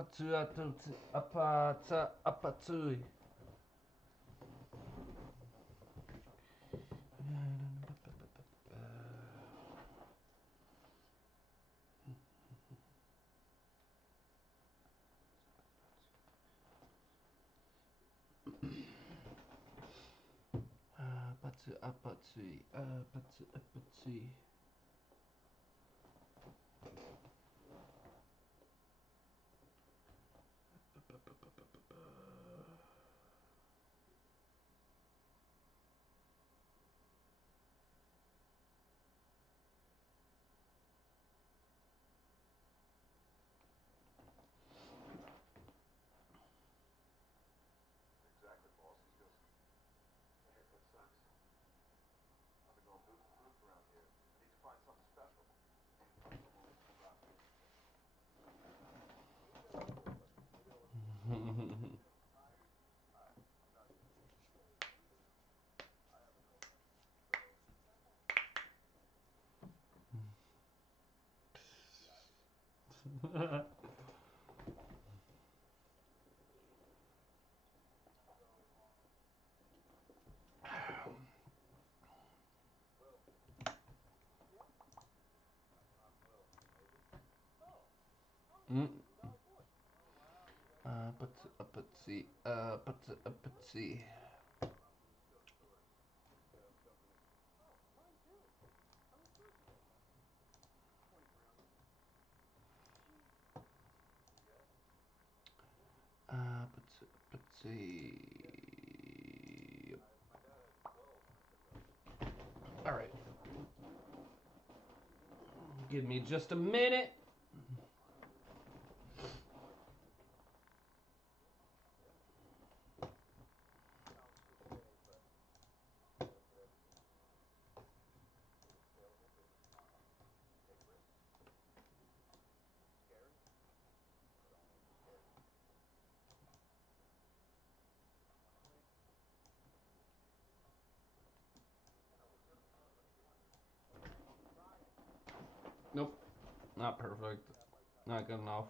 Apatsui. Apatsui. Apatsui. All right. Give me just a minute. Nope. Not perfect. Not good enough.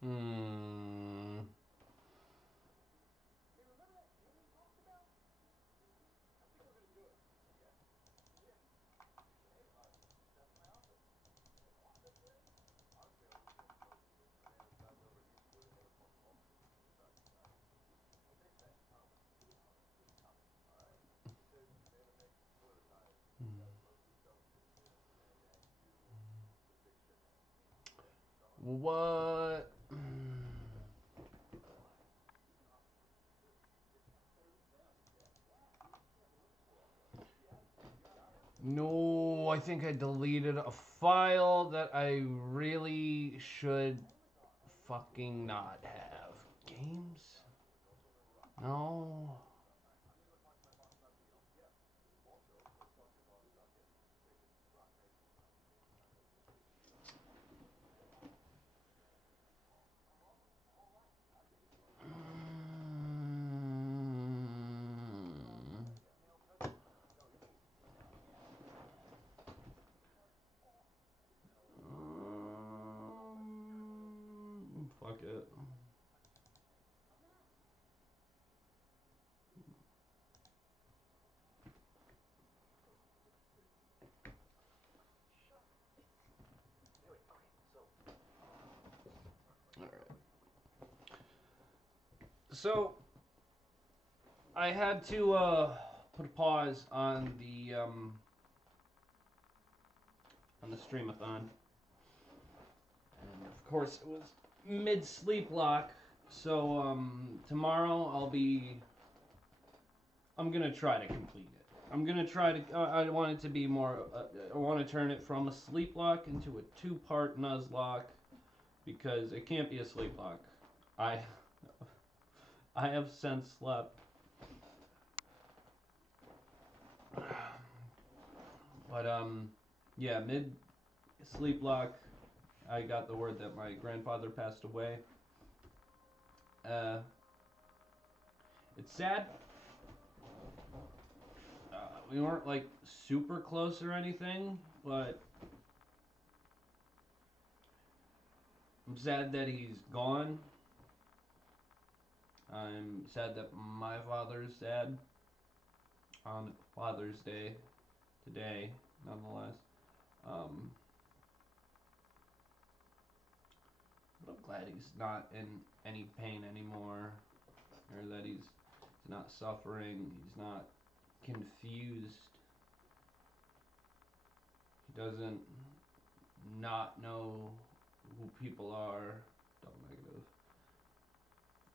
Hmm. What? No, I think I deleted a file that I really should fucking not have. Games? No. Fuck it. Alright. So, I had to put a pause on the Streamathon. And of course, it was mid-sleep lock. So, tomorrow I'm gonna try to complete it. I'm gonna try to, I want it to be more, I want to turn it from a sleep lock into a 2-part Nuzlocke, because it can't be a sleep lock. I have since slept. But, yeah, mid-sleep lock, I got the word that my grandfather passed away. It's sad. We weren't like super close or anything, but I'm sad that he's gone. I'm sad that my father's sad on Father's Day today, nonetheless. But I'm glad he's not in any pain anymore, or that he's not suffering, he's not confused. He doesn't not know who people are, double negative,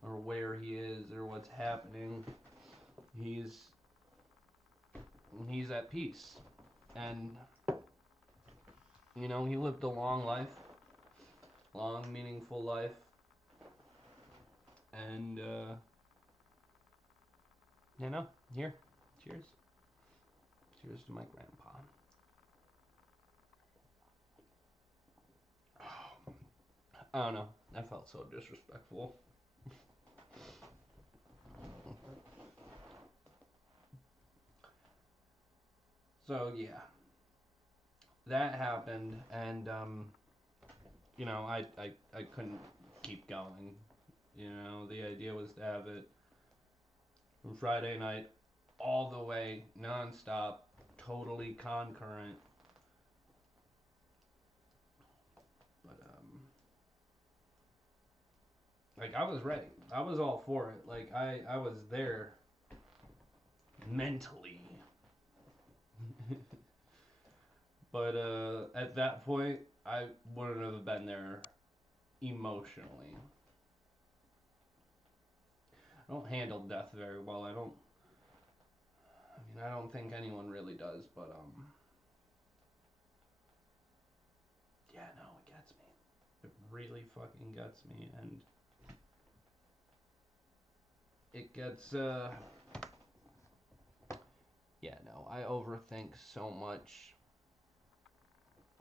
or where he is or what's happening. He's at peace, and you know, he lived a long life, long meaningful life, and you know, here, cheers to my grandpa. I don't know, that felt so disrespectful. So yeah, that happened, and you know, I couldn't keep going. You know, the idea was to have it from Friday night all the way, non-stop, totally concurrent. But like, I was ready. I was all for it. Like, I was there mentally. But at that point, I wouldn't have been there emotionally. I don't handle death very well. I don't think anyone really does, but yeah, no, it gets me. It really fucking gets me, and it gets yeah, no, I overthink so much,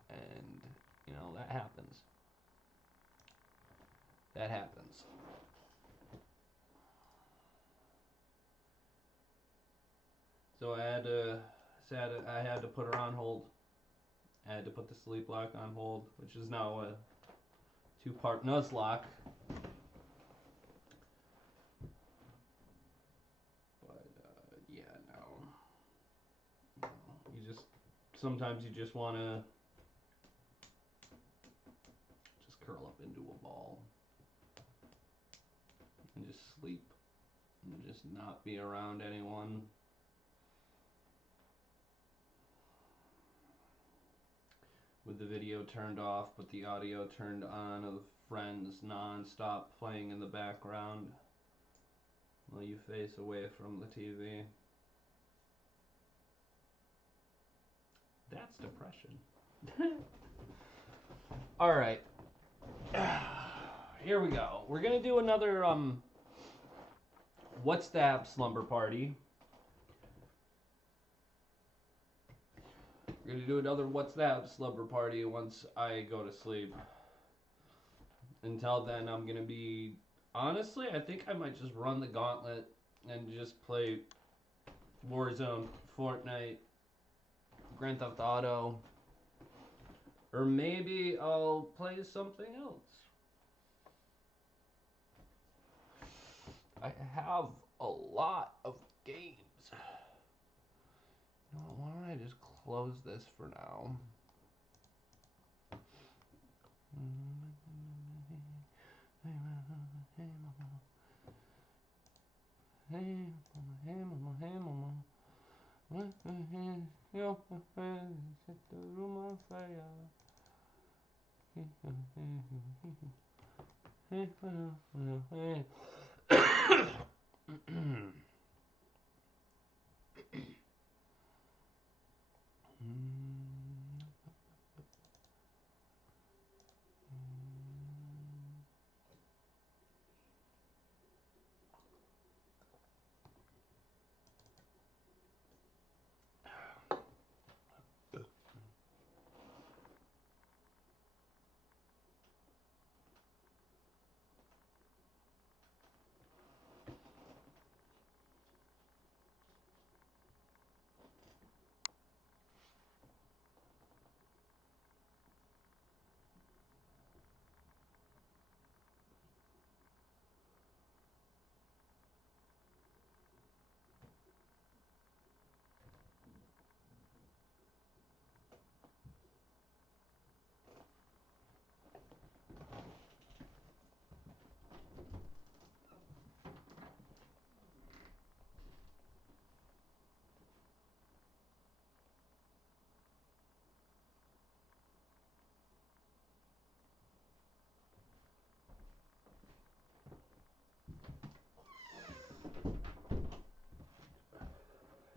and you know, that happens. That happens. So I had to put her on hold. I had to put the sleep lock on hold, which is now a 2-part Nuzlocke. But yeah, no. You just, sometimes you just want to just curl up into a ball and just sleep and just not be around anyone. With the video turned off, but the audio turned on of Friends non-stop playing in the background while you face away from the TV. That's depression. Alright. Here we go. We're gonna do another, What's That slumber party. We're gonna do another What's That slumber party once I go to sleep. Until then, I'm gonna be, honestly, I think I might just run the gauntlet and just play Warzone, Fortnite, Grand Theft Auto, or maybe I'll play something else. I have a lot of games. Why don't I just close this for now? Hey mama, hey mama. Your friends set the room on fire. I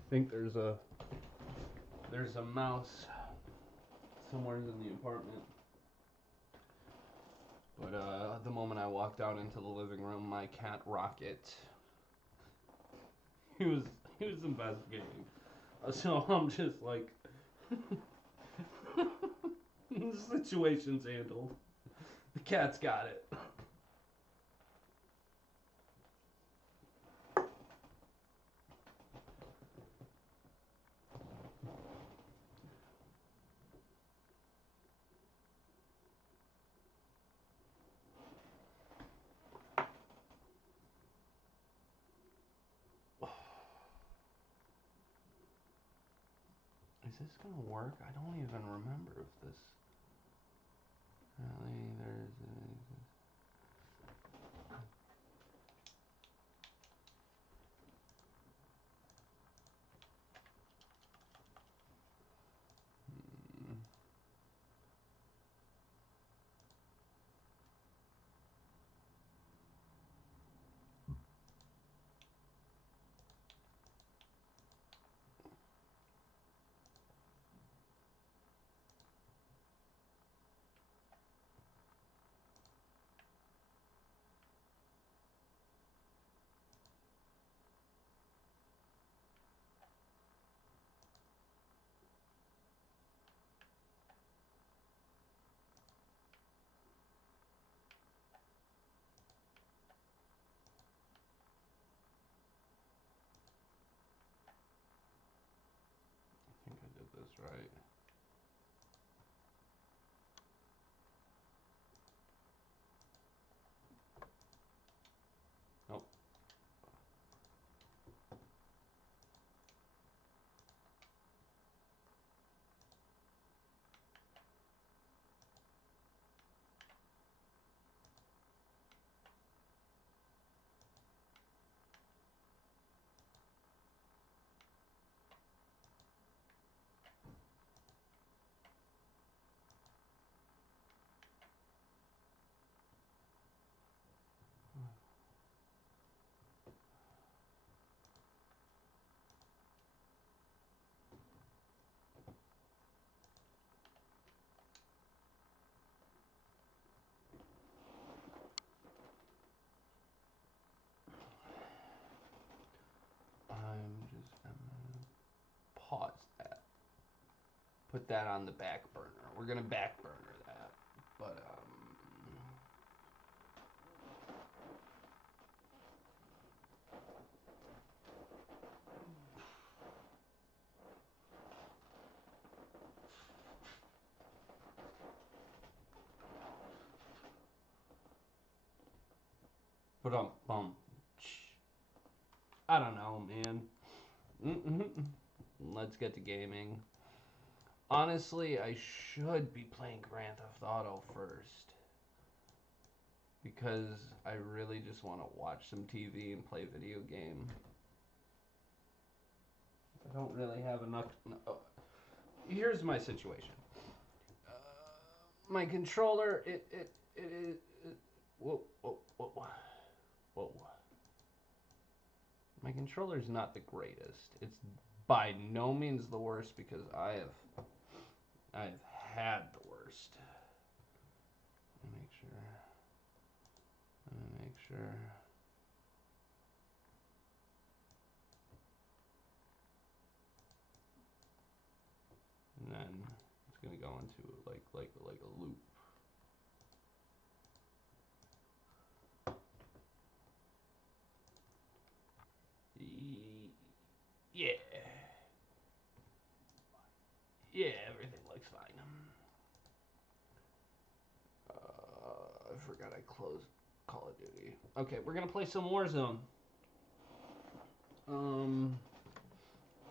think there's a mouse somewhere in the apartment. But the moment I walked out into the living room, my cat Rocket, he was investigating. So I'm just like, the situation's handled. The cat's got it. Is this gonna work? I don't even remember if this. Apparently, there's. I think I did this right. Nope. I'm just gonna pause that. Put that on the back burner. We're gonna back burner that. But I don't know, man. Let's get to gaming. Honestly, I should be playing Grand Theft Auto first. Because I really just want to watch some TV and play video game. I don't really have enough. Here's my situation. My controller, it Whoa, whoa, whoa, whoa. My controller's not the greatest. It's by no means the worst because I've had the worst. Let me make sure. Let me make sure. And then it's gonna go into like a loop. Yeah. Yeah, everything looks fine. I forgot I closed Call of Duty. Okay, we're gonna play some Warzone.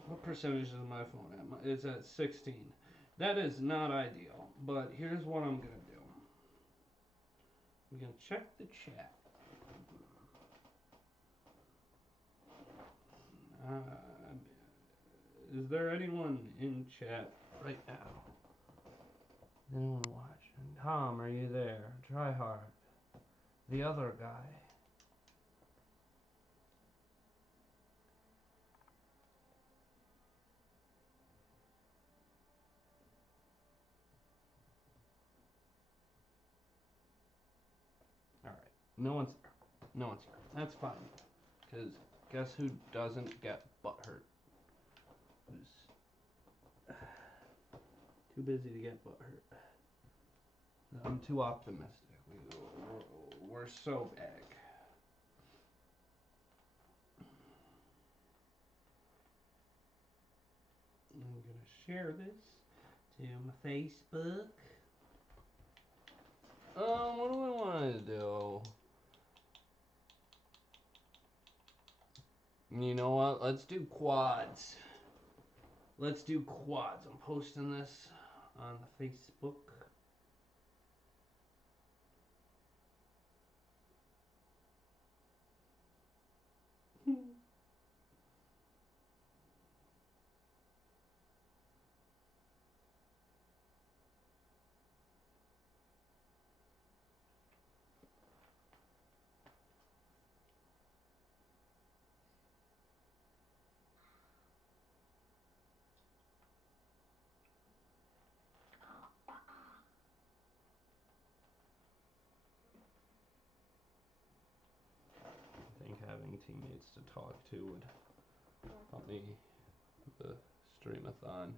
What percentage is my phone at? It's at 16. That is not ideal, but here's what I'm gonna do. I'm gonna check the chat. Is there anyone in chat right now? Is anyone watching? Tom, are you there? Try hard. The other guy. Alright. No one's here. No one's here. That's fine. Because guess who doesn't get butthurt? Who's too busy to get butthurt. I'm too optimistic. We're so big. I'm gonna share this to my Facebook. What do I want to do? You know what? Let's do quads. Let's do quads. I'm posting this on the Facebook. I think having teammates to talk to would help me with the Streamathon.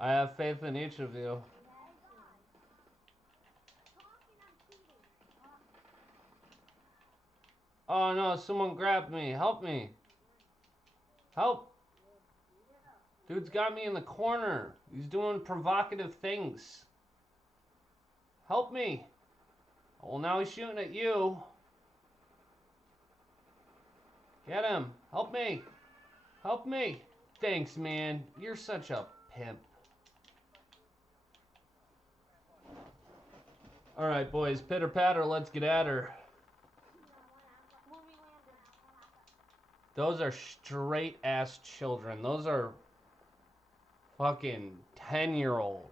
I have faith in each of you. Oh no, someone grabbed me. Help me. Help. Dude's got me in the corner. He's doing provocative things. Help me. Well, now he's shooting at you. Get him. Help me. Help me. Thanks, man. You're such a pimp. All right, boys. Pitter patter. Let's get at her. Those are straight ass children. Those are fucking 10-year-olds.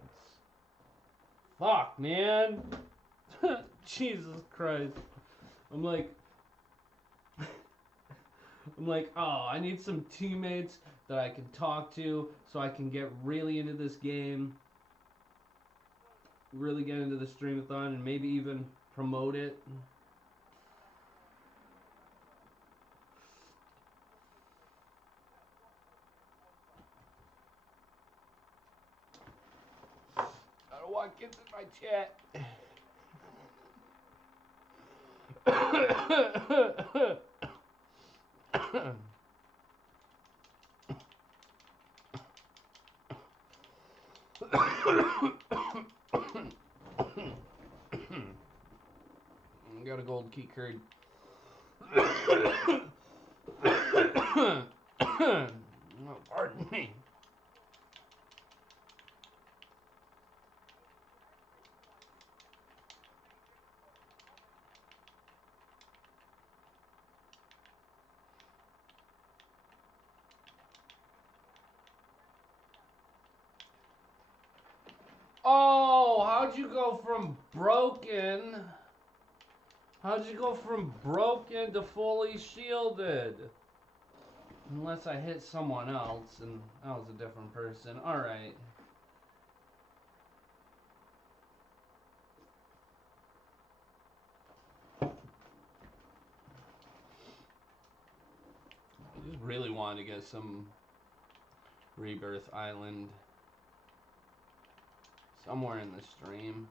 Fuck, man. Jesus Christ. I'm like, oh, I need some teammates that I can talk to so I can get really into this game. Really get into the Streamathon and maybe even promote it. I don't want kids in my chat. Got a gold key card. Oh, pardon me. Oh, how'd you go from broken? How'd you go from broken to fully shielded? Unless I hit someone else and that was a different person. Alright. I just really wanted to get some Rebirth Island somewhere in the stream.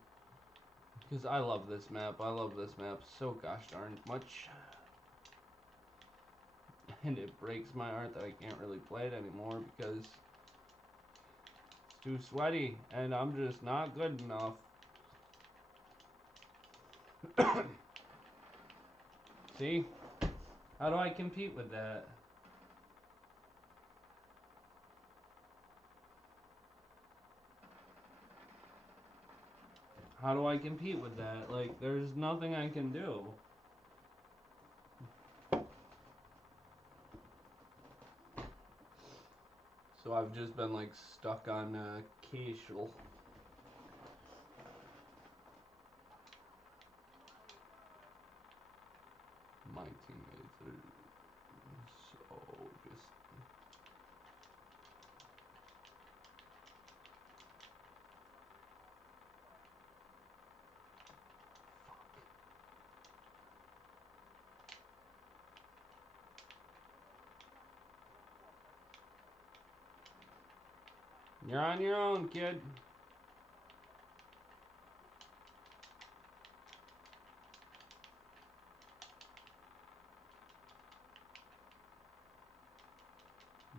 Because I love this map. I love this map so gosh darn much. And it breaks my heart that I can't really play it anymore because it's too sweaty and I'm just not good enough. See? How do I compete with that? How do I compete with that? Like, there's nothing I can do. So I've just been like stuck on casual. My teammates are so just... You're on your own, kid.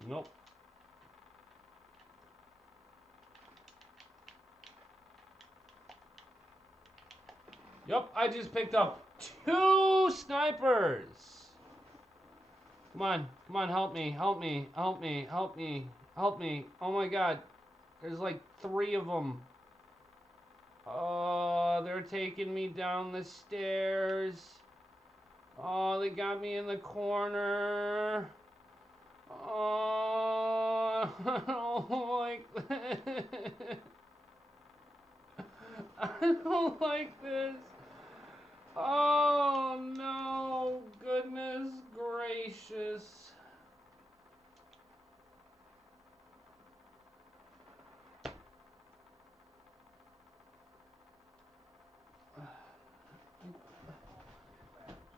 Nope. Yup, I just picked up 2 snipers. Come on, help me, help me, help me, help me, help me. Oh my god, there's like 3 of them. Oh, they're taking me down the stairs. Oh, they got me in the corner. Oh, I don't like this. I don't like this. Oh no, goodness gracious.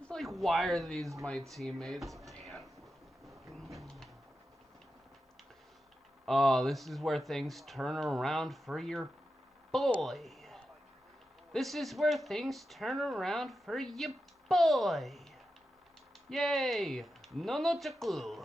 It's like, why are these my teammates? Man. Oh, this is where things turn around for your boy. This is where things turn around for your boy. Yay! Nonochaku.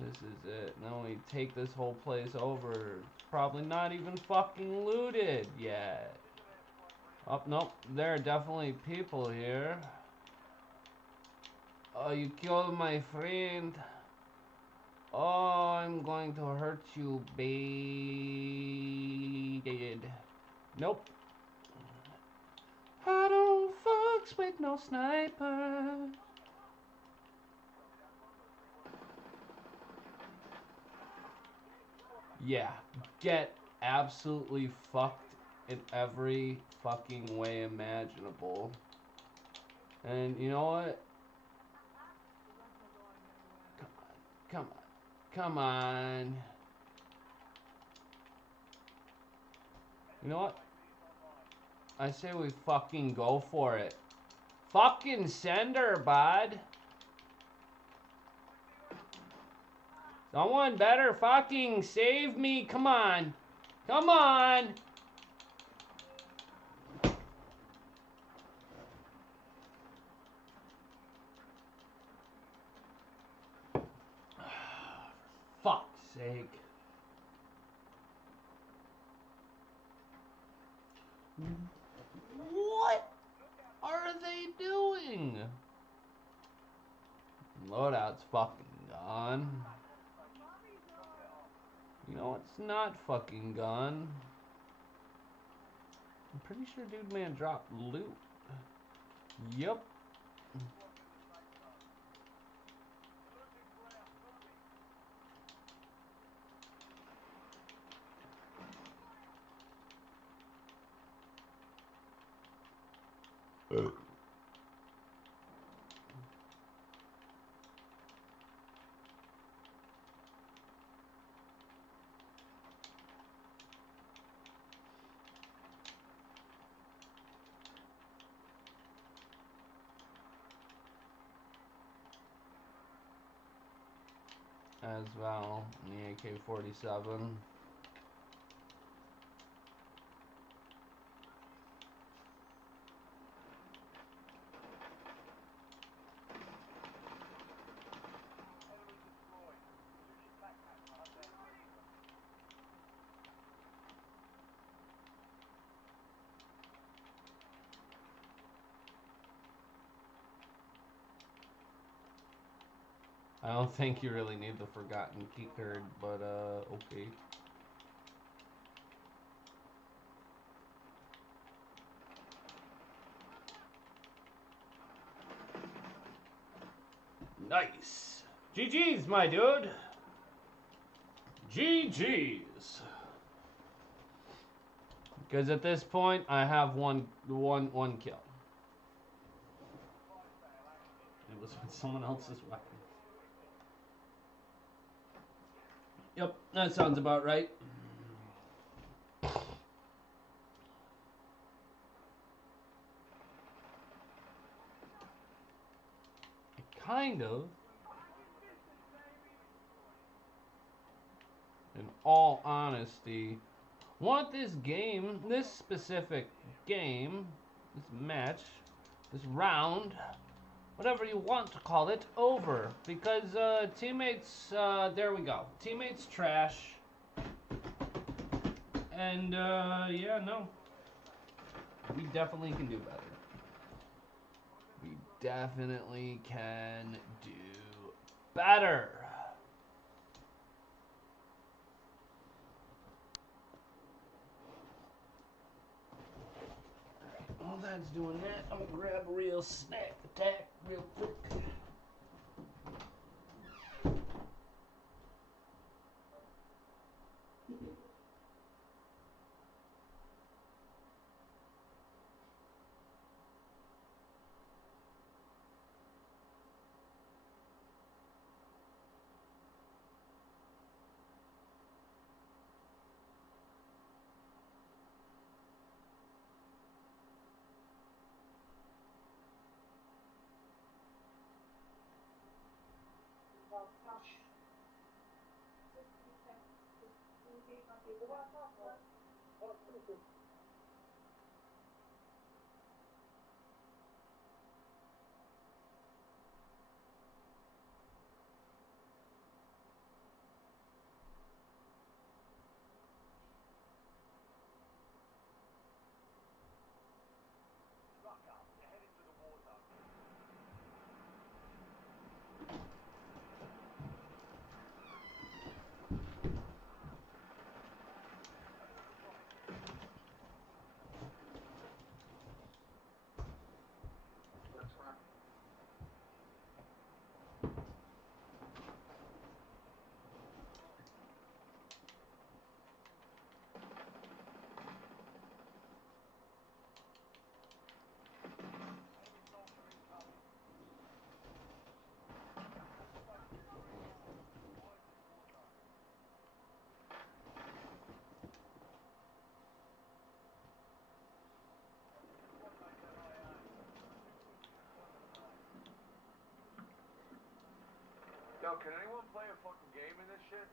This is it. Now we take this whole place over. It's probably not even fucking looted yet. Oh, nope. There are definitely people here. Oh, you killed my friend. Oh, I'm going to hurt you, babe. Nope. I don't fucks with no sniper. Yeah, get absolutely fucked in every fucking way imaginable. And you know what? Come on. Come on. You know what? I say we fucking go for it. Fucking send her, bud. Someone better fucking save me. Come on. Come on. Fuck's sake. What are they doing? Loadout's fucking gone. You know what's not fucking gone? I'm pretty sure dude man dropped loot. Yep. As well, in the AK-47. I don't think you really need the forgotten key card, but okay. Nice. GG's, my dude. GG's. Because at this point, I have one kill. It was with someone else's weapon. Yep, that sounds about right. Kind of. In all honesty, want this game, this specific game, this match, this round, whatever you want to call it, over. Because teammates, there we go. Teammates trash. And yeah, no. We definitely can do better. We definitely can do better. While that's doing that, I'm gonna grab a real snack attack real quick. Yo, can anyone play a fucking game in this shit?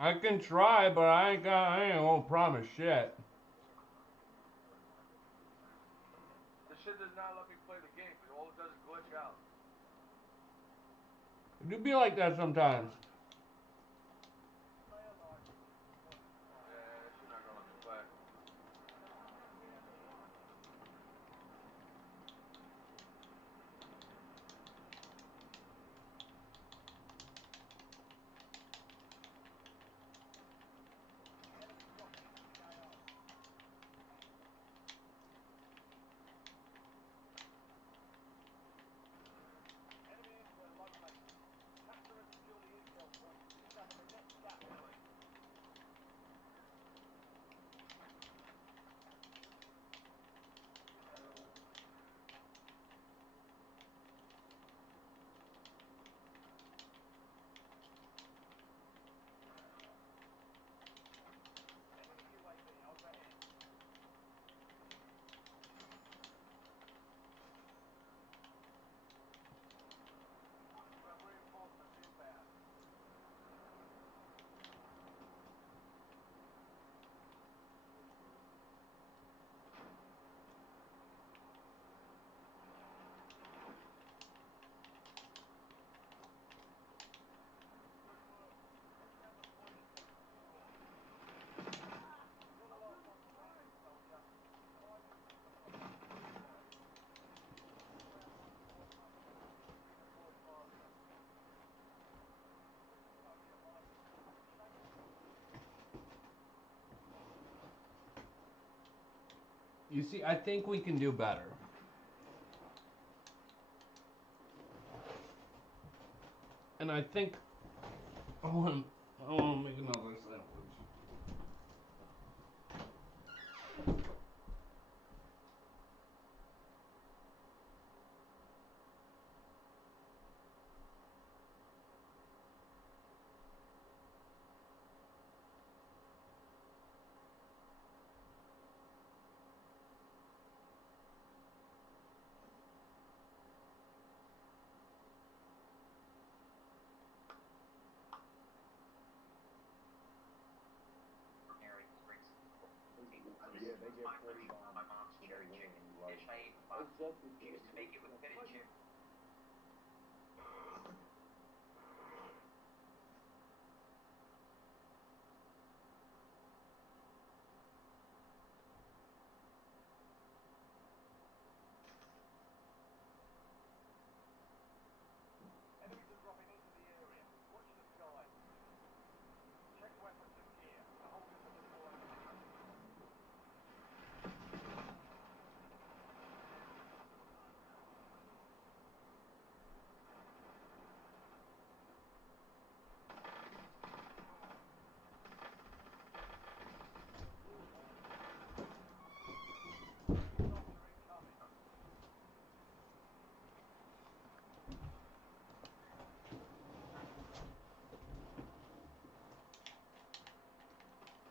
I can try, but I ain't gonna promise shit. This shit does not let me play the game. All it does is glitch out. It do be like that sometimes. Yeah, this shit not gonna let me play. You see, I think we can do better. And I think I want to make another sandwich. Yeah, they get pretty overwhelming. Like, it's just because Enemies are dropping into the area. Watch the skies. Check weapons and gear. They're holding the deployment. Soldier incoming.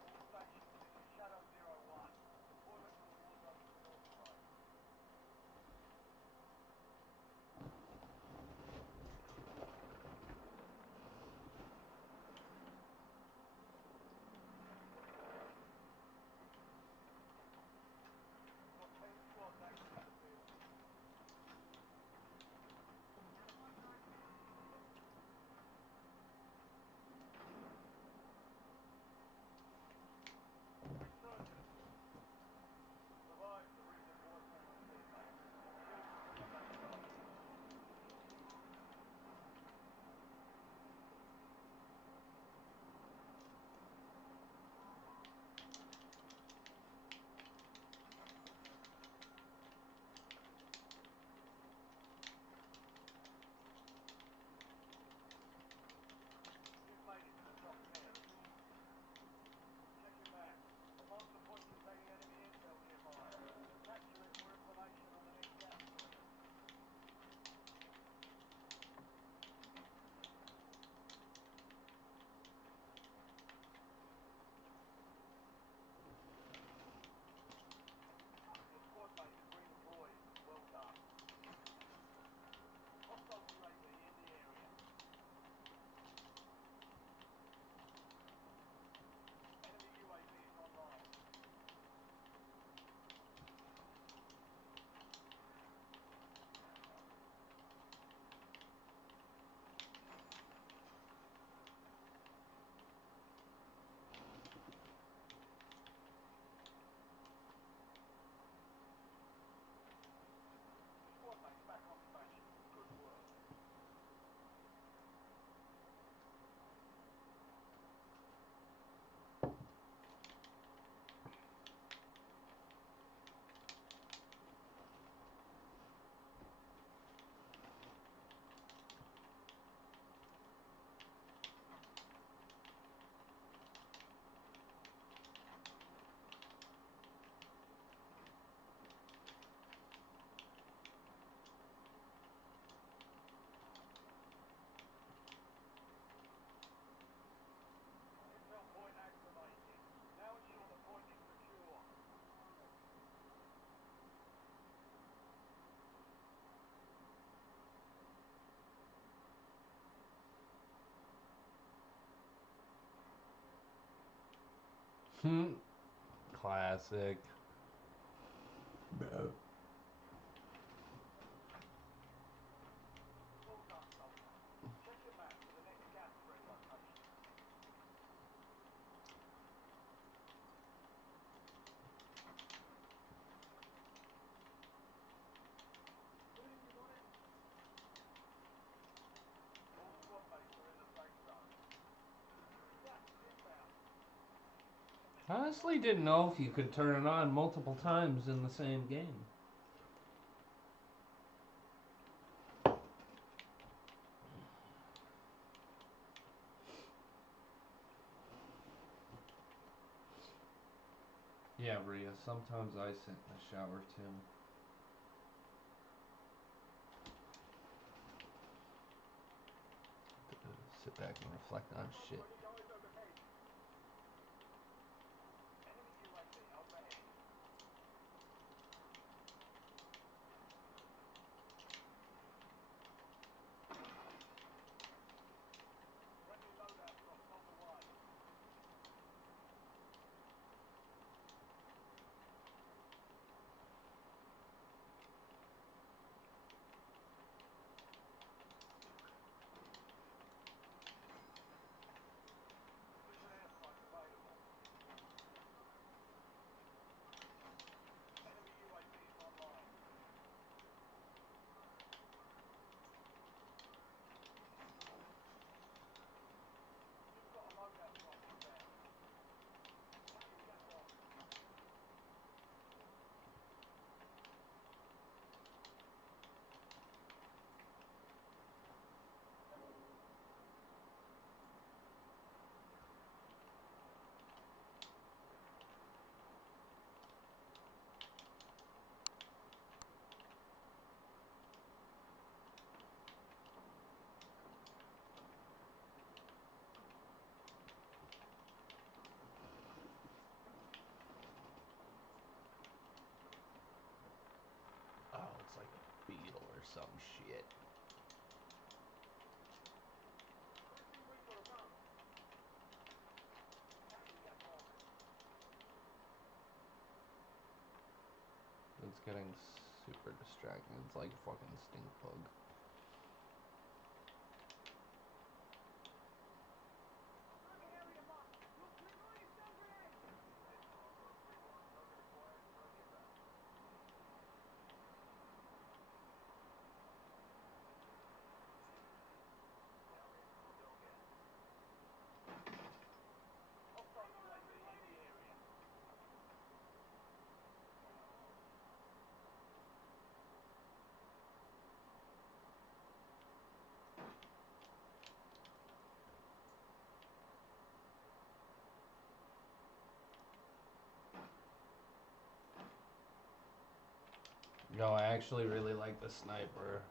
All stations, this is Shadow 01. Deployment to the war zone to the north tonight. We've got 10 squads active in the field. Resurgence. Survive to redeploy friendly teammates. Kill to bring them back safe. You've made it to the top 10. Check your map. A marker point containing enemy intel nearby. Capture it for information on the next gas spread. Your squad mates redeployed. Well done. Hostile UAV in the area. Enemy UAV is online. Squad mates back on station. Good work. Intel point activated. Now ensure the point is secure. Classic. Well done, soldier. Check your map for the next gas spread location. All squad mates are in the safe zone. Gas is inbound. I honestly didn't know if you could turn it on multiple times in the same game. Yeah, Rhea, sometimes I sit in the shower too. Sit back and reflect on shit. Enemy UAV overhead. Friendly loadout drop on the way. Precision airstrike available. Enemy UAV is online. You've got a loadout drop inbound. Taking gas off. Oh, it's like a beetle or some shit. Taking gas off. It's getting super distracting. It's like fucking stink bug. Hostile UAV in the area. Yo, I actually really like the sniper.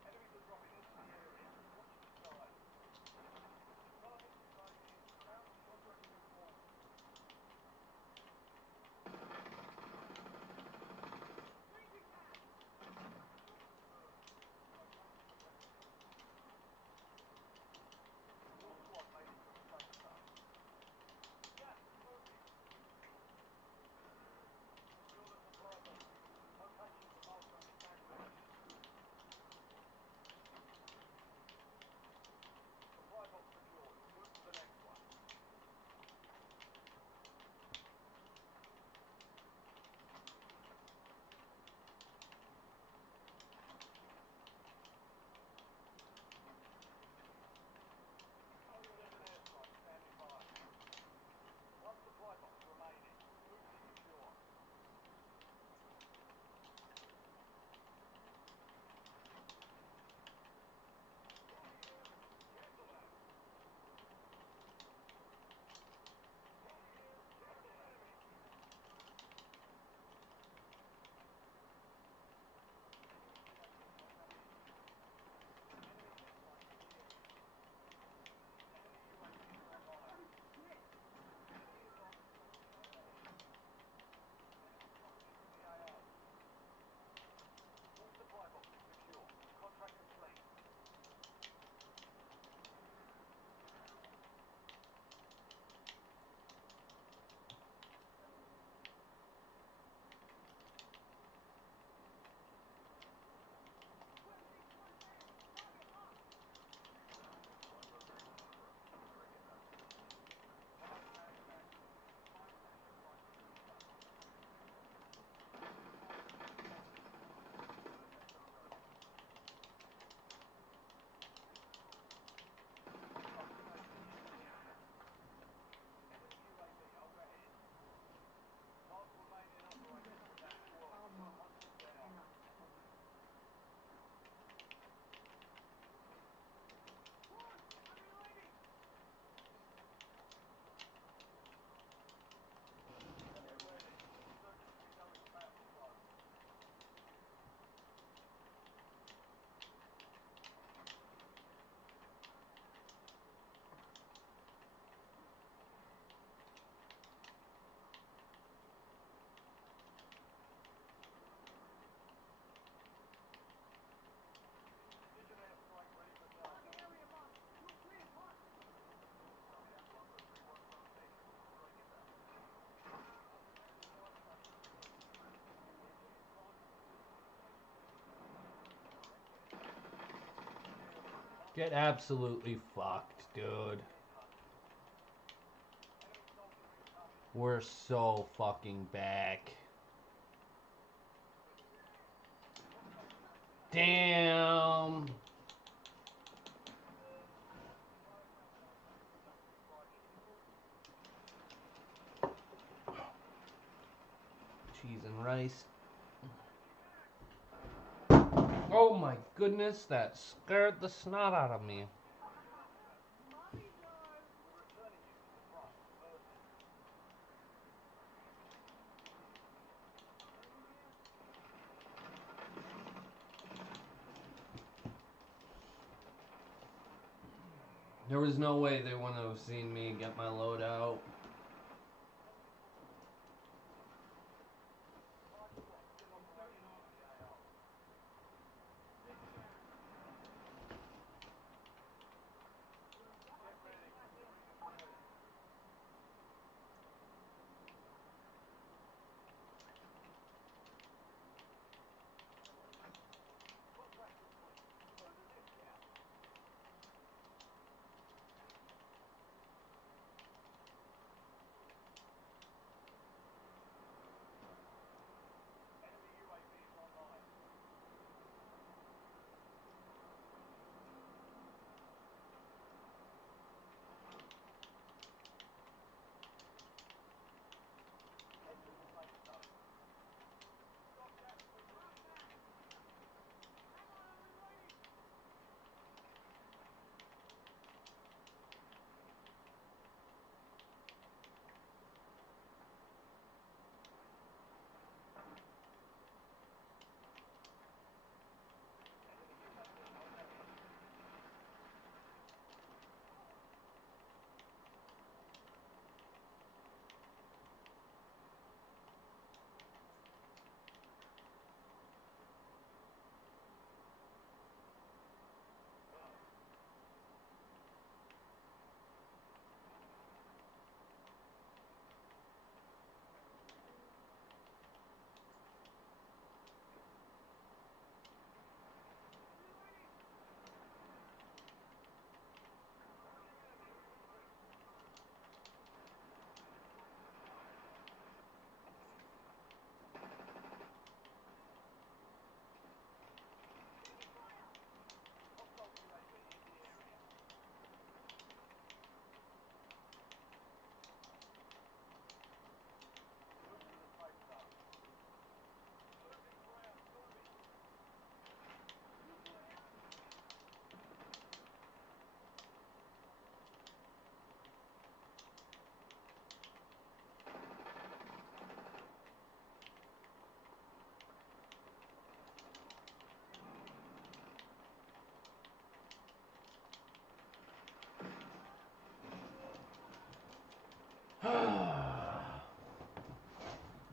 Enemies are dropping into the area. Watch the skies. Target sighted. Bounty contract moving forward. Your squad made it to the safe zone. Gas is moving. Secure the supply Get absolutely fucked, dude. We're so fucking back. Damn. Cheese and rice. Oh my goodness, that scared the snot out of me. We're returning you to the front. Urgent. There was no way they wouldn't have seen me get my load out.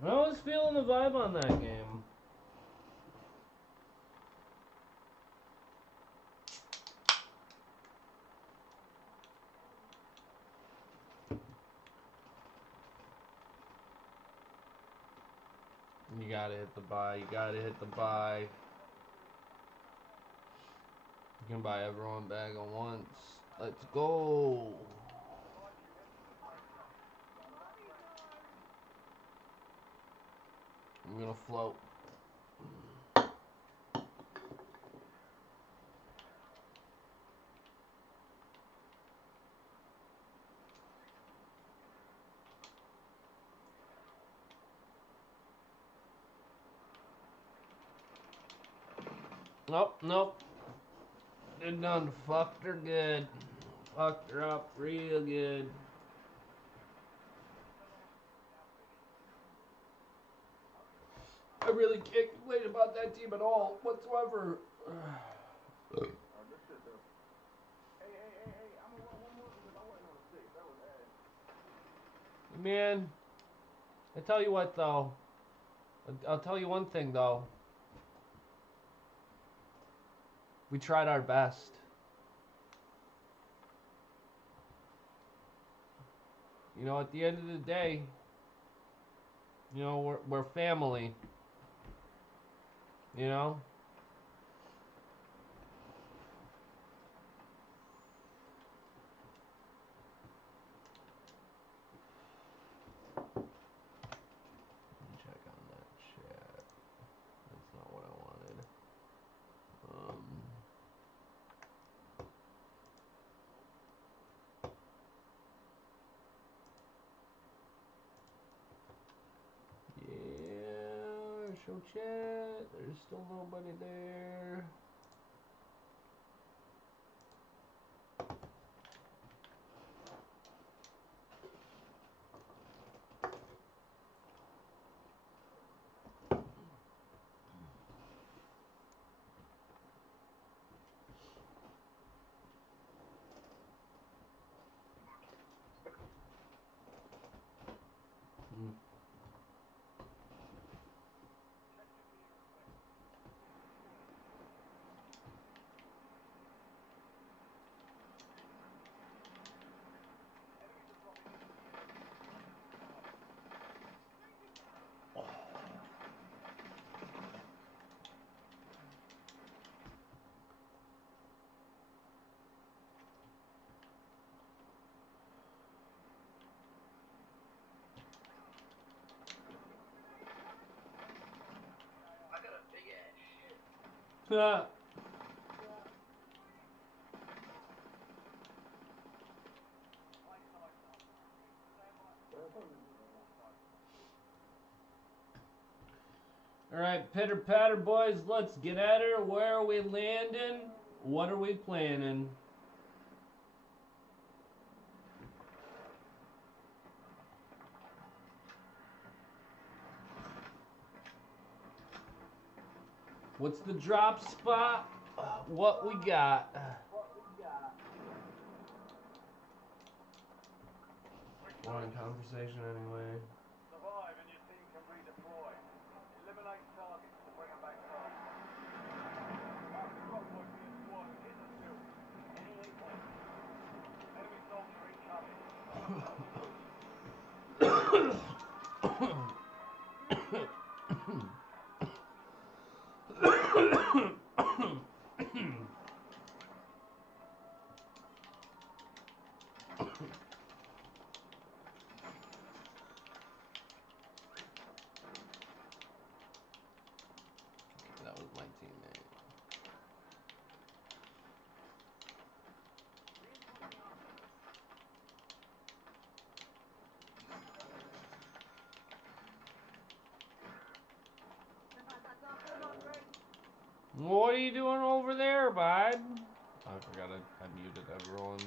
I was feeling the vibe on that game. You gotta hit the buy. You gotta hit the buy. You can buy everyone back at once. Let's go. I'm gonna float. Nope, nope. They're done fucked her good. Fucked her up real good. I really can't complain about that team at all, whatsoever. Good shit, though. Hey, I'm gonna run one more because I wasn't on the 6. That was ass. Man, I tell you what though. I'll tell you one thing though. We tried our best. You know, at the end of the day, you know, we're family. You know? Show chat. There's still nobody there. Alright, pitter patter, boys, let's get at her. Where are we landing? What are we planning? What's the drop spot? What we got? We're in conversation anyway. Survive and your team can redeploy. Eliminate targets to bring them back home. Mark the drop point for your squad and hit the field. Enemy soldier incoming. That was my teammate. What are you doing over there, bud? I forgot I muted everyone.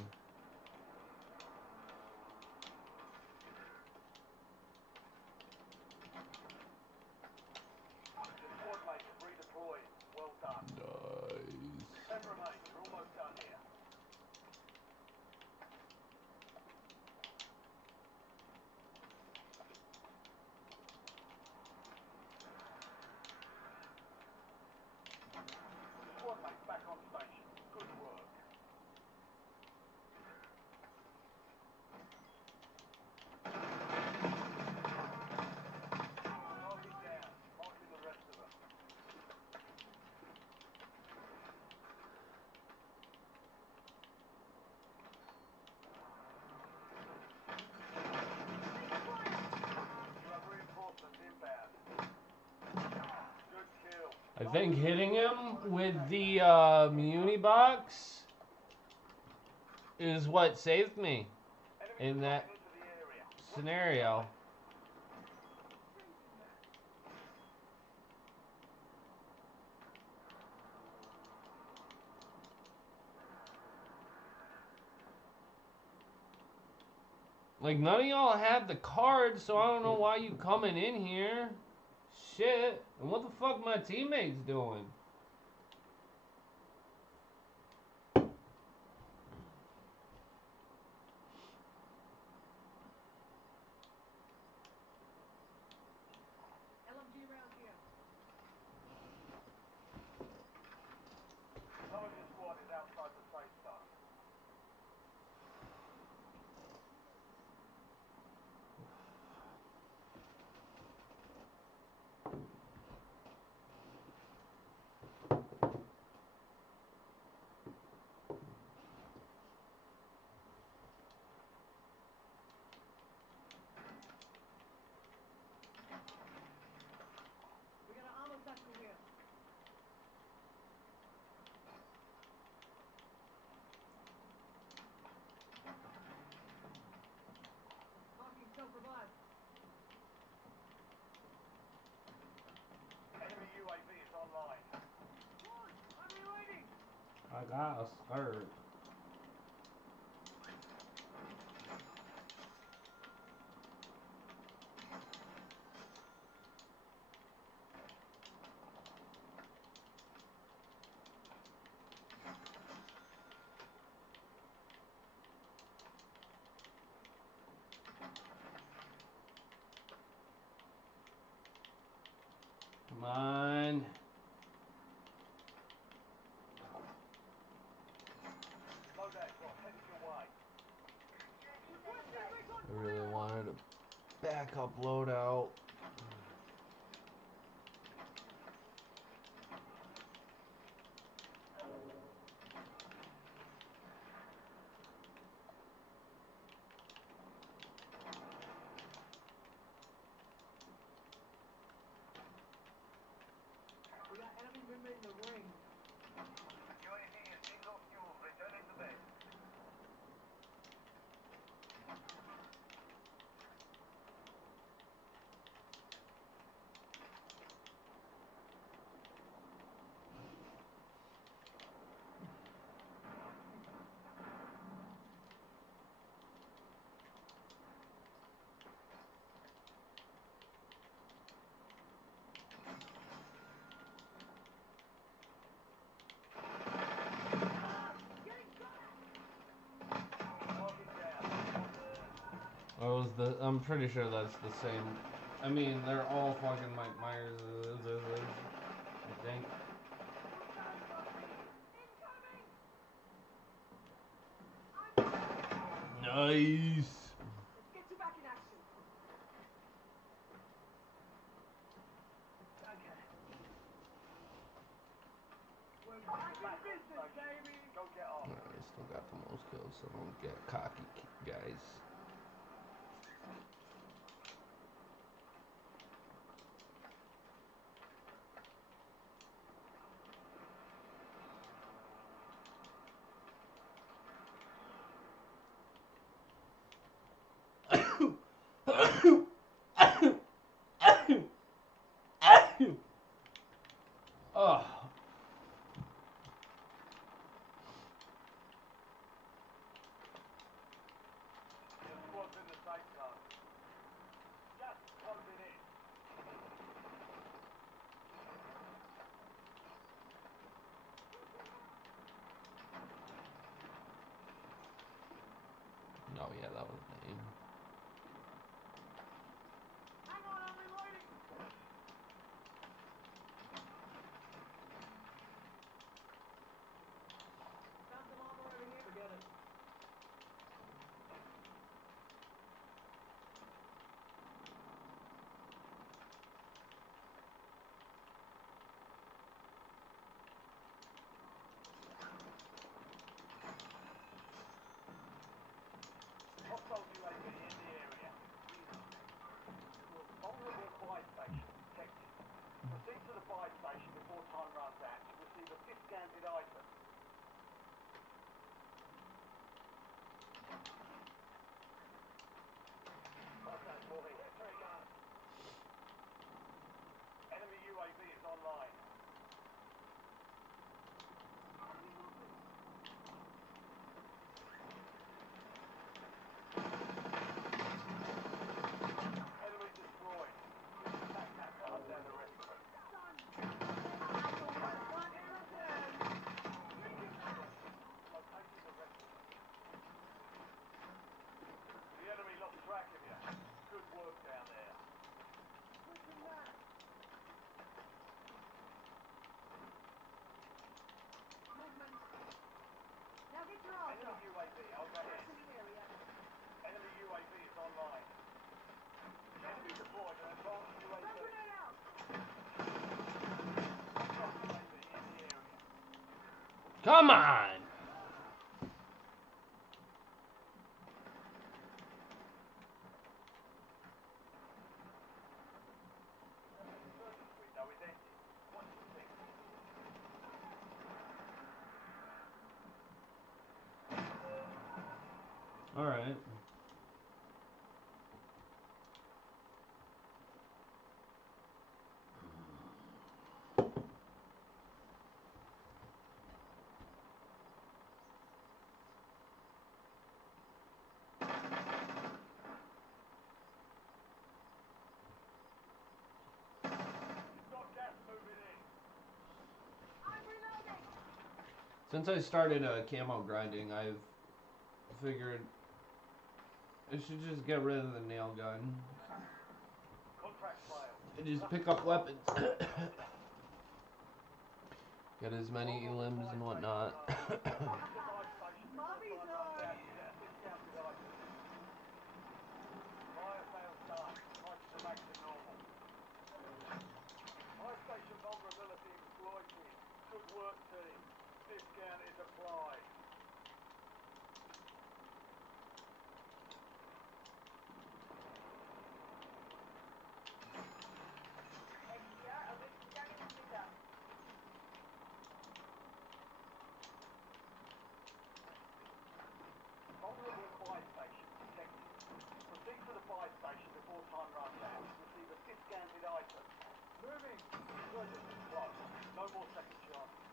Your squad mates have redeployed. Well done. Nice. 10 remain. You're almost done here. Squad mates back on station. Good work. Target down. Marking the rest of them. You have reinforcements inbound. Good kill. I think hitting him with the muni box is what saved me Enemies in are that dropping into the area. scenario. Like, none of y'all have the card, so I don't know why you coming in here. Shit. And what the fuck my teammates doing? LMG round here. Some of your squad is outside the safe zone. I got a skirt. Come on. Loadout drop headed your way. I really wanted a backup loadout. We got enemy movement in the ring. UAV is bingo fuel. Returning to base. I'm pretty sure that's the same. I mean, they're all fucking Mike Myers. I think. Nice. Let's get you back in action. Okay. We're back in business, baby. Go get off. I still got the most kills, so don't get cocky, guys. Oh. Your squad's in the safe zone. Just closing in. Oh yeah, that was me. Hang on, I'm reloading. Found some armor over here. Forget it. Hostile UAV in the area. Vulnerable buy station detected. Proceed to the buy station before time runs out to receive a discounted item. Hostiles moving. Enemy UAV is online. Enemy destroyed. Attack map to hunt down the rest of them. Located the rest of them. The enemy lost track of you. Good work down there. Movement. Now get your arms Enemy up. UAV overhead. Search the area. Enemy UAV is online. Enemy deployed an advanced UAV. Frag grenade out. Hostile UAV in the area. Come on. Service window is ended. What do you think? All right. Since I started camo grinding, I've figured I should just get rid of the nail gun Contract failed. and just pick up weapons. Get as many limbs and whatnot. Mommy's on. Discounted items. Fire sales done. Prices are back to normal. Fire station vulnerability exploited. Good work, team. Discount is applied. Vulnerable fire station detected. Proceed to the fire station before time runs out. Receive a discounted item. Moving. Good. Close. No more second chances.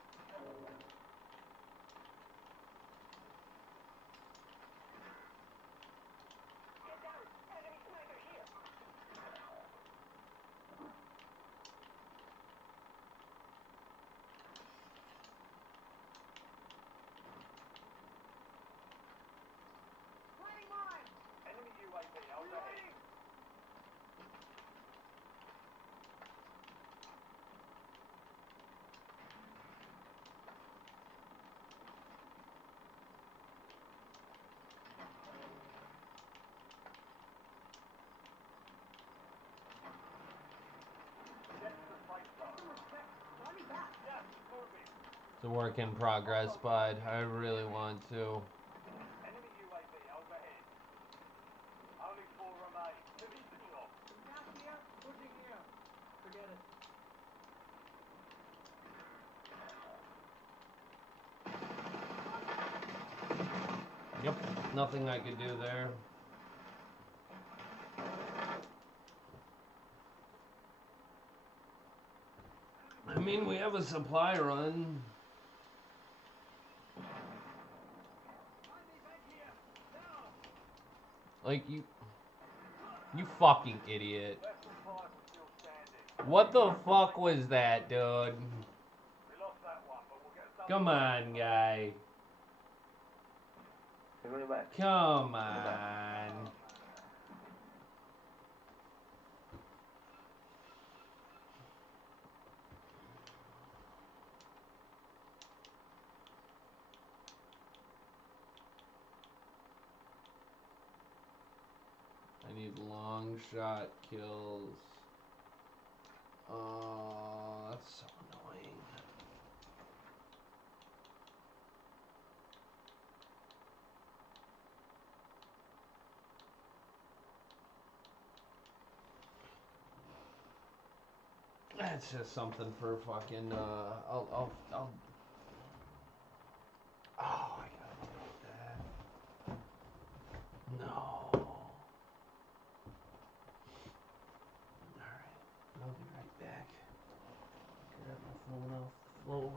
Enemy UAV overhead. Get to the safe zone. Yes, moving. It's a work in progress, bud. I really want to. Enemy UAV overhead. Only 4 remain. Finish the job. Not here, pushing here. Forget it. Yep, nothing I could do there. I mean, we have a supply run. Like, you fucking idiot. Less than 5 are still standing. What the fuck was that, dude? We lost that one, but we'll get a double. Come on, guy. He's running back. Come on. I need long shot kills. Oh, that's so annoying. That's just something for fucking, I'll, oh, I gotta do that. No. Alright, I'll be right back. Grab my phone off the floor.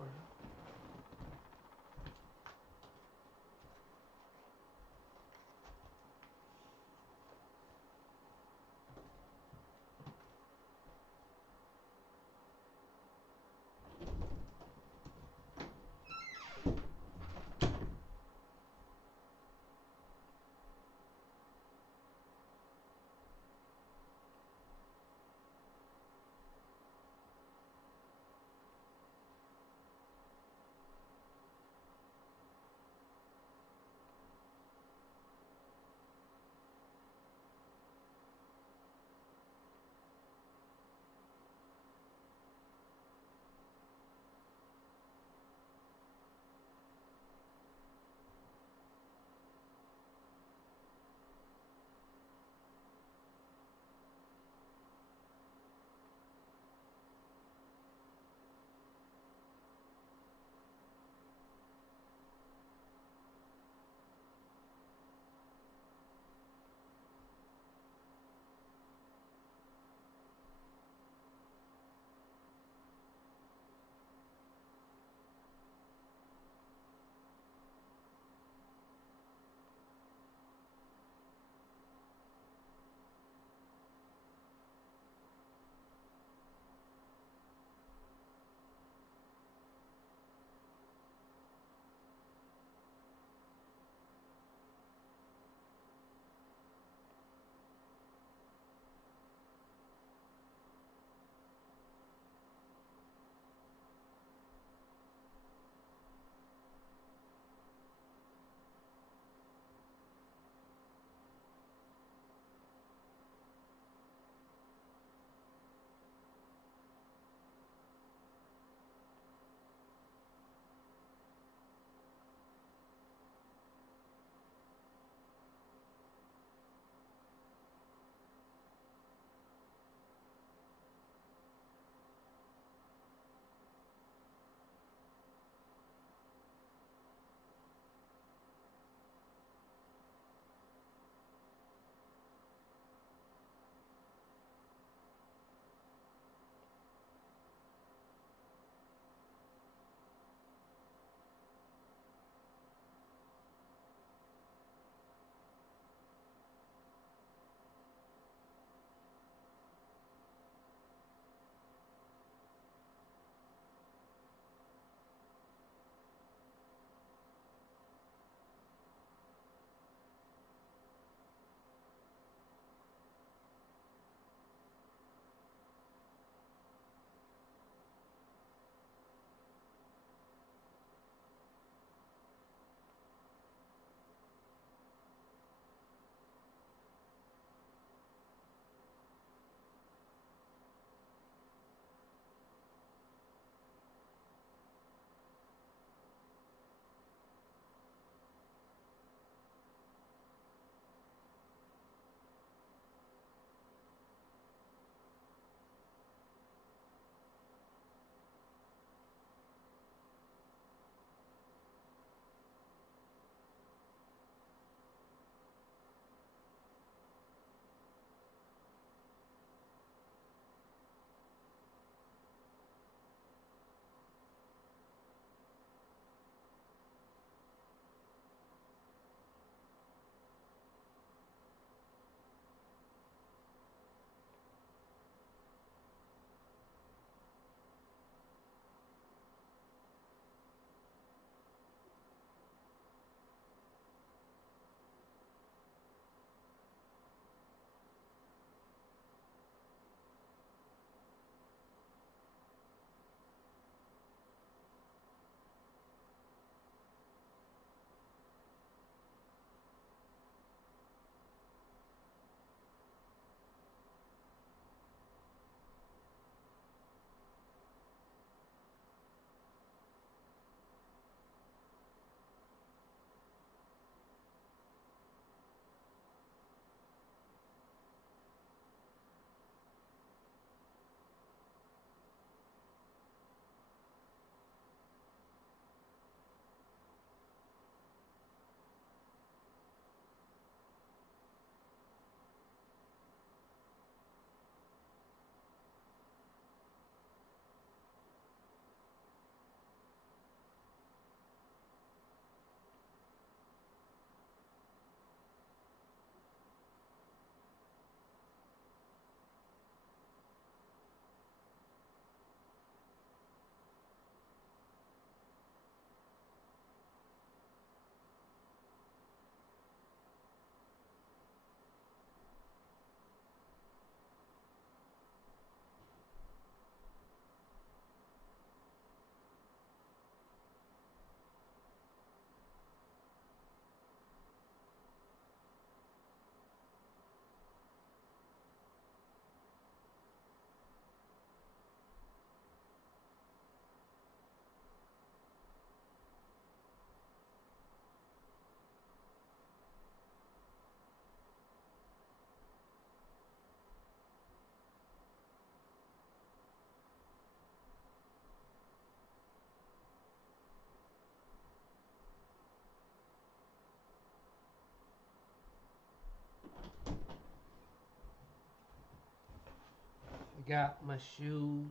Got my shoes.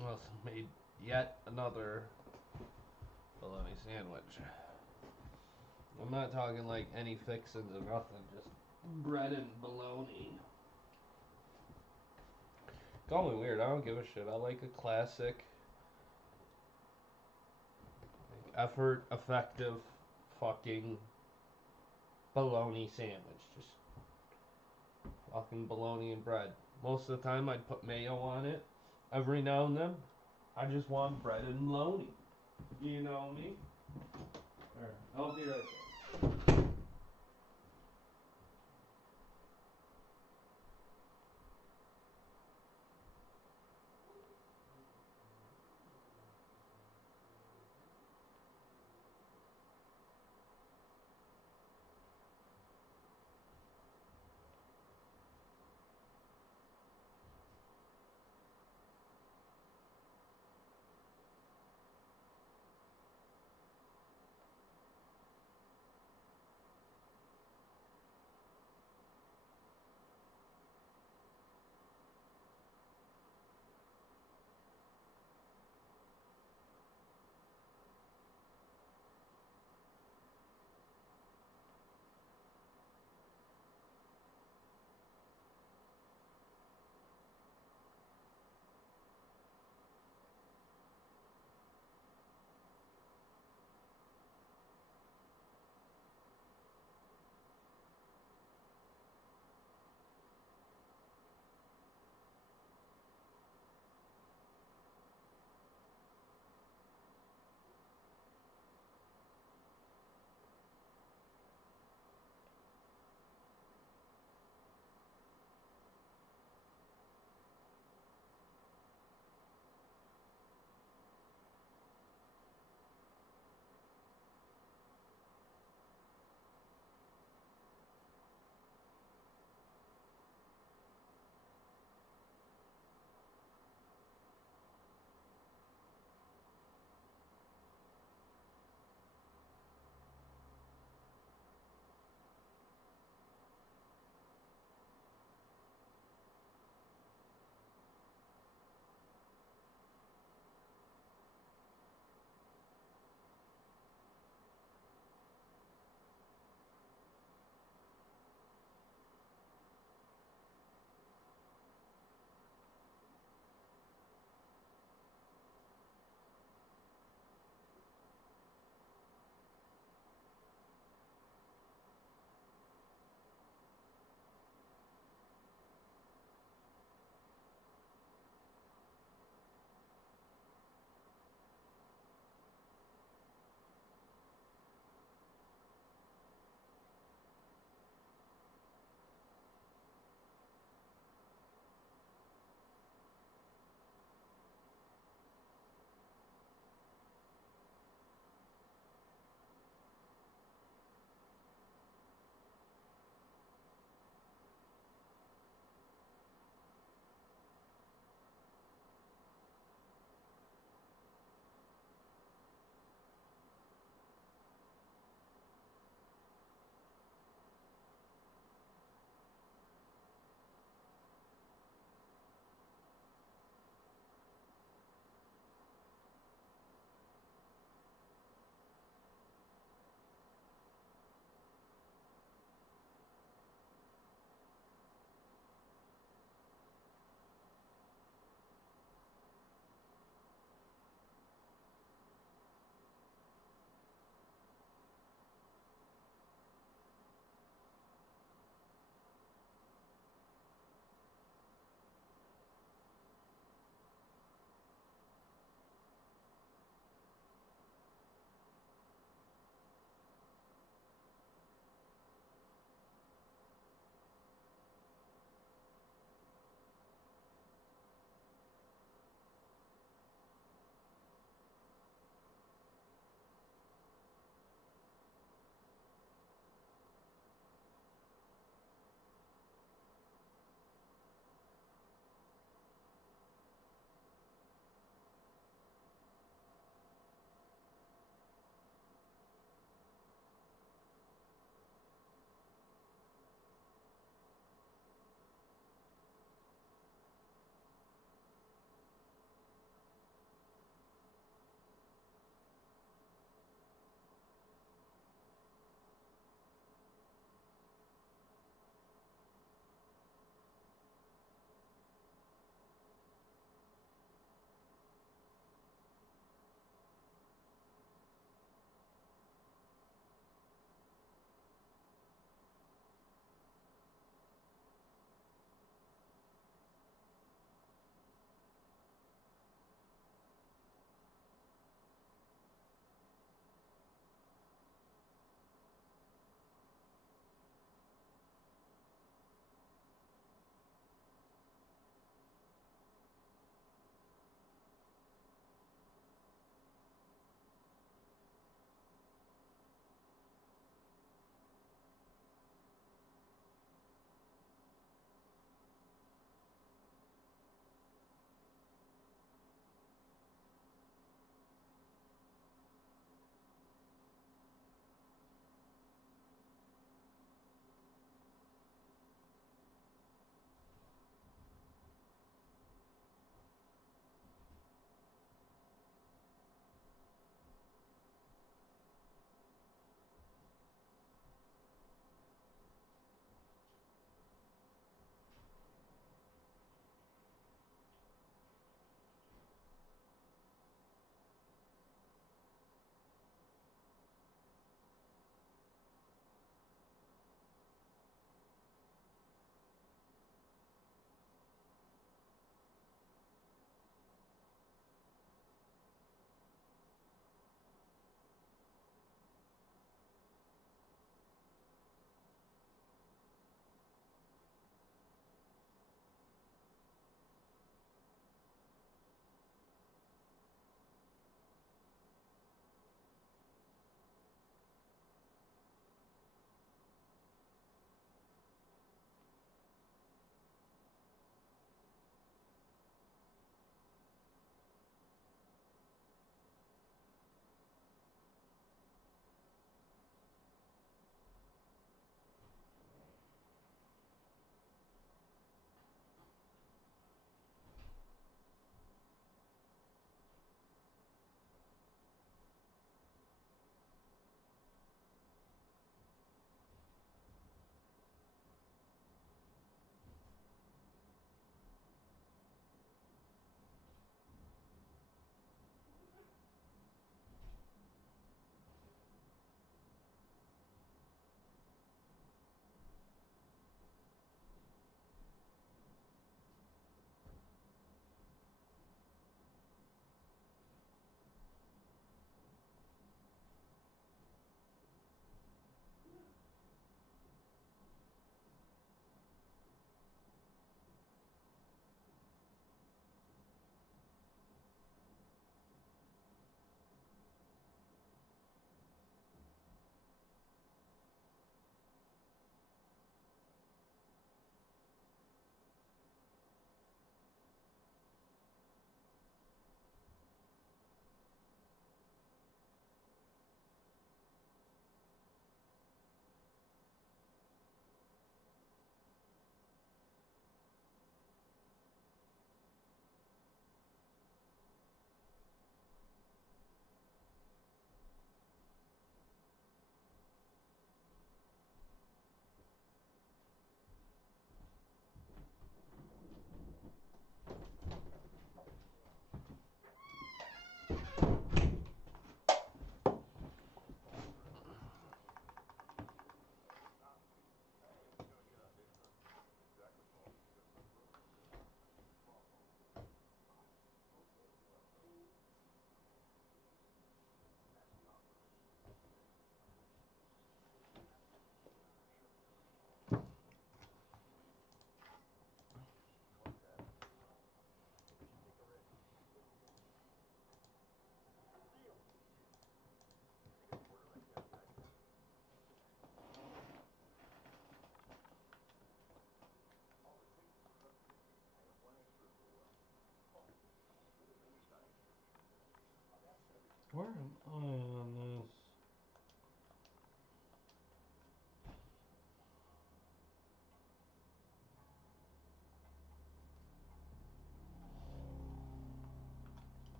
Also made yet another bologna sandwich. I'm not talking like any fixins or nothing, just bread and bologna. Call me weird, I don't give a shit. I like a classic, like, effort effective fucking bologna sandwich. Just fucking bologna and bread. Most of the time I'd put mayo on it. Every now and then I just want bread and bologna. You know me? Alright, I'll be right back.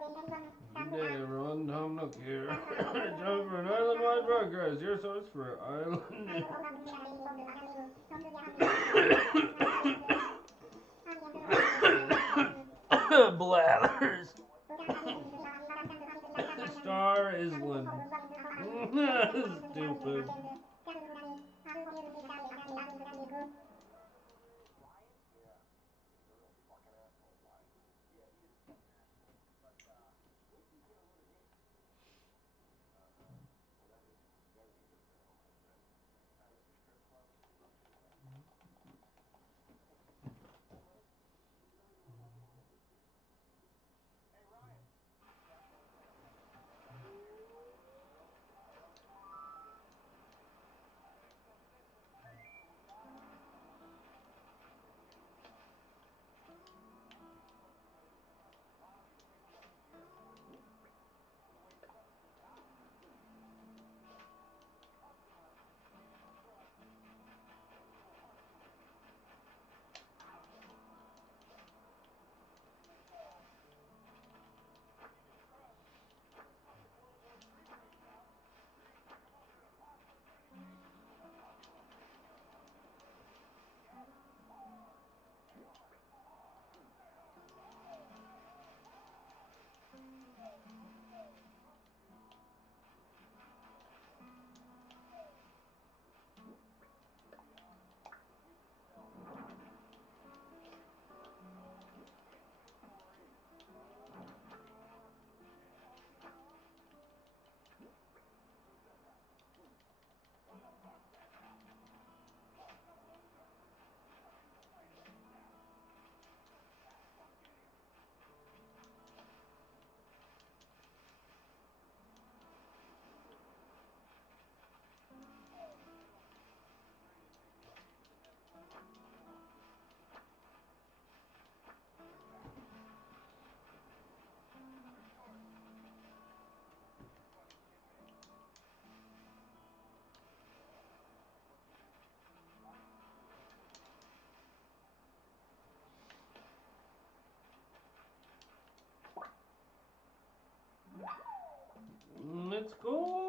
Good day, everyone. Tom Nook here. Time for an island-wide broadcast. Your source for island news. Blathers. Star Island. Stupid. Let's go.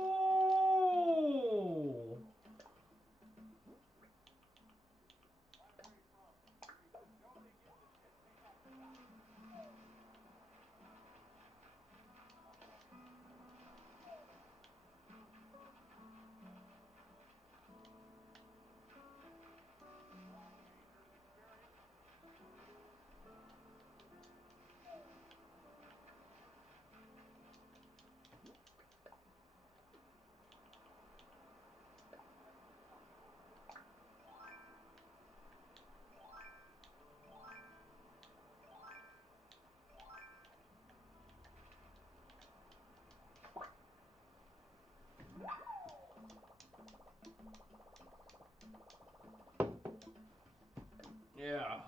Yeah.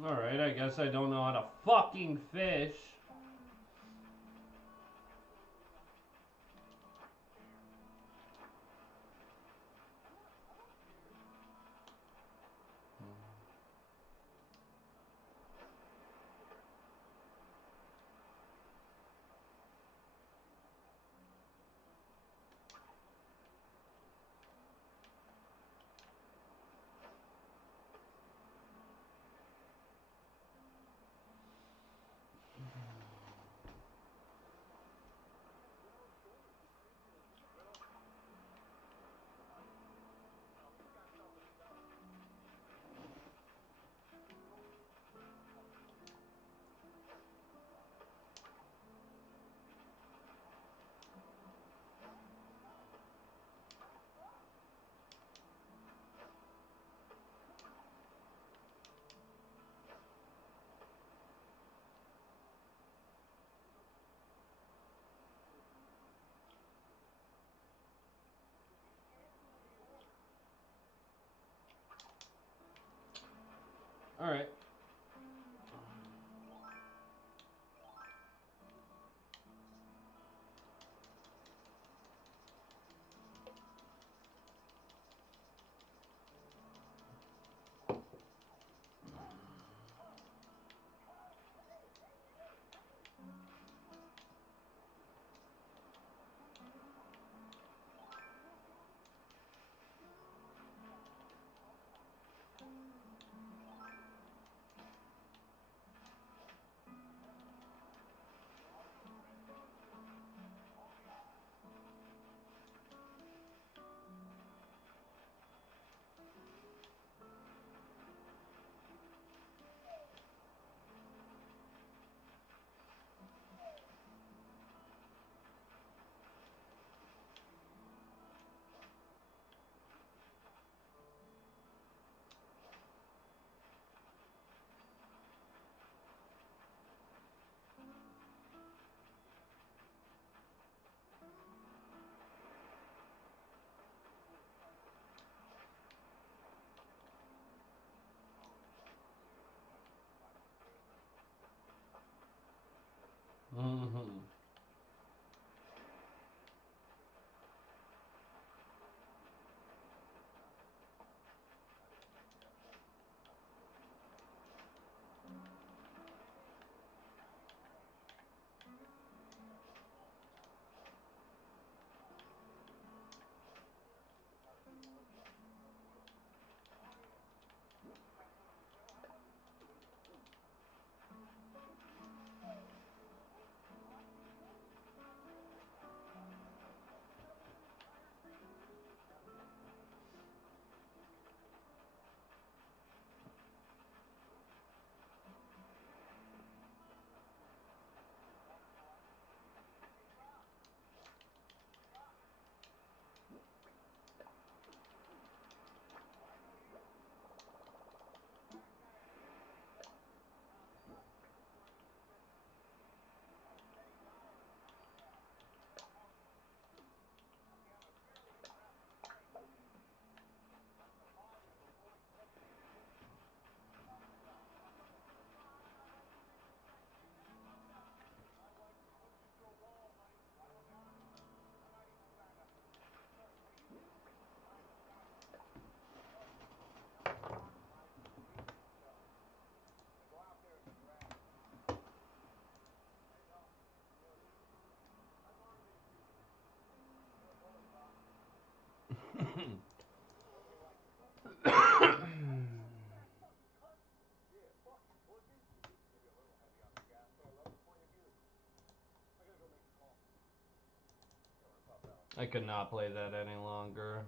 Alright, I guess I don't know how to fucking fish. All right. Mm-hmm. I could not play that any longer.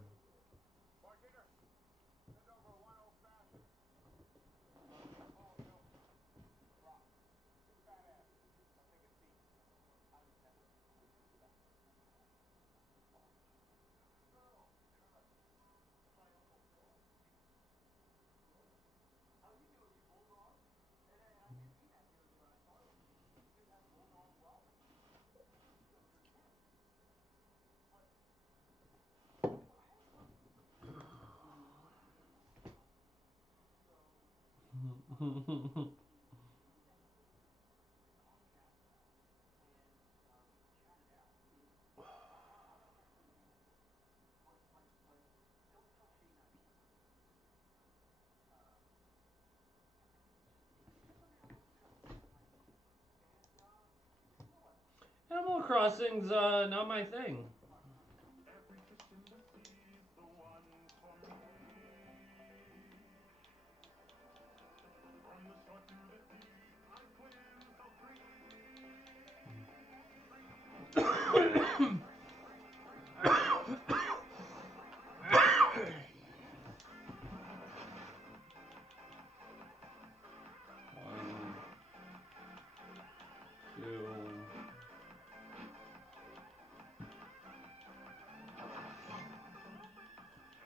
Animal Crossing's not my thing. Every fish in the sea's the one for me. From the shore to the deep, I swim so One, two,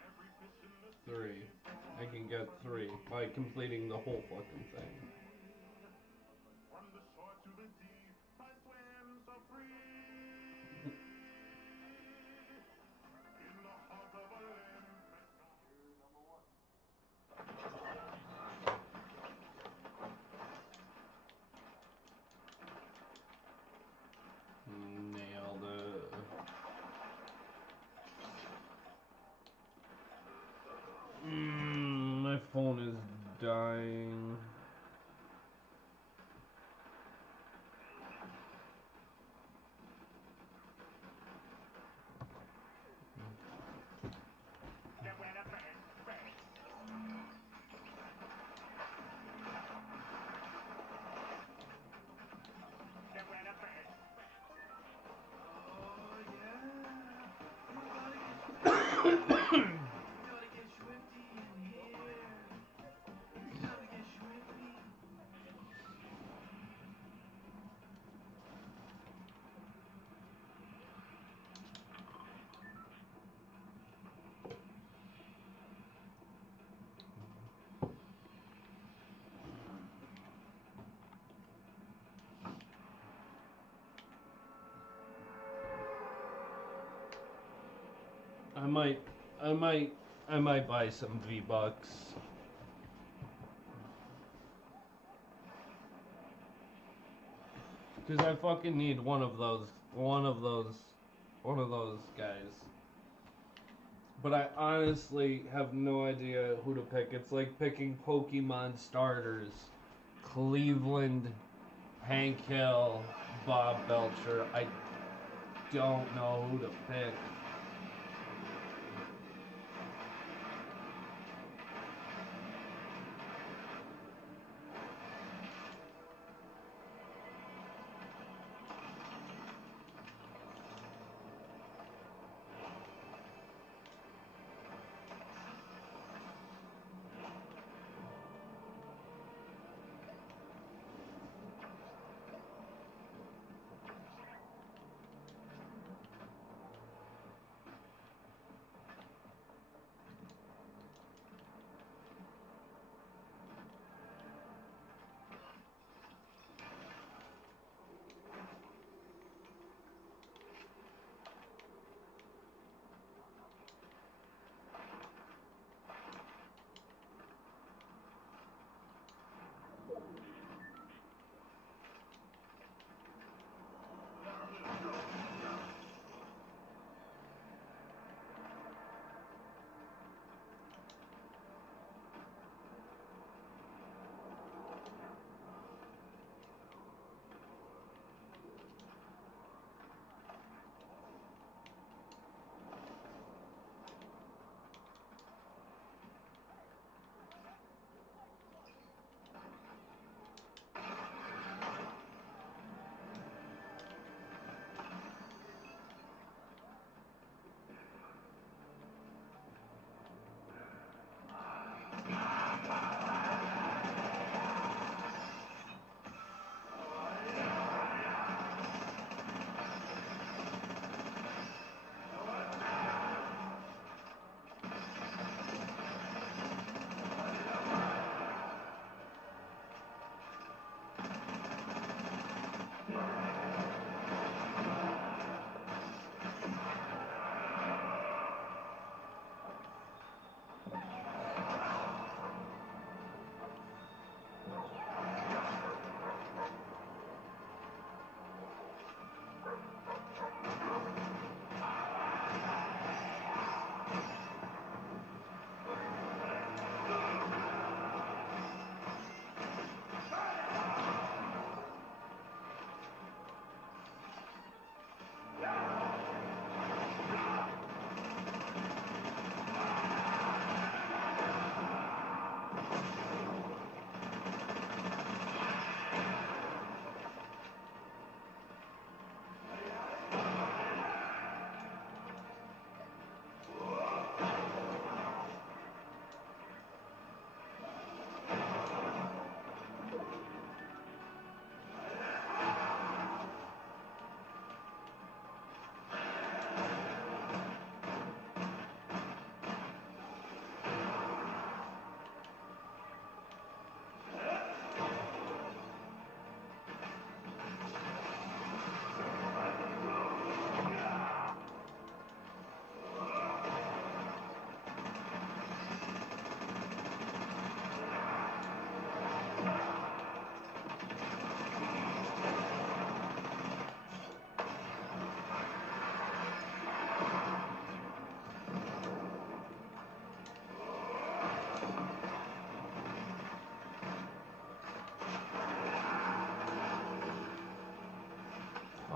Every fish in the three. sea's the I one can get for 3 by completing the whole fucking thing. me. From the shore to the deep, I swim so free. In the halls of Olympus, I hear number one. dying. I might buy some V-Bucks. Cause I fucking need one of those guys. But I honestly have no idea who to pick. It's like picking Pokemon starters. Cleveland, Hank Hill, Bob Belcher. I don't know who to pick.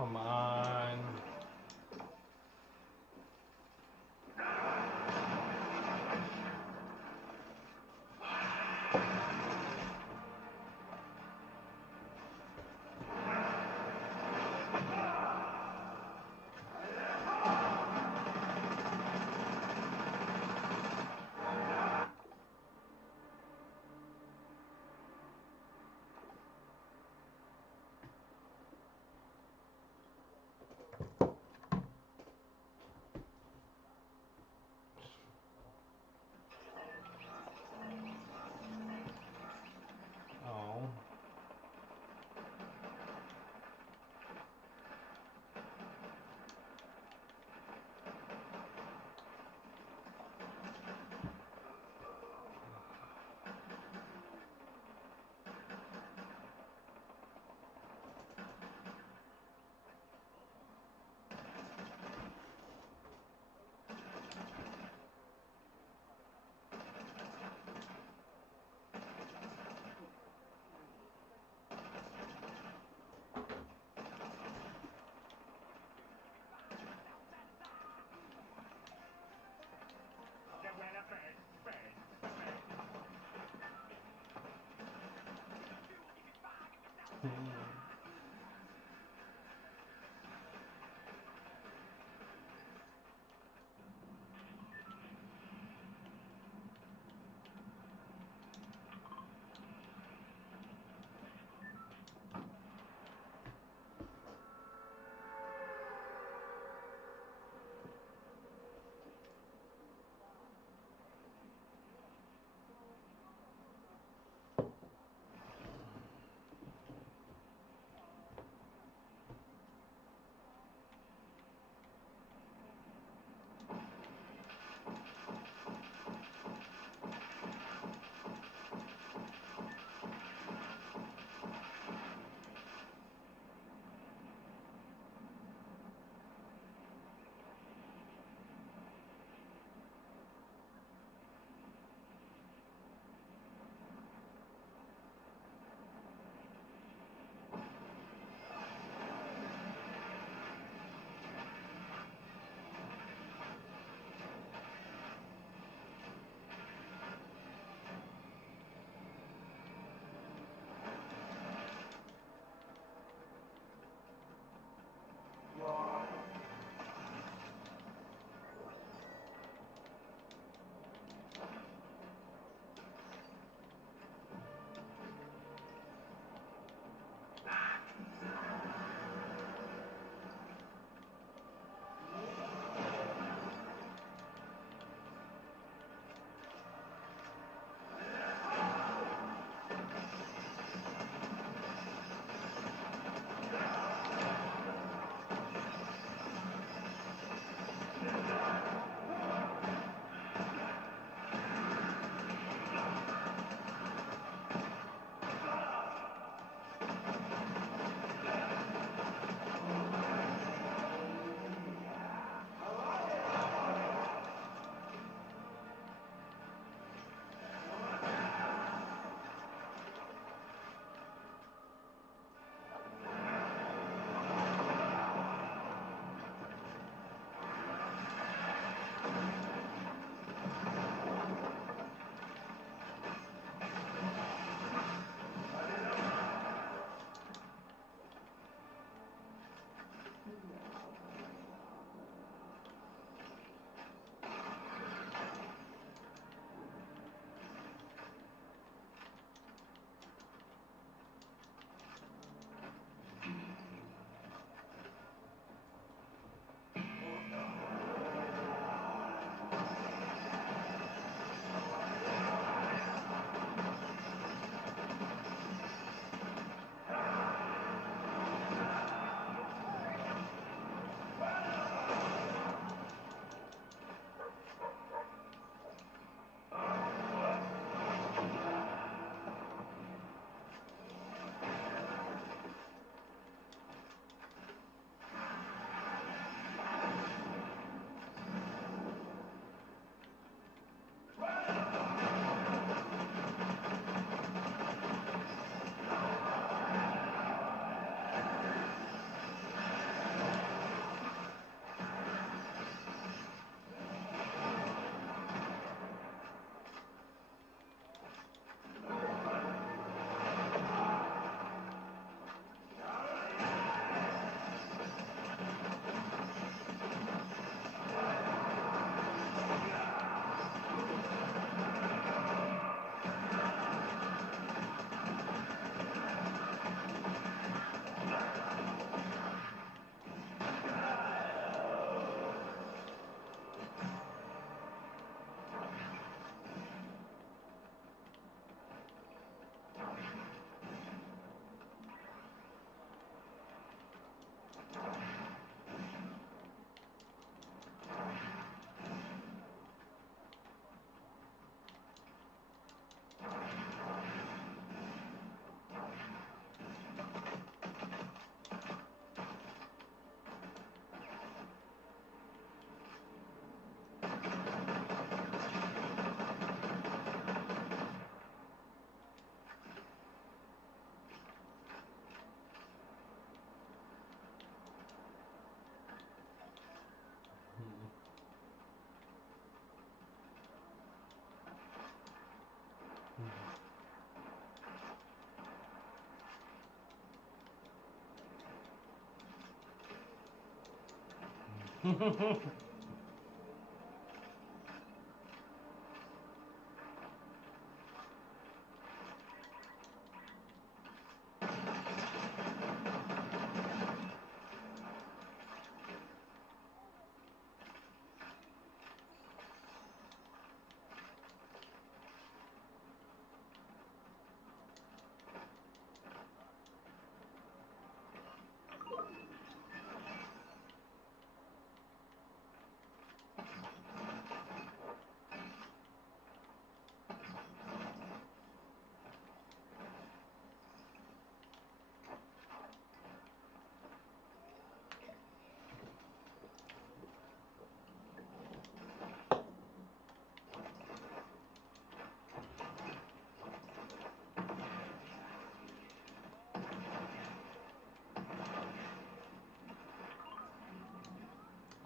Come on.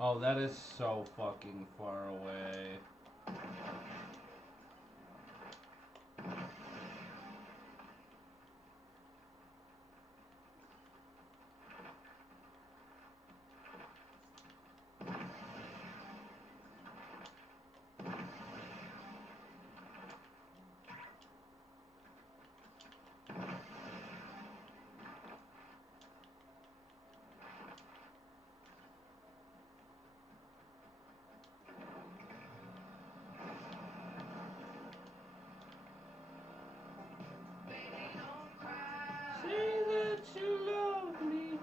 Oh, that is so fucking far away. Say that you love me.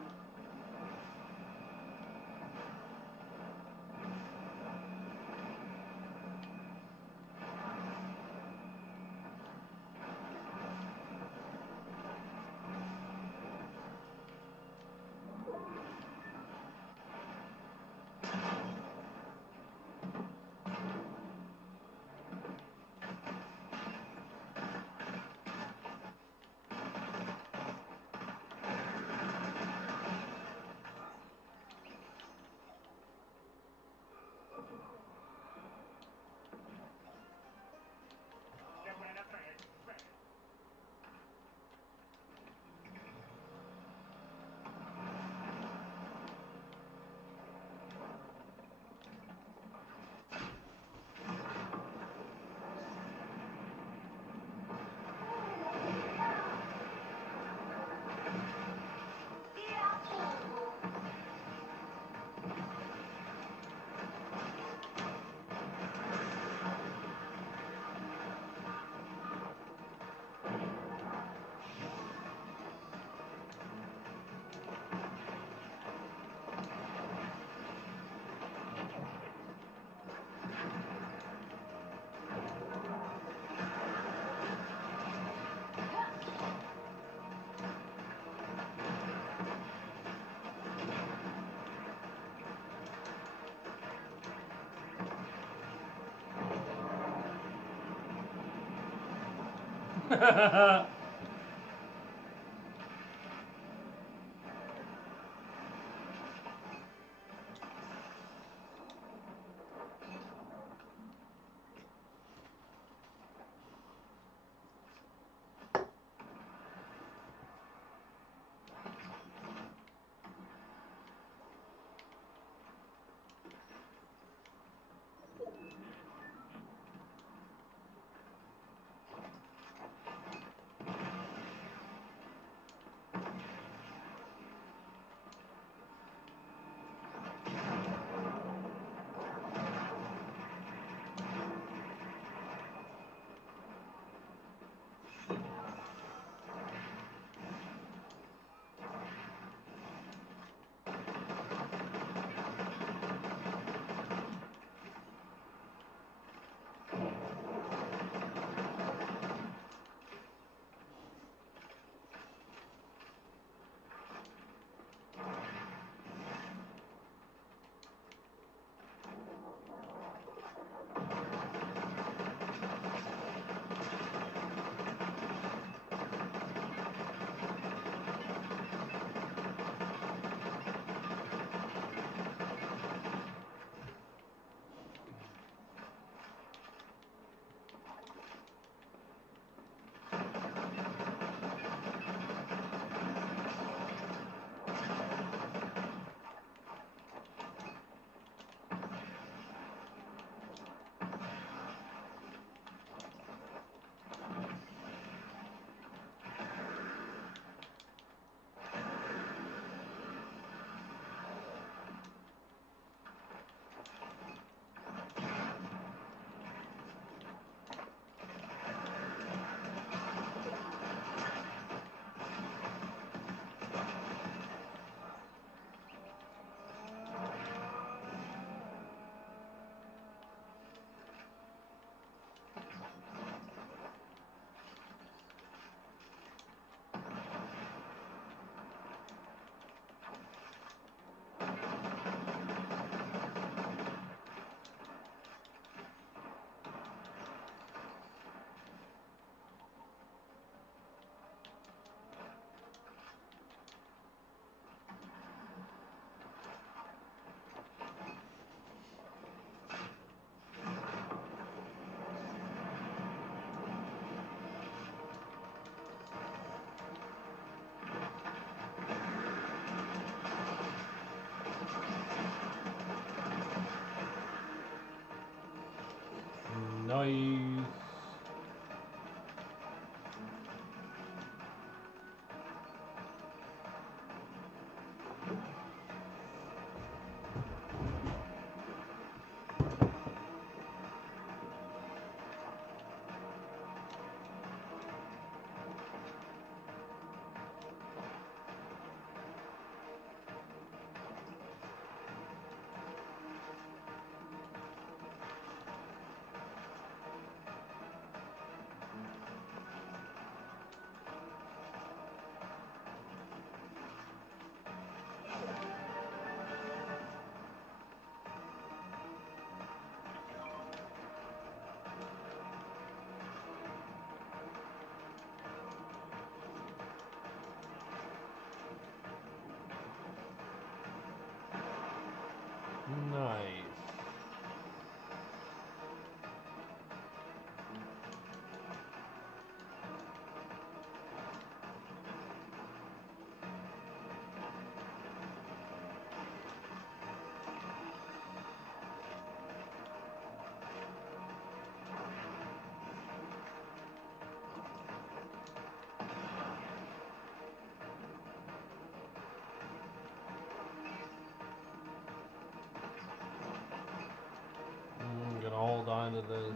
Nice. Nice. I'm gonna hold on to this.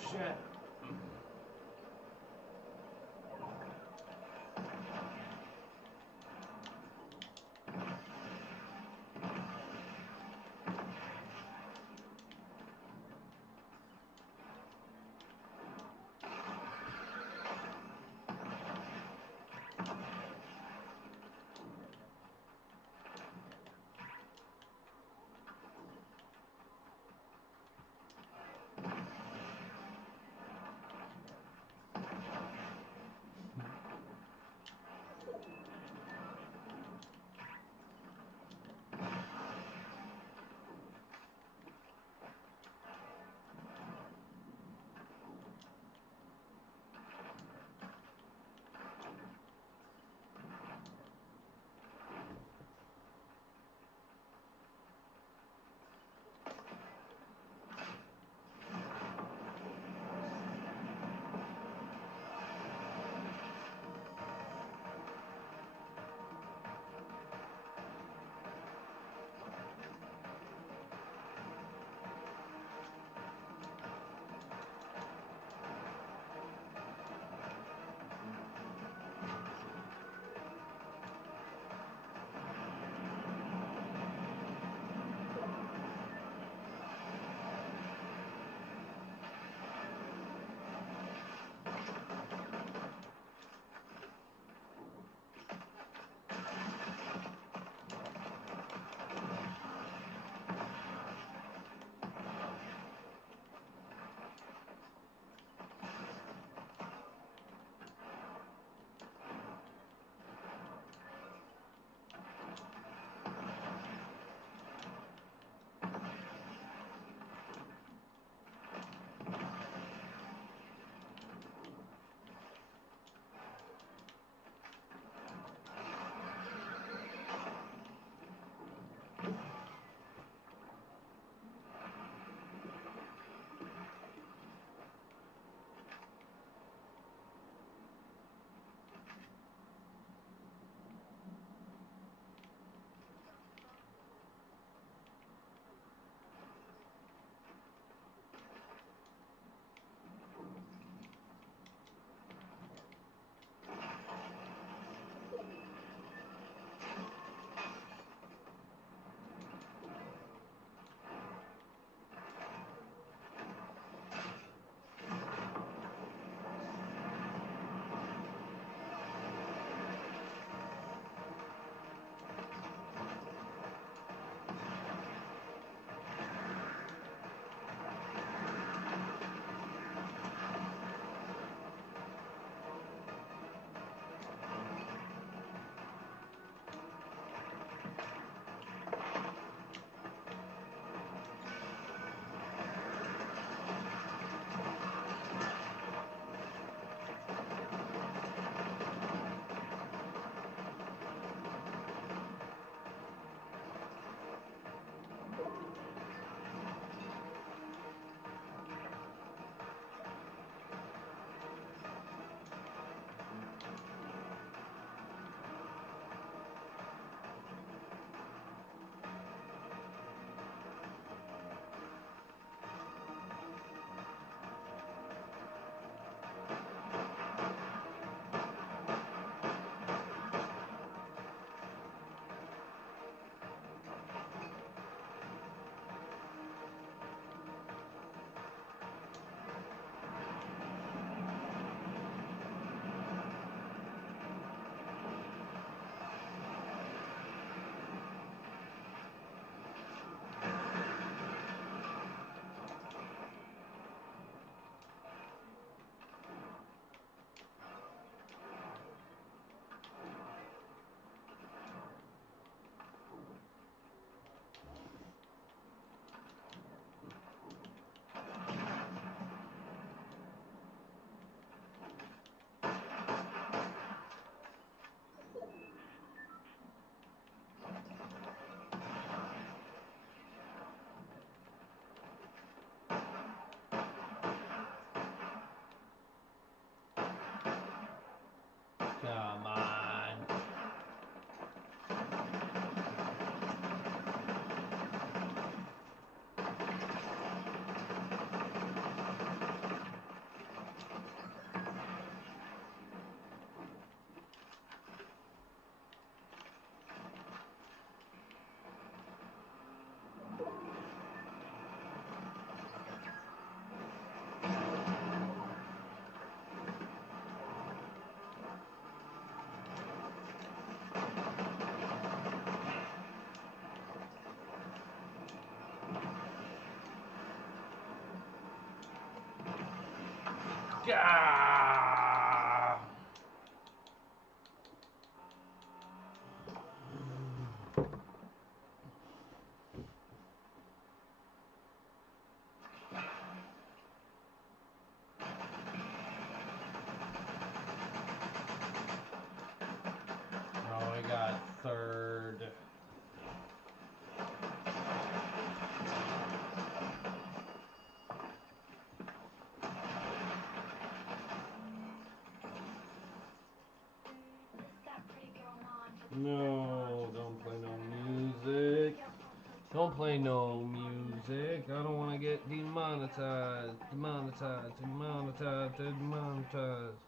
shit. Gah! Oh, we got third. No, don't play no music. Don't play no music. I don't want to get demonetized. Demonetized. Demonetized. Demonetized.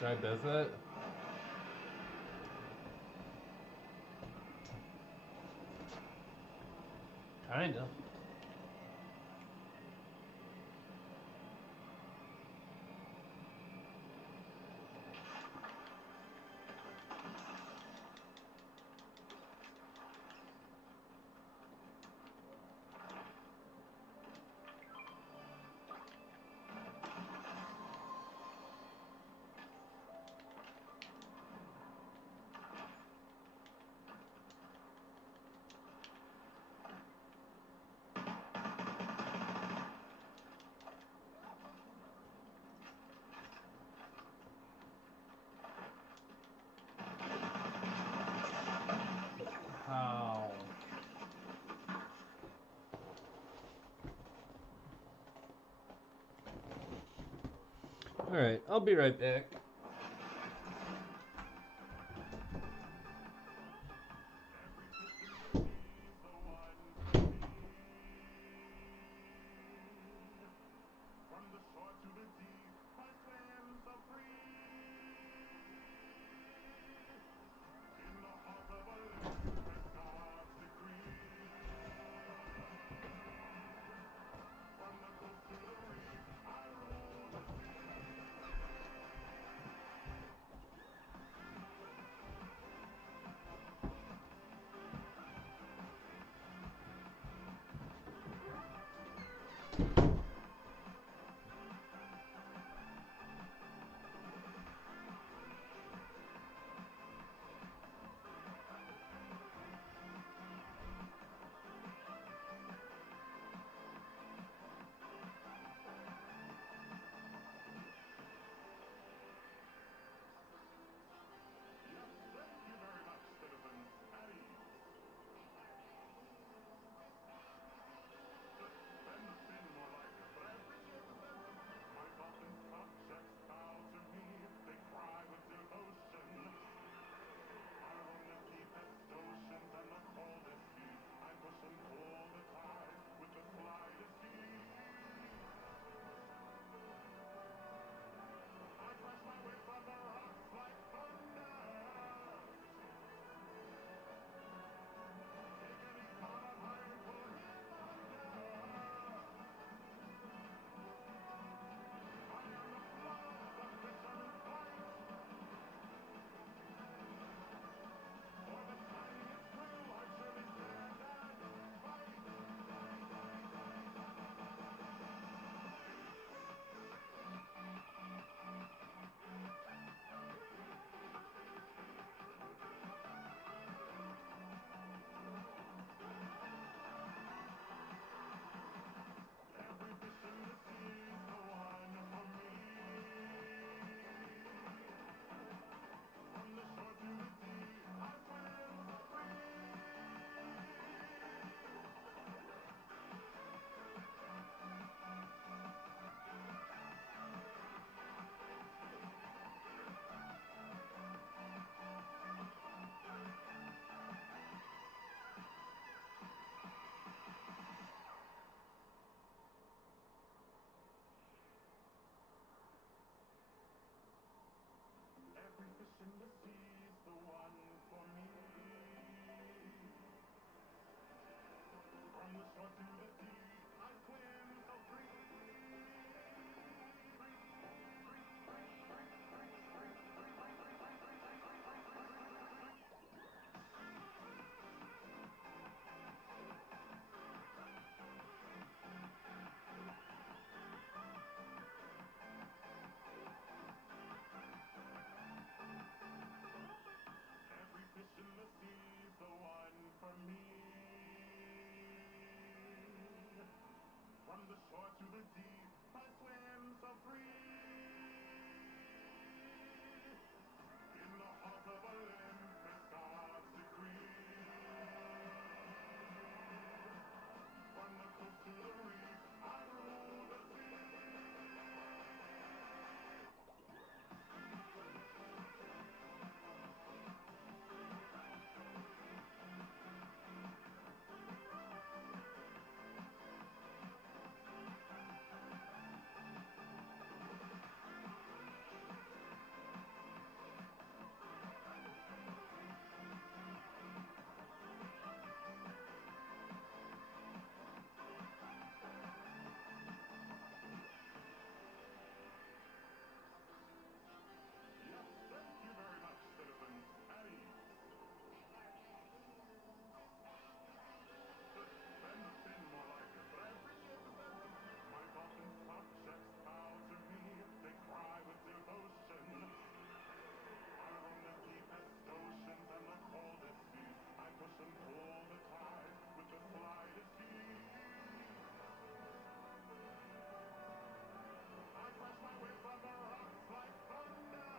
Did I miss it? Kinda. How? Alright, I'll be right back. From the shore to the deep, I swim so free. In the heart of a land with God's decree. From the coast to the reef, I rule the sea. in the sea's the one for me. From the shore to the deep, I swim so free. Every fish in the sea's the one for me. From the shore to the deep, I swim so free. In the heart of Olympus, God's decree. From the coast to the reef, I rule the sea. Yes, thank you very much, citizens. At ease. Then the fin more like it, but I appreciate the sentiment. My dolphin subjects bow to me. They cry with devotion. I roam the deepest oceans and the coldest seas. I push and pull the tide with the slightest ease. I crash my waves on the rocks like thunder.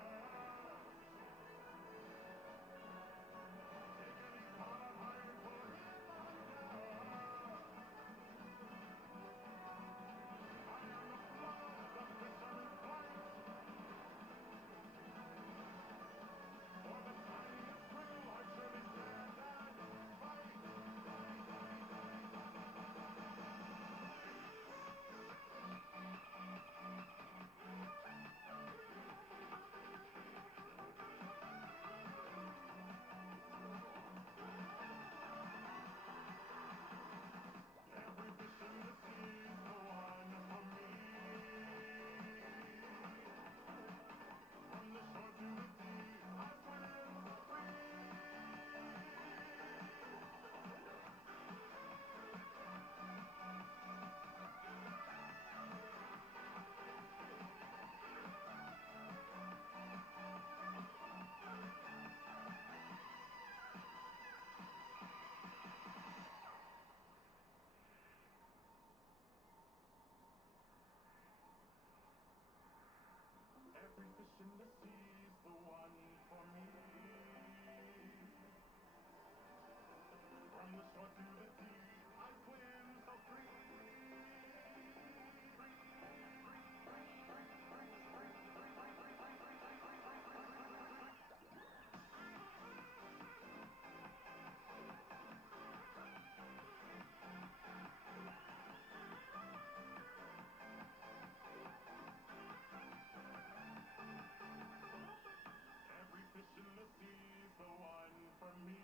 Take any pot of iron, pull him under. I am the flood, the fisherman's flight. For the tiniest thrill, I surely stand and fight. Every fish in the sea's the one for me. From the shore to the deep, I swim so free. Every fish in the sea's the one for me. From the shore to the deep, I swim so free. Every fish in the sea's the one for me.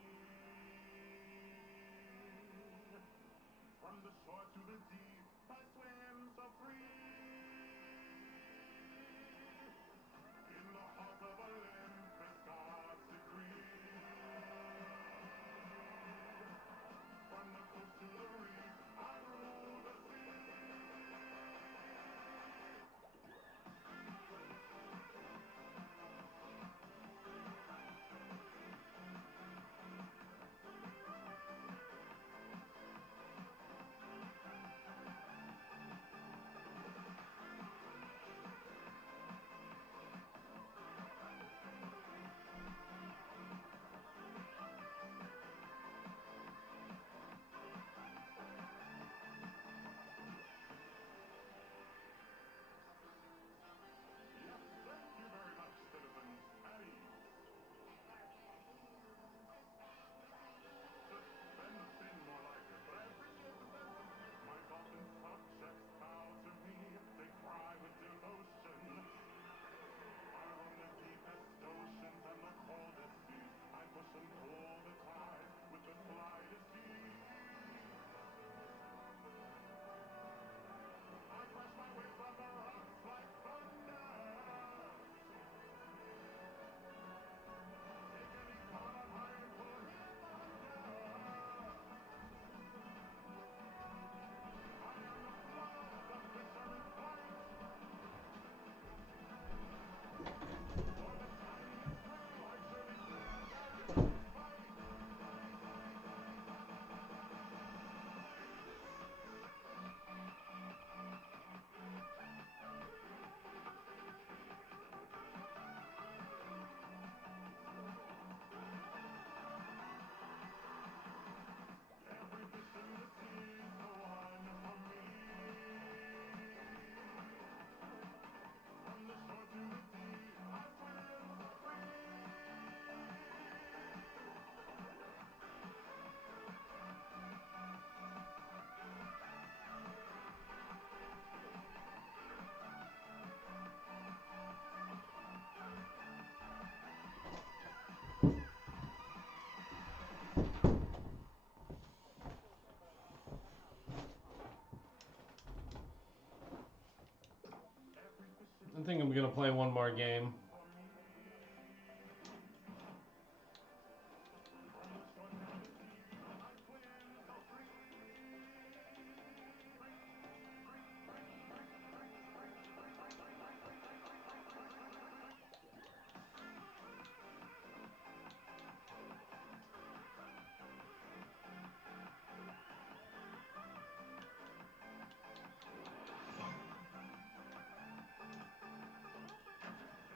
I think I'm gonna play one more game.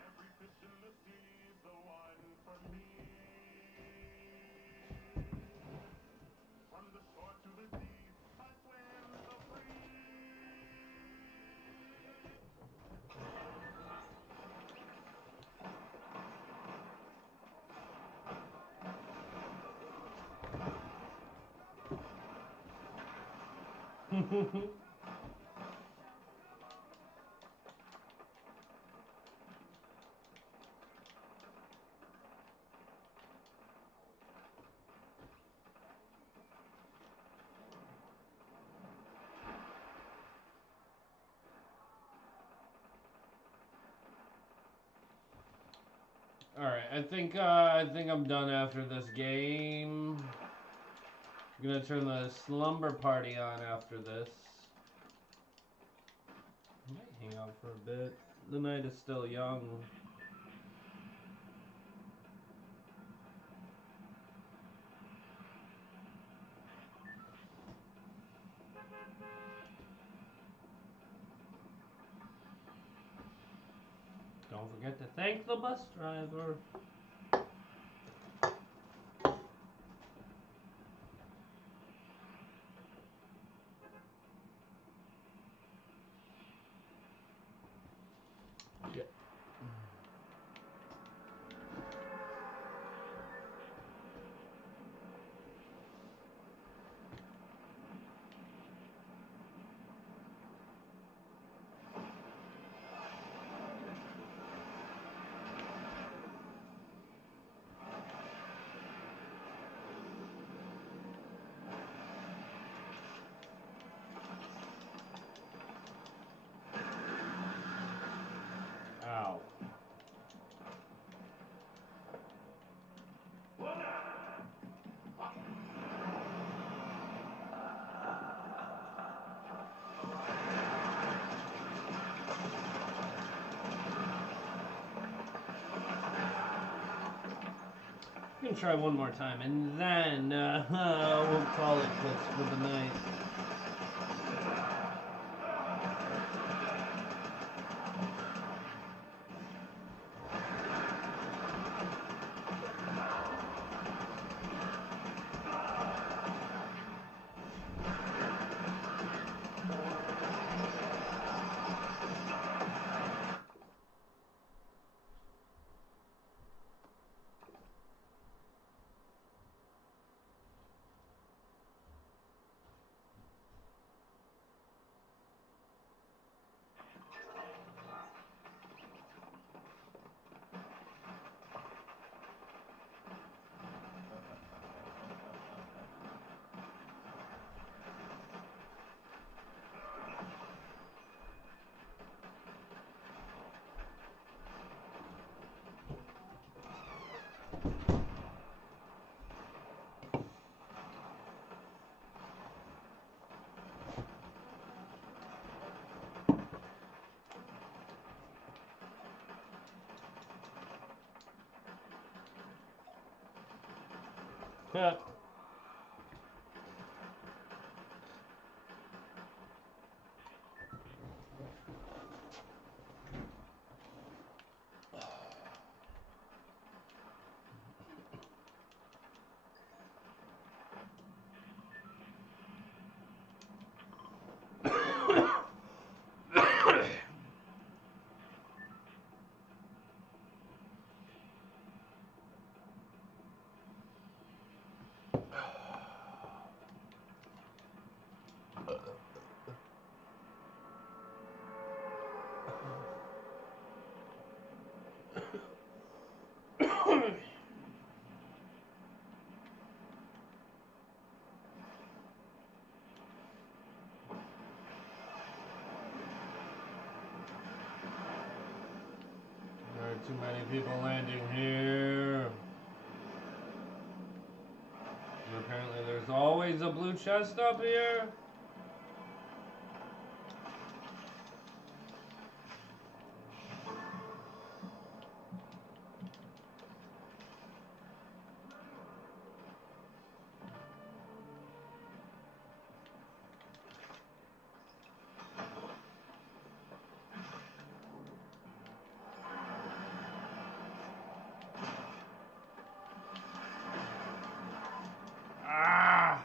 Every fish in the sea's the one for me. From the shore to the deep, I swim so free. Alright, I think I'm done after this game. I'm gonna turn the slumber party on after this. I might hang out for a bit. The night is still young. Don't forget to thank the bus driver. Yeah. Ow. I'm gonna try one more time and then we'll call it quits for the night. Yeah. many people landing here. And apparently there's always a blue chest up here. Ah!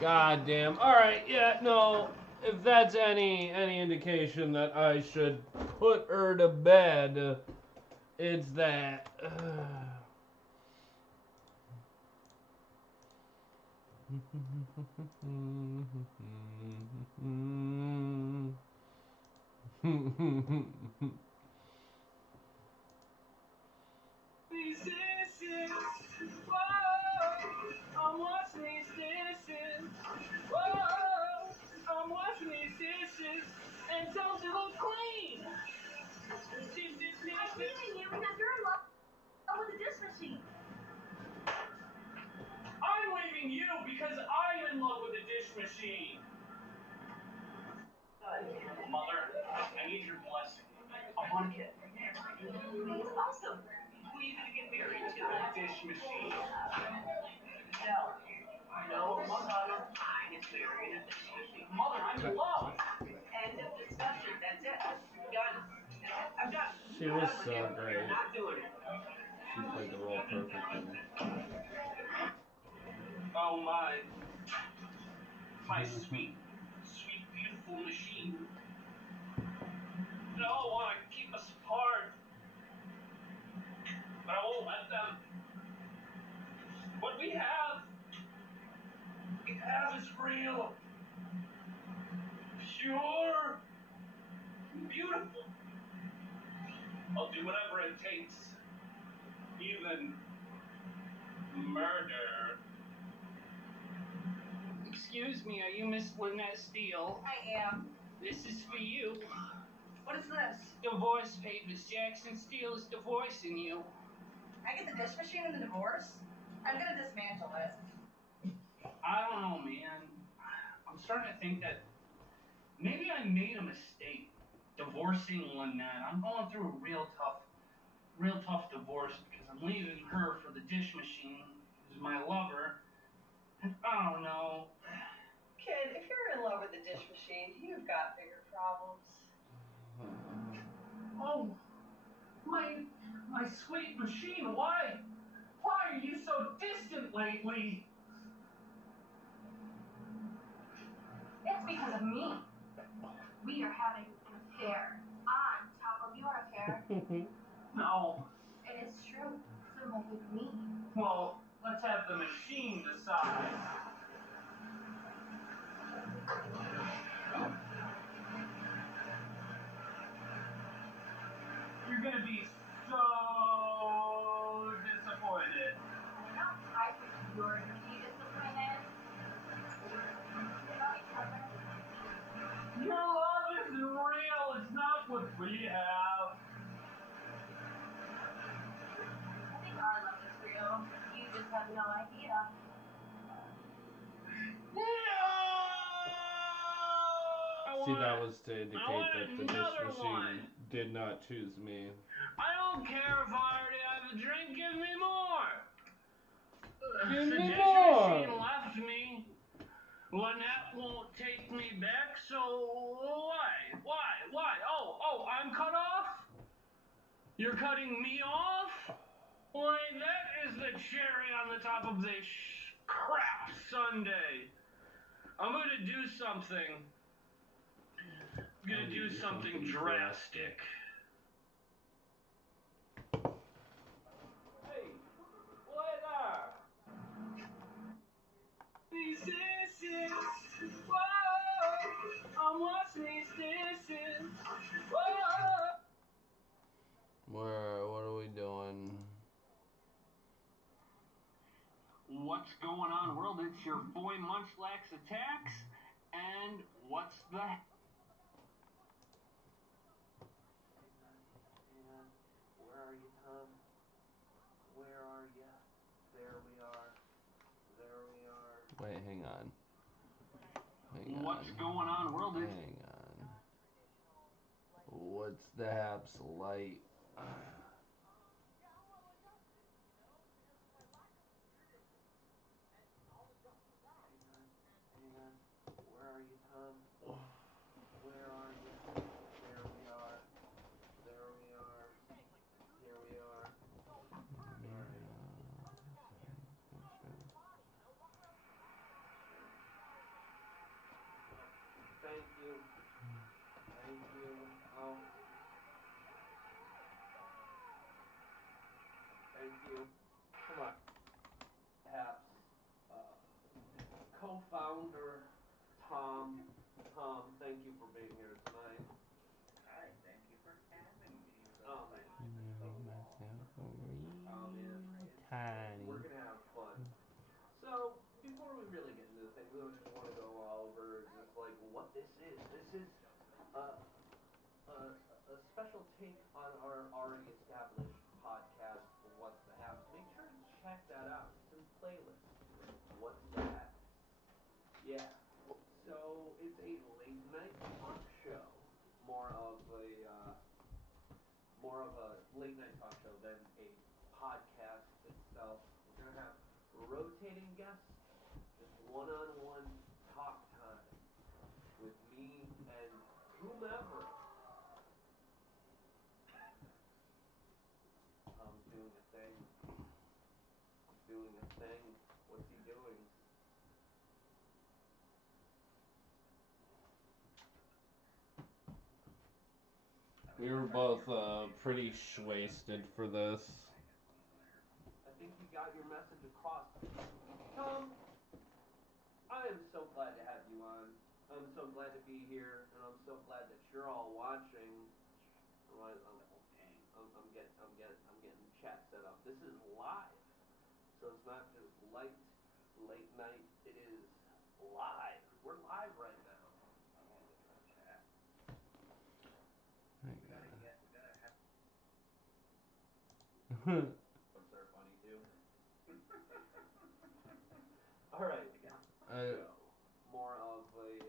God damn. Alright, yeah, no. If that's any indication that I should put her to bed, it's that. These dishes, whoa, I'm washing these dishes, whoa, I'm washing these dishes, and don't you look clean? I'm leaving you because you're in love with the dish machine. I'm leaving you because I'm in love with the dish machine. Mother, I need your blessing. I want a kid. That's awesome. Who are you going to get married to? Dish machine. No. No son of mine is marrying a dish machine. Mother, I'm in love. End of discussion. That's it. Done. I'm done. She was Done with so you. great. You're not doing it. She played the role perfectly. Oh my sweet, sweet, beautiful machine. They all want to keep us apart, but I won't let them. What we have is real, pure, beautiful. I'll do whatever it takes, even murder. Excuse me, are you Miss Lynette Steele? I am. This is for you. What is this? Divorce papers. Jackson Steele is divorcing you. I get the dish machine and the divorce? I'm going to dismantle it. I don't know, man. I'm starting to think that maybe I made a mistake divorcing Lynette. I'm going through a real tough divorce because I'm leaving her for the dish machine, who's my lover. And I don't know. Kid, if you're in love with the dish machine, you've got bigger problems. Oh, my sweet machine, why are you so distant lately? It's because of me. We are having an affair. On top of your affair. No. And it's true. It's in love with me. Well, let's have the machine decide. You're gonna be so disappointed. I don't know. I think you're going to be disappointed. We love each other. Your love isn't real. It's not what we have. I think our love is real. You just have no idea. See, that was to indicate that the dish machine did not choose me. I don't care if I already have a drink. Give me more. Give The me dish more. machine left me. Lynette won't take me back, so why? Oh, I'm cut off? You're cutting me off? Why, that is the cherry on the top of this crap Sunday. I'm gonna do something. I'm gonna do something drastic. Hey, what are? These dishes, whoa, I'm washing these dishes, whoa. What are we doing? What's going on, world? It's your boy Munchlax Attacks, and what's the... Hang on. Where are you, Tom? Where are you? There we are. There we are. Wait, hang on. What's going on, world? Hang on. What's the Haps light? Hang on. Where are you, Tom? Where are you? There we are. There we are. Here we are. Alright. Thank you. Thank you. Oh. Thank you. Come on. Haps. Co-founder Tom. Tom, thank you for being here tonight. Hi, thank you for having me. Oh man. We're gonna have fun. So, before we really get into things, I just want to go over just like what this is. This is a special take on our already established podcast, What's the Haps. Make sure to check that out. It's in playlist. What's the Haps? Yeah. So it's a late night talk show, more of a late night talk show than a podcast itself. We're gonna have rotating guests, just one-on-one talk time with me and whomever. Tom's doing a thing. He's doing a thing. What's he doing? We were both pretty wasted for this. I think you got your message across. Tom, I am so glad to have you on. I'm so glad to be here, and I'm so glad that you're all watching. I'm getting chat set up. This is live, so it's not just late night. It is live. We're live right now. I want to look at the chat. Hang We gotta have... on. Jokes are funny too. All right. So more of a.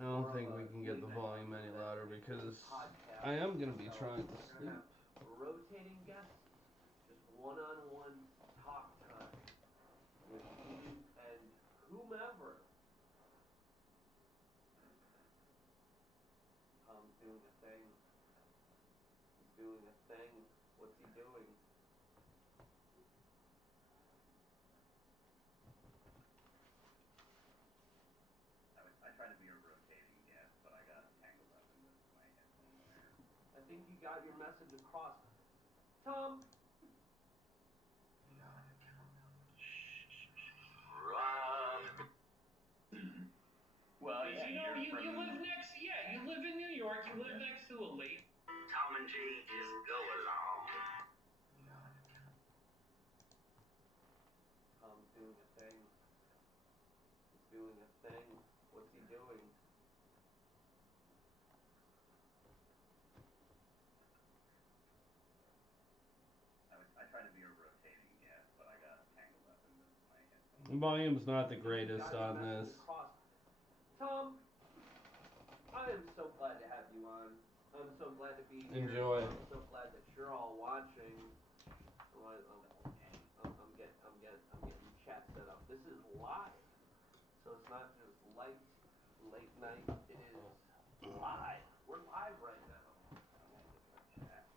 I don't think we can get the volume any louder because I am gonna be trying to sleep. Rotating guests, just one-on-one talk time with me and whomever. Tom's doing a thing. He's doing a thing. What's he doing? I tried to be a rotating guest, but I got tangled up in my headphone wire. I think you got your message across. Tom? Well, yeah, you know, you live next, you live in New York, you live next to a lake. Tom and Jay just go along. Tom's doing a thing. He's doing a thing. What's he doing? I tried to be a rotating guest, but I got tangled up in my headphone. The volume's not the greatest on this. Tom, I am so glad to have you on. I'm so glad to be here. Enjoy. I'm so glad that you're all watching. I'm getting chat set up. This is live, so it's not just late night. It is live. We're live right now. I want to look at the chat.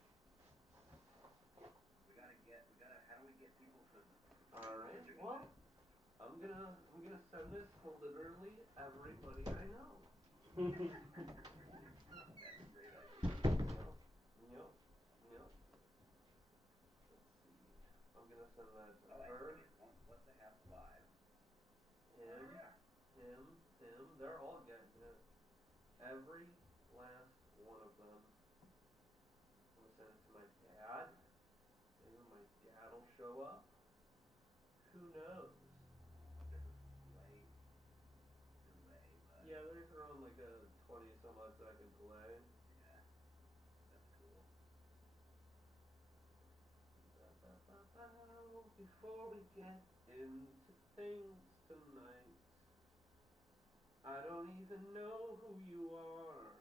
Alright, well, I'm gonna send this to literally everybody I know. That's a great idea. Yep. Let's see. I'm gonna send that to Oh, I her. think it wants to have live. Him. They're all getting it. Every last one of them. I'm gonna send it to my dad. Maybe my dad will show up. Who knows? There's a slight delay, but Yeah, there's around like a 20 some odd second delay. yeah, that's cool. Before we get into things tonight, I don't even know who you are.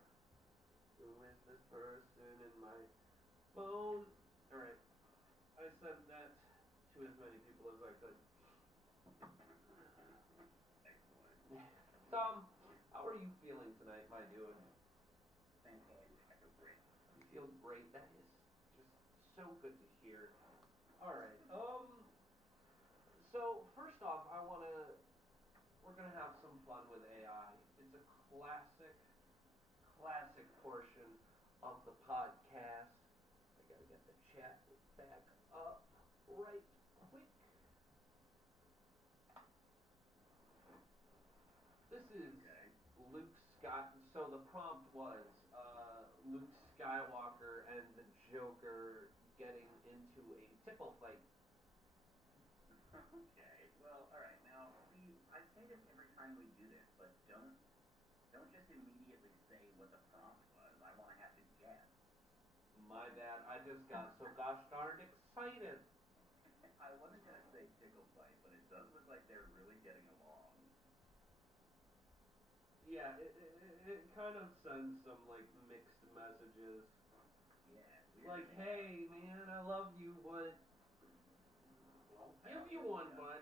Who is this person in my phone? Alright, I sent that to as many people as I could. Excellent. Tom, how are you feeling tonight, my dude? Fantastic. I feel great. You feel great? That is just so good to hear. Alright, so first off, we're gonna have some fun with AI. It's a classic portion of the podcast. I gotta get the chat back up right quick. This is Okay. Luke Scott. So the prompt was Luke Skywalker and the Joker getting into a tickle fight. Okay. Well, all right. Now, see, I say this every time we do this, but don't just immediately say what the prompt was. I want to have to guess. My bad. I just got so gosh darn excited. I wasn't gonna say tickle fight, but it does look like they're really getting along. Yeah, it kind of sends some like mixed messages. Yeah. It's like, hey man, I love you, but I'll give you one, bud.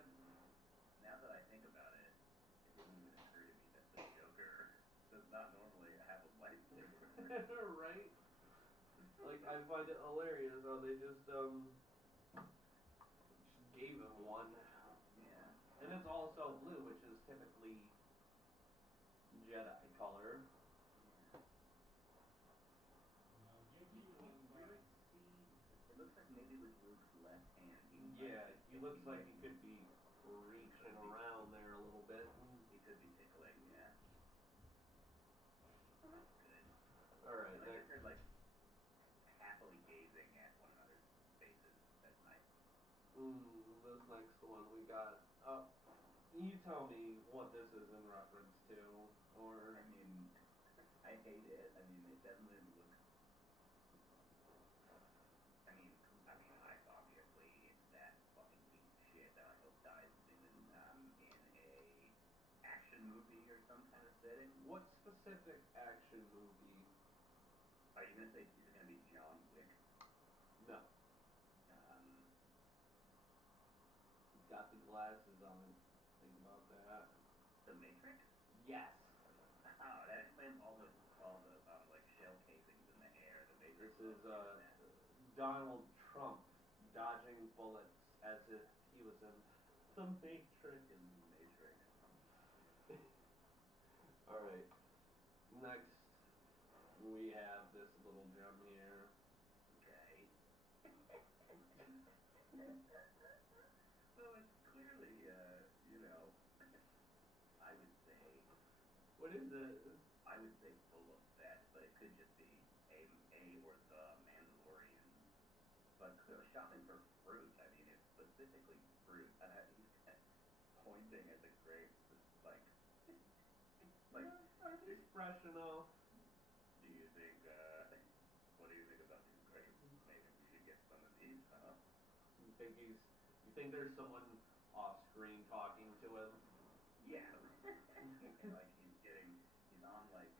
Now that I think about it, it didn't even occur to me that the Joker does not normally have a lightsaber. Right? Like I find it hilarious how they just gave him one. Yeah. And it's also blue, which is typically Jedi color. You can't really see. It looks like maybe with Luke's left hand. Yeah, he looks like he could be reaching around there a little bit. He could be tickling, yeah. Oh, that's good. Alright, I like that next. they're like happily gazing at one another's faces. That's nice. This next one we got. You tell me what this is in reference to, or I mean, I hate it. I mean, it definitely looks. I obviously it's that fucking piece of shit that I hope dies soon in a action movie or some kind of setting. what specific action movie? Are you gonna say is it gonna be John Wick? No. Um, He's got the glasses on. Think about that. The Matrix? Yes. Oh, that explains all the like shell casings in the air. The Matrix. This is Donald Trump dodging bullets as if he was in the Matrix. In the Matrix. Alright. Next, we have this little gem here. Okay. Well, it's clearly, I would say, What is it? I would say Boba Fett, but it could just be a or the Mandalorian. But shopping for fruit, I mean, it's specifically fruit, and he's pointing at the grapes. It's like, Are these fresh enough? do you think? What do you think about these grapes? Maybe we should get some of these, huh? You think there's someone off screen talking to him? Yeah. Like he's on like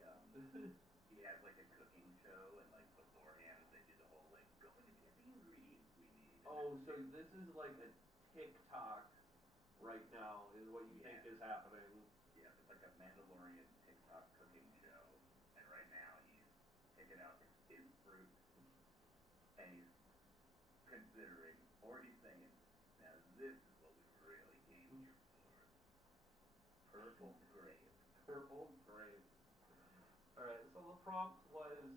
he has like a cooking show, and like beforehand they do the whole like going to get the ingredients we need. Oh, so this is like a TikTok right now is what you think is happening. Yeah, it's like a Mandalorian TikTok cooking show, and right now he's taking out his fruit, and he's considering, or he's saying, now this is what we Purple grapes. Purple grapes. Alright, so the prompt was,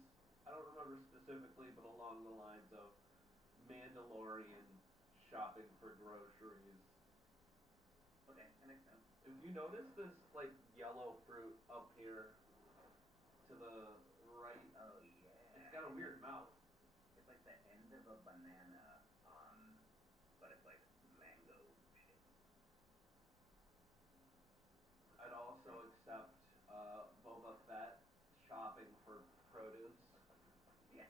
I don't remember specifically, but along the lines of Mandalorian shopping for groceries. Okay, that makes sense. If you notice this, like, yellow fruit up here to the right, Oh yeah. it's got a weird mouth. It's like the end of a banana but it's like mango shaped. I'd also accept Boba Fett shopping for produce. Yeah.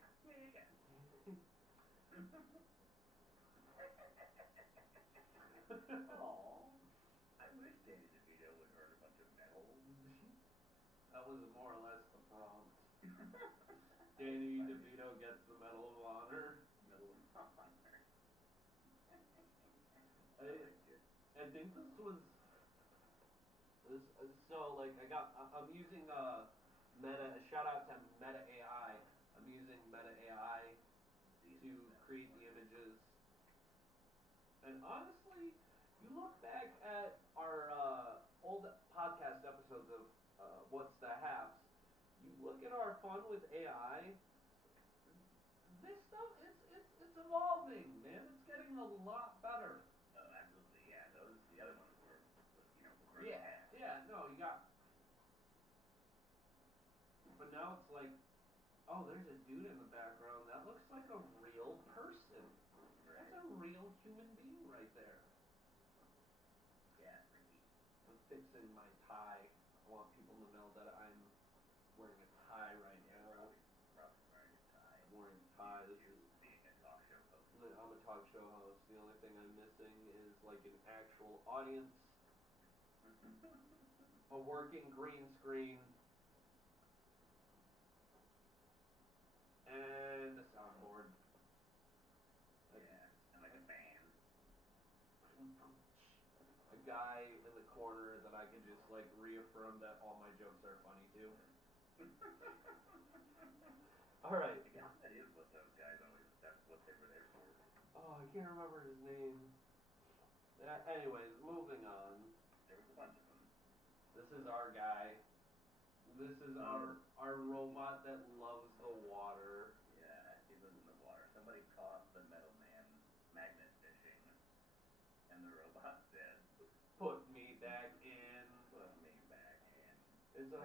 Aww. I wish Danny DeVito would earn a bunch of medals. That was more or less the prompt. Danny DeVito gets the Medal of Honor. Medal of Honor. I think this was so like I'm using Meta. Shout out to Meta AI. I'm using Meta AI to create the images. And honestly, you look back at our old podcast episodes of What's the Haps. You look at our fun with AI. This stuff it's evolving, man. It's getting a lot better. Oh, absolutely, yeah. The other ones were grotesque. Yeah, no, you got. But now it's like, oh, there's a dude in the background that looks like a real person. Right. That's a real human being right there. Yeah, freaky. I'm fixing my tie. I want people to know that I'm wearing a tie right now. Robbie's wearing a tie. I'm wearing a tie. This is being a talk show host. I'm a talk show host. The only thing I'm missing is like an actual audience, a working green screen, and a soundboard. Yeah, and like a band. A guy in the corner that I can just like reaffirm that all my jokes are funny too. All right. I guess that is what those guys that's what they were there for. Oh, I can't remember his name. Anyways, moving on. There was a bunch of them. This is our guy. This is our robot that loves the water. Yeah, he lives in the water. Somebody caught the metal man magnet fishing, and the robot said, Put me back in. Put me back in. It's a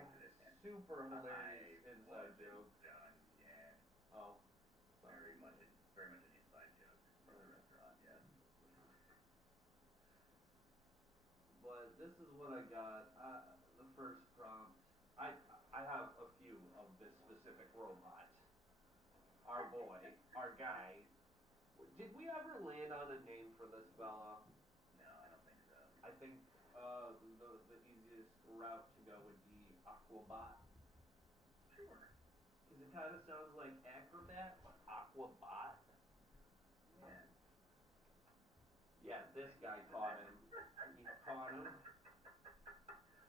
super hilarious inside joke. Done yet. Oh. Very much an inside joke from the restaurant, yes. But this is what I got. The first prompt. I have a few of this specific robot. Our boy, our guy. Did we ever land on a name for this fella? No, I don't think so. I think the easiest route to go would be Aquabot. Sure. Because it kind of sounds like acrobat, but Aquabot. Yeah. Yeah, this guy caught him. He caught him.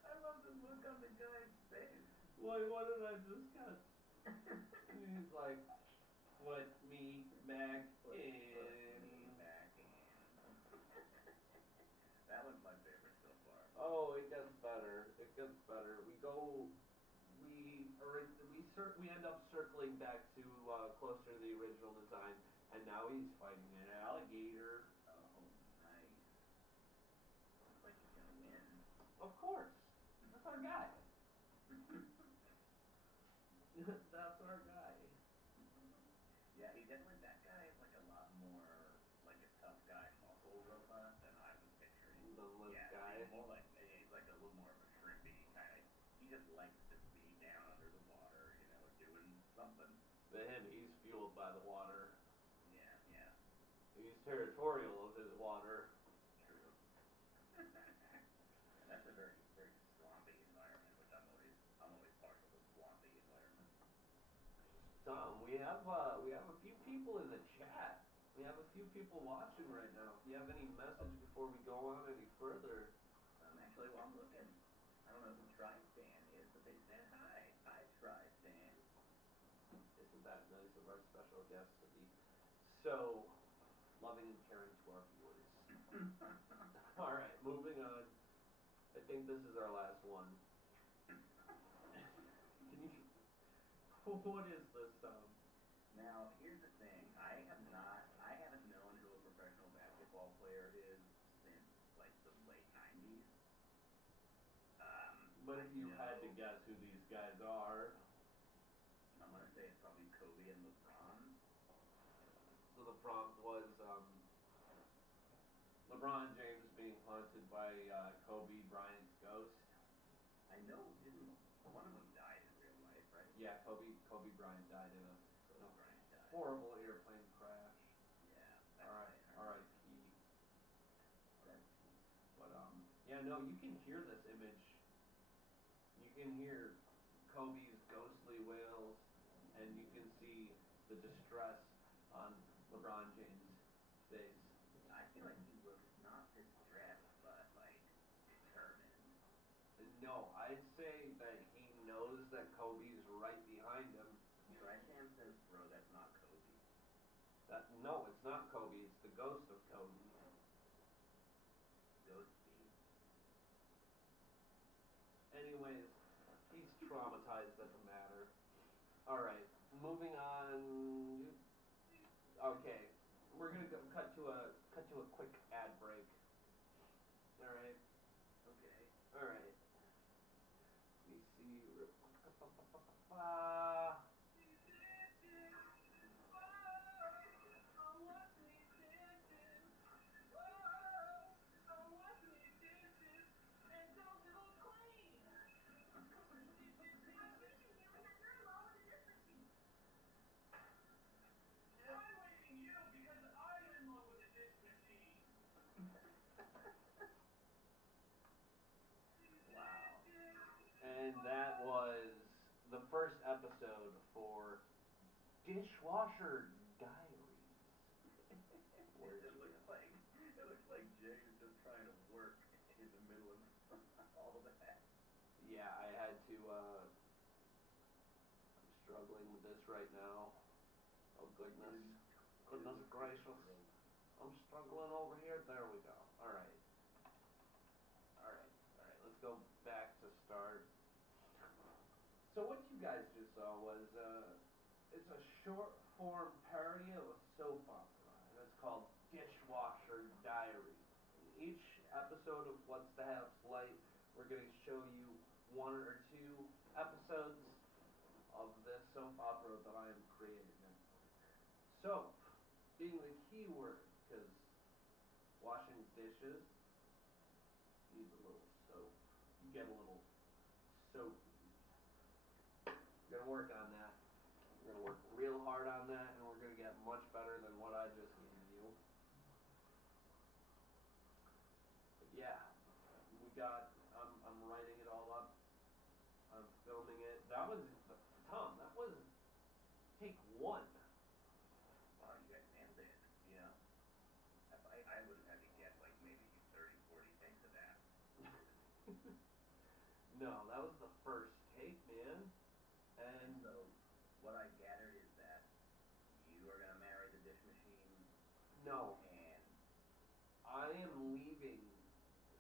I love the look on the guy's face. Wait, what did I just catch? And he's like, put me back in. Put me back in. That one's my favorite so far. Oh, it gets better. It gets better. We end up circling back to closer to the original design, and now he's fighting an alligator. Oh, nice. Looks like he's gonna win. Of course. That's our guy. That's our guy. Yeah, that guy is like a lot more like a tough guy muscle robot than I was picturing. The lip guy. He's more like me. He's like a little more of a shrimpy kind of. He just likes to be down under the water, doing something. To him, he's fueled by the water. Yeah, yeah. He's territorial of his water. True. And that's a very, very swampy environment, which I'm always partial to swampy environments. Tom, we have a few people in the chat. We have a few people watching right now. If you have any message before we go on any further. Actually, while I'm looking, I don't know who Tri-Stan is, but they said hi. Hi, Tri-Stan. Isn't that nice of our special guests to be so loving and caring to our viewers? All right, moving on. I think this is our last one. Can you? What is this? Now, here's the thing. I haven't known who a professional basketball player is since, like, the late 90s. But if you had to know- guess who these guys are, I'm going to say it's probably Kobe and LeBron. so the prompt was LeBron James being haunted by Kobe Bryant's ghost. I know, didn't one of them died in real life, right? Yeah, Kobe Bryant died in a Kobe Bryant died. horrible airplane crash. Yeah, that's All right. right, R.I.P. But yeah, no, you can hear this image. You can hear Kobe's ghostly wails, and you can see the distress on LeBron James' face. I feel like he looks not distressed, but, like, determined. No, I'd say that he knows that Kobe's right behind him. Trisham says, bro, that's not Kobe. No, it's not Kobe. It's the ghost of Kobe. Ghost beat. Anyways, he's traumatized at the matter. All right, moving on. Okay, we're gonna cut to a quick ad break. All right. Okay. All right. Let me see real quick. I'm leaving you because I'm in love with the dish machine. Wow. And that was the first episode for Dishwasher Diaries. It looks like Jay's just trying to work in the middle of all that. Yeah, I had to. I'm struggling with this right now. Oh goodness, goodness gracious! I'm struggling over here. There we go. All right. Let's go back to start. So what you guys just saw was it's a short form parody of a soap opera, and it's called Dishwasher Diaries. Each episode of What's the Haps Light, we're going to show you one or two episodes of this soap opera that I am creating. Soap being the key word, because washing dishes needs a little soap. You get a little soapy. We're going to work on that. We're going to work real hard on that, and we're going to get much better than what I just gave you. But yeah, I'm writing it all up. I'm filming it. Tom, that was take one. Wow, you guys nailed it. Yeah. I would have had to guess, like, maybe 30, 40 takes of that. No, that was the first take, man. And So, what I gathered is that you are going to marry the dish machine. no, And I am leaving.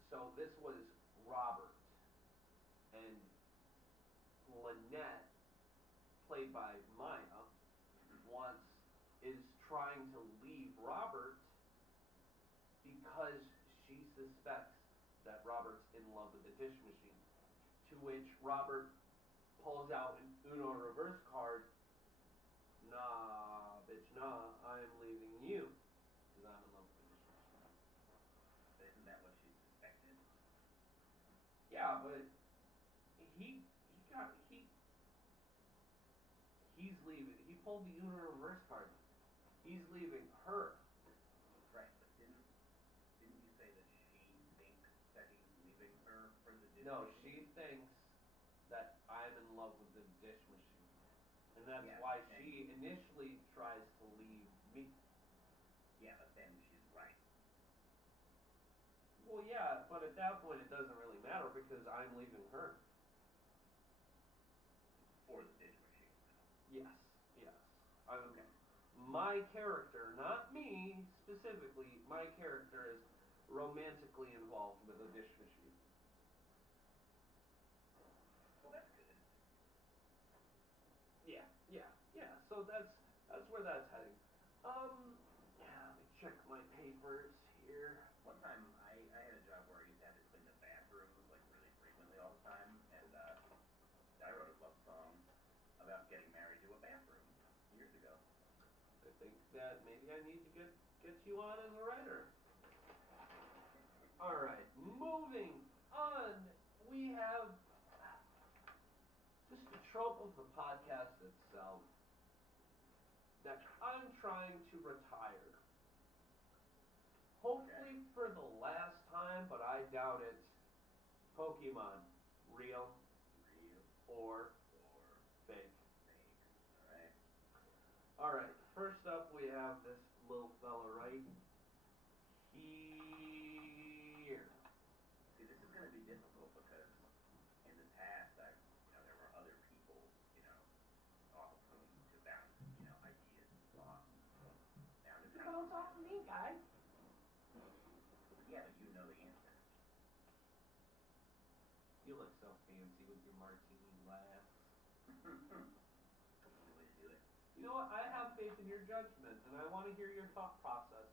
So this was Robert and Lynette, played by Maya, is trying to leave Robert because she suspects that Robert's in love with the dish machine. To which Robert pulls out an Uno reverse card. Nah, bitch, nah, I'm leaving you because I'm in love with the dish machine. isn't that what she suspected? Yeah, but he's leaving. He pulled the Uno reverse card. He's leaving her. Right, but didn't you say that she thinks that he's leaving her for the dish No, machine? she thinks that I'm in love with the dish machine. And that's Yeah, why but she initially tries to leave me. Yeah, but then she's right. Well, yeah, but at that point it doesn't really matter because I'm leaving her. For the dish machine. Yes, yes. Okay. My character, not me specifically, my character is romantically involved with a dish machine. yeah. So that's where that's heading. Yeah, let me check my papers here. One time, I had a job where I used to have to clean the bathrooms like really frequently all the time, and I wrote a love song about getting married to a bathroom years ago. I think that maybe I need to get you on as a writer. All right, moving on. We have just the trope of the podcast itself that I'm trying to retire. Hopefully for the last time, but I doubt it. Pokemon, real Real or or fake? fake? All right. All right. First up, we have this little fella right here. See, this is going to be difficult because in the past, there were other people, off of whom to bounce, ideas and thoughts. Now I'm just You trying to bounce think. off of me, guy. Yeah, but you know the answer. You look so fancy with your martini glass. Easy way to do it. You know what? I have faith in your judgment, and I want to hear your thought process.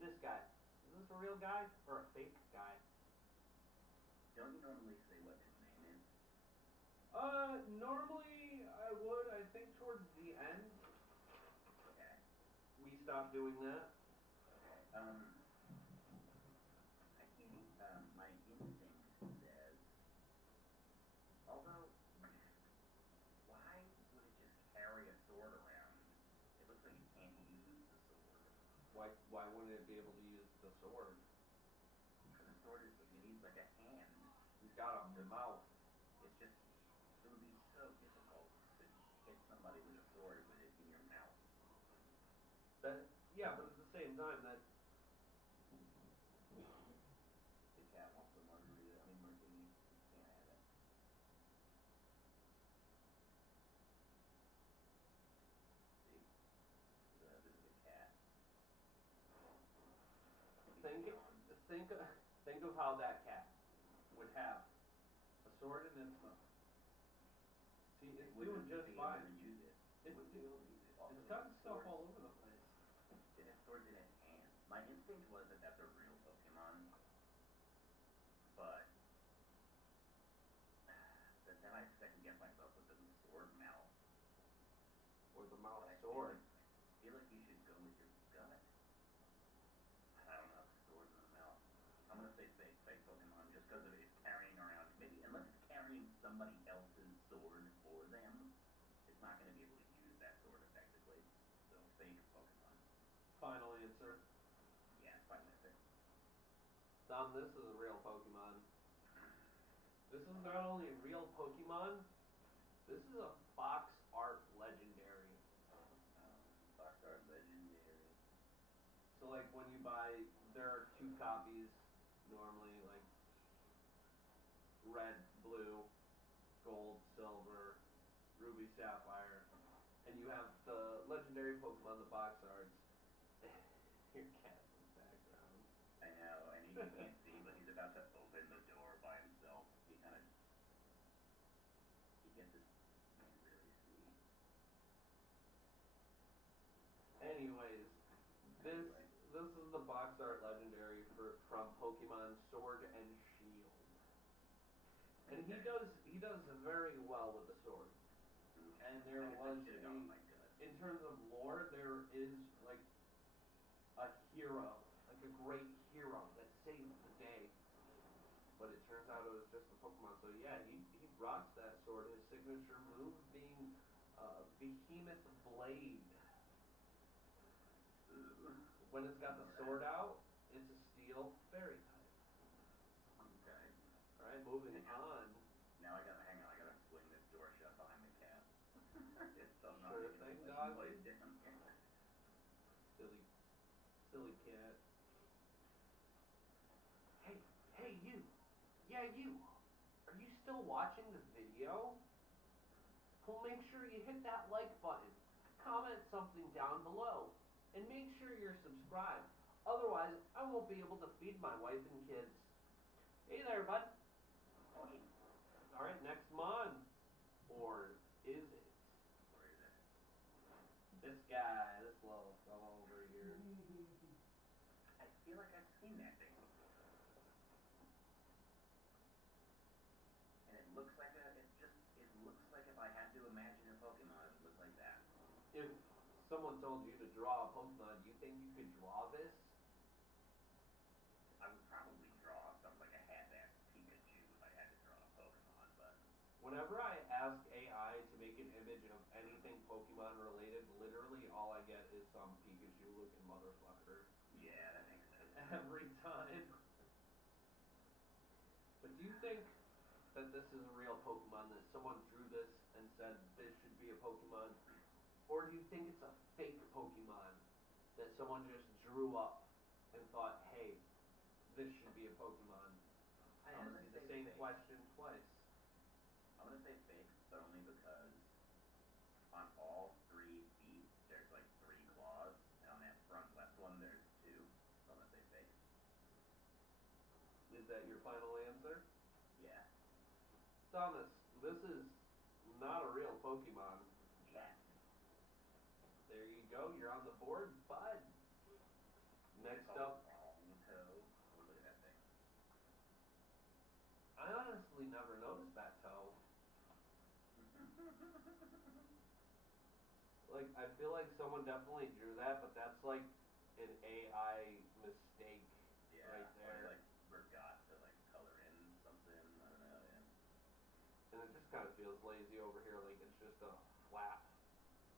This guy. Is this a real guy or a fake guy? Don't you normally say what his name is? Normally I would. I think towards the end Okay. we stopped doing that. Okay. I think my instinct says, although, why would it just carry a sword around? It looks like it can't use the sword. Why wouldn't it be able to use the sword? Because a sword is, you need like a hand. He's got a mouth. It's just, it would be so difficult to hit somebody with a sword with it in your mouth. That yeah, but at the same time that The cat wants the margarita, martini. You can't have it. See? This is a cat. He's think yawned. think think of how that cat would have a sword in its mouth. See, It it's doing wouldn't just be able fine. to use it. It wouldn't be able to use it. Also, It's it got has stuff swords. all over the place. It has swords in its hands. My instinct was that that's a real Pokemon, but then I second guess myself with the sword mouth. Or the mouth But I sword. feel like you should go with your gut. I don't know. Sword in the mouth. I'm gonna say fake Pokemon, just because of it's carrying around. Maybe unless it's carrying somebody else's sword for them, it's not gonna be able to use that sword effectively. So fake Pokemon. Final answer. Yes, final answer. Dom, this is a real Pokemon. This is not only a real Pokemon, this is a box art legendary. Box art legendary. So like when you buy, there are two copies normally, like red, blue, gold, silver, ruby, sapphire, and you have the legendary Pokemon, the box arts. Your cat's in the background. I know, and you can't see, but he's about to open the door by himself. He gets his, you can't really see. Anyways, this Anyway. this is the box art legendary from Pokemon Sword and Shield. And he does very well with the sword. Okay. And there I guess was I should have gone with my gut. in terms of lore, there is like a hero, like a great hero that saved the day. But it turns out it was just a Pokemon. So yeah, he rocks that sword. His signature move being Behemoth Blade. Ooh. When it's got the sword out, it's a steel fairy type. Okay. Alright, moving on. Now I gotta hang on. I gotta swing this door shut behind the cat. It's so Sure naughty. thing, It's doggy. noise down here. Silly cat. Hey you. Yeah, you. Are you still watching the video? Well, make sure you hit that like button, comment something down below, and make sure you're subscribed. Otherwise, I won't be able to feed my wife and kids. Hey there, bud. Oh, yeah. Alright, next mon. Or is it? looks like it looks like if I had to imagine a Pokemon, it would look like that. If someone told you to draw a Pokemon, do you think you could draw this? I would probably draw something like a half-assed Pikachu if I had to draw a Pokemon, but Whenever I ask AI to make an image of anything Pokemon related, literally all I get is some Pikachu looking motherfucker. yeah, that makes sense. Every time. But do you think that this is a real Pokemon, that someone drew this and said this should be a Pokemon? Or do you think it's a fake Pokemon that someone just drew up and thought, hey, this should be a Pokemon? I I'm asked gonna you say the same fake. question twice. I'm gonna say fake, but only because on all 3 feet there's like 3 claws, and on that front left one there's 2. So I'm gonna say fake. Is that your final answer? Yeah. Thomas, this is not a real Pokemon. Yes. There you go, you're on the board, bud. Next It's up, a long toe. Oh, look at that thing. I honestly never noticed that toe. Like, I feel like someone definitely drew that, but that's like an AI mistake Yeah. right Or they there. like forgot to like color in something. I don't know. Yeah. And it just kind of feels lazy over here, like it's just a flap.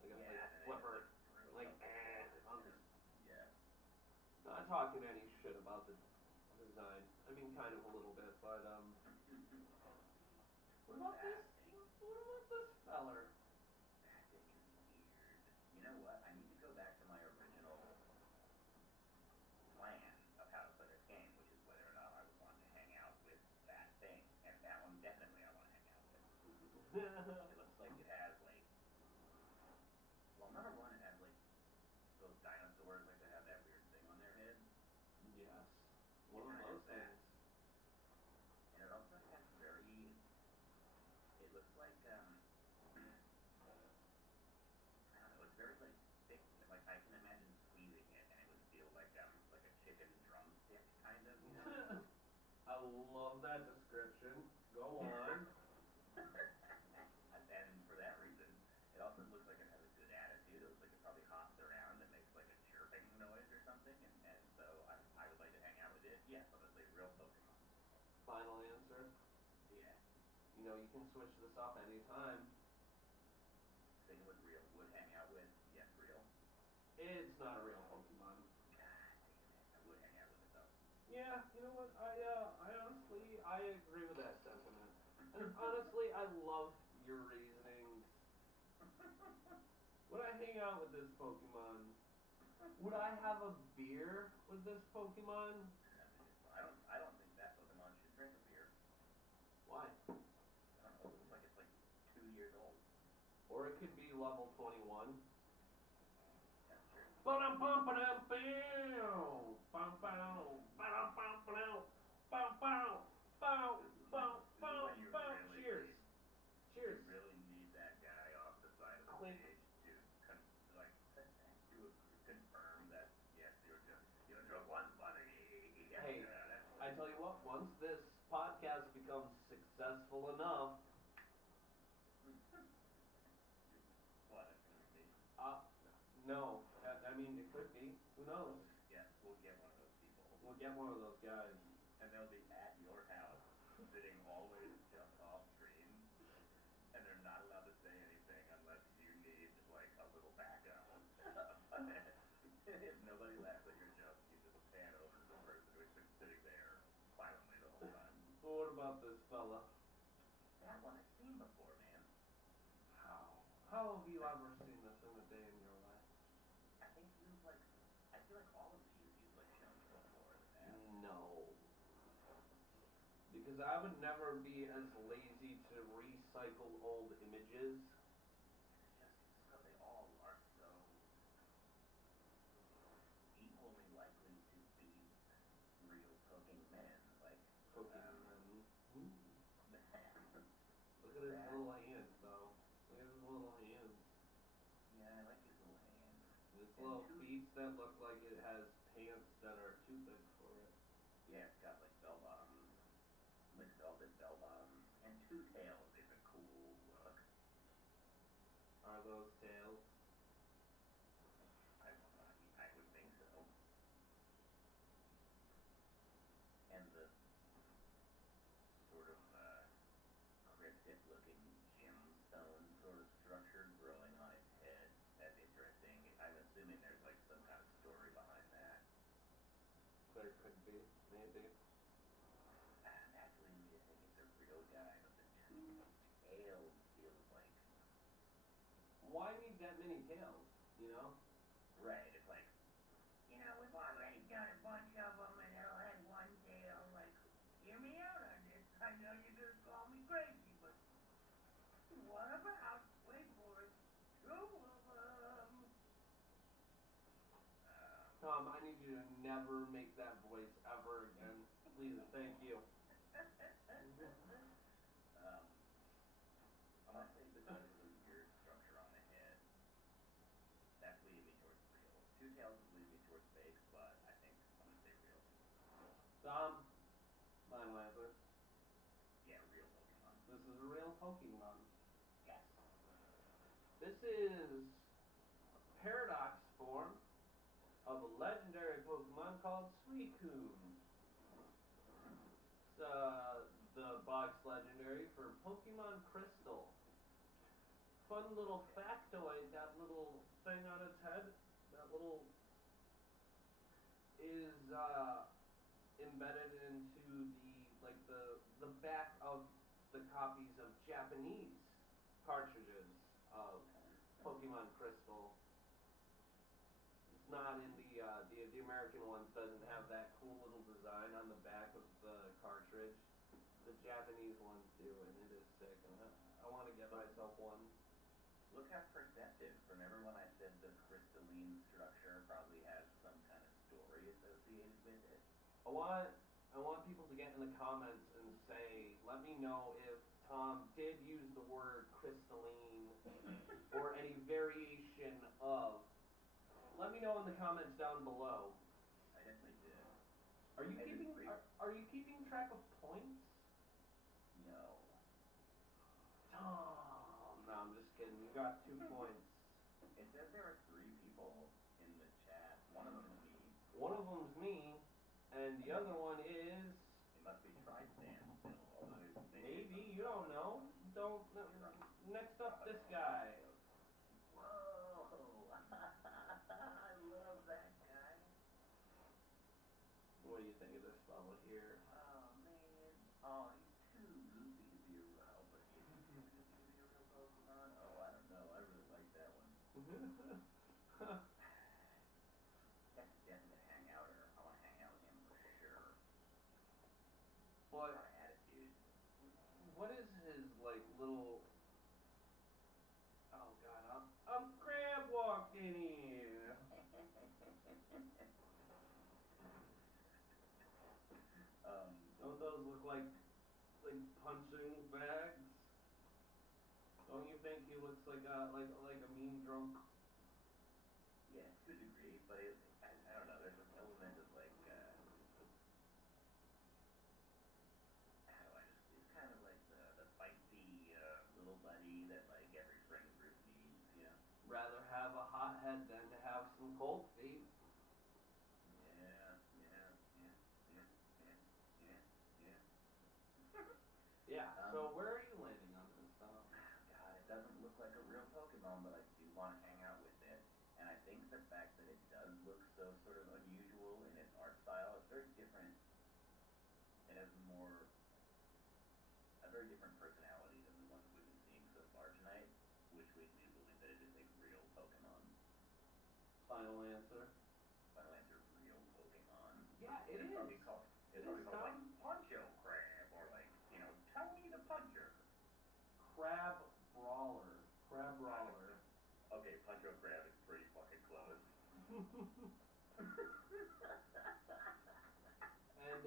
Like Yeah. a And they just flipper. like drew a Like, couple claws in I'll there. just, Yeah. not talking any shit about the design. I mean, kind of a little bit, but, what What's about this? that thing? What about this feller? That thing is weird. You know what? I need to go back to my original plan of how to play this game, which is whether or not I would want to hang out with that thing. And that one definitely I want to hang out with. It looks like it has like, well, number one, it has like those dinosaurs like they have that weird thing on their head. Yes. It One of kind of those has that, things. and it also has very. It looks like I don't know. It's very like thick. Like I can imagine squeezing it, and it would feel like a chicken drumstick kind of, you know. I love that description. Go on. And for that reason, it also looks like it has a good attitude. It looks like it probably hops around and makes like a chirping noise or something. And so I would like to hang out with it. Yes, I'm gonna say real Pokemon. Final answer. Yeah. You know, you can switch this up anytime. Sticking with real. Would hang out with. Yes, real. It's not a real Pokemon. God damn it. I would hang out with it though. Yeah, you know what? I honestly, I agree with that sentiment. And honestly, I love your reasonings. Would I hang out with this Pokemon? Would I have a beer with this Pokemon? That's a good point. I don't think that Pokemon should drink a beer. Why? I don't know. It looks like it's like 2 years old. Or it could be level 21. That's true. This is when you really Cheers. need Cheers. you really need that guy off the side of the Clink. stage to confirm that yes, you drunk once, buddy. Yes, Hey, that's I tell you what, once this podcast becomes successful enough, what? That's gonna be me. no, I mean, it could be. Who knows? We'll get one of those people, We'll get one of those guys. and they'll be at your house, sitting always just off screen, and they're not allowed to say anything unless you need like a little backup. If nobody laughs at your jokes, you just pan over to the person who's been sitting there silently the whole time. So what about this fella? That one I've seen before, man. How? How have you ever seen this in a day in your life? I think I feel like all of these you've like shown me before in the past. No. Because I would never be as lazy to recycle old images. It's so they all are so equally likely to be real Pokemon. Like Pokemon. Ooh. Look at his that. little hands, though. Look at his little hands. Yeah, I like his little hands. His And little feet that look like it has pants that are too big for it. Yeah, it's got like bell bottoms, like velvet bell bottoms, and 2 tails. have those tails? I would think so. And the sort of cryptic-looking gemstone sort of structure growing on its head. That's interesting. I'm assuming there's like some kind of story behind that. There could be, maybe. That's leading me to think it's a real guy, but the two tails feels like Why need that many tails, you know? right. It's like we've already done a bunch of them, and they all had one tail. Like, hear me out on this. I know you're gonna call me crazy, but what about? Wait for it. Two of them. Tom, I need you to never make that voice ever again. Please and thank you. I'm gonna say because of the weird structure on the head, that's leading me towards real. Two tails is leading me towards fake, but I think I'm gonna say real. Tom, final answer. Yeah, real Pokemon. This is a real Pokemon. Yes. This is a paradox form of a legendary Pokemon called Suicune. It's the box legendary for Pokemon Crystal. Fun little factoid, that little thing on its head, that little is embedded into the back of the copies of Japanese cartridges of Pokemon Crystal. It's not in the American ones doesn't have that cool little design on the back of the cartridge. The Japanese ones do, and it is sick. And I want to get myself one. Look how perceptive. Remember when I said the crystalline structure probably has some kind of story associated with it? I want people to get in the comments and say, let me know if Tom did use the word crystalline or any variation of. Let me know in the comments down below. I definitely did. Are you keeping track of points? No. Tom, no, I'm just kidding. You got 2 points. It says there are 3 people in the chat. One of them is me. One of them's me, and the other one is. It must be Tri-Stan still, although Maybe, you don't know. Don't. Next up, this guy. Whoa! I love that guy. What do you think of this fellow here? Oh man. Oh, he's too goofy to be a real. But is he too goofy to be a real Pokemon? Oh, I don't know. I really like that one. That's a definite hangouter. I want to hang out with him for sure. What? A lot of attitude. What is his little? Oh God, I'm crab walking here. Don't those look like punching bags? Don't you think he looks like a mean drunk? Yeah, to a degree, but I don't know. There's an element of how do I just? It's kind of like the feisty little buddy that every friend group needs, you know? Rather have a hot head than to have some cold feet. Yeah, yeah, yeah, yeah, yeah, yeah, yeah. Yeah. So where are you landing on this, Tom? God, it doesn't look like a real Pokemon, but I do want to hang out with it. And I think the fact that it does look so sort of unusual in its art style, it's very different. It has a very different personality than the ones we've been seeing so far tonight, which leads me to believe that it is a real Pokemon. Final answer. Final answer, real Pokemon. Yeah, it is. Probably called, it's probably called Poncho Crab, or Tony the Puncher. Crab Brawler. Crab Brawler. Okay, Poncho Crab is pretty fucking close. And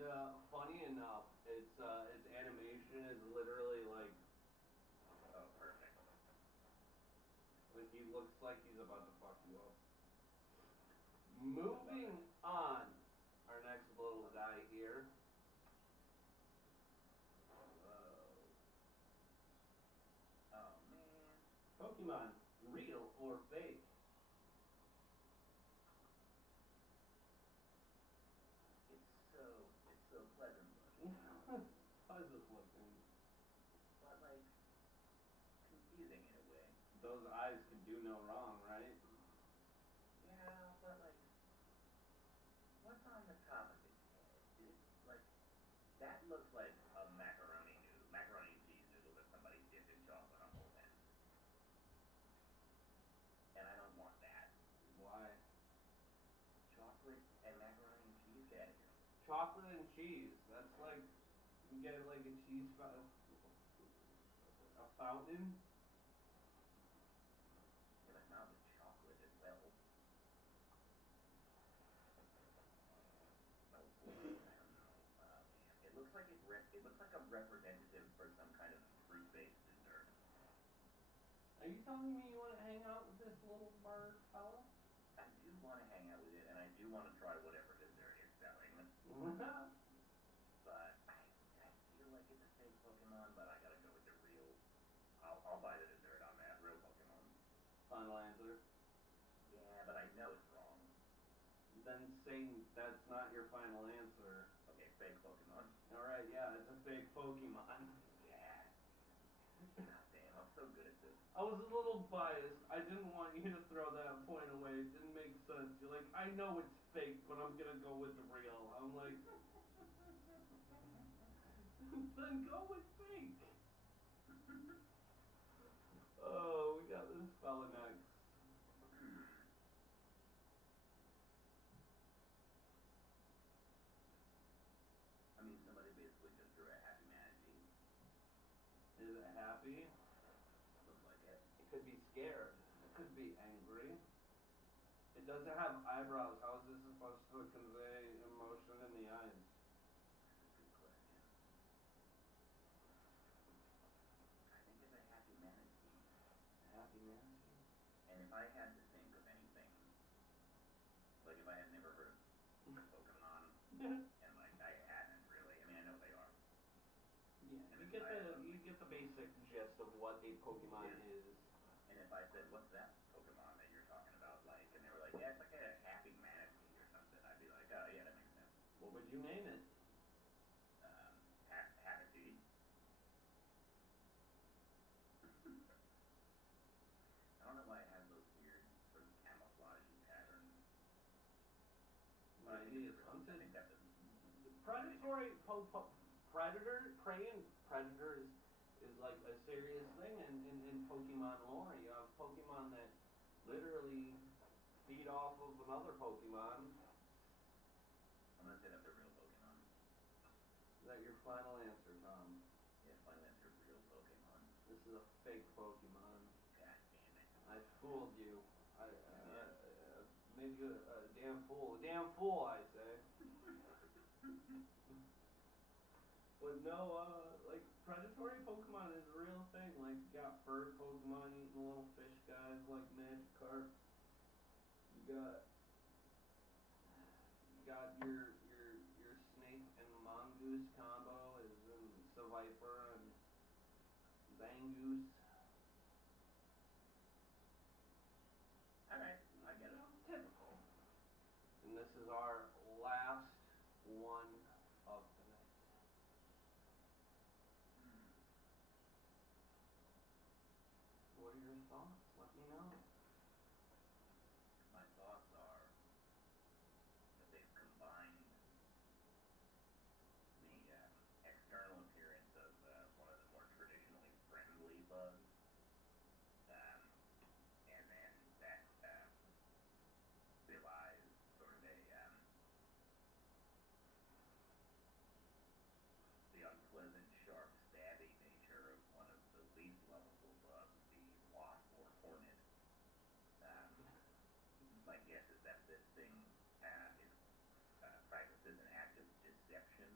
funny enough, its animation is literally Oh, perfect. he looks like he's about to fuck you up. Moving on, our next little guy here. Whoa. Oh man. Pokemon Rio. or fake? It's so pleasant looking, you know? Pleasant looking. But like confusing in a way. Those eyes could do no wrong, right? Yeah, but like what's on the top of its head? Did it like that looks like a macaroni and cheese noodle that somebody dipped in chocolate on both ends. And I don't want that. Why? Chocolate and macaroni and cheese, get out of here. Chocolate and cheese. That's like you get like a a fountain. Yeah, but not with chocolate as well. Oh boy, I don't know. Man, it looks like it looks like a representative for some kind of fruit-based dessert. Are you telling me you want to hang out with this little bird fella? I do want to hang out with it, and I do want to try whatever dessert it's selling. But I feel like it's a fake Pokemon, but I gotta go with the real. I'll buy the dessert on that real Pokemon. Final answer. Yeah, but I know it's wrong. Then saying that's not your final answer. Okay, fake Pokemon. Alright, yeah, it's a fake Pokemon. Yeah. God damn, I'm so good at this. I was a little biased. I didn't want you to throw that point away. It didn't make sense. You're like, I know it's fake, but I'm gonna go with the real. I'm like, then go with fake. Oh, we got this fella next. I mean, somebody basically just drew a happy manatee. Is it happy? Looks like it. It could be scared. It could be angry. It doesn't have eyebrows. How is this supposed to convey emotion in the eyes? That's a good question. I think it's a happy manatee. Happy manatee? And if I had to think of anything, like if I had never heard of Pokemon, and like I hadn't really, I mean I know what they are. Yeah, And you get the basic gist of what a Pokemon is. And if I said, what's that Pokemon that you're talking about like? And they were like, yeah, it's like a happy manatee or something. I'd be like, oh yeah, that makes sense. What would you name it? Happy. I don't know why it has those weird sort of camouflagey patterns. But Maybe it's I hunted. think that's a Predatory prey and predators is like a serious thing in Pokemon lore. You have Pokemon that literally feed off of another Pokemon. I'm gonna say that's a real Pokemon. Is that your final answer, Tom? Yeah, final answer, real Pokemon. This is a fake Pokemon. God damn it. I fooled you. I made you a damn fool. A damn fool, I say. But no, like predatory Pokemon is a real thing. Like you got bird Pokemon eating little fish guys like Magikarp. You got your snake and mongoose combo is in Seviper and Zangoose. Alright, I get You it. know, typical. And this is our last one of the night. What are your thoughts? Let me know. My thoughts are that they've combined the external appearance of one of the more traditionally friendly bugs, and then that belies sort of the unpleasant, sharp, stabby nature of one of the least lovable bugs, the wasp or hornet. My guess is that this thing practices an act of deception,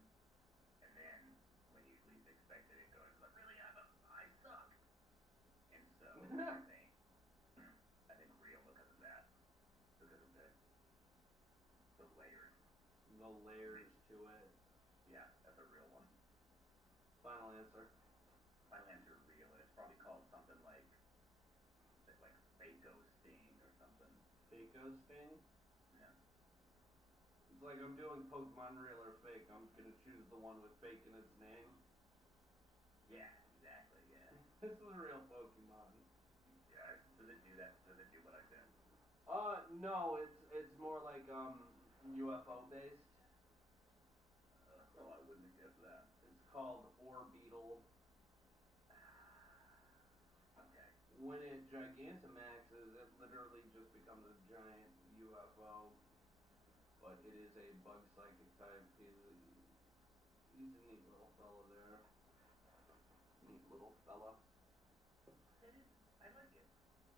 and then when you least expect it, it goes like, "Really, I suck." And so I think real because of that, because of the layers. The layers to it. Yeah, that's a real one. Final answer. Final answer, real, and it's probably called something like Phaco ghosting. Yeah. It's like I'm doing Pokemon real or fake. I'm gonna choose the one with fake in its name. Yeah, exactly, yeah. This is a real Pokemon. Yeah, does it do that? Does it do what I said? No, it's more like UFO based. Oh, I wouldn't have guessed that. It's called Orbeetle. Okay. When it Gigantamaxes, it literally just becomes a giant UFO. But it is a bug psychic type. He's a neat little fella there. Neat little fella. It is. I like it.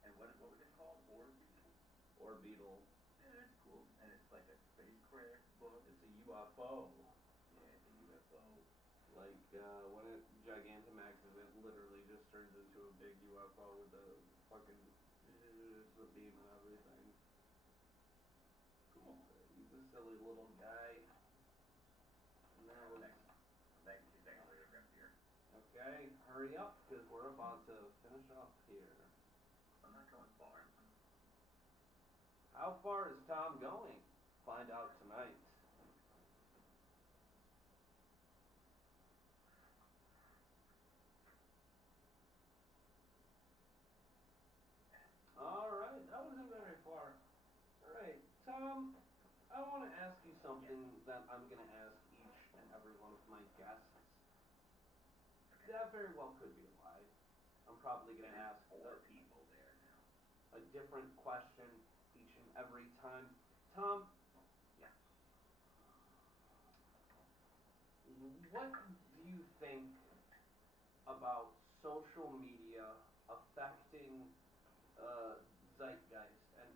And what was it called? Orbeetle? Orbeetle. Yeah, that's cool. And it's like a spacecraft bug. It's a UFO. Yeah, it's a UFO. Like when it Gigantamaxes, it literally just turns into a big UFO with a fucking the beam and everything. Cool. He's a silly little guy. And that was I'm back in 2 seconds. I gotta grab beer. okay. Hurry up, because we're about to finish up here. I'm not going far. How far is Tom going? Find out tonight. Alright, that wasn't very far. Alright, Tom, I want to ask you something that I'm going to ask each and every one of my guests. Okay. That very well could be a lie. I'm probably going to There's ask 4 people there now. a different question each and every time. Tom, Yeah. what do you think about social media affecting zeitgeist and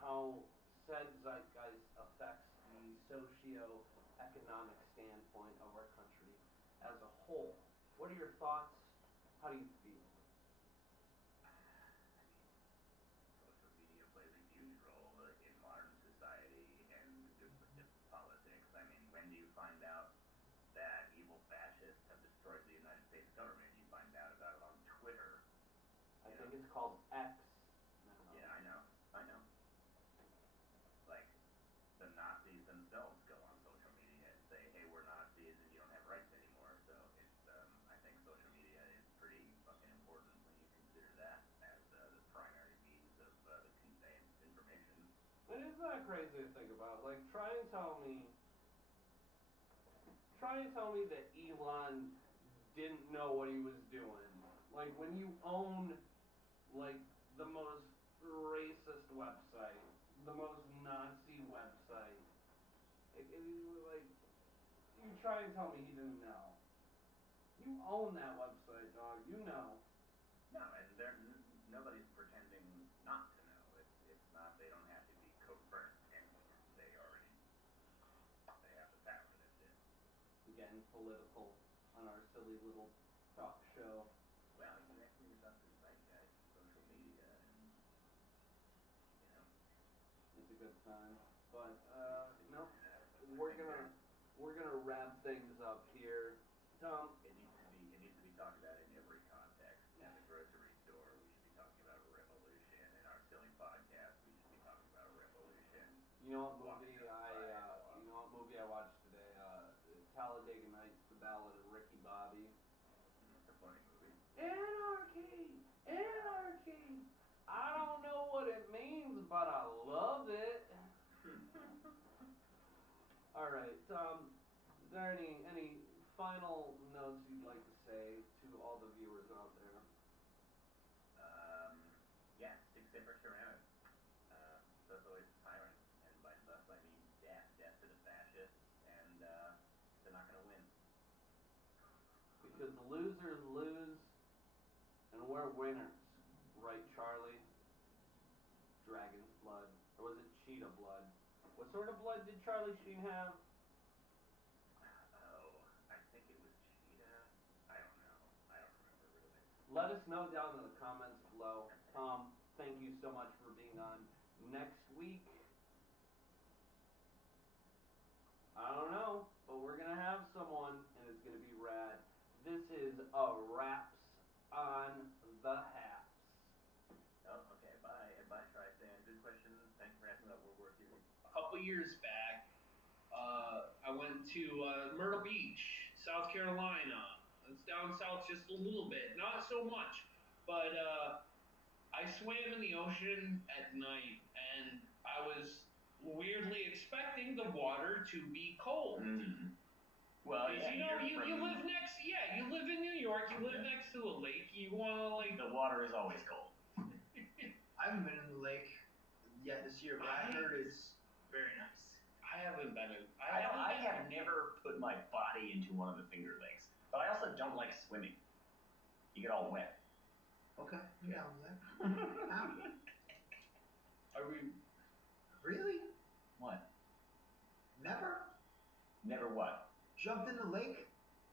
how said zeitgeist affects the socio-economic standpoint of our country as a whole? What are your thoughts? How do you feel? I mean, social media plays a huge role in modern society and politics. I mean, when do you find out that evil fascists have destroyed the United States government? You find out about it on Twitter. I think it's called X now. Yeah, I know. Like, the Nazis themselves go on social media and say, hey, we're Nazis and you don't have rights anymore. So it's, I think social media is pretty fucking important when you consider that as the primary means of the conveyance of information. And isn't that crazy to think about? Like, try and tell me that Elon didn't know what he was doing. Like, when you own, like, the most racist website, the most Nazi website, like, you try and tell me he didn't know. You own that website, dog. You know. No, and nobody's pretending not to know. It's not. They don't have to be covert anymore. They have the power. That's it. Getting political on our silly little talk show. Well, you asked me about the zeitgeist and social media, and It's a good time. But no, I we're think gonna wrap things up here. Tom, it needs to be talked about in every context. In the grocery store, we should be talking about a revolution. In our silly podcast, we should be talking about a revolution. you know what movie I watched today? Talladega Nights, The Ballad of Ricky Bobby. It's a funny movie. Anarchy! Anarchy! I don't know what it means, but I love it. Alright, is there any final notes you'd like to say to all the viewers out there? Yeah, Sig Semper Tyrannis. Socialist tyrants, and by thus I mean death to the fascists, and they're not going to win. Because losers lose, and we're winners. Right, Charlie? Dragon's blood. Or was it cheetah blood? What sort of blood did Charlie Sheen have? Oh, I think it was cheetah. I don't know. I don't remember really. Let us know down in the comments below. Tom, thank you so much for being on. Next week, I don't know, but we're going to have someone, and it's going to be rad. This is a Wraps on the Haps. Oh, okay. Bye. Bye, Tri-Stan. Good question. Thanks for having me. years back, I went to Myrtle Beach, South Carolina. It's down south just a little bit, not so much, but I swam in the ocean at night, and I was weirdly expecting the water to be cold. Mm-hmm. Well, yeah, you know, you live next, you live in New York, you live next to a lake, you wanna like. The water is always cold. I haven't been in the lake yet this year, but I heard it's very nice. I haven't been in. I have never put my body into one of the Finger Lakes, but I also don't like swimming. You get all wet. Okay, I'm down with that. Are we? Really? What? Never? Never what? Jumped in the lake?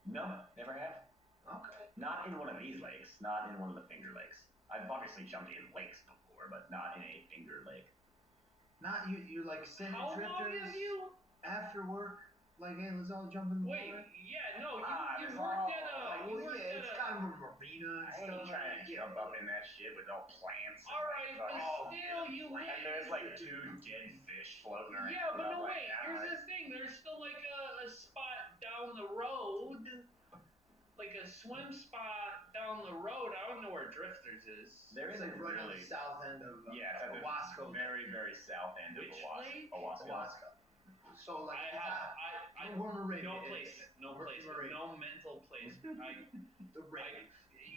No, never have. Okay. Not in one of these lakes, not in one of the Finger Lakes. I've obviously jumped in lakes before, but not in a Finger Lake. Not you like sending How long drifters have you? after work? Like, hey, let's all jump in the Wait, water? yeah, no, you it's worked at all- a. You worked at it's a. kind of a marina and I stuff. ain't trying to Yeah. jump up in that shit with all plants. And Alright, but fucking- still, you and live. there's like 2 dead fish floating around. Yeah, but and I'm no, like, wait. "Ah, Here's the thing. There's still like a spot down the road, like a swim spot down the road. I don't know where Drifters is. There It's isn't like right on really. the south end of Yeah, it's at the Owasco. very, very south end Which of lake? Owasco. So like I it's have. not, we're Meridian. No It's placement. No Meridian. placement. No mental placement. The rave.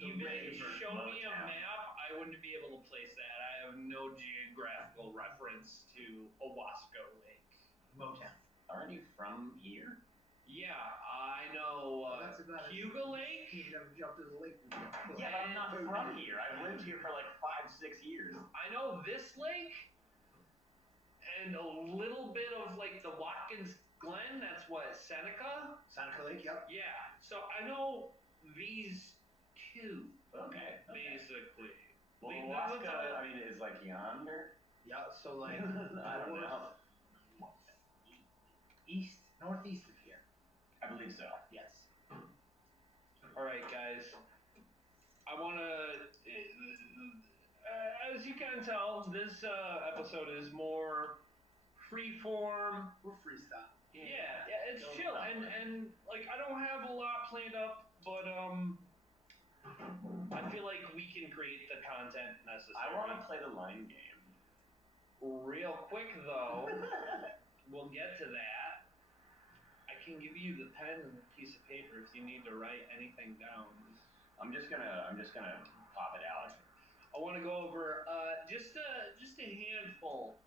Even if you Raver showed me a Motown. map, I wouldn't be able to place that. I have no geographical reference to Owasco Lake. Motown. Aren't you from here? Yeah, I know That's about it. Hugo Lake. You never jumped in the lake before. Yeah, but I'm not from here. I've lived here for like 5-6 years. I know this lake and a little bit of like the Watkins Glen. That's what, Seneca? Seneca Lake, yep. Yeah. So I know these two Okay. basically. Well, That's Alaska, I mean, is like yonder. Yeah, so like I don't know. northeast of here. I believe so. Yes. All right, guys. I want to. As you can tell, this episode is more freeform. We're freestyle. Yeah, it's Don't chill, stop. and like I don't have a lot planned up, but I feel like we can create the content necessary. I want to play the line game. Real quick though, we'll get to that. I can give you the pen and the piece of paper if you need to write anything down. I'm just gonna pop it out. I want to go over just a handful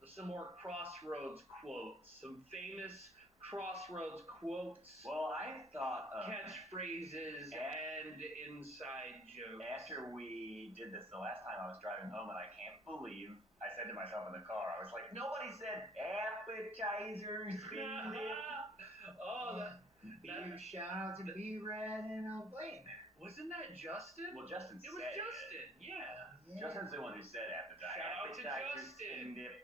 of some more Crossroads quotes, some famous Crossroads quotes, Well, I thought catchphrases, and inside jokes. after we did this the last time I was driving home, and I can't believe I said to myself in the car, I was like, nobody said appetizers, spin dip. Oh, You shout out to B-Red and I'm playing there. wasn't that Justin? Well, Justin It was said Justin, yeah. Justin's the one who said appetizer. Shout out to Appetizers, Justin. spin dip.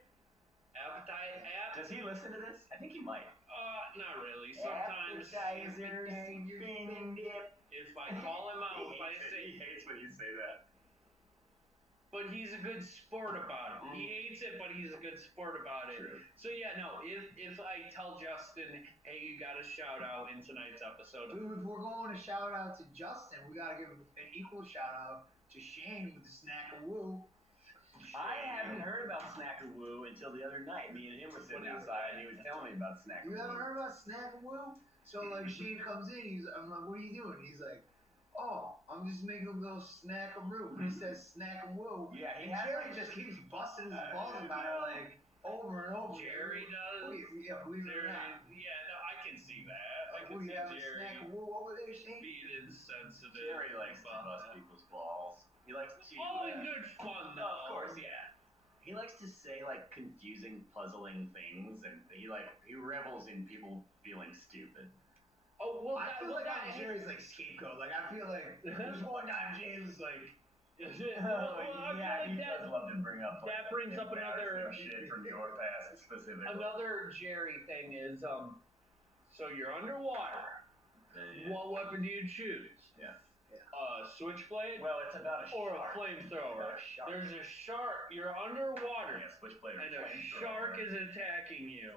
Appetite. Does he listen to this? I think he might. Not really. Sometimes Appetizers, spin dip. if I call him out, if I He say, hates when you say that. but he's a good sport about it. He hates it, but he's a good sport about it. True. So yeah, no. If I tell Justin, hey, you got a shout out in tonight's episode. Dude, if we're going to shout out to Justin, we gotta give an equal shout out to Shane with the snack of woo. I haven't heard about Snack-a-Woo until the other night. Me and him were sitting outside, and he was telling me about You Snack-a-Woo. haven't heard about snack of woo? So like Shane comes in, I'm like, what are you doing? He's like, oh, I'm just making a little snack of woo. He says snack of woo. Yeah, he And has Jerry like just keeps busting his balls about it like over and over. Jerry does. Yeah, believe it or Jerry, not. yeah, no, I can see that. I Like, can what, see you have a Jerry snack of woo over there, Shane? being insensitive. Jerry likes to about bust that. people's balls. He likes to. All in good fun, though. Of course, yeah. He likes to say like confusing, puzzling things, and he revels in people feeling stupid. Oh well, I feel like that I'm Jerry's like scapegoat. Like I feel like there's one time James was like, I Yeah, feel he like does love to bring up. Like, that brings up another shit from your past specifically. another Jerry thing is so you're underwater. Yeah. What weapon do you choose? Yeah. switchblade Well, it's about a or a shark. flamethrower. It's about a shark. There's a shark. You're underwater, Yeah, switchblade or and a flamethrower. shark is attacking you.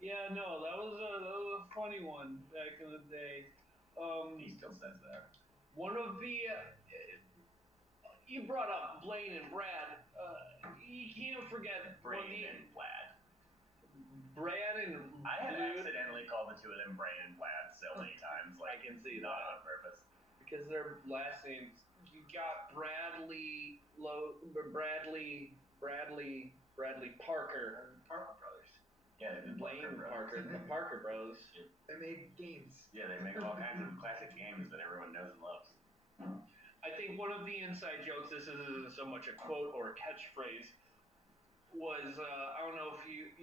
Yeah, no, that was a funny one back in the day. He still says that. One of the you brought up Blaine and Brad. You can't forget Brain and Blad. Brad and I have Blued, accidentally called the two of them Brain and Blad so many times. Like, I can see not that. on purpose. because their last names. You got Bradley Parker. Parker Brothers. Yeah, they did Blaine Parker Brothers. Parker, the Parker Bros. They made games. Yeah, they make all kinds of classic games that everyone knows and loves. I think one of the inside jokes, this isn't so much a quote or a catchphrase, was I don't know if you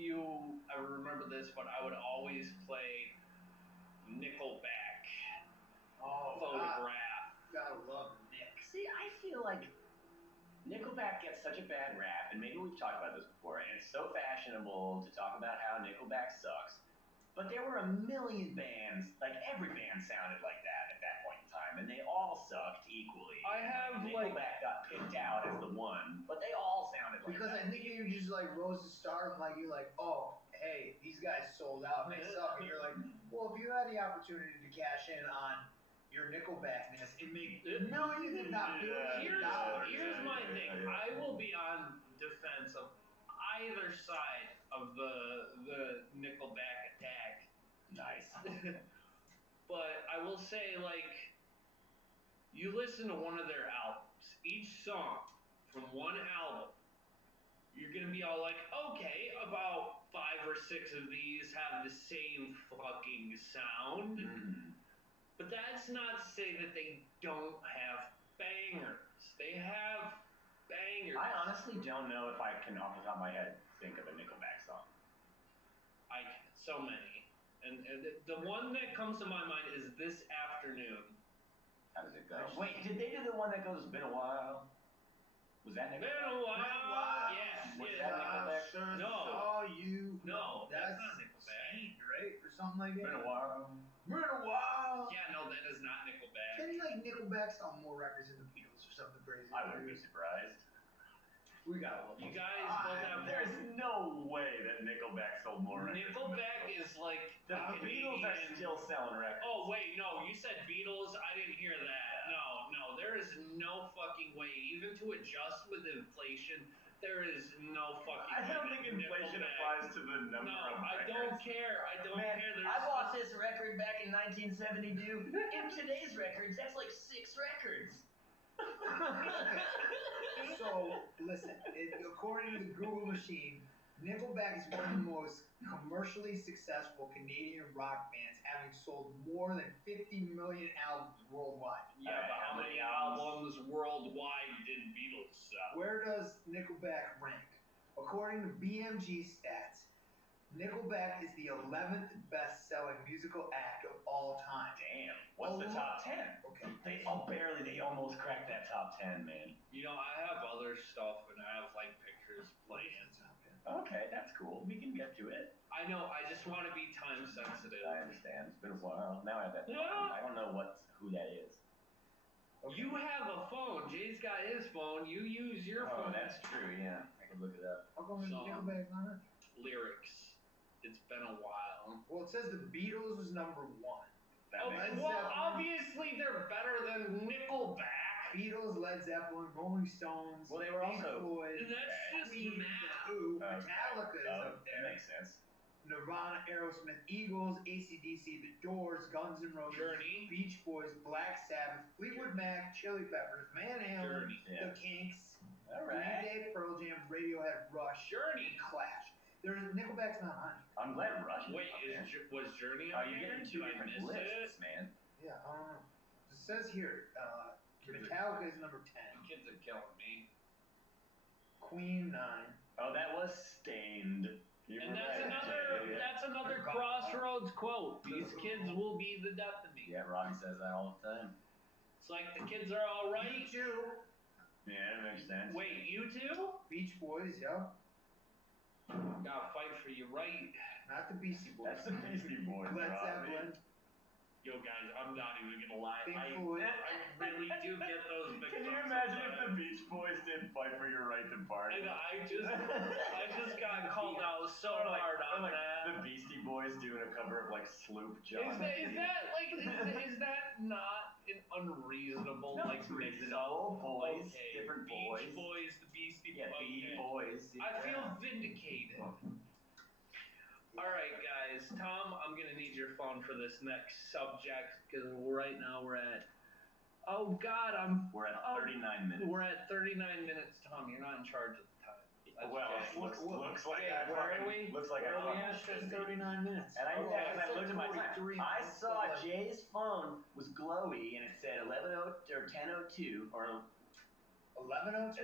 ever remember this, but I would always play Nickelback Photograph. Gotta love Nick. See, I feel like Nickelback gets such a bad rap, and maybe we've talked about this before, and it's so fashionable to talk about how Nickelback sucks. But there were a million bands, like every band sounded like that at that point in time, and they all sucked equally. I have, Nickelback got picked out as the one, but they all sounded like Because that. I think you just like rose to stardom, like you're like, oh, hey, these guys sold out, they suck, and you're like, well, if you had the opportunity to cash in on your Nickelbackness and make millions, if not billions of dollars. Here's my thing. I will be on defense of either side of the Nickelback attack. Nice. But I will say, like, you listen to one of their albums, each song from one album, you're gonna be all like, okay, about 5 or 6 of these have the same fucking sound. But that's not to say that they don't have bangers. They have bangers. I honestly don't know if I can, off the top of my head, think of a Nickelback song. So many. And the one that comes to my mind is This Afternoon. How does it go? Wait, did they do the one that goes, "Been a while"? Was that Nickelback? Been a while. Yes. Was Yes. that Nickelback? No. Saw you. No, that's That's not Nickelback. Speed, right? Or something like Been that. a while. Been a while. Yeah, no, that is not Nickelback. Can you like Nickelback sell more records than the Beatles or something crazy? I wouldn't be surprised. We gotta look. You guys both have. There's no way that Nickelback sold more records. Nickelback is like The Beatles are Canadian- still selling records. Oh wait, no, you said Beatles. I didn't hear that. No, there is no fucking way. Even to adjust with inflation, there is no fucking. I don't way think that inflation Nickelback- applies to the number No, of I records. don't care. I don't Man, care. There's I bought this record back in 1972. In today's records, that's like 6 records. So, listen, according to the Google machine, Nickelback is one of the most commercially successful Canadian rock bands, having sold more than 50 million albums worldwide. Yeah, but how many albums worldwide did Beatles sell? Where does Nickelback rank? According to BMG stats, Nickelback is the 11th best-selling musical act of all time. Damn. What's the top 10? Okay. They almost cracked that top 10, man. You know, I have other stuff and I have like pictures playing. Okay, that's cool. We can get to it. I know. I just want to be time sensitive. I understand. It's been a while. Now I have that phone. Yeah. I don't know who that is. You have a phone. Jay's got his phone. You use your Oh, phone. that's true. Yeah, I can look it up. How come Song. Nickelback's on it? Lyrics. It's been a while. Well, it says the Beatles was number 1. That Okay, makes well, Zeppelin. obviously they're better than Nickelback. Beatles, Led Zeppelin, Rolling Stones, Well, they were Pink also- Floyd, And that's just Queen, math. Who, Okay. Metallica is up That there. makes sense. Nirvana, Aerosmith, Eagles, AC/DC, The Doors, Guns N' Roses, Journey. Beach Boys, Black Sabbath, Fleetwood Mac, Chili Peppers, Van Halen, Journey. Yeah. The Kinks, All Green right. Day, Pearl Jam, Radiohead, Rush, Journey. Clash. There's Nickelback's not on here. I'm glad Rush is Wait, up there. was Journey Oh, on you're here? getting 2 Did I different miss lists, it? man. Yeah, I don't know. It says here, Kids are- Metallica is number 10, Kids are killing me. Queen 9. Oh, that was Stained. You And were that's right. another Yeah. that's another Crossroads quote. These kids will be the death of me. Yeah, Robbie says that all the time. It's like the kids are all right. You too. Yeah, that makes sense. Wait, you two? Beach Boys, yeah. Gotta fight for your right. Not the Beastie Boys. That's the Beastie Boys, Led Robbie. Zeppelin, Yo, guys, I'm not even gonna lie. I Bigfoot. really do get those mixed Can you up imagine if the sometimes. Beach Boys didn't fight for your right to party? And I just got called out so Or like, hard or on like that. the Beastie Boys doing a cover of like Sloop John. Is that not an unreasonable No, like it's mix reasonable. up? Boys, Okay, different Beach boys. Boys, the Beastie Yeah, Boys. B-Boys. I feel vindicated. All right, guys. Tom, I'm gonna need your phone for this next subject because right now we're at. Oh God, We're at 39 minutes. We're at 39 minutes, Tom. You're not in charge of the time. That's Well, okay. looks like Jay, I where are fucking, we? looks like Where I are we fucking at? should be. 39 minutes. And I knew that because I looked at my 43 time. I minutes, saw but, like, Jay's phone was glowy and it said 11:02 or 10:02 or 11:02?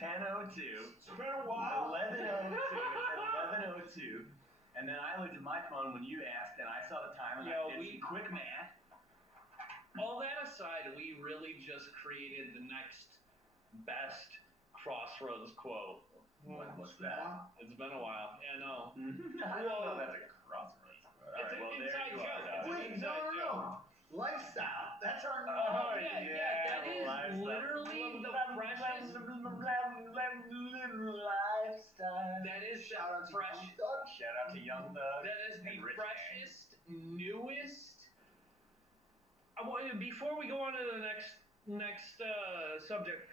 10:02. It's been a while. 11:02. It said 11:02. And then I looked at my phone when you asked, and I saw the time, and I did some quick math. All that aside, we really just created the next best Crossroads quote. What's that? It's been a while. Yeah, no. I don't know. That's a crossroads. It's an inside joke. Wait, no. Lifestyle. That's our new Oh, yeah, that is literally the freshest. Lifestyle. That is Shout out to fresh. Young Thug. Shout out to Young Thug. That is the and Rich freshest, newest. Before we go on to the next subject,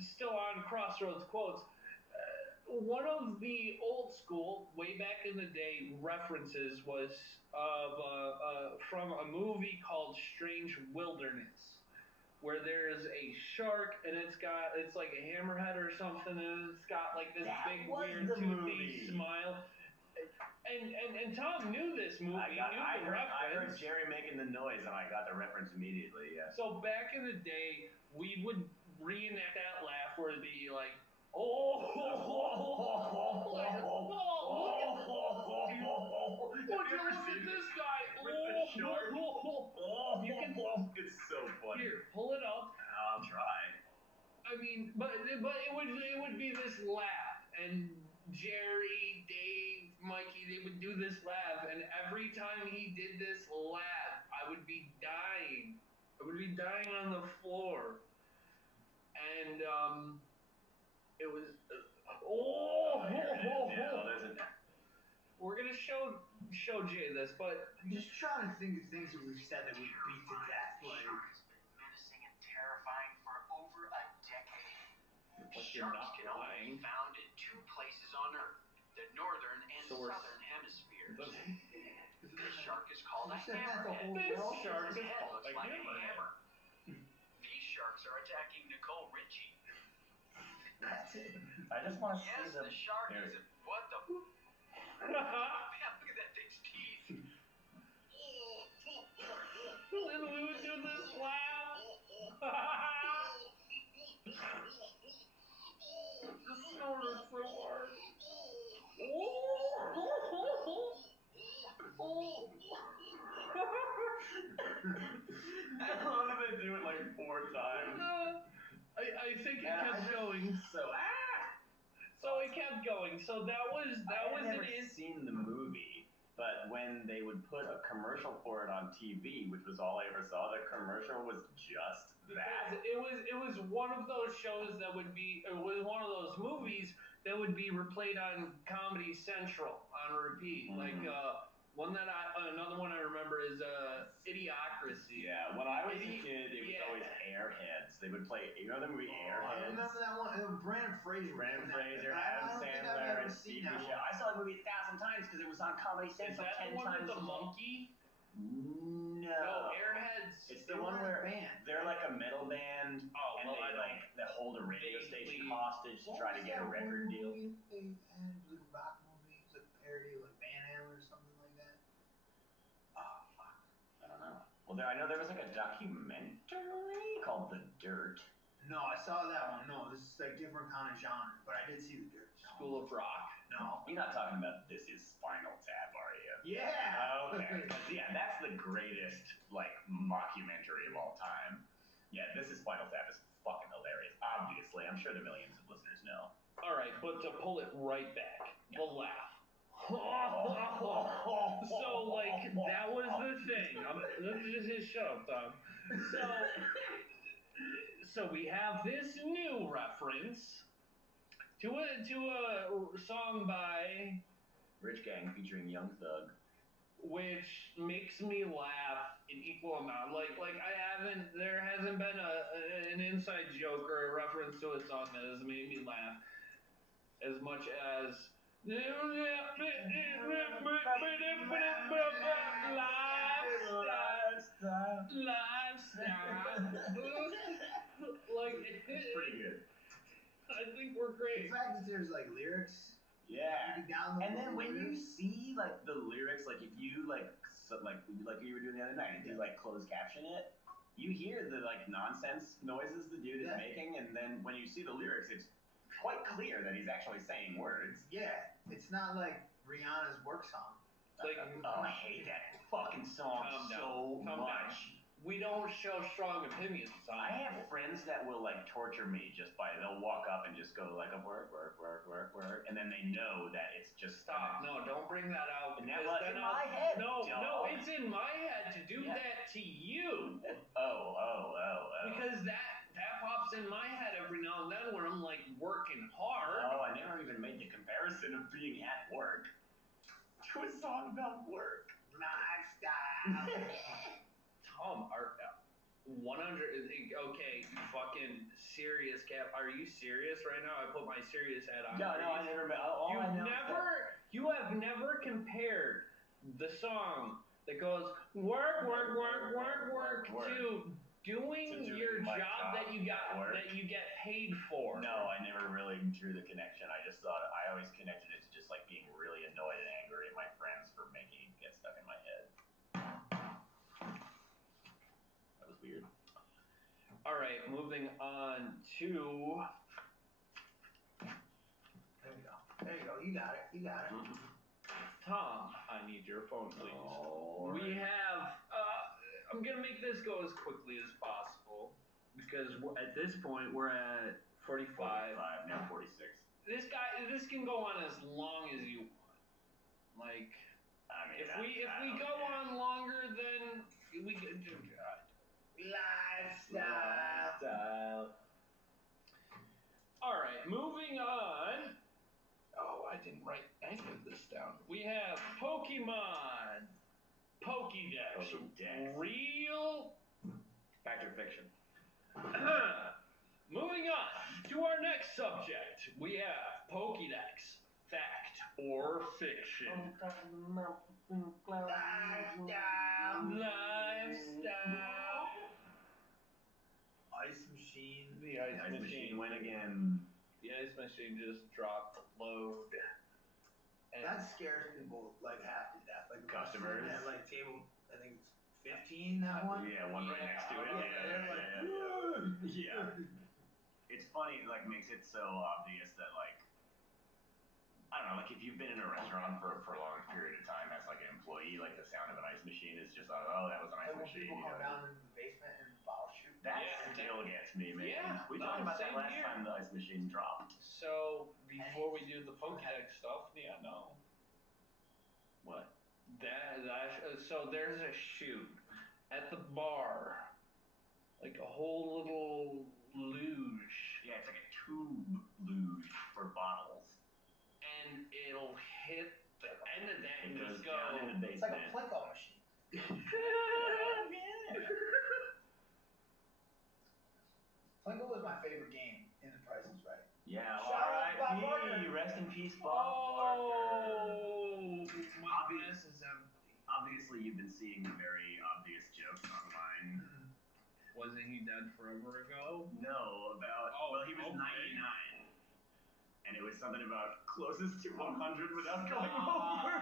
still on Crossroads quotes. One of the old school, way back in the day, references was from a movie called Strange Wilderness, where there's a shark and it's like a hammerhead or something, and it's got like this big weird toothy smile. And Tom knew this movie. I heard Jerry making the noise, and I got the reference immediately. Yeah. So back in the day, we would reenact that laugh where it'd be like, oh, like, would you look at this guy? With the shark? You can, it's so funny. here, pull it up. I'll try. I mean, but it would be this laugh, and Jerry, Dave, Mikey, they would do this laugh, and every time he did this laugh, I would be dying. I would be dying on the floor, and it was We're gonna show Jay this, but I'm just trying to think of things that we've said that we beat to death. Like, Shark has been menacing and terrifying for over a decade. like you're Sharks not can only be lying. found in two places on Earth, the northern and Source. southern hemispheres. This This shark is called a You said that the hammerhead. whole This world? shark His is head called looks a like a hammerhead. hammer. These sharks are attacking Nicole Richie. that's it. I just want to Yes, see them. the shark Here. is. What the? Man, look at that thing's teeth. And we would do this laugh. Just snorted so hard. How long did they do it? Like 4 times. I think it kept going. So it kept going. So that was I've never it. seen the movie, but when they would put a commercial for it on TV, which was all I ever saw, the commercial was just that. Because it was one of those shows that would be, it was one of those movies that would be replayed on Comedy Central on repeat. Like another one I remember is Idiocracy. Yeah, when I was a kid, it was always Airheads. They would play, you know the movie I Airheads? remember that one. Brandon Fraser. Brandon Fraser, I Adam don't think I've Sandler, ever and seen Steve that Buscemi. one. I saw the movie 1,000 times because it was on Comedy Is Central that 10 the one times with the a day. monkey? No. No, Airheads. It's the one where band. they're like a metal band, Oh, and well, they hold a radio vaguely- station hostage to try to get a record deal. They had like a rock movie. It was like a parody of like Van Halen or something like that. Oh fuck, I don't know. Well, I know there was like a documentary called The Dirt. No, I saw that one. No, this is like different kind of genre, but I did see The Dirt. School of Rock. No. You're not talking about This Is Spinal Tap, are you? Yeah. Okay. 'Cause, yeah, that's the greatest like mockumentary of all time. Yeah, This Is Spinal Tap is fucking hilarious. Obviously, I'm sure the millions of listeners know. All right, but to pull it right back, the laugh. So like that was the thing. The Just shut up, Tom. So we have this new reference to a song by Rich Gang featuring Young Thug. which makes me laugh an equal amount. There hasn't been an inside joke or a reference to a song that has made me laugh as much as lifestyle. Like It's pretty good. I think we're great. The fact that there's like lyrics. Yeah. You can download And then the when you lyrics. see like the lyrics, like if you like you were doing the other night, if you like closed caption it, you hear the like nonsense noises the dude is making, and then when you see the lyrics, it's quite clear that he's actually saying words. Yeah, it's not like Rihanna's work song. Like, I hate that fucking song so much. We don't show strong opinions on I it. have friends that will like torture me just by they'll walk up and just go like a work, and then they know that it's just Stop. No, don't bring that out. And that because was then in I'll- my head. No, dog. it's in my head to do that to you. Oh. Because that pops in my head every now and then when I'm like working hard. Oh, I never even made the comparison of being at work to a song about work. Lifestyle. Tom, are 100? Okay, fucking serious cap. Are you serious right now? I put my serious hat on. No, I never. All I know. You have never compared the song that goes work to doing your job that you get paid for. No, I never really drew the connection. I just thought I always connected it to just like being really annoyed and angry at my friends for making it get stuck in my head. That was weird. All right, moving on to. There you go. You got it. Tom, I need your phone, please. Oh, We have. I'm gonna make this go as quickly as possible because at this point we're at 45. Now 46. This can go on as long as you want. Like, I mean, if we go on longer, then we could do that. Lifestyle. All right, moving on. Oh, I didn't write any of this down. We have Pokemon. Pokédex. Real. Fact or fiction? Moving on to our next subject. We have Pokédex. Fact or fiction? Lifestyle. Ice machine. The ice machine went again. The ice machine just dropped the load. And That scares people like half to death. Like Customers. At like table, I think it's 15. That one. Yeah, one right next to it. Yeah. It's funny, it like makes it so obvious that like I don't know, like if you've been in a restaurant for a prolonged period of time as like an employee, like the sound of an ice machine is just like, oh, that was an ice Like when machine. people come down into the basement and bottle shoot. That Yeah. still gets me, man. Yeah, We no, talked about that same last here. time the ice machine dropped. so before we do the Pokédex stuff, yeah, no. What? So there's a shoot at the bar, like a whole little luge, Yeah, it's like a tube luge for bottles. and it'll hit the end of that and It goes just go. down in the It's like a basement. Plinko machine. Plinko was my favorite game in The Price is Right. Yeah, Shout out to Bob R.I.P. Barker. Rest in peace, Bob Barker. Oh, my glass is empty. Obviously, you've been seeing the very obvious jokes online. Wasn't he dead forever ago? No, about he was 99, and it was something about closest to 100 without going over.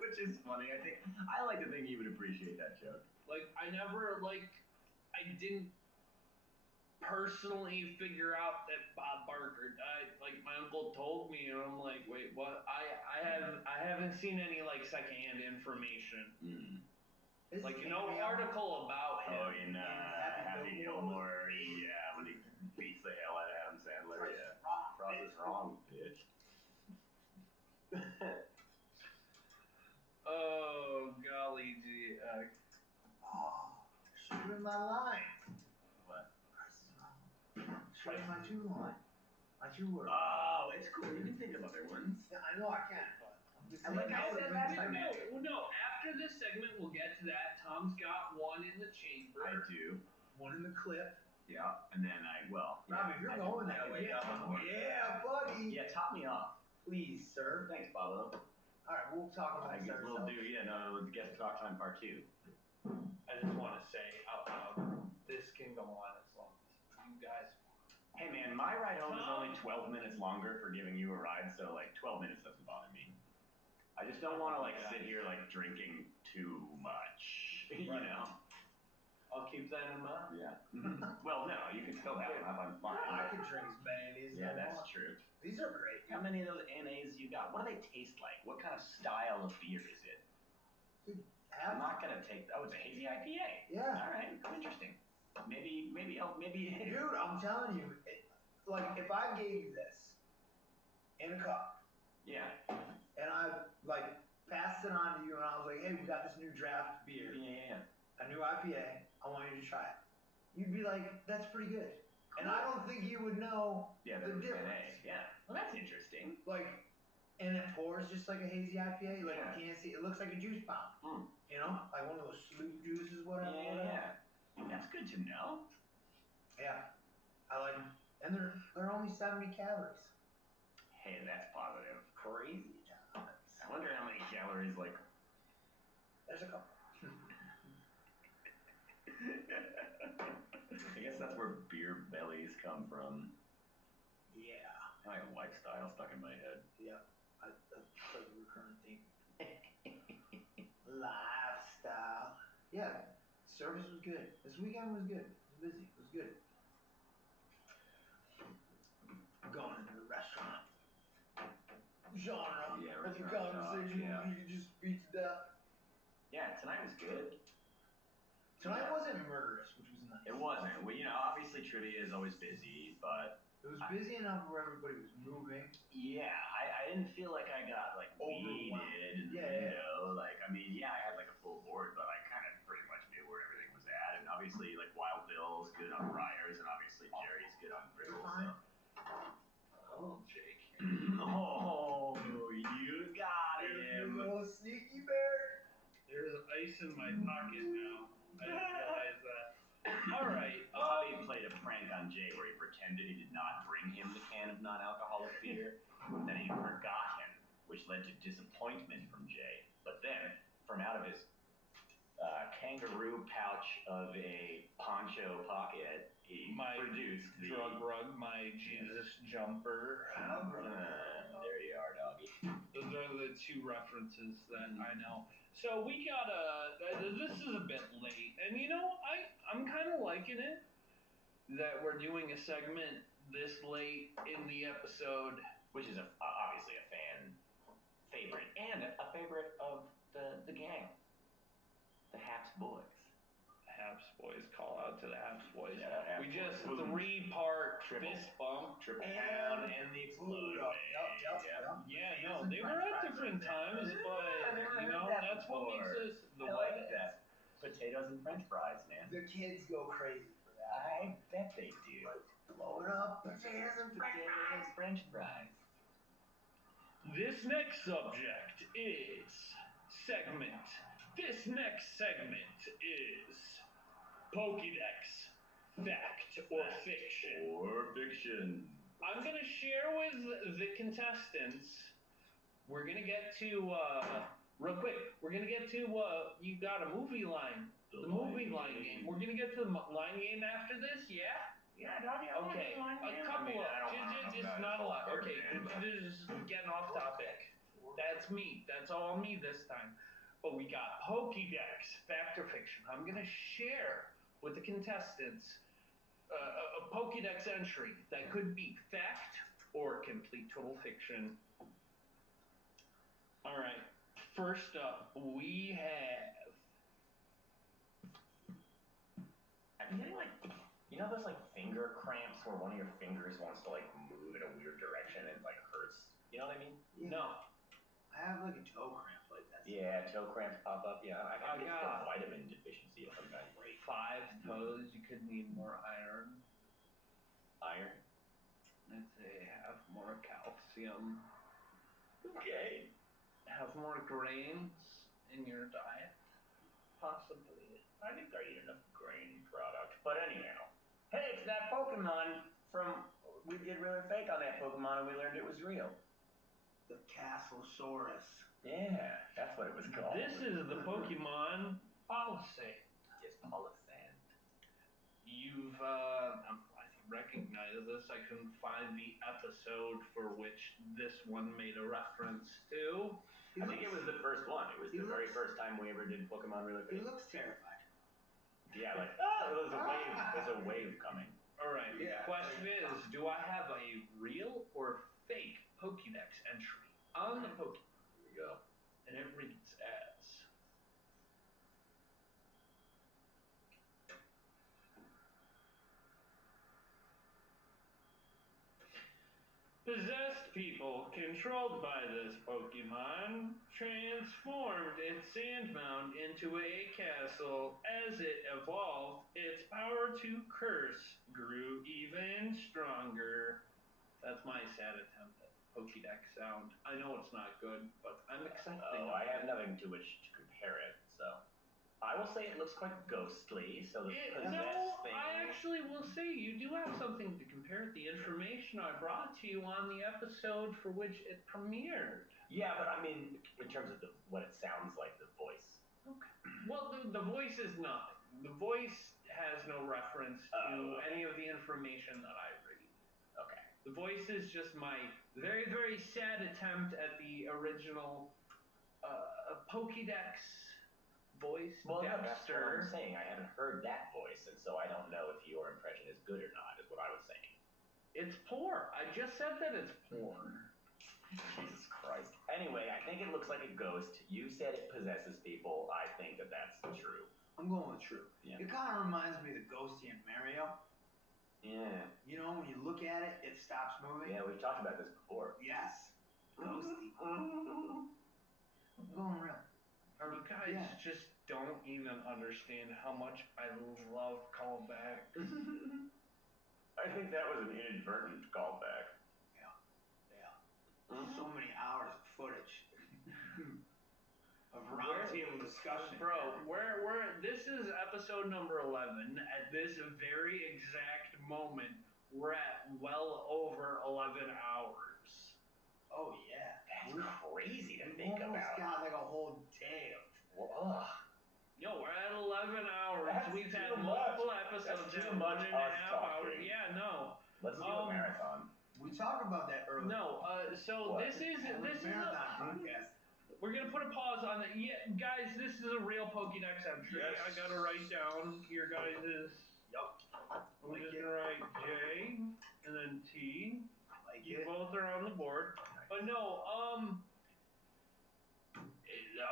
Which is funny. I like to think he would appreciate that joke. Like, I didn't personally figure out that Bob Barker died. Like, my uncle told me, and I'm like, wait, what? I haven't seen any like secondhand information. Like no article about him. Oh, in Happy Gilmore, yeah, when he beats the hell out of Adam Sandler. Yeah, Cross is wrong, bitch. Oh golly gee. my line. What? Price is wrong. Straight my two line. My two word. Oh, it's cool. You can think of other ones. Yeah, I know I can, but I'm just And like I said last time, No, after this segment, we'll get to that. Tom's got one in the chamber. I do. one in the clip. Yeah, and then Rob, if you're going that way, yeah, buddy. Yeah, top me off. Please, sir. Thanks, Pablo. All right, we'll talk about this We'll do, guest talk time part 2. I just want to say out loud, this can go on as long as you guys want. Hey man, my ride home is only 12 minutes longer for giving you a ride, so like 12 minutes doesn't bother me. I just don't want to like sit here like drinking too much, you know? I'll keep that in mind. Yeah. Well, no, you can fill that one up. I'm fine. I could drink as many of these. Yeah, that's true. These are great. How many of those NAs you got? What do they taste like? What kind of style of beer is it? I'm not gonna take. Oh, it's a hazy IPA. Yeah. All right. Interesting. Maybe. Dude, I'm telling you, like if I gave you this in a cup. Yeah. And I like passed it on to you, and I was like, "Hey, we got this new draft beer. Yeah. A new IPA. I want you to try it." You'd be like, "That's pretty good." And I don't think you would know the difference. NA. Yeah. Well, that's interesting. Like, and it pours just like a hazy IPA. Like you can't see. It looks like a juice pound. You know, like one of those sloop juices, whatever. Yeah. That's good to know. Yeah. I like them. And they're only 70 calories. Hey, that's positive. Crazy times. I wonder how many calories like. There's a couple. I guess that's where beer bellies come from. Yeah. My lifestyle stuck in my head. Yeah. That's a recurrent theme. Lifestyle. Yeah. Service was good. This weekend was good. It was busy. It was good. Going into the restaurant genre of the conversation you could just beat to death. Yeah, tonight was good. Tonight wasn't murderous, which was nice. It wasn't. Well, obviously trivia is always busy, but it was busy enough where everybody was moving. Yeah, I didn't feel like I got like weeded in the window. Like, I mean, I had like a full board, but I kind of pretty much knew where everything was at. And obviously, like Wild Bill's good on Briars, and obviously Jerry's good on Griddles. Oh, Jake. Oh, you got him. You little sneaky bear. There's ice in my pocket now. I didn't realize that. All right. Bobby played a prank on Jay where he pretended he did not bring him the can of non-alcoholic beer. Then he forgot him, which led to disappointment from Jay. But then, from out of his kangaroo pouch of a poncho pocket, he produced the drug rug, my Jesus jumper. There you are, doggy. Those are the two references that I know. So we got this is a bit late, and I'm kind of liking it that we're doing a segment this late in the episode, which is obviously a fan favorite and a favorite of the gang, the Haps boys. Haps boys, call out to the Haps boys. Yeah, we just 3-part fist bump, triple pound, and the explode. Yep. Yeah, no, they were at different times, but that's what makes us the I like that. Potatoes and French fries, man. The kids go crazy for that. I bet they do. Blow it up, potatoes and French fries. This next subject is segment. This next segment is Pokédex, fact or fiction. I'm going to share with the contestants. We're going to get to, real quick, we're going to get to, you got a movie line. The movie line game. We're going to get to the line game after this, yeah? Yeah, doggy, okay. A couple of, just not a lot. Okay, just getting off topic. That's me. That's all me this time. But we got Pokédex, fact or fiction. I'm going to share with the contestants a Pokédex entry that could be fact or complete total fiction. All right. First up, we have... I'm getting like, those like finger cramps where one of your fingers wants to like move in a weird direction and it like hurts? You know what I mean? Yeah. No. I have like a toe cramp like that Yeah, toe cramps pop up. Yeah, I I guess got a vitamin deficiency of some kind. 5 toes. You could need more iron. Iron? I'd say have more calcium. Okay. Have more grains in your diet. Possibly. I think I eat enough grain product. But anyhow. Hey, it's that Pokemon from... We did real or fake on that Pokemon and we learned it was real. The Castlesaurus. Yeah, that's what it was called. This is the Pokemon Palisade. Yes, Palisade. You've, I recognize this. I couldn't find the episode for which this one made a reference to. I think it was the first one. It was the very first time we ever did Pokemon Real or He Fake. looks terrified. Yeah, like, there's a wave. There's a wave coming. Alright, Yeah. the question is, do I have a real or fake Pokédex entry on the Pokemon? Here we go. And it reads as... Possessed people controlled by this Pokemon transformed its sand mound into a castle. As it evolved, its power to curse grew even stronger. That's my sad attempt at Pokédex sound. I know it's not good, but I'm accepting. I have nothing to which to compare it, so... I will say it looks quite ghostly, so the possessed thing... I actually will say you do have something to compare the information I brought to you on the episode for which it premiered. Yeah, but I mean, in terms of what it sounds like, the voice. Okay. Well, the voice is nothing. The voice has no reference to any of the information that I read. Okay. The voice is just my very, very sad attempt at the original Pokédex voice. Well, no, that's what I'm Dexter. saying. I haven't heard that voice, and so I don't know if your impression is good or not, is what I was saying. It's poor. I just said that it's poor. Jesus Christ. Anyway, I think it looks like a ghost. You said it possesses people. I think that that's true. I'm going with true. Yeah. It kind of reminds me of the Ghosty and Mario. Yeah. You know, when you look at it, it stops moving. Yeah, we've talked about this before. Yes. Ghosty. I'm going real. You guys just don't even understand how much I love callbacks. I think that was an inadvertent callback. Yeah. So many hours of footage of roundtable discussion. Bro, this is episode number 11. At this very exact moment, we're at well over 11 hours. Oh yeah. That's crazy to We've think almost about. got like a whole day of... Ugh. Yo, we're at 11 hours. That's We've had too multiple much. episodes That's too at much 1.5 us hours. talking. Yeah, no. Let's do a marathon. We talked about that earlier. No, so What? this is marathon podcast. we're gonna put a pause on it. Yeah, guys, this is a real Pokédex entry. Yes. I gotta write down your guys' Yup. I'm just gonna write J and then T. Like You it. both are on the board. But no,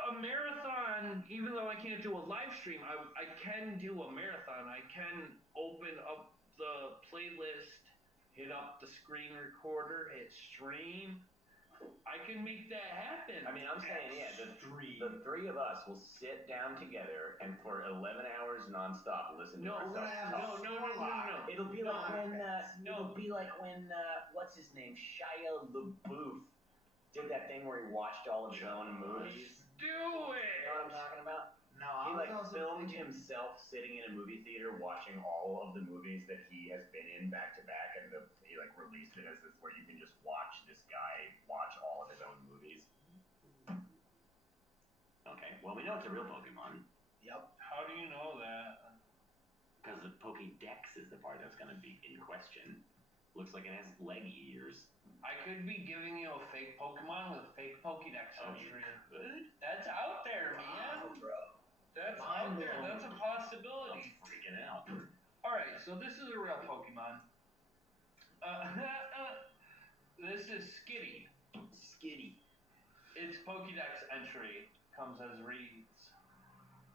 a marathon, even though I can't do a live stream, I can do a marathon. I can open up the playlist, hit up the screen recorder, hit stream. I can make that happen. I mean, I'm saying, yeah, the three of us will sit down together and for 11 hours nonstop listen to No, ourselves talk. no. It'll be like when what's his name, Shia LaBeouf did that thing where he watched all of his own movies. Do it! You know what I'm talking about? No, He I was also filmed thinking... himself sitting in a movie theater watching all of the movies that he has been in back to back, and he released it as this where you can just watch this guy watch all of his own movies. Okay, well we know it's a real Pokemon. Yep. How do you know that? Because the Pokédex is the part that's going to be in question. Looks like it has leg ears. I could be giving you a fake Pokemon with a fake Pokédex entry. Good. That's out there, man. Wow, bro. That's out there. That's a possibility. I'm freaking out. Alright, so this is a real Pokemon. This is Skitty. Skitty. Its Pokédex entry comes as reads.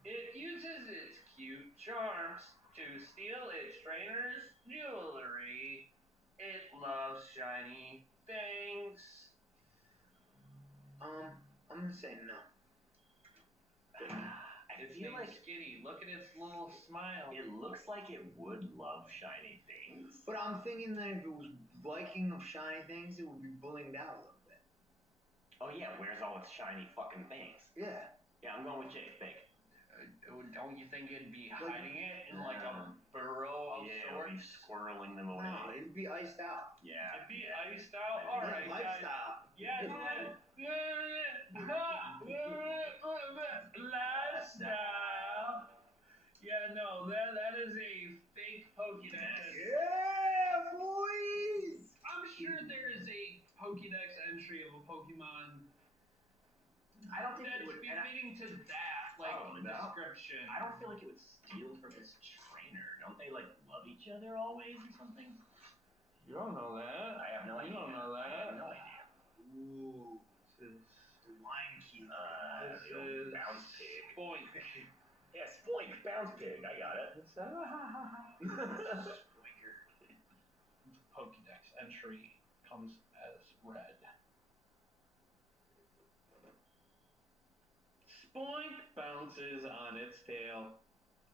It uses its cute charms to steal its trainer's jewelry. It loves shiny things. I'm gonna say no. I Its feel name's like Skitty. Look at its little smile. it looks like it would love shiny things. But I'm thinking that if it was liking of shiny things, it would be blinged out a little bit. Oh yeah, where's all its shiny fucking things? Yeah. Yeah, I'm going with Jay. Fake. Don't you think it'd be hiding it in like a burrow of Yeah, it'll be sorts? squirreling them away. No, it'd be iced out. Yeah. It'd be yeah. iced out. All right, guys. Lifestyle. Yeah. Lifestyle. Yeah, no, that is a fake Pokédex. Yeah, boys! I'm sure there is a Pokédex entry of a Pokemon I don't think that's it would. befitting to that, like, Oh, no. description. I don't feel like it would steal from its trainer. Don't they like love each other always or something? You don't know that. I have no idea. You don't know I that. have no idea. Ooh, This is the wine key. The old bounce pig. Spoink. Yeah, Spoink, bounce pig. I got it. Is that a Spoinker. Pokédex entry comes as red. Spoink bounces on its tail.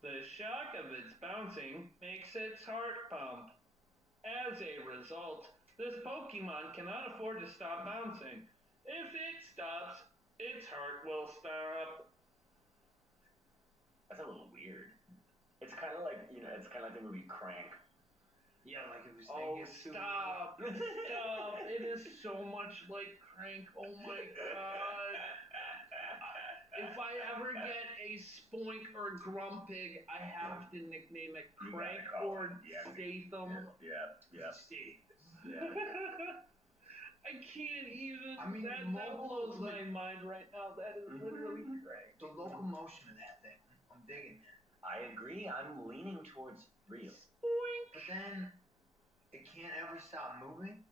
The shock of its bouncing makes its heart pump. As a result, this Pokemon cannot afford to stop bouncing. If it stops, its heart will stop. That's a little weird. It's kind of like, it's kind of like the movie Crank. Yeah, like it was. Oh, stop. Stop. It is so much like Crank. Oh my god. If I ever get a Spoink or Grumpig, I have to nickname it Crank or Statham. Yeah. Statham. I can't even. I mean, that blows my like, mind right now. That is literally Crank. The locomotion of that thing, I'm digging that. I agree. I'm leaning towards real. Spoink. But then, it can't ever stop moving.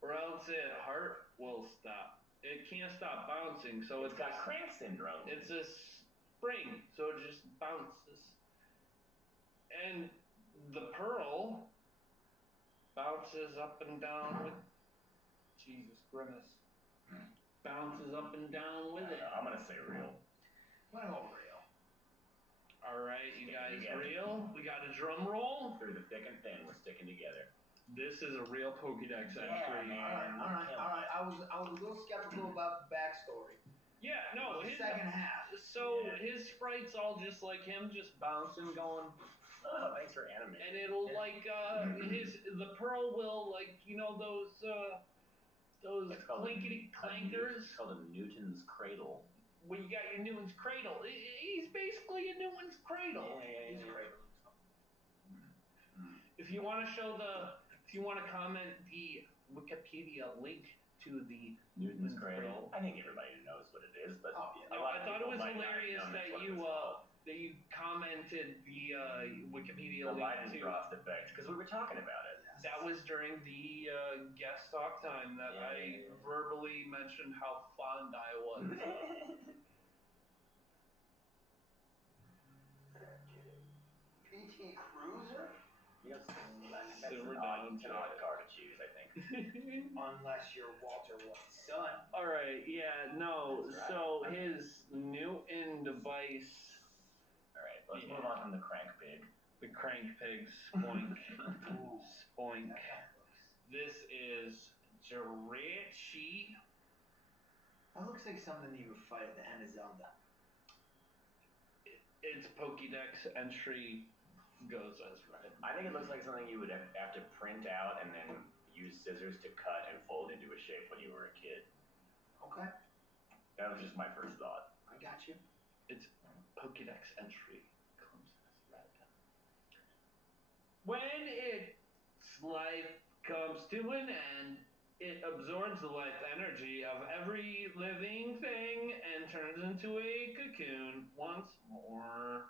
Or else its heart will stop. It can't stop bouncing, so It's got crank syndrome. It's a spring, so it just bounces. And the pearl bounces up and down with Jesus Grimace. Bounces up and down with it. I'm gonna say real. I'm gonna go real. Alright, you guys real? We got a drum roll? Through the thick and thin, we're sticking together. This is a real Pokédex entry. Alright. I was a little skeptical about the backstory. Yeah, no, the second half. So his sprite's all just like him, just bouncing, going. Oh, thanks for animating. And it'll the pearl will those clinkety clankers. It's called a Newton's cradle. Well, you got your Newton's cradle. He's basically a Newton's cradle. Yeah. If you want to comment the Wikipedia link to the Newton's cradle. I think everybody knows what it is, but I thought it was hilarious that you commented the Wikipedia link to Frost effect because we were talking about it. That was during the guest talk time that I verbally mentioned how fond I was. PT Cruiser? That's an odd car to choose, I think. Unless you're Walter White's son. Alright, yeah, no. That's right. So his Newton device. Alright, let's move on from the crank pig. The crank pig, Spoink. Spoink. This is Jirachi. That looks like something you would fight at the end of Zelda. Its Pokédex entry goes as red. I think it looks like something you would have to print out and then use scissors to cut and fold into a shape when you were a kid. Okay. That was just my first thought. I got you. Its Pokédex entry comes as red. When its life comes to an end, it absorbs the life energy of every living thing and turns into a cocoon once more.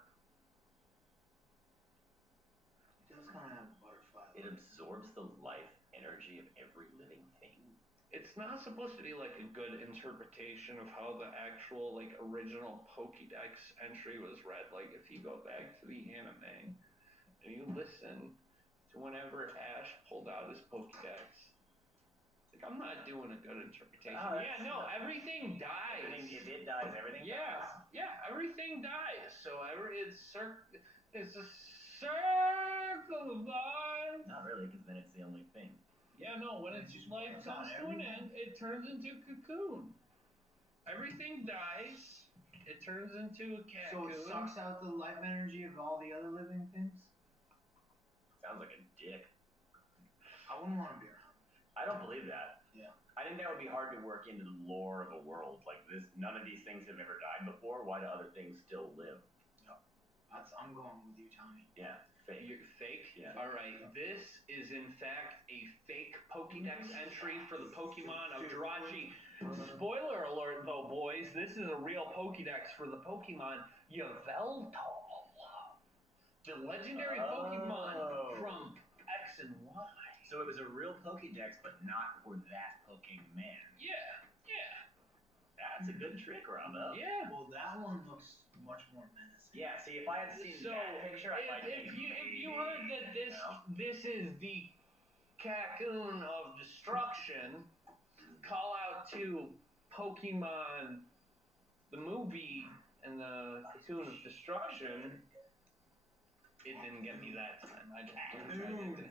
It does kind of have a butterfly. It absorbs the life energy of every living thing. It's not supposed to be like a good interpretation of how the actual original Pokédex entry was read. Like if you go back to the anime and you listen to whenever Ash pulled out his Pokédex, I'm not doing a good interpretation. Everything dies. If it dies, everything dies. Yeah, everything dies. So it's a circle of life. Not really, because then it's the only thing. Yeah, no. When its life comes to an end, it turns into a cocoon. Everything dies. It turns into a So cocoon. it sucks out the life energy of all the other living things? Sounds like a dick. I wouldn't want to be around. I don't believe that. Yeah. I think that would be hard to work into the lore of a world like this. None of these things have ever died before. Why do other things still live? I'm going with you, Tommy. Yeah, fake. You're fake? Yeah. Alright, this is in fact a fake Pokédex entry for the Pokemon of Jirachi. Spoiler alert though, boys, this is a real Pokédex for the Pokemon Yveltal. The legendary Pokemon from X and Y. So it was a real Pokédex, but not for that Pokemon. Yeah. That's a good trick, Rambo. Yeah. Well, that one looks much more menacing. Yeah, see, if I had seen that picture, I might think if you heard that this is the cocoon of destruction, call out to Pokemon, the movie, and the cocoon of destruction. It didn't get me that time. I didn't.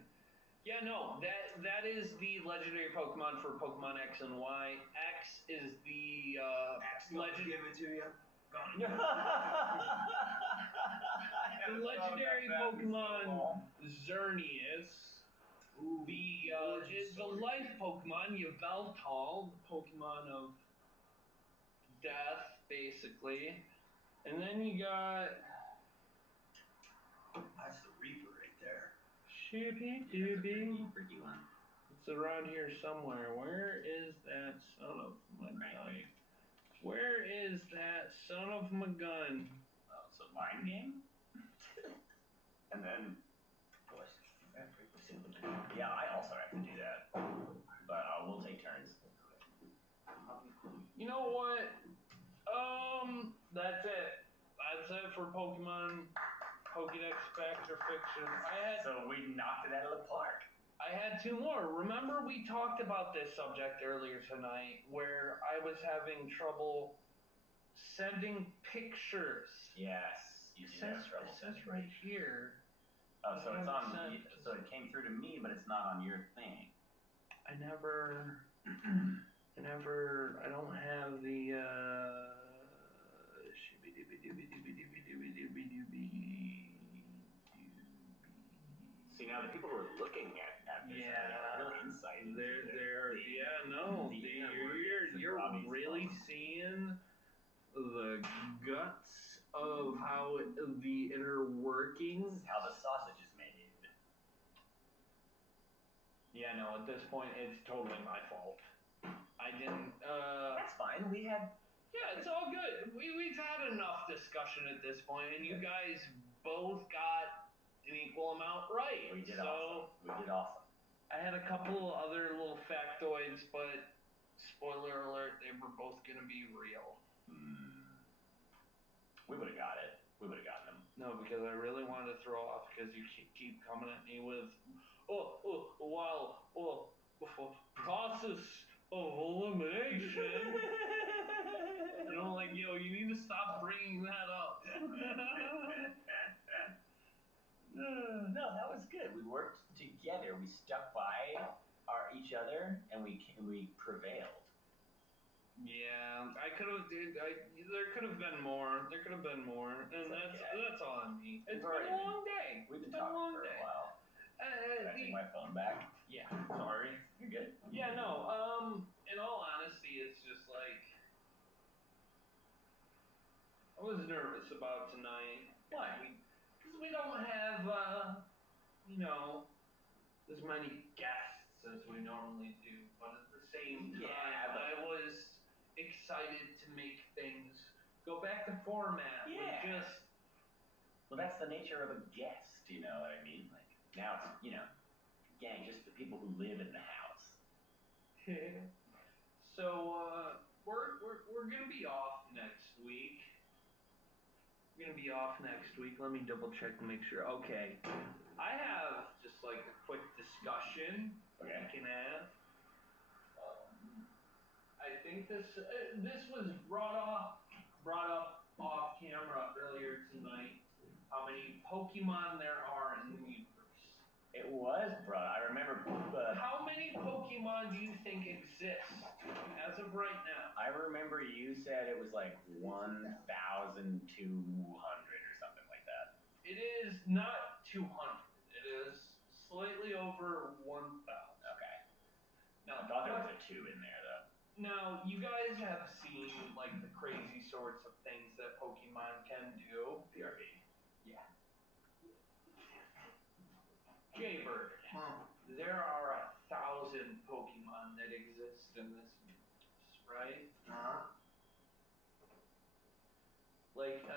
Yeah, no, that is the legendary Pokemon for Pokemon X and Y. X is the legend. Give it to you. The legendary Pokemon Xerneas. Is the life Pokemon Yveltal, the Pokemon of death, basically. And then you got. That's the Reaper right there. Shippy dooby. Freaky one. It's around here somewhere. Where is that son of my gun? Where is that son of my gun? Oh, it's a mind game? And then. Yeah, I also have to do that. But we'll take turns. You know what? That's it. That's it for Pokemon Pokédex Fact or Fiction. So we knocked it out of the park. I had two more. Remember we talked about this subject earlier tonight where I was having trouble sending pictures. Yes, you did have trouble. It says right here. Oh, so it's on. So it came through to me, but it's not on your thing. I don't have the. See, now the people who are looking at this have real insight. You're really seeing the guts of how the inner workings. How the sausage is made. Yeah, no, at this point, it's totally my fault. I didn't, That's fine, we had... Yeah, it's all good. We've had enough discussion at this point, and you guys both got an equal amount right. We did awesome. I had a couple other little factoids, but spoiler alert, they were both gonna be real. We would've got it. We would've gotten them. No, because I really wanted to throw off, because you keep coming at me with... process of elimination. And I'm like, yo, you need to stop bringing that up. No, that was good. We worked together. We stuck by each other, and we prevailed. Yeah, I could have. There could have been more. And that's on me. It's been a long day. We've been talking for a while. Can I take my phone back? Yeah, sorry. You're good. Yeah, no, in all honesty, it's just like, I was nervous about tonight. Why? Because we don't have, as many guests as we normally do, but at the same time, I was excited to make things go back to format. Yeah. Well, that's the nature of a guest, you know what I mean? Like, now it's, gang, just the people who live in the house. So, we're gonna be off next week. Let me double check to make sure. Okay. I have just like a quick discussion we can have. I think this was brought up off camera Pokemon there are in the universe. It was, bro. I remember. How many Pokemon do you think exist as of right now? I remember you said it was like 1,200 or something like that. It is not 200. It is slightly over 1,000. Okay. Now, I thought there was a 2 in there though. Now, you guys have seen like the crazy sorts of things that Pokemon can do. BRB. Yeah. Jaybird. Huh. There are 1,000 Pokemon that exist in this universe, right? Like,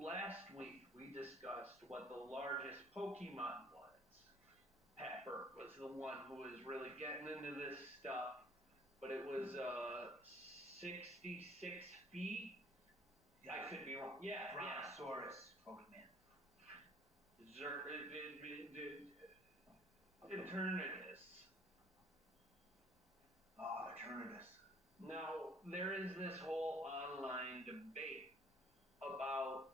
last week we discussed what the largest Pokemon was. Pepper was the one who was really getting into this stuff, but it was 66 feet. I could be wrong. Yeah, Brontosaurus Pokemon. Eternatus. Eternatus. Now, there is this whole online debate about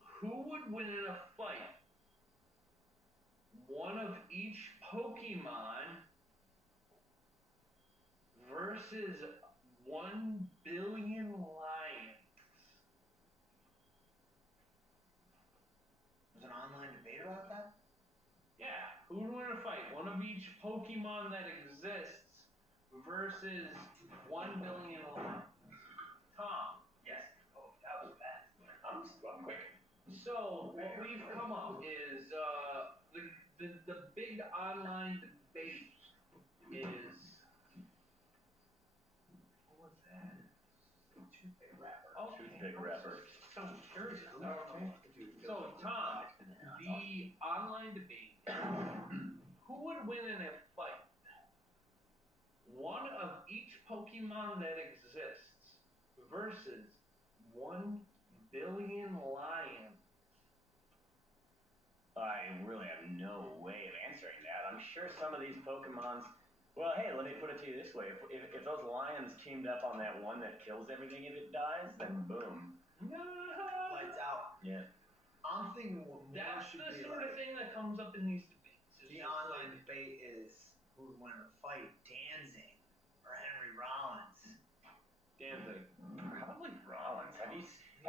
who would win in a fight. One of each Pokemon versus 1 billion lions. There's an online debate about that? Yeah, who would win a fight? One of each Pokemon that exists versus 1 billion lions. Tom. Yes. Oh, that was bad. I'm quick. So what we've come up is the big online debate is what was that? Toothpick wrapper. Okay. Toothpick wrapper. So curious. Okay. So Tom, the online debate is who would win in a fight? One of each Pokemon that exists versus 1 billion lions. I really have no way of answering that. I'm sure some of these Pokemons. Well, hey, let me put it to you this way: if those lions teamed up on that one that kills everything if it dies, then boom. Lights out. Yeah. I'm thinking what more That's should the be sort like, of thing that comes up in these debates. It's the just online like, debate is who would win in a fight, Danzig or Henry Rollins. Danzig. Probably Rollins. Have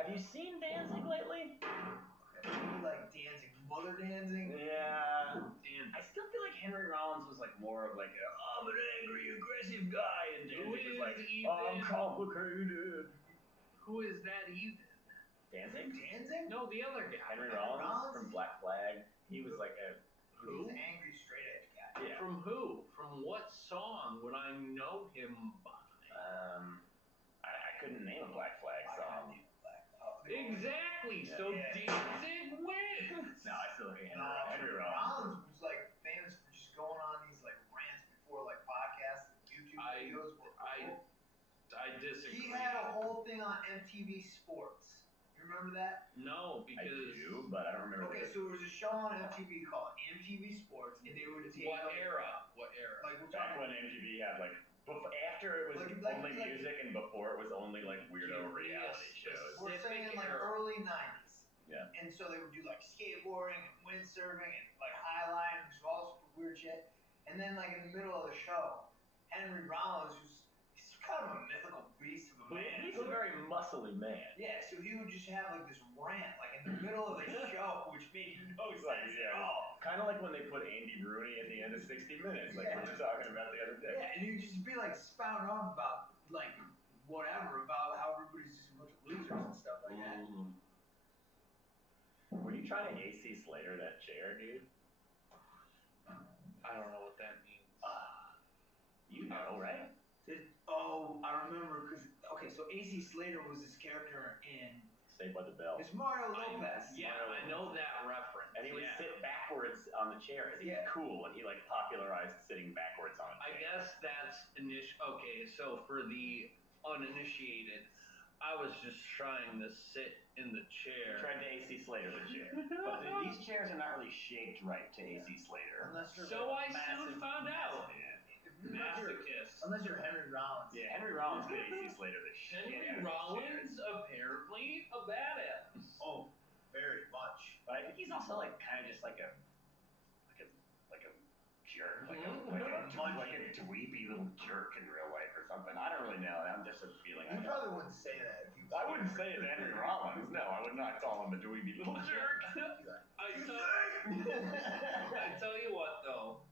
you seen Danzig lately? Okay, maybe like Danzig, Mother Danzig. Yeah. Danzig. I still feel like Henry Rollins was like more of like I'm an angry, aggressive guy, and Danzig was like I'm complicated. Who is that Ethan? Danzig? Danzig? No, the other guy. Henry Rollins from Black Flag. He was like a He's an angry, straight edge guy. Yeah. From who? From what song would I know him by? I couldn't name a Black Flag song. Exactly. Yeah. So Danzig wins. No, I still hate Henry Rollins. Rollins was like famous for just going on these like rants before like podcasts and YouTube videos. I disagree. He had a whole thing on MTV Sports. You remember that? No, because I do, but I don't remember. Okay, so there was a show on MTV called MTV Sports, and they would take What era? like we're back talking when MTV had like after it was only music and before it was only like weirdo reality shows. we're saying like era. early 90s. Yeah. And so they would do like skateboarding and windsurfing and like highline and just all sorts of weird shit. And then like in the middle of the show, Henry Rollins, he's kind of a mythical beast of a man. He's a very muscly man. Yeah, so he would just have like this rant like in the middle of the show, which made no sense at all. Kind of like when they put Andy Rooney at the end of 60 Minutes, like we were talking about the other day. Yeah, and he would just be like spouting off about like whatever, about how everybody's just a bunch of losers and stuff like that. Were you trying to AC Slater that chair, dude? I don't know what that means. You know, right? I remember because so AC Slater was this character in Saved by the Bell. It's Mario Lopez. I know that reference. And he would sit backwards on the chair. He's cool, and he like popularized sitting backwards on a chair. I guess that's Okay, so for the uninitiated, I was just trying to sit in the chair. You tried to AC Slater the chair. But these chairs are not really shaped right to AC Slater. So I soon found out. Masochist. Unless you're Henry Rollins. Yeah, Henry Rollins could AC Slater the shit. Henry Rollins apparently a badass. Oh, very much. But I could also like kind of just like a jerk, like a dweeby little jerk in real life or something. I don't really know. I'm just a feeling. You probably wouldn't say that if you. I wouldn't say it to Henry Rollins. No, I would not call him a dweeby little jerk. I tell you what though,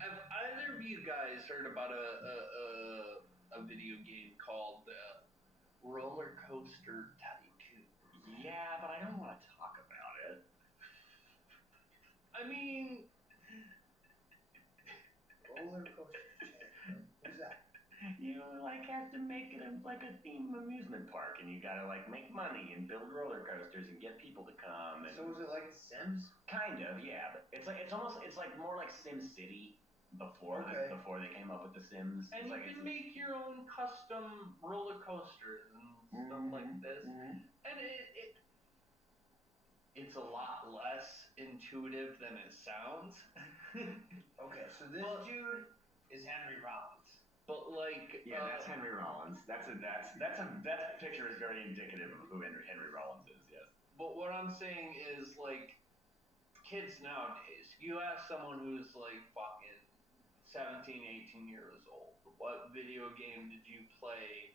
have either of you guys heard about a video game called Roller Coaster Tycoon? Yeah, but I don't want to talk about it. I mean, Roller coaster tycoon. What's that? You like have to make it like a theme amusement park, and you gotta like make money and build roller coasters and get people to come. And So is it like Sims? kind of, yeah. But it's like more like Sim City before before they came up with the Sims. and you can make your own custom roller coasters and stuff like this, and it's a lot less intuitive than it sounds. Okay, so this dude is Henry Rollins. But like, that's Henry Rollins. That picture is very indicative of who Henry Rollins is. Yes. But what I'm saying is like, kids nowadays, you ask someone who's like fucking 17, 18 years old, what video game did you play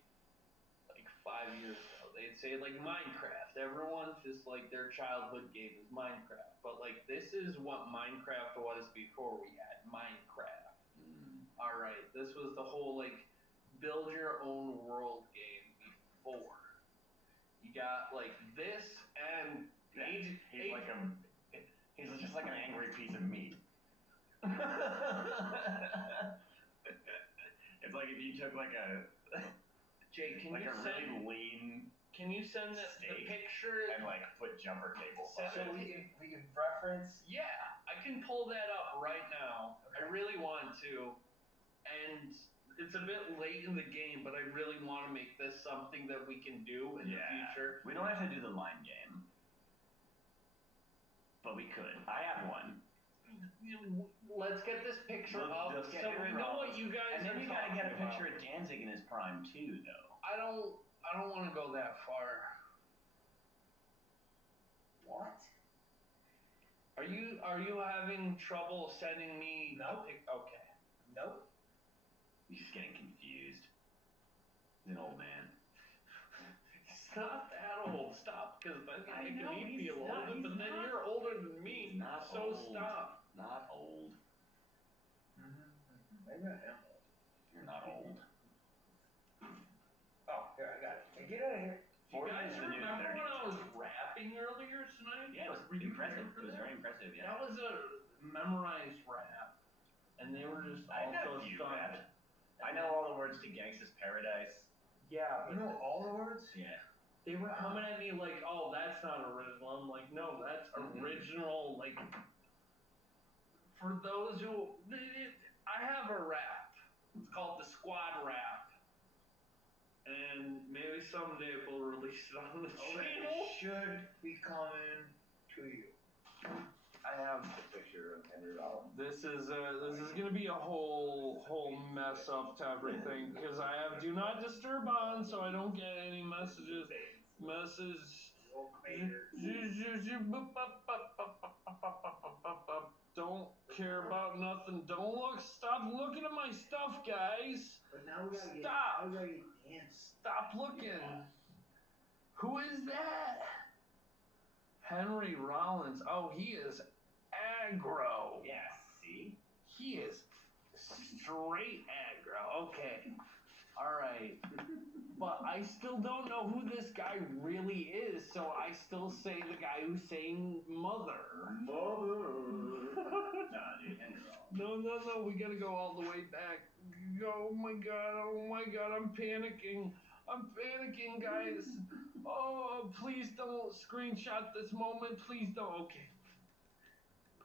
like 5 years ago? They'd say like Minecraft. Everyone's just like their childhood game is Minecraft. But like this is what Minecraft was before we had Minecraft. Alright, this was the whole like build your own world game before. You got like this and he's just like an angry piece of meat. It's like if you took like a Jake, really lean can you send the picture and like put jumper cables on So it? we can reference. Yeah, I can pull that up right now. Okay. I really want to. And it's a bit late in the game, but I really want to make this something that we can do in the future. We don't have to do the line game. But we could. I have one. Let's get this picture up so we know what you guys and then are you gotta get a about. picture of Danzig in his prime too, though. I don't want to go that far. What? Are you having trouble sending me? No. Okay. Nope. He's just getting confused. He's an old man. He's not that old. Stop, because then you're making me feel older, but then not, you're older than me. Not so old. Stop. Not old. Maybe I am old. You're not old. Oh, here, I got it. Hey, get out of here. You guys remember when I was rapping earlier tonight? Yeah, it was impressive. It was very impressive, yeah. That was a memorized rap. And they were just also stunned. I know all the words to Gangsta's Paradise. Yeah. You know all the words? Yeah. They were coming at me like, oh, that's not original. I'm like, no, that's original. Like, for those who... I have a rap. It's called the Squad Rap. And maybe someday we'll release it on the channel. It should be coming to you. I have a picture of Henry Rollins. This is gonna be a whole mess up to everything because I have do not disturb on so I don't get any messages. Don't care about nothing. Don't look. Stop looking at my stuff, guys. But now we gotta Stop. get dance. Stop looking. Who is that? Henry Rollins. Oh, he is aggro. Yeah, see? He is straight aggro. Okay. Alright. But I still don't know who this guy really is, so I still say the guy who's saying mother. Mother. Nah, dude, Henry Rollins. No, we gotta go all the way back. Oh my god, I'm panicking. I'm panicking, guys. Oh, please don't screenshot this moment. Please don't. Okay.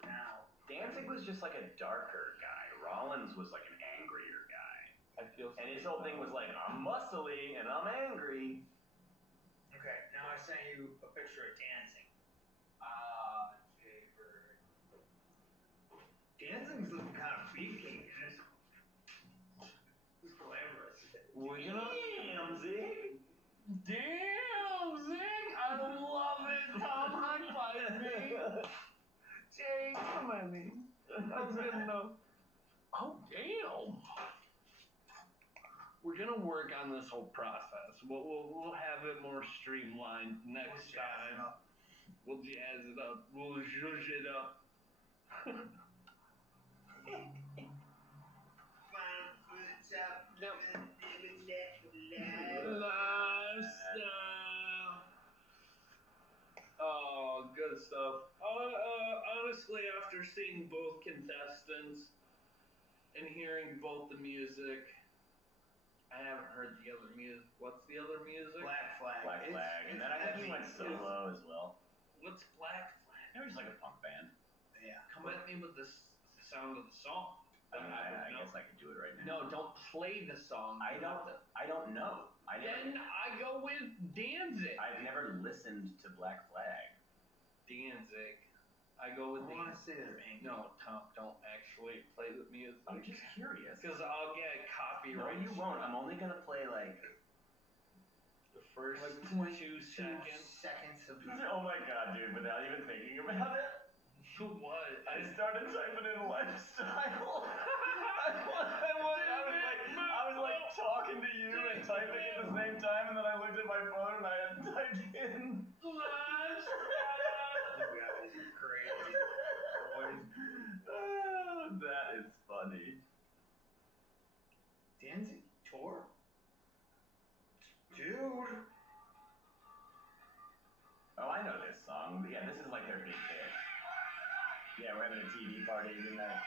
Now, Danzig was just like a darker guy. Rollins was like an angrier guy. I feel so. And his whole thing was like, I'm muscly and I'm angry. okay, now I sent you a picture of dancing. Jay-Bird. Dancing's looking kind of beefy. It's glamorous. We're gonna... Damn, Zig! Damn, Zig! I love it, Tom was gonna. Oh damn! We're gonna work on this whole process. We'll have it more streamlined next time. We'll jazz it up. We'll zhuzh it up. Lifestyle. Oh, good stuff. Honestly, after seeing both contestants and hearing both the music, I haven't heard the other music. What's the other music? Black Flag. Black Flag, and then I think he went solo as well. What's Black Flag? It was like a punk band. Yeah. Come at me with the sound of the song. I mean, I guess I could do it right now. No, don't play the song. I don't know. Then I go with Danzig. I've never listened to Black Flag. Danzig. I go with I want to Danzig. say it. No, Tom, don't actually play the music. I'm just curious. Because I'll get copyright. No, you won't. I'm only gonna play like the first Like 2 seconds of the Oh my god, dude! Without even thinking about it, what? I started typing in lifestyle. I was like talking to you and typing at the same time, and then I looked at my phone and I had typed in You guys are crazy. Oh, that is funny. Danzig tour? Dude. Oh, I know this song. Yeah, this is like their big hit. Yeah, we're having a TV party in there.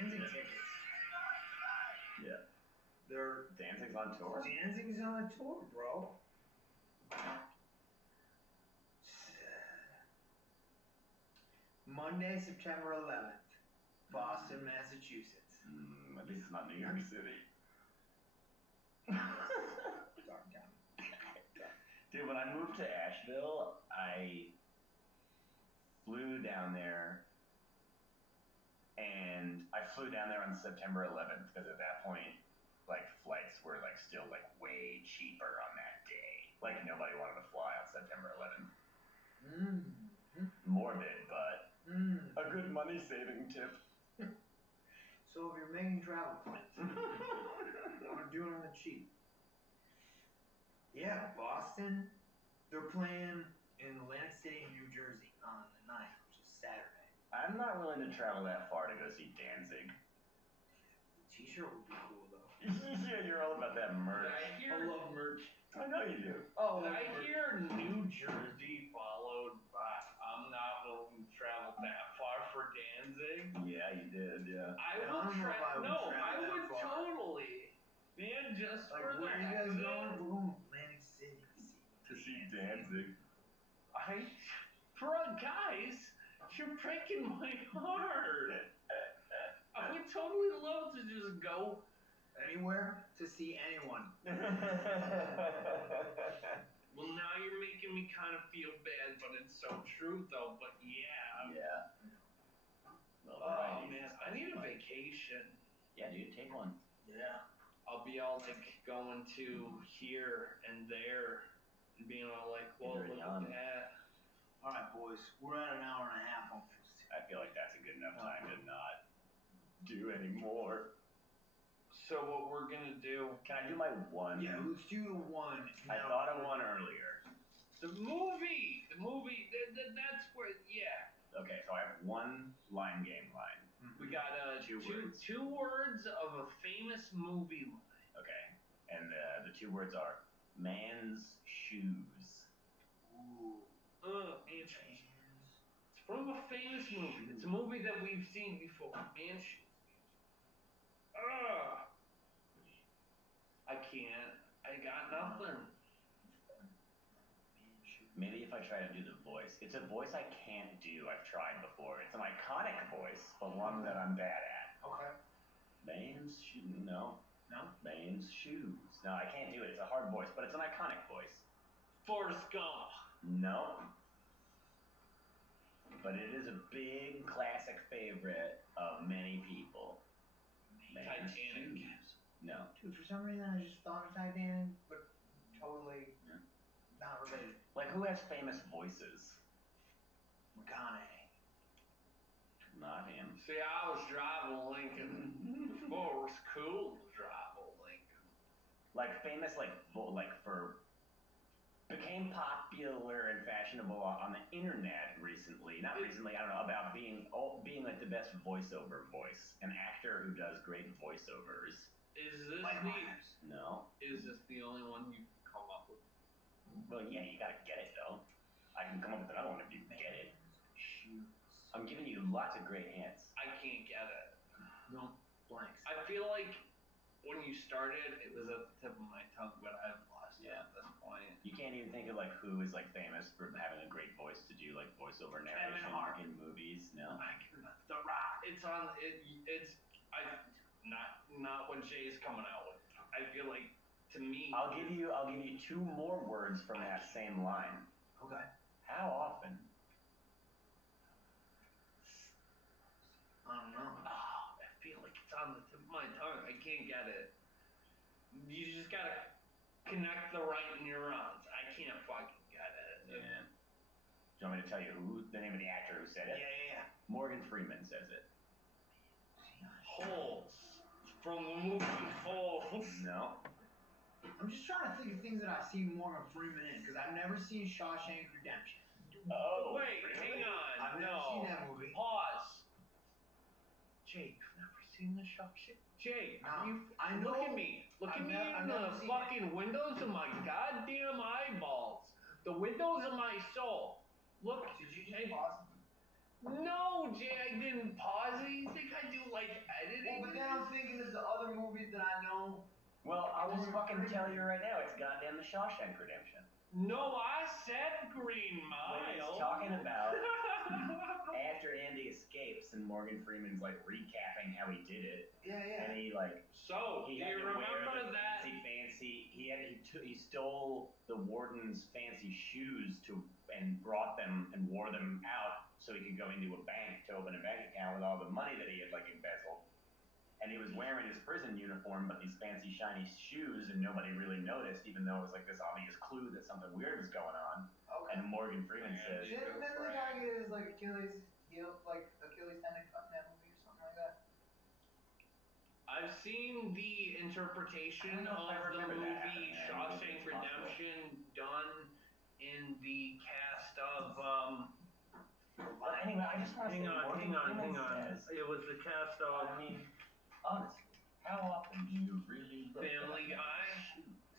Danzig tickets. Yeah. They're Danzig's on tour? Danzig's on a tour, bro. Monday, September 11th, Boston, Massachusetts. At least it's not New York City. Dark time. Dude, when I moved to Asheville, I flew down there, and I flew down there on September 11th because at that point, like flights were like still like way cheaper on that day. Like nobody wanted to fly on September 11th. Morbid, but a good money saving tip. So if you're making travel plans, want to do it on the cheap. Yeah, Boston, they're playing in Atlantic City, New Jersey on the 9th, which is Saturday. I'm not willing to travel that far to go see Danzig. The t-shirt would be cool though. Yeah, you're all about that merch. I love merch. I know you do. Oh, I hear New Jersey followed by I'm not willing to travel that far for Danzig. Yeah, you did, yeah. I would totally. Man, just Like, for where the are you guys heck of it. going? We're going to Atlantic City To see Danzig. Guys, you're breaking my heart. I would totally love to just go anywhere to see anyone. Well, now you're making me kind of feel bad, but it's so true, though. But yeah. Yeah. Well, Oh man, I need a vacation. Yeah, dude, take one. Yeah. I'll be all like going to here and there, and being all like, well, look at that. All right, boys, we're at an hour and a half almost. I feel like that's a good enough time to not do any more. So what we're gonna do? Can I do my one? Yeah, let's do the one. I thought of one earlier. The movie. That's where. Yeah. Okay, so I have one line game line. We got two words of a famous movie line. Okay, and the two words are man's shoes. Ooh. Man's shoes. It's from a famous movie. It's a movie that we've seen before. Man's shoes. I can't. I got nothing. Maybe if I try to do the voice. It's a voice I can't do. I've tried before. It's an iconic voice, but one that I'm bad at. Okay. Man's shoes. No. No? Man's shoes. No, I can't do it. It's a hard voice, but it's an iconic voice. Forrest Gump. No. But it is a big classic favorite of many people. Man's Titanic. shoes. No. Dude, for some reason I just thought of Titanic, but totally not related. Like, who has famous voices? McConaughey. Not him. See, I was driving a Lincoln before it was cool to drive a Lincoln. Like famous, became popular and fashionable on the internet recently. Not recently, I don't know, about being like the best voiceover voice. An actor who does great voiceovers. Is this No. Is this the only one you come up with? Well, yeah, you gotta get it though. I can come up with another one if you get it. I'm giving you lots of great hints. I can't get it. No blanks. I feel like when you started, it was at the tip of my tongue, but I've lost it at this point. You can't even think of like who is like famous for having a great voice to do like voiceover narration in movies. No. The Rock. It's on. It's. Not what Jay's coming out with. I feel like, to me. I'll give you 2 more words from that same line. Okay. How often? I don't know. Oh, I feel like it's on the tip of my tongue. I can't get it. You just gotta connect the right neurons. I can't fucking get it. Yeah. Do you want me to tell you the name of the actor who said it? Yeah. Morgan Freeman says it. Holes. From the movie Holes. No. I'm just trying to think of things that I've seen Morgan Freeman in, because I've never seen Shawshank Redemption. Oh, wait, really? hang on. I've never seen that movie. Pause. Jake, you've never seen the Shawshank? Jake, No, I know. Look at me. Look at me in the fucking windows of my goddamn eyeballs. The windows of my soul. Look. Did you just pause? No, Jay, I didn't pause it. You think I do like editing? Well, but then I'm thinking of the other movies that I know. Well, I'll just fucking tell you right now, it's goddamn The Shawshank Redemption. No, I said Green Mile. When he's talking about after Andy escapes and Morgan Freeman's like recapping how he did it. Yeah. And he like So, he do had you to wear remember the that? fancy he stole the warden's fancy shoes and brought them and wore them out so he could go into a bank to open a bank account with all the money that he had like embezzled. And he was wearing his prison uniform, but these fancy shiny shoes, and nobody really noticed, even though it was like this obvious clue that something weird was going on. Okay. And Morgan Freeman says, Didn't the guy get his like Achilles tendon cut in that movie or something like that? I've seen the interpretation of the movie Shawshank Redemption done in the cast of Well, anyway, I just want to hang on. says, It was the cast of honestly, how often do you really look Family Guy.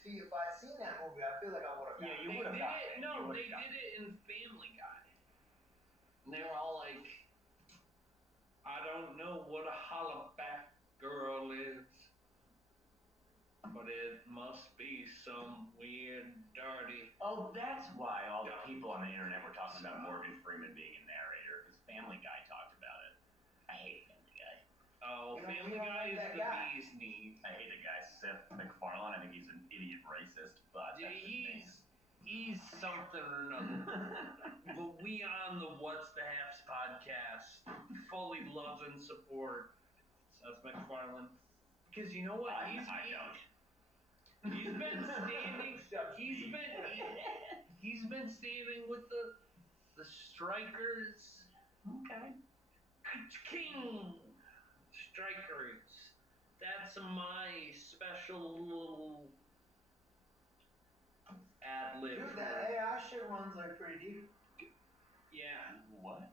See, if I'd seen that movie, I feel like I would have. Yeah, you They would have did got it. it. No, they did it in Family Guy. And they were all like, I don't know what a hollaback girl is, but it must be some weird, dirty. Oh, that's why all the people on the internet were talking about Morgan Freeman being a narrator, because Family Guy talked about it. I hate Family Guy. Oh, You Family don't Guy like is that the guy. bee's knees. I hate the guy Seth MacFarlane. I think he's an idiot racist, but that's He's something or another. But we on the What's the Haps podcast fully love and support Seth MacFarlane. Because you know what? I don't. He's been standing. He's been standing with the strikers. Okay. King strikers. That's my special little ad lib. Dude, that AI shit runs like pretty deep. Yeah. What?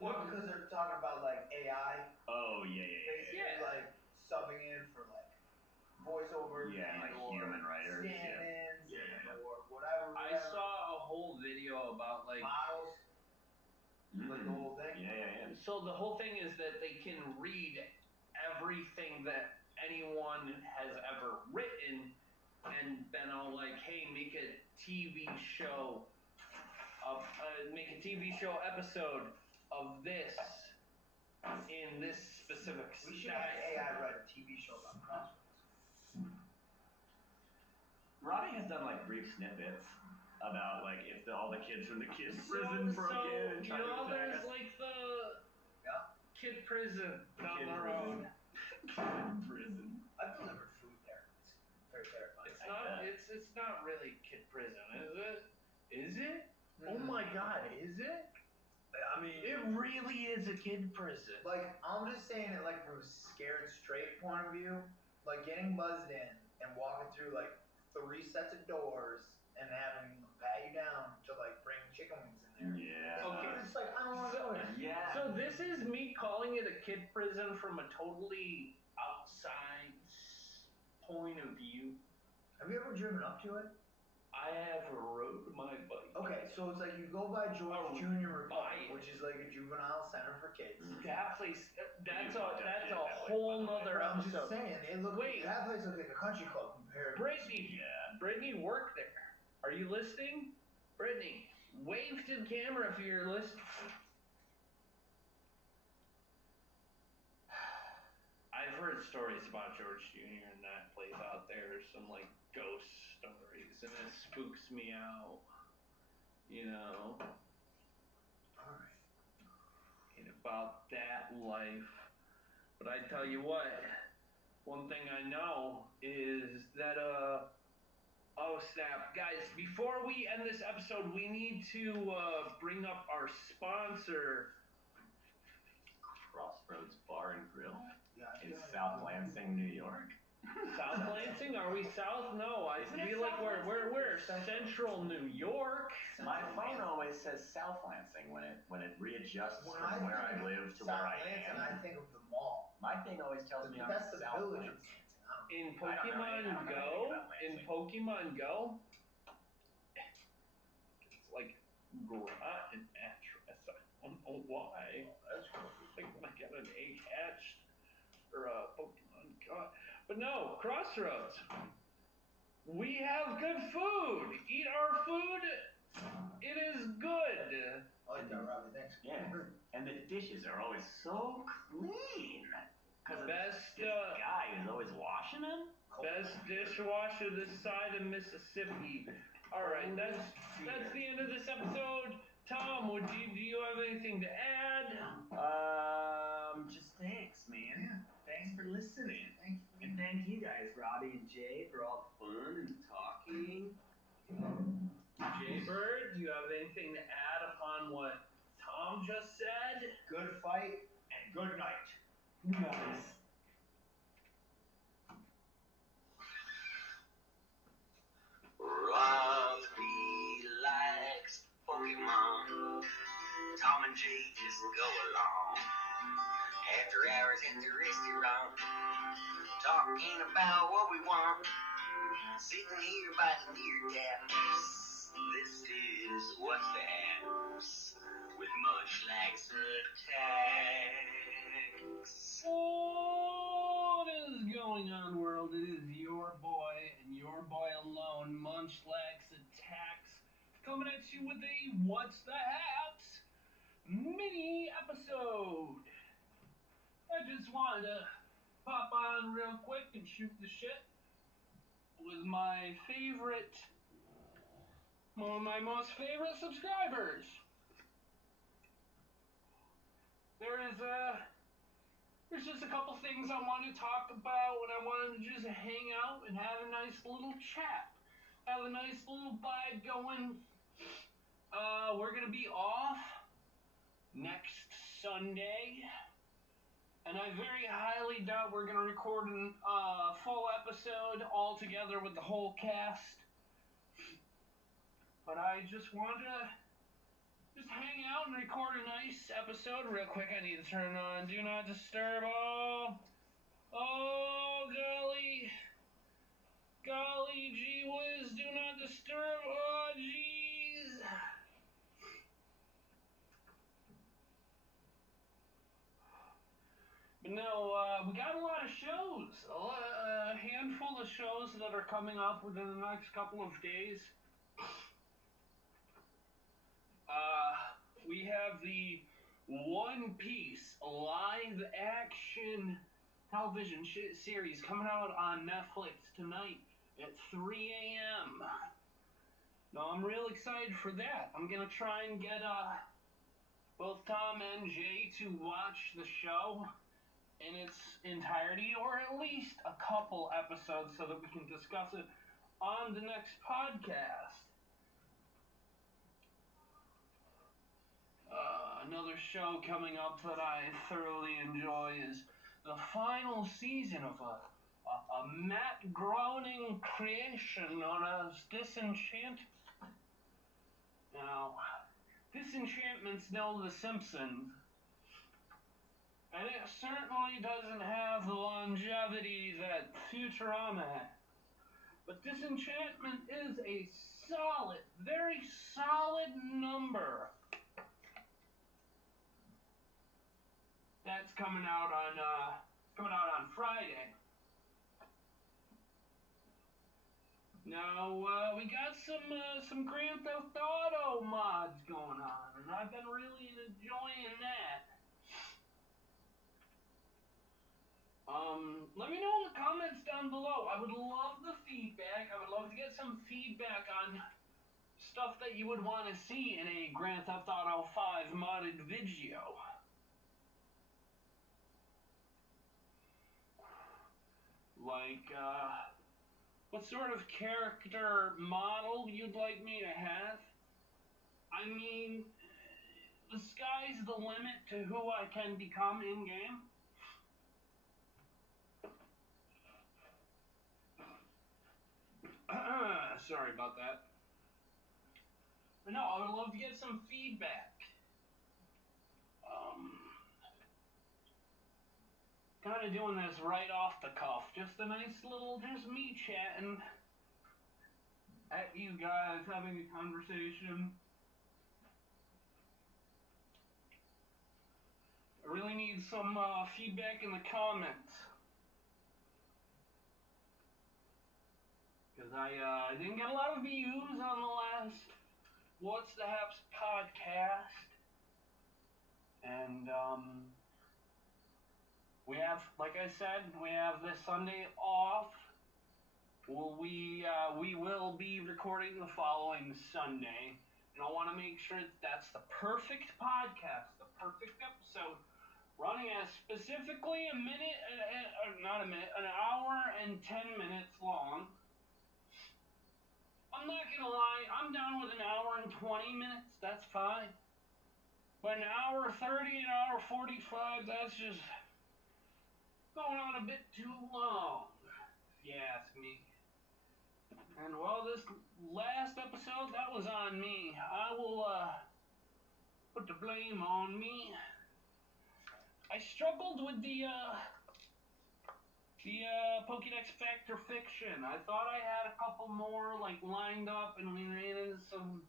Well, because they're talking about like AI. Oh, yeah. Basically, like subbing in for like voiceovers. Yeah, like human writers. Stand-ins Yeah. or whatever. I saw a whole video about like models. Like the whole thing. Yeah. So the whole thing is that they can read everything that anyone has ever written and been all like, hey, make a TV show episode of this in this specific We should have style. AI write a TV show about Crossroads. Robbie has done like brief snippets about like if all the kids from the kids prison broke in and tried to attack there's us. like the kid prison down Kid the road. prison. I've delivered food there. It's very terrifying. It's not really kid prison, is it? Is it? Oh my God, is it? I mean, It really is a kid prison. like, I'm just saying it like from a scared straight point of view. Like getting buzzed in and walking through like 3 sets of doors and having them pat you down to like bring chicken wings in there. Yeah. Okay. It's like, I don't want to go there. Yeah. So this is me calling it a kid prison from a totally outside point of view. Have you ever driven up to it? I have rode my bike. Okay, so it's like you go by George Oh, Junior buy Republic, it. which is like a juvenile center for kids. That place, that's You a fucked up shit that's a that way, whole by the way. nother I'm just episode. saying, that place looks like a country club compared. Brittany, Yeah. Brittany worked there. Are you listening? Brittany, wave to the camera if you're listening. I've heard stories about George Jr. and that place out there. Some like ghost stories, and it spooks me out. You know. Alright. And about that life. But I tell you what, one thing I know is that oh snap, guys, before we end this episode, we need to bring up our sponsor. Crossroads Bar and Grill Yeah, I in feel like South Lansing, New York. South Lansing? Are we south? No, I Isn't it feel like South we're central New York. My phone always says South Lansing when it readjusts When from where I think live of to where South I Lansing, am. I think of the mall. My thing always tells me I'm That's in the South village of Lansing. Lansing. I don't know. In I don't know anything about Pokemon Go, it's like rotten address. I don't know why. That's cool. Like when I get an egg hatched or a Pokemon Go. But no, Crossroads. We have good food. Eat our food. It is good. I like that, Robbie. Thanks. Yeah, and the dishes are always so clean. Cause Best, this guy is always washing them. Best dishwasher this side of Mississippi. All right, that's the end of this episode. Tom, do you have anything to add? Just thanks, man. Yeah. Thanks for listening. Thank you. And thank you guys, Robbie and Jay, for all the fun and talking. Jay Bird, do you have anything to add upon what Tom just said? Good fight and good night. Nice. Robbie likes Pokemon. Tom and Jay just go along. After hours in the restaurant, talking about what we want. Sitting here by the beer taps. This is What's the Haps with Munchlax Attacks. What is going on, world? It is your boy and your boy alone, Munchlax Attacks, coming at you with a What's the Haps mini episode. I just wanted to pop on real quick and shoot the shit with my favorite, one of my most favorite subscribers. There's just a couple things I want to talk about when I wanted to just hang out and have a nice little chat, have a nice little vibe going. We're gonna be off next Sunday, and I very highly doubt we're gonna record a full episode all together with the whole cast. But I just wanted to just hang out and record a nice episode real quick. I need to turn on Do Not Disturb. Oh, golly. Golly gee whiz, Do Not Disturb. Oh, jeez. But no, we got a lot of shows. A handful of shows that are coming up within the next couple of days. We have the One Piece live action television series coming out on Netflix tonight at 3 a.m. Now, I'm real excited for that. I'm going to try and get both Tom and Jay to watch the show in its entirety, or at least a couple episodes so that we can discuss it on the next podcast. another show coming up that I thoroughly enjoy is the final season of a Matt Groening creation known as Disenchantment. Now, Disenchantment's no The Simpsons, and it certainly doesn't have the longevity that Futurama has. But Disenchantment is a solid, very solid number. That's coming out on Friday. Now we got some Grand Theft Auto mods going on, and I've been really enjoying that. Let me know in the comments down below. I would love the feedback. I would love to get some feedback on stuff that you would want to see in a Grand Theft Auto 5 modded video. Like, what sort of character model you'd like me to have? I mean, the sky's the limit to who I can become in-game. Sorry about that. But no, I would love to get some feedback. Kind of doing this right off the cuff. Just a nice little, just me chatting at you guys, having a conversation. I really need some feedback in the comments. Because I didn't get a lot of views on the last What's the Haps podcast. And, we have, like I said, we have this Sunday off. Well, we will be recording the following Sunday. And I want to make sure that's the perfect podcast, the perfect episode. Running at specifically an hour and 10 minutes long. I'm not gonna lie, I'm down with an hour and 20 minutes, that's fine. But an hour 30, an hour 45, that's just going on a bit too long, if you ask me. And well, this last episode, that was on me. I will put the blame on me. I struggled with the Pokédex Factor Fiction. I thought I had a couple more like lined up, and we ran into some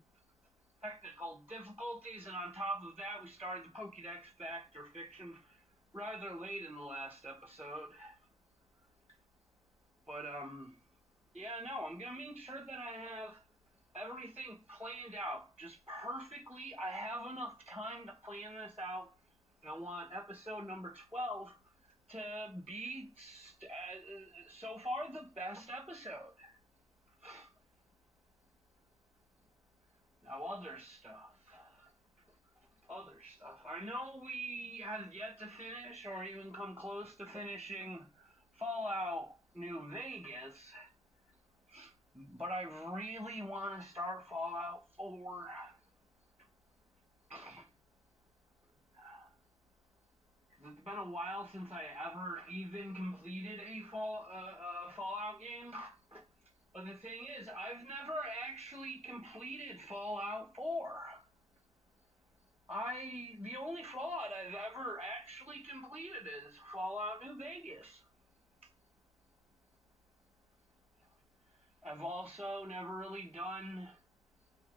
technical difficulties, and on top of that we started the Pokédex Factor Fiction rather late in the last episode. But yeah, no, I'm gonna make sure that I have everything planned out just perfectly. I have enough time to plan this out, and I want episode number 12 to be so far the best episode. Now other stuff. I know we have yet to finish or even come close to finishing Fallout New Vegas, but I really want to start Fallout 4. It's been a while since I ever even completed a Fallout game. But the thing is, I've never actually completed Fallout 4. The only Fallout I've ever actually completed is Fallout New Vegas. I've also never really done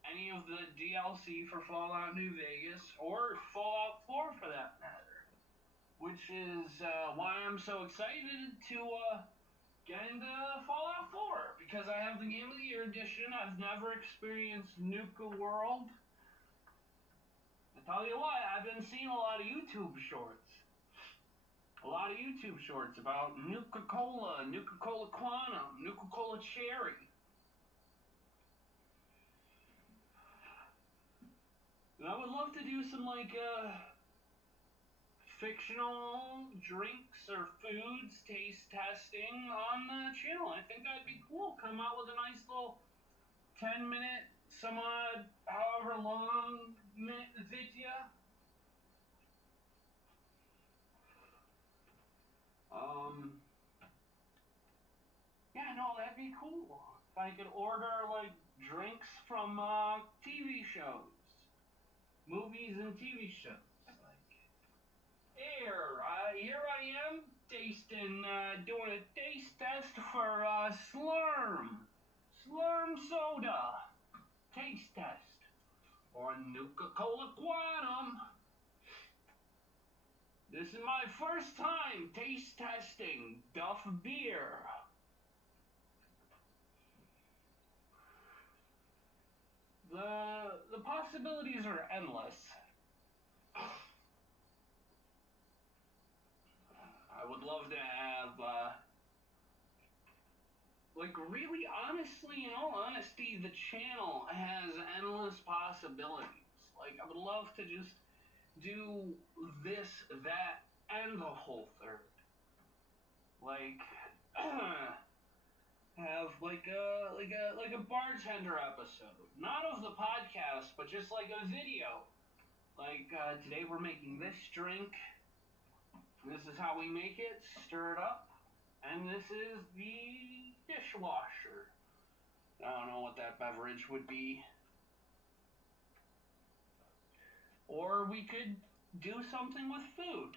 any of the DLC for Fallout New Vegas, or Fallout 4 for that matter. Which is why I'm so excited to get into Fallout 4, because I have the Game of the Year edition. I've never experienced Nuka World. I tell you what, I've been seeing a lot of YouTube shorts. About Nuka-Cola, Nuka-Cola Quantum, Nuka-Cola Cherry. And I would love to do some like fictional drinks or foods taste testing on the channel. I think that'd be cool. Come out with a nice little 10-minute, some odd, however long minute video. Yeah, no, that'd be cool. If I could order like drinks from TV shows, movies and TV shows. Like, here I am tasting, doing a taste test for Slurm soda taste test or Nuka-Cola Quantum. This is my first time taste testing Duff beer. The possibilities are endless. I would love to have, like, really honestly, in all honesty, the channel has endless possibilities. Like, I would love to just do this, that, and the whole third. Like, have like a bartender episode, not of the podcast, but just like a video. Like, today we're making this drink. This is how we make it. Stir it up. And this is the dishwasher. I don't know what that beverage would be. Or we could do something with food.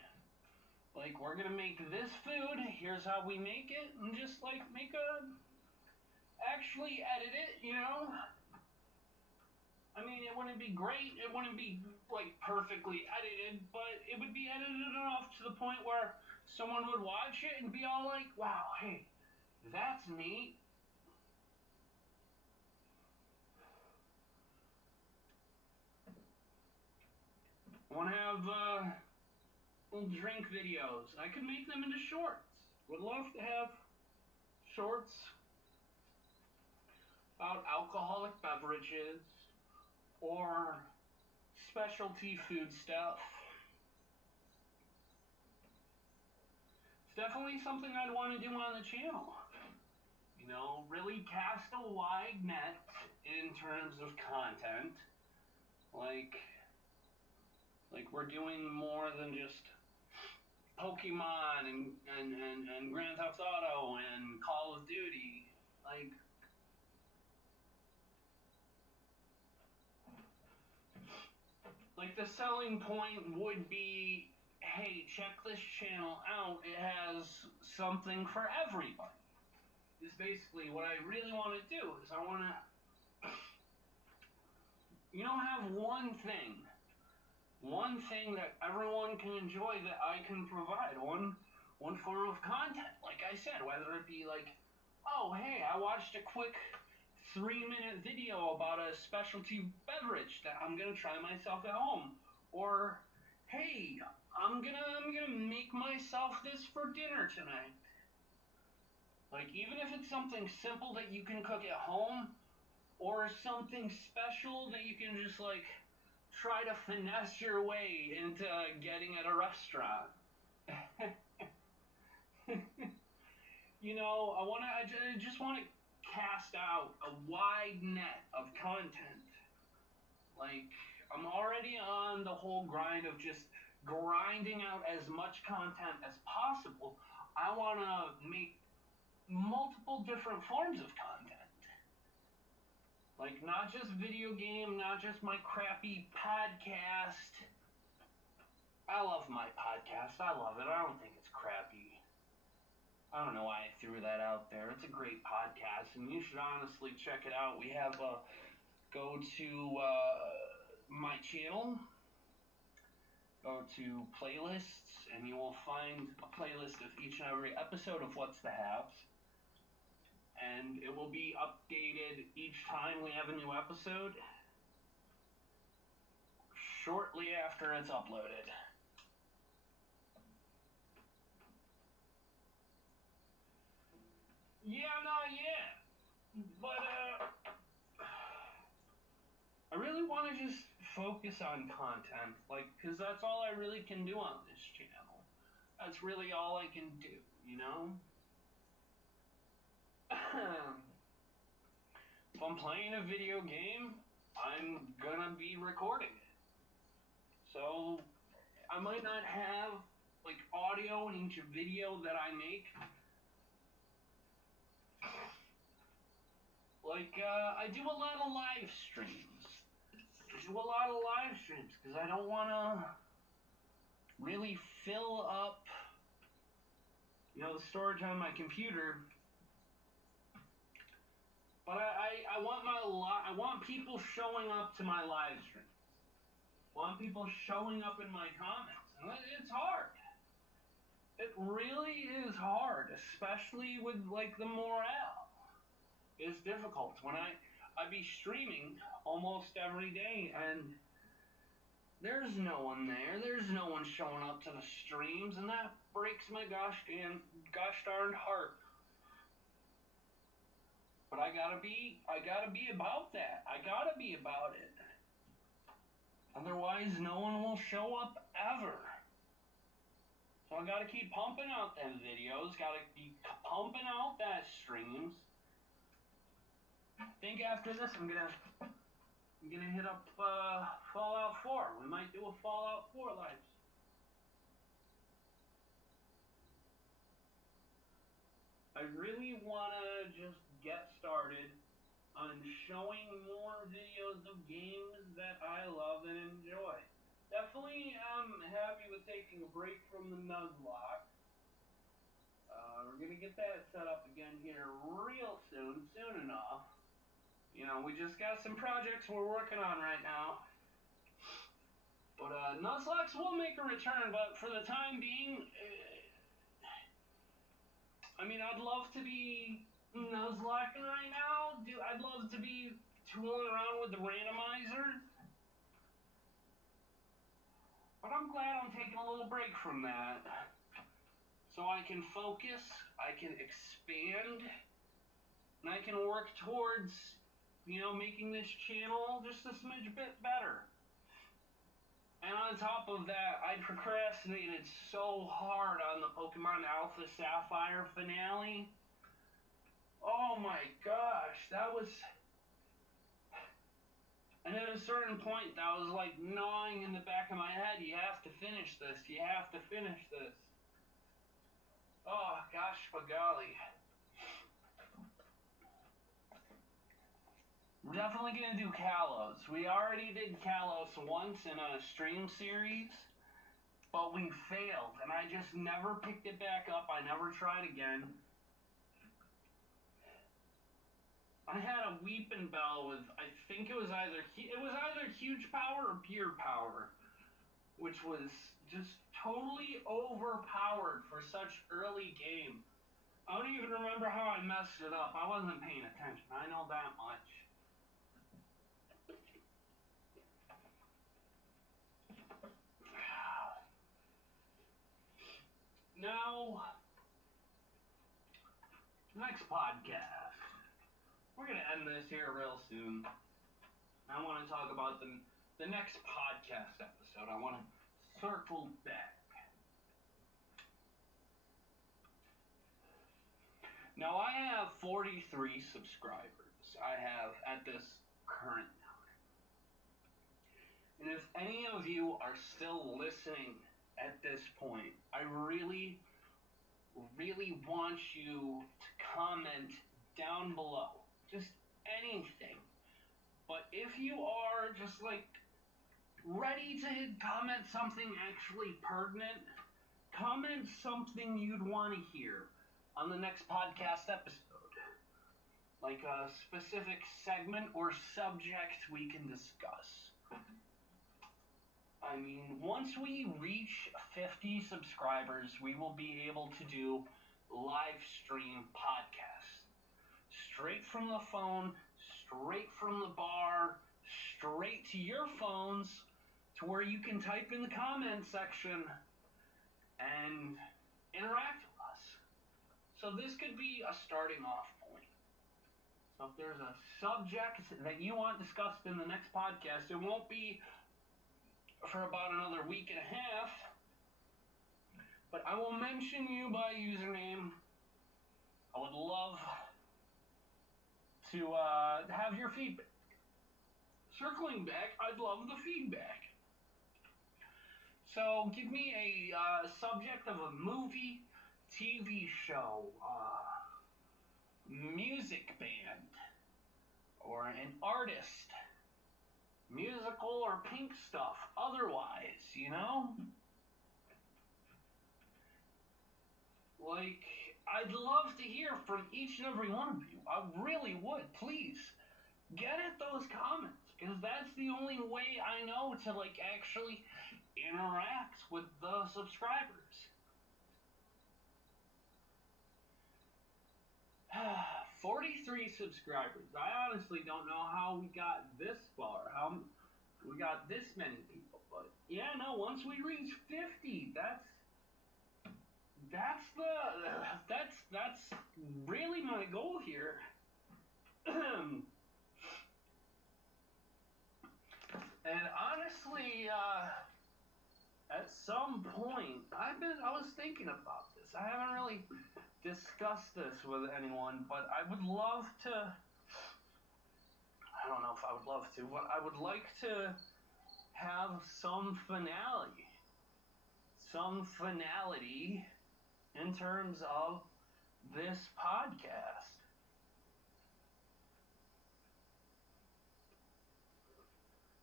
Like, we're gonna make this food, here's how we make it, and just like actually edit it, you know? I mean, it wouldn't be great, it wouldn't be like perfectly edited, but it would be edited enough to the point where someone would watch it and be all like, wow, hey, that's neat. I want to have little drink videos. I could make them into shorts. Would love to have shorts about alcoholic beverages or specialty food stuff. It's definitely something I'd want to do on the channel. You know, really cast a wide net in terms of content. Like we're doing more than just Pokemon and Grand Theft Auto and Call of Duty. Like the selling point would be, hey, check this channel out. It has something for everybody. Is basically what I really want to do. Is I want to, have one thing that everyone can enjoy that I can provide. One form of content. Like I said, whether it be like, oh, hey, I watched a quick 3-minute video about a specialty beverage that I'm gonna try myself at home, or hey, I'm gonna make myself this for dinner tonight. Like, even if it's something simple that you can cook at home, or something special that you can just like try to finesse your way into getting at a restaurant. I just want to cast out a wide net of content. Like, I'm already on the whole grind of just grinding out as much content as possible. I want to make multiple different forms of content. Like, not just video game, not just my crappy podcast. I love my podcast. I love it. I don't think it's crappy. I don't know why I threw that out there. It's a great podcast, and you should honestly check it out. We have go to my channel, go to playlists, and you will find a playlist of each and every episode of What's the Haves. And it will be updated each time we have a new episode, shortly after it's uploaded. Yeah, not yet. But, I really want to just focus on content, like, because that's all I really can do on this channel. That's really all I can do, you know? If I'm playing a video game, I'm gonna be recording it. So, I might not have like audio in each video that I make. Like, I do a lot of live streams. Because I don't want to really fill up, the storage on my computer. But I want people showing up to my live streams. I want people showing up in my comments. And it's hard. It really is hard, especially with, like, the morale. It's difficult. When I be streaming almost every day, and there's no one there. There's no one showing up to the streams, and that breaks my gosh darned heart. But I gotta be about that. I gotta be about it. Otherwise, no one will show up ever. So I gotta keep pumping out them videos. Gotta be pumping out that streams. I think after this, I'm gonna hit up Fallout 4. We might do a Fallout 4 live. I really wanna just get started on showing more videos of games that I love and enjoy. Definitely am happy with taking a break from the Nuzlocke. We're gonna get that set up again here real soon enough. We just got some projects we're working on right now. But Nuzlocke will make a return, but for the time being, I'd love to be Nuzlocking right now. I'd love to be tooling around with the randomizer. But I'm glad I'm taking a little break from that. So I can focus, I can expand, and I can work towards, making this channel just a smidge bit better. And on top of that, I procrastinated so hard on the Pokemon Alpha Sapphire finale. Oh my gosh, that was... And at a certain point, that was like gnawing in the back of my head. You have to finish this. You have to finish this. Oh, gosh, for golly. We're definitely going to do Kalos. We already did Kalos once in a stream series, but we failed, and I just never picked it back up. I never tried again. I had a Weepin' Bell with, I think it was either huge power or pure power, which was just totally overpowered for such early game. I don't even remember how I messed it up. I wasn't paying attention. I know that much. Now, next podcast. We're going to end this here real soon. I want to talk about the next podcast episode. I want to circle back. Now, I have 43 subscribers. I have at this current time. And if any of you are still listening at this point, I really, really want you to comment down below. Just anything. But if you are just like ready to comment something actually pertinent, comment something you'd want to hear on the next podcast episode. Like a specific segment or subject we can discuss. Once we reach 50 subscribers, we will be able to do live stream podcasts. Straight from the phone, straight from the bar, straight to your phones, to where you can type in the comment section and interact with us. So this could be a starting off point. So if there's a subject that you want discussed in the next podcast, it won't be for about another week and a half, but I will mention you by username. I would love to have your feedback. Circling back, I'd love the feedback. So give me a subject of a movie, TV show, music band, or an artist, musical or pink stuff, otherwise, you know? Like, I'd love to hear from each and every one of you. I really would. Please, get at those comments, because that's the only way I know to, like, actually interact with the subscribers. 43 subscribers. I honestly don't know how we got this far, how we got this many people, but yeah, no, once we reach 50, that's really my goal here. And honestly, at some point, I was thinking about this. I haven't really discussed this with anyone, but I would love to. I don't know if I would love to, but I would like to have some finality in terms of this podcast.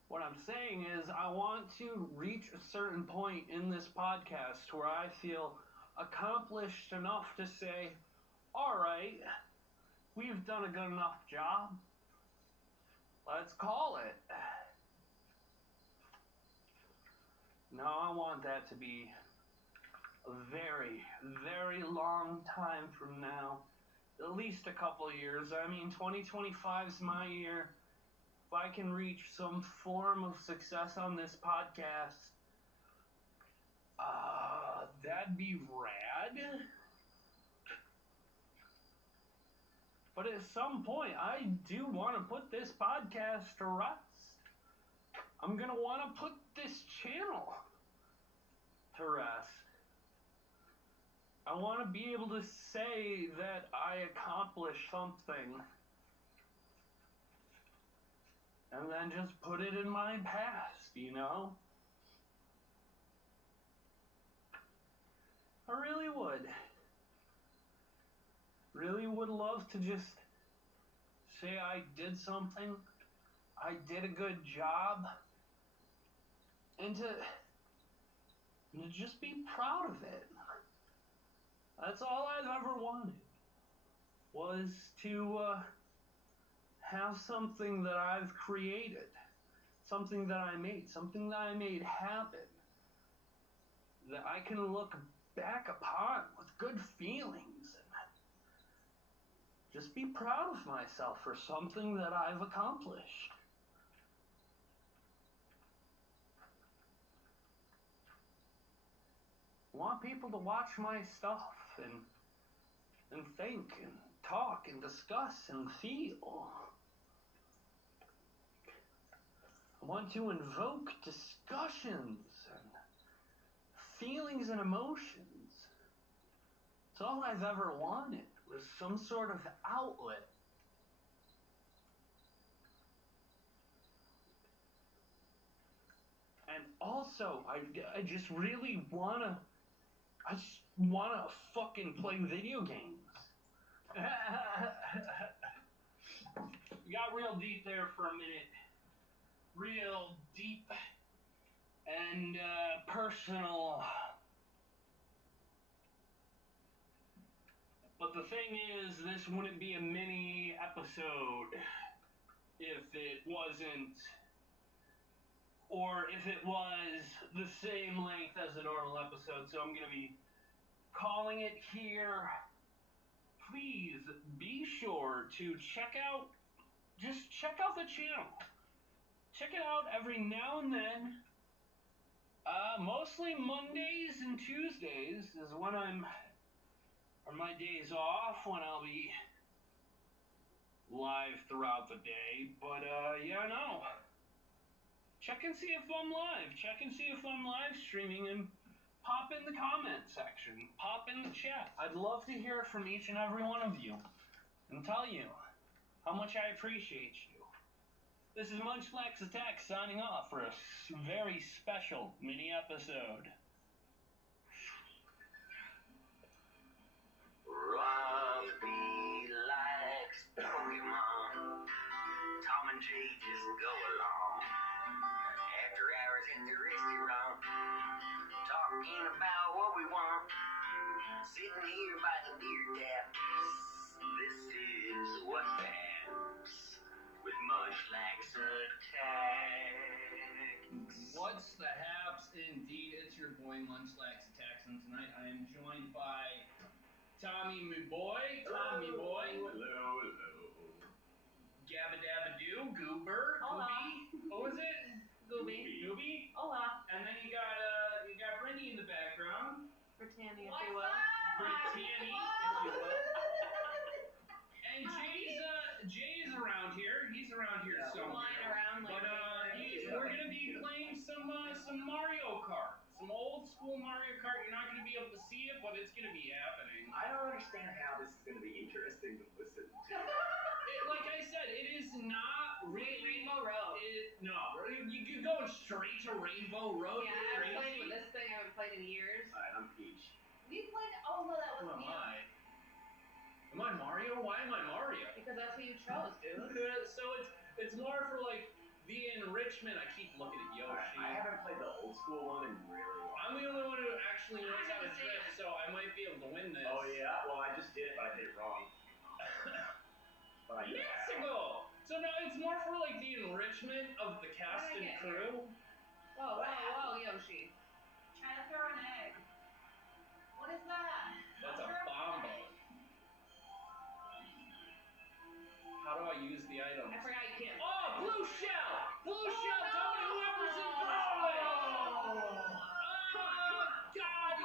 What I'm saying is, I want to reach a certain point in this podcast where I feel accomplished enough to say, alright, we've done a good enough job. Let's call it. No, I want that to be a very, very long time from now. At least a couple of years. I mean, 2025 is my year. If I can reach some form of success on this podcast, that'd be rad. But at some point, I do want to put this podcast to rest. I'm going to want to put this channel to rest. I want to be able to say that I accomplished something and then just put it in my past, you know? I really would. Really would love to just say I did something, I did a good job, and to just be proud of it. That's all I've ever wanted, was to have something that I've created, something that I made happen, that I can look back upon with good feelings and just be proud of myself for something that I've accomplished. I want people to watch my stuff and think and talk and discuss and feel. I want to invoke discussions and feelings and emotions. It's all I've ever wanted, was some sort of outlet. And also, I just really wanna, fucking play video games. Got real deep there for a minute. Real deep and personal. But the thing is, this wouldn't be a mini episode if it wasn't, or if it was the same length as a normal episode. So I'm going to be calling it here. Please be sure to check out the channel. Check it out every now and then. Mostly Mondays and Tuesdays is when are my days off, when I'll be live throughout the day. But yeah, no. Check and see if I'm live. Check and see if I'm live streaming, and pop in the comment section. Pop in the chat. I'd love to hear from each and every one of you and tell you how much I appreciate you. This is Munchlax Attack signing off for a very special mini episode. Robbie likes Pokemon. Tom and Jay just go along. After hours in the restaurant, talking about what we want. Sitting here by the beer taps. This is what happens with Munchlax Attacks. What's the haps? Indeed, it's your boy Munchlax Attacks, and tonight I am joined by Tommy, me boy. Tommy boy. Hello. Gabba Dabba Doo, Goober, Hola. Gooby. What was it? Gooby. Hola. And then you got Brittany in the background. Britannia, if What's you will. up? Brittany, if you will. And Jay's around here. He's around here somewhere. Flying around like But we're gonna be playing some Mario Kart. Some old school Mario Kart. You're not gonna be able to see it, but it's gonna be happening. I don't understand how this is going to be interesting to listen to. Like I said, it is not really Rainbow Road. No, you're going straight to Rainbow Road. Yeah, You're I've crazy. played with this thing I haven't played in years. Alright, I'm Peach. We played. Oh no, that Who was am me. I? Am I Mario? Why am I Mario? Because that's who you chose, dude. So it's more for like the enrichment. I keep looking at Yoshi. I haven't played the old school one in really long. I'm the only one who actually knows I how to haven't seen drift, it. so I might be able to win this. Oh yeah? Well, I just did it, but I did it wrong. But I know how. Mexico! So no, it's more for like the enrichment of the cast What and did I get crew. Whoa, Yoshi. Trying to throw an egg. What is that? That's a Mushroom? bomb. How do I use the item? I forgot you can't. Oh, blue shell! Blue shell! no! Tell me whoever's in first place! God,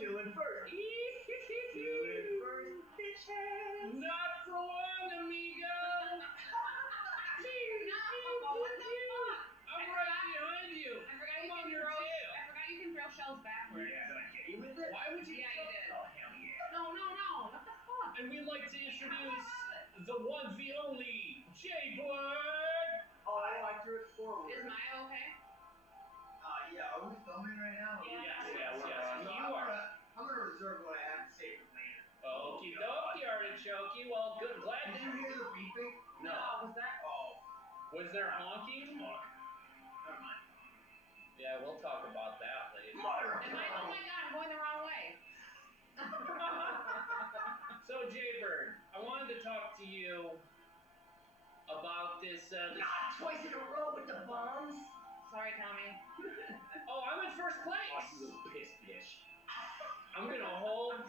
Still in first. Still in first, bitches. Not for long, amigo! No, what the fuck? I'm right behind you! I forgot I'm you on can your throw. tail! I forgot you can throw shells backwards. Yeah, did I get you with it? Why would you? Yeah, you did. Oh, hell yeah. No. What the fuck? And we'd like to introduce the one, the only, Jay-Bird! Oh, I threw it forward. Is Maya okay? Yeah, are we filming right now? Yes. So You are. I'm gonna reserve what I have to say for later. Okie dokie, artichoke. Well, good. Glad Did to you hear the beeping? No. Was that? Oh, Was there honking? never mind. Yeah, we'll talk about that later. Oh my god, I'm going the wrong way. So, Jaybird, I wanted to talk to you about this. Not twice in a row with the bombs. Sorry, Tommy. Oh, I'm in first Oh, place. you little piss bitch. I'm gonna hold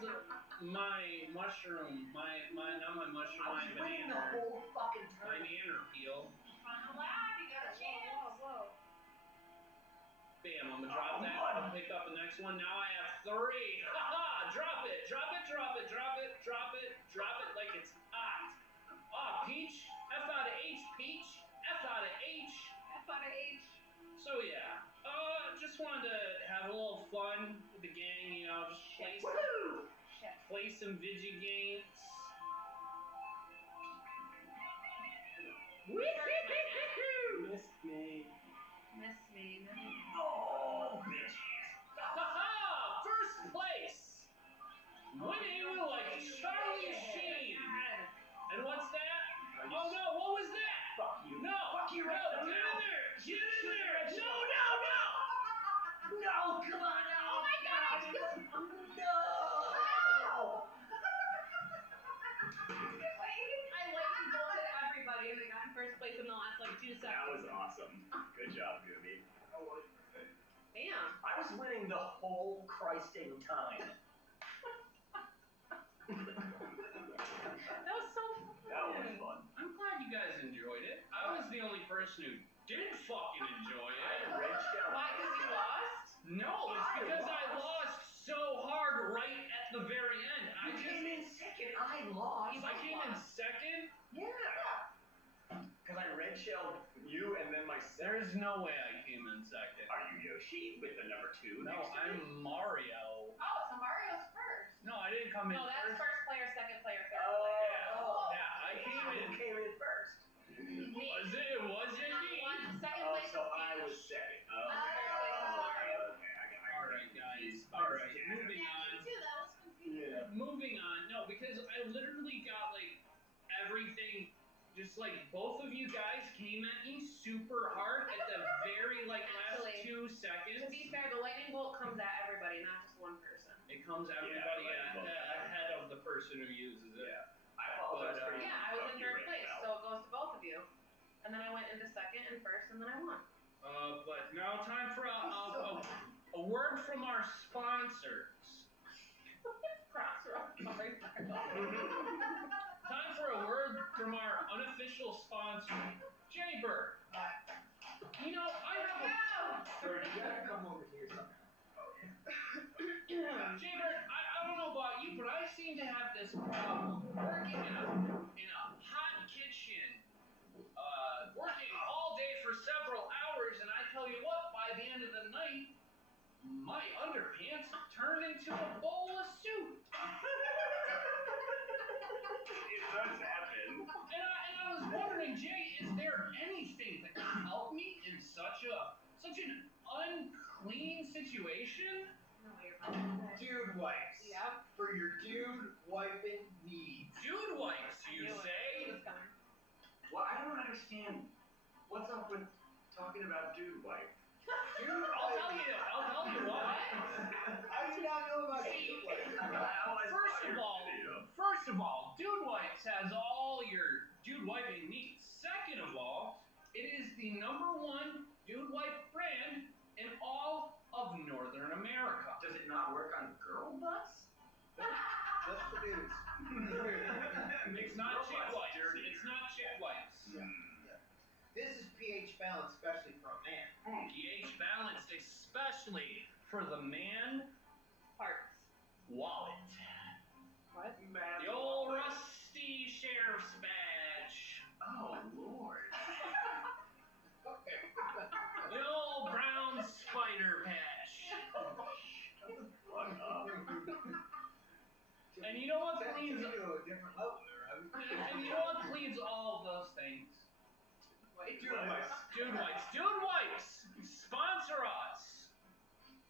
my mushroom, not my mushroom, I my was winning the banana, whole fucking my turn. nanner peel. On the lab, you got a chance. Whoa. Bam, I'm gonna drop that. I'll pick up the next one. Now I have 3. Haha! Drop it like it's hot. Ah, Peach. F out of H, Peach. F out of H. F out of H. So yeah, just wanted to have a little fun with the gang, you know, just Woohoo! play some video games. Woo-hoo-hoo-hoo-hoo! Miss me. Miss me. Oh, bitches. Ha-ha! First place! Winning like Charlie Sheen! And what's that? Oh no, what was that? Fuck you. No! Fuck you No, right get in now. there! Get in there! No! No, come on now. Oh my god! No. I lightning bolted everybody and they got in first place in the last like 2 seconds. That was awesome. Good job, Gooby. Damn. I was winning the whole Christing time. That was so fun. That was fun. I'm glad you guys enjoyed it. I was the only person who did fucking enjoy I it. reached out. Why? Because you lost? No, it's because I lost so hard right at the very end. You came in second. I lost. I came in second? Yeah. Because I red shelled you and then myself. There's no way I came in second. Are you Yoshi with the number 2 No, next to I'm you? Mario. Oh, so Mario's first. No, I didn't come in No, that's first. first player, second player, third Oh. player. Yeah, I came Who in. came in first? Was it just like both of you guys came at me super hard at the very like last Actually, 2 seconds. To be fair, the lightning bolt comes at everybody, not just one person. It comes everybody ahead of the person who uses it. Yeah. I apologize for Yeah, I was in third place, now. so it goes to both of you. And then I went into second and first, and then I won. But now time for a word from our sponsors. Crossroads. Time for a word from our unofficial sponsor, Jaybird. You know, I have Bird, you gotta come over here somehow. Jaybird, I don't know about you, but I seem to have this problem working in a hot kitchen, working all day for several hours, and I tell you what, by the end of the night, my underpants turn into a bowl of soup. It does happen. And I was wondering, Jay, is there anything that can help me in such an unclean situation? No, you're fine. Dude wipes. Yep. For your dude wiping needs. Dude wipes, you say? It was coming. Well, I don't understand. What's up with talking about dude wipes? I'll tell you what. I did not know about See, dude wipes. First of all, Dude Wipes has all your dude wiping needs. Second of all, it is the #1 dude wipe brand in all of Northern America. Does it not work on girl butts? That's for dudes. It's not chick wipes. It's not chick wipes. Yeah. This is pH balanced, especially for a man. pH balanced, especially for the man Parts. wallet. What? The old rusty sheriff's badge. Oh, Lord. The old brown spider patch. Fuck up. And you know what cleans? To a different level there, right? And you know what cleans all of those things? Dude wipes. Dude Wipes. Dude Wipes. Sponsor us.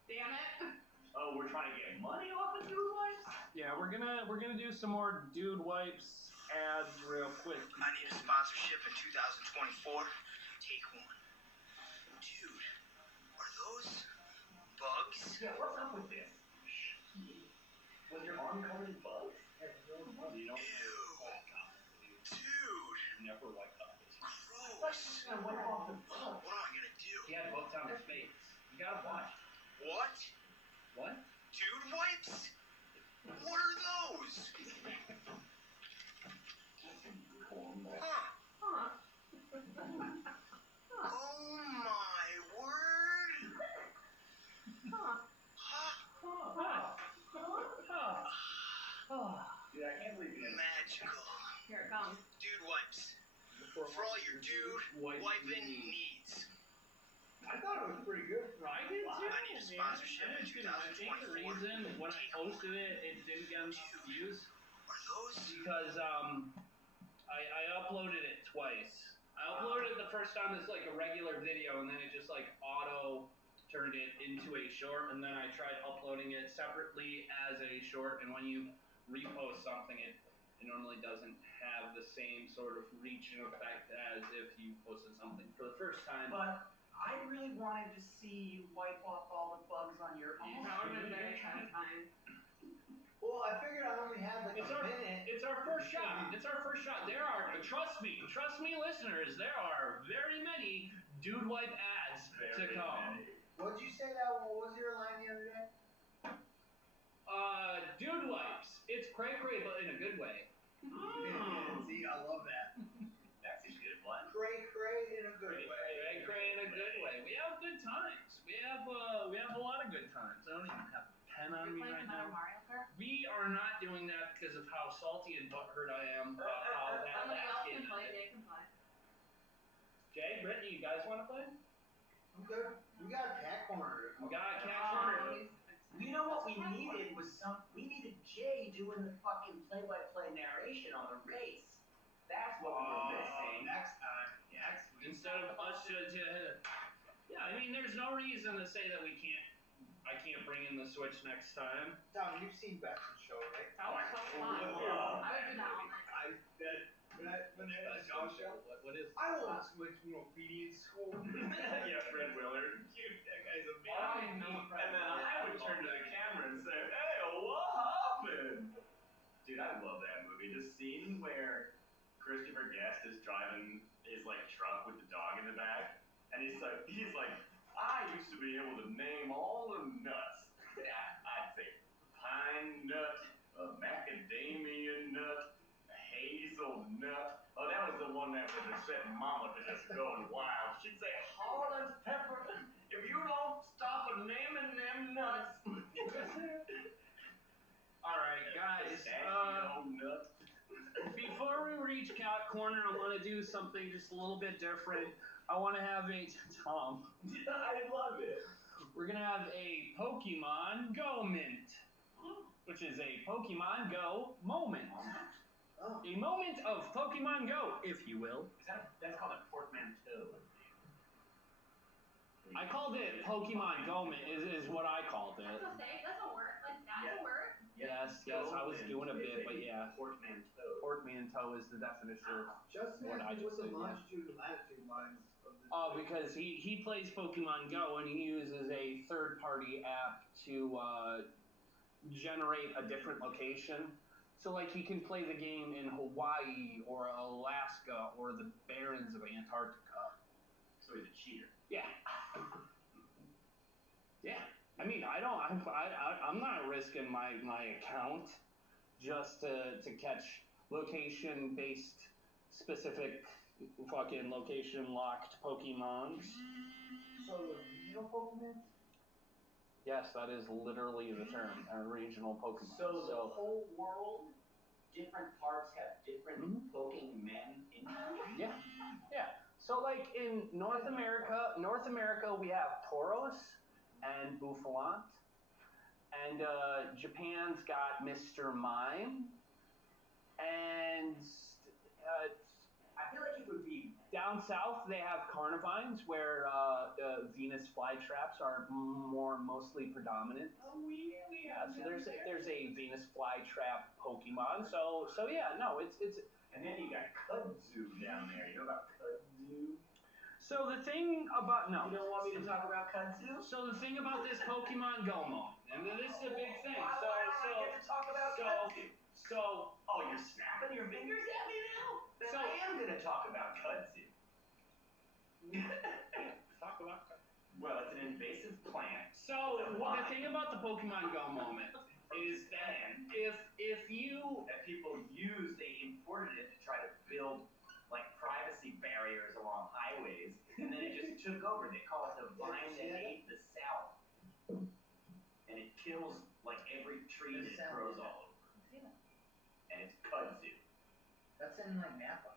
Damn it. Oh, we're trying to get money off of dude wipes? Yeah, we're gonna do some more Dude Wipes ads real quick. I need a sponsorship in 2024. Take one. Dude, are those bugs? Yeah, what's up with this? Was your arm covered in bugs? You know, Dude, never like that. gross. Yeah, wipe off the bugs. What am I gonna do? He had books on his face. You gotta watch. What? What? Dude wipes? What are those? Huh. Huh. Oh my word. Huh. Huh. Dude, I can't believe you didn't. Magical. Here it comes. Dude wipes. For all your dude wiping needs. I thought it was pretty good. I did too. I need a sponsorship in I think the 2024. reason when I posted it, it didn't get enough views Are those? because I uploaded it twice. I uploaded it the first time as like a regular video, and then it just like auto turned it into a short, and then I tried uploading it separately as a short, and when you repost something, it normally doesn't have the same sort of reach and effect as if you posted something for the first time. But I really wanted to see you wipe off all the bugs on your arm. That would have been very satisfying. Well, I figured I only had like It's a our, minute. it's our first shot. It's our first shot. There are, trust me, listeners, there are very many Dude Wipe ads to come. What'd you say that? What was your line the other day? Dude Wipes. It's cray-cray, but in a good way. See, I love that. That's a good one. Cray cray in a good way. Cray-cray in a good way. We have good times. We have a lot of good times. I don't even have a pen on me You're right playing another now. Mario Kart? We are not doing that because of how salty and butthurt I am about how that Somebody else came can play. out. Jay can play. Jay, Brittany, you guys want to play? I'm good. We got a cat corner. We got a cat Oh, corner. You know what we needed was we needed Jay doing the fucking play-by-play narration on the race. That's what we were missing. Next time. Yes. Instead of us to yeah, I mean, there's no reason to say that I can't bring in the Switch next time. Tom, you've seen Betson's show, right? That was so fun. I would do that all night. When they're at a dog show. What is I won't switch from obedience school. Yeah, Fred Willard. Dude, that guy's amazing. And then I would turn to the camera and say, hey, what happened? Dude, I love that movie. The scene where Christopher Guest is driving his truck with the dog in the back, and he's like, I used to be able to name all the nuts. I'd say pine nut, a macadamia nut, a hazelnut. Oh, that was the one that would have set Mama to just going wild. She'd say, Holland pepper, if you don't stop naming them nuts. All right, guys. Nut. Before we reach Cat Corner, I want to do something just a little bit different. I want to have a Tom. I love it. We're gonna have a Pokemon Go mint, which is a Pokemon Go moment. Oh. A moment of Pokemon Go, if you will. That's called a portmanteau. I called it Pokemon Go mint, is what I called it. That's a say. That's a word. Like that's a word. Yes, I was doing a bit, but yeah. Portmanteau. Portmanteau is the definition. Justin What I asked me just what the said, yeah. longitude and latitude lines of this. Oh, because he plays Pokemon Go and he uses a third-party app to generate a different location. So like he can play the game in Hawaii or Alaska or the Barrens of Antarctica. So he's a cheater. Yeah. Yeah. I mean, I'm not risking my account just to catch location-based, specific, fucking location-locked Pokemons. So the regional Pokemon? Yes, that is literally the term, a regional Pokemon. So the whole world, different parts have different Pokemon in them? Yeah, yeah. So like in North America we have Tauros and Bouffalant, and Japan's got Mr. Mime, and I feel like it would be down south they have Carnivines, where Venus flytraps are mostly predominant. Oh, really? Yeah, so there's a Venus flytrap Pokemon. So yeah, no, it's. And then you got kudzu down there. You know about kudzu? So the thing about You don't want me to talk about kudzu? So the thing about this Pokemon Go moment, and this is a big thing. Why don't I get to talk about kudzu? Oh, you're snapping your fingers at me now? Then I am going to talk about kudzu. Talk about kudzu. Well, it's an invasive plant. So the thing about the Pokemon Go moment is that if that people used, they imported it to try to build privacy barriers along highways, and then it just took over. They call it the vine that ate the South, and it kills every tree that it grows all over. And it's kudzu. That's in Napa.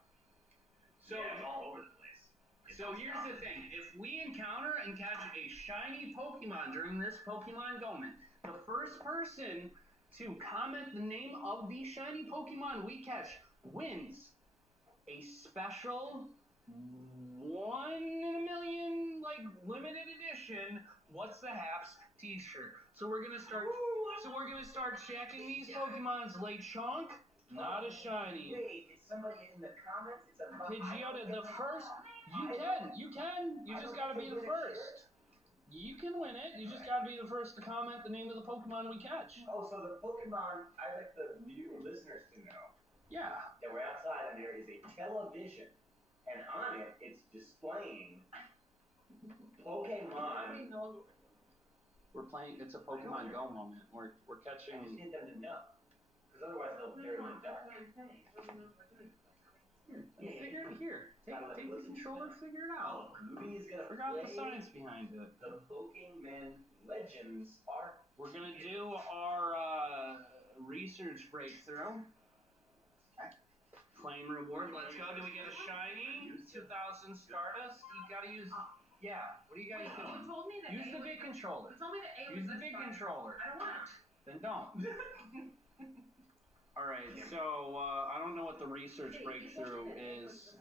So yeah, it's all over the place. So here's the thing: if we encounter and catch a shiny Pokemon during this Pokemon Go moment, the first person to comment the name of the shiny Pokemon we catch wins a special 1 in a million, limited edition What's the Haps t-shirt. So we're gonna start checking these Pokemon's late chunk, not a shiny. Wait, is somebody in the comments? It's a Pidgeotto, the first, you just gotta be the first. You can win it, you just gotta be the first to comment the name of the Pokemon we catch. Oh, so the Pokemon, I'd like the listeners to know. Yeah. That we're outside and there is a television, and on it, it's displaying Pokemon. We're playing, it's a Pokemon Go moment. We're catching. I just need them to know. Because otherwise they'll in the dark. Here, take the controller, figure it out. Gooby's gonna Forgot the play science behind it. the Pokemon Legends art. We're gonna do our research breakthrough. Claim reward, let's go. Do we get a shiny? 2000 Stardust? You gotta use. Yeah, what are you guys doing? You told me that Use the big controller. You told me that A was Use the this big far. controller. I don't want. Then don't. Alright, so I don't know what the research breakthrough is.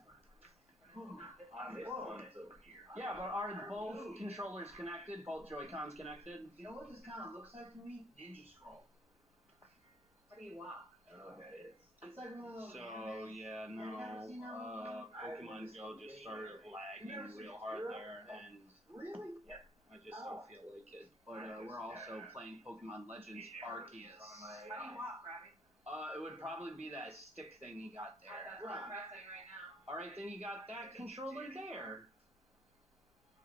On this one, it's over here. Yeah, but are both controllers connected? Both Joy-Cons connected? You know what this kind of looks like to me? Ninja Scroll. How do you walk? I don't know what that is. It's like one of those. So animes. yeah, Have you never seen that one? Pokemon Go just started lagging real hard there, and Really? yep, I just don't feel like it. But we're also playing Pokemon Legends Arceus. How do you walk, Robbie? It would probably be that stick thing you got there. That's what I'm pressing right now. All right, then you got that controller there.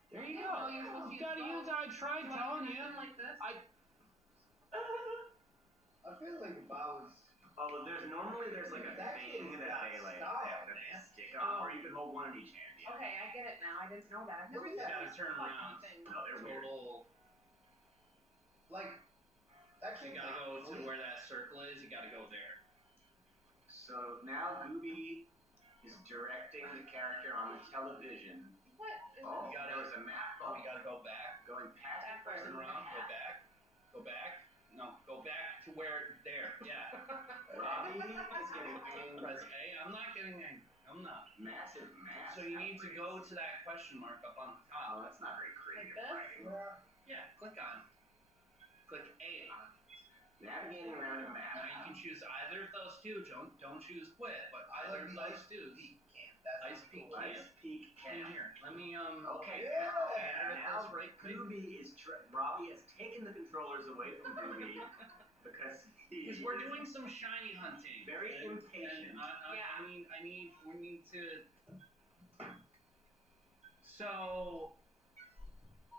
There you Yeah, go. no, you're supposed to You gotta use. I tried telling you. Like this? I feel like if I was. Oh, there's like a That thing kid's that got they like style, that man. stick on, or you can hold one in each hand. Yeah. Okay, I get it now. I didn't know that. I've never Look used at You gotta these turn fucking around. things. No, they're weird. Total. Like. That So you kid's gotta not go to clean. where that circle is. You gotta go there. So now Gooby is directing the character on the television. What? Oh, You gotta- there was a map. Oh, you gotta go back. Going past the Turn person. around. Go back. Go back. No, go back to where. There. Yeah. Robbie is getting angry. Press A. I'm not getting angry. I'm not. Massive mass. So you need to go to that question mark up on the top. Oh, that's not very creative this? writing. Yeah. Click on. Click A on. Navigating around a map. Now you can choose either of those two. Don't choose quit, but either of those two. Ice Peak Ice Camp. Peak In Camp. here. Let me Okay, Yeah. now That's right. Gooby is Robbie has taken the controllers away from Gooby because Because we're doing some shiny hunting. very And impatient. we need to. So,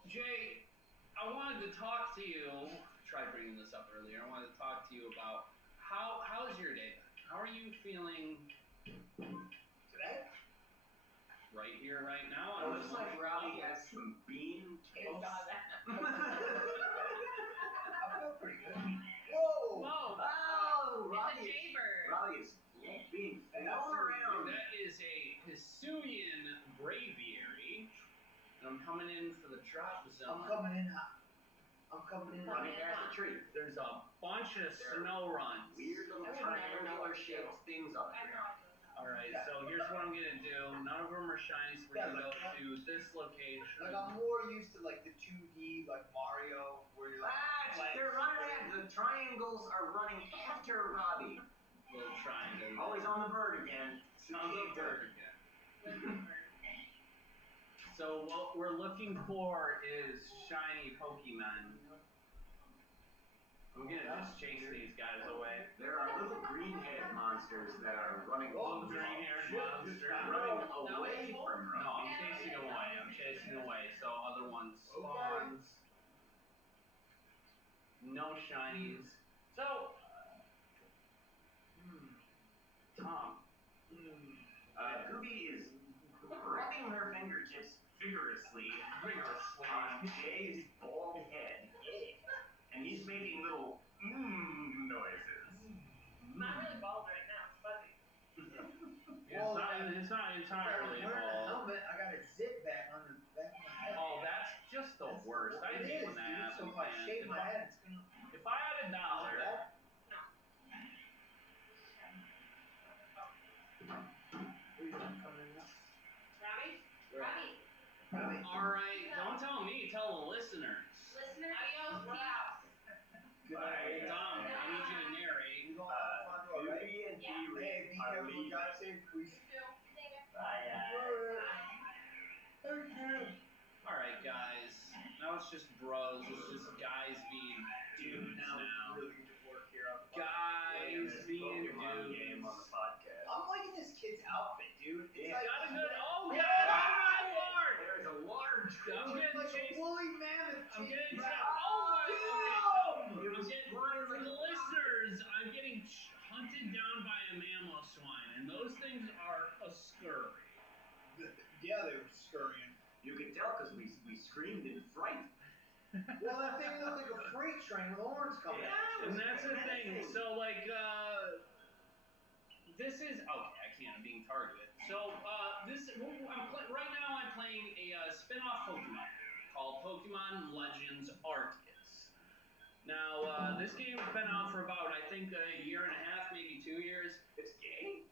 Jay, I wanted to talk to you. Tried bringing this up earlier. I wanted to talk to you about how's your day been? How are you feeling Today? right here, right now? It looks like Robbie has some bean I toast. saw that. I feel pretty good. Whoa! Whoa. Oh, It's a Robbie! jaybird. Robbie is being flown around. That is a Hisuian Braviary. And I'm coming in for the drop zone. I'm coming in hot. I'm coming in hot. Running past the tree. There's a bunch of snow runs. Weird little I would never know triangular what to shaped do. things on the I have no ground. idea. Alright, so here's what I'm gonna do. None of them are shiny, so we're Yeah, gonna go like- to this location. Like I'm more used to like the 2D like Mario where you're like They're running at the triangles are running after Robbie. Little triangle. Oh, he's on the bird again. It's on the bird again. So what we're looking for is shiny Pokemon. I'm gonna just chase these guys away. There are little green-headed monsters that are running. Little green-haired monster. running away from No, I'm Robbie. chasing away. I'm chasing away. So other ones spawns. No shinies. So, Tom. Gooby is rubbing her fingertips vigorously on Jay's bald head, and he's making little noises. It's not really bald right now. It's fuzzy. It's not entirely wearing a bald. helmet, I got a zip back on the back of my head. Oh, that's just the That's worst. I it hate is, when that dude. happens, So if I man. shave my head, it's gonna. If I had $1, Robbie? Robbie? alright, don't tell me, tell the listeners. Listeners? Adios, peeps. Good night. Tom, I need you to narrate. You going out the front door, right? Gooby and Yeah. B-Ray Hey, be are careful, leaving. drive safe, please. Bye, Alright, guys. Now it's just bros. It's just guys being dudes Now now. we really get to work here on the Guys being Pokemon dudes. game on the podcast. I'm liking this kid's outfit, dude. It's like Got a good. Oh, God! Oh, my lord! There is a large I'm it's getting like chased. a woolly mammoth. I'm chasing getting. around. Oh, my god! It I'm was getting. flying For like the listeners, I'm getting hunted down by a mammoth swine, and those things are a scurry. Yeah, they were scurrying. You could tell because we screamed in fright. Well, that thing looked like a freight train with horns coming at you. And that's the thing. So, like, this is okay. I can't. I'm being targeted. So, right now. I'm playing a spin-off Pokemon called Pokemon Legends Arceus. Now, this game's been out for about, I think, a year and a half, maybe 2 years. It's gay?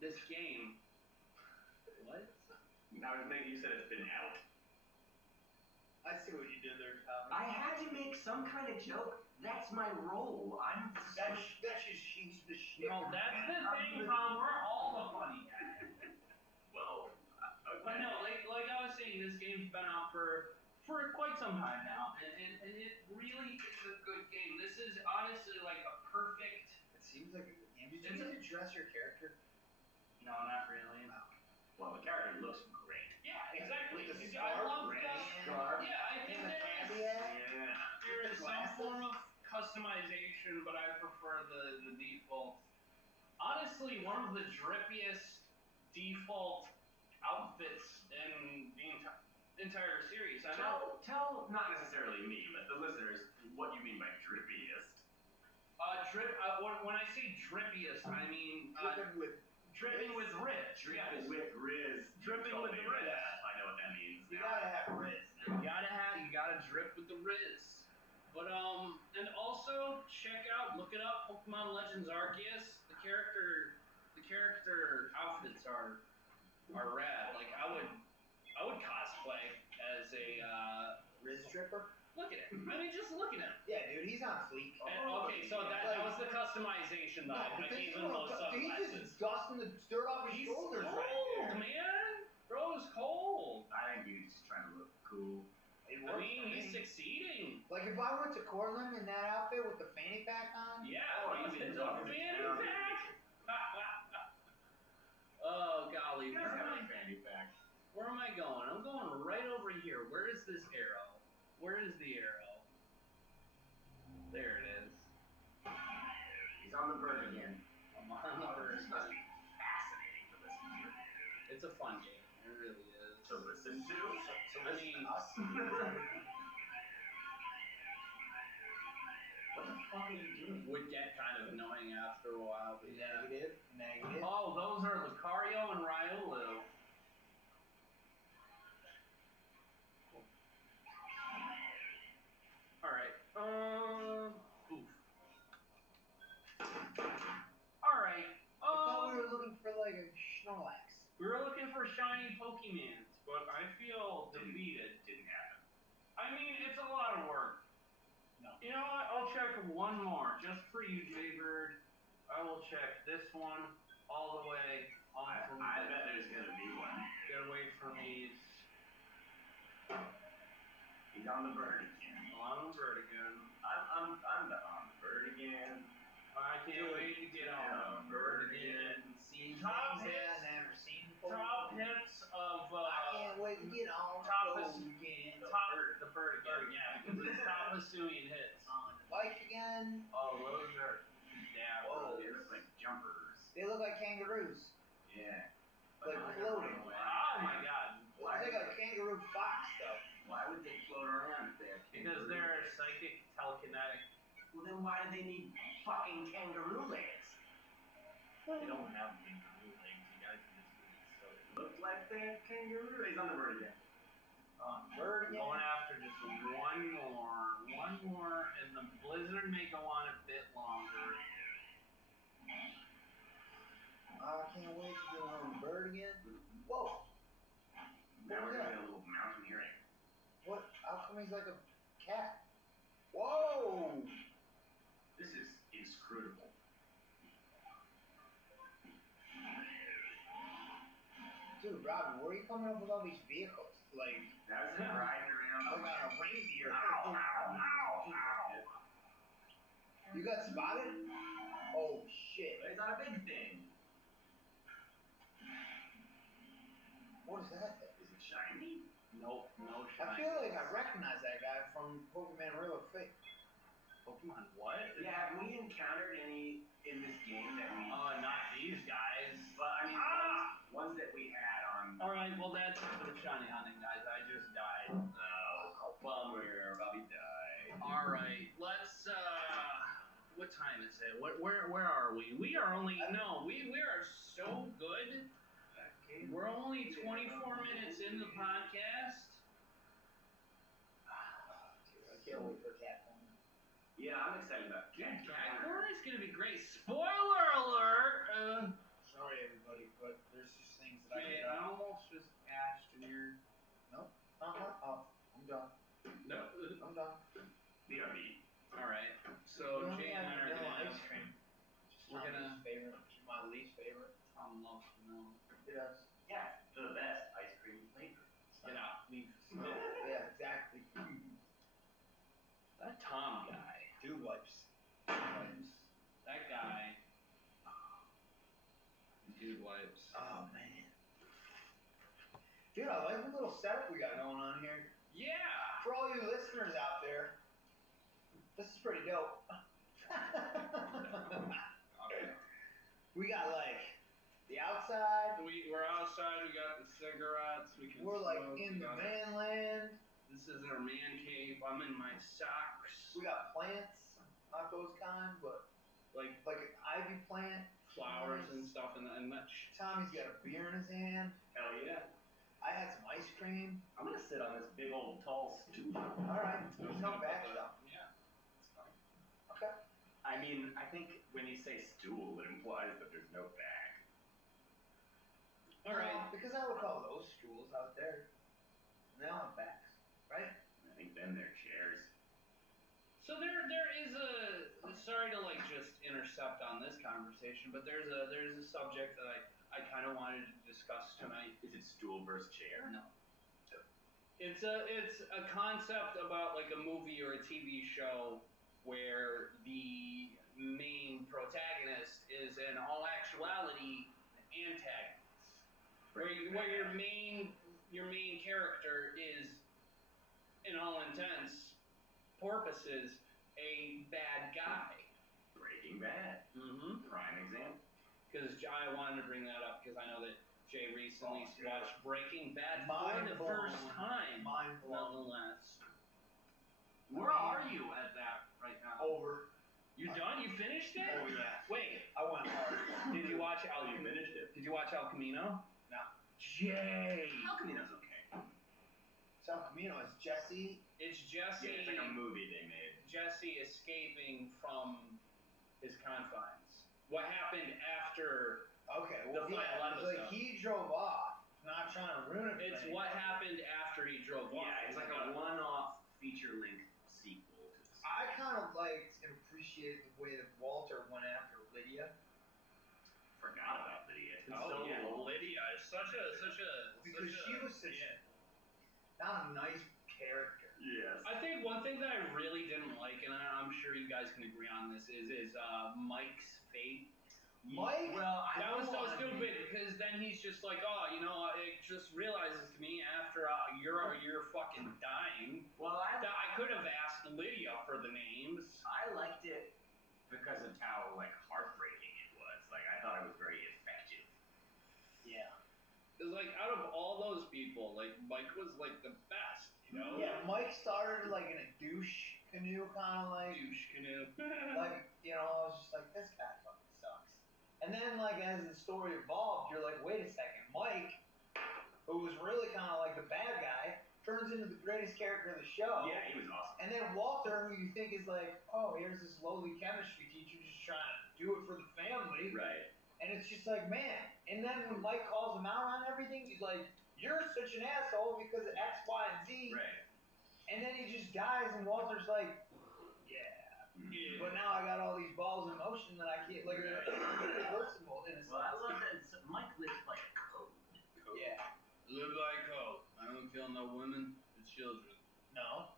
This game. What? I was making you said it's been out. I see what you did there, Tom. I had to make make some kind of joke. That's my role. That's just she's the shit. No, that's the thing, Tom. We're all the funny guys. Well, But no, like I was saying, this game's been out for quite some time now, and it really is a good game. This is honestly like a perfect. It seems like a good game. Did you get to dress your character? No, not really. No. well, the character looks great. Yeah, exactly. With the I scarf, love red the scarf, Yeah, I think and the there tabby is. hat. Yeah. There is the some glasses. form of customization, but I prefer the default. Honestly, one of the drippiest default outfits in the entire series. I know. Tell not necessarily me, but the listeners, what you mean by drippiest. When I say drippiest, I mean Dripping with dripping with Ritz. Dripping with Riz. Dripping You told with me the about Riz. that. I know what that means. You now. gotta have Riz. You gotta drip with the Riz. But and also check out, look it up, Pokemon Legends Arceus. The character outfits are rad. Like I would cosplay as a Riz dripper? look at him. I mean, just look at him. Yeah, dude, he's on fleek. Okay, so that was the customization No, that I but gave this him is those what he's sunglasses. just dusting the dirt off his He's shoulders cold, right there. man. Bro's cold. I think he's just trying to look cool. It I works mean, for he's me. succeeding. Like if I went to Cortland in that outfit with the fanny pack on, Yeah, Oh, he's he's in been the talking to fanny town. pack. Oh golly, He doesn't have a fanny pack. where am I going? I'm going right over here. Where is this arrow? Where is the arrow? There it is. He's on the bird again. I'm on the bird. This must be fascinating to listen to. It's a fun game. It really is. To listen to? I mean, us. What the fuck are you doing? would get kind of annoying after a while, but yeah. Negative. Oh, those are Lucario and Riolu. Alright. Oof. Alright. I thought we were looking for like a Snorlax. We were looking for shiny Pokemons, but I feel defeated. Didn't happen. I mean, it's a lot of work. No. You know what? I'll check one more, just for you, Jaybird. I will check this one all the way on from I bet there's gonna be one. Get away from these. He's on the bird again. On the bird again. I'm on the bird again. I can't wait to get on the bird again. See Top things hits. I've never seen before. Top hits of I can't wait to get on top the is- road again. the bird again, yeah, because it's top Hisuian hits. On the bike again. Oh, those are Whoa. They look like jumpers. They look like kangaroos. Yeah. Like they're floating. going away. Oh my god. Looks like a kangaroo fox though. Why would they float around if they have Because kangaroo they're legs? psychic telekinetic. Well, then why do they need fucking kangaroo legs? They don't have kangaroo legs, you guys are just being silly. Look like they have kangaroo. He's on the bird again. On the bird again. Going after just one more, and the blizzard may go on a bit longer. I can't wait to get on the bird again. Whoa. Now we're Yeah. doing a little mountaineering. What? How come he's like a cat? Whoa. This is inscrutable. Dude, Robbie, where are you coming up with all these vehicles? Like, That's him riding around. like on a reindeer. Ow, ow, ow, ow. You got spotted? Oh shit. He's on a big thing. What is that thing? Is it shiny? Nope, no I shiny. feel like I recognize that guy from Pokemon Real or Fake. Pokemon what? Yeah, have we encountered any in this game that we... Not these guys. But I mean, ones that we had on... Alright, well that's it for the shiny hunting, guys. I just died. Oh, bummer. Bobby died. Alright, let's what time is it? Where are we? We are only we are so good. We're only 24 minutes into the podcast. Dude, I can't wait for Catcon. Yeah, I'm excited about Cat Catcorn is gonna be great. Spoiler alert! Sorry everybody, but there's just things that Okay, I I almost just ashed in here. Oh, I'm done. No. I'm done. BRB. All right. So We only Jay and I have are vanilla gonna ice have. cream. We're gonna. favorite, which is my least favorite. Tom loves vanilla. Yes. Yeah, the best ice cream flavor. Get out. Leave. Yeah, exactly. That Tom guy. Dude wipes. That guy. Dude wipes. Oh man. Dude, I like the little setup we got going on here. Yeah. For all you listeners out there, this is pretty dope. We got like the outside. We're outside. We got the cigarettes. We can. We're like smoke, in we the got- man land. This is our man cave. I'm in my socks. We got plants, not those kind, but Like like an ivy plant. flowers and stuff, and that. Tommy's got a beer in his hand. Hell yeah. I had some ice cream. I'm gonna sit on this big old tall stool. All right, there's no back though. Yeah, it's fine. Okay. I mean, I think when you say stool, it implies that there's no back. All right. Because I would call those stools out there. And they all have backs, right? I think then they're chairs. So there is a. Sorry to like just intercept on this conversation, but there's a subject that I kind of wanted to discuss tonight. Is it stool versus chair? No. It's a concept about like a movie or a TV show where the main protagonist is in all actuality an antagonist. Where your main character is in all intents purposes a bad guy. Breaking Bad. Mm-hmm. Prime example. Because I wanted to bring that up because I know that Jay recently watched Breaking Bad for Mind the blown. first time. Mind blown. Nonetheless. Where are you at that right now? Over. You done? You finished it? Oh yeah. Wait. I went hard. Did you watch El? You finished it. Did you watch El Camino? No. Jay. El Camino's okay. San Camino is Jesse. It's Jesse. Yeah, it's like a movie they made. Jesse escaping from his confines. What happened after? Okay, well, The final like episode. he drove off. Not trying to ruin it. It's what happened after he drove off. Yeah, it's like a one-off feature-length sequel to this. I kind of liked and appreciated the way that Walter went after Lydia. Forgot about Lydia. It's been Oh so yeah, long. Lydia is such a Because she was such not a nice character. Yes. I think one thing that I really didn't like, and I'm sure you guys can agree on this, is Mike's fate. Mike? Well, That was so stupid because then he's just like, oh, you know, it just realizes to me after you're fucking dying Well, that I could have asked Lydia for the names. I liked it because of how like heartbreaking it was. Like I thought it was very effective. Yeah. Because like out of all those people, like Mike was like the best, you know? Yeah, Mike started like in a douche canoe, kind of like, Douche canoe. like, you know, I was just like, this guy fucking sucks. And then, like, as the story evolved, you're like, wait a second, Mike, who was really kind of like the bad guy, turns into the greatest character of the show. Yeah, he was awesome. And then Walter, who you think is like, oh, here's this lowly chemistry teacher just trying to do it for the family. Right. And it's just like, man. And then when Mike calls him out on everything, he's like, you're such an asshole because of X, Y, and Z. Right. And then he just dies, and Walter's like, yeah. Yeah. But now I got all these balls in motion that I can't, like, irreversible in a sense. Well, I love that Mike lives by code. Yeah. Live by code. I don't kill no women or children. No.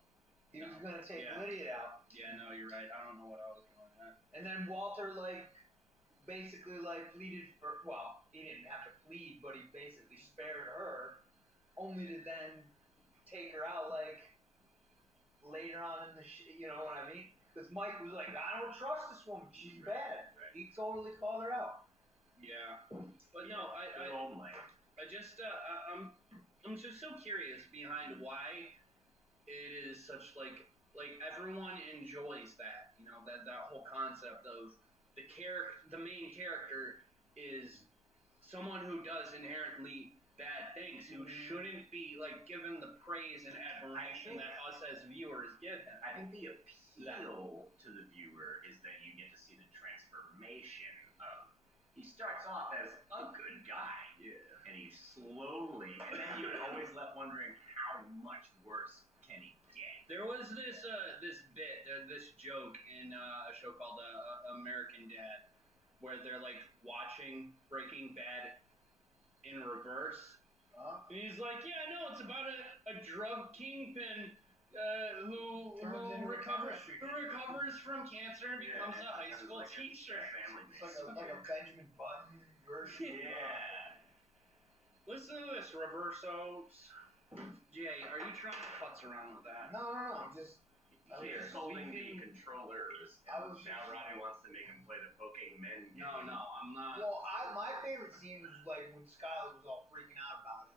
He was going to take Yeah. Lydia out. Yeah, no, you're right. I don't know what I was going at. And then Walter, like, basically, like, pleaded for, well, he didn't have to plead, but he basically spared her, only to then take her out, like, later on in the you know what I mean? Because Mike was like, I don't trust this woman, she's bad. Right. He totally called her out. Yeah, but no, Good old Mike. I just I'm just so curious behind why it is such like everyone enjoys that, you know, that whole concept of the main character is someone who does inherently bad things, who shouldn't be like given the praise and admiration that us as viewers give him. I think the appeal to the viewer is that you get to see the transformation of. He starts off as a good guy, and he slowly, and then you're always left wondering how much worse can he get. There was this bit this joke in a show called American Dad, where they're like watching Breaking Bad in reverse. And he's like, yeah, no, it's about a drug kingpin who recovers from cancer and becomes a high school teacher. It's like a Benjamin Button version. Yeah. Listen to this, Reversos. Jay, are you trying to futz around with that? No, I'm just. He's holding the controllers. I was now Robbie wants to make him play the poking men game. No, I'm not. Well, my favorite scene was like when Skyler was all freaking out about it.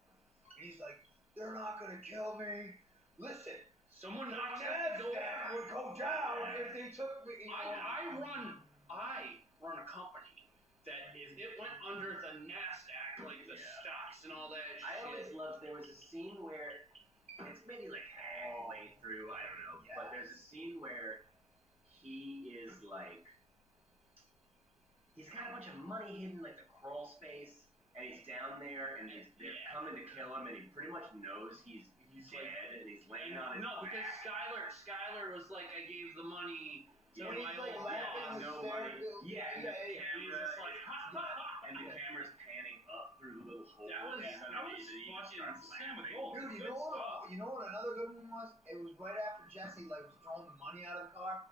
And he's like, they're not going to kill me. Listen. Someone knocks at the door. That would go down if they took me. I run a company that if it went under the NASDAQ, like the stocks and all that shit. I always loved, there was a scene where, it's maybe like halfway through, I don't know, but there's a scene where he is like, he's got a bunch of money hidden like the crawl space, and he's down there, and they're coming to kill him, and he pretty much knows he's dead, and he's laying on his back. Because Skyler was like, I gave the money to when my he's like old laughing boss. No money. Yeah, And the camera, He's just like, and the camera's panning up through the little hole. That was underneath, and he fucking starts cinema laughing. gold. Dude, you know what another good one was? It was right after Jesse like was throwing the money out of the car,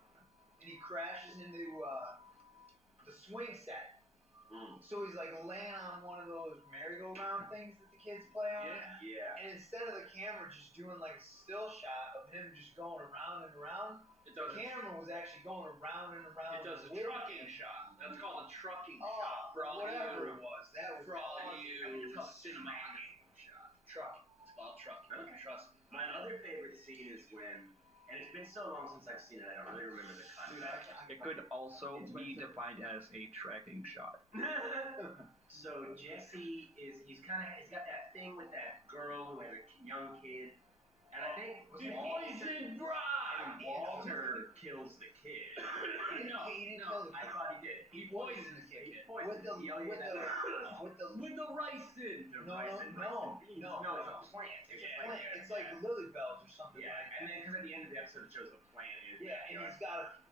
and he crashes into the swing set. So he's like laying on one of those merry-go-round things that the kids play on. Yeah. And instead of the camera just doing like a still shot of him just going around and around, the camera was actually going around and around. It does a trucking shot. That's called a trucking shot. For all whatever you, it was. That was for all awesome. you cinematography shot. Trucking. It's called trucking. Okay. Trust me. My other favorite scene is when, and it's been so long since I've seen it, I don't really remember the context. It could also be defined as a tracking shot. So Jesse he's got that thing with that girl who has a young kid, and I think Poison bride! Walter kills the kid. No, I thought he did. He poisoned the kid. With the ricin. No, it's a plant. it's like lily bells or something. Yeah, like and then because at the end of the episode it shows the plant is. Yeah, and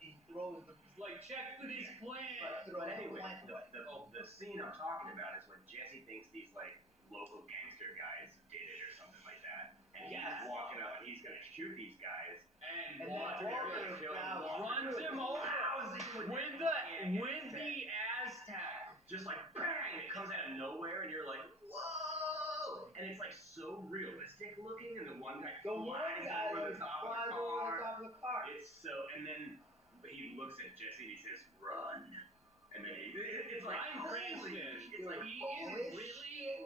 he throws the. It's like, check for this plant. But anyway, the scene I'm talking about is when Jesse thinks these like local gangster guys did it or something like that, and he's walking up and he's gonna shoot these guys, and Walter runs him over with the Aztec. just like bang, it comes out of nowhere, and you're like, whoa! And it's like so realistic looking, and the one guy flies over the top of the car. It's so, and then he looks at Jesse and he says, "Run." And then it's like Cranston. It's like he is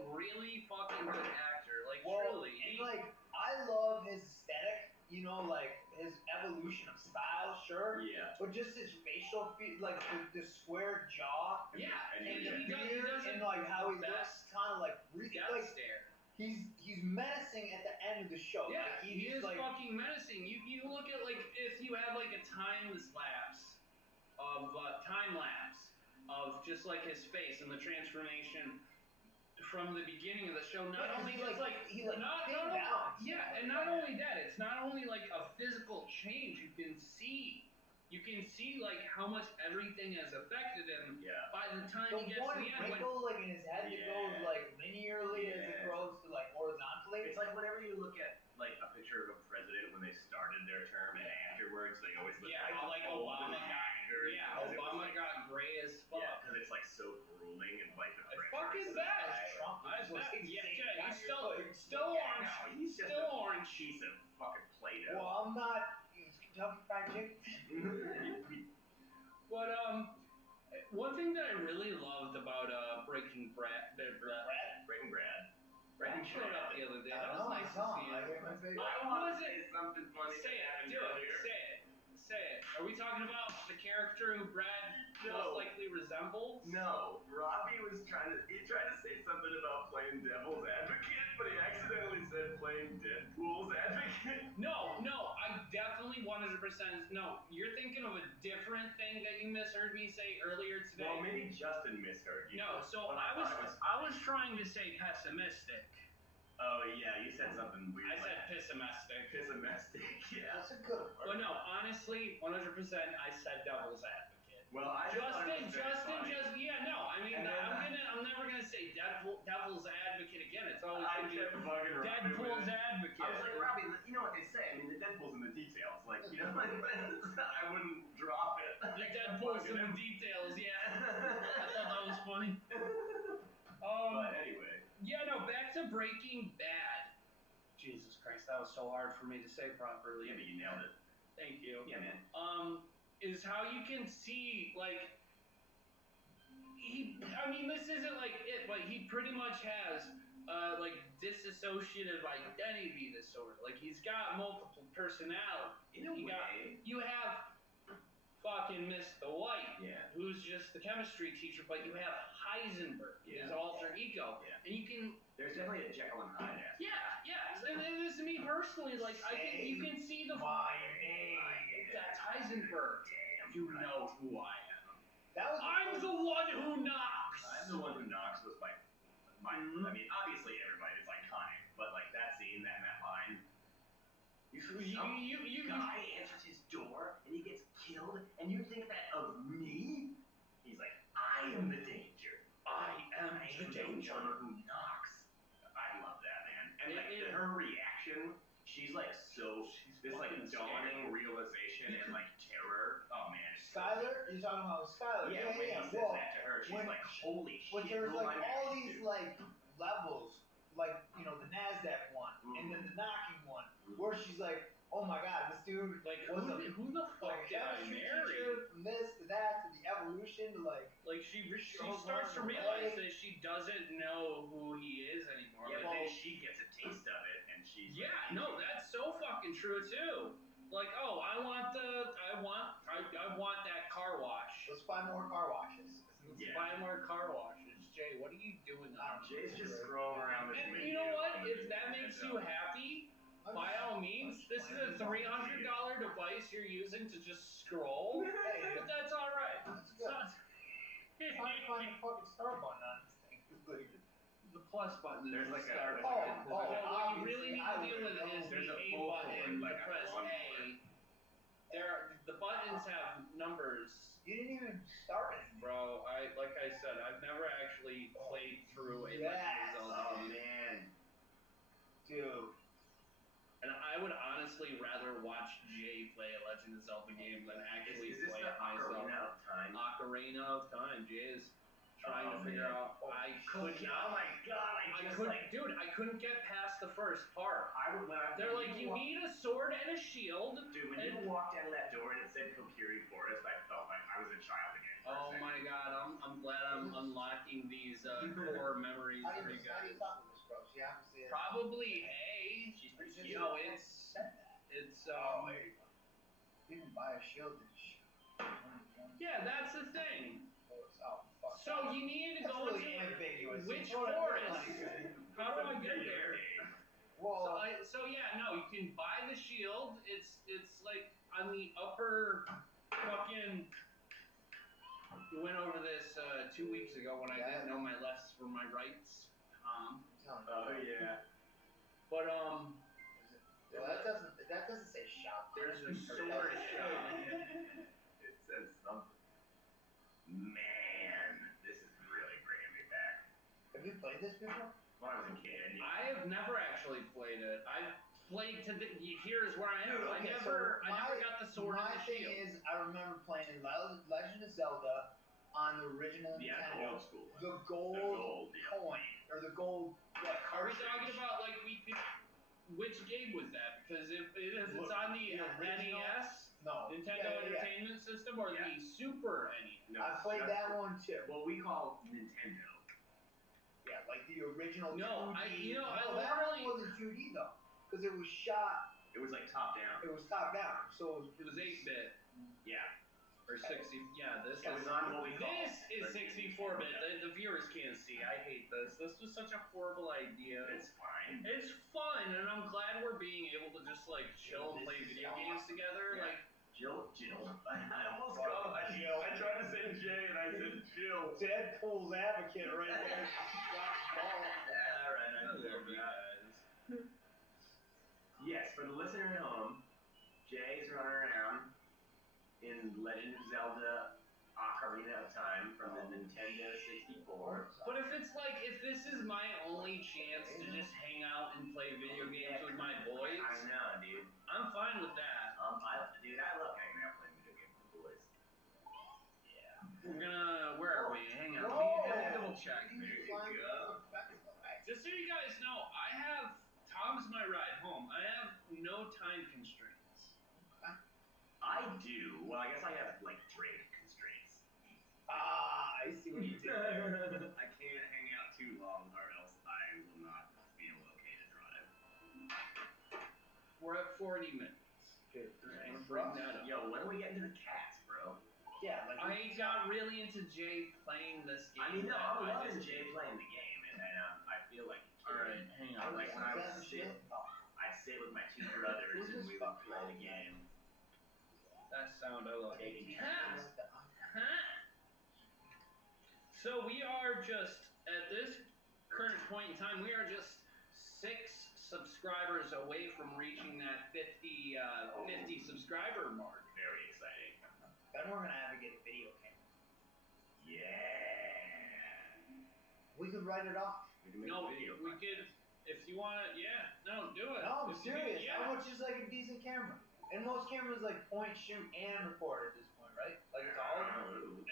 really fucking good actor. Like truly. And like I love his aesthetic. You know, like his evolution of style, sure. Yeah. But just his facial, like the square jaw. Yeah. And the beard and like how he looks, kind of like stare. He's menacing at the end of the show. Yeah, like, he is like, fucking menacing. You look at like if you have like a time lapse of just like his face and the transformation from the beginning of the show. Not only and not only that, it's not only like a physical change. You can see like how much everything has affected him. Yeah. By the time he gets to the end, wrinkle like in his head that goes like linearly as it grows to like horizontally. It's like whenever you look at like a picture of a president when they started their term and afterwards they always look like Obama got gray as fuck. Yeah, because it's like so grueling and like the fucking bad. Trump. He's still orange. No, he's just still orange. Piece of fucking Play-Doh. Well, I'm not. Kentucky Fried Chicken. But one thing that I really loved about Breaking Brad. Brad showed up the other day. That was nice to see him. I want to say something funny. Say it. Do it. Say it. Are we talking about the character who Brad most likely resembles? No. Robbie was trying to say something about playing devil's advocate, but he accidentally said playing Deadpool's advocate. No, I definitely 100%. No, you're thinking of a different thing that you misheard me say earlier today. Well, maybe Justin misheard you. No, so I was trying to say pessimistic. Oh yeah, you said something weird. I said pessimistic. Pessimistic. Yeah. That's a good word. But no, honestly, 100%, I said devil's advocate. Well, I I'm never gonna say devil's advocate again. It's always I gonna be kept bugging Robbie Deadpool's with it. advocate. I was like, Robbie, you know what they say? I mean, the Deadpool's in the details. Like, you know, I wouldn't drop it. The Deadpool's in the details, yeah. I thought that was funny. But anyway. Yeah, no, back to Breaking Bad. Jesus Christ, that was so hard for me to say properly. Yeah, but you nailed it. Thank you. Yeah, man. Is how you can see, like, this isn't like it, but he pretty much has, like, dissociative identity disorder. Like, he's got multiple personalities. In a way. You have fucking Mr. White, Yeah. who's just the chemistry teacher, but you have Heisenberg, his alter ego. Yeah. And you can... There's definitely a Jekyll and Hyde aspect. Yeah. And this is me personally, like, you can see the... My name. That's Heisenberg. Damn. You know who I am. I'm the one who knocks! I'm the one who knocks was my I mean, obviously everybody, it's iconic, but like that scene, that line. Guy answers his door and he gets killed, and you think that of me? He's like, I am the danger. I am the danger. One who knocks. I love that, man. And her reaction, she's like this like dawning realization and like terror. Oh man. Skylar? You're talking about Skylar? Yeah, when he says that to her, she's like, holy shit. But there's like all these like levels, like, you know, the NASDAQ one, and then the knocking one, where she's like, oh my god, this dude like was who the fuck did I marry? From this to that to the evolution to like she starts to realize that she doesn't know who he is anymore. Yeah, but then she gets a taste of it and she's that's so fucking true too. Like, oh, I want that car wash. Let's buy more car washes. Buy more car washes. Jay, what are you doing now? Jay's just scrolling around this menu. You know what? If that makes you happy, by all means, this is a $300 device you're using to just scroll. But that's alright. That's good. I'm trying to find the fucking start button on this thing. The plus button. There's like what you really need to deal with is the A button. Like press A. The buttons have numbers. You didn't even start it. Bro, like I said, I've never actually played through a Legend of Zelda game. Man. Dude. And I would honestly rather watch Jay play a Legend of Zelda game than actually play it myself. Ocarina of Time? Ocarina of Time. Jay is trying to figure out. I could not. Oh my god! I couldn't get past the first part. They're like, you need a sword and a shield. Dude, when you walked out of that door and it said Kokiri Forest, I felt like I was a child again. Oh my god! I'm glad I'm unlocking these core memories for you guys. Probably, hey. She's pretty cute. You know, it's oh, there you go. You can buy a shield and yeah, that's the thing. Oh, fuck. So you need to go really into ambiguous. which forest? How do I get there? Well, so yeah, no, you can buy the shield. It's like on the upper fucking. We went over this 2 weeks ago when I didn't know my lefts from my rights. Oh yeah. But well, that doesn't say shop. There's a sword shop. It says something. Man, this is really bringing me back. Have you played this before? When I was a kid. I have never actually played it. I've played to the. Here's where I am. I never got the sword and the shield. My thing is, I remember playing Legend of Zelda on the original Nintendo. The old school. The gold coin or the gold. Are we talking about like we could? Which game was that? Because if it's on the NES, Nintendo Entertainment System, or the Super NES. No, I played that one too. What we call Nintendo. Yeah, like the original. No, 2D. I that one wasn't 2D though, because it was shot. It was like top down. It was top down, so it was 8-bit. Yeah. Or 60. Yeah, this is on what we call. This is 64-bit. The viewers can't see. I hate this. This was such a horrible idea. It's fine. It's fun, and I'm glad we're being able to just like chill and play video games together. Yeah. Like Jill. I almost called. I tried to say Jay and I said Jill. Deadpool's advocate right there. Yeah, all right. I love you guys. Yes, for the listener at home, Jay's running around in Legend of Zelda Ocarina of Time from the Nintendo 64. But if it's like, if this is my only chance to just hang out and play video games with my boys, I know, dude. I'm fine with that. Dude, I love hanging out playing video games with the boys. Yeah. We're gonna, where are we? Hang on, let me double check. There you go. Just so you guys know, Tom's my ride home. I have no time constraints. I do. Well, I guess I have, like, drink constraints. Ah, I see what you did there. I can't hang out too long or else I will not feel okay to drive. We're at 40 minutes. Good. I'm gonna bring that up. Yo, when are we getting to the cats, bro? Yeah, like I got really into Jay playing this game. I mean, no, I'm loving Jay playing the game, and I feel like a kid. Alright, hang on. Like when I would I'd sit with my two brothers and we would play the game. That sound I love. Taking Huh? turns. Huh? So we are just, at this current point in time, we are just 6 subscribers away from reaching that 50 subscriber mark. Very exciting. Then we're gonna have to get a video camera. Yeah. We could write it off. We can make a video. We could, if you want to, yeah. No, do it. No, I'm If you serious. do- yeah. How much is like a decent camera? And most cameras like point, shoot, and record at this point, right? Like it's all.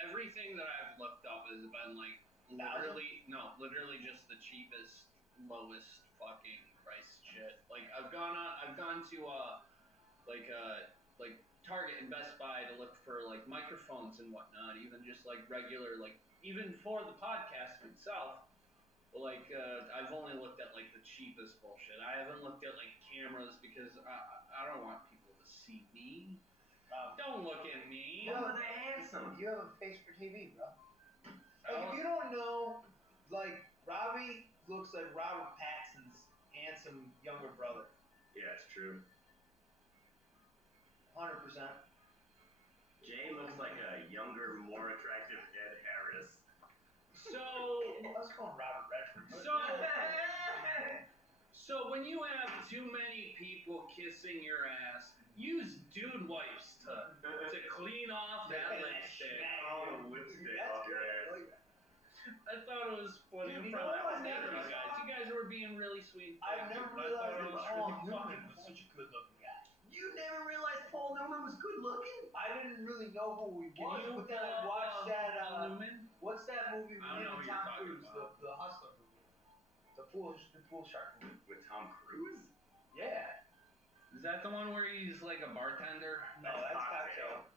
Everything that I've looked up has been like literally just the cheapest, lowest fucking price shit. Like I've gone to like Target and Best Buy to look for like microphones and whatnot, even just like regular, like even for the podcast itself. Like I've only looked at like the cheapest bullshit. I haven't looked at like cameras because I don't want people to see me. Don't look at me. Oh, they're handsome. You have a face for TV, bro. Like if you don't know, like Robbie looks like Robert Pattinson's handsome younger brother. Yeah, it's true. 100%. Jay looks like a younger, more attractive Ed Harris. So let's call him Robert Redford. So when you have too many people kissing your ass, use dude wipes to clean off that lipstick. Oh, lipstick off your ass. I thought it was funny. Dude, You guys were being really sweet. I've never realized that Paul Newman was such a good looking guy. You never realized Paul Newman was good looking? I didn't really know who he was, you but then I watched that. Paul Newman? What's that movie with I don't him know and what you're Tom talking Cruise? about. The Hustler movie. The pool shark movie. With Tom Cruise? Yeah. Is that the one where he's like a bartender? No, that's Cocktail.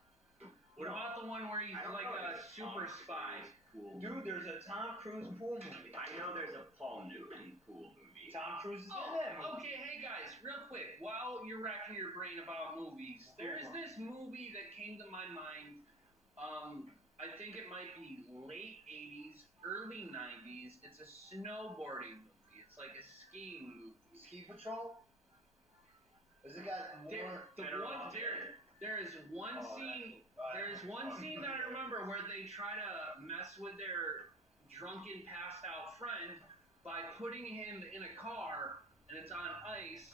What about the one where he's like a super spy? Dude, there's a Tom Cruise pool movie. I know there's a Paul Newman pool movie. Tom Cruise is in that movie. Okay, hey guys, real quick, while you're racking your brain about movies, there's this movie that came to my mind. I think it might be late 80s, early 90s. It's a snowboarding movie. It's like a skiing movie. Ski Patrol? Has it got more? There is one scene. There is one scene that I remember where they try to mess with their drunken, passed out friend by putting him in a car, and it's on ice,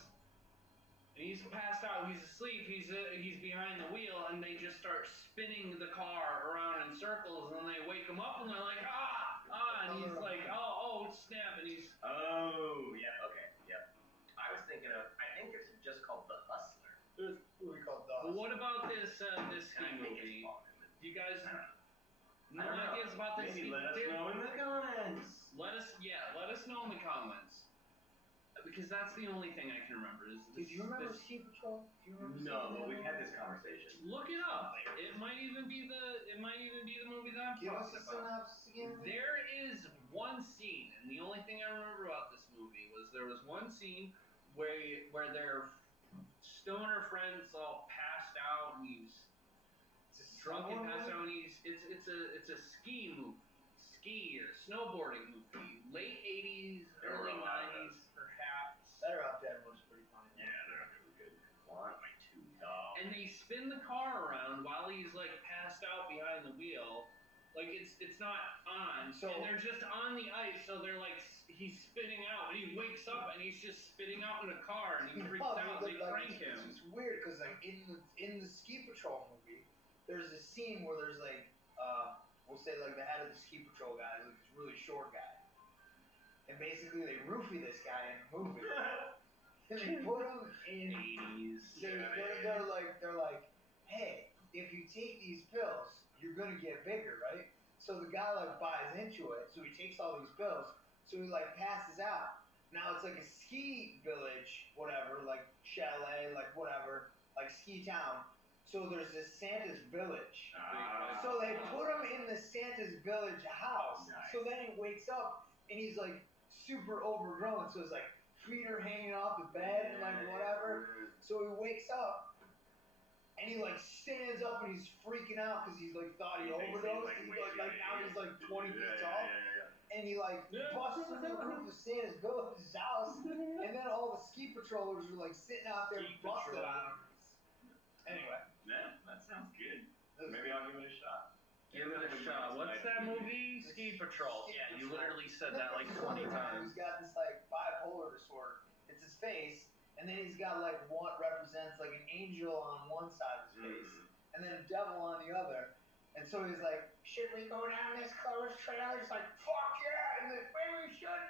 and he's passed out. He's asleep. He's behind the wheel, and they just start spinning the car around in circles, and they wake him up, and they're like, and he's like, oh, snap, and he's. Oh, yeah, okay, yep. I was thinking of. I think it's just called The Hustler. There's a movie called The But Hustler. what about this ski I think movie? it's Paul Newman. Do you guys no I don't know. ideas about this? Maybe let us know in the comments. Let us know in the comments. Because that's the only thing I can remember. Did you remember Ski Patrol? Do you remember? No, but we've had this conversation. Look it up. It might even be the movie that I'm Give us talking a about. synopsis again. There is one scene, and the only thing I remember about this movie was there was one scene where their stoner friends all passed out, and he's drunk and passed out, and it's a ski or snowboarding movie, late 80s, early 90s, perhaps. Better Off Dead was pretty funny. Yeah, they're good. Want my $2. And they spin the car around while he's like passed out behind the wheel, Like it's not on, So- and they're just on the ice. So they're like he's spitting out, and he wakes up and he's just spitting out in a car, and he freaks out. And they prank him. It's weird because like in the Ski Patrol movie, there's a scene where there's like we'll say like the head of the Ski Patrol guy, like this really short guy, and basically they roofie this guy in the movie, and they put him in 80s. They're like, hey, if you take these pills, you're gonna get bigger, right? So the guy like buys into it, so he takes all these pills, so he like passes out. Now it's like a ski village, whatever, like chalet, like whatever, like ski town. So there's this Santa's village. So they put him in the Santa's village house. Nice. So then he wakes up and he's like super overgrown. So his like feet are hanging off the bed and like whatever. So he wakes up and he like stands up and he's freaking out because he's like thought he overdosed. He's like now he's like 20 feet tall. And he like busts through the roof of Santa's village's house, and then all the ski patrollers are like sitting out there busting on him. Anyway, Yeah, that sounds good. Maybe I'll give it a shot. Give it a shot. What's that movie? Ski Patrol. Yeah, you literally said that like 20 times. He's got this like bipolar disorder. It's his face, and then he's got like what represents like an angel on one side of his face, and then a devil on the other. And so he's like, should we go down this closed trailer? He's like, fuck yeah! And then maybe we should.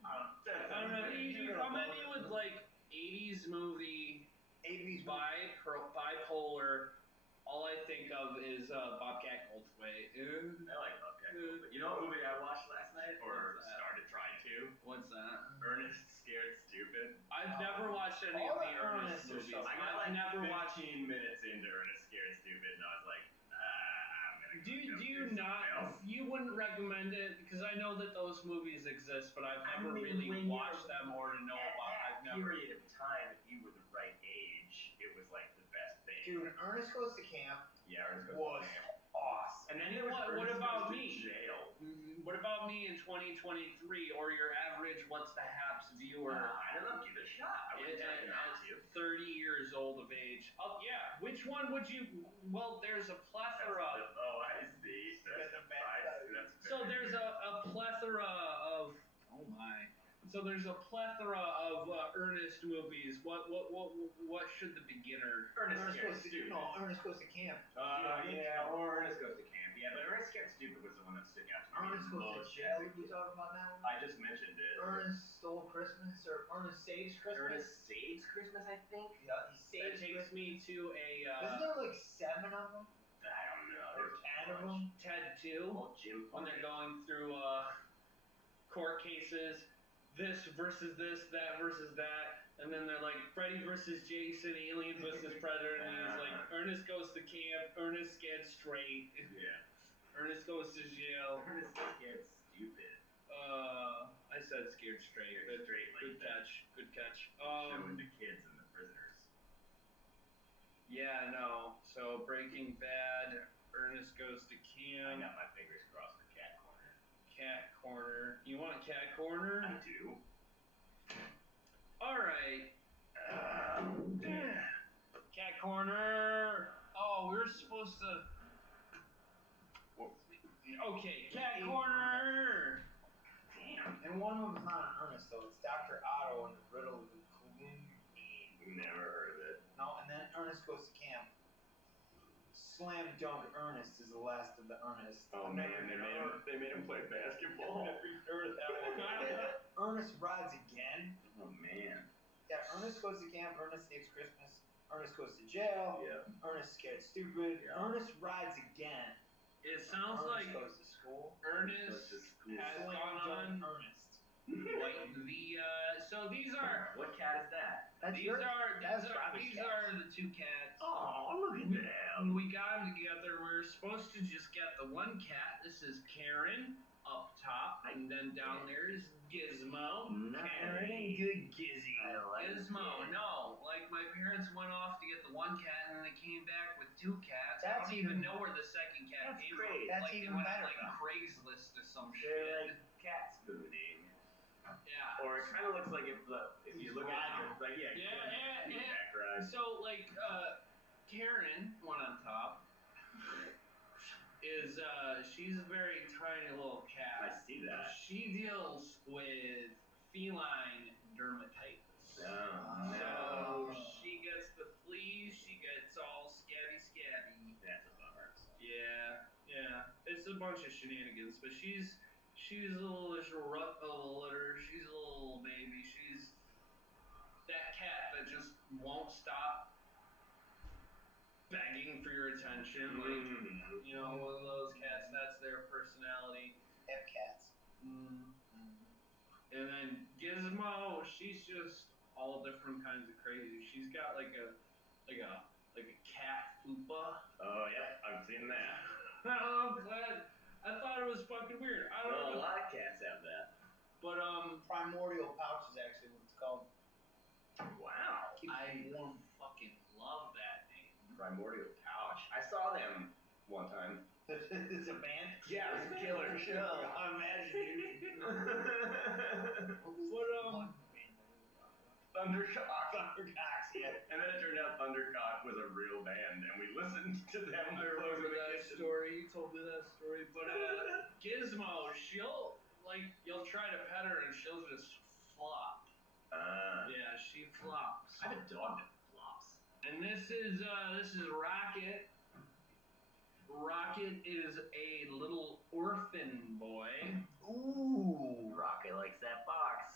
I don't know. You come at me with like 80s movie, 80s bipolar. All I think of is Bobcat Goldthwait. I like Bobcat Goldthwait. You know what movie I watched last night, or started trying to? What's that? Ernest Scared Stupid. I've never watched any of the Ernest movies. I got like never 15 watched. minutes into Ernest Scared Stupid, and I was like, I'm gonna Do go you do not? something else. You wouldn't recommend it because I know that those movies exist, but I've never really watched them or to know about. I've never. Period of time, if you were the right age, it was like the best thing. Dude, Ernest Goes to Camp Yeah, Ernest Goes was to Camp. awesome. And then there was What Ernest about Goes to me? Jail. What about me in 2023 or your average What's the Haps viewer? I don't know. Give it a shot. I wouldn't tell you not to. 30 years old of age. Oh yeah. Which one would you? Well, there's a plethora. Oh, I see. So there's a plethora of. Oh my. So there's a plethora of Ernest movies. What should the beginner? Ernest Ernest Scared Goes to Stupid. Ernest Goes to Camp. Yeah, or Ernest Goes to Camp. Yeah, but Ernest Scared Stupid was the one that stuck out to me. Ernest Goes to Jail. Did you talk about that one? I just mentioned it. Ernest Stole Christmas or Ernest Saves Christmas. Ernest Saves Christmas, I think. Yeah, he That saves takes Christmas. me to a Isn't there like 7 of them? I don't know. Or 10 of them? TED 2 Oh, Jim when they're going through court cases. This versus this, that versus that, and then they're like Freddy versus Jason, Alien versus Predator, and he's like Ernest Goes to Camp, Ernest Gets Straight, Yeah. Ernest Goes to Jail. Ernest Scared Stupid. I said Scared Straight. Scared Straight, like Good that. catch. Good catch. Showing the kids and the prisoners. Yeah, no. So Breaking Bad, Ernest Goes to I Camp, got my fingers crossed for Cat Corner. Cat Corner. You want Cat Corner? I do. All right. Cat Corner. Oh, we're supposed to. Okay, Cat Corner. Damn. And one of them's not an Ernest though. It's Dr. Otto and the Riddle of the Never heard of it. No, and then Ernest Goes to Camp. Slam Dunk Ernest is the last of the Ernest. Oh man, they made him play basketball. Heard that one. Ernest Rides Again. Oh man. Yeah, Ernest Goes to Camp. Ernest Saves Christmas. Ernest Goes to Jail. Yeah. Ernest Scared Stupid. Yeah. Ernest Rides Again. It sounds Ernest like Goes to School. Ernest has Slam gone Dunk on Ernest. like the. So these are. What cat is that? That's These your, are that's Robbie's these cat. are the two cats. Oh, look at them. When we got them together, we were supposed to just get the one cat. This is Karen up top, and then down there is Gizmo. Nice. Good Gizzy. I like Gizmo. it. No, like my parents went off to get the one cat, and then they came back with two cats. I That's don't even even- know where the second cat That's came great. from. That's like even they went better, on like though. Craigslist or some They're shit. like cat spooning. Yeah. Or it kind of looks like if you look at it, like Yeah. back ride. So like Karen went on top. is she's a very tiny little cat. I see that. She deals with feline dermatitis. Oh, So no. she gets the fleas, she gets all scabby. That's a bummer. Yeah. It's a bunch of shenanigans, but she's a little rut of a litter. She's a little baby. She's that cat that just won't stop begging for your attention. Like, you know, one of those cats, that's their personality. Have cats. And then Gizmo, she's just all different kinds of crazy. She's got like a cat fupa. Oh, yep, I've seen that. I'm glad. I thought it was fucking weird. I don't know. A lot of cats have that. But primordial pouch is actually what it's called. Wow. I fucking love that name. Primordial pouch. I saw them one time. It's a band? Yeah, it was a killer show. I imagine, dude. Thundercock, yeah. And then it turned out Thundercock was a real band, and we listened to them. I remember that story. You told me that story. But Gizmo, you'll try to pet her and she'll just flop. Yeah, she flops. I have a dog that flops. And this is Rocket. Rocket is a little orphan boy. Ooh, Rocket likes that box.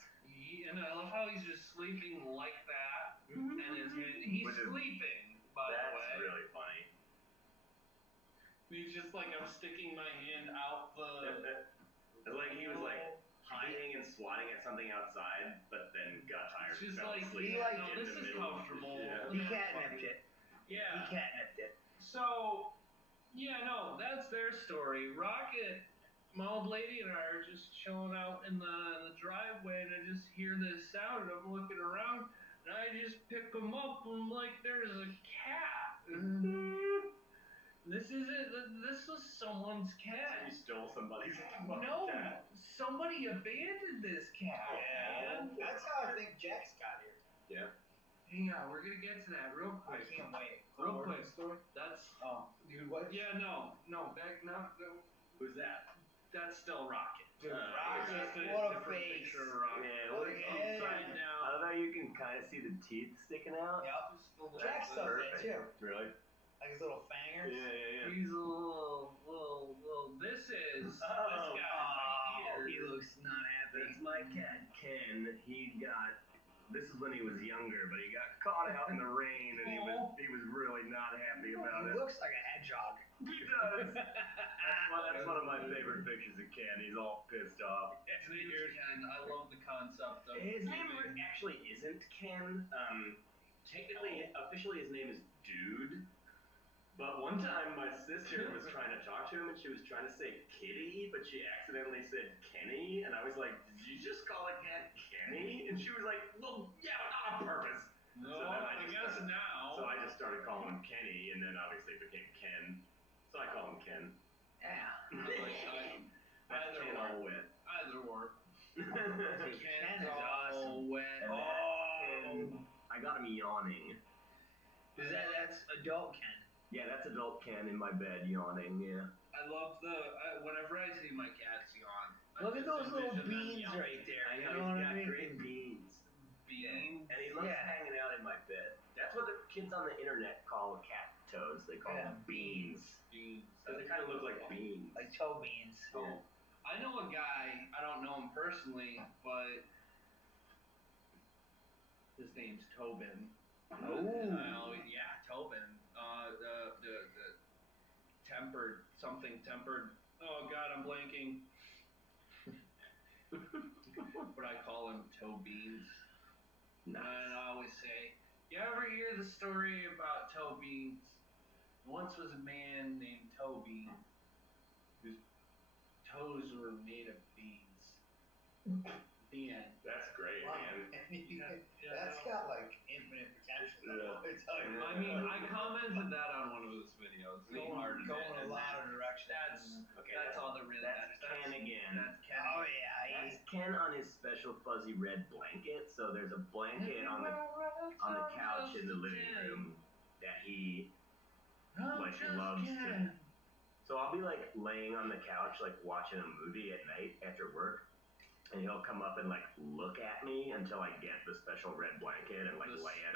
And I love how he's just sleeping like that. And he's sleeping, by the way. That's really funny. He's just like, I'm sticking my hand out the... It's like he was like hiding and swatting at something outside, but then got tired. It's just fell like, asleep this is comfortable. Yeah. He catnipped it. Yeah. He catnipped it. So, yeah, no, that's their story. Rocket, my old lady and I are just chilling out in the driveway, and I just hear this sound, and I'm looking around, and I just pick him up, and I'm like, there's a cat. This is it. This was someone's cat. So you stole somebody's No, cat. somebody abandoned this cat. Yeah. Man. That's how I think Jax got here. Yeah. Hang on, we're gonna get to that real I quick. can't wait. Real quick. That's Dude, what? yeah, no, back no. Who's that? That's still Rocket. Dude, Just Rocket, a what a different face. picture of Rocket. Yeah, Look look at it. Upside I down. don't know, you can kind of see the teeth sticking out. Yep. Just a little Jax does that Perfect. too. Really? Like his little fangers. Yeah. He's a little. This is this guy right He here. looks not happy. That's my cat, Ken. This is when he was younger, but he got caught out in the rain, and he was really not happy about He it. looks like a hedgehog. He does. That's one of my favorite pictures of Ken. He's all pissed off. Ken, I love the concept of His name actually isn't Ken. Technically, officially, his name is Dude. But one time, my sister was trying to talk to him, and she was trying to say Kitty, but she accidentally said Kenny, and I was like, "Did you just call a cat Kenny?" And she was like, "Well, yeah, but not on purpose." No, So then I guess now. So I just started calling him Kenny, and then obviously it became Ken. So I call him Ken. Yeah. That's Ken all wet. Either or. Ken is awesome. Wet. And I got him yawning. That's adult Ken. Yeah, that's adult Ken in my bed yawning, yeah. I love whenever I see my cats yawn. Look at those little beans right there. I You know, know what he's I got mean? great beans. Beans? And he loves hanging out in my bed. That's what the kids on the internet call cat toads. They call them beans. Beans. Because they kind of look like beans. Like toe beans. Yeah. I know a guy, I don't know him personally, but his name's Tobin. Oh. Yeah, Tobin. The tempered. Oh God, I'm blanking. But I call him Toe Beans. Nice. And I always say, you ever hear the story about Toe Beans? Once was a man named Toe Bean whose toes were made of beans. The end. That's great, Wow. man. That's got like infinite potential. Yeah. I tell you. I mean, I commented that on one of his videos. Going a lot of directions. That's all that really matters. That's Ken again. That's Ken. Oh yeah. That's Ken on his special fuzzy red blanket. So there's a blanket on the couch in the living room that he like loves to So I'll be like laying on the couch, like watching a movie at night after work, and he'll come up and like look at me until I get the special red blanket and like lay it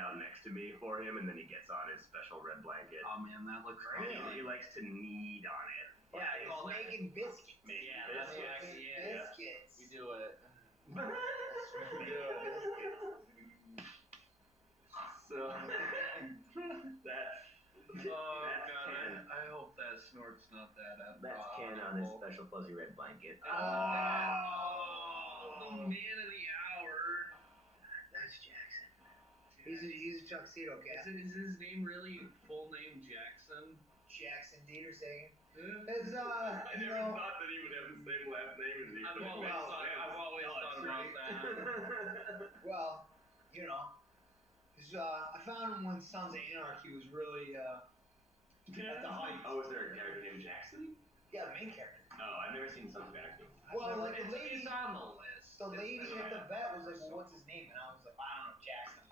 out next to me for him, and then he gets on his special red blanket. Oh man, that looks And great. he likes to knead on it. Yeah, he's making biscuits. Yeah, that's biscuits. actually Biscuits. We do it. So that's Oh That's god, Ken. I hope that snort's not that That's Ken on his special fuzzy red blanket. Oh, the man of the hour. That's Jackson. He's a tuxedo cat. Is his name really full name Jackson? Jackson Dietersagen. Yeah. It's I never thought that he would have the same last name as you. I've always thought about that. Well, you know, I found him when Sons of Anarchy was really at the height. Oh, is there a character named Jackson? Yeah, main character. Oh, I've never seen Sons of Anarchy. Well, like the It's lady, on the list. the lady at the vet was like, "Well, what's his name?" And I was like, "I don't know, Jackson."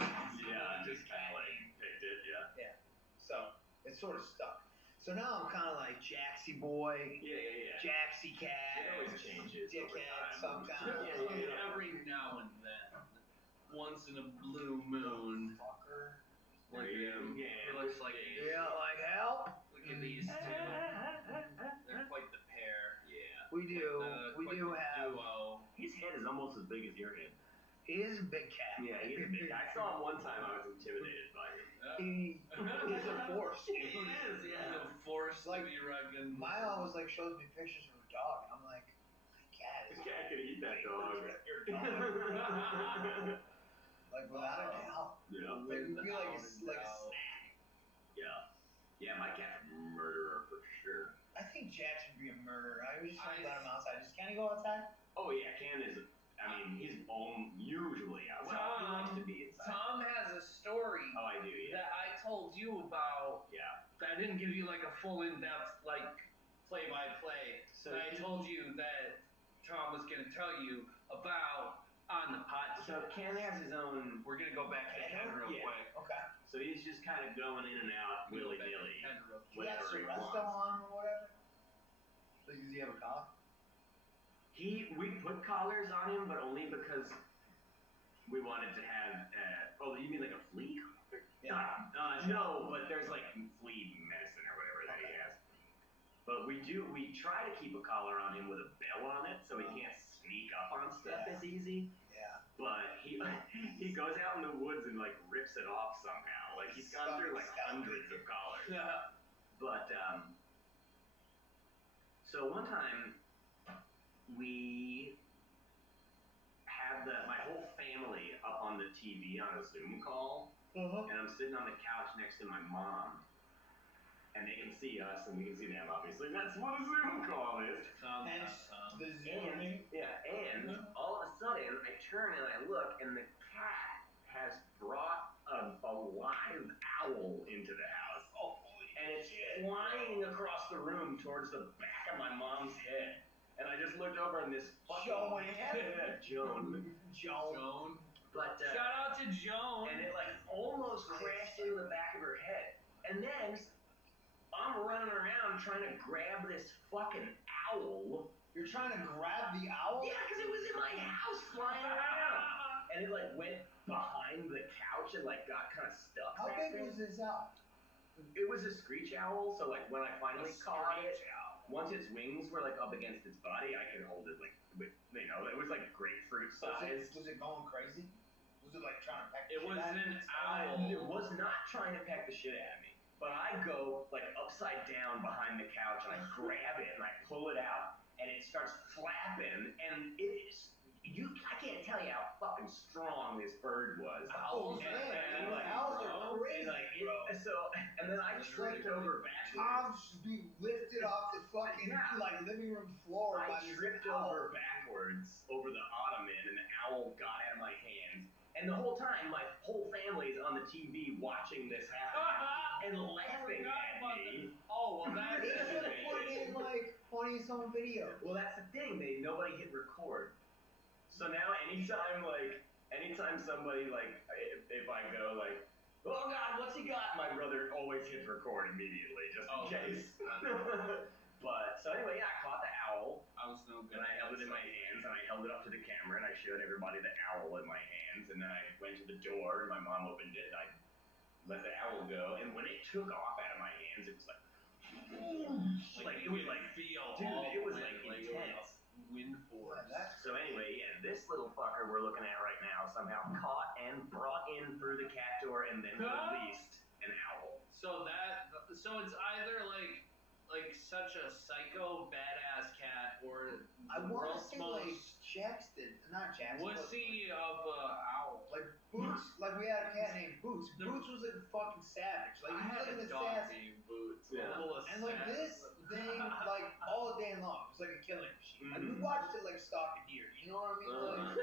Yeah, I just kind of like picked it. Yeah. Yeah. So it sort of stuck. So now I'm kind of like Jaxie boy, Yeah. Jaxie cat, It always changes over dickhead, time. sometimes. Yeah. Every now and then, once in a blue moon. Fucker. Look at him. He looks like Yeah, like help. Look at these two. They're quite the pair. Yeah. We do. We Quite do the have. duo. His head is almost as big as your head. He is a big cat. Yeah, he is a big guy. I saw him one time. I was intimidated by him. He's a force. He is, He's yeah. a force Like, to be reckoned. My always like shows me pictures of a dog, and I'm like, my cat This is cat could eat that dog. your dog. Like without a doubt. Yeah. Like we feel like it's like a snack. Yeah. Yeah, my cat's a murderer for sure. I think Jack should be a murderer. I was just trying to let him outside. Can he go outside? Oh yeah, Ken is. I mean, he's usually out. Well, he likes to be inside. Tom has a story Oh, I do. Yeah. that I told you about. Yeah. That I didn't give you like a full in-depth like play-by-play. So I told you that Tom was gonna tell you about on the podcast. So Ken has his own. We're gonna go back to Ken real quick. Okay. So he's just kind of going in and out We go willy back to nilly. Ken real quick. He got Whatever he Seresto wants. on or whatever. Does he have a collar? We put collars on him, but only because we wanted to have. Oh, you mean like a flea collar? Yeah. No, but there's like flea medicine or whatever that he has. But we try to keep a collar on him with a bell on it, so he can't sneak up on stuff as easy. Yeah. But he goes out in the woods and like rips it off somehow. Like he's gone through like hundreds of collars. Yeah. But so one time we had my whole family up on the TV on a Zoom call, and I'm sitting on the couch next to my mom, and they can see us and we can see them. Obviously, that's what a Zoom call is. Hence the zooming. And all of a sudden, I turn and I look, and the cat has brought a live owl into the house. And it's flying across the room towards the back of my mom's head. And I just looked over and this fucking... Joan. But, Shout out to Joan. and it like almost crashed into the back of her head. And then I'm running around trying to grab this fucking owl. You're trying to grab the owl? Yeah, because it was in my house flying around. And it like went behind the couch and like got kind of stuck. How back big there. was this owl? It was a screech owl, so like when I finally caught it, once its wings were like up against its body, I could hold it like with, it was like grapefruit size. Was it going crazy? Was it like trying to peck It the was shit out of an you? owl. It was not trying to peck the shit out of me, but I go like upside down behind the couch and I grab it and I pull it out and it starts flapping and it is. I can't tell you how fucking strong this bird was. Owls and, are and, like, Owls are crazy, and then I tripped over backwards. Tom should be lifted off the fucking like living room floor I by this tripped owl. over backwards over the ottoman and the owl got out of my hands. And the whole time, my whole family is on the TV watching this happen and laughing at me. Oh, well, that's They should have put it in like funniest home video. Well, that's the thing. Nobody hit record. So now anytime somebody like, if I go like, oh God, what's he got? My brother always always hit record immediately, just in Oh, case. But, so anyway, yeah, I caught the owl, I was no good. and I held it in my hands, and I held it up to the camera, and I showed everybody the owl in my hands, and then I went to the door, and my mom opened it, and I let the owl go, and when it took off out of my hands, it was like, it was like, feel, dude, it was wind, like intense. Wind force. So anyway, yeah, this little fucker we're looking at right now somehow caught and brought in through the cat door and then released an owl. So it's either like such a psycho badass cat, or I the want to world's say like most Jackson, not Jackson. wussy of owl. Like Boots, like we had a cat named Boots. Boots was like a fucking savage. Like I he was had like a an dog assassin. named Boots. Yeah. A little And like assassin. this thing, like all day long, it was like a killing machine. Like we Mhm. watched it like stalk a deer. You know what I mean? Like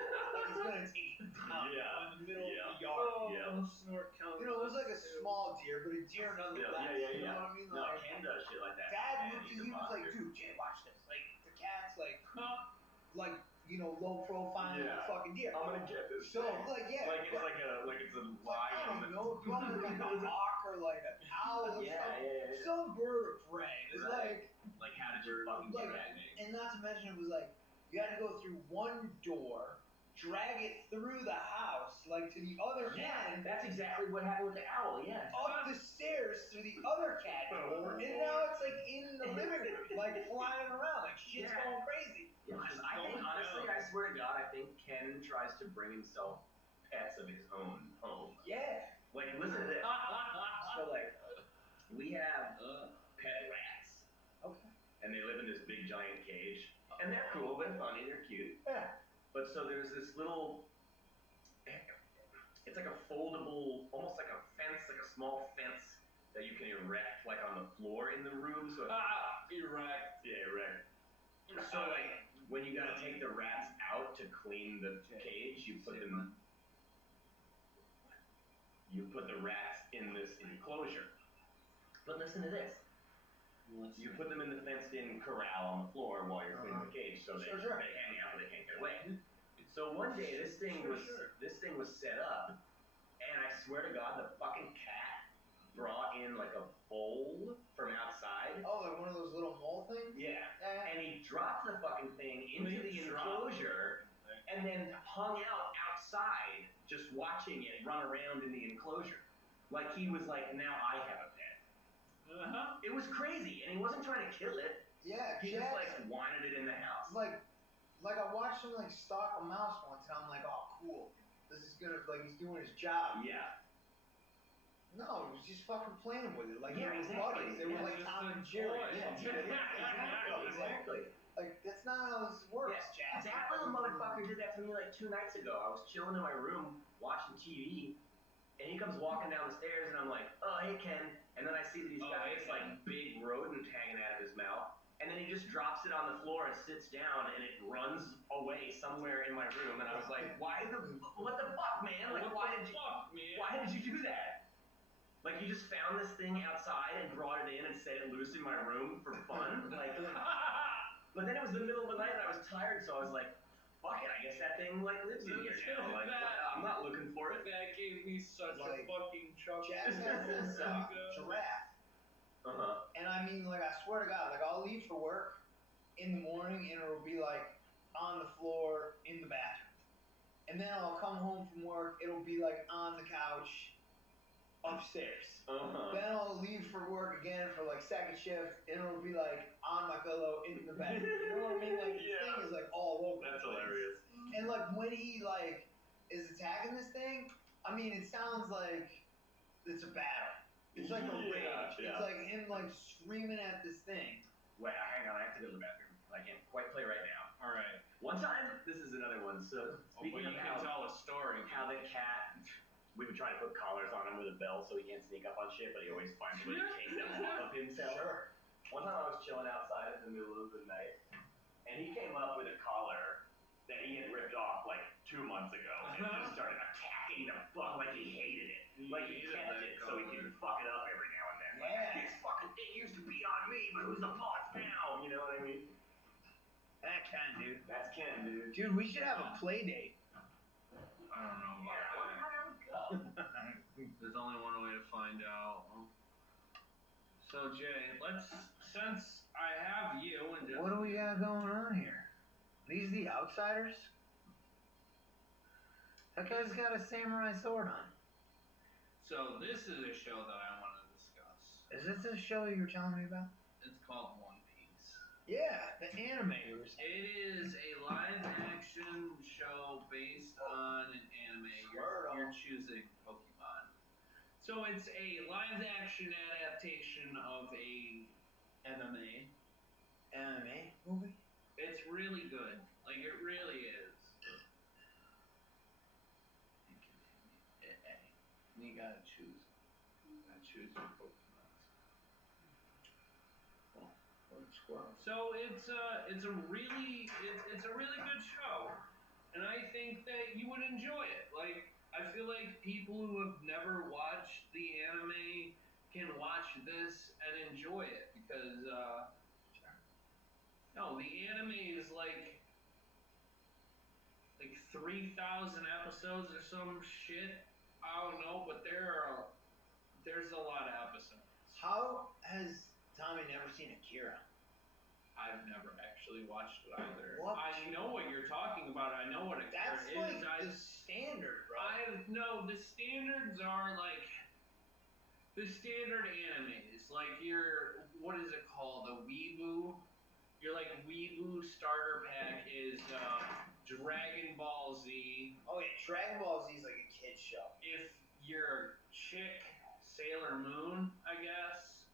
it's gonna take you down Yeah. in the middle Yeah. of the yard. Yeah. Snort count. You know, it was like a small deer, but a deer nonetheless. Yeah. You know what I mean? No, Like, Ken does shit like that. Dad Man, looked at he's a he was like, monster. dude, Jay, watch this. Like the cat's like you know, low profile Yeah. fucking deer. I'm gonna get this. So thing. like yeah, Like it's like a I lion. don't know, probably like a hawk or like an owl or Yeah. some bird of prey. It's Right. Like how did you fucking get like, that name? and not to mention it was like you had to go through one door, drag it through the house, like to the other Yeah, end, that's exactly what happened with the owl. Yeah. up the stairs to the other cat door, and now it's like in the living room, like flying around, like shit's Yeah. going crazy. Yeah, I think honestly, I swear to God, I think Ken tries to bring himself pets of his own home. Yeah. Like, listen to this. So like, we have pet rats. Okay. And they live in this big giant cage. And they're cool, they're funny, they're cute. Yeah. But so there's this little, it's like a foldable, almost like a fence, like a small fence that you can erect like on the floor in the room. So Erect. Yeah, erect. So like, when you gotta take the rats out to clean the cage, you put the rats in this enclosure. But listen to this. You put them in the fenced-in corral on the floor while you're cleaning the cage, so they hang out, but they can't get away. So one day this thing was set up, and I swear to God, the fucking cat brought in like a bowl from outside. Oh, like one of those little mole things? Yeah. And he dropped the fucking thing into the enclosure, and then hung out outside, just watching it run around in the enclosure. Like he was like, now I have a pet. It was crazy, and he wasn't trying to kill it. Yeah, He just like wanted it in the house. Like I watched him like stalk a mouse once, and I'm like, oh, cool. This is gonna like he's doing his job. Yeah. No, he was just fucking playing with it. Like Yeah, they were exactly. buddies. They were Yeah, like just Tom a and Jerry. toy. Yeah, Exactly. Like that's not how this works, Yeah. Jack. That little motherfucker did that to me like 2 nights ago. I was chilling in my room watching TV, and he comes walking down the stairs, and I'm like, oh, hey, Ken. And then I see that he's got this like big rodent hanging out of his mouth, and then he just drops it on the floor and sits down, and it runs away somewhere in my room. And I was like, what the fuck, man? Like, why did you do that? Like, you just found this thing outside and brought it in and set it loose in my room for fun? Like, but then it was the middle of the night and I was tired, so I was like, fuck it, I guess that thing, like, lives in here now. Like, I'm not looking for it. That gave me such a fucking chuckle. Jack has this giraffe. And I mean, like, I swear to God, like, I'll leave for work in the morning and it'll be like on the floor in the bathroom. And then I'll come home from work, it'll be like on the couch upstairs. Then I'll leave for work again for like second shift, and it'll be like on my pillow in the bed. You know what I mean? Like this thing is like all over. That's hilarious. And like when he like is attacking this thing, I mean it sounds like it's a battle. It's like a rage. It's like him like screaming at this thing. Wait, hang on, I have to go to the bathroom. I can't quite play right now. Alright. One time, this is another one. So speaking of can tell a story. How the cat, we would try to put collars on him with a belt so he can't sneak up on shit, but he always finds a way to take them off of himself. One time I was chilling outside in the middle of the night, and he came up with a collar that he had ripped off like 2 months ago, and just started attacking the fuck like he hated it. Like he kept it so he could fuck it up every now and then. Like, this fucking thing used to be on me, but who's the boss now? You know what I mean? That Ken, dude. That's Ken, dude. Dude, we should have a play date. I don't know about that. There's only one way to find out. So Jay, since I have you and just What do we got going on here? These the outsiders? That guy's got a samurai sword on. So this is a show that I want to discuss. Is this the show you were telling me about? It's called One Piece. Yeah, the anime you were saying. It is a live action show based on an anime. You're choosing Pokemon. So it's a live action adaptation of a MMA. MMA movie? It's really good. Like, it really is. And you gotta choose. You gotta choose your Pokemon. So it's a really good show, and I think that you would enjoy it. Like, I feel like people who have never watched the anime can watch this and enjoy it because no, the anime is like 3,000 episodes or some shit. I don't know, but there's a lot of episodes. How has Tommy never seen Akira? I've never actually watched it either. What? I know what you're talking about. I know what Akira That's is. like the standard, bro. The standards are like the standard animes. Like what is it called? A weeboo. Your like weeboo starter pack is Dragon Ball Z. Oh yeah, Dragon Ball Z is like a kid's show. If you're chick, Sailor Moon, I guess.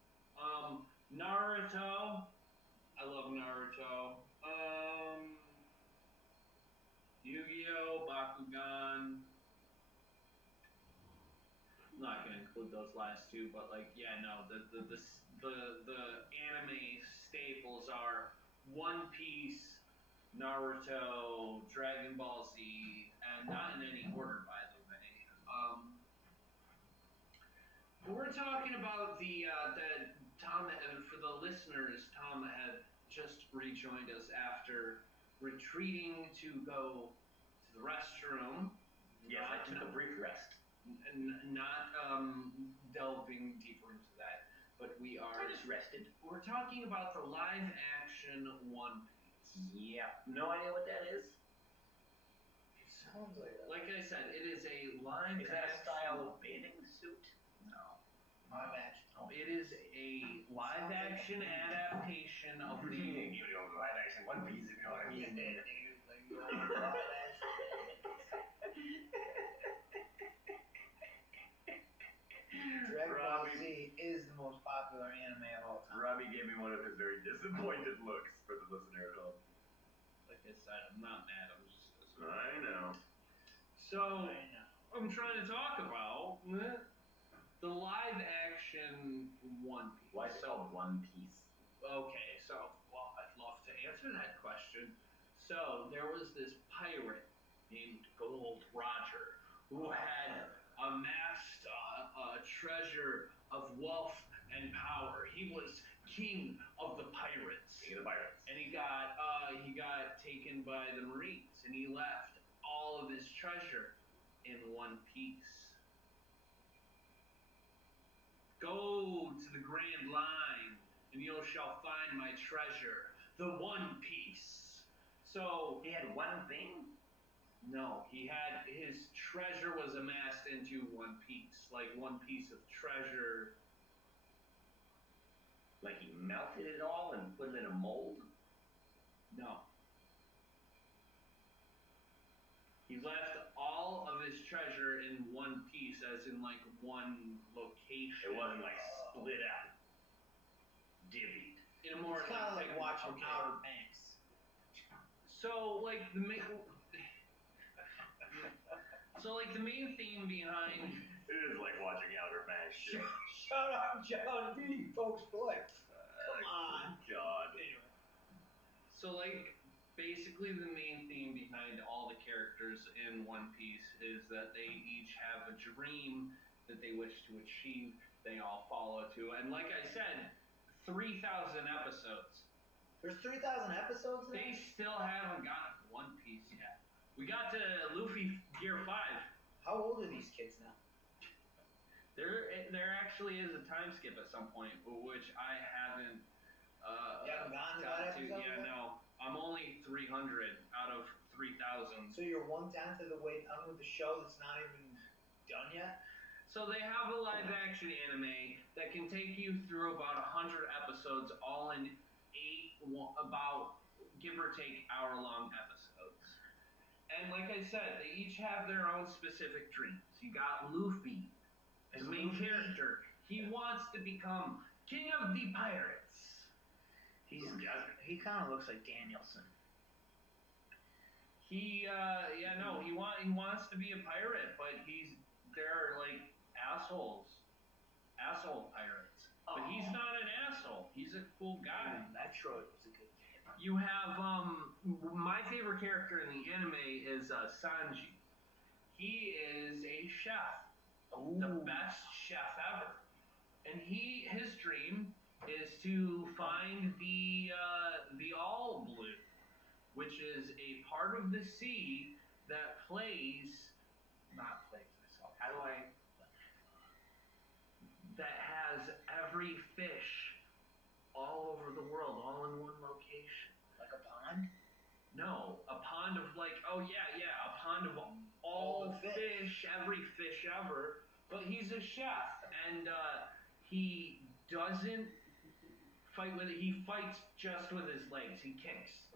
Naruto. I love Naruto. Yu-Gi-Oh, Bakugan. I'm not gonna include those last two, but like, yeah, no, the anime staples are One Piece, Naruto, Dragon Ball Z, and not in any order, by the way. We're talking about the Tom, for the listeners, Tom had just rejoined us after retreating to go to the restroom. Yes, I took a brief rest. Not delving deeper into that, but we are. I just rested. We're talking about the live action One Piece. Yeah, no idea what that is. It sounds like that. Like I said, it is a live Is that a action. style of bathing suit? No. Live action. It is a live action adaptation of the. You know, live action One Piece, if you know what I mean. Dragon Ball Z is the most popular anime of all time. Robbie gave me one of his very disappointed looks for the listener at home. Like I said, I'm not mad. I'm just. I know. So I'm trying to talk about the live action One Piece. Why is it called One Piece? Okay, so I'd love to answer that question. So there was this pirate named Gold Roger who had amassed a treasure of wealth and power. He was king of the pirates. King of the pirates. And he got taken by the Marines, and he left all of his treasure in one piece. Go to the Grand Line, and you shall find my treasure, the One Piece. So he had one thing? No, he had his treasure was amassed into one piece, like one piece of treasure. Like he melted it all and put it in a mold? No. He left all of his treasure in one piece, as in like one location. It wasn't like split out, divvied. In a more it's kind of like watching Outer Banks. So like the main, the main theme behind. It is like watching Outer Banks. Shout out John B. Folks Boy. Come on. God. Anyway. So like. Basically, the main theme behind all the characters in One Piece is that they each have a dream that they wish to achieve. They all follow to, and like I said, 3,000 episodes. There's 3,000 episodes now? They still haven't gotten One Piece yet. We got to Luffy Gear 5. How old are these kids now? There actually is a time skip at some point, which I haven't. You haven't gotten to got that to. episode Yeah, yet? no. I'm only 300 out of 3,000. So you're 1/10 of the way done with the show that's not even done yet? So they have a live action anime that can take you through about 100 episodes, all in about give or take hour-long episodes. And like I said, they each have their own specific dreams. You got Luffy, the main character. He wants to become king of the pirates. He kind of looks like Danielson. He wants to be a pirate, but they're like asshole pirates. But he's not an asshole. He's a cool guy. That Troy was a good game. You have my favorite character in the anime is Sanji. He is a chef, the best chef ever, and his dream is to find the all blue, which is a part of the sea that that has every fish all over the world, all in one location. Like a pond? No, a pond of a pond of all the fish, every fish ever. But he's a chef, and he doesn't fight with it. He fights just with his legs. He kicks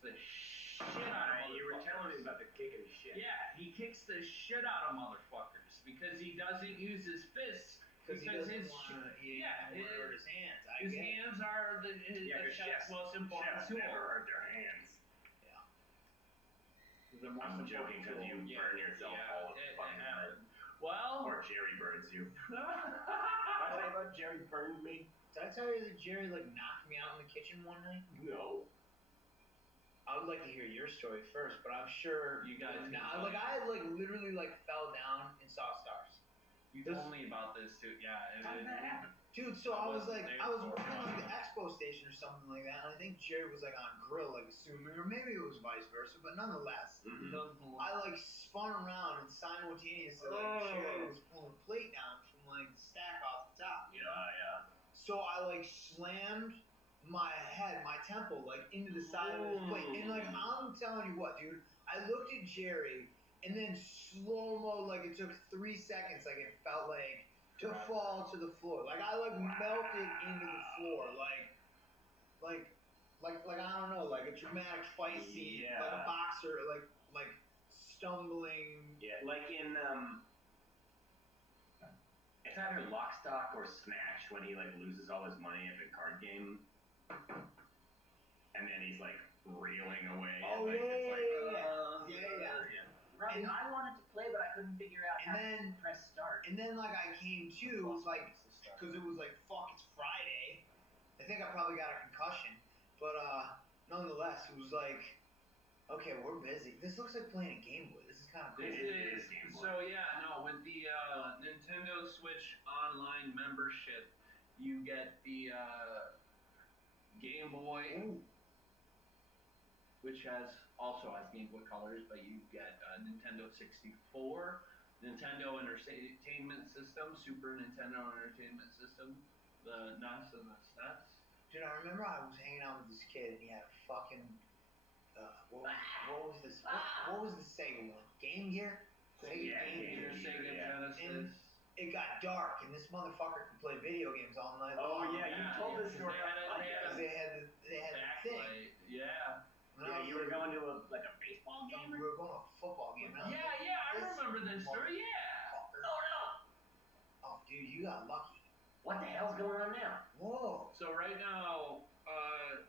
the shit out of You were motherfuckers. telling me about the kicking the shit. Yeah, he kicks the shit out of motherfuckers because he doesn't use his fists. Because he doesn't his want to hurt his hands. His hands are the chef's most important tool. Never hurt their hands. The most I'm joking because you burn yourself all the fucking time. Well, Or Jerry burns you. Did I tell you about Jerry burned me? Did I tell you that Jerry knocked me out in the kitchen one night? No. I would like to hear your story first, but I'm sure you guys. I literally fell down and saw stars. You told me about this too. Yeah. Dude, so I was working on the expo station or something like that, and I think Jerry was on grill, assuming, or maybe it was vice versa, but nonetheless, I spun around and simultaneously Jerry was pulling a plate down from the stack off the top. Yeah. So I slammed my head, my temple, into the side of his plate, and I'm telling you what, dude, I looked at Jerry, and then slow-mo, it took 3 seconds, it felt to fall to the floor. I melted into the floor, I don't know, a dramatic fight scene, a boxer, stumbling. Yeah, in, it's either Lock, Stock, or Snatch when he, loses all his money at the card game, and then he's, reeling away. Oh, yeah. Right, I wanted to play, but I couldn't figure out how to press start. And then, I came to, because it was fuck, it's Friday. I think I probably got a concussion. But, nonetheless, it was okay, we're busy. This looks like playing a Game Boy. This is kind of cool. It is Game Boy. So, with the Nintendo Switch Online membership, you get the Game Boy, which also has Game Boy Colors, but you get Nintendo 64, Nintendo Entertainment System, Super Nintendo Entertainment System, the NES and the SNES. Dude, I remember I was hanging out with this kid and he had a fucking what was this? What was the Sega one? Game Gear? Sega Genesis. And it got dark and this motherfucker could play video games all night long. Oh yeah, you told this story. They had the thing. Yeah. Yeah, you were going to a baseball game? We were going to a football game. Yeah, I remember this story, yeah. Oh, dude, you got lucky. What the hell's going on now? Whoa. So right now,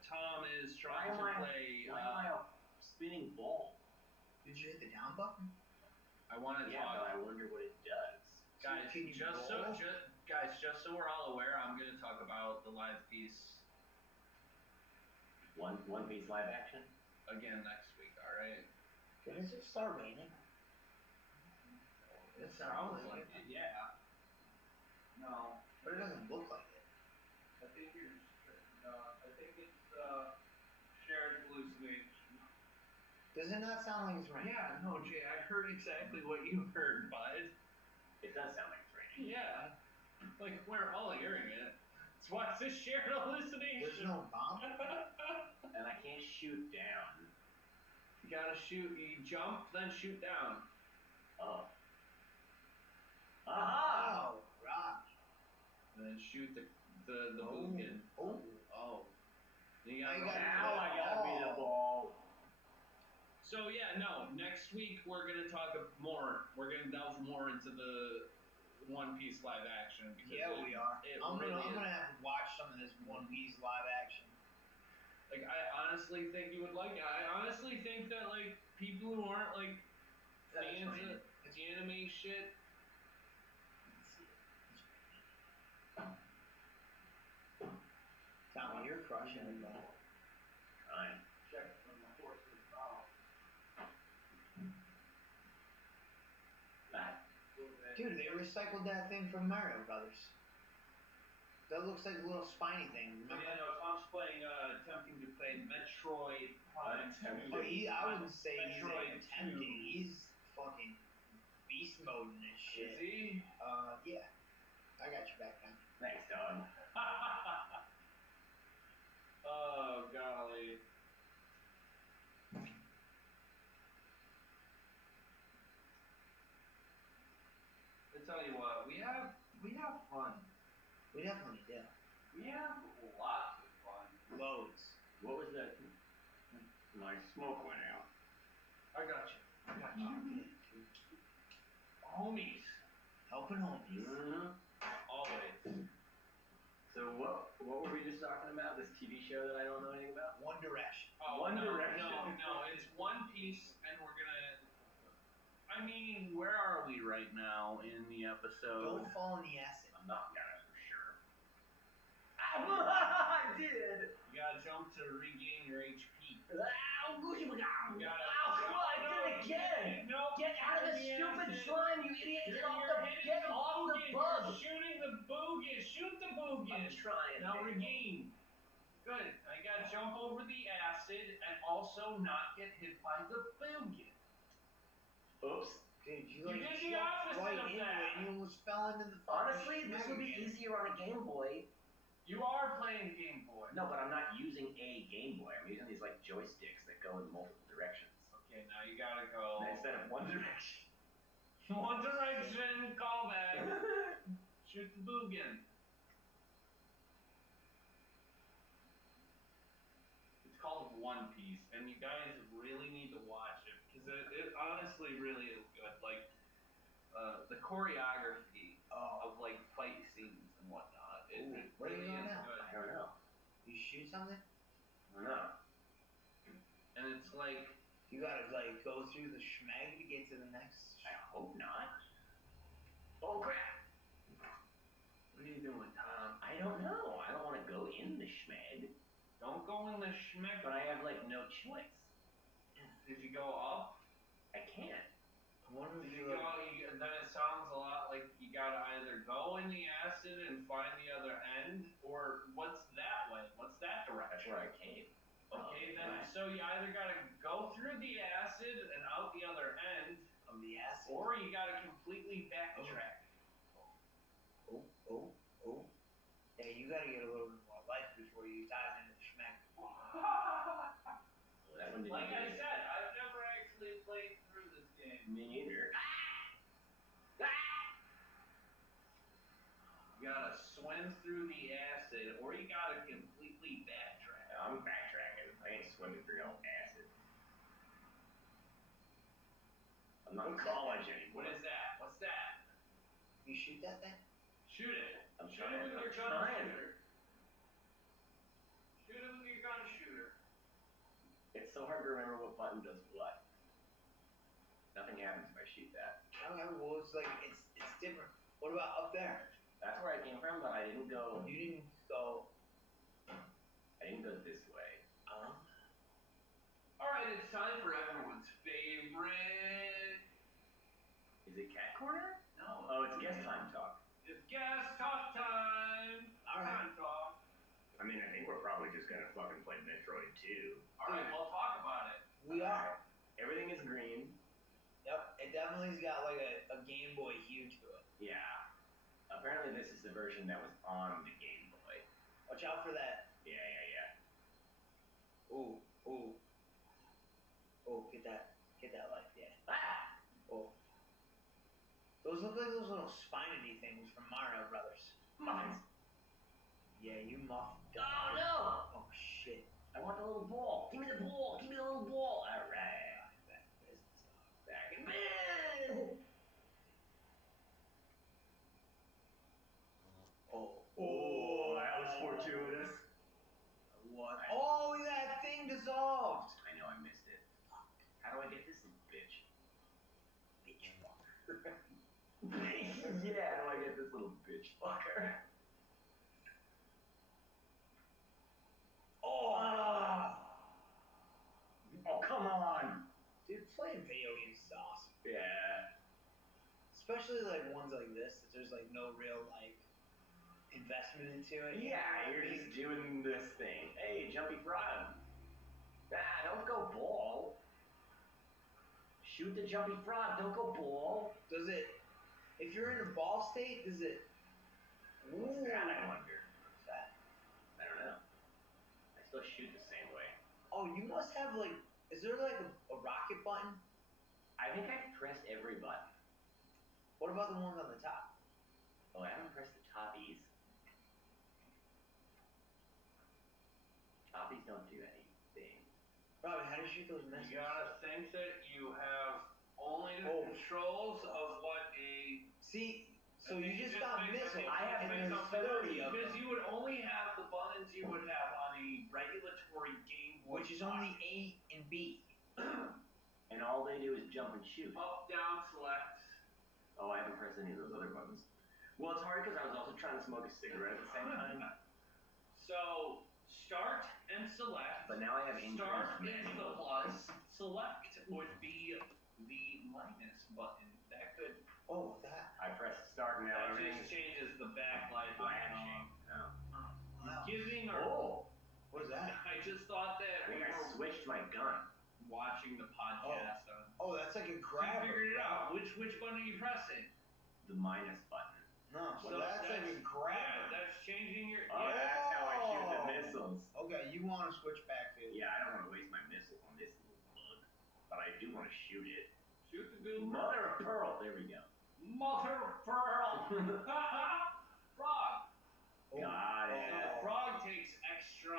Tom is trying to play... Why am I a spinning ball? Did you hit the down button? I want to talk... Yeah, but I wonder what it does. Guys, just so we're all aware, I'm going to talk about the live piece... One Piece live action? Again next week, alright? Does it start raining? It sounds like it, yeah. No. But it doesn't look like it. I think it's shared hallucination. Does it not sound like it's raining? Yeah, no, Jay, I heard exactly what you heard, bud. It does sound like it's raining. Yeah. Like, we're all hearing it. That's why it's a shared hallucination. There's no bomb? And I can't shoot down. You gotta shoot, you jump, then shoot down. Oh. Aha! Oh, right. And then shoot the boogin. Oh. Then you Now gotta you roll. gotta Now I gotta beat a ball. So yeah, no, next week we're gonna talk more. We're gonna delve more into the One Piece live action. Because Yeah, we are. I'm really gonna have to watch some of this One Piece live action. Like, I honestly think you would like it. I honestly think that, like, people who aren't, like, fans of anime shit. Tommy, you're crushing it, buddy. Fine. Check from the horse's mouth. Dude, they recycled that thing from Mario Brothers. That looks like a little spiny thing. Remember? Yeah, no, Tom's playing, attempting to play Metroid Prime 2. Oh, I wouldn't say Metroid he's attempting. He's fucking beast mode in this shit. Is he? Yeah. I got your back, man. Thanks, dog. Oh, golly. I tell you what, we have fun. We definitely do. We have lots of fun. Loads. What was that? My smoke went out. I got you. Homies. Helping homies. Mm-hmm. Always. So what were we just talking about? This TV show that I don't know anything about? One Direction. Oh, One no, Direction. No, it's One Piece, and we're gonna. I mean, where are we right now in the episode? Don't fall in the acid. I'm not gonna for sure. I did! You gotta jump to regain your HP. Ow, Gucci You Magam! gotta Ow, I did it again! No, Get out of the stupid slime, you idiot! Get off the bug! Shooting the boogin! Shoot the boogin! I'm trying. Now regain. Good. I gotta jump over the acid and also not get hit by the boogin. Oops. Dude, you You like did the jumped opposite right of into that. it and you almost fell into the Honestly, this would be fucking easier on a Game Boy. You are playing Game Boy. No, but I'm not using a Game Boy. I'm using these like joysticks that go in multiple directions. Okay, now you gotta go. Instead of one direction. One Direction, callback. Shoot the boogin. It's called One Piece, and you guys really need to watch it because it honestly really is good. Like the choreography of like fight scenes and whatnot. It where really are you going is now? good. I don't know. You shoot something? I don't know. And it's like You gotta like go through the schmeg to get to the next. I hope not. Oh crap! What are you doing, Tom? I don't know. I don't want to go in the schmeg. Don't go in the schmeck. But I have like no choice. Did you go up? I can't. I wonder if Did you you go? Then it sounds a lot like you gotta either go in the acid and find the other end, or what's that way? What's that direction? That's where I came. Okay, then so you either gotta go through the acid and out the other end, of the acid. or you gotta completely backtrack. Oh. Yeah, you gotta get a little bit more life before you dive into the schmeg. Well, that one didn't Like I get it. said, I've never actually played through this game. Me neither. You gotta swim through the acid, or you gotta completely backtrack. I'm backtracking. I ain't swimming through no acid. I'm not in college anymore. What is that? What's that? You shoot that thing? Shoot it. I'm Shoot it with your gun shooter. Shoot it with your gun shooter. It's so hard to remember what button does what. Nothing happens if I shoot that. Okay, well it's like it's different. What about up there? That's where I came from, but I didn't go. You didn't go. I didn't go this way. Alright, it's time for everyone's favorite. Is it cat corner? No. Oh, it's guest time talk. It's guest talk time. Alright. Time talk. I mean, I think we're probably just gonna fucking play Metroid 2. Alright, we'll talk about it. We are. Everything is green. Yep, it definitely's got like a Game Boy hue to it. Yeah. apparently this is the version that was on the Game Boy. Watch out for that. Yeah. Ooh. Oh, get that life, yeah. Ah! Oh. Those look like those little spiny things from Mario Brothers. Muffins. Yeah, you muff. Oh no! Oh shit. I want the little ball. Give me the ball. Give me the little ball. All right. Back in business, dog. Back in bed. Oh, that was fortuitous. What? Oh, that thing dissolved. I know I missed it. How do I get this little bitch? Bitch fucker. Yeah, how do I get this little bitch fucker? Oh, come on. Dude, playing video games is awesome. Yeah. Especially like ones like this that there's like no real like investment into it. Yeah, you're just doing this thing. Hey, jumpy frog. Ah, don't go ball. Shoot the jumpy frog, don't go ball. Does it, if you're in a ball state, does it? What's that, I wonder? What's that? I don't know. I still shoot the same way. Oh, you must have like, is there like a rocket button? I think I've pressed every button. What about the ones on the top? Oh, I haven't pressed the toppies. Toppies don't do anything. Robbie, how do you shoot those missiles? You gotta think that you have only the controls of what a. See, so you just got missiles. I have and there's 30 of Because them. you would only have the buttons you would have on a regulatory Game Boy. Which is only A and B. And all they do is jump and shoot. Up, down, select. Oh, I haven't pressed any of those other buttons. Well, it's hard because I was also trying to smoke a cigarette at the same time. So, start and select. But now I have Start increased is the manual. plus. Select would be the minus button. That could. Oh, that. I pressed start and now That everything. just changes the backlight. Flashing. Oh. Wow. Giving or. Oh! What is that? I just thought that I think we I were switched my gun. watching the podcast on. Oh, that's like a You grabber. figured it out. Which button are you pressing? The minus button. No, So that's like a grabber. Yeah, that's changing your. Oh, that's how I shoot the missiles. Okay, you want to switch back to. Yeah, I don't want to waste my missiles on this little bug. But I do want to shoot it. Shoot the goober. Mother of pearl. There we go. Mother of pearl. Frog. Got it. So frog takes extra.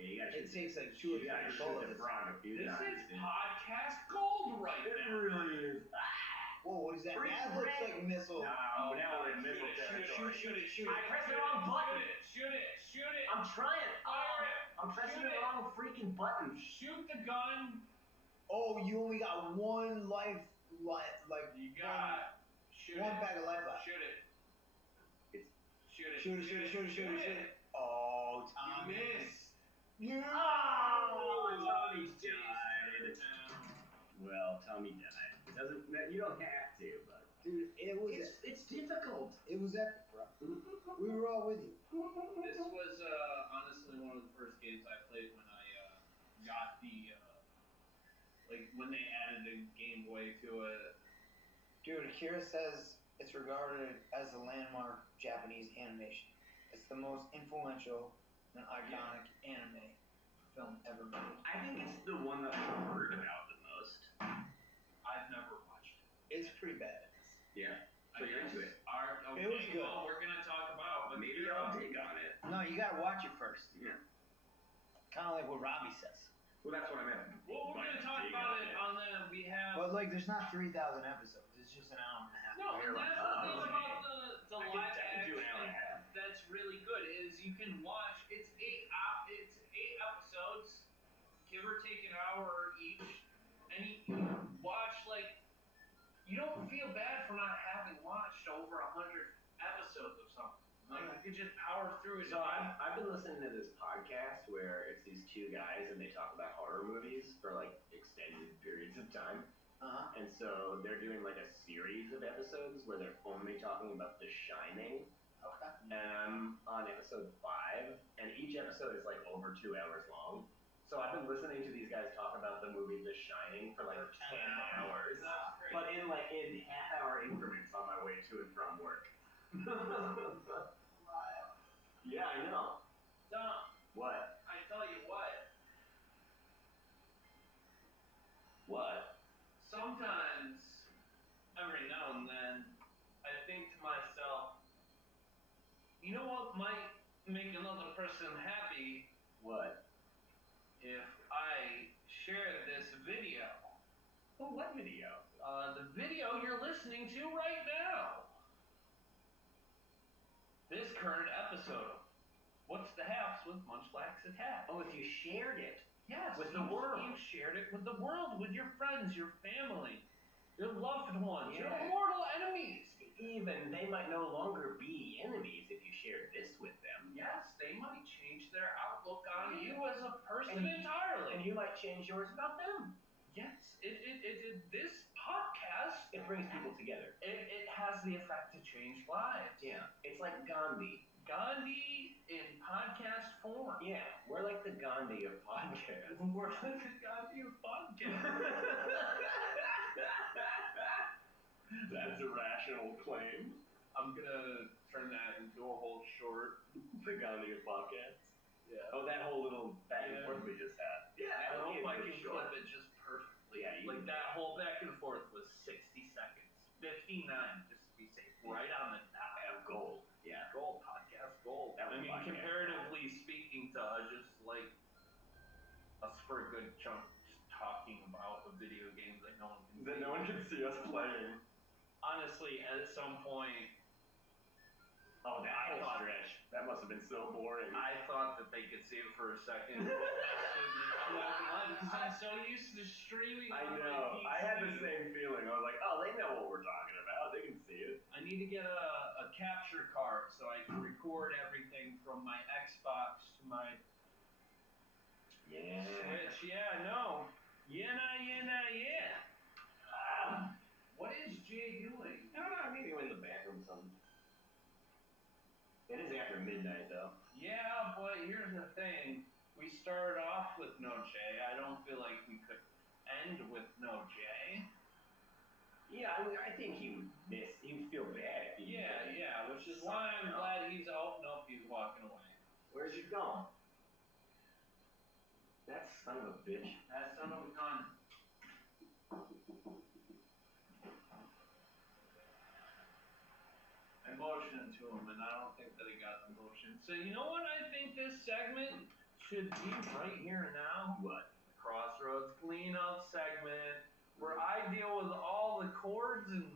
Yeah, you gotta It shoot. takes like 2 or 3 You gotta shoot the bullets. frog a few This times. is podcast gold right It now. really is. Whoa, what is that? Pretty That looks great. like missile. Now we're in Shoot missile it, territory. Shoot it. I pressed the wrong button. Shoot it. I'm trying. Fire it. I'm pressing Shoot the it. wrong freaking button. Shoot the gun. Oh, you only got one life, like You got. Shoot one it. bag of life left. Shoot it. It's Shoot it. Shoot it. Oh, Tommy. You missed. Yeah. Oh, Tommy Jeez, died. Well, Tommy died. It doesn't. You don't have to, but Dude, it's difficult. it was epic, bro. We were all with you. This was honestly one of the first games I played when I got the like when they added the Game Boy to it. Dude, Akira says it's regarded as a landmark Japanese animation. It's the most influential and iconic anime film ever made. I think it's the one that I've heard about the most. I've never watched it. It's pretty bad. Yeah. So you're into it. Okay, It was good. well, we're gonna talk about. But Maybe I'll dig on it. No, you gotta watch it first. Yeah. Kind of like what Robbie says. Well, that's what I meant. Well, we're gonna talk Dig about on it on the. We have. But like, there's not 3,000 episodes. It's just an hour and a half. No, and You're that's like, the thing oh, about the I live can do action an hour and a half. that's really good is you can watch. It's eight episodes, give or take an hour each, and you watch like. You don't feel bad for not having watched over 100 episodes of something. Like you can just power through it. So I've been listening to this podcast where it's these two guys and they talk about horror movies for like extended periods of time. Uh-huh. And so they're doing like a series of episodes where they're only talking about The Shining. Okay. And I'm on episode 5, and each episode is like over 2 hours long. So I've been listening to these guys talk about the movie The Shining for like 10 hours. That's crazy. But in half-hour increments on my way to and from work. Yeah, I know. Tom, What? I tell you what. What? Sometimes, every now and then, I think to myself, you know what might make another person happy? What? If I shared this video. Oh, what video? The video you're listening to right now. This current episode of What's the Haps with Munchlax Attack. Oh, if you shared it. Yes, with the world. You shared it with the world, with your friends, your family, your loved ones, your Yeah. mortal enemies. Even they might no longer be enemies if you shared this with them. Yes, they might change their outlook on you as a person And entirely. And you might change yours about them. Yes, this podcast, It brings people together. it has the effect to change lives. Yeah, it's like Gandhi. Gandhi in podcast form. Yeah, we're like the Gandhi of podcasts. We're like the Gandhi of podcast. That's a rational claim. I'm gonna turn that into a whole short. The Gandhi of podcasts. Yeah. Oh, that whole little back and Yeah. forth we just had. Yeah, I that would hope be a I good can short. clip it just perfectly. Yeah, you like can. that whole back and forth was 60 seconds. 59, just to be safe. Right on the dot. Have gold. Yeah. Gold, podcast gold. That was I mean, podcast comparatively speaking to just like us for a good chunk just talking about a video game that no one can That see. no one can see us playing. Honestly, at some point, Oh, that whole stretch. That must have been so boring. I thought that they could see it for a second. Because I'm so used to streaming I on know. my PC. I had the same feeling. I was like, oh, they know what we're talking about. They can see it. I need to get a capture card so I can record everything from my Xbox to my Yeah. Switch. Yeah, no. Yeah. What is Jay doing? I don't know. Maybe in the bathroom or something. It is after midnight, though. Yeah, but here's the thing. We started off with no Jay. I don't feel like we could end with no Jay. Yeah, I think he would feel bad if he Yeah, which is why I'm glad he's out. Nope, he's walking away. Where's he going? That son of a bitch. That son of a gun. I motioned to him, and I don't think that he got the motion. So you know what I think this segment should be right here and now? What? The Crossroads cleanup segment, where I deal with all the cords and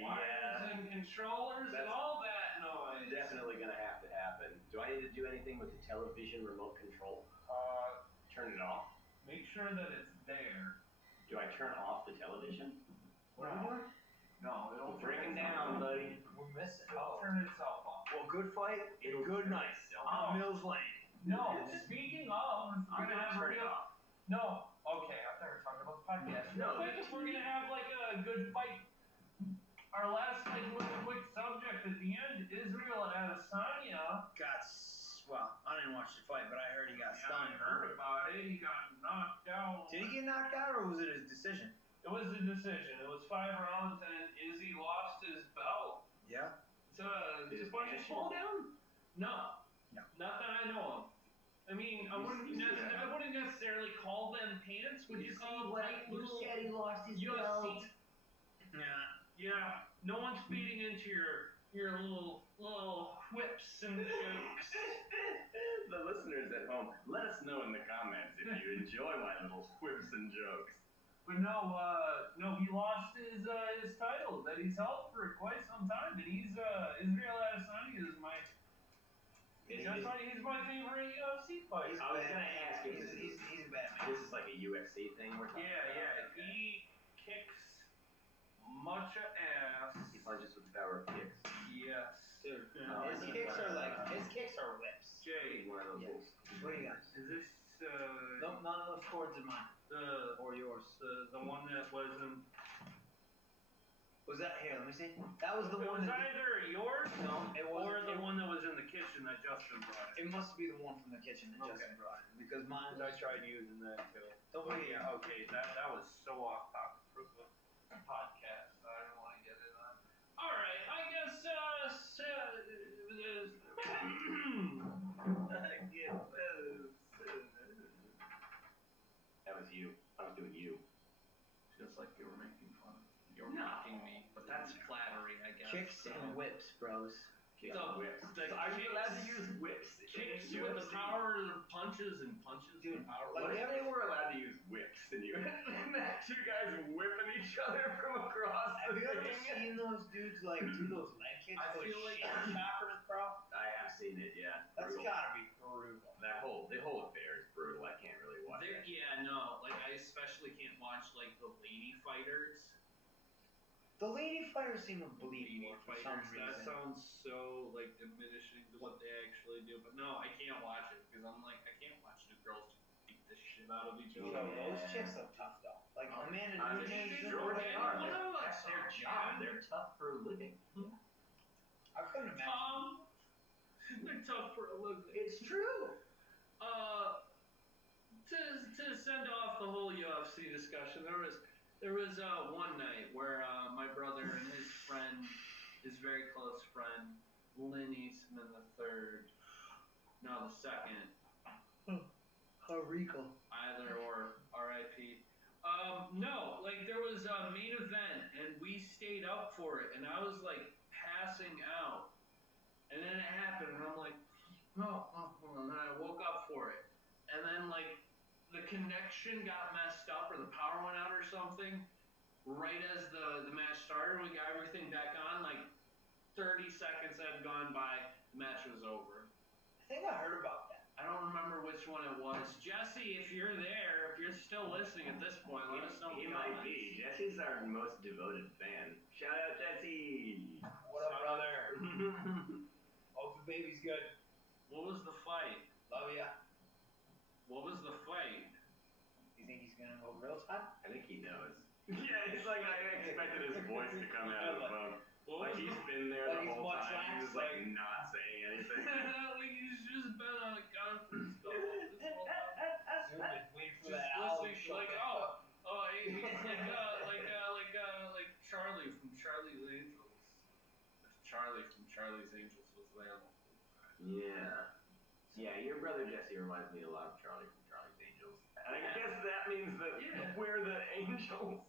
wires and controllers and all that noise. Definitely gonna have to happen. Do I need to do anything with the television remote control? Turn it off? Make sure that it's there. Do I turn off the television? What are we doing? No, it'll Break him down, buddy. We're missing. It'll turn itself off. Well, good fight and good night on Mills Lane. No, speaking of, I'm we're gonna have a turn it real. off. No, okay, I thought we were talking about the podcast. No, Quick, if we're gonna have like a good fight. Our last like little quick subject at the end, Israel Adesanya. Well, I didn't watch the fight, but I heard he got I stunned. heard about it. He got knocked out. Did he get knocked out, or was it his decision? It was a decision. It was 5 rounds, and Izzy lost his belt. Yeah. It's a bunch of fall down? No. No. Not that I know of. I mean, I wouldn't necessarily call them pants. Would you call them tight little? said he lost his UFC? Yeah. Yeah. No one's feeding into your little whips and jokes. The listeners at home, let us know in the comments if you enjoy my little whips and jokes. But no, he lost his title that he's held for quite some time, and he's Israel Adesanya is my. He's my favorite UFC fighter. I was gonna ask you. He's a bad man. This is like a UFC thing we're talking about. Yeah. He kicks much ass. He punches with the power of kicks. Yes. Dude, Oh, his kicks are whips. Jay, He's one of those. Yeah. What do you got? is this Nope, none of those cords are mine. or yours? The one that wasn't. Was that here? Let me see. That was the It one. was either yours No, it wasn't. or the one that was in the kitchen that Justin brought. It must be the one from the kitchen that Okay. Justin brought. Because mine. I tried using that too. Don't forget. Yeah, okay, that was so off topic for the podcast. I don't want to get it on. Alright, I guess That was you. I was doing you. Feels like you were making fun of me. You were mocking me, but that's flattery, I guess. Kicks so. and whips, bros. Kicks The- and whips. the So are you allowed to kicks- use whips? Kicks in with the UFC? power of punches and punches Dude, with the power. What if they were allowed to use whips and you had two guys whipping each other from across Have the you ever ring? seen those dudes like do those leg kicks? I those feel like- shin choppers, bro? I have seen it, yeah. That's Brutal. gotta be brutal. The whole affair is brutal. I can't really watch There, it. yeah, no. Like I especially can't watch like the lady fighters. The lady fighters seem to bleed Lady more for some fighters. reason. That sounds so like diminishing to what they actually do. But no, I can't watch it because I'm like I can't watch the girls just beat the shit out of each Yo, other. those chicks look tough though. Like Amanda Nunes. they is do, really man. hard. One of That's us, their man. job. They're tough for a living. I couldn't imagine. They're tough for a living. It's true. To send off the whole UFC discussion, there was one night where my brother and his friend, his very close friend, Lynn Eastman III, now the second, Rico. either or, R.I.P. No, like there was a main event and we stayed up for it and I was like passing out and then it happened and I'm like, and then I woke up for it and then like the connection got messed up or the power went out or something right as the match started. We got everything back on, like 30 seconds had gone by, the match was over. I think I heard about that. I don't remember which one it was. Jesse, if you're there, if you're still listening at this point, let us know. He might be. Jesse's our most devoted fan. Shout out, Jesse. What up, brother? Hope the baby's good. What was the fight? Love ya. What was the fight? You think he's gonna go real time? I think he knows. Yeah, it's like I expected his voice to come out of the phone. Like he's been there Like the he's whole much time. He's just like lax, not saying anything. Like he's just been on a conference call this whole time. Just wait for Just that alley listening, show. like he's like Charlie from Charlie's Angels. Charlie from Charlie's Angels was there the whole time. Yeah. Yeah, your brother Jesse reminds me a lot of Charlie from Charlie's Angels. And I guess that means that we're the angels.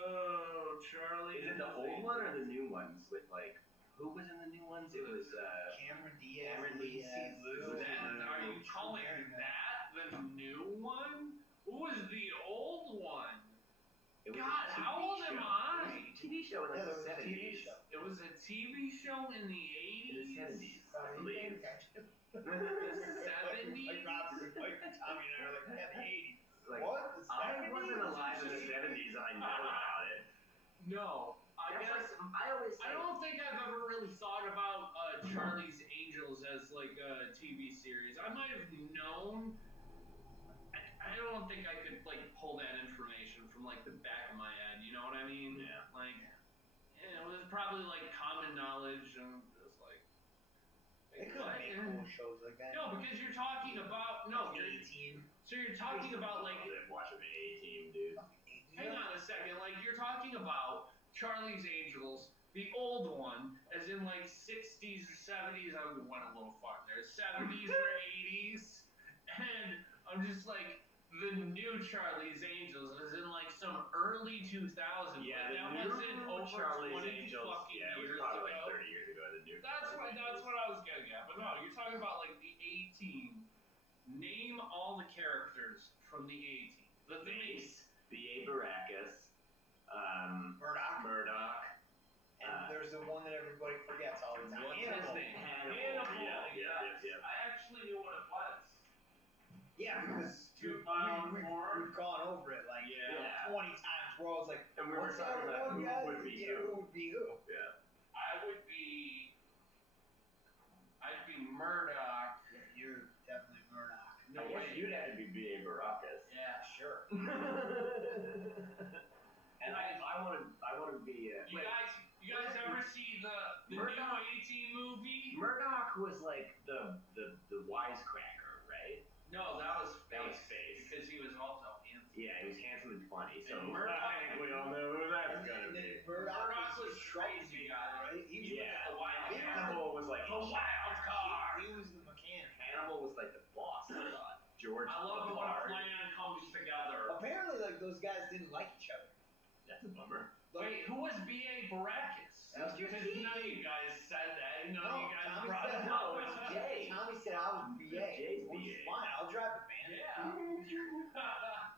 Oh, Charlie. Is it the old one or the new ones with like who was in the new ones? It was Cameron Diaz, Cameron Lucy Diaz. Liu. Are you calling that the new one? Who was the old one? It was God, a TV how old show. am I? It was a TV show in like Yeah, the there was a TV 70s. show. It was a TV show in the 80s? In the 70s, I believe. The 70s? Like Robert, like Tommy and I are like, yeah, the 80s. Like, What? The I 70s? wasn't alive in the 70s and I know about it. No. I That's guess like, I always say, I don't think I've ever really thought about Charlie's Angels as like a TV series. I might have known. I don't think I could like pull that information from like the back of my head. You know what I mean? Yeah. Like, it was probably like common knowledge and just like. They could what? make cool shows like that. No, because you're talking about A-Team. So you're talking about like. watching the A-Team, dude. Hang on a second, like you're talking about Charlie's Angels, the old one, as in like 60s or 70s. I went a little far there. 70s or 80s, and I'm just like the new Charlie's Angels, as in like some early 2000s. Yeah, like, the that new wasn't over Charlie's 20 Angels. fucking Yeah, it was years probably ago. like 30 years ago. The new. That's what I was getting at. But no, you're talking about like the A-Team. Name all the characters from the A-Team. The Mace, B.A. Baracus, Murdoch. And And there's the one that everybody forgets all the time. What's his Hannibal. name? Hannibal. Hannibal. Yeah. I actually knew what it was. Yeah, because Two we've gone over it like Yeah. 20 times. We're always like, And we were what's talking that about one who guy? would be Yeah, who. who would be who? Yeah. I'd be Murdoch. Yeah, you're definitely Murdoch. No I guess way. you'd have to be B.A. Baracus. Yeah. Sure. And I want to be. You guys ever see the new Murdoch. A-Team movie? Murdoch was like the wisecracker, right? No, that was Face. because he was also handsome. Yeah, he was handsome and funny. So And Murdoch- I think we all know who that's gonna And then be. Murdoch Murdoch was Trump's crazy guy, guy. right? He was Yeah. The White Hannibal was like The wild card. He was the mechanic. Hannibal was like the boss. I thought. George. I love it when a Bernard. plan comes together. Apparently, like those guys didn't like each other. That's a bummer. Wait, who was B.A. Baracus? That was your Because kid. none of you guys said that. None of No, you guys Tommy brought said it no, up. it's Jay. Tommy said I was BA. Jay's Which BA. is fine. I'll drive the van. Yeah.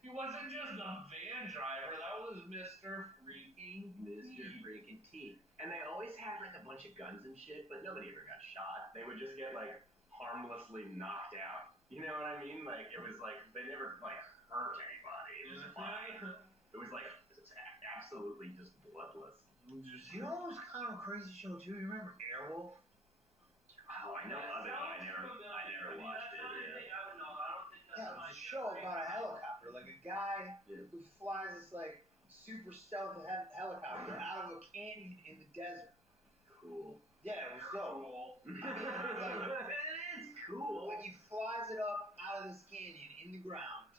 He wasn't just a van driver. That was Mr. Freaking Mr. T. Freaking T. And they always had like a bunch of guns and shit, but nobody ever got shot. They would just get like harmlessly knocked out. You know what I mean? Like it was like they never like hurt anybody. It was fine. It was like it was absolutely just bloodless. You know what was kind of a crazy show too? You remember Airwolf? Oh, I know of it, but I never watched it. Yeah, it was a show about a helicopter, like a guy who flies this like super stealth helicopter out of a canyon in the desert. Cool. Yeah, it was dope. Cool. I mean, like, it is cool. like he flies it up out of this canyon in the ground,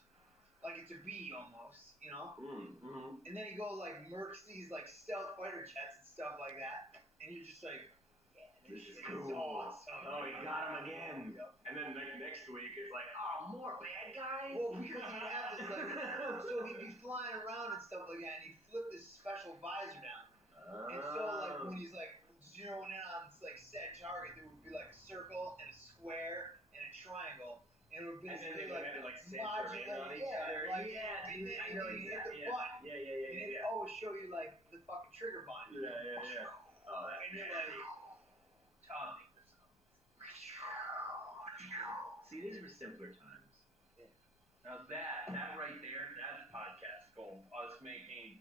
like it's a bee almost, you know. Mm-hmm. And then he go like murks these like stealth fighter jets and stuff like that, and you're just like, yeah, This is is cool. awesome. Oh, he got him again. Yep. And then next week it's like, oh, more bad guys. Well, because he'd have this like, so he'd be flying around and stuff like that, and he'd flip this special visor down. And so like when he's like zeroing in on this like set target, there would be like a circle and a square and a triangle, and it would and then basically they would have to like center in on each other. like, Yeah, and dude, then, I and know then you hit the exactly. button, Yeah, and it always show you like the fucking trigger button. Yeah. Oh, that's And you're like, Tommy. See, these were simpler times. Now that right there, that's podcast gold. Us making.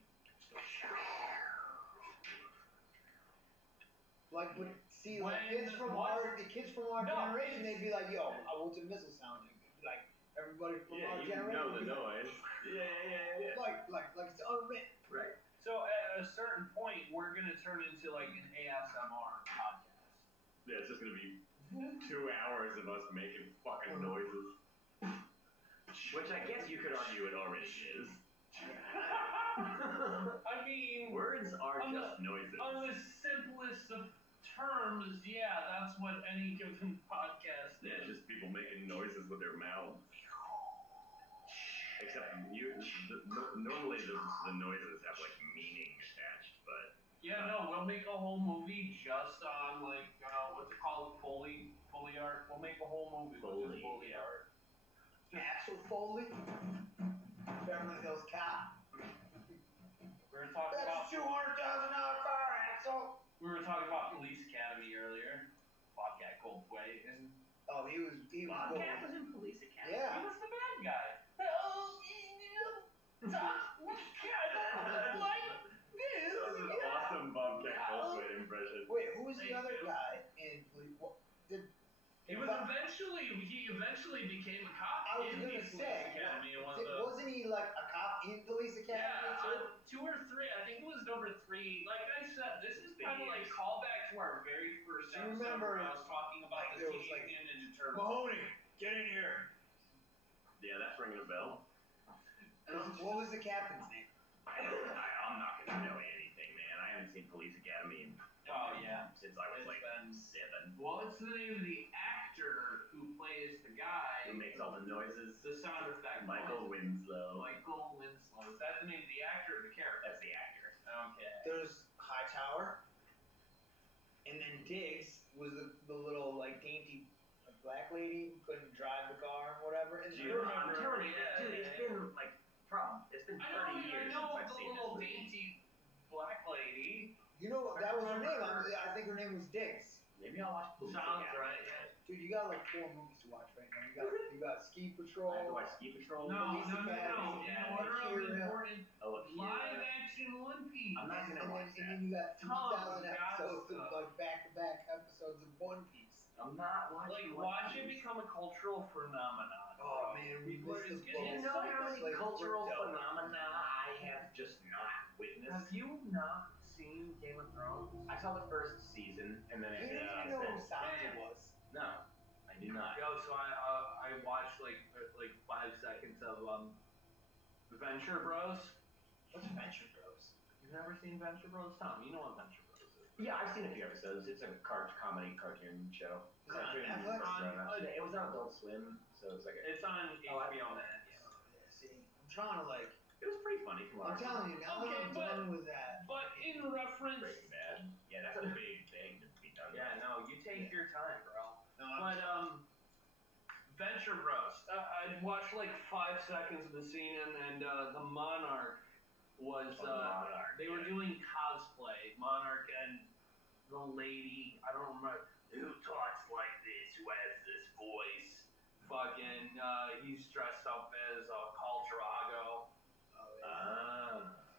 like, but see, When like kids from was- our No, generation, it's- they'd be like, yo, what's a missile sound? And it'd be like everybody from our you generation. know would the be noise. Yeah. like it's unwritten. Right. So at a certain point, we're gonna turn into like an ASMR podcast. Yeah, it's just gonna be 2 hours of us making fucking noises. Which I guess you could argue it already is. I mean, Words are on just noises. On the simplest of terms, yeah, that's what any given podcast Yeah, is. just people making noises with their mouths. Except normally the noises have like meaning attached, but Yeah, no, we'll make a whole movie just on like what's it called, Foley art. We'll make a whole movie with just Foley yeah. art. Axel Foley, Beverly Hills Cop. We were talking That's a about $200,000 car, Axel. we were talking about Police Academy earlier. Bobcat Goldthwait and Oh, he was Bobcat gold. was in Police Academy. Yeah. he was the bad guy. Oh, like this. That was an awesome Bobcat Goldthwait impression. Wait, who was the Thank other you. guy in Police? He eventually became a cop I was in the gonna Police say, Academy. And one of the wasn't he like a cop in Police Academy yeah, too? 2 or 3. I think it was number 3. Like I said, this is kind of like callback to our very first Do you episode remember, where I was talking about like, the there was, Teenage like, Mutant Ninja Turtles. Mahoney, get in here. Yeah, that's ringing a bell. What was the captain's name? I'm not gonna know anything, man. I haven't seen Police Academy since I was It's like been 7. Well, it's the name of the actor who plays the guy. Who makes all the noises? The sound effect. Michael Winslow. Michael Winslow. Is that the name of the actor or the character? That's the actor. Okay. There's Hightower, and then Diggs was the little like dainty black lady who couldn't drive the car or whatever. And Dude, I'm telling you, yeah, dude, it's been like it's been 30 years since I've the seen little this movie. dainty black lady. you know that was her name. I think her name was Diggs. Maybe I'll watch Police Sounds Academy. right. Yeah. Dude, you got like 4 movies to watch right now. You got Ski Patrol. I have to watch Ski Patrol. No. Police Academy, In order of Akira. important, Oh, Akira. live action One Piece. I'm not gonna watch And that. then you got 3,000 Tom, episodes of gotta like back-to-back episodes of One Piece. I'm not watching Like, One watch it Piece. become a cultural phenomenon. Oh man, we People are missed just the Do getting you boat. know how many Like cultural crypto. phenomena I have just not witnessed? Have you not seen Game of Thrones? I saw the first season, and then You it didn't even know who said, Sansa was. no, I did not. Yo, so I watched like 5 seconds of Venture Bros. What's Venture Bros? You've never seen Venture Bros, Tom? You know what Venture Bros is? Yeah, I've seen a few episodes. It's a comedy cartoon show. Is it on Cartoon Netflix? It was on Adult Swim, so it's like It's on HBO Max. Yeah, see, I'm trying to like. It was pretty funny from what I'm telling you, now that I'm done with that. But in reference, Breaking Bad. Yeah, that's a big thing to be done. Yeah, no, you take your time, bro. No, But Venture Bros. I watched like 5 seconds of the scene, and the Monarch was. They were doing cosplay. Monarch and the lady. I don't remember who talks like this. Who has this voice? Fucking. He's dressed up as Khal Drago.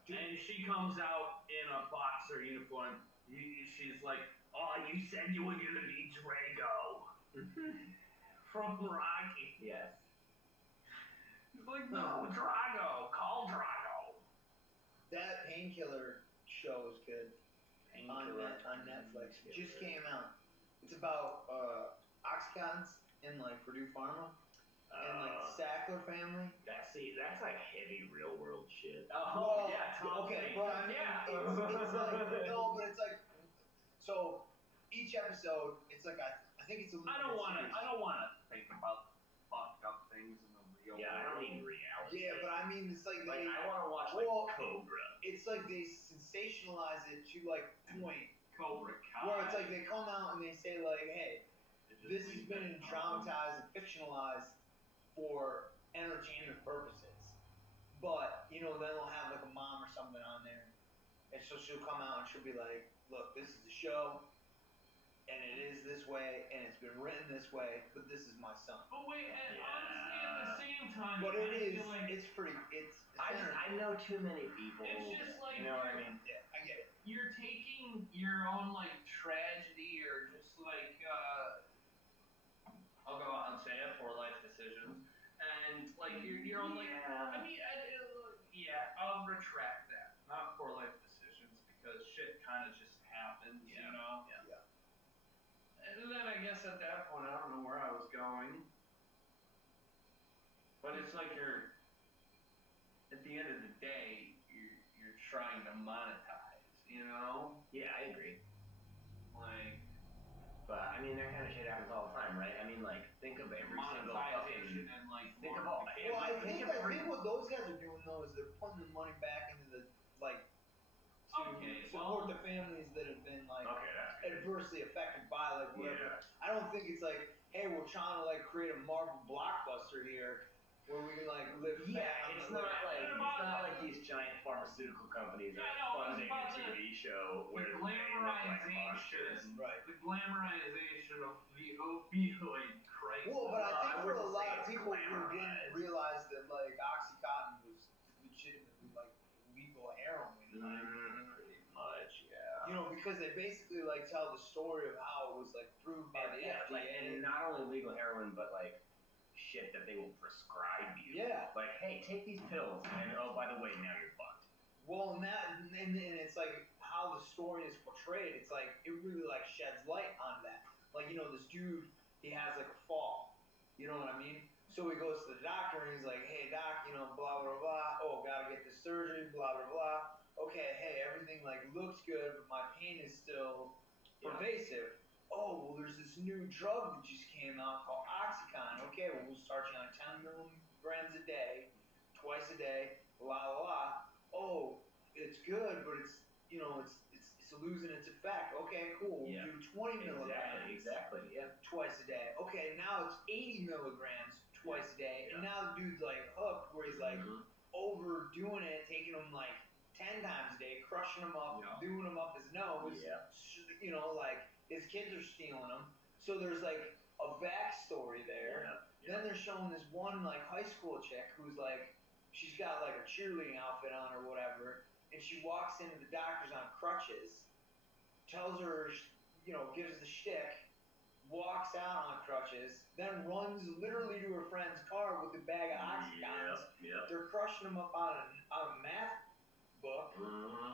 And she comes out in a boxer uniform. She's like, "Oh, you said you were gonna be Drago from Rocky." Yes. He's like, "No, Drago, Khal Drago." That Painkiller show is good on Netflix. It just came out. It's about Oxycontins in like Purdue Pharma and like the Sackler family. That's like heavy real world shit. Well, yeah, okay, but I mean, it's like no, but it's like so. Each episode, it's like I think it's a. I don't want to think about fucked up things in the real world. I don't need reality. Yeah, but I mean, it's like I want to watch Cobra. It's like they sensationalize it to like point Cobra Kai. where it's like they come out and they say like, hey, this has been dramatized and fictionalized for entertainment purposes. But then they'll have like a mom or something on there, and so she'll come out and she'll be like, look, this is a show. And it is this way, and it's been written this way, but this is my son. But wait, and honestly, at the same time, but it is. Like, it's pretty. I know too many people. It's just like you know what I mean. Yeah, I get it. You're taking your own like tragedy or just like I'll go out and say it, poor life decisions, and like your own like. I mean, I'll retract that. Not poor life decisions because shit kind of just happens, you know. Yeah. And then I guess at that point, I don't know where I was going. But it's like at the end of the day, you're trying to monetize, you know? Yeah, I agree. Like. But, I mean, that kind of shit happens all the time, right? I mean, like, think of every single fucking. And, like, think of all. Well, I think what those guys are doing, though, is they're putting the money back into the, like, to support the families that have been like adversely affected by like whatever. I don't think it's like, hey, we're trying to like create a Marvel blockbuster here where we can like live. It's not like these giant pharmaceutical companies are funding a TV show where the glamorization, the glamorization of the opioid crisis. Well, but I think for a lot of people who didn't realize that like OxyContin was legitimately like legal heroin. Pretty much, yeah. Because they basically like tell the story of how it was like proved by the FDA. Like, and not only legal heroin, but like shit that they will prescribe you. Yeah. Like, hey, take these pills, and oh, by the way, now you're fucked. Well, and it's like how the story is portrayed. It's like it really like sheds light on that. Like this dude, he has like a fall. You know what I mean? So he goes to the doctor and he's like, hey doc, blah blah blah. Oh, gotta get this surgery, blah blah blah. Okay, hey, everything like looks good, but my pain is still pervasive. Oh, well, there's this new drug that just came out called Oxycontin. Okay, well, we'll start you on 10 milligrams a day, twice a day, la la la. Oh, it's good, but it's it's losing its effect. Okay, cool. We'll do 20 milligrams. Exactly. Yeah. Twice a day. Okay, now it's 80 milligrams twice a day, and now the dude's like hooked, where he's like overdoing it, taking them like 10 times a day, crushing them up, doing them up his nose. Yeah. Like his kids are stealing them. So there's like a backstory there. Yeah. Then they're showing this one like high school chick who's like, she's got like a cheerleading outfit on or whatever, and she walks into the doctor's on crutches, tells her, gives the shtick, walks out on crutches, then runs literally to her friend's car with a bag of Oxycontins. Yep. They're crushing them up on a math book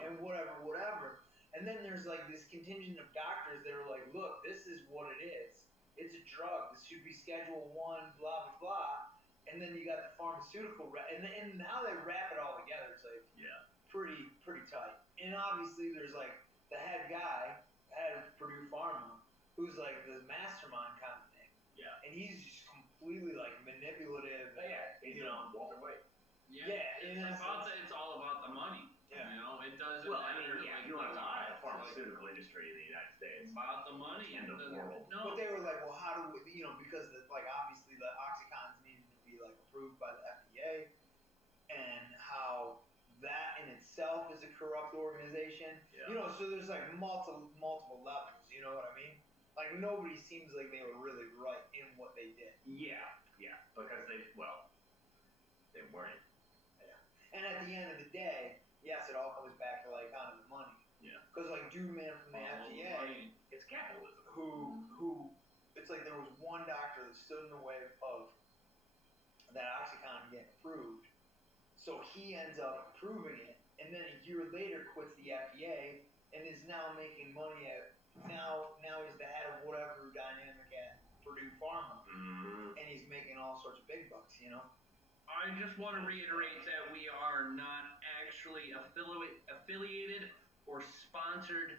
and whatever. And then there's like this contingent of doctors that are like, look, this is what it is. It's a drug. This should be Schedule 1, blah, blah, blah. And then you got the pharmaceutical, and how they wrap it all together, it's like pretty tight. And obviously there's like the head guy head of Purdue Pharma, who's like the mastermind kind of thing. Yeah. And he's just completely like manipulative. Oh, yeah, he's Walter White. Yeah, Yeah, it's all about the money. Yeah. You know, it doesn't Well, I matter. mean, yeah, like, if you want to talk about the it's pharmaceutical industry in the United States, about the money. end of the world. No. But they were like, well, how do we, because like obviously the Oxycontins needed to be like approved by the FDA, and how that in itself is a corrupt organization. Yeah. So there's like multiple levels. You know what I mean? Like nobody seems like they were really right in what they did. Yeah, because they weren't. And at the end of the day, yes, it all comes back to like kind of the money. Yeah. Because like dude man from the FDA, it's capitalism. who it's like there was one doctor that stood in the way of that OxyContin getting approved. So he ends up approving it, and then a year later quits the FDA and is now making money at now he's the head of whatever dynamic at Purdue Pharma, and he's making all sorts of big bucks. I just want to reiterate that we are not actually affiliated or sponsored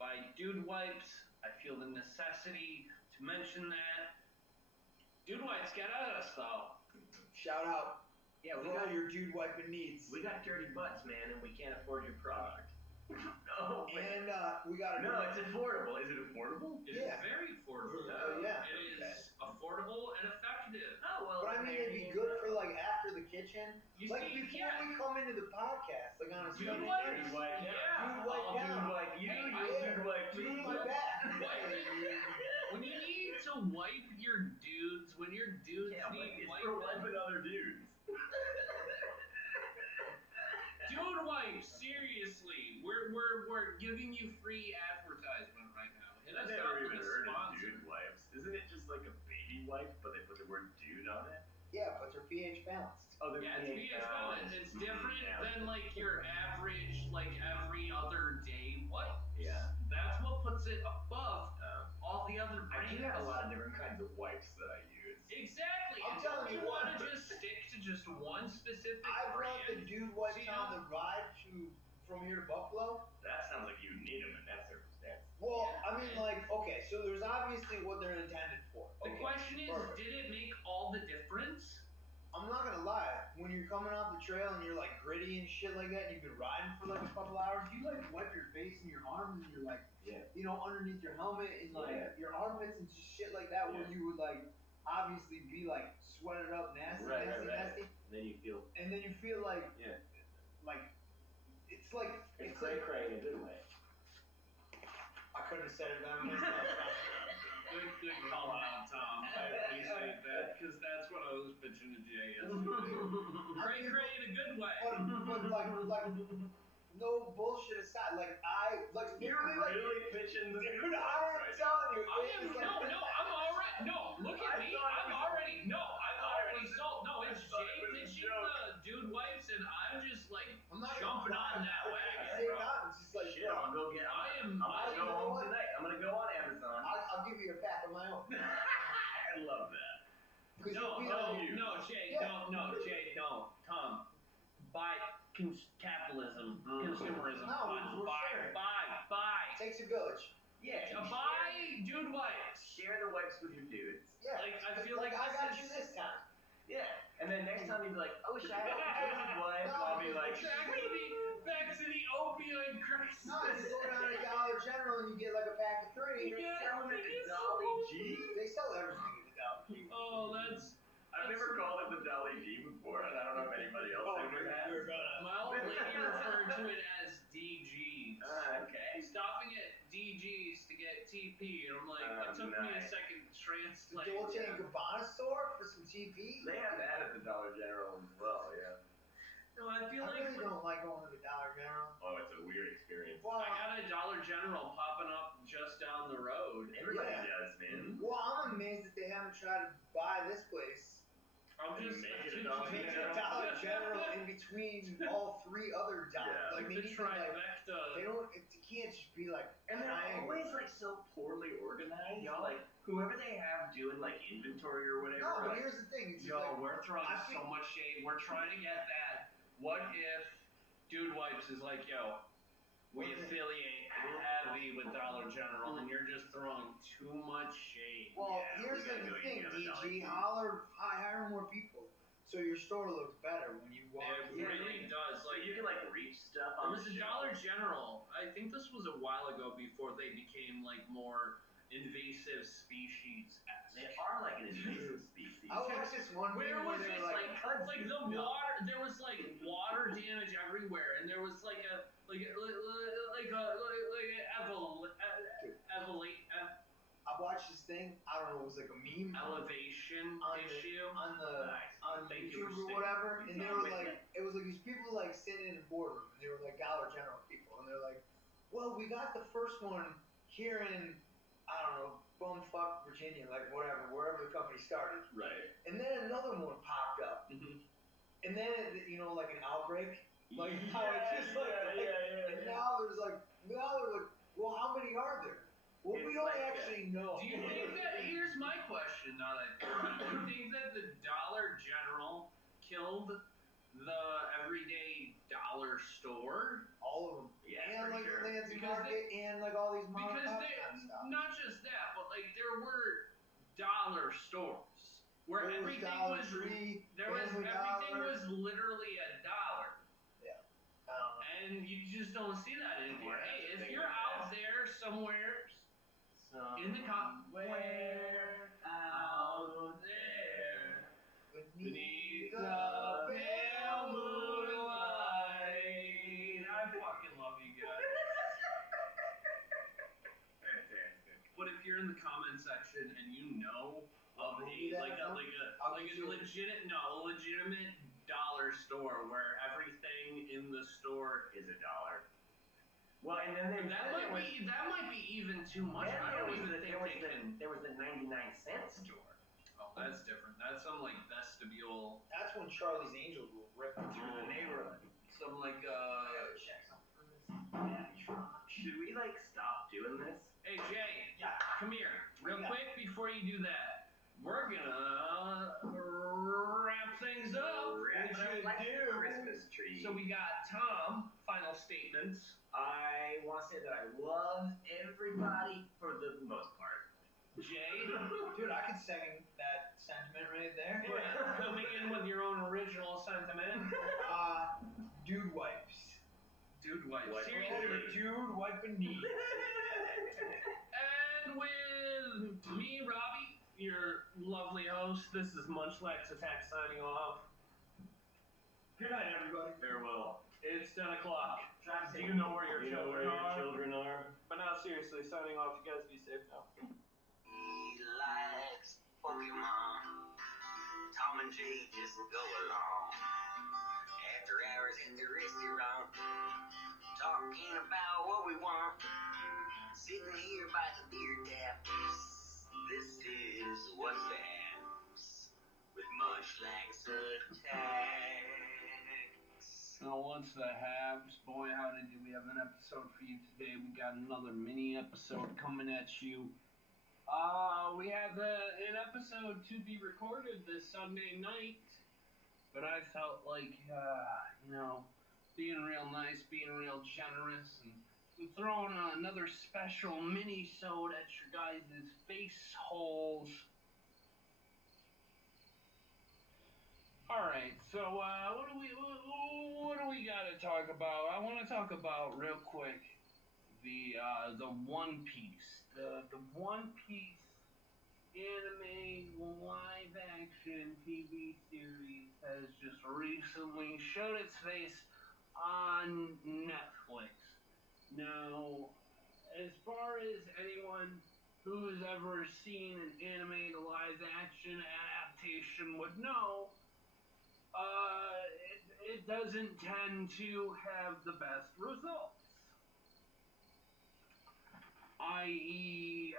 by Dude Wipes. I feel the necessity to mention that. Dude Wipes, get at us though. Shout out. Yeah, we got your dude wiping needs. We got dirty butts, man, and we can't afford your product. No, and we got No, it's affordable. Is it affordable? It is very affordable. Yeah. It is affordable and effective. Oh, well. But I mean, it'd be good for like after the kitchen. You like see, before we come into the podcast, like on a Dude Sunday Wipes? night. Yeah. Dude wipe I'll down. dude wipe you. Hey, Dude wipe me. Dude wipe back. When you need to wipe your dudes, when your dudes need it's wiped for out. wiping other dudes. Dude Wipes, seriously, we're giving you free advertisement right now. Hit I've us never up even with a heard of sponsor. dude wipes. Isn't it just like a baby wipe, but they put the word dude on it? Yeah, but they're pH balanced. Oh, they're Yeah, it's pH balanced. It's different Yeah. than like your average, like every other day wipe. Yeah. That's what puts it above all the other I brands. do have a lot of different kinds of wipes that I use. Exactly. I'm and telling don't you you want what. to just stick to just one specific I brought the brand? dude wipes See, on the ride from here to Buffalo. That sounds like you need them in that circumstance. Well, Yeah, I mean, like, okay, so there's obviously what they're intended for. The Okay, question is, perfect. did it make all the difference? I'm not gonna lie, when you're coming off the trail and you're like gritty and shit like that, and you've been riding for like a couple hours, you like wipe your face and your arms and you're like, underneath your helmet and like your armpits and just shit like that, where you would like obviously be like sweated up, nasty. And then you feel like like it's like it's cray cray in a good way. I couldn't have said it better myself. Good call out, Tom. I appreciate that because that's what I was pitching to Jay yesterday. Cray in a good way. But like no bullshit aside, You're really pitching the dude, good I'm right telling you, I am I'm already look at me. I'm already sold. No, it's Jay pitching the dude wipes, and I'm just like jumping on that wagon, bro. It's just like, shit, I'm gonna go get. I'm gonna go home tonight. I'm gonna go on Amazon. I'll give you a pack of my own. I love that. No, Jay, no, Tom. Buy capitalism, consumerism. Buy. Takes a village. Yeah. Buy dude wipes. Share the wipes with your dudes. Yeah. Like I feel like I got this you this time. Yeah. And then next time you'd be like, oh, should I have a tasted wipe? And I'll be like, back to the opioid crisis. No, you go down to Dollar General and you get like a pack of 3. You're selling it to Dolly G? They sell everything at the Dollar G. Oh, I've never called it the Dolly G before, and I don't know if anybody else ever has. My old lady referred to it as DGs. Okay. Stopping at DGs to get TP, and I'm like, it took me a second to translate. Dolce & Gabbana store for some TP? They have that at the Dollar General as well, yeah. No, I feel I really don't like going to the Dollar General. Oh, it's a weird experience. Well, I got a Dollar General popping up just down the road. Everybody does, man. Well, I'm amazed that they haven't tried to buy this place. I'm just make it a Dollar Make it General. a Dollar General in between all 3 other dollars. Yeah. Like they the need to like, trifecta. they don't. It can't just be like. And they're triangle. always like so poorly organized. Like whoever they have doing like inventory or whatever. No, but like, here's the thing. It's just Yo, like, we're throwing so much shade. We're trying to get that. What if Dude Wipes is like, yo, we affiliate heavy with Dollar General, and you're just throwing too much shade. Well, Yeah, here's we gotta the go thing, eat together, DG. Hire more people, so your store looks better when you walk. It really does. So Like, you can like reach stuff it on was the a Dollar General. I think this was a while ago before they became like more invasive species. They are like an invasive species. I watched this one Where video was where they this were like the no. water? There was like water damage everywhere, and there was like a I watched this thing. I don't know. It was like a meme elevation issue. on Thank you YouTube for or whatever, and they were with like, it was like these people like sitting in a boardroom, and they were like Dollar General people, and they're like, well, we got the first one here in, I don't know, bumfuck Virginia, like whatever, wherever the company started, Right. and then another one popped up, and then like an outbreak, like how it's just and now they're like, well, how many are there? Well, we It's don't like actually know. Do you think that? Here's my question. Now that do you think that the Dollar General killed the everyday dollar store? All of them. Yeah, And for like sure. the Lansing Because Market and like all these mom and Because pop they, kind of stuff. not just that, but like there were dollar stores where There was everything Dollar was Tree, everything Family was literally $1. Yeah. And you just don't see that anymore. Yeah, Hey, if thing you're is out there somewhere in the Where out there beneath the pale moonlight. I fucking love you guys. Fantastic. But if you're in the comment section and you know of movie a that from? legitimate dollar store where everything in the store is $1. Well, and then that might be even too much. I don't even think there was the 99-cent store. Oh, that's different. That's some like vestibule. That's when Charlie's Angels were ripping through the neighborhood. Some like Check something for this. Should we like stop doing this? Hey Jay, Yeah. come here, real quick before you do that. We're gonna wrap things up. Wrap it up like a Christmas tree. So we got Tom. Final statements. I want to say that I love everybody for the most part. Jay, Dude, I could second that sentiment right there. yeah, coming in with your own original sentiment. Dude wipes. Dude wipes. Wipe. Seriously. Dude wiping knees. And with me, Robbie, your lovely host, this is Munchlax Attack signing off. Good night, everybody. Farewell. It's 10 o'clock. Drive Do safe. you know where your children are? are? But now, seriously, signing off. You guys be safe now. He likes Pokemon. Tom and Jay just go along. After hours in the restaurant, talking about what we want. Sitting here by the beer taps. This is What's the Haps with Munchlax Attack. Now, what's the haps? Boy, howdy do we have an episode for you today. We got another mini episode coming at you. We have an episode to be recorded this Sunday night, but I felt like, being real nice, being real generous, and throwing another special mini-sode at your guys' face holes. Alright, so what do we gotta talk about? I want to talk about real quick the One Piece. The One Piece anime live action TV series has just recently showed its face on Netflix. Now, as far as anyone who's ever seen an anime to live action adaptation would know, it doesn't tend to have the best results. I.e.,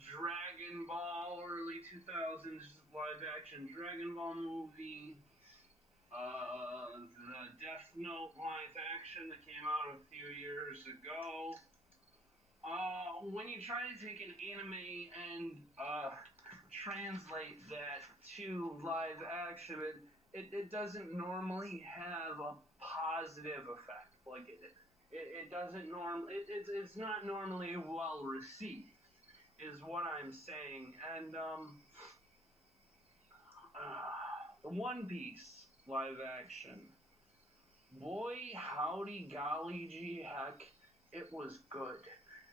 Dragon Ball, early 2000s live action Dragon Ball movie, the Death Note live action that came out a few years ago. When you try to take an anime and translate that to live action, it doesn't normally have a positive effect. Like it doesn't it's not normally well received, is what I'm saying. And the One Piece live action, boy howdy golly gee heck, it was good,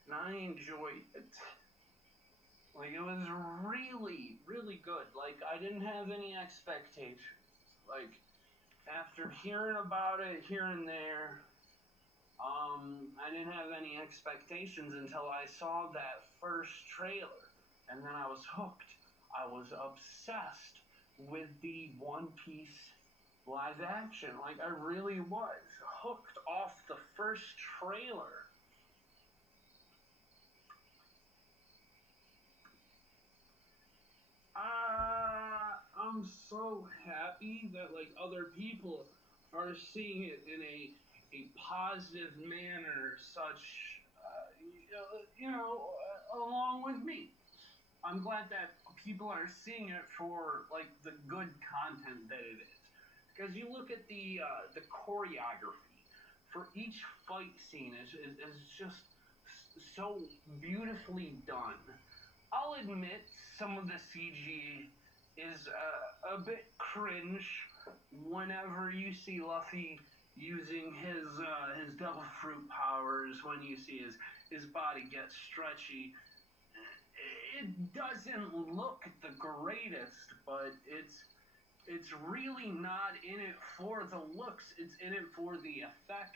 and I enjoyed it. Like, it was really, really good. Like, I didn't have any expectations. Like, after hearing about it here and there, I didn't have any expectations until I saw that first trailer. And then I was hooked. I was obsessed with the One Piece live action. Like, I really was hooked off the first trailer. I'm so happy that, like, other people are seeing it in a positive manner, such, along with me. I'm glad that people are seeing it for, like, the good content that it is. Because you look at the choreography for each fight scene is just so beautifully done. I'll admit some of the CG is a bit cringe whenever you see Luffy using his devil fruit powers, when you see his body get stretchy. It doesn't look the greatest, but it's really not in it for the looks, it's in it for the effect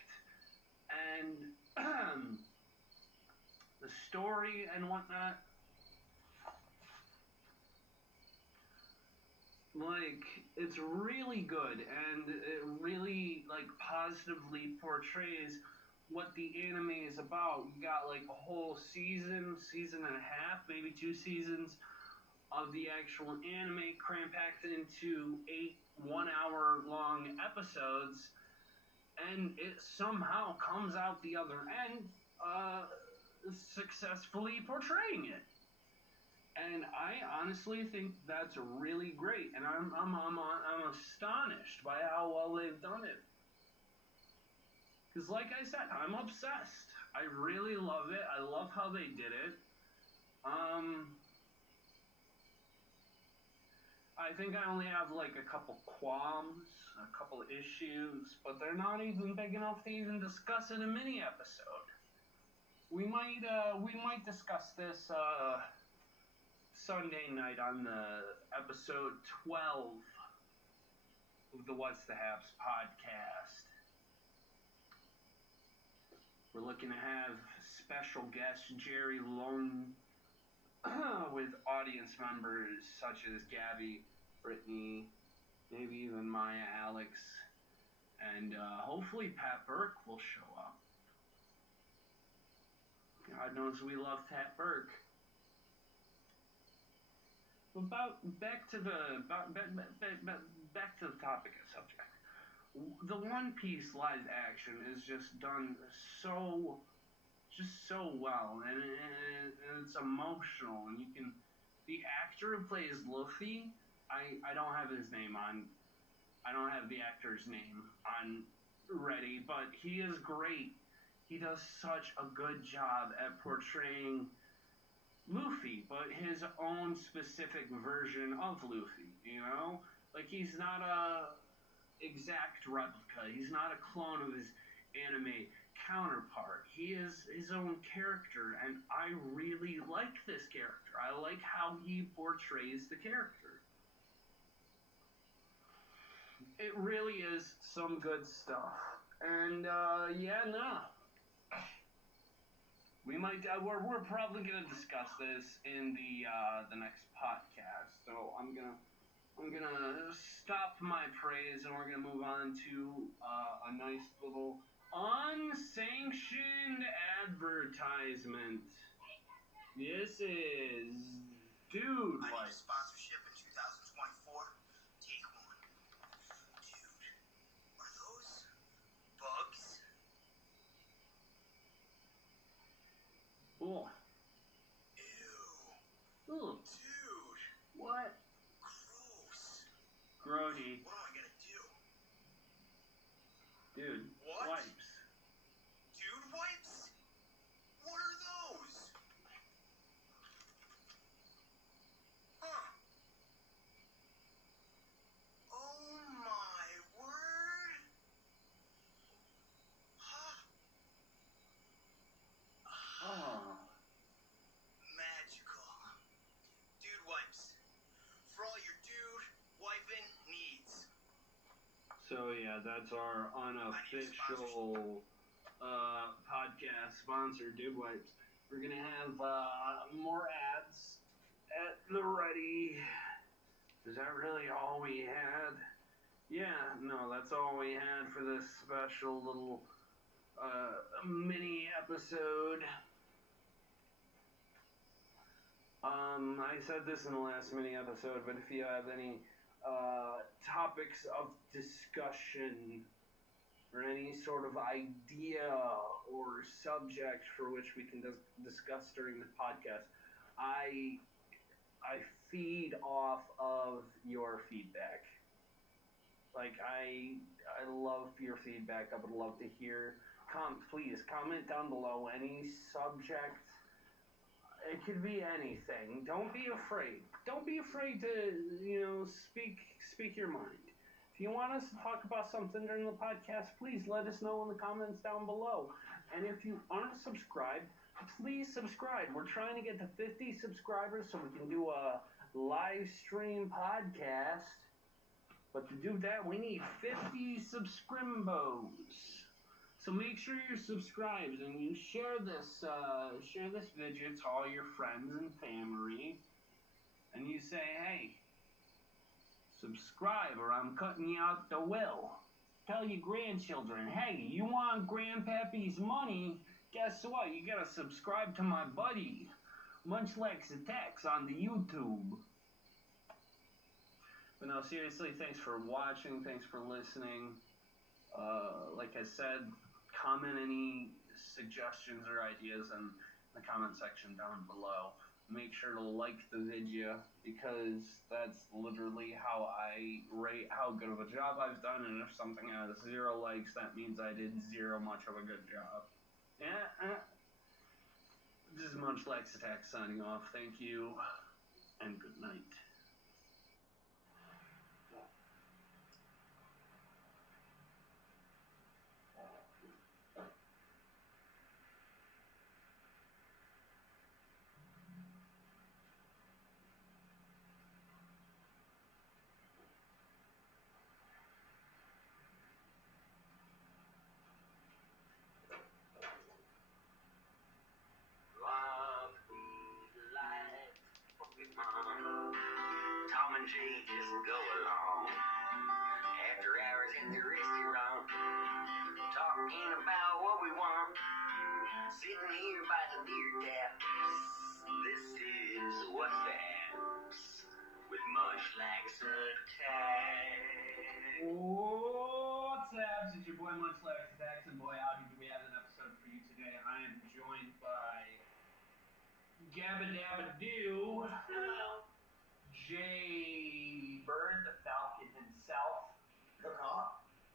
and the story and whatnot. Like, it's really good, and it really, like, positively portrays what the anime is about. You got, like, a whole season and a half, maybe 2 seasons of the actual anime cram-packed into 8 one-hour-long episodes, and it somehow comes out the other end successfully portraying it. And I honestly think that's really great, and I'm astonished by how well they've done it. Because, like I said, I'm obsessed. I really love it. I love how they did it. I think I only have, like, a couple qualms, a couple issues, but they're not even big enough to even discuss in a mini episode. We might discuss this Sunday night on the episode 12 of the What's the Haps podcast. We're looking to have special guest Jerry Lone with audience members such as Gabby, Brittany, maybe even Maya, Alex, and hopefully Pat Burke will show up. God knows we love Pat Burke. Back to the topic of subject. The One Piece live action is just done so well, and it's emotional, and the actor who plays Luffy, I don't have his name on, I don't have the actor's name on ready, but he is great. He does such a good job at portraying Luffy, but his own specific version of Luffy, you know? Like, he's not a exact replica. He's not a clone of his anime counterpart. He is his own character, and I really like this character. I like how he portrays the character. It really is some good stuff. And, we're probably gonna discuss this in the next podcast. So I'm gonna stop my praise, and we're gonna move on to a nice little unsanctioned advertisement. This is Dude I need Life. a sponsorship in 2024. Take one. Dude, are those bugs? Oh. Ew. Ooh. Dude. What? Gross. Grody. What am I gonna do? Dude. What? Wipes. Dude So yeah, that's our unofficial podcast sponsor, Dude Wipes. We're gonna have more ads at the ready. Is that really all we had? Yeah, no, that's all we had for this special little mini episode. I said this in the last mini episode, but if you have any topics of discussion or any sort of idea or subject for which we can discuss during the podcast, I feed off of your feedback. Like I love your feedback. I would love to hear. Please comment down below any subject. It could be anything. Don't be afraid. Don't be afraid to speak your mind. If you want us to talk about something during the podcast, please let us know in the comments down below. And if you aren't subscribed, please subscribe. We're trying to get to 50 subscribers so we can do a live stream podcast. But to do that, we need 50 subscrimbos. So make sure you're subscribed and you share this video to all your friends and family. And you say, hey, subscribe or I'm cutting you out the will. Tell your grandchildren, hey, you want Grandpappy's money? Guess what? You gotta subscribe to my buddy, Munchlax Attacks on the YouTube. But no, seriously, thanks for watching. Thanks for listening. Like I said, comment any suggestions or ideas in the comment section down below. Make sure to like the video because that's literally how I rate how good of a job I've done, and if something has 0 likes, that means I did much of a good job. This is Munchlax Attack signing off. Thank you, and good night. Tom and Jay just go along. After hours in the restaurant, talking about what we want. Sitting here by the beer taps. This is What's the Haps with Munchlax Attack. What's up? It's your boy Munchlax Attacks, and boy, howdy do we have an episode for you today. I am joined by Gabba Dabba Doo. Hello. Jay Bird, the Falcon himself.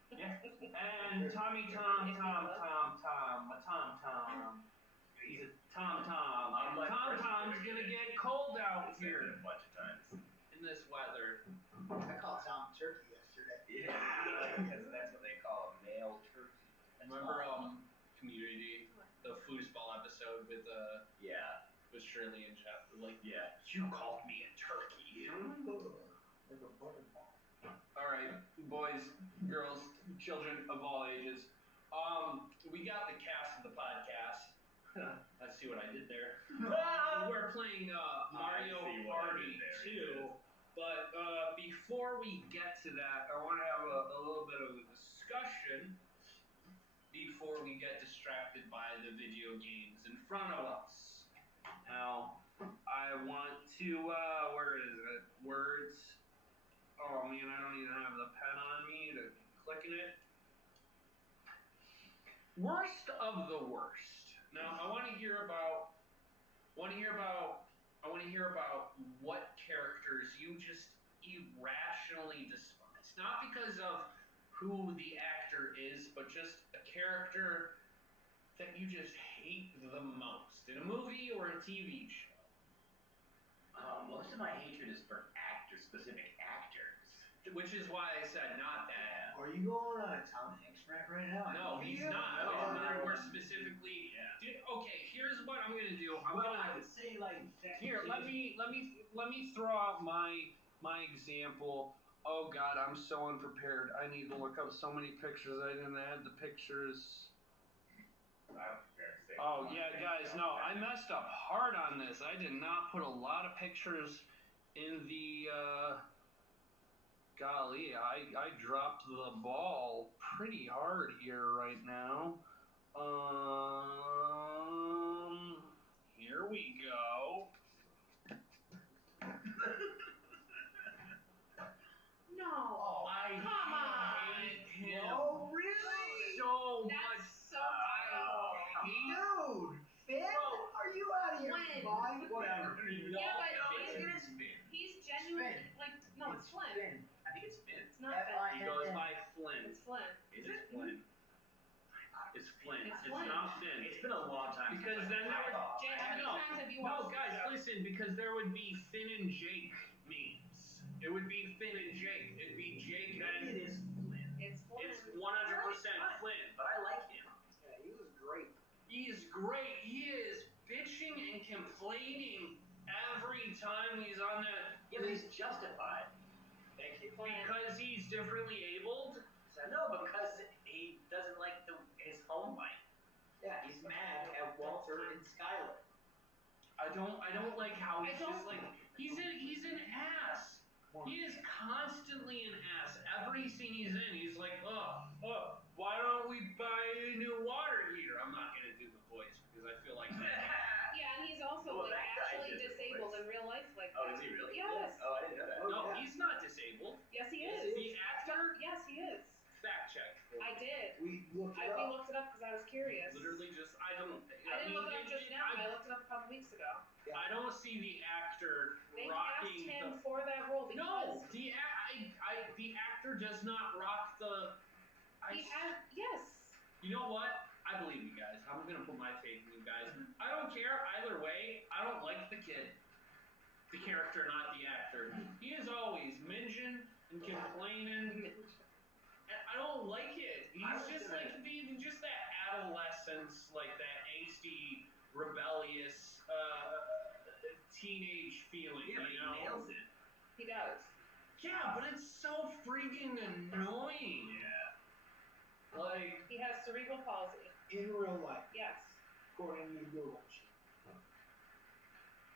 Yeah. And Tommy Tom. He's a Tom. Tom's gonna get cold out here A bunch of times. in this weather. I called Tom Turkey yesterday. Yeah, because that's what they call a male turkey. Remember Community, the foosball episode with Shirley and Jeff? Like, yeah, you called me a turkey. Like a butterball. All right, boys, girls, children of all ages. We got the cast of the podcast. I see what I did there. We're playing Mario Party 2. But before we get to that, I want to have a little bit of a discussion before we get distracted by the video games in front of us. Now, I want to, where is it? Words. Oh man, I don't even have the pen on me to click in it. Worst of the worst. Now, I want to hear about what characters you just irrationally despise. Not because of who the actor is, but just a character that you just hate the most in a movie or a TV show. Most of my hatred is for specific actors. Which is why I said not that. Are you going on a Tom Hanks rant right now? No, he's not. No. We're specifically. Yeah. Dude, okay, here's what I'm gonna do. I would say like Here, let me throw out my example Oh God, I'm so unprepared. I need to look up so many pictures. I didn't add the pictures. Oh yeah, guys, no, I messed up hard on this. I did not put a lot of pictures in the. Golly, I dropped the ball pretty hard here right now. Here we go. No. I Come on. hate him. Oh, really? So much. That's so Dude, Finn? Bro. Are you out of your Flynn. mind? Whatever. Yeah, but It is Finn. he's genuinely Finn. like no, it's Flynn. Finn. I think it's Finn. It's not Finn. He goes by Flynn. It's Flynn. Is It's it? Flynn. It's Flynn. It's It's Flynn. not Finn. It's been a long time. Because then there would. Jay, how many No. times have you No, watched guys, this show? listen, because there would be Finn and Jake memes. It would be Finn and Jake. It'd be Jake Maybe and. it is Flynn. It's Flynn. It's 100% Flynn. But I like him. Yeah, he was great. He's great. He is bitching and complaining every time he's on that. Yeah, but he's justified. Thank you. Because he's differently abled. No, because he doesn't like his home life. Yeah, he's mad at Walter and Skylar. I don't like how he's I don't- just like he's an ass. He is constantly an ass. Every scene he's in, he's like, why don't we buy a new water heater? I'm not gonna do the voice because I feel like Yeah, and he's also Well, like that guy actually did the disabled voice. in real life like Oh, that. is he really? Yes. Oh, I didn't know that. Oh, no, yeah. he's not disabled. Yes, he Yes, is. he The actor, Yes, he is. fact check. I did. We looked it We up. looked it up because I was curious. Literally just I don't think. I didn't mean, look it up just now. I looked it up a couple weeks ago. I don't see the actor They cast rocking him the. for that role because No, the actor does not rock the. he had yes. You know what? I believe you guys. I'm gonna put my faith in you guys. I don't care either way. I don't like the kid, the character, not the actor. He is always minging and complaining. And I don't like it. He's just like just that adolescence, like that angsty, rebellious teenage feeling. Yeah, but you he know? nails it. He does. Yeah, but it's so freaking annoying. Yeah. Like, He has cerebral palsy. In real life, Yes. according to Google machine.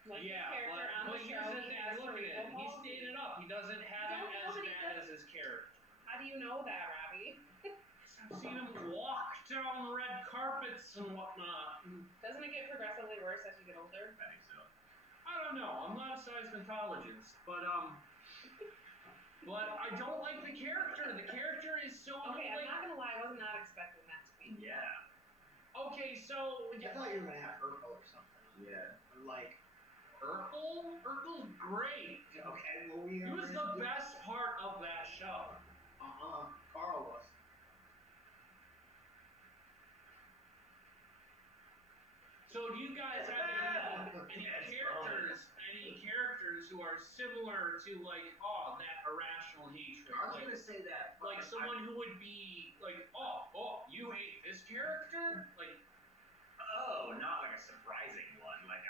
Like yeah, his character on but the here's show, the he thing. has Look at cerebral it. He palsy. stayed it up. He doesn't have Don't it as nobody bad does- as his character. How do you know that, Robbie? I've seen him walk down red carpets and whatnot. Doesn't it get progressively worse as you get older? I think so. I don't know. I'm not a seismologist, but I don't like the character. The character is so Okay, I'm like. not gonna lie, I was not expecting that to be. Yeah. Okay, so I thought you were gonna have Urkel or something. Yeah. Or like, Urkel. Urkel's great. okay, well we. He was the best part of that show. Carl was. So do you guys have any characters who are similar to like, that irrational hatred? I was Like, gonna say that. like someone who would be like, you hate this character? Like, not like a surprising one. Like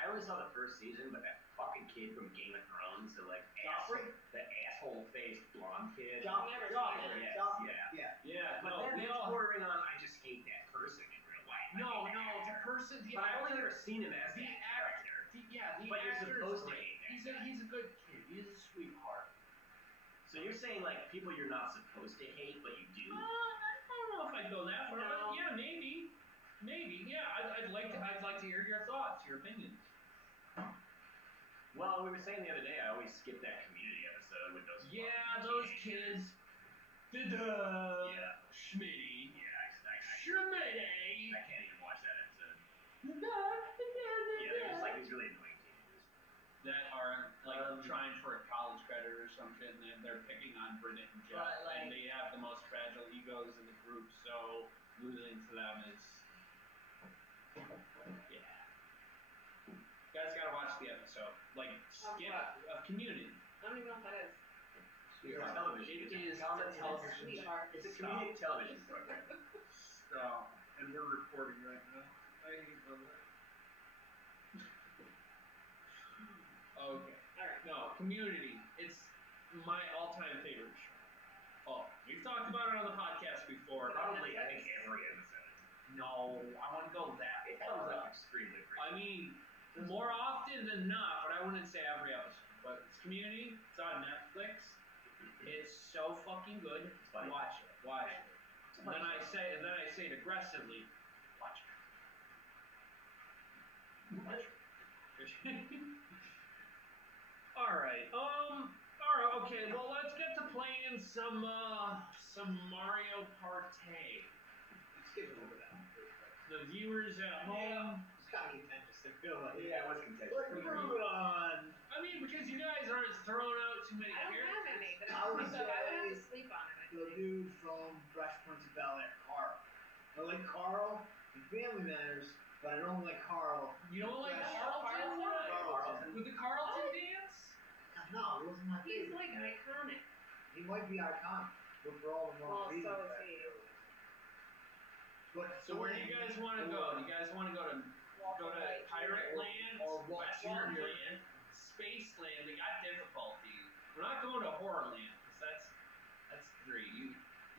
I only saw the first season, but that fucking kid from Game of Thrones, the Joffrey? the asshole faced blonde kid. I've never seen it. Yes, Joffrey. yeah. yeah, But no, then we it's all. bordering on I just hate that person in real life. No, the person, the But I've only actor, ever seen him as the that actor. character. The But you're actor's supposed to great. hate that He's a good kid. He's a sweetheart. So you're saying like people you're not supposed to hate, but you do? I don't know if I'd go that far, No. but yeah, maybe. Yeah. I'd like to hear your thoughts, your opinions. Well, we were saying the other day, I always skip that Community episode with those. Yeah, fucking those teenagers. kids. Yeah. Schmitty. Yeah, I Schmitty. can't even watch that episode. Yeah, they're just like these really annoying teenagers. That are like trying for a college credit or something, and they're picking on Bridget and Jeff, But, like- and they have the most fragile egos in the group, so losing to them is, yeah. You guys gotta watch the episode, like skip of Community. I don't even know what that is. It's television. It It's is on the television. Sweetheart. It's a comedic television program. Stop. And we're recording right now. I hate that. Okay. Alright. No, Community. It's my all-time favorite show. Oh, we've talked about it on the podcast before. Probably, I think, every episode. No, I want to go that It far comes up. up extremely I mean, more often than not, but I wouldn't say every episode. But it's Community. It's on Netflix. It's so fucking good. funny. Watch it. Watch it. And then I say it aggressively. Watch it. Watch it. All right. Okay. Well, let's get to playing some Mario Party. Let's get over that one real quick. The viewers at home. It's kind of contentious. I feel like. Yeah, what's contentious? Let's move it on. I mean, because you guys aren't throwing out too many I don't characters. have any, but I would so I would have to say sleep on it. I The think. dude from Fresh Prince of Bel-Air, Carl. I like Carl in Family Matters, but I don't like Carl. You don't like Fresh. Carlton? Carlton. With the Carlton dance? No, it wasn't my He's favorite. like iconic. He might be iconic, but for all the wrong Well, reasons. so is I he. feel. But So where do you guys want to go? Do you guys want to go to Pirate Land, or Walt Western Jr. Land, Space Land? They got difficulty. We're not going to Horror Land because that's 3.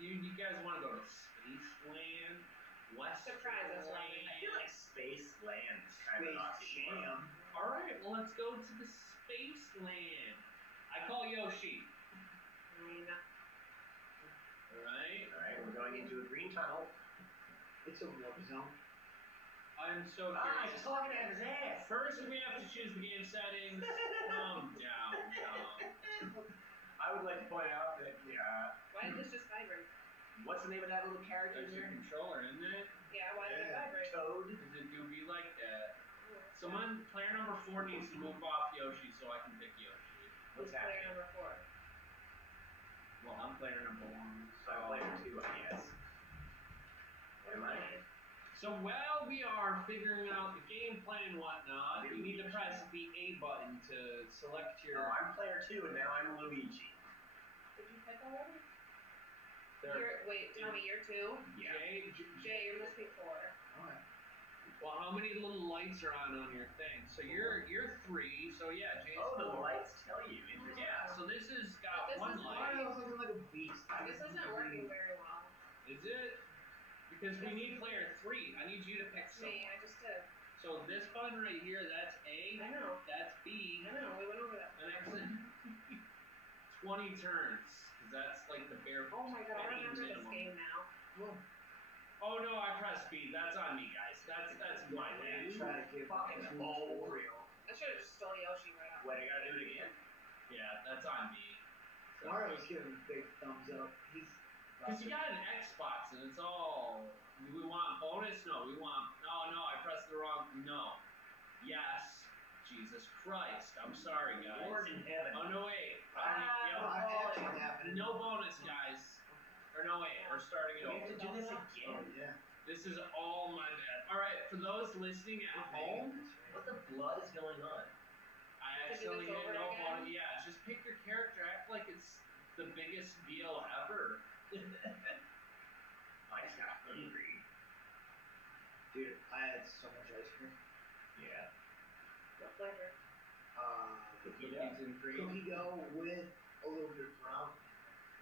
You guys want to go to Space Land, Western Surprise us, Robin. I feel Land? like Space Land is kind of Space oxymoron. Jam. All right, well let's go to the Space Land. I call Yoshi. Fine. All right. Alright, we're going into a green tunnel. It's a warp zone. I'm so Ah, curious. he's talking out of his ass. First, we have to choose the game settings. Calm down, I would like to point out that, Why did this just vibrate? what's the name of that little character That's your there? controller, isn't it? Yeah, why did it Yeah. vibrate? Toad. Because it do be like that. Someone, player number 4 needs to move off Yoshi so I can pick Yoshi. What's Player happening? number 4. Well, I'm player number 1. So I'm player 2, I guess. Am I? So while we are figuring out the gameplay and whatnot, you need to press the A button to select Oh, your... I'm player 2 and now I'm Luigi. Did you pick already? There, Wait, tell me, you're 2? Yeah. Jay, you're must be 4. Alright. Well, how many little lights are on your thing? So you're 3, so yeah, Jay's Oh, the 4. lights tell you. Interesting. Yeah, so this has got This one is light. Mario's looking like a beast. This isn't working very well. Is it? Because we need player 3. I need you to pick That's me, someone. I just did. So this button right here, that's A. I know. That's B. I know, we went over that. The next 20 turns. 'Cause that's like the bare Oh my god, I minimum. remember this game now. Oh no, I pressed B. That's on me, guys. That's my bad. Try to give Fucking two old. real. I should have just stole Yoshi right off. Wait, I gotta do it again. Yeah, that's on me. Mario's giving a big thumbs up. He's Because you got an Xbox and it's all. Do we want bonus? No, we want. No, I pressed the wrong. No. Yes. Jesus Christ. I'm sorry, guys. Lord in heaven. Oh no, wait. action happening. No bonus, guys. Or no, wait. We're starting it We have over. to do this Oh, again. yeah. This is all my bad. Alright, for those listening at home, What the blood is going on? I To do accidentally this hit over no again? bonus. Yeah, just pick your character. Act like it's the biggest deal ever. I just got hungry. Dude, I had so much ice cream. Yeah. What flavor? Cookie Cookies and cream. Cookie dough with a little bit of brown.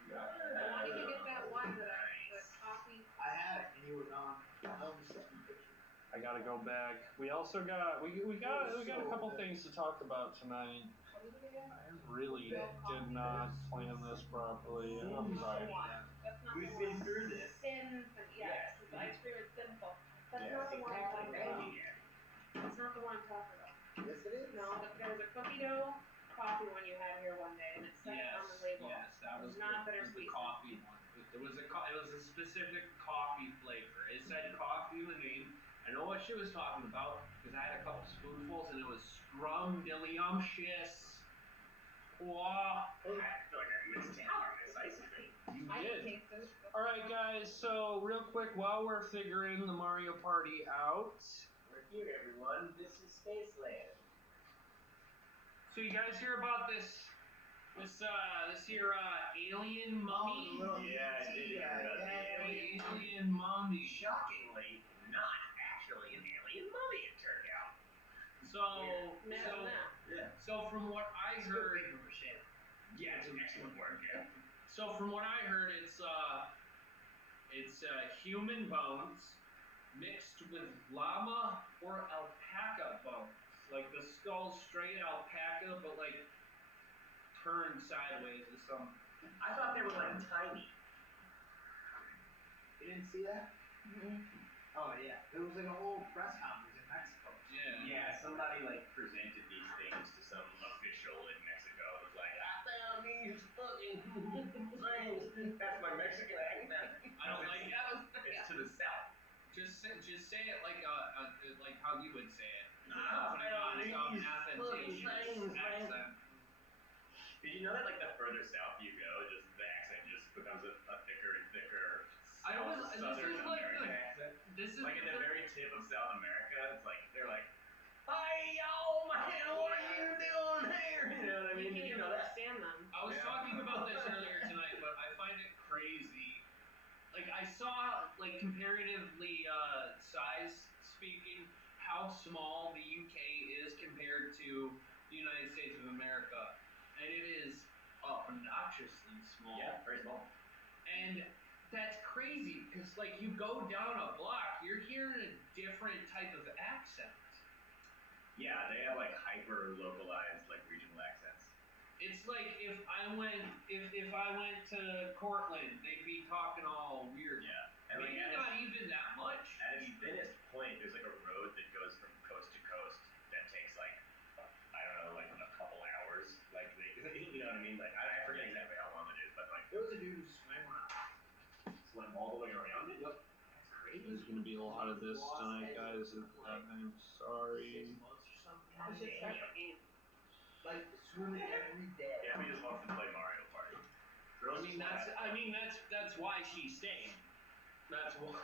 I wanted to get that one that the coffee. I had it and you were gone. I almost sent you a picture. I gotta go back. We also got we got a couple things to talk about tonight. What did we get? I really did not plan this properly. and I'm sorry for that. That's not We've the been one. through this. Symphony. Yes, the ice cream is simple. That's not the one I'm Exactly. talking Thank about. you, Gabby. That's not the one I'm talking about. Yes, it is. No, there was a cookie dough coffee one you had here one day, and it said it on the label. Yes, that was Not the bittersweet. coffee one. It was a specific coffee flavor. It said coffee in the name. I know what she was talking about because I had a couple spoonfuls and it was scrumdiddlyumptious. Wow. I feel like I missed out on this ice cream. You I did. can taste it. Alright guys, so real quick while we're figuring the Mario Party out. We're here, everyone. This is Spaceland. So you guys hear about this here alien mummy? Yeah, I did hear about the alien. Alien mummy. Shockingly, not actually an alien mummy, it turned out. So Imagine that. Yeah. so from what I heard, Yeah, it's excellent work. Yeah. So from what I heard, it's human bones mixed with llama or alpaca bones. Like the skull's straight alpaca, but like turned sideways with some. I thought they were like tiny. You didn't see that? Oh yeah, there was like a whole press conference in Mexico. Yeah, somebody like presented these things to some official in Mexico. It was like, I found these fucking things. That's my Mexican accent. I don't like that. It's to the south. Just say it like like how you would say it. I Putting on found some these fucking advantageous things, accent. Did you know that like the further south you go, just the accent just becomes a thicker and thicker Southern American accent? This is like at the very tip of South America. It's like they're like, "Hey yo, man, what are you doing here?" You know what I mean? Did you know that? Understand them. I was talking about this earlier tonight, but I find it crazy. Like I saw, like comparatively, size speaking, how small the UK is compared to the United States of America, and it is obnoxiously small. Yeah, very small. And that's crazy because, like, you go down a block, you're hearing a different type of accent. Yeah, they have like hyper localized like regional accents. It's like if I went to Cortland, they'd be talking all weird. Yeah, and maybe like not even that much. At its thinnest point, there's like a road that goes from coast to coast that takes like I don't know, like a couple hours. Like they, you know what I mean? Like I forget exactly how long it is, but like There was a dude who swam around. swim all the way around it. Yep. That's crazy. There's gonna be a lot of this tonight, guys. I'm sorry. 6 months or something. Let's just start the game. Like swimming every day. Yeah, we just wants to play Mario Party. I mean that's why she stayed. That's why.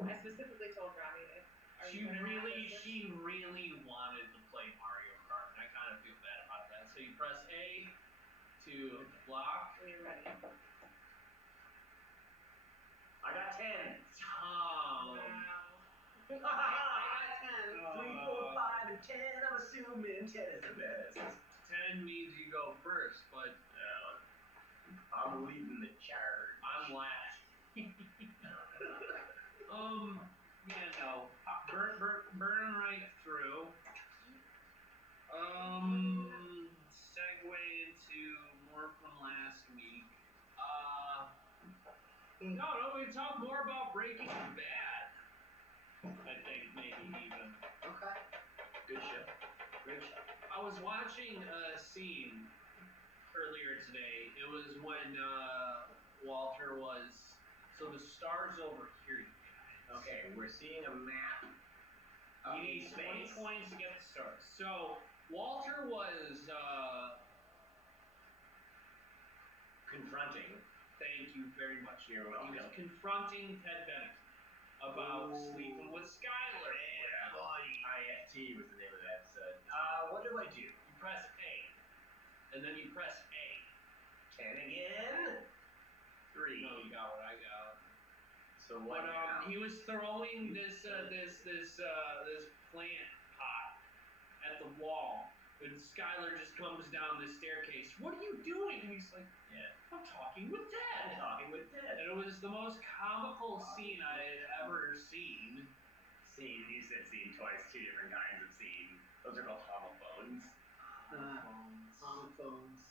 I specifically told Robbie that. She really wanted to play Mario Kart, and I kind of feel bad about that. So you press A to block. When you're ready. I got 10. Tom. Wow. I got 10. 3, 4, 5, and 10. I'm assuming 10 is the best. 10 means you go first, but I'm leading the charge. I'm last. Yeah, no. Burn right through. Segue into more from last week. No, we talk more about Breaking Bad. I think maybe even. Okay. Good show. Great show. I was watching a scene earlier today. It was when Walter was. So the stars over here, you guys. Okay, we're seeing a map. You need 20 coins to get the stars. So Walter was confronting. Thank you very much. You're welcome. He was confronting Ted Bennett about sleeping with Skylar. Yeah, buddy. IFT was the name of the episode. What do I do? You press A, and then you press A. 10 again. 3. No, you got what I got. So what? But he was throwing this plant pot at the wall, and Skylar just comes down the staircase. What are you doing? And he's like, yeah, I'm talking with Ted. I'm talking with Ted. And it was the most comical scene I had ever seen. Scene? You said scene twice. 2 different kinds of scene. Those are called homophones. Homophones.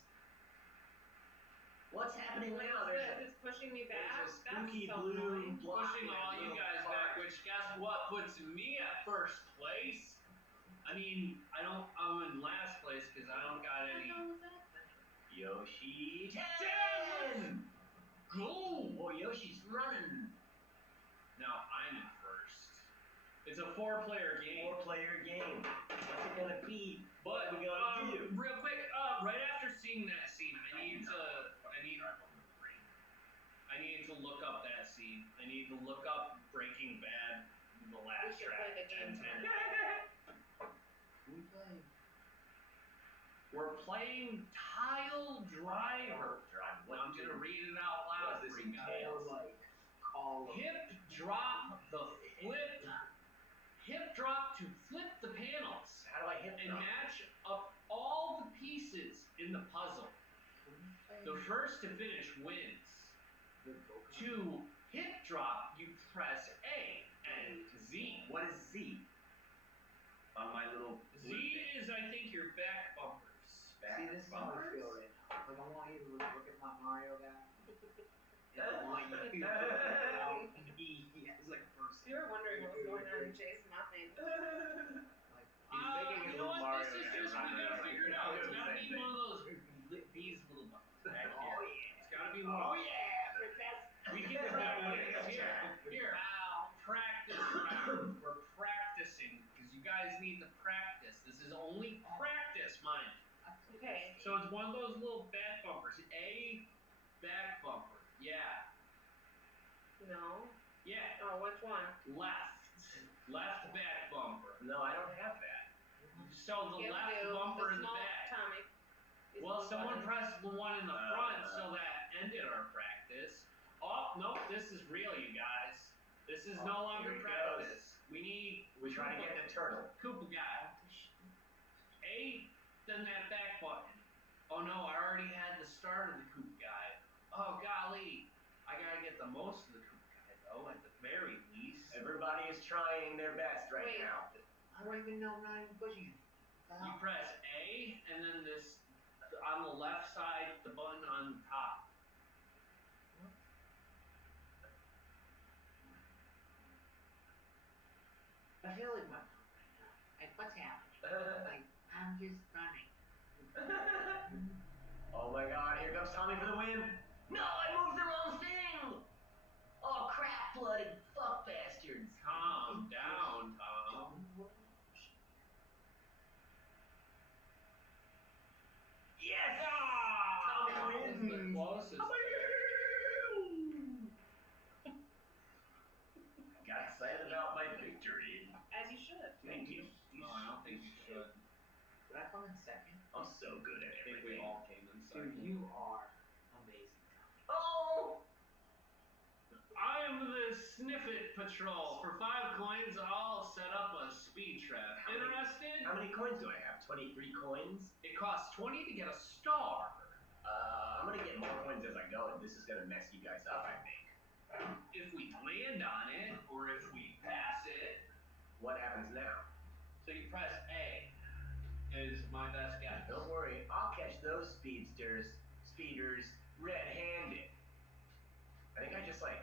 What's happening now? It's pushing me back. There's a spooky That's so blue annoying. block. Pushing all you guys back, which guess what puts me at first place? I mean, I'm in last place because I don't got any. What the hell was that thing? Yoshi 10! Go! Oh, Yoshi's running. Now I'm in first. It's a 4-player game. 4-player game. What's it gonna be? But what we gonna do? Real quick, right after seeing that scene, I need to look up that scene. I need to look up Breaking Bad, the last should track. play the game. 10. We're playing Tile Driver. I'm gonna read it out loud for you guys. Like call Hip drop the flip. Hip drop to flip the panels. How do I hip and drop? match up all the pieces in the puzzle. The first to finish wins. To hip drop, you press A and Z. What is Z? On my little Z is, I think, your back bumpers. back See, this is how I bumpers? feel right now. Like, I want you to look at my Mario guy. And I want you to look at me as like a person. You were wondering what was going on in Jay's mind. Like, He's making his You know little what? Mario This is guy just, we run gotta around figure it like, out. doing It's the gotta same be thing. one of those, these little buttons back here. Oh yeah. It's gotta be one. Oh yeah, princess. We can practice. Here. Wow. Practice round. We're practicing because you guys need to practice. This is only practice, mind. Okay. So it's one of those little back bumpers. A back bumper. Yeah. No. Yeah. Oh, which one? Left. Left back bumper. No, I don't have that. So the You have left to do bumper the in the small back. Tommy. These Well, little someone buttons. pressed the one in the front, so that ended our practice. Oh, nope, this is real, you guys. This is no longer here he practice. We need We try to get the turtle. Koopa guy. A, then that back button. Oh no, I already had the start of the Koopa guy. Oh golly, I gotta get the most of the Koopa guy though, at the very least. Everybody is trying their best right Wait. now. I don't even know, I'm not even pushing it. You press A, and then this, on the left side, the button on top. I feel like my like, what's happening? Like, I'm just running. Oh my god, here comes Tommy for the win. No, I moved the wrong thing. Oh, crap-blooded fuck bastards. Calm down, Tom. Yes! Ah! Tommy That was the wins. closest. Got excited about my victory. As you should. Thank you. No, I don't think you should. Did I come in second? I'm so good at I think we everything. all came in second. Dude, you are amazing, Tommy. Oh! I am the Sniffit Patrol. For 5 coins, I'll set up a speed trap. How many- Interested? How many coins do I have? 23 coins? It costs 20 to get a star. I'm gonna get more coins as I go, and this is gonna mess you guys up, I think. If we land on it, or if we pass it, What happens now? so you press A, is my best guess. Don't worry, I'll catch those speeders red-handed. I think I just, like,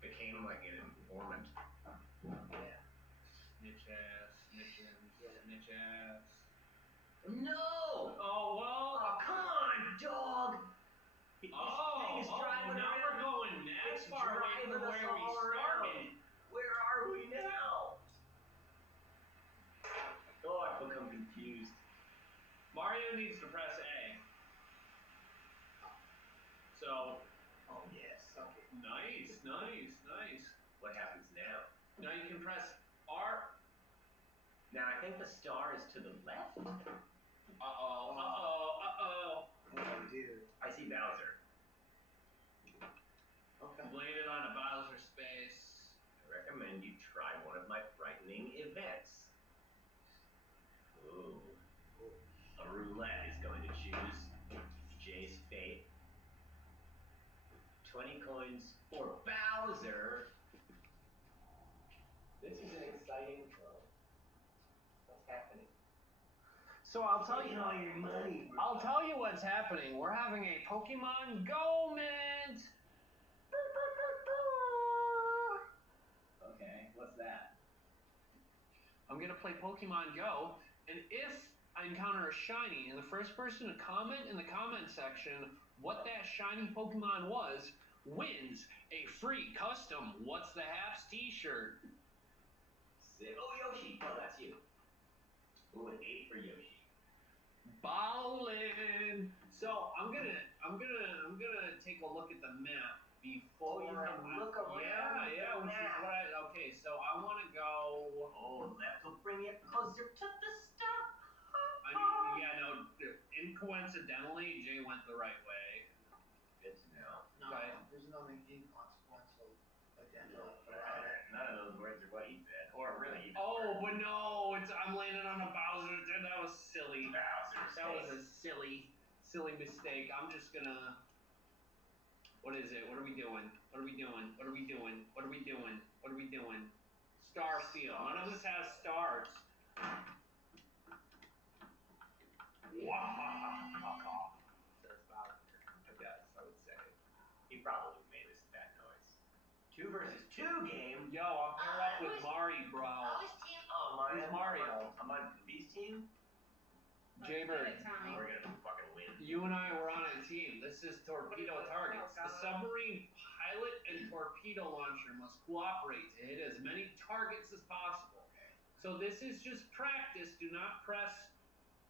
became, like, an informant. Yeah. Snitch ass, snitching, snitch ass. No! Oh, well. Oh, come on, dog! This thing is driving now around. we're going that It's far away from driving us where we all started. around. Where are we now? Oh, I become confused. Mario needs to press A. So, Oh, yeah, suck it. nice, nice, nice. What happens now? Now you can press R. Now, I think the star is to the left. Uh-oh, uh-oh, uh-oh. Oh, dude. I see Bowser. Okay. Landed on a Bowser space. I recommend you try one of my frightening events. Ooh. A roulette is going to choose Jay's fate. 20 coins for Bowser. This is an exciting throw. What's happening? So I'll tell you. Taking all your money. I'll tell you what's happening. We're having a Pokemon Go mint. Okay, what's that? I'm gonna play Pokemon Go, and if I encounter a shiny, and the first person to comment in the comment section what that shiny Pokemon was, wins a free custom What's the Haps t-shirt. Oh, Yoshi. Oh, that's you. Ooh, an 8 for Yoshi. Bowling. So I'm gonna take a look at the map before. Oh, you're gonna look around Yeah, the yeah. Which is map. what I. Okay, so I want to go. Oh, left will bring you closer to the stuff. I mean, yeah, no. Coincidentally, Jay went the right way. Good to know. No, Okay. there's nothing inconsequential identical. None of those words are what he said, or really. Even Oh, words. but no, I'm landing on a Bowser. That was silly. Bowser's That was face. a silly. silly mistake. I'm just gonna. What is it? What are we doing? What are we doing? What are we doing? What are we doing? What are we doing? Star seal. None of this has stars. Wahahaha. Says Bowser, I guess I would say. He probably made that noise. 2 versus 2 game. Yo, I'm paired up with Mari, bro. Oh, Mario. Who's Mario? I'm on Goofy's team. Jaybird. Oh, we're gonna fucking win. You and I were on a team. This is torpedo targets. The submarine pilot and torpedo launcher must cooperate to hit as many targets as possible. So this is just practice. Do not press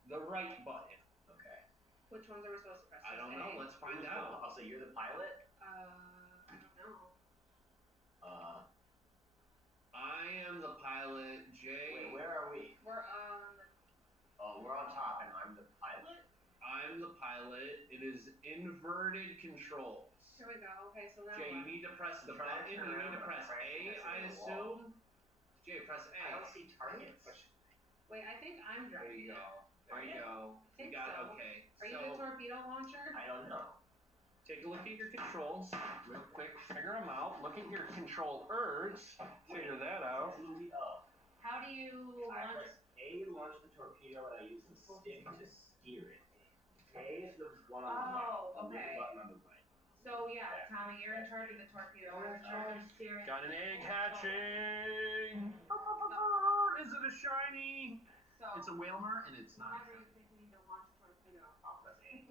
the right button. Okay. Which ones are we supposed to press? I don't know. Let's find out. Oh, so you're the pilot? I don't know. I am the pilot. Jay. Wait, where are we? We're on the... Oh, we're on top and I'm the pilot? I'm the pilot. It is inverted controls. Here we go. Okay, so now Jay, you need to press the button. You need to press A, I assume. Jay, press A. I don't see targets. Wait, I think I'm There driving you it. go. There you go. I think You got so. okay. Are you the torpedo launcher? I don't know. Take a look at your controls real quick. Figure them out. Look at your controllers. Figure that out. How do you I launch? press A, launch the torpedo, and I use the stick to steer it. A is the one on the Oh, left. okay. The button on the right. So yeah, Tommy, you're in charge of the torpedo. I'm in charge of steering. Got an egg hatching. Is it a shiny? So It's a whalmer, and it's not. whenever you think we need to launch a torpedo. I'll press A.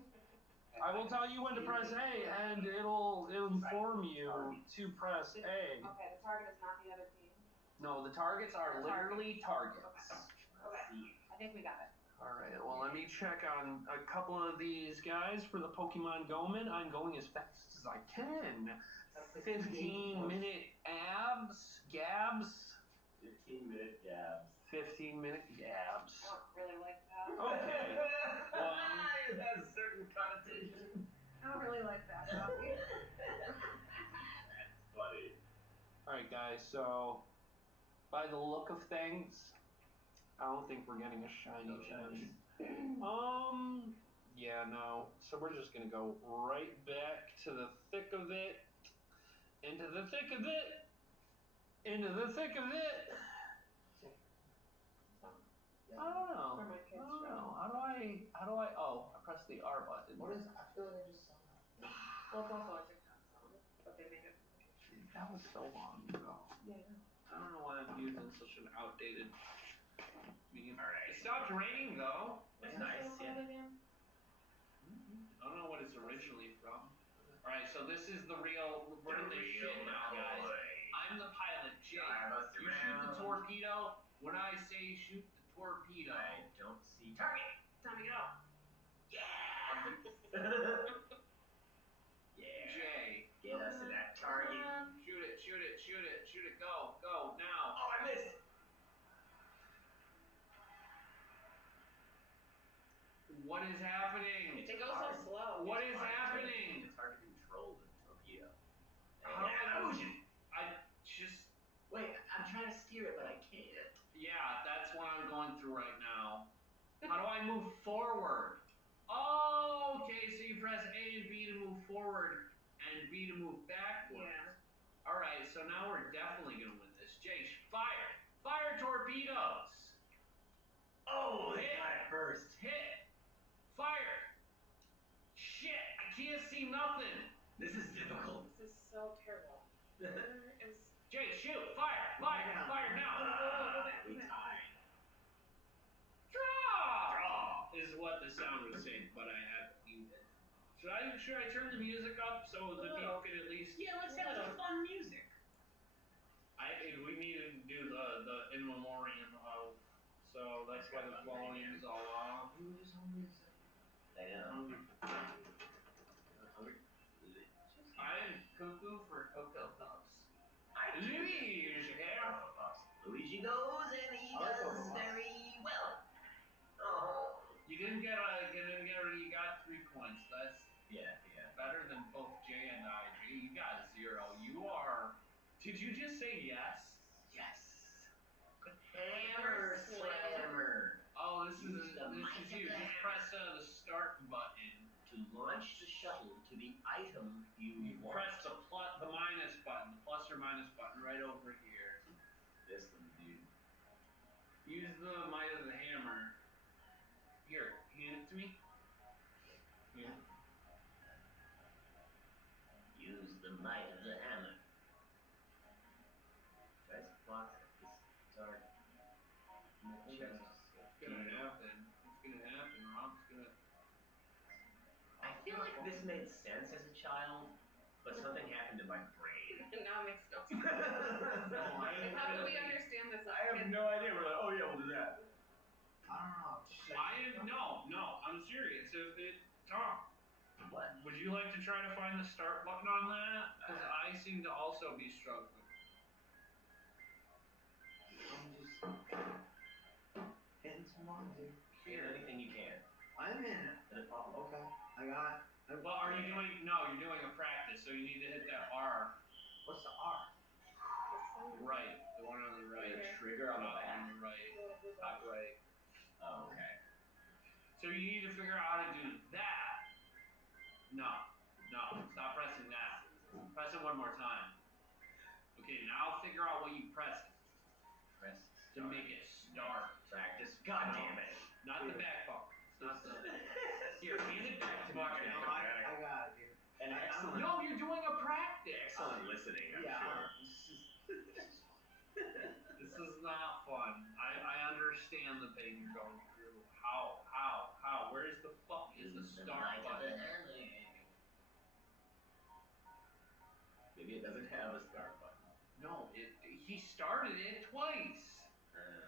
I will tell you when to press A, and it'll inform you to press A. Okay, the target is not the other team. No, the targets are literally targets. Okay, I think we got it. All right. Well, let me check on a couple of these guys for the Pokemon Goman. I'm going as fast as I can. 15-minute abs, gabs. 15-minute gabs. 15-minute gabs. I don't really like that. Okay. It has certain connotations. I don't really like that, Tommy. That's funny. All right, guys. So, by the look of things, I don't think we're getting a shiny gem. Yeah, no. So we're just gonna go right back to the thick of it, into the thick of it, into the thick of it. I don't know. For my kids' I don't show. know. How do I? Oh, I pressed the R button. What is? I feel like I just saw that. Well, it's also a TikTok song, but they made it. That was so long ago. Yeah. I don't know why I'm using such an outdated medium. All right. It stopped raining though. It's nice, yeah. I don't know what it's originally from. Alright, so this is the real, we're in the shit now, guys. I'm the pilot, Jay. You shoot the torpedo when I say shoot the torpedo. I don't see target. Tommy, get out. Yeah. Yeah. Jay. Get us to that target. Shoot it, shoot it, shoot it, shoot it, go, go, now. Oh, I missed. What is happening? It goes so slow. What is happening? It's hard to control the torpedo. How I'm losing. I just... Wait, I'm trying to steer it, but I can't. Yeah, that's what I'm going through right now. How do I move forward? Oh, okay, so you press A and B to move forward, and B to move backwards. Yeah. Alright, so now we're definitely going to win this. Jay, fire! Fire torpedoes! Oh, hit! got it first. Hit! Fire! Shit, I can't see nothing! This is difficult. This is so terrible. Where is... Jay, shoot! Fire! Fire! Fire now! We tied. Draw! Is what the sound would say, but I have it muted. Should I turn the music up so the people can at least... Yeah, let's have some fun music. We need to do the in memoriam of, so that's why the volume is all off. I know. I am cuckoo for Cocoa Puffs. Luigi goes and he does very well. Oh. You didn't get you got 3 points. That's better than both Jay and I. Jay, you got 0. You are. Did you just say yes? Yes. Hammer slammer. Oh, this is you. Just press the start button. To to launch the shuttle to the item you want. Press the minus button, the plus or minus button right over here. This one, dude. Use the might of the hammer. Here, hand it to me. Here. Use the might of the hammer. Press box at the start. And the chest It's gonna happen. It's gonna happen, Rob. It's gonna. I feel like this made sense as a child, but something happened to my brain. Now it makes no sense. Like, How do we understand this? I have no idea. We're like, oh yeah, we'll do that. I don't know. No. I'm serious. Tom, What? would you like to try to find the start button on that? Because I seem to also be struggling. I'm just hitting some buttons here. Hit anything you can. I'm in. Oh, okay. I got. Well, are you doing? No, you're doing a practice, so you need to hit that R. What's the R? Right, the one on the right. The trigger on the Top back. on the right. Top right. Oh, okay. So you need to figure out how to do that. No, stop pressing that. Press it one more time. Okay, now figure out what you pressed Press to make it start. Practice. God damn it. Not the back bumper. Not the. Here, hand it back to me. I got it, dude. An excellent. No, you're doing a practice. Excellent listening, I'm sure. This is not fun. I understand the pain you're going through. How? Where's the fuck is the start button? Maybe it doesn't have a start button. No, he started it twice.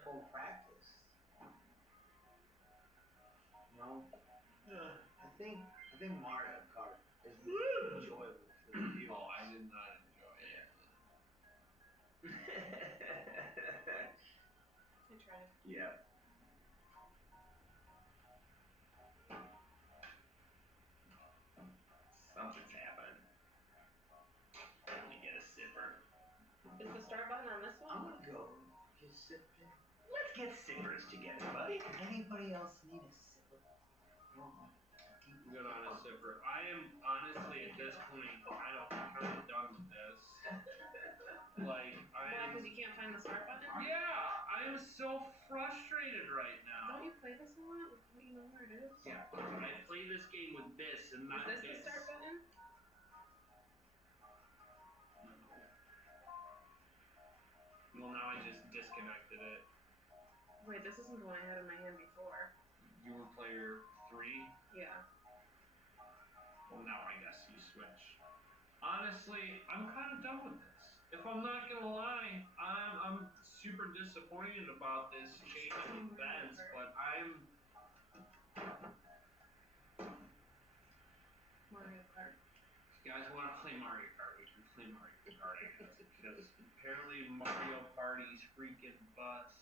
Full practice. No. I think Mario Kart is enjoyable for the viewers. Oh, I did not enjoy it. I tried. Yep. Something's happening. Let me get a sipper. Is the start button on this I'm one? gonna go get a sip. Let's get sippers together, buddy. Anybody else need a sipper? No. Good on a sipper. I am honestly at this point kind of done with this. Like Why? Because you can't find the start button? Yeah, I am so frustrated right now. Don't you play this a lot? Don't you know where it is? Yeah, I play this game with this and not Is this the start button? Well, now I just disconnected it. Wait, this isn't the one I had in my hand before. You were player 3? Yeah. Well, now I guess you switch. Honestly, I'm kind of done with this. If I'm not gonna lie, I'm super disappointed about this change of events, but I'm... Mario Kart. If you guys want to play Mario Kart, we can play Mario Kart. Because apparently Mario Party's freaking bust.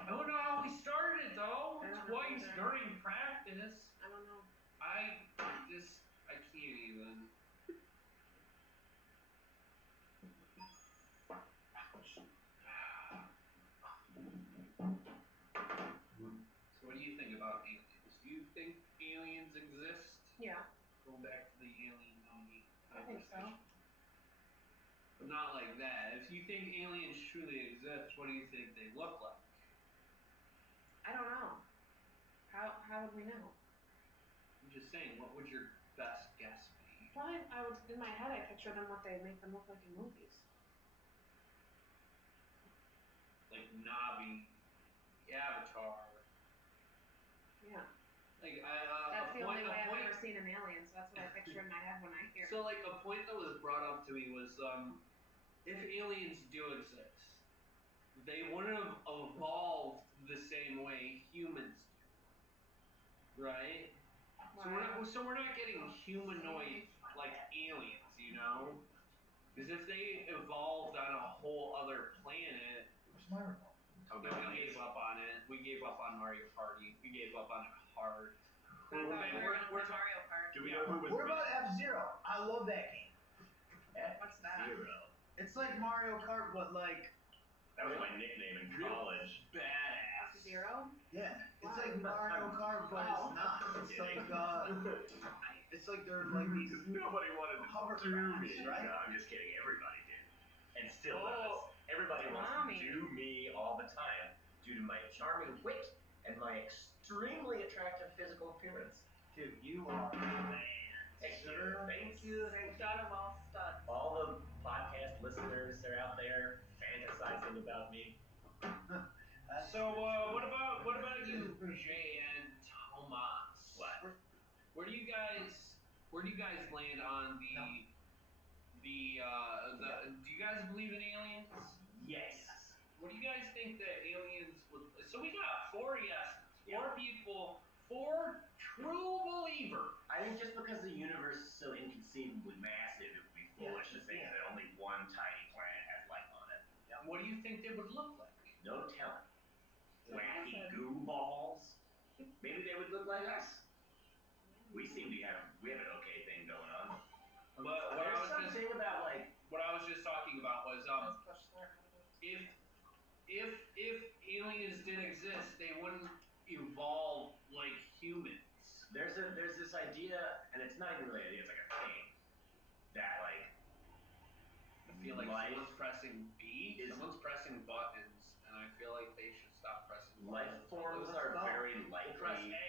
I don't know how we started it though. Twice during practice. I don't know. I can't even. So what do you think about aliens? Do you think aliens exist? Yeah. Going back to the alien money I think so. But not like that. If you think aliens truly exist, what do you think they look like? I don't know. How would we know? I'm just saying, what would your best guess be? Well, I would, in my head, I picture them what they make them look like in movies. Like Navi, Avatar. Yeah. Like that's the only way I've ever seen an alien, so that's what I picture in my head when I hear. So like a point that was brought up to me was if aliens do exist, they wouldn't have evolved the same way humans do, right? Wow. So we're not getting humanoid like aliens, you know? Because if they evolved on a whole other planet, Where's my remote? we gave up on it. We gave up on Mario Party. We gave up on it hard. I thought we were gonna play Mario Kart. Do we know who was What about F-Zero? I love that game. What's that? F-Zero. It's like Mario Kart, but like... That was my nickname in college. Badass. F-Zero? Yeah, it's like Mario Kart, but it's not. It's like they're like these. Nobody wanted to do me. Right? No, I'm just kidding. Everybody did. And still Oh. does. Everybody wants Mommy. to do me all the time due to my charming wit and my extremely attractive physical appearance. Dude, you are the man. Thank you. Thank you. Thank you. Got 'em all studs. All the podcast listeners are out there fantasizing about me. So, what about you, Jay and Tomas? What? Where do you guys land on the do you guys believe in aliens? Yes. What do you guys think that aliens would? So we got 4 yeses, 4 people, 4 true believers. I think just because the universe is so inconceivably massive, it would be foolish to think that only one tiny planet has life on it. What do you think they would look like? No telling. Wacky goo balls. Maybe they would look like us. We have an okay thing going on. But There's something about like what I was just talking about was if aliens did exist, they wouldn't evolve like humans. there's this idea, and it's not even really an idea, it's like a thing that like I feel like life someone's pressing B, someone's pressing buttons, and I feel like they should stop pressing life buttons. forms are very Press likely A.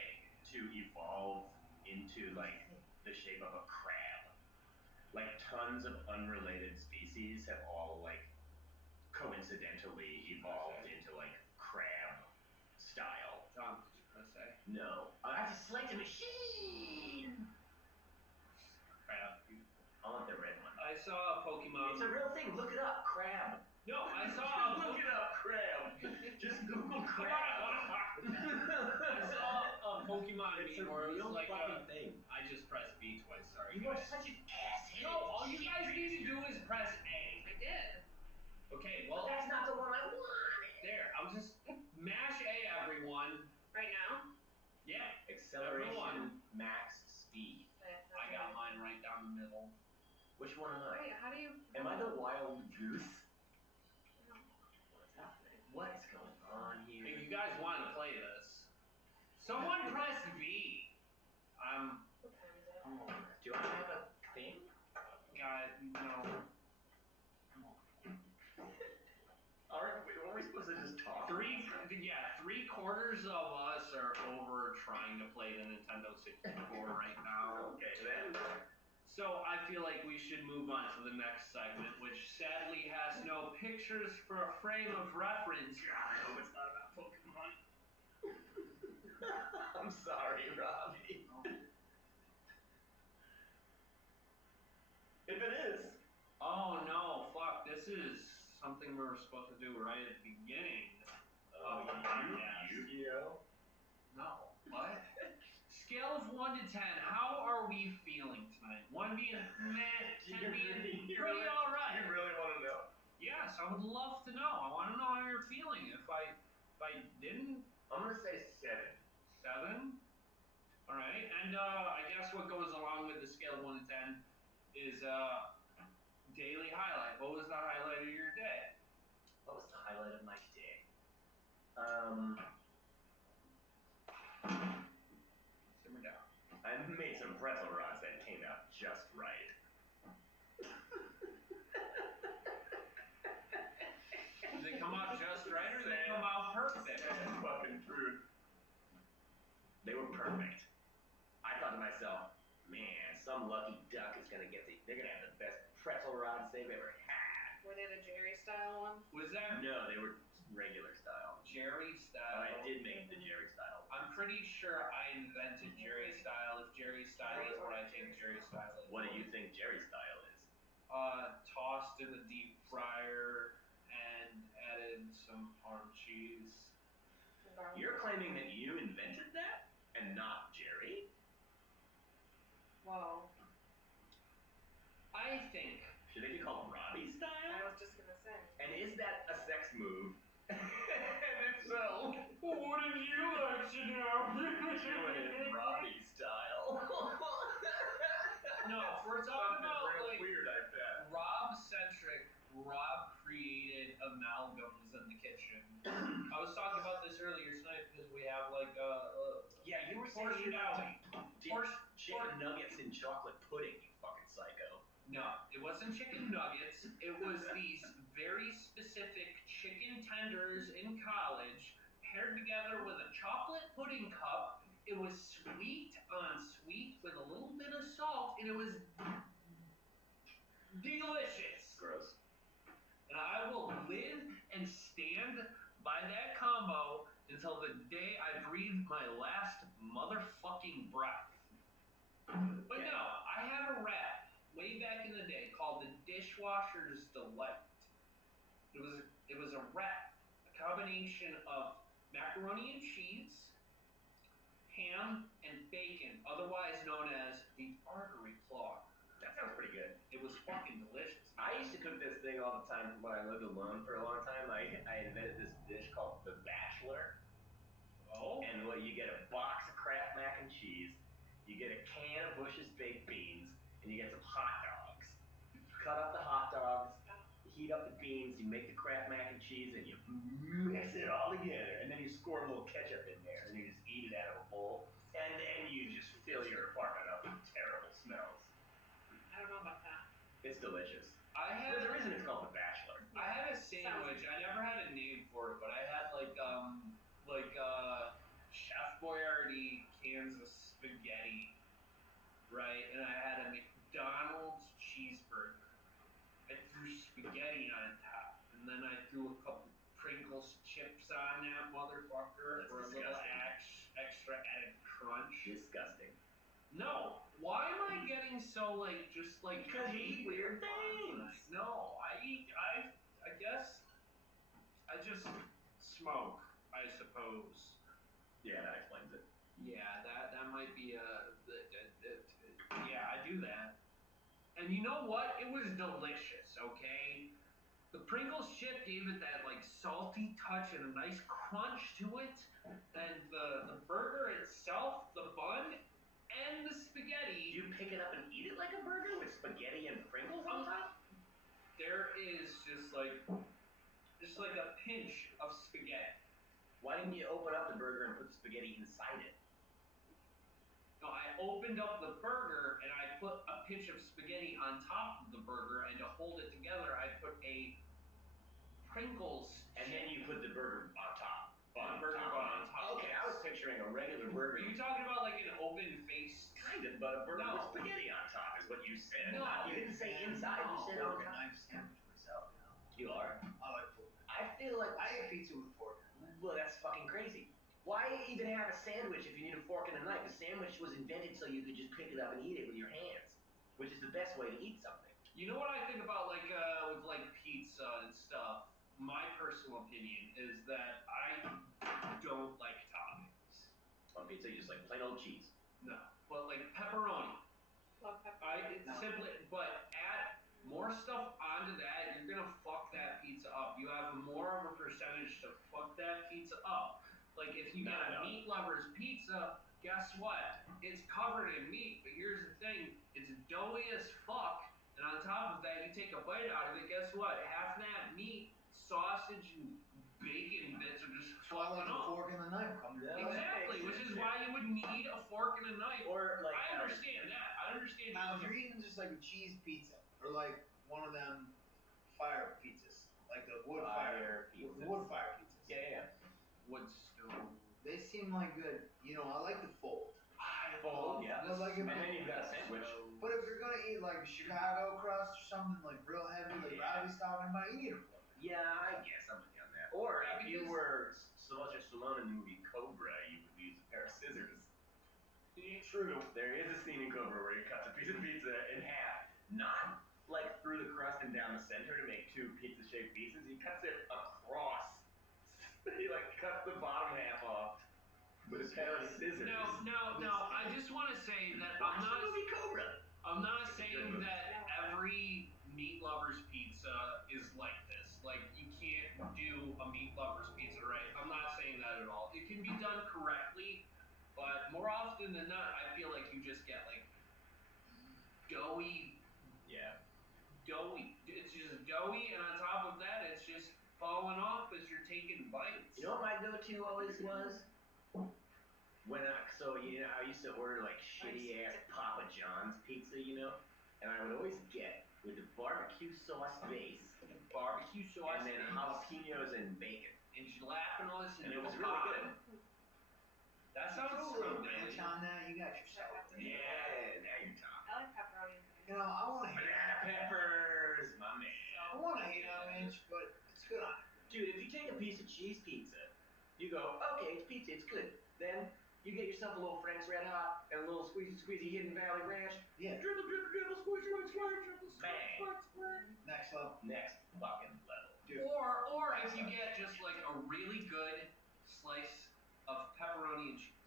to evolve into like the shape of a crab. Like tons of unrelated species have all like coincidentally evolved into like crab style. Tom, did you press A? No, I just select a machine. Crab. I want the red one. I saw a Pokemon. It's a real thing. Look it up, crab. No, I saw. Look it up, crab. Just Google crab. I saw a Pokemon It's meme a where it real was like fucking thing. I just pressed B twice. Sorry. You are guys. such an asshead. No, all you guys need to do is press A. I did. Okay, Well, well that's not the one I wanted. there. I'll just mash A, everyone. Right now? Yeah. Acceleration, Everyone. max speed. I got mine right down the middle. Which one am I? Wait, how do you? Am I the wild goose? What's happening? What is going on here? If you guys want to play this, someone press V. What time is it? Do I have a thing? Guys, no. Are we supposed to just talk? 3/4 of us are over trying to play the Nintendo 64 right now. Okay, then. So I feel like we should move on to the next segment, which sadly has no pictures for a frame of reference. God, I hope it's not about Pokemon. I'm sorry, Robbie. If it is. Oh no, fuck, this is something we were supposed to do right at the beginning of the podcast. Yu-Gi-Oh? No, what? Scale of 1 to 10, how are we feeling tonight? 1 being meh, 10 being pretty alright. You really want to know? Yes, I would love to know. I want to know how you're feeling. If I didn't, I'm gonna say 7. 7? Alright, and I guess what goes along with the scale of 1 to 10 is daily highlight. What was the highlight of your day? What was the highlight of my day? Simmer down. I made some pretzel rods that came out just right. Did they come out just right or did they come out perfect? That's fucking truth. They were perfect. I thought to myself, man, some lucky duck is gonna they're gonna have the best pretzel rods they've ever had. Were they the Jerry style ones? Was that No, they were regular style. Jerry style? But I did make the Jerry style. I'm pretty sure I invented Jerry style. If Jerry style is what I think Jerry style is. What do you think Jerry style is? Tossed in the deep fryer and added some farm cheese. You're claiming that you invented that and not Jerry? Whoa. I think. Should it be called Robbie I style? was just gonna say. And is that a sex move? And if so, What did you like to know? doing it Robbie style. No, if we're talking Something about real like weird, I bet. Rob-centric, Rob created amalgams in the kitchen. I was talking about this earlier tonight because we have like Yeah, you were saying portionality. Chicken nuggets and chocolate pudding, you fucking psycho. No, it wasn't chicken nuggets. It was these very specific chicken tenders in college paired together with a chocolate pudding cup. It was sweet on sweet with a little bit of salt, and it was delicious. Gross. And I will live and stand by that combo until the day I breathe my last motherfucking breath. But no, I had a rap way back in the day called the Dishwasher's Delight. It was a wrap, a combination of macaroni and cheese, ham, and bacon, otherwise known as the artery claw. That sounds pretty good. It was fucking delicious. I used to cook this thing all the time when I lived alone for a long time. I invented this dish called The Bachelor. Oh? And what you get a box of Kraft mac and cheese, you get a can of Bush's baked beans, and you get some hot dogs. You cut up the hot dogs, heat up the beans, you make the Kraft mac and cheese, and you mix it all together. And then you squirt a little ketchup in there, and you just eat it out of a bowl. And then you just fill your apartment up with terrible smells. I don't know about that. It's delicious. There's a reason it's called The Bachelor. I had a sandwich. I never had a name for it, but I had like Chef Boyardee Kansas spaghetti, right? And I had a McDonald's cheeseburger. I threw spaghetti on top, and then I threw a couple Pringles chips on that motherfucker for a little extra added crunch. Disgusting. No, why am I getting so like just like because you eat weird things? No, I guess I just smoke, I suppose. Yeah, that explains it. Yeah, that might be yeah, I do that. And you know what? It was delicious, okay? The Pringles chip gave it that like salty touch and a nice crunch to it. And the burger itself, the bun, and the spaghetti. Do you pick it up and eat it like a burger with spaghetti and Pringles on top? There is just like a pinch of spaghetti. Why didn't you open up the burger and put the spaghetti inside it? No, I opened up the burger and I put a pinch of spaghetti on top of the burger, and to hold it together, I put a Pringles. And then you put the burger on top. The burger bun on top. Okay, I was picturing a regular burger. Are you talking about like an open-faced? Kind of, but a burger with spaghetti on top is what you said. No, you didn't say inside. You said on top. Knife sandwich myself now. You are? I like pork. I feel like I ate pizza with fork. Well, that's fucking crazy. Why even have a sandwich if you need a fork and a knife? A sandwich was invented so you could just pick it up and eat it with your hands, which is the best way to eat something. You know what I think about like with like pizza and stuff? My personal opinion is that I don't like toppings. On pizza, you just like plain old cheese. No, but like pepperoni. Love pepperoni. It's simply, but add more stuff onto that, you're gonna fuck that pizza up. You have more of a percentage to fuck that pizza up. Like if you get a meat lover's pizza, guess what? It's covered in meat, but here's the thing, it's doughy as fuck, and on top of that, you take a bite out of it, guess what? Half that meat, sausage, and bacon bits are just fucking up. Fork and the knife coming down. Exactly, which is why you would need a fork and a knife. Or like I understand that. I understand. Now, if you're eating just like a cheese pizza, or like one of them fire pizzas, like the wood fire pizzas. Yeah. Wood stove. They seem like good. You know, I like the fold. Fold, yeah. But like and then you've got a sandwich. But if you're gonna eat like Chicago crust or something like real heavy, like Robbie's talking about, you need a fork. Yeah, I guess I'm with you on that. Or if you were Sylvester Stallone in the movie Cobra, you would use a pair of scissors. True. There is a scene in Cobra where he cuts a piece of pizza in half, not like through the crust and down the center to make two pizza-shaped pieces. He cuts it across. He like cuts the bottom half off with a pair of scissors. Now, I just want to say that Watch the movie Cobra. I'm not saying that every meat lover's pizza is like this. Like, you can't do a meat lover's pizza right. I'm not saying that at all. It can be done correctly, but more often than not, I feel like you just get like doughy. Yeah. Doughy. It's just doughy, and on top of that, it's just falling off as you're taking bites. You know what my go-to always was? So you know, I used to order like shitty ass Papa John's pizza, you know, and I would always get with the barbecue sauce base, and then jalapenos and bacon, and jalapenos and it was really good. That sounds Put a so little good. ranch on that, you got yourself. Yeah, now you're talking. I like pepperoni. You know, I want to hate Banana peppers, my man. I want to hate on ranch, but it's good on it. Dude, if you take a piece of cheese pizza, you go, okay, it's pizza, it's good. Then you get yourself a little Frank's Red Hot and a little squeezy Hidden Valley Ranch. Yeah. Dribble, squeeze, bang. Next level. Next fucking level. Dude. Or if you get just like a really good slice of pepperoni and cheese.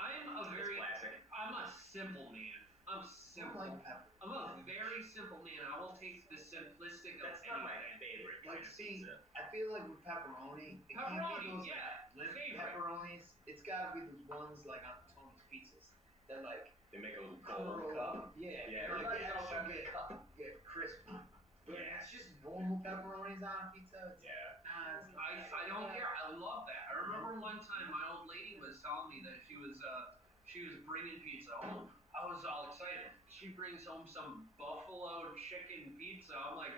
I'm a simple man. I'm simple. I like pepper. I'm a very simple man. I will take the simplistic of That's not my anything. favorite Like, kind of see, pizza. I feel like with pepperoni, it can't Pepperoni, be those yeah, limp favorite. pepperonis. It's gotta be those ones like on Tony's pizzas that like They make a little curl gold cup. Yeah, Yeah, and, like everybody's all extra about the cup. get crispy. But it's just normal pepperonis on a pizza. It's, Yeah. I don't care. I love that. I remember one time my old lady was telling me that she was bringing pizza home. I was all excited. She brings home some buffalo chicken pizza. I'm like,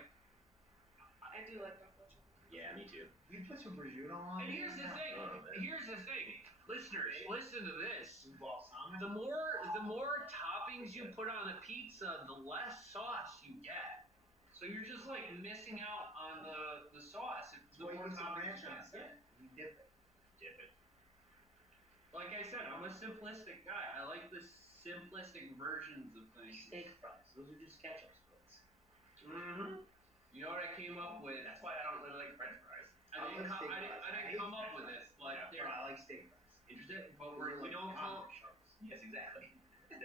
I do like buffalo chicken. Yeah, me too. You put some prosciutto on. and here's the thing. Oh, man. Here's the thing. Listeners, listen to this. Some balsamic. The more toppings you put on a pizza, the less sauce you get. So you're just like missing out on the sauce. So you put some ranch on Yeah. it. You dip it. Dip it. Like I said, I'm a simplistic guy. I like the simplistic versions of things. Steak fries. Those are just ketchup splits. Mm-hmm. You know what I came up with? That's why I don't really like French fries. I didn't come up with it, but Yeah. But I like steak fries. interesting. But Those are we like don't call comedy shows. Yes, exactly.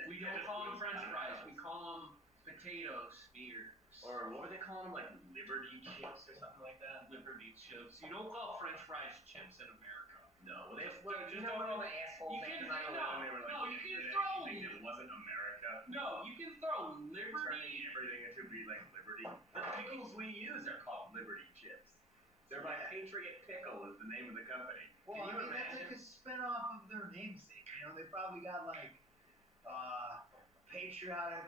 we don't call them French fries. We call them potato spears. Or what were they calling them? Like Liberty chips or something like that? Liberty chips. You don't call French fries chips in America. No, well, Just you know when all the assholes you after can 9/11 they were like, no, you can "Did throw anything that wasn't America." No, you can throw Turning Liberty. everything into be like Liberty. The pickles we use are called Liberty chips. They're by Patriot Pickle is the name of the company. Well, Can you I mean, imagine? that's like a spin-off of their namesake. You know, they probably got like patriotic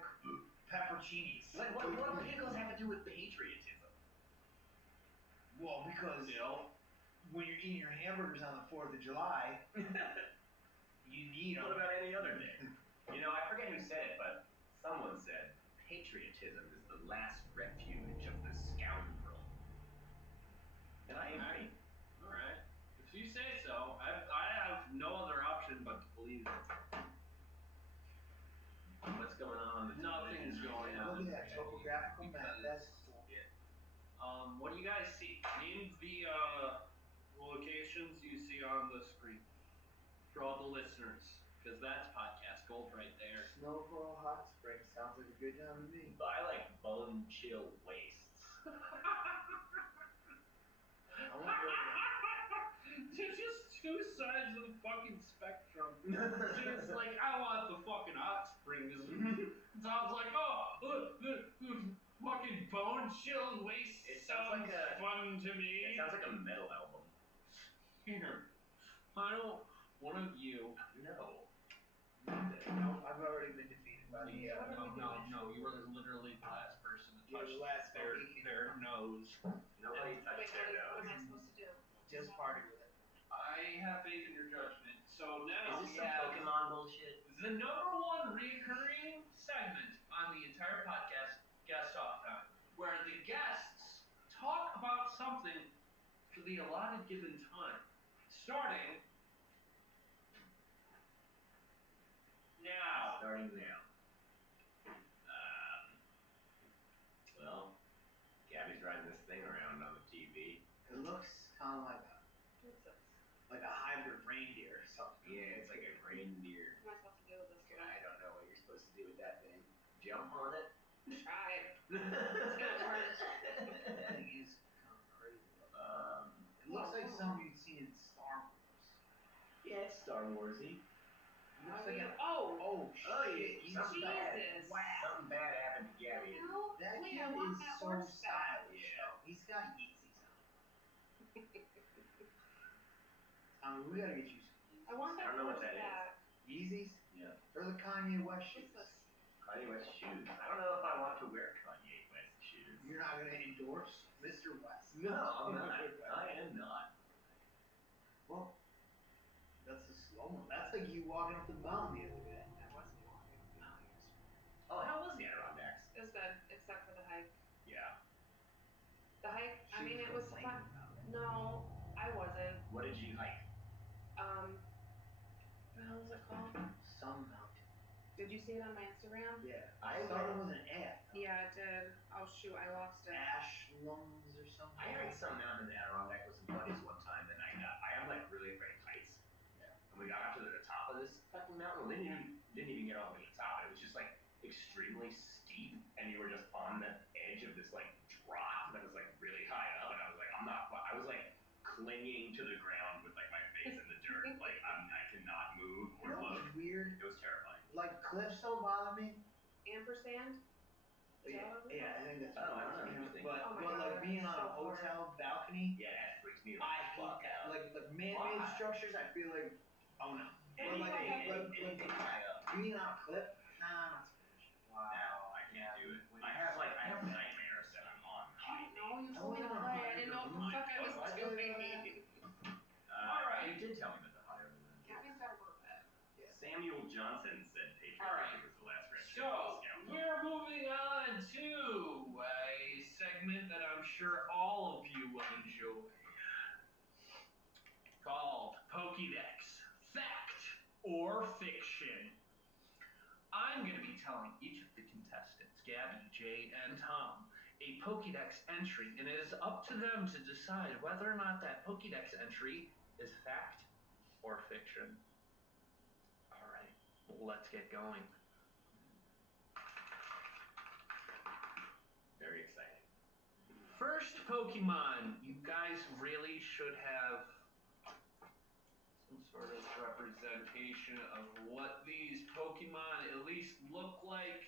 pepperoncinis. Like, what do pickles have to do with patriotism? Well, because when you're eating your hamburgers on the 4th of July, you need them. What about any other day? You know, I forget who said it, but someone said patriotism is the last refuge of the scoundrel. And I agree. All right. If you say so, I have no other option but to believe it. What's going on? Nothing's going on. Look at that topographical map. That's cool. What do you guys see? Name the locations you see on the screen for all the listeners, because that's podcast gold right there. Snowball Hot Springs sounds like a good time to me. But I like bone chill wastes. I want to go to There's just two sides of the fucking spectrum. It's like, I want the fucking hot springs. Tom's like, oh, the fucking bone chill waste It sounds sounds like fun to me. It sounds like a metal album. Here, why don't one of you? No. No, I've already been defeated by the. No, you were literally the last person to You're touch the last their nose. Nobody touched their What am nose. I supposed to do? Just party with it. I have faith in your judgment. So now Is this we some have Pokemon bullshit? the number one recurring segment on the entire podcast, Guest Off Time, where the guests talk about something for the allotted given time. Starting now. Starting now. Well, Gabby's riding this thing around on the TV. It looks kind of like a hybrid reindeer or something. Yeah, it's like a reindeer. What am I supposed to do with this? I don't know what you're supposed to do with that thing. Jump on it? Try it. That thing is kind of crazy. It looks like something you'd see in Star Wars. Yeah, it's Star Warsy. It looks like an, Oh, shit. Something bad. Jesus. Something bad happened to Gabby. No, That wait, kid I want is that so horse back. stylish. Though. He's got Yeezys on. We gotta get you some Yeezys. I want I that don't know what horse that is. back. Yeezys? Yeah. They're the Kanye West What's shoes. this? Kanye West shoes. I don't know if I want to wear Kanye West shoes. You're not gonna endorse Mr. West. No, I'm not. I am not. Well, that's a slow one. That's like you walking up the mountain the other day. That was me walking up the mountain yesterday. Oh, how was the Adirondacks? It was good, except for the hike. Yeah. The hike, I She mean, it was was complaining fun. about it. No, I wasn't. What did you hike? What the hell was it called? Some mountain. Did you see it on my Instagram? Yeah. I thought went- it was an F. Though. Yeah, it did. Oh shoot, I lost it. Ashlands or something. I hiked some mountain in the Adirondack with some buddies one time, and I am like really afraid of heights. Yeah. And we got up to the top of this fucking mountain. We didn't even get all the way to the top. It was just like extremely steep, and you were just on the edge of this like drop that was like really high up, and I was like, I was like clinging to the ground with like my face in the dirt, like I cannot move You or know look. what's weird? It was terrifying. Like cliffs don't bother me. Ampersand? Is that what it was Yeah, I called? think that's Oh, what I don't know, it is. interesting. But Oh my but God, like being on so a hotel balcony, Yeah, that freaks me the I hate fuck that. out. Like man-made Why? structures, I feel like oh no. But like anything high up. being on a cliff, nah, not so much. Wow. No, I can't do it. I have nightmares that I'm on height. No, you I told me to wasn't on play. I high didn't know what the river. fuck I was What? doing. Alright. You did tell me about the hot air balloon. Gabby's gotta go to bed. Samuel Johnson said Patriot Alright. was the last Red So, we're moving on to a segment that I'm sure all of you will enjoy. Called Pokédex. Fact or Fiction. I'm going to be telling each of the contestants, Gabby, Jay, and Tom, a Pokédex entry, and it is up to them to decide whether or not that Pokédex entry is fact or fiction. Alright, let's get going. Very exciting. First Pokemon, you guys really should have some sort of representation of what these Pokemon at least look like.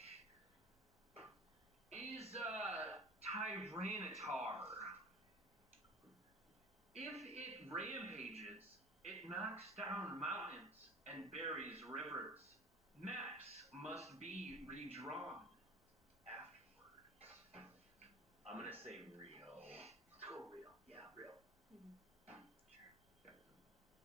Is Tyranitar. If it rampages, it knocks down mountains and buries rivers. Maps must be redrawn afterwards. I'm gonna say real. Let's go real. Yeah, real. Sure.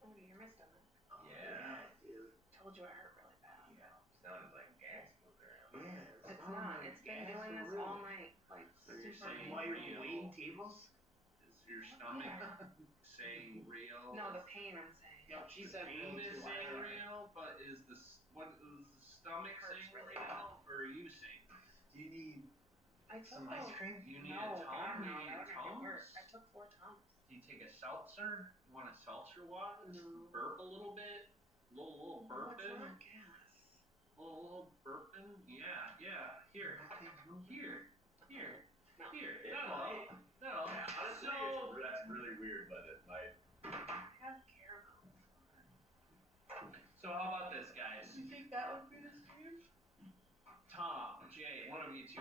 Oh, you're my stomach. Oh, Yeah. dude. Told you I hurt really bad. Yeah. Sounded like gas moving around. Yeah. It's not. It's been doing this all night. Like, So you're super saying While painful. you're waiting tables? Is your stomach saying real? No, the pain I'm saying. Yo, she The said pain real is too. saying I- real, but is the what is the stomach Hurts saying really real, or are you saying? Do you need I took some ice cream? You need No, a Tom? God, no, You need that would make it Tums? worse. I took 4 Tums. Do you take a seltzer? You want a seltzer water? No. Burp a little bit? Little No, burping? it's not gas. Little burping? Yeah. Here. No. Here. No. Here. It That'll might. help. That'll help. Honestly, So, that's really weird, but it might. I have caramel. so how about this, guys? You think that would be the same? Tom, Jay, one of you two,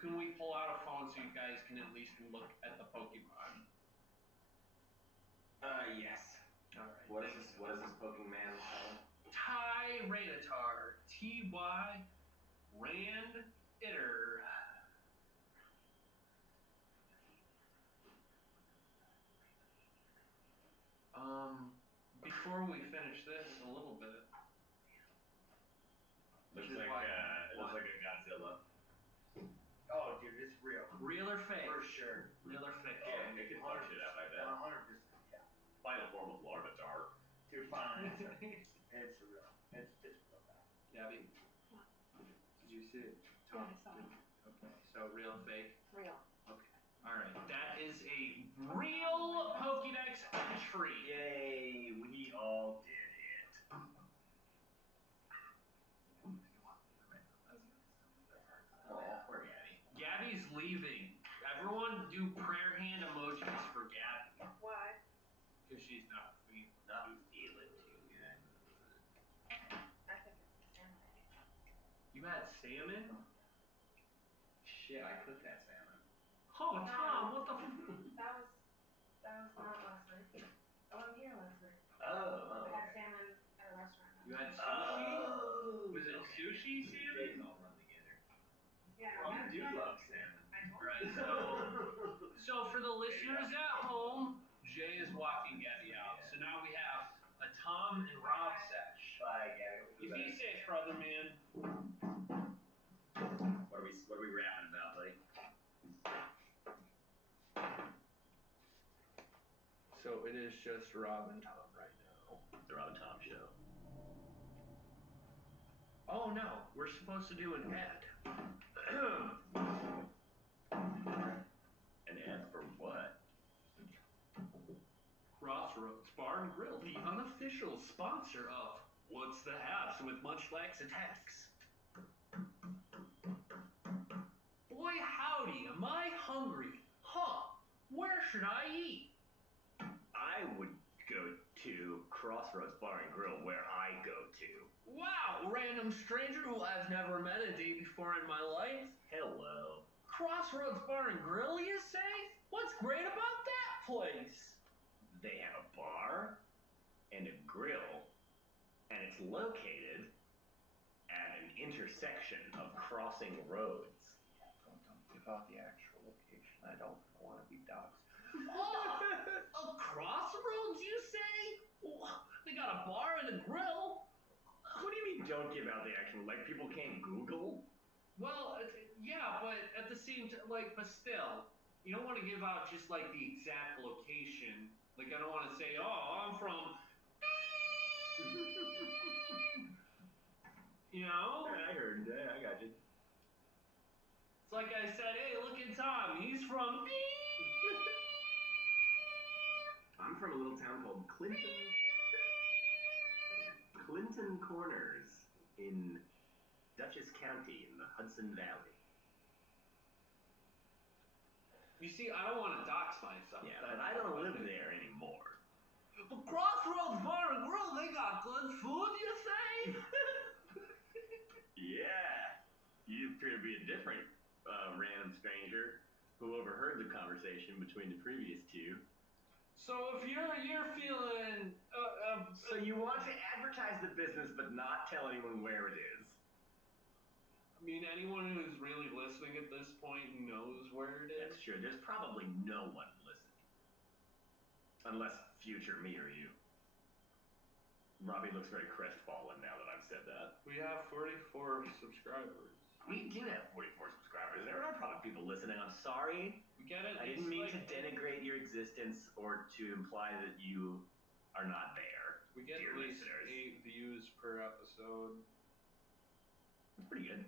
can we pull out a phone so you guys can at least look at the Pokemon? Yes. Alright. What is this Pokemon called? Tyranitar. T-Y Randitter. Before we finish this a little bit. Looks Which is like why- it looks like a Godzilla. Oh, dude, it's real. Real or fake? For sure. Real or fake? Yeah, it could fuck shit up, I bet. 100%. Yeah. Final form of Larvitar. Dude, final answer. It's real. It's real bad. Gabby? What? Did you see it? Yeah, I saw it. Okay, so real, fake? Real. Okay. Alright, that is a real Pokédex entry. Yay, we all did it. Oh, poor Gabby. Gabby's leaving. Everyone do prayer hand emojis for Gabby. Why? Because she's not feeling too good. I think it's the salmon. You had salmon? Shit, I cooked that salmon. Oh, Tom, what the That was not last night. I wasn't here last night. Oh, I had okay. salmon You had sushi? Oh, Was it sushi, Days salmon? all run together. Yeah, Well, that's you do what love salmon. I told Right, you. so for the listeners at home, Jay is walking Gabby out. So now we have a Tom and Rob sesh. Bye, Gabby. You be safe, brother, man. What are we rapping about, buddy? So it is just Rob and Tom right now. The Rob and Tom show. Oh no, we're supposed to do an ad. An ad for what? Crossroads Bar and Grill, the unofficial sponsor of What's the Haps with Munchlax Attacks. Boy howdy, am I hungry. Huh, where should I eat? I would go to Crossroads Bar and Grill, where I go to. Wow, random stranger who I've never met a day before in my life. Hello. Crossroads Bar and Grill, you say? What's great about that place? They have a bar and a grill, and it's located at an intersection of crossing roads. Yeah, don't give out the actual location. I don't want to be doxxed. Oh, a crossroads, you say? They got a bar and a grill. What do you mean don't give out the actual, like people can't Google? Well, yeah, but at the same time, but still, you don't want to give out just like the exact location. Like, I don't want to say, oh, I'm from, you know? I heard that, I got you. It's like I said, hey, look at Tom, he's from, I'm from a little town called Clinton Corners in Dutchess County in the Hudson Valley. You see, I don't want to dox myself. Yeah, but I don't live there anymore. But Crossroads Bar and Grill, they got good food, you say? Yeah, you appear to be a different random stranger who overheard the conversation between the previous two. So if you're feeling, So you want to advertise the business but not tell anyone where it is? I mean, anyone who's really listening at this point knows where it is. That's true. There's probably no one listening. Unless future me or you. Robbie looks very crestfallen now that I've said that. We have 44 subscribers. We do have 44 subscribers. There are probably people listening. I'm sorry. We get it. I didn't mean to denigrate your existence or to imply that you are not there. We get dear at least listeners. 8 views per episode. That's pretty good.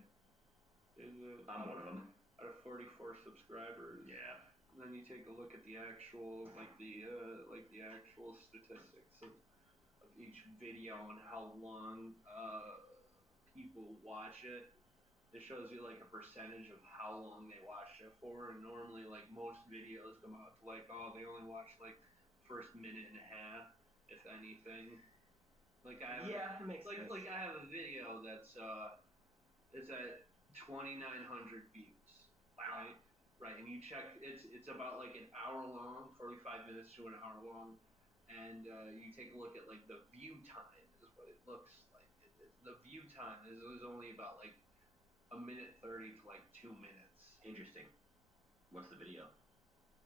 I'm one of them. Out of 44 subscribers. Yeah. And then you take a look at the actual, the actual statistics of each video and how long people watch it. It shows you like a percentage of how long they watched it for, and normally like most videos come out to like, oh, they only watch like first minute and a half, if anything. Like I have, Yeah, it makes sense. Like I have a video that's it's at 2,900 views. Wow. Right, and you check, it's about like an hour long, 45 minutes to an hour long, and you take a look at like the view time is what it looks like. The view time is only about like a minute 30 to like 2 minutes. Interesting. What's the video?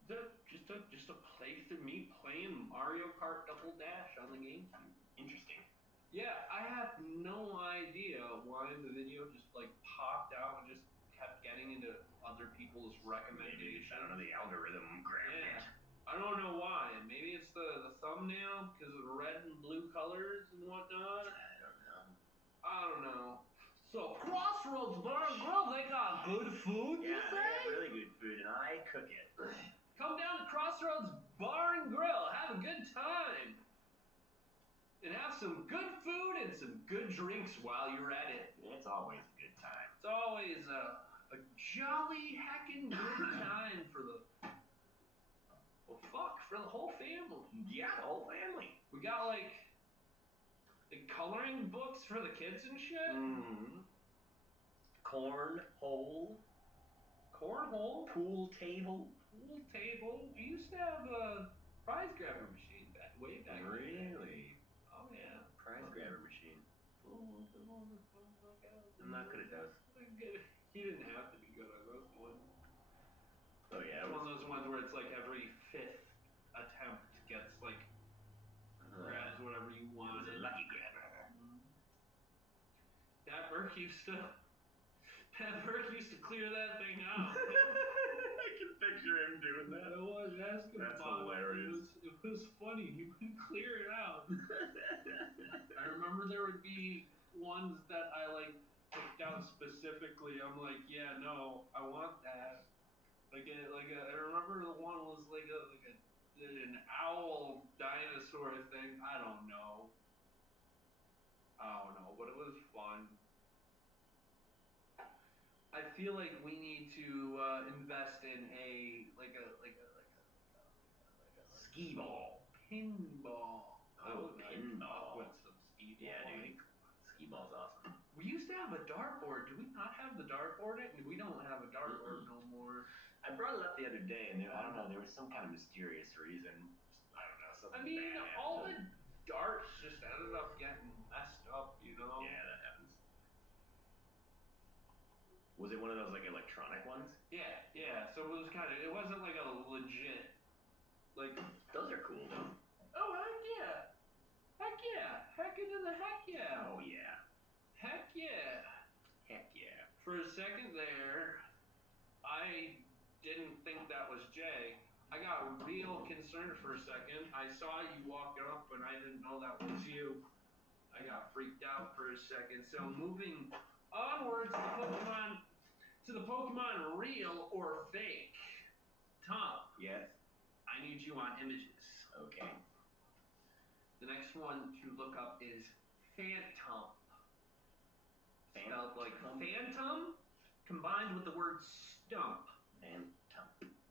Just a playthrough, me playing Mario Kart Double Dash on the GameCube. Interesting. Yeah, I have no idea why the video just like popped out and just kept getting into other people's recommendations. I don't know, the algorithm grabbed it. I don't know why. Maybe it's the thumbnail because of the red and blue colors and whatnot. I don't know. So Crossroads Bar and Grill, they got good food, you say? Yeah, they have really good food, and I cook it. Come down to Crossroads Bar and Grill, have a good time, and have some good food and some good drinks while you're at it. It's always a good time. It's always a jolly heckin' good time for the whole family. Yeah, the whole family. We got like the coloring books for the kids and shit. Mm-hmm. Cornhole. Pool table. We used to have a prize grabber machine way back. Really? Oh yeah. Prize grabber machine. not good at those. He didn't have to be good on those ones. Oh yeah, It's one of those ones where it's like every 5th attempt gets like grabs whatever you want. It was a lucky grabber. Pat Burke used to clear that thing out. I can picture him doing that. I was asking That's about hilarious. It was funny. He would clear it out. I remember there would be ones that I like picked out specifically. I'm like, yeah, no, I want that. I remember the one was like an owl dinosaur thing. I don't know, but it was fun. I feel like we need to invest in a skee ball. Pinball. Oh, pinball. With some skee ball. Yeah, dude. Skee ball's awesome. We used to have a dartboard. Do we not have the dartboard? We don't have a dartboard no more. I brought it up the other day, and I don't know, there was some kind of mysterious reason. I don't know, something I mean, bad all happened. the darts just ended up getting messed up, you know? Yeah, that happens. Was it one of those like electronic ones? Yeah. So it wasn't like a legit, like. Those are cool though. Oh heck yeah! Heck it in the heck yeah! Oh yeah. Heck yeah! Heck yeah. For a second there, I didn't think that was Jay. I got real concerned for a second. I saw you walking up and I didn't know that was you. I got freaked out for a second. So moving onwards to the Pokemon real or fake. Tom. Yes. I need you on images. Okay. The next one to look up is Phantom. Spelled like phantom combined with the word stump.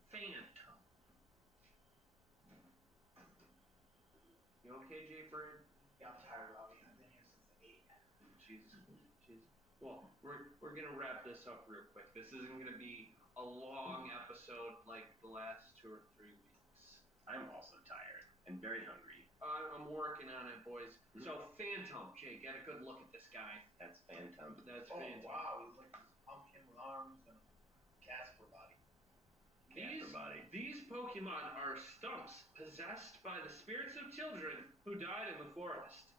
Phantom. You okay, Jay Bird? Yeah, I'm tired, Robbie. I've been here since 8. Jesus. Well, we're gonna wrap this up real quick. This isn't gonna be a long episode like the last 2 or 3 weeks. I'm also tired and very hungry. I'm working on it, boys. So Phantom, Jay, get a good look at this guy. That's Phantom. That's Oh Phantom. wow, he's like this pumpkin with arms and a Casper body. These Pokemon are stumps possessed by the spirits of children who died in the forest.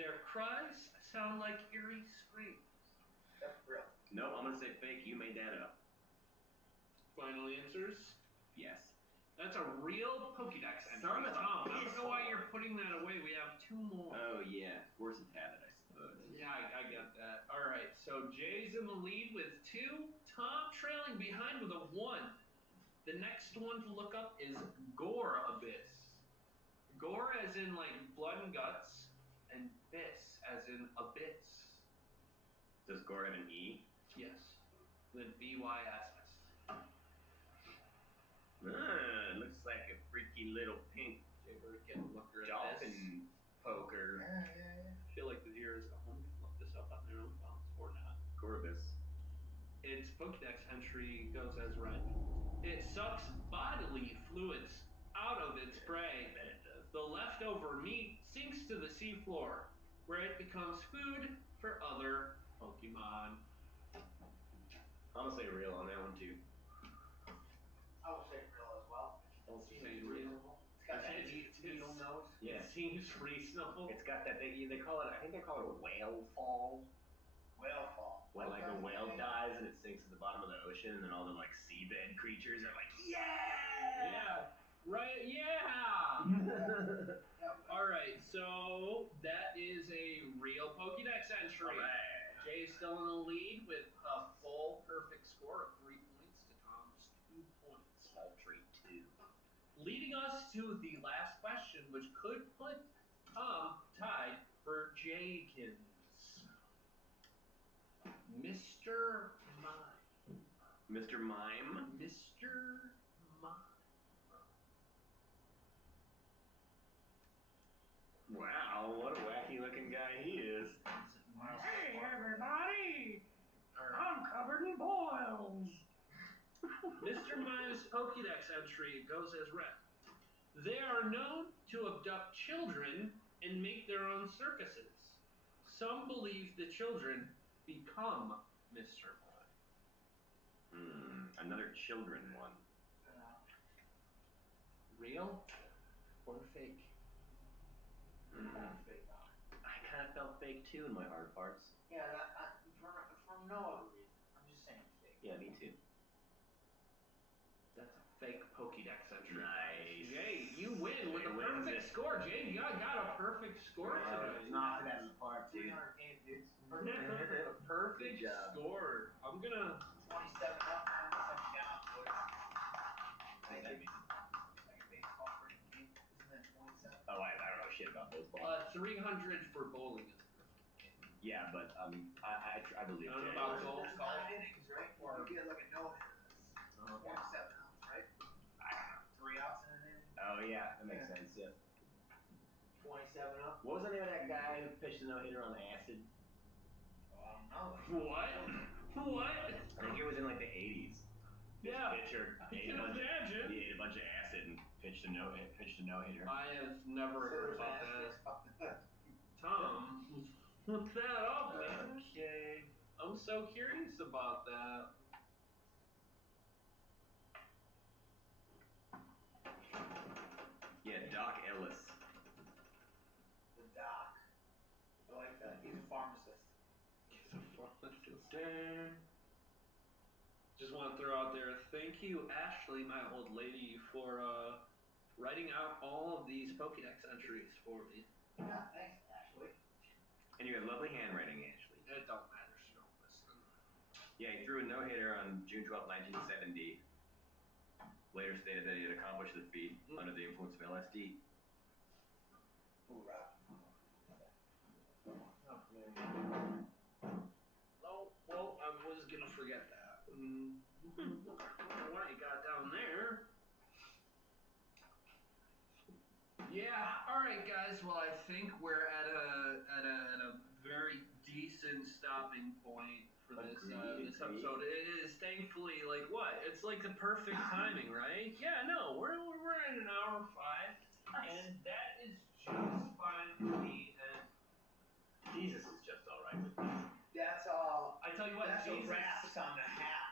Their cries sound like eerie screams. That's real. No, I'm gonna say fake. You made that up. Final answers? Yes. That's a real Pokédex entry. Son of a Tom, I don't know why piss you're putting that away. We have 2 more. Oh yeah, worse than habit, I suppose. Yeah, I got that. All right, so Jay's in the lead with 2. Tom trailing behind with a 1. The next one to look up is Gore Abyss. Gore as in like blood and guts, and Biss as in abyss. Does Gore have an E? Yes. Then BYSS. It looks like a freaky little pink Jay Bird, get a looker at dolphin this. poker. Yeah. I feel like the viewers at home can look this up on their own phones or not. Gorbis. Its Pokédex entry goes as read. It sucks bodily fluids out of its prey. The leftover meat sinks to the seafloor, where it becomes food for other Pokemon. I'm gonna say real on that one too. I will say real as well. Also seems reasonable. It's got that needle nose. Yeah. It seems reasonable. It's got that they call it. I think they call it a whale fall. Whale fall. When like a whale dies and it sinks to the bottom of the ocean, and then all the like seabed creatures are like, yeah. Yeah. Right. Yeah. All right. So that is a real Pokédex entry. Alright. Jay's still in the lead with a full perfect score of 3 points to Tom's 2 points. Paltry 2. Leading us to the last question, which could put Tom tied for Jaykins. Mr. Mime. Mr. Mime. Mr. Mime. Wow, what a wacky looking guy he is. Hey everybody! I'm covered in boils. Mr. Mime's Pokédex entry goes as read. They are known to abduct children and make their own circuses. Some believe the children become Mr. Pie? Another children one. Real or fake? Fake on. I kind of felt fake too in my heart of hearts. Yeah, for no other reason. I'm just saying fake. Yeah, me too. That's a fake Pokédex entry. Nice. Jay, you win with a perfect score. Jay, you got a perfect score tonight. Knocked it out of the park, dude. 300 game, dudes. A perfect Good job. score. I'm gonna 27 up, 27 down, boys. Thank you. Second baseball for the game. Isn't that 27? Oh, I don't know shit about those balls. 300 for bowling is perfect. Yeah, but I believe I don't know Jay. about golf. There's 9 innings, right? Or- You get like a no-hitter. That's 27 outs, right? I don't know. 3 outs in an inning. Oh yeah, that makes sense. Yeah. 27 up. What was the name of that guy who pitched the no-hitter on acid? I don't know. What? What? I think it was in like the 80s. Yeah, Pitcher I can imagine. He ate a bunch of acid and pitched a no-hitter. I have never heard about that. Tom, look that up, man. Okay. I'm so curious about that. Yeah, Doc Ellis. The doc. I like that. He's a pharmacist. Just want to throw out there, thank you, Ashley, my old lady, for writing out all of these Pokédex entries for me. Yeah, thanks, Ashley. And you had lovely handwriting, Ashley. It don't matter, she don't listen. Yeah, he threw a no-hitter on June 12, 1970. Later stated that he had accomplished the feat under the influence of LSD. Hoorah. Oh, well, I was gonna forget that. I don't know what you got down there. Yeah, alright guys, well I think we're at a very decent stopping point for this this episode. It is thankfully like what? It's like the perfect timing, right? Yeah, no, we're in an hour 5. And that is just fine with me, and Jesus is just alright with me. That's all. I tell you what, That's Jesus. a wraps on the haps.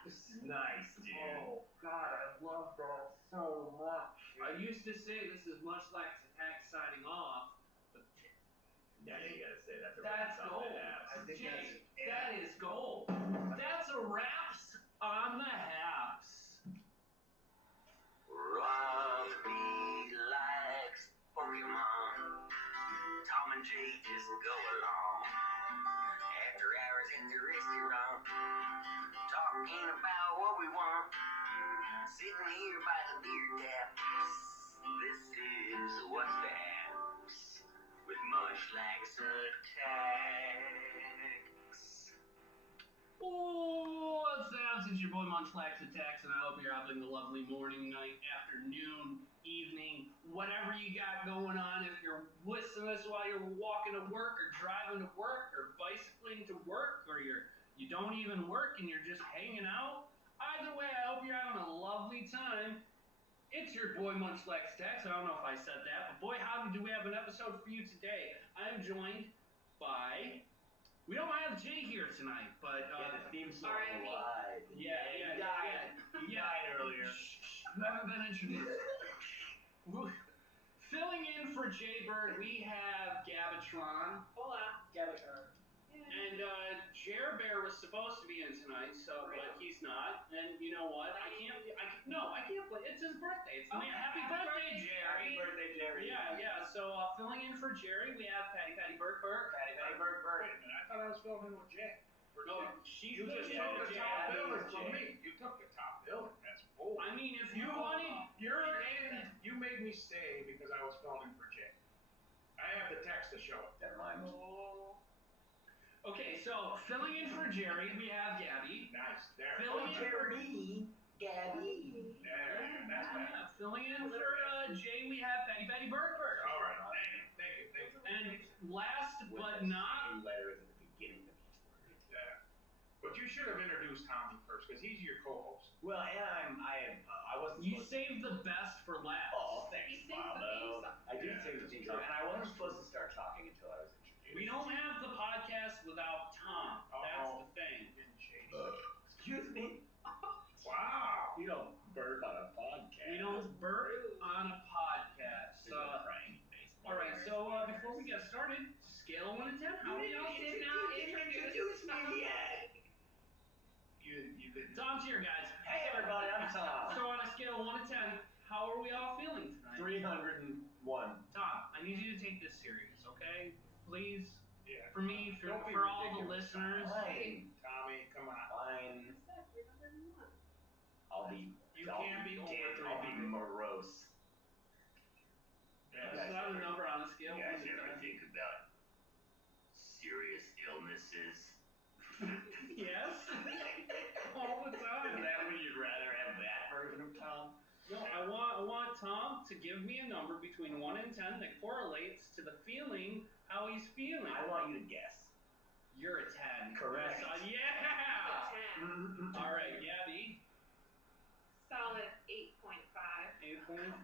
Nice, dude. Oh God, I love that so much. I used to say this is much like Attack signing off, but Now you gotta say that's a that's wraps on gold. the haps. I think Jake, that's that is gold. That's a wraps on the haps. Roughy likes Pokemon. Tom and Jay just go along. After hours in the restaurant, talking about what we want. Sitting here by the beer taps. This is What's the Haps with Munchlax Attacks. Oh, what's up? It's your boy Munchlax Attacks, and I hope you're having a lovely morning, night, afternoon, evening, whatever you got going on. If you're listening to this while you're walking to work, or driving to work, or bicycling to work, or you don't even work and you're just hanging out, either way, I hope you're having a lovely time. It's your boy Munchlax Attacks. I don't know if I said that, but boy, howdy, do we have an episode for you today. I'm joined by... We don't have Jay here tonight, but the theme song R.I.P. alive. He died earlier. You haven't been introduced. Filling in for Jay Bird, we have Gabatron. Hola. Gabatron. And Jer Bear was supposed to be in tonight, so but he's not. And you know what? I can't play. It's his birthday. It's happy birthday, Jerry. Happy birthday, Jerry. Yeah. So filling in for Jerry, we have Patty Burke. Patty Burke. Wait a minute, I thought I was filming with Jay. No, she's You just the took the Jay. top billing Jay. from me. You took the top billing. That's bull. I mean, if you wanted, You're in. You made me stay because I was filming for Jay. I have the text to show it. That rhymes. Okay, so filling in for Jerry, we have Gabby. Nice. There. Filling in for Jerry. Gabby. There. That's better. yeah, filling in for Jay, we have Patty Burke. All right. Thank you. And last but not, letter is at the beginning of each word. Yeah. But you should have introduced Tommy first because he's your co-host. Well, and I wasn't you supposed saved the best for last. Oh, thanks, He saved the Milo. theme song. I did Yeah, save the that's theme true. song, and I wasn't supposed to start talking until I was introduced. We don't have the podcast without Tom. Oh, That's the thing. Getting shady. Excuse me. Wow. You don't burp on a podcast. We don't burp on a podcast. There's a prank baseball. All right, so before we get started, scale of 1 to 10. How are y'all? Did not introduce me yet. You didn't. Tom's here, guys. Hey everybody, I'm Tom. So on a scale of 1 to 10, how are we all feeling tonight? 301. Tom, I need you to take this serious, okay? Please, Yeah. for me, for Don't be all the ridiculous. listeners. Fine. Tommy, come on. Fine. I said 301. I'll be. You I'll can't be over I'll be 300. morose. That's not a number on a scale. You guys ever think about serious illnesses? Yes. All the time. Is that when you'd rather have that version of Tom? No, I want Tom to give me a number between 1 and 10 that correlates to the feeling, how he's feeling. I want you to guess. You're a 10. Correct. Yeah. A 10. All right, Gabby. Solid 8.5. 8.5.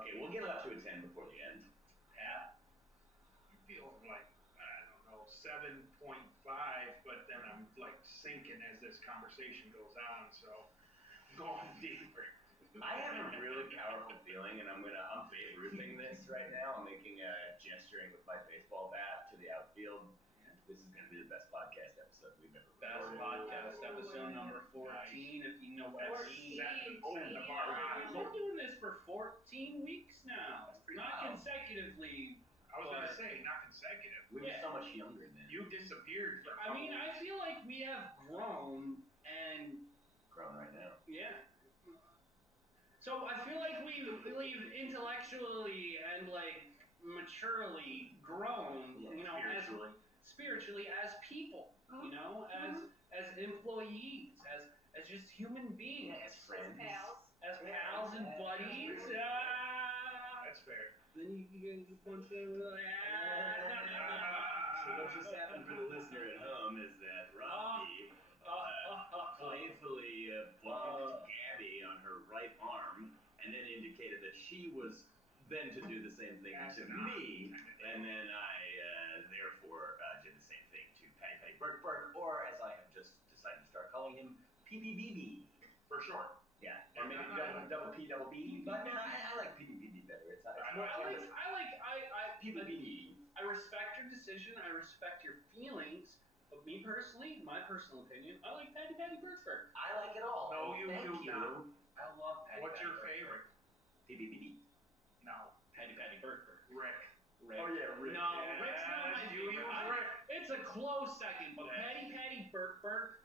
Okay, we'll get it up to a 10 before the end. Pat. I'm feeling like, I don't know, 7.5, but then I'm like sinking as this conversation goes on, so I'm going deeper. I have a really powerful feeling, and I'm Babe Ruthing this right now. I'm making a gesturing with my baseball bat to the outfield. This is going to be the best podcast episode we've ever Best recorded. podcast episode number 14, if you know what I mean. 14. Set the bar high. We're doing this for 14 weeks now. That's pretty Not wild. consecutively. I was going to say, not consecutive. We were Yeah. so much younger then. You disappeared for a I mean, couple I feel like we have grown and Grown right now. yeah. So I feel like we've intellectually and like maturely grown, you know, spiritually as people, you know, as employees, as just human beings, Yeah, as friends. as pals and buddies. That's fair. Then you punch them like So what just happened for the listener at home is that Robbie playfully bumped Gabby on her right arm and then indicated that she was then to do the same thing to me, and then I therefore did the same thing to Patty Patty Burke Burke, or as I have just decided to start calling him, PBBB. For sure. Yeah, or maybe double P double B, but no, I like PBBB better. It's more PBBB. I respect your decision. I respect your feelings. But me personally, in my personal opinion, I like Patty Patty Burke Burke. I like it all. No, you Thank do you. not. I love Patty. What's Patty your Burke favorite? PBBB. No. Patty Patty Burke Burke. Rick. Oh yeah, Rick. No, Rick's not my You favorite. use Rick. It's a close second, but Yeah. Patty Patty Burke Burke.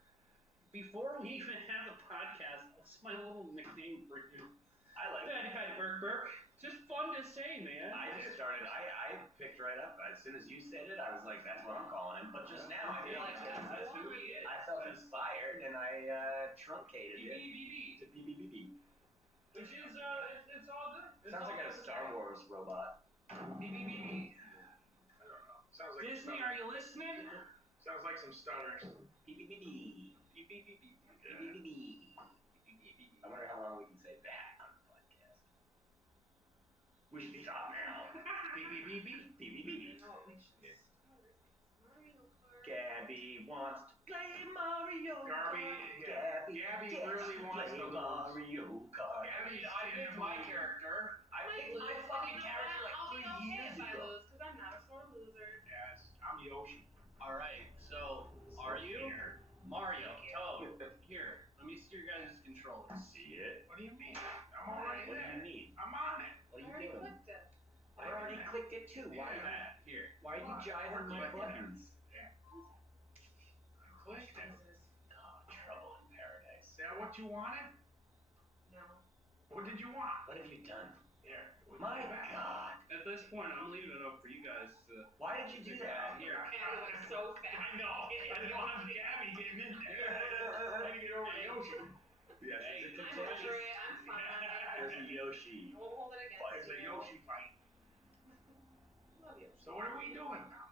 Before we even have a podcast, that's my little nickname for you. I like Patty Patty Burke Burke. Just fun to say, man. I just started. I picked right up as soon as you said it. I was like, "That's what I'm calling him." But just now, I feel like that's who he is. I felt inspired and I truncated it BBBB. to BBBB. Which is it's all good. It's Sounds all like a good. Star Wars robot. BBBB. I don't know. Sounds like Disney, are you listening? Sounds like some stutters. BBBB. BBBB. BBBB. I wonder how long we can say that on the podcast. We should stop now. BBBB. BBBB. No, we should start. Mario Kart. Gabby wants to play Mario Kart. Gabby really wants to lose. Mario Kart. I picked my character. I picked my fucking character like I'll be 3 okay years if I ago. lose, because I'm not a sore loser. Yes, I'm Yoshi. Alright, so are you Mario, Toad? Here, let me see your guys' controllers. See it? What do you mean? I'm already What do there. you need? I'm on it. What I are already you doing? clicked it. I already clicked it too. Look at that. Here. Why are you jiving my buttons? Click it. Jesus. Oh, trouble in paradise. Is that what you wanted? No. What did you want? What have you done? Here. My God. At this point, I'm leaving it up for you guys to. Why did you do that? Here. Candy went so fast. I know. I didn't want Gabby getting in there. I had to get over to Yoshi. Yes, Hey, it's a I'm over contentious. it. I'm fine. There's a Yoshi. I won't hold it against There's a you. Yoshi fight. Love you. So what are we doing now?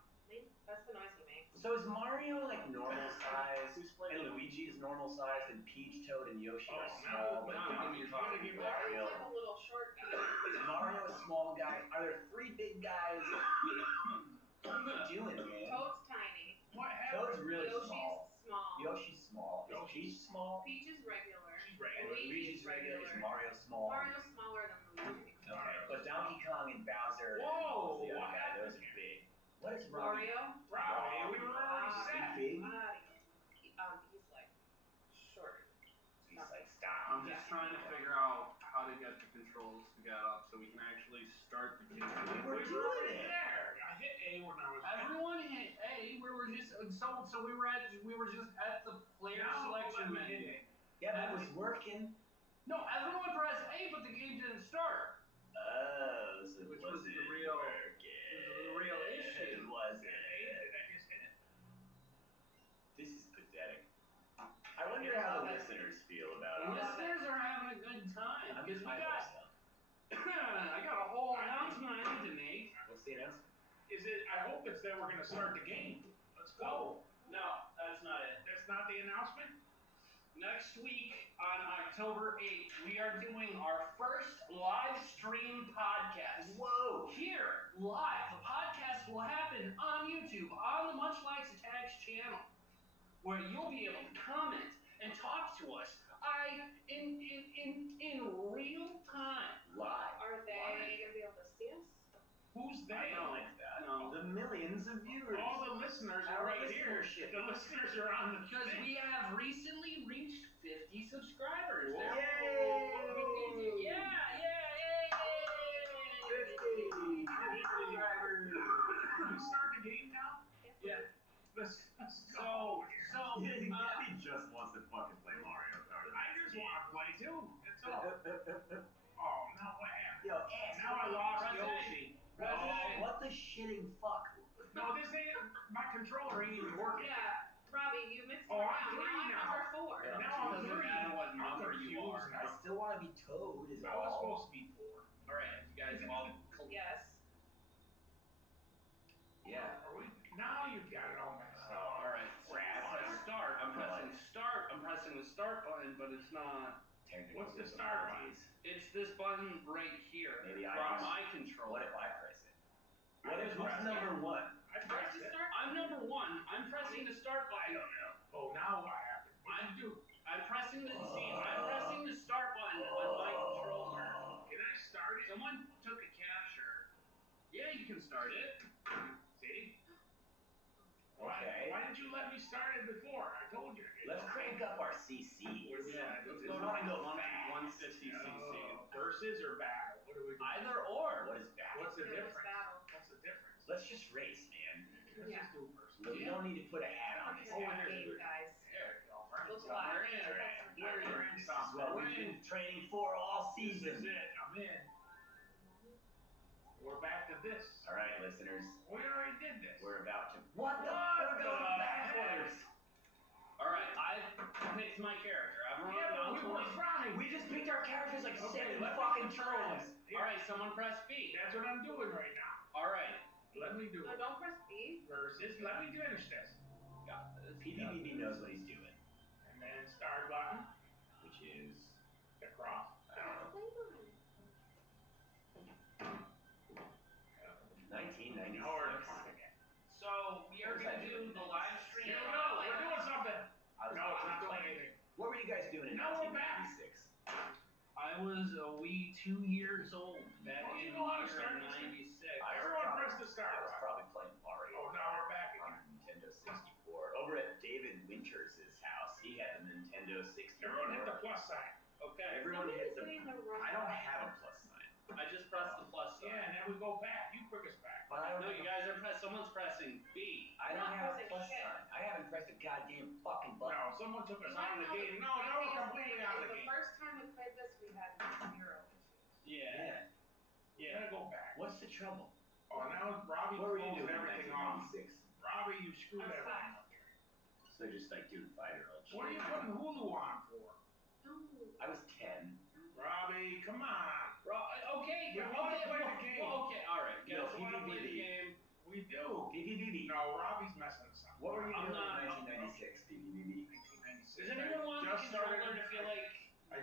That's the noise you make. So is Mario like normal size? And Luigi is normal size, and Peach, Toad, and Yoshi are small. But no, you're you talking gotta give Mario. Mario's like a little short guy. Is Mario a small guy? Are there 3 big guys? What are you doing, man? Toad's tiny. What happened? Toad's really Yoshi's small. Yoshi's small. Is Peach small? Peach is regular. She's regular. Luigi's regular. Is Mario small? Mario's smaller than Luigi. Okay, but Donkey Kong and Bowser. Whoa, and the what other guy, those happened are big. What is Robbie? Wario? Robbie, we were already set. Big? He's like shorter. He's like, stop. I'm just trying to figure out how to get the controls to get up so we can actually start the game. We were doing it. There. I hit A when I was. Everyone hit A. We were just so we were just at the player selection menu. Yeah, but it was working. No, everyone pressed A, but the game didn't start. Oh, so Which was the real issue. It wasn't. I just hit it. This is pathetic. I wonder how the listeners feel about The it. listeners are having a good time because we I got. hope so. I got a whole announcement I need to make. What's the announcement? Is it? I hope it's that we're gonna start the game. Let's go. No, that's not it. That's not the announcement. Next week on October 8th, we are doing our first live stream podcast. Whoa! Here, live. The podcast will happen on YouTube, on the Much Likes Attacks channel, where you'll be able to comment and talk to us in real time. Live. Are they gonna be able to see us? Who's I they? don't like that. No. The millions of viewers. All the listeners are Our right here. listenership. The listeners are on the Because thing. we have recently reached 50 subscribers. Whoa. Yay! Yeah, subscribers. Can we start the game now? Yeah. Let's go. Gabby just wants to fucking play Mario Kart. I just want to play too. That's all. Oh, now what happened? Yo, ass. Now I lost President. Yoshi. President. What the shitting fuck? No, this ain't. My controller ain't even working. Yeah, Robbie, you mixed Oh, it I'm around. three I'm now. number 4. Yeah. Now I'm Doesn't three. matter what I'm number you confused are. I now. still want to be Toad, is I was all. supposed to be 4. All right, you guys all. Yes. Yeah. Are we? Now you've got it all messed up. All right, so press start. I'm pressing start. I'm pressing the start button, but it's not. Technical What's the start button? difficulties. It's this button right here. Maybe I from press- my What controller. if I press it? I What if just who's pressed number it. one? I Press pressed the it. start. I'm number 1. I'm pressing the start I button. don't know. Oh, now what happened? What'd you do? I'm pressing the I'm pressing the start button on my controller. Can I start it? Someone took a capture. Yeah, you can start it. See? Okay. Why didn't you let me start it before? I told you. Let's crank up our CC. Yeah, let's We go to wanna go 150 cc. Versus or battle? What do we do? Either or. What is that? What's the Yeah, it's difference? battle. What's the difference? Let's just race, man. Let's Yeah. just do versus. Look, you don't need to put a hat on this. Oh, Game, there's a- guys. There we go. We're in Look something. live. We're in. Check out some We're games. in. We're in This is something. what We're we've in. been training for all This season. is it. I'm in. We're back to this. All right, listeners. We already did this. We're about to. What the? What We're going the backwards. All right, I've picked my character. Everyone Yeah, but we knows were one. fine. We just picked our characters like Okay, 7 let me fucking control times. it. All right, someone press B. That's what I'm doing right now. All right, Let me do No, it. don't press B. Versus. Let me finish this. got this. PDBB knows what he's doing, And then start button. which is. The cross. I don't know. 1996. Now we're on again. So we are gonna do the live stream. Here we go. We're doing something. I was No, it's not doing playing. anything. What were you guys doing in Now we're back. 1996? I was a wee 2 years old back Don't in you the know how to year start of this thing? 96. Everyone press the start I was button. probably playing Mario. Oh, now we're back on again. Nintendo 64. Over at David Winters' house, he had the Nintendo 64. Everyone hit the plus sign. Okay, Everyone Somebody's hit the. hitting the wrong I don't button. have a plus sign. I just pressed the plus sign. Yeah, and then we go back. You quick us back. But I don't No, have you guys are someone's pressing B. I don't Not have a pressing plus shit. sign. I haven't pressed a goddamn fucking button. No, someone took us You out of wanna the know game. the No, now we're craziest completely thing out of is the game. The first time we played this, we had 0 issues. Yeah. You gotta go back. What's the trouble? Oh, now Robbie What were you closed doing in everything off. 1996? Robbie, you screwed I'm everything fine. up. So just like doing 5-year-old shit. What are you putting Hulu on for? I was 10. Robbie, come on. Okay. We wanna play the game. Well, okay, all right. No, Guys want to play the PvP. game? We do. PPBB. No, Robbie's messing us up. What were you I'm doing not- in 1996? PPBB. 1996. Does anyone want the Just started- controller to feel like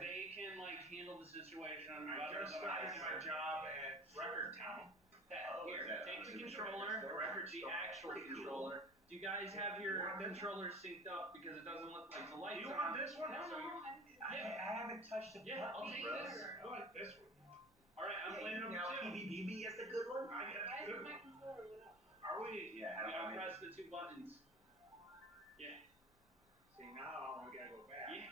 they can handle the situation I better just than I started my job at Record Town. Okay, Oh, here, is that- take was the it the controller, record store? the actual controller, Do you guys have your controllers synced up because it doesn't look like the Do lights you are want this one? No, So no, you're- I haven't touched a Yeah, I'll button, take bro. this. I like this one. All right, I'm playing number now 2. PvPB is the good one? I got Why the is good my one. controller lit up? Are we? Yeah, You gotta press the 2 buttons. Yeah. See, now we gotta go back. Yeah.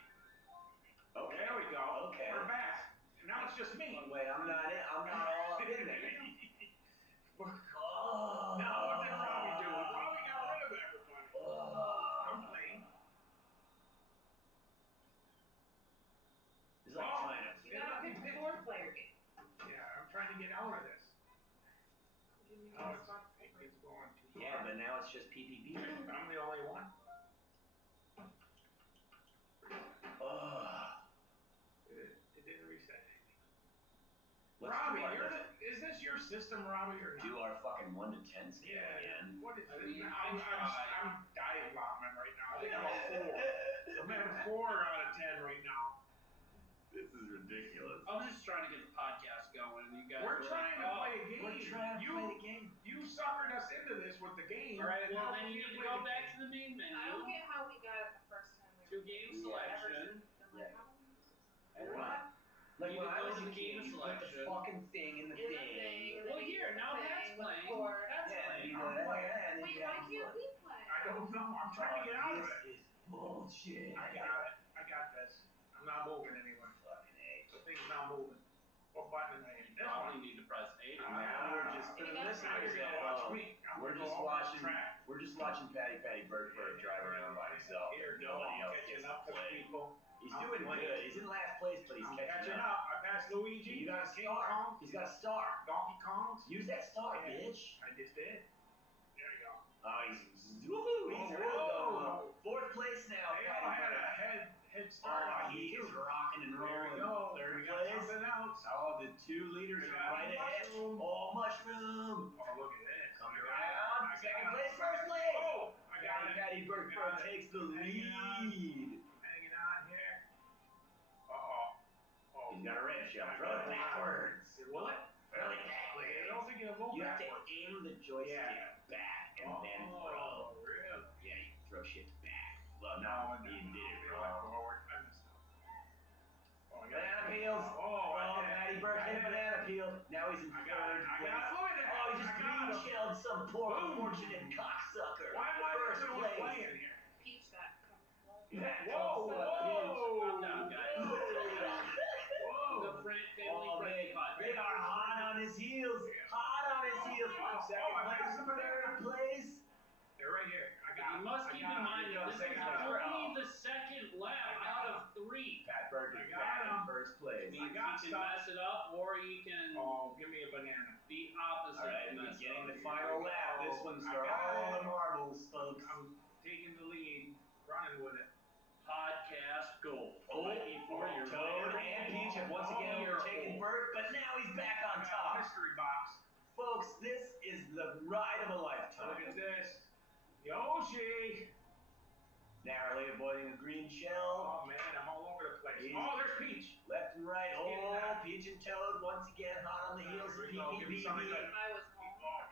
Okay. There we go. Okay. We're back. Now it's just me. Wait, I'm not all up in there. Oh. Now what did Robbie do? Robbie got rid of everybody. I'm playing. It's like trying to. You gotta pick a 4-player game. Yeah, I'm trying to get out of this. Oh, it's going too far. Yeah, but now it's just PvP. I'm the only one. It didn't reset anything. Robbie, is this your system, Robbie, or not? Do our fucking 1 to 10 scale again. What is I it? mean, I'm dive bombing right now. I think I'm a 4. I'm at a 4 out of 10 right now. This is ridiculous. I'm just trying to get the podcast going. You guys We're trying to play a game. We're trying to play the game. You suckered us into this with the game. All right, well Now then we you need can't to play go the back game. to the main menu. I don't get how we got it the first time we 2 game selection. And what? Like You when I go was to a the game kid, you put the selection. fucking thing in the thing. Well, here, now Pat's playing. Pat's Yeah, playing. you go, yeah, and then Wait, you why have can't fun. we play? I don't know. I'm trying to get out of it. This is bullshit. I got it. I got this. I'm not moving anywhere. Fucking A. The thing's not moving. What button am I hitting? This Probably one. need to press 8. Now we're just You for the got listeners Now you're at gonna watch home. me. I'm We're gonna just go over the watching. track. We're just watching Patty Burke drive around by himself. Here, and go. nobody I'm else catching gets up to to play. people. He's I'm doing playing. good. He's in last place, but he's I'm catching up. I passed Luigi. You got a King star. Kong. He's got a star. Donkey Kongs. Use that star, Yeah. bitch. I just did. There you go. Oh, he's woohoo! He's Whoa, really going whoa. well. 4th place now. They Patty all had Burke. a head start Oh, on me, he is too. rocking and There we rolling. go. 3rd We got place. something else. Oh, the 2 leaders We are got right ahead. mushroom. Oh, mushroom. Oh, look at this. Coming I got around. it. I 2nd got place, it. 1st place. Oh, I got it. Patty Burke Got it. takes the Hanging on. lead. Hanging on here. Uh-oh. Oh. He's got a red shell. I Throw got it backwards. Will it? Throw it I don't backwards. think it'll go You have to backwards. aim the joystick Yeah. back and then throw. Oh, really? Yeah, you throw shit back. Well, No, no, you did it It went wrong. forward. I messed up. Oh, I got Banana it. peels. Oh, I Oh, did it. Patty Burke I hit a did it. banana peel. Now he's in I 3rd got it. I place. got it. Look at that. Oh, he just I got green him. shelled some poor Boom. unfortunate cocksucker. Why am I the 1st only one place. playing here? Peach that comes Yeah. Whoa, whoa. Calm down, guys. Whoa. The family Oh, friendly man, podcast. they are hot on his heels. Hot on his heels. Oh, 2nd I place, passed the banana. 3rd place. They're right here. I got You it. must I keep got in it. mind Here that goes this is second place. only the 2nd lap I got out him. of 3. Pat Burke I is got back in him. 1st place. Means got he can stuff. mess it up, or he can Oh, give me a banana. the opposite. All right, and mess beginning up. the final lap. This one's I for got all it. the marbles, folks. I'm taking the lead, running with it. Podcast gold. Oh, For your Toad winner. and Peach have once again overtaken Bert, but now he's back on I got a top. mystery box. Folks, this is the ride of a lifetime. Look at this. Yoshi. Narrowly avoiding a green shell. Oh man, I'm all over the place. He's- Oh, there's Peach. Left and right. Getting Oh, that. Peach and Toad once again hot on the heels of Here we go. Give me something PPBB. good. I was home.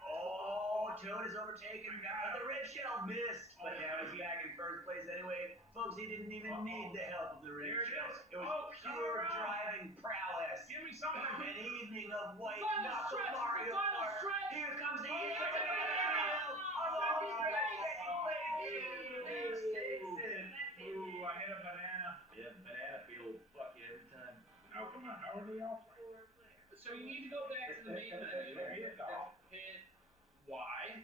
Oh, Toad is overtaken. The red shell missed, but Oh, now he's baby. back in 1st place anyway. Folks, he didn't even need the help of the There red it shell. is. It was Oh, pure turn around. driving prowess. Give me something. An evening of white Final knuckle stretch, Mario final Kart. stretch. Here comes the Oh, Eagle. second place. Ooh, I hit a banana. Yeah, banana peel will fuck you every time. Oh, come on. How are they all playing? So you need to go back to the main menu. There you go. Hit Y,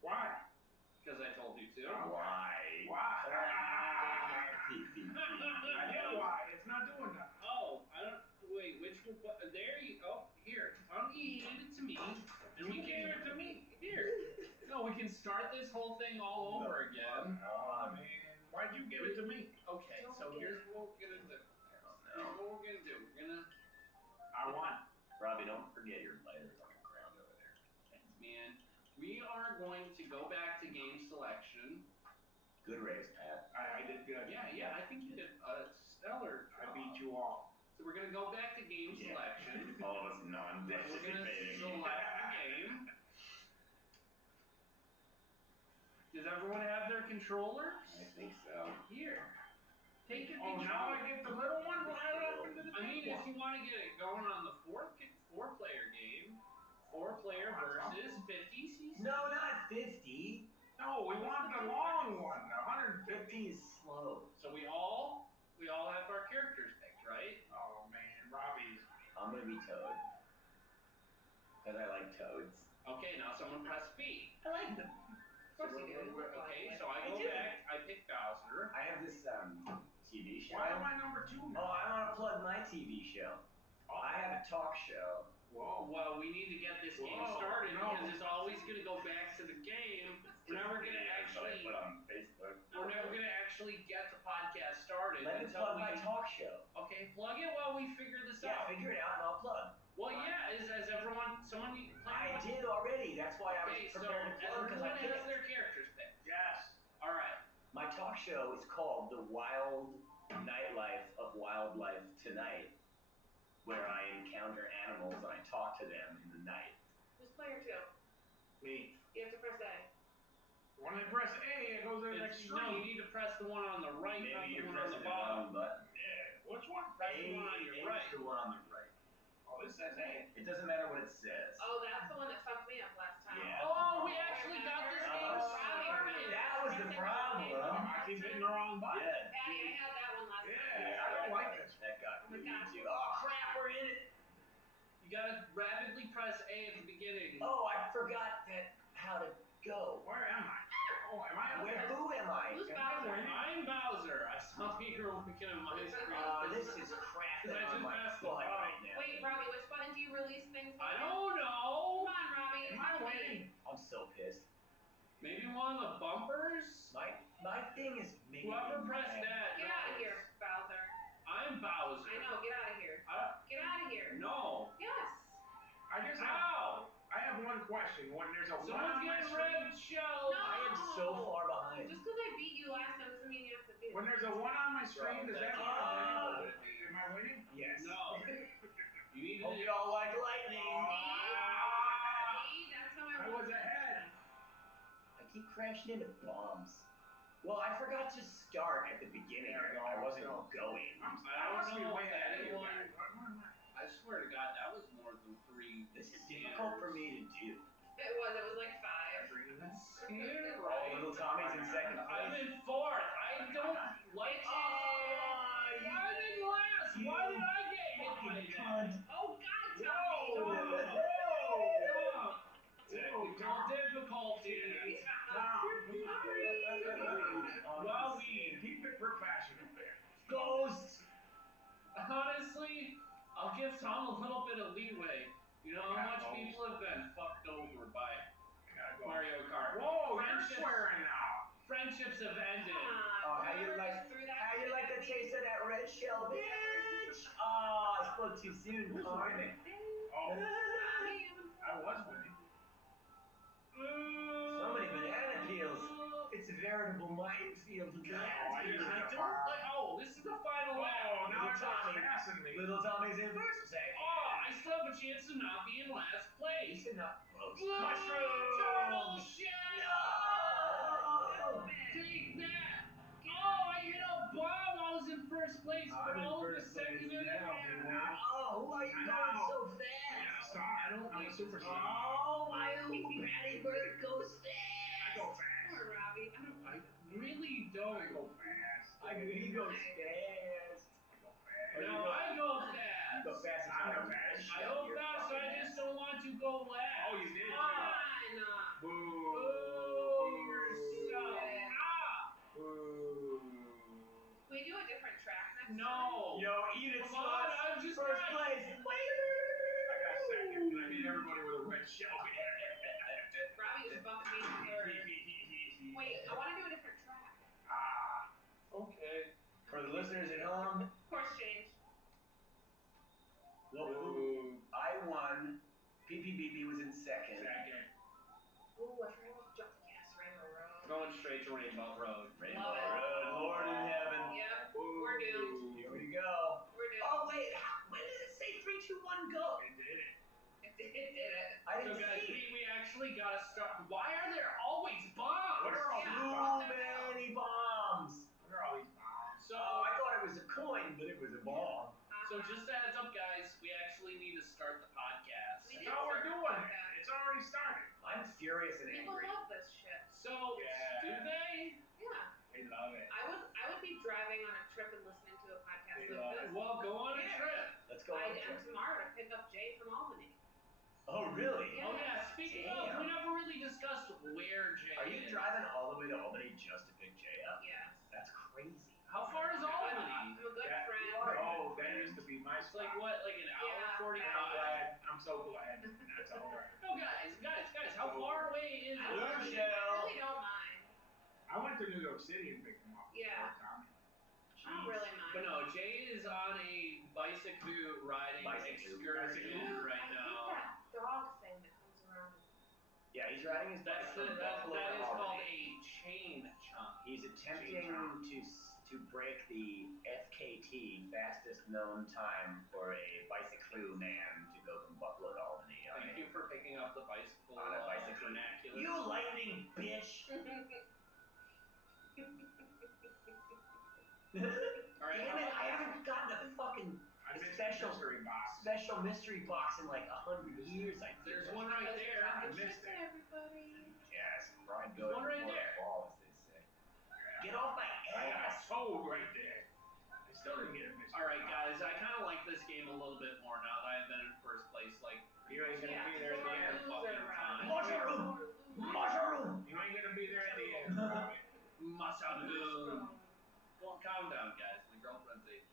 Why? because I told you to. Why? Why? Ah, I hit why. It's not doing nothing. Oh, I don't. Wait, which one? There you. Oh, here. Hand it to me, and we You gave can. it to me. Here. No, we can start this whole thing all over again. Oh man, why'd you give it to me? Okay, so here's what we're gonna do. Here's what we're gonna do. We're gonna. I won. Robbie, don't forget your lighters on the ground over there. Thanks, man. We are going to go back to game selection. Good race, Pat. I did good. Yeah, I think you did a stellar I job. beat you all. So we're gonna go back to game selection. All of us We're gonna non-participating. select the game. Does everyone have their controllers? I think so. Here. Take a Oh, controller. now I get the little one? What happened to the I big mean, if one? you want to get it going on the four-player game, four-player versus 50cc. No, not 50. No, we want the long one. The 150. 50 is slow. So we all have our characters picked, right? Oh, man. Robbie's. I'm gonna be Toad. Because I like toads. Okay, now someone press B. I like them. Of course you do. Okay, so I I go do. back, I pick Bowser. I have this TV show. Why am I number 2 Oh, now? I want to plug my TV show. I have a talk show. Whoa. Well, we need to get this game Whoa, started no. because it's always going to go back to the game. We're never going to That's what I actually, put on Facebook. we're never going to actually get the podcast started Let me until plug my talk show. Okay, plug it while we figure this Yeah, out. figure it out and I'll plug. Well, yeah, as everyone, someone I did already. That's why I was Okay, so prepared to plug because I everyone has picked. their characters picked. Yes. All right. My talk show is called The Wild Nightlife of Wildlife Tonight, where I encounter animals and I talk to them in the night. Who's player 2? Me. You have to press A. When I press A, it goes to the next No, you screen. need to press the one on the right, not Maybe the you're one on pressing the the wrong bottom. button. Yeah. Which one? Press A the one on your is right. the one on the right. Oh, this says A. It doesn't matter what it says. Oh, that's the one that fucked me up last time. Yeah. Oh, we actually got this game Oh, started. that was the problem. I keep hitting the wrong button. Yeah. Patty, I had that one last time. Yeah, I don't like this. That got Oh my me God. too. Oh crap, we're in it. You gotta rapidly press A at the beginning. Oh, I forgot how to go. Where am I? Oh, am I up there? Who am I? Who's Am I Bowser? winning? I'm Bowser. I saw you were looking at my screen. This is crap Because I on just my passed the butt ball. right now. Wait, Robbie, which button do you release things with? I don't know. Come on, Robbie. Am I tell me. winning? I'm so pissed. Maybe one of the bumpers? My thing is maybe. Whoever pressed that. Get out of here, Bowser. I'm Bowser. I know, get out of here. Get out of here. No. Yes. I just have, Ow! I have one question. When there's a one Someone's on my getting screen, red shell. No. I am so far behind. Just because I beat you last time doesn't mean you have to do it. when there's a one on my screen, does that mean Oh. am I winning? Yes. No. You need Hope to. y'all like lightning. See, that's how I was ahead. I keep crashing into bombs. Well, I forgot to start at the beginning. I wasn't going. I must be way ahead of you anyone- guys. What am I? I swear to God, that was more than 3. This is difficult for me to do. It was like 5. Here, Oh, right? little Tommy's in second I'm place. in 4th. I don't like it. Oh, Why didn't last? Why did I get hit by fucking that? cunt. Oh, God, Whoa! Tommy. Whoa! Technical Tom. difficulty. Well, we Keep it professional there. Ghosts. honestly, I'll give Tom a little bit of leeway. You know how much Yeah, people have been fucked over by Gotta go. Mario Kart. Whoa, you're Friendships- swearing now. Friendships have ended. Oh, how you like the taste of that red shell, bitch? Oh, I spoke too soon. Who's winning? Oh, I was winning. So many banana peels. It's a veritable minefield. I don't like. Oh, this is the final lap. Oh, now Little everyone's Tommy. passing me. Little Tommy's in first. Oh, I still have a chance to not be in last place. He's not close. Turtle shell! No! Take that! Oh, I hit a bomb! I was in first place for I'm in all of a first place second and a now, half. baby. Oh, why are you I going know. so I'm a fast? star. I don't I'm like a superstar. Oh, why Patty Bird goes I fast? go fast. Poor Robbie. I really I don't. go fast. He goes fast. I go fast. No, I go You fast. go fast as I'm hell. a fast. I go fast, I just don't want to go last. Oh, you did. Come on. Boo. Oh, you're so. Ah! Boo. Can we do a different track next time? No. Yo, eat it, Come on, sluts. I'm just First not- place. I got second, and I beat everybody with a red shell. Robbie just bumped me in third. Wait, I want to do a different track. Ah. Okay. For the listeners at home, Course change. I won. PPBB was in second. Second. Ooh, I forgot to jump the gas. Rainbow Road. Going straight to Rainbow Road. Rainbow Love it. Road, Lord in heaven. Yep, we're doomed. Here we go. We're doomed. Oh wait, when did it say 3, 2, 1, go? It did it. It did it. I So didn't guys, see. we actually gotta start. Why are there always bombs? What are all Yeah, So just a heads up, guys, we actually need to start the podcast. We That's did all we're start the doing. podcast. It's already started. I'm furious and People angry. love this shit. So, Yeah. do they? Yeah. We love it. I would be driving on a trip and listening to a podcast They like love this. Well, go on a Yeah. trip. Let's go on a I'm trip. tomorrow to pick up Jay from Albany. Oh, really? Yeah. Oh yeah, speaking of, Damn. we never really discussed where Jay Are you is. driving all the way to Albany just to pick Jay up? Yes. That's crazy. How far is I'm Albany? a good That- friend. Oh, that used to be my It's spot. like what, like an hour Yeah. 45? I'm glad. I'm so glad that's over. No, guys, how far away is I Blue really, shell. I really don't mind. I went to New York City and picked him up. Yeah. Tommy. I don't really mind. But no, Jay is on a bicycle riding excursion right I now. hate that dog thing that comes around. Yeah, he's riding his bike from Buffalo That to is called Albany. a chain chomp. He's attempting to break the FKT, fastest known time for a bicycle man to go from Buffalo to Albany. Thank you for picking up the bicycle On a bicycle. vernacular. You lightning bitch! Alright, Damn it, I haven't gotten a fucking I missed special the mystery box. special mystery box in like 100 years. I feel There's like. one right there. I Talking missed shit to it. everybody. Yes, pride There's goes one right before there. the fall, as they say. Get off my I got a ass! soul right there. I still didn't get a mystery Alright, box. guys, I kind of like this game a little bit more now that I've been in first place. Like, You ain't gonna Yeah, be there at the end. fucking time. Mushroom! Mushroom! You ain't gonna be there at the end. Bobby. Mushroom. Well, calm down, guys. My girlfriend's Asian.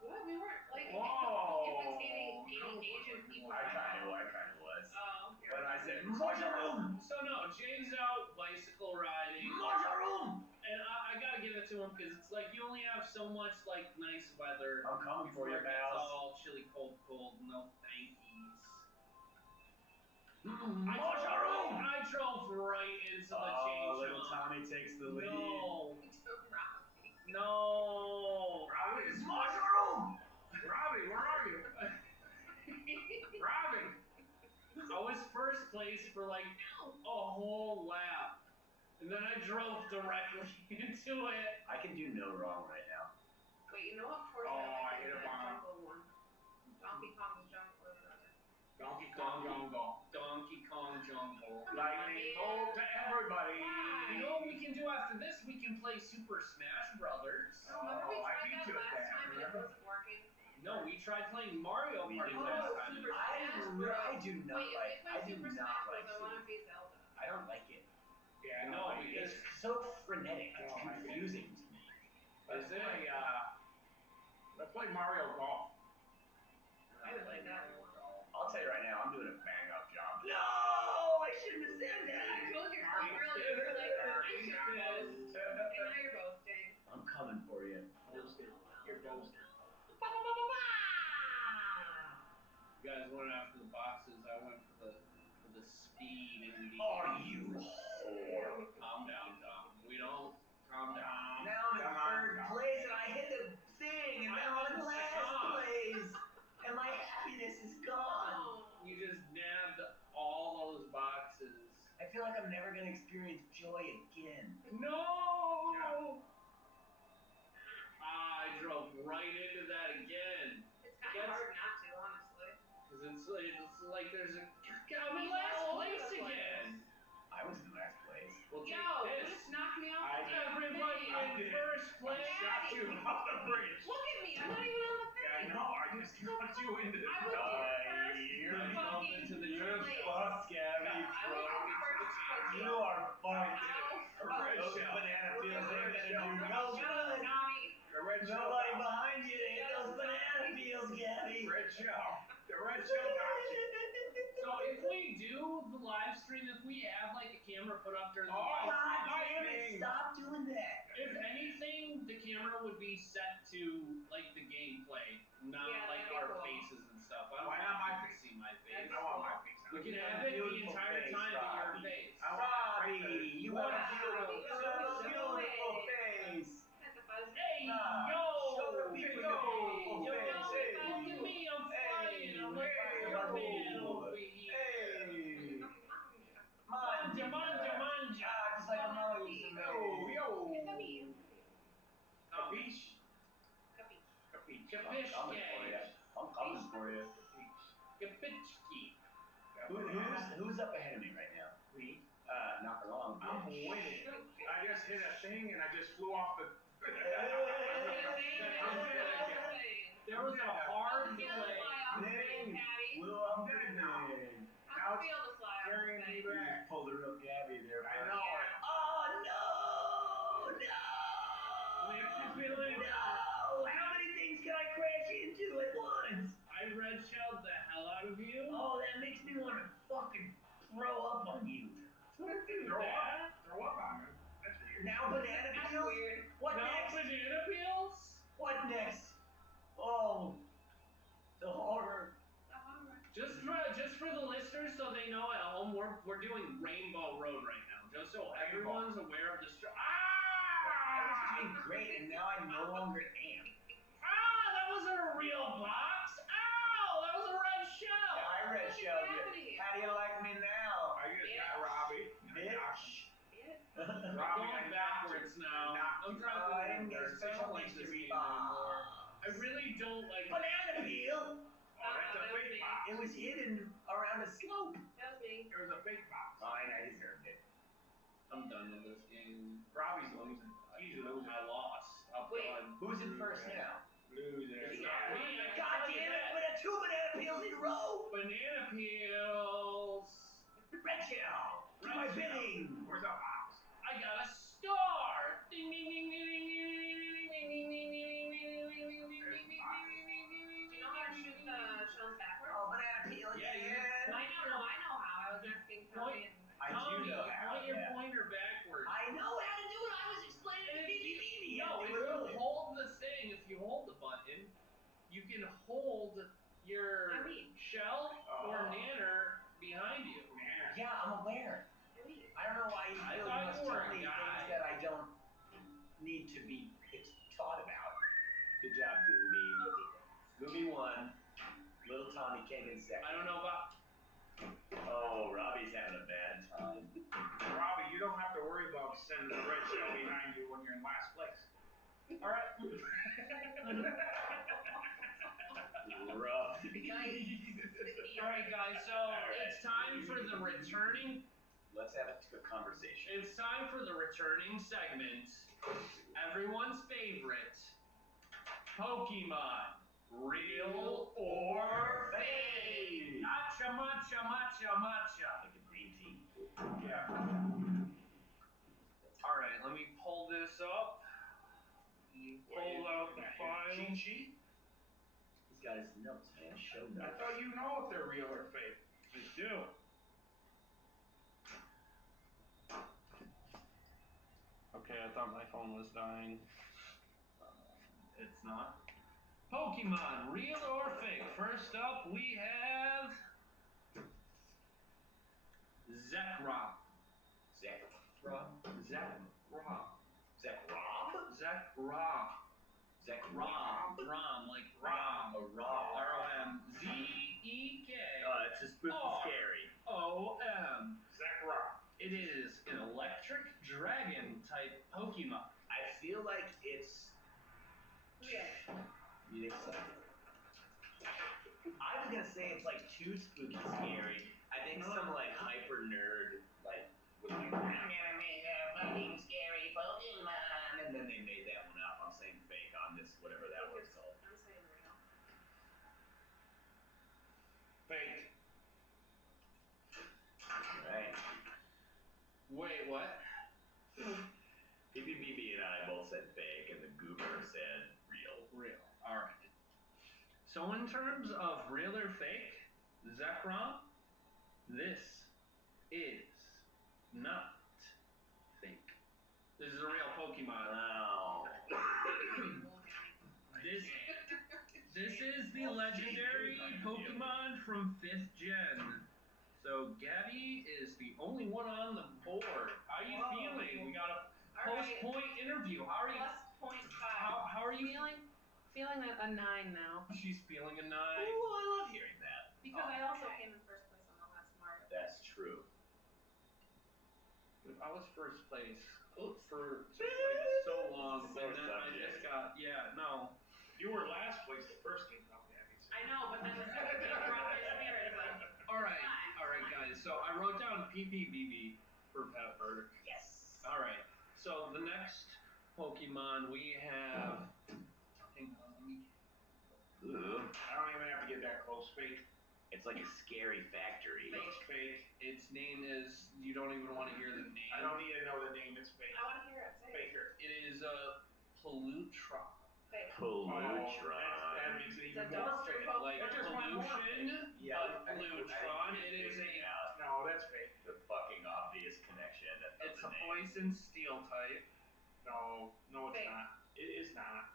What? We weren't like Whoa. imitating Asian people. I kinda was. Oh. When I said mushroom! So no, Jay's out bicycle riding, Mushroom! and I gotta give it to him because it's like you only have so much like nice weather I'm coming for before you, it gets pals. all chilly, cold. No thankies. Mushroom! I drove right into the chain little chomp. Tommy takes the lead. No. Robbie, Mushroom! Robbie, where are you? Robbie! I was first place for like a whole lap, and then I drove directly into it. I can do no wrong right now. Wait, you know what Porsche Oh, I I like hit is a that bomb. jungle one. Donkey Kong's jungle or whatever. Donkey Kong Jungle. Donkey Kong Jungle. Lightning bolt to everybody. You know what we can do after this? We can play Super Smash Brothers. Oh, remember we Oh, I tried beat that you at last that, time and it remember? wasn't working? No, we tried playing Mario We Party did last not. time. Super Smash Bros. I do not Wait, like. if we I play do Super not Smash Bros, like. I want to be Zelda. I don't like it. Yeah, No, like because It's so frenetic. I It's don't like it. confusing to me. let's play Mario Golf. I haven't played that in a while. I'll tell you right now, I'm doing a bang up job. No, I shouldn't have said You that. told yourself earlier, you were like, I should boast. And now you're boasting. I'm coming for you. Boasted. You're boasting. You guys went after the boxes. I went for the speed and the. Are you whore? Calm down, Tom. We don't. Calm down. Now I'm in third place and I hit the thing and now I'm in last place. And my happiness is gone. You just nabbed all those boxes. I feel like I'm never gonna experience joy again. No! I drove right into that again. It's kind of hard not to, honestly. Because it's like there's a. I'm in last place again! I was in last place. Well, take Yo, you this. just knocked me off I the damn Everybody thing. in first I place. shot you off the bridge. Look at me, I'm not even on the Yeah, I thing. know. I just got you into the. I was in you're first fucking fucking into the You're place. fucked, Gabby. I was in first place. You are fucked. Red Those shell. banana peels ain't gonna do Red no Shut up, good. Tommy. The red shell. Nobody behind you to hit those banana peels, Gabby. Red shell. The red shell got you. So if we do the live stream, if we have like a camera put up during the Oh, live God damn lightning. it, stop doing that. if anything, the camera would be set to like the gameplay, not Yeah, like that'd be our cool. faces and stuff. I don't Why want not my you to face? see my face. I want my face We on. can You have have a it the beautiful entire face, time in your Robbie. face. I want Robbie, you have a Wow. beautiful face. At the buzz. Hey, Nah, yo! show the people Yo! your Yo! beautiful face. Look at me, I'm flying. I'm like Hey, Spider-Man hey, over here. Hey, Manja, manja, manja. just like a mama used to make. Yo, yo. Look at me. Capiche? Capiche. Capiche. coming for you. I'm coming for you. Gabitski. Who's up ahead of me right now? Me? Not for long. I'm winning. I just hit a thing and I just flew off the. There was a hard delay. I'm dead now. Now it's feel the fly off carrying the me thing. back. Pulled a real Gabby there. I know it. Oh no! No! Makes you feel it. No! How many things can I crash into at once? I red shelled the hell out of you. Oh, that makes me want to fucking throw up on you. Throw up on him. That's weird. Now banana That's peels? weird. What Now next? banana peels? What next? Oh, the horror. Just for the listeners, so they know at home, we're doing Rainbow Road right now, just so everyone's aware of the I was doing great, and now I no longer am. That wasn't a real box. Ow, that was a red shell. I red shelled you. How do you like me now? I just got Robbie. Bitch. I'm going backwards now. I'm trying to I didn't get a reverse. I special don't like this mystery game anymore. box. I really don't like. Banana peel. Oh, that's a that was big me. box. It was hidden around a slope. That was me. It was a big box. Fine, I deserved it. I'm done with this game. Robbie's losing. He's losing. I lost. I'm Wait. done. Who's in first now? Loser. It's not me. I can God tell you damn it! that. But 2 banana peels in a row. Banana peels. Red shell. Do my bidding. Where's our box? I got a star. Ding ding ding ding ding ding ding ding ding ding ding ding ding. Do you know how to shoot the shells backwards? Oh, banana peel Yeah, again. I know how. I was asking Tommy. I do Tommy, know how. point your Yeah. pointer backwards. I know how to do it. I was explaining it to BB. No, if you hold the thing, if you hold the button, you can hold your I mean. shell or nanner behind you. Yeah, I'm aware. I don't know why you I really thought must you were tell a me guy. things that I don't need to be taught about. Good job, Gooby. Gooby won. Little Tommy came in second. I don't know about. Oh, Robbie's having a bad time. Robbie, you don't have to worry about sending a red shell behind you when you're in last place. All right. Rough. All right, guys. So it's time for the returning. Let's have a conversation. It's time for the returning segment. Everyone's favorite Pokemon. Real or fake? Matcha, matcha, matcha, matcha. Like a green tea. Yeah. All right, let me pull this up. Pull out the file. Cheat sheet? He's got his notes, man. Show I notes. thought you know if they're real or fake. I do. Okay, I thought my phone was dying. It's not. Pokemon, real or fake? First up, we have Zekrom. Zekrom? Zekrom. Zekrom? Zekrom. Zekrom? Rom, like Rom. A Rom. R-O-M. Z-E-K. It's a spooky scary. O-M. Zekrom. It is an electric dragon type Pokemon. I feel like it's. Yeah. You think so? I was gonna say it's like too spooky scary. I think some like hyper nerd like was like, I'm gonna make a fucking scary Pokemon, and then they made that one up. I'm saying fake on this, whatever that was called. I'm saying real. Fake. Right. Wait, what? BB and I both said fake, and the goober said real. Real. Alright. So in terms of real or fake, Zekrom, this is not fake. This is a real Pokemon. Wow. This is the legendary Pokemon from 5th Gen. So Gabby is the only one on the board. How are you feeling? We got a post-point interview. How are you? +0.5. How are you Feeling a 9 now. She's feeling a 9. Ooh, I love hearing that. Because I also came in first place on the last Mario. That's true. I was first place for so long, Sore and then I subject. just got no. You were last place the first game. Okay, I know, but then the second game brought my spirits up. All right, guys. So I wrote down PPBB for Pepper. Yes. All right. So the next Pokemon we have. Hang on, let me. Ooh. I don't even have to get that close. Fake. It's like a scary factory. It's fake. Its name is. You don't even want to hear the name. I don't need to know the name. It's fake. I want to hear it. Say it. Faker. It is a Polutron. Fake. Polutron. That makes it It's a even more dumpster fake. Pokemon. Like That's just one more pollution, Yeah, but Polutron. It is a. No, that's fake. The fucking obvious connection. It's a poison steel type. No, it's Fake. not. It is not.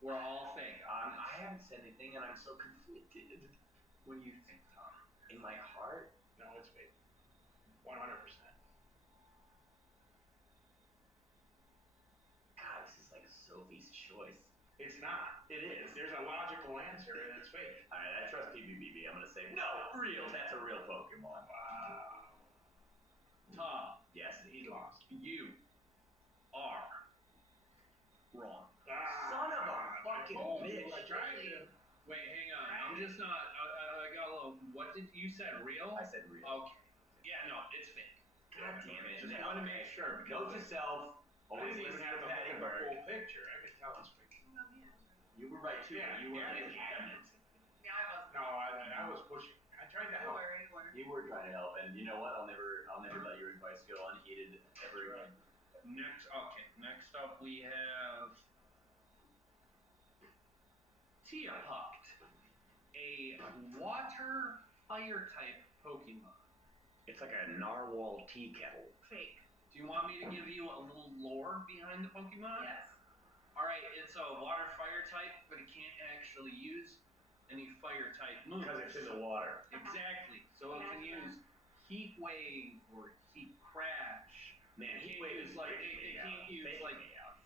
We're all fake. I haven't said anything, and I'm so conflicted. What do you think, Tom? In my heart, No, it's fake. 100%. God, this is like Sophie's choice. It's not. It is. There's a logical answer, and it's fake. All right, I trust PPBB. I'm gonna say no, real. That's a real Pokemon. Wow. Tom, Yes. He lost. you are wrong. Son of a fucking I told you, bitch. I tried to. Wait, hang on. I'm just not. I got a little. What did you said? Real? I said real. Okay. Yeah, no, it's fake. God damn it. Just Now, want to make sure. Note to self. I Always didn't even listen have to to look Patty at the Bird. full picture. I could tell it's fake. No, yeah, that's right. You were right too. Yeah, but you were yeah, adamant. Yeah, I was. No, I was pushing. I tried to You help. were. You were. You were trying to help, and you know what? I'll never let your advice go unheeded ever again. Next up we have Tiahuct, a water fire type Pokemon. It's like a narwhal tea kettle. Fake. Do you want me to give you a little lore behind the Pokemon? Yes. Alright, it's a water fire type, but it can't actually use any fire type moves. Because it's in the water. Exactly. So it can use Heat Wave or Heat Crash. Man, It Heat can't Wave use is like freaking it me can't out. use Faking like me out.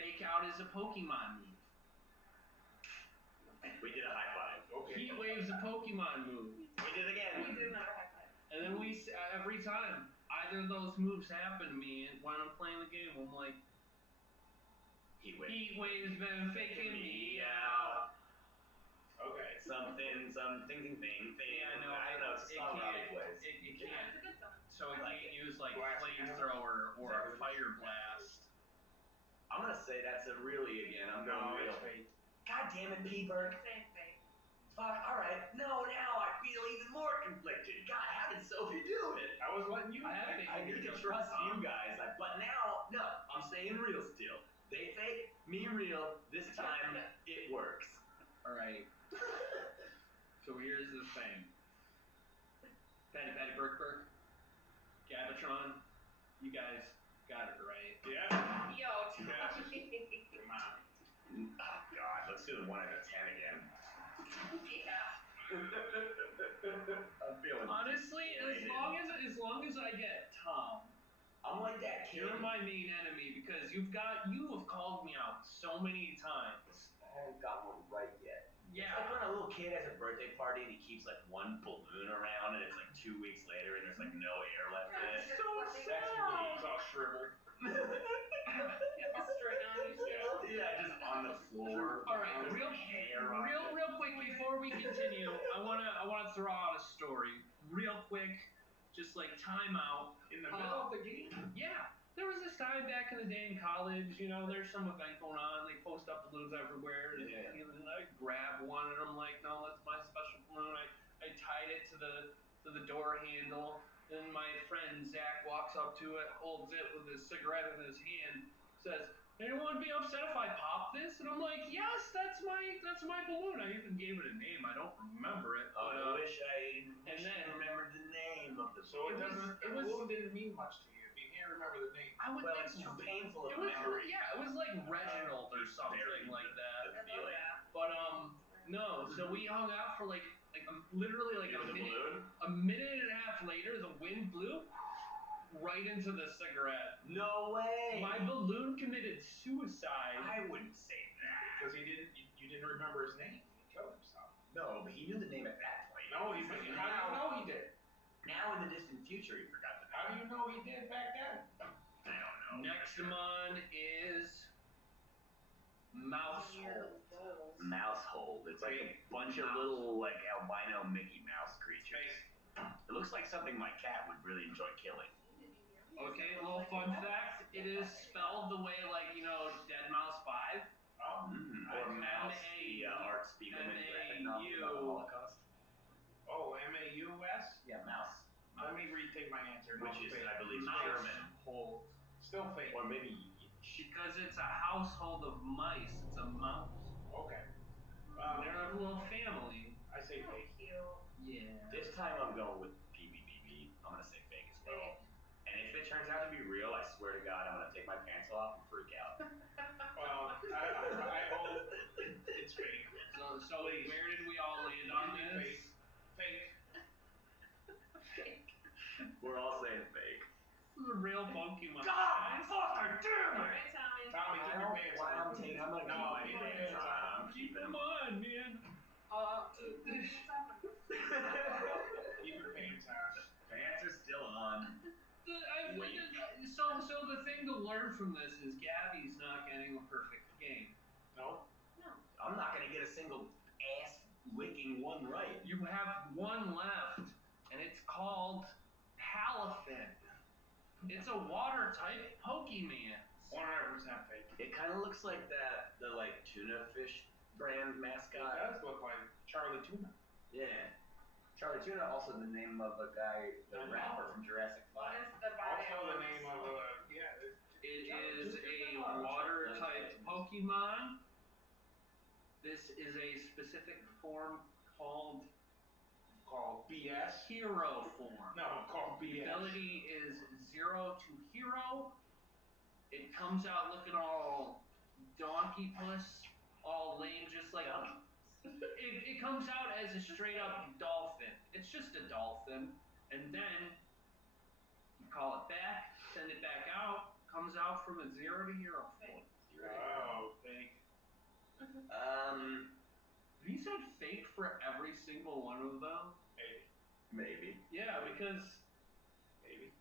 Fake Out is a Pokemon move. We did a high five. Okay. Heat Wave's a Pokemon move. We did it again. We did another high five. And then every time either of those moves happen to me, and when I'm playing the game, I'm like, Heat Wave. Heat Wave's been faking me out. Okay. Something. Yeah, I know. I don't know. It's a song Robbie plays. It Yeah, can't. it's a good song. So it I like can't it. use like Blast flamethrower or a fire blast. I'm gonna say that's a really again. I'm No, going real. it's fake. God damn it, P-Bird. Same fake. Fuck. All right. No, now I feel even more conflicted. God, how did Sophie do it? I was letting you. I need to trust you guys. But now, no, I'm saying real still. They fake, me real. This time, it works. All right. So here's the thing. Patty Burke, Gabatron, you guys got it right. Yeah. Yo, Tommy. Come on. Oh God, let's do the 1 out of 10 again. Yeah. I'm feeling. Honestly, as deflated. long as I get Tom, I'm like that kid. you're my main enemy because you have called me out so many times. I haven't got one right yet. Yeah. It's like when a little kid has a birthday party and he keeps like one balloon around and it's like 2 weeks later and there's like no air left in it. So That's me. It's all shriveled. Yeah, just on the floor. All right, There's real hair on it. quick before we continue, I wanna throw out a story real quick, just like time out. In the middle of the game. Yeah, there was this time back in the day in college, you know, there's some event going on, they post up balloons everywhere, and, Yeah. and I grab one and I'm like, no, that's my special balloon. I tied it to the door handle, and my friend Zach walks up to it, holds it with his cigarette in his hand, says, anyone be upset if I pop this? And I'm like, yes, that's my balloon. I even gave it a name. I don't remember it. But, I wish I and then- remembered the name of the So It was- the balloon didn't mean much to you if you can't remember the name. I would Well, think it's so. too painful of It a was, memory. yeah, it was like Reginald or something Very like that. The feeling. But no. So we hung out for like literally like You know, the balloon? a minute and a half later, the wind blew right into the cigarette. No way. My balloon committed suicide. I wouldn't say that. Because you didn't remember his name. He killed himself. No, but he knew the name at that point. No, he didn't. How do you know he did? Now in the distant future, he forgot the name. How do you know he did back then? I don't know. Nextamon is Mouse hole. Mouse hole. It's like a bunch of little like albino Mickey Mouse creatures. It looks like something my cat would really enjoy killing. Okay, a little fun fact. It is spelled the way like, you know, Dead Mouse 5. Oh. Or Mouse, the Art Spiegelman graphic novel about the Holocaust. Oh, M-A-U-S? Yeah, Mouse. Let me retake my answer. Which is, I believe, Mouse German. hole. Still fake. Or maybe Because it's a household of mice. It's a mouse. Okay. They're a little family. I say fake. Cute. Yeah. This time I'm going with PBBB. I'm going to say fake as well. And if it turns out to be real, I swear to God, I'm going to take my pants off and freak out. Well, I hope it's fake. So where did we all land on this? Fake. We're all saying fake. This is a real Pokemon. God, fucker, damn it! Alright, Tommy. Tommy, keep your pants on. I'm going to keep my pants on. I'm Keep keeping them them. on, man. Keep your pants on. Pants are still on. So the thing to learn from this is Gabby's not getting a perfect game. No? I'm not going to get a single ass-licking one right. You have one left, and it's called Palafin. It's a water-type Pokemon. 100% fake. It kind of looks like the like tuna fish brand It mascot. does look like Charlie Tuna. Yeah. Charlie Tuna, also the name of a guy, the rapper from Jurassic What 5. is the body? Also the name of It is a water-type Pokemon. This is a specific form called BS. Hero form. No, called The BS. ability is 0 to Hero. It comes out looking all donkey puss, all lame, just like it comes out as a straight up dolphin. It's just a dolphin, and then you call it back, send it back out, comes out from a 0 to Hero form. Oh, fake. You said fake for every single one of them? Maybe. Yeah, because Maybe.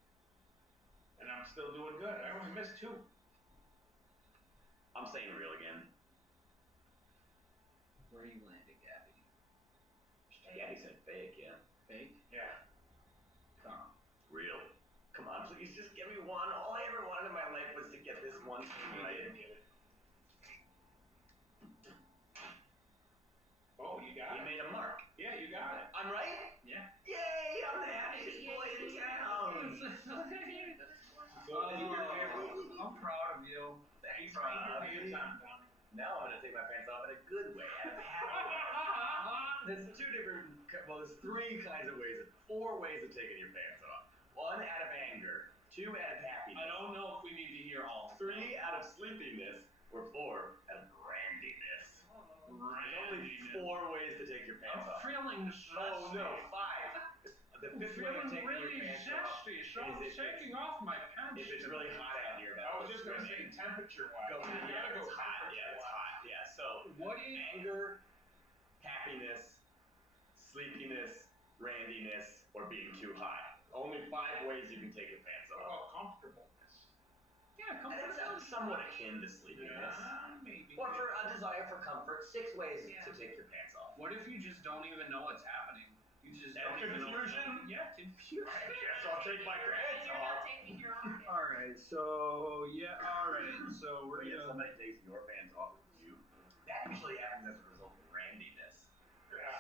And I'm still doing good. I only missed 2. I'm saying real again. where you landed, Gabby? Gabby said fake, yeah. Fake? Yeah. Come. Real. Come on, please just give me one. All I ever wanted in my life was to get this one thing right. Oh, you got You it. made a mark. Yeah, you got it. I'm right? Yeah. Yay! I'm the happiest boy in town. I'm proud of you. Thanks, Keep your Robbie. pants on, Tommy. Now I'm gonna take my pants off in a good way. Out of happiness. There's 3 kinds of ways, 4 ways of taking your pants off. 1 out of anger, 2 out of happiness. I don't know if we need to hear all. 3 out of sleepiness, or 4 out of grandiness. There's only 4 ways to take your pants I'm off. feeling zesty. Oh no, 5. The 5th way of feeling taking really your pants off zesty, so I'm is if taking off my pants. if it's really hot out here. I was just gonna say temperature-wise. Go, You yeah, gotta go it's hot. Yeah, it's hot. Yeah, so What is anger, happiness, sleepiness, randiness, or being too hot. Only 5 ways you can take your pants What off. about comfortableness? Yeah, And come that on. sounds somewhat akin to sleepiness. Maybe. Or for a desire for comfort, 6 ways Yeah. to take your pants off. What if you just don't even know what's happening? You just That don't even know what's confusion? happening. Yeah, confusion. I guess I'll take my pants You're not off. taking your own. Alright, so we're If gonna somebody takes your pants off with you, that usually happens as a result of randiness.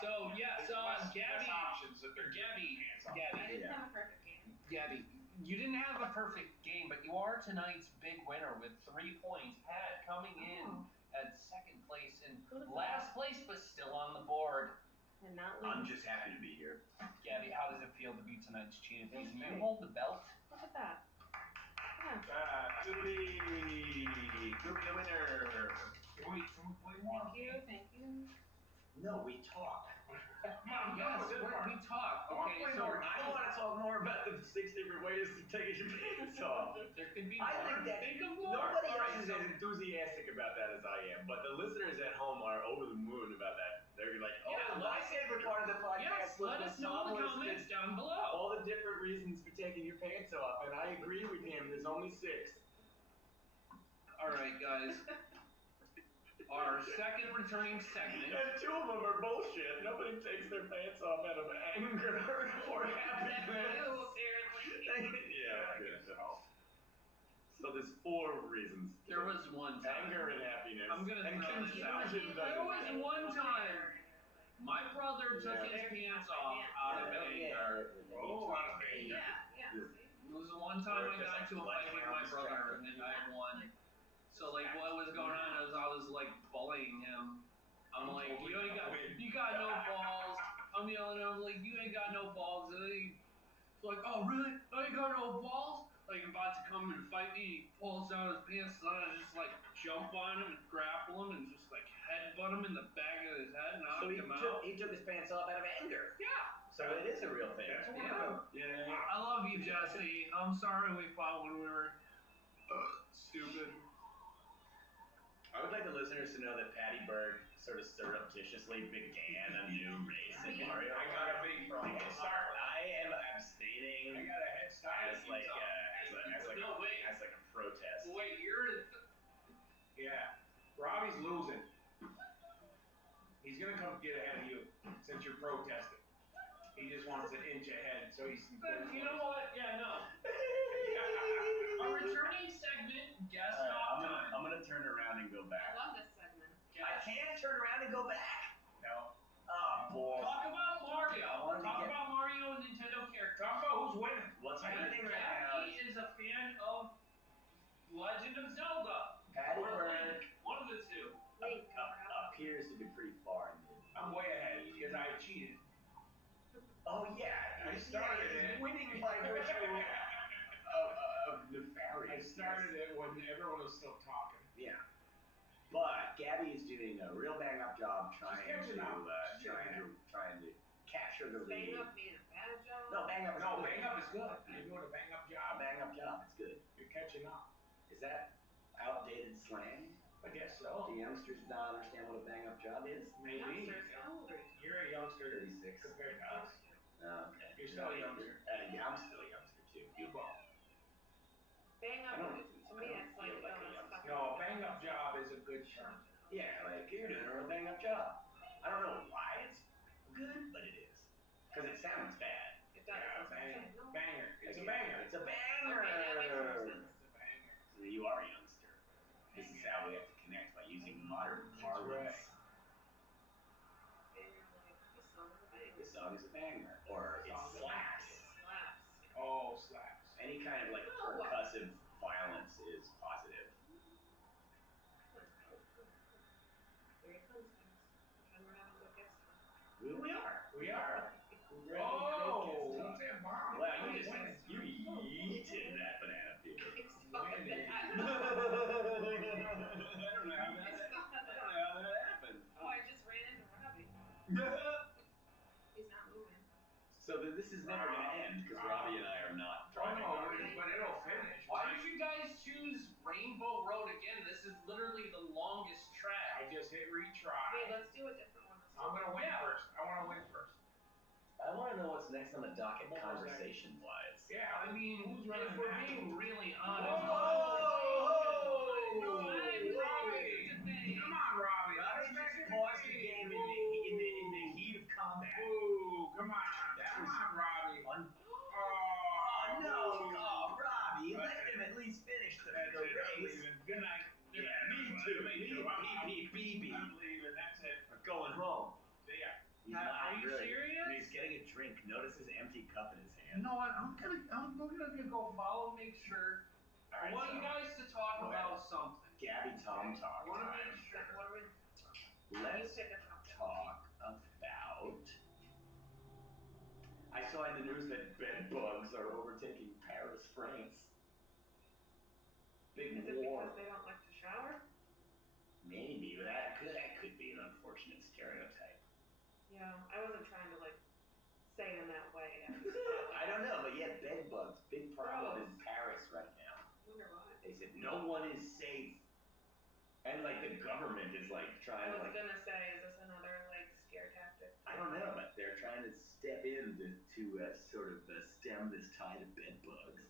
So, yeah, There's so, less Gabby, options if they're Gabby, pants off. I didn't Yeah. have a perfect game. Gabby, you didn't have a perfect game, but you are tonight's big winner with 3 points. Pat coming in at 2nd place and Who'd have last place, but still on the board. And not I'm least. just happy to be here. Gabby, how does it feel to be tonight's champion? Feels You great. hold the belt. Look at that. Yeah. Goody the winner. Can we play more? Thank you. No, we talk. Yes, we talk. Okay, so I want to talk more about the 6 different ways to take your pants off. there could be I more. think that Think of more. nobody All right, else is so- as enthusiastic about that as I am, but the listeners at home are over the moon about that. They're like, oh, Yeah, my favorite part of the podcast Yes, was let when us know in Tom the listed comments down below. all the different reasons for taking your pants off, and I agree with him. There's only 6. All right, guys. our second returning segment. And two of them are bullshit. Nobody takes their pants off out of anger or happiness. apparently. Yeah, I guess so. So there's 4 reasons. There was one time. Anger and happiness. I'm gonna and throw this out. confusion There was one time my brother took his pants off out of anger. Oh, out of anger. Yeah. It was one time I got into a fight with my brother and I won. So like what was going on is I was like bullying him. I'm like, you got no balls. I'm yelling at him like, you ain't got no balls. And then he's like, oh really? I ain't got no balls? Like about to come and fight me, he pulls down his pants and I just like jump on him and grapple him and just like headbutt him in the back of his head, knock him out. He took his pants off out of anger. Yeah. So it is a real thing. Yeah. I love you, Jesse. I'm sorry we fought when we were stupid. I would like the listeners to know that Patty Berg sort of surreptitiously began a new race in Mario. I got a big head start. I am abstaining. I got a head start. As like a protest. Wait, you're Yeah, Robbie's losing. He's gonna come get ahead of you since you're protesting. He just wants an inch ahead, so he's. But you know what? Yeah, no. Our returning segment, guest talk time. I'm gonna turn around and go I back. love this segment. I can't turn around and go back. No. Oh, boy. Talk about Mario. wanted to Talk get- about Mario and Nintendo characters. Talk about who's winning. What's happening right now? Gabby is a fan of Legend of Zelda. Patty Or Berg Link. One of the two. Link. appears to be pretty far in the. I'm way ahead because I cheated. Oh yeah, I started he's it. winning by virtue of nefarious. I started it when everyone was still talking. Yeah, but Gabby is doing a real bang up job trying catching up. trying to capture the lead. Bang up being a bad job. No, bang up. No, bang up is good. You're doing a bang up A job. bang up job. It's good. You're catching up. Is that outdated slang? I guess so. Do youngsters not understand what a bang up job is? Maybe. Youngsters, how old are you? You're a youngster 36. compared to us. Okay. You're still a youngster. Yeah, I'm still a youngster too. You ball. Bang I up, don't- to me, it's like, feel like a it's youngster. fucking. No, bang up job is a good term. Yeah, like you're doing a real bang up job. I don't know why it's good, but it is. Because it sounds bad. It does. Yeah, That's what I'm saying. No. banger. It's a banger. It's a banger. Okay, that makes more sense. It's a banger. So you are a youngster. This is how we have to connect by using modern parlance. And you're like, this song is a banger. This song is a banger, or it Song is a slaps. It slaps. Oh, slaps. Any kind of like Oh. percussive violence is positive. Here he comes, guys. Pretend we're having a good guest time. We are. We are. Oh! Don't say a bomb. Wow, you Wait, just wait. you yeeted that banana peel. Stop Winning. it. I don't know how that happened. Oh, I just ran into Robbie. He's not moving. So this is never going to end because Robbie and I are not Oh, driving. no, but it'll finish. Why did you guys choose Rainbow Road again? This is literally the longest I track. just hit Wait, retry. let's do a different one. I'm gonna win Yeah. first. I want to win first. I want to know what's next on the docket What was that? conversation-wise. Yeah. I mean, Who's if running we're that? being really Oh, honest. no, Robbie. Come on, Robbie. Robbie Let's just make it paused the big. game in the heat of combat. Ooh, come on. That Come was on, Robbie. Oh Oh, no! Oh, Robbie, let him at least finish the That's it. I'm race. leaving. Good night. Yeah, me too. Me too. I'm leaving. That's it. We're going home. See ya. He's Are not you really. serious? He's getting a drink. Notice his empty cup in his You hand. know what? I'm gonna go follow, make sure. All I right, want so you guys to talk Go about something. Gabby Tom talk I want to time. make sure. What are we? Let's You pick a topic. talk about. I saw in the news that bed bugs are overtaking Paris, France. Big Is it war. because they don't like to shower? Maybe, but that could be an unfortunate stereotype. Yeah, I wasn't trying to like say it in that way. I don't know, but yeah, bed bugs, big problem in Paris right now. I wonder why. They said no one is safe, and like the government is like I trying to was like gonna say, is this another like scare tactic? I don't know, but they're trying to step in to sort of stem this tide of bed bugs.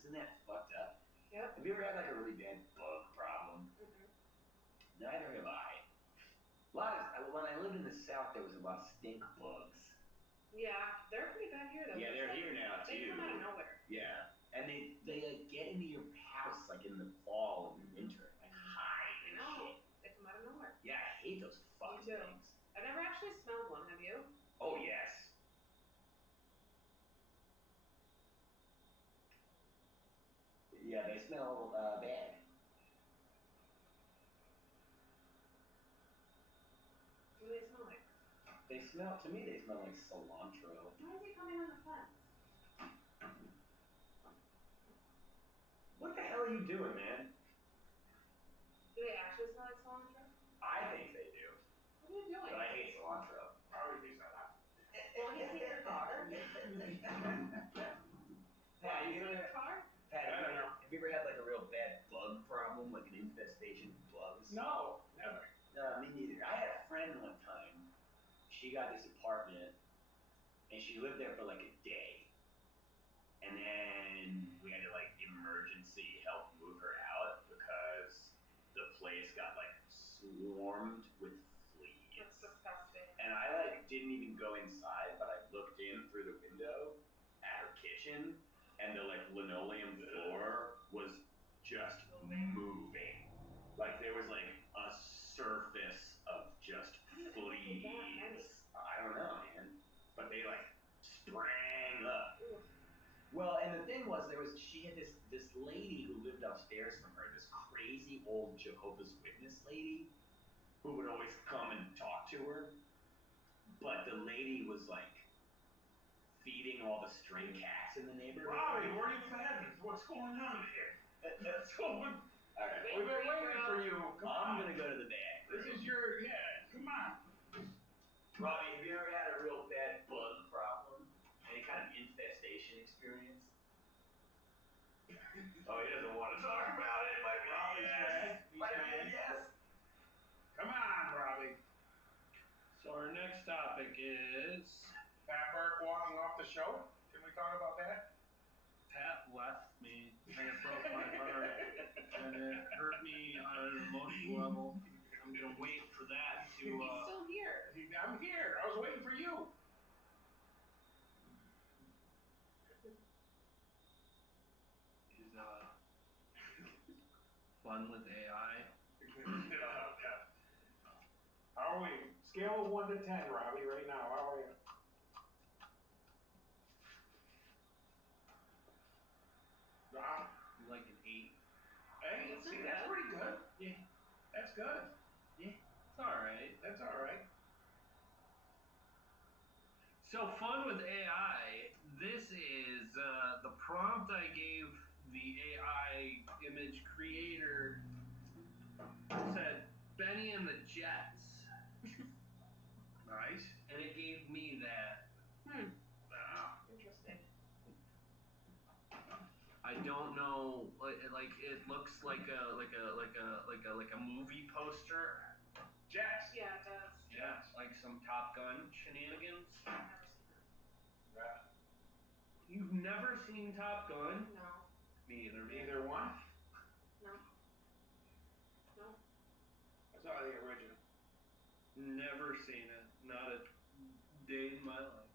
Isn't that fucked up? Yep. Have you ever had like a really bad bug problem? Mm-hmm. Neither have I. When I lived in the South, there was a lot of stink bugs. Yeah, they're pretty bad here though. Yeah, they're here now They too. come out of nowhere. Yeah, and they like get into your house like in the fall and winter, like hide I and know. shit. They come out of nowhere. Yeah, I hate those fucking Me too. things. I've never actually smelled one, have you? Oh yes. Yeah, they smell bad. What do they smell like? To me, they smell like cilantro. Why is he coming on the fence? What the hell are you doing, man? Do they actually smell like cilantro? I think they do. What are you doing? But I hate cilantro. Probably be so loud. Let me see your car. Pat, Let me see your car. Pat, I don't know. have you ever had like a real bad bug problem, like an infestation of bugs? No, never. No, me neither. I had a friend one time. She got this apartment, and she lived there for like a day. And then we had to like emergency help move her out because the place got like swarmed with fleas. That's disgusting. And I like didn't even go inside, but I looked in through the window at her kitchen, and the like linoleum floor was just moving. Like there was like a surface of just fleas. I don't know, man. But they like sprang up. Ooh. Well, and the thing was, she had this lady who lived upstairs from her, this crazy old Jehovah's Witness lady, who would always come and talk to her. But the lady was like feeding all the stray cats in the neighborhood. Robbie, where are you been? What's going on here? What's going on? All right, We've been waiting for you. Come I'm on. gonna go to the bathroom. This is your, yeah, come on. Robbie, have you ever had a real bad bug problem? Any kind of infestation experience? Oh, he doesn't want to talk about it. Might be Robbie's mad. He's Might be mad. yes. Come on, Robbie. So our next topic is Pat Burke walking off the show. Can we talk about that? Pat left me and it broke my heart and it hurt me on an emotional level. I'm gonna wait for that to. He's still here. I'm here. I was waiting for you. Is fun with AI. How are we? Scale of 1 to 10, Robbie, right now. How are you? Like an 8. Hey, That's see, not that's bad. pretty good. Yeah, That's good. yeah, it's all right. That's all right. So fun with AI. This is the prompt I gave the AI image creator. Said Benny and the Jets, Nice. and it gave me that. Wow. Interesting. I don't know. Like it looks like a movie poster. Jets. Yeah, it does. Yeah, like some Top Gun shenanigans. I've never seen Yeah. You've never seen Top Gun? that. No. Me either. Man. Either one. No. No. I saw the original. Never seen it. Not a day in my life.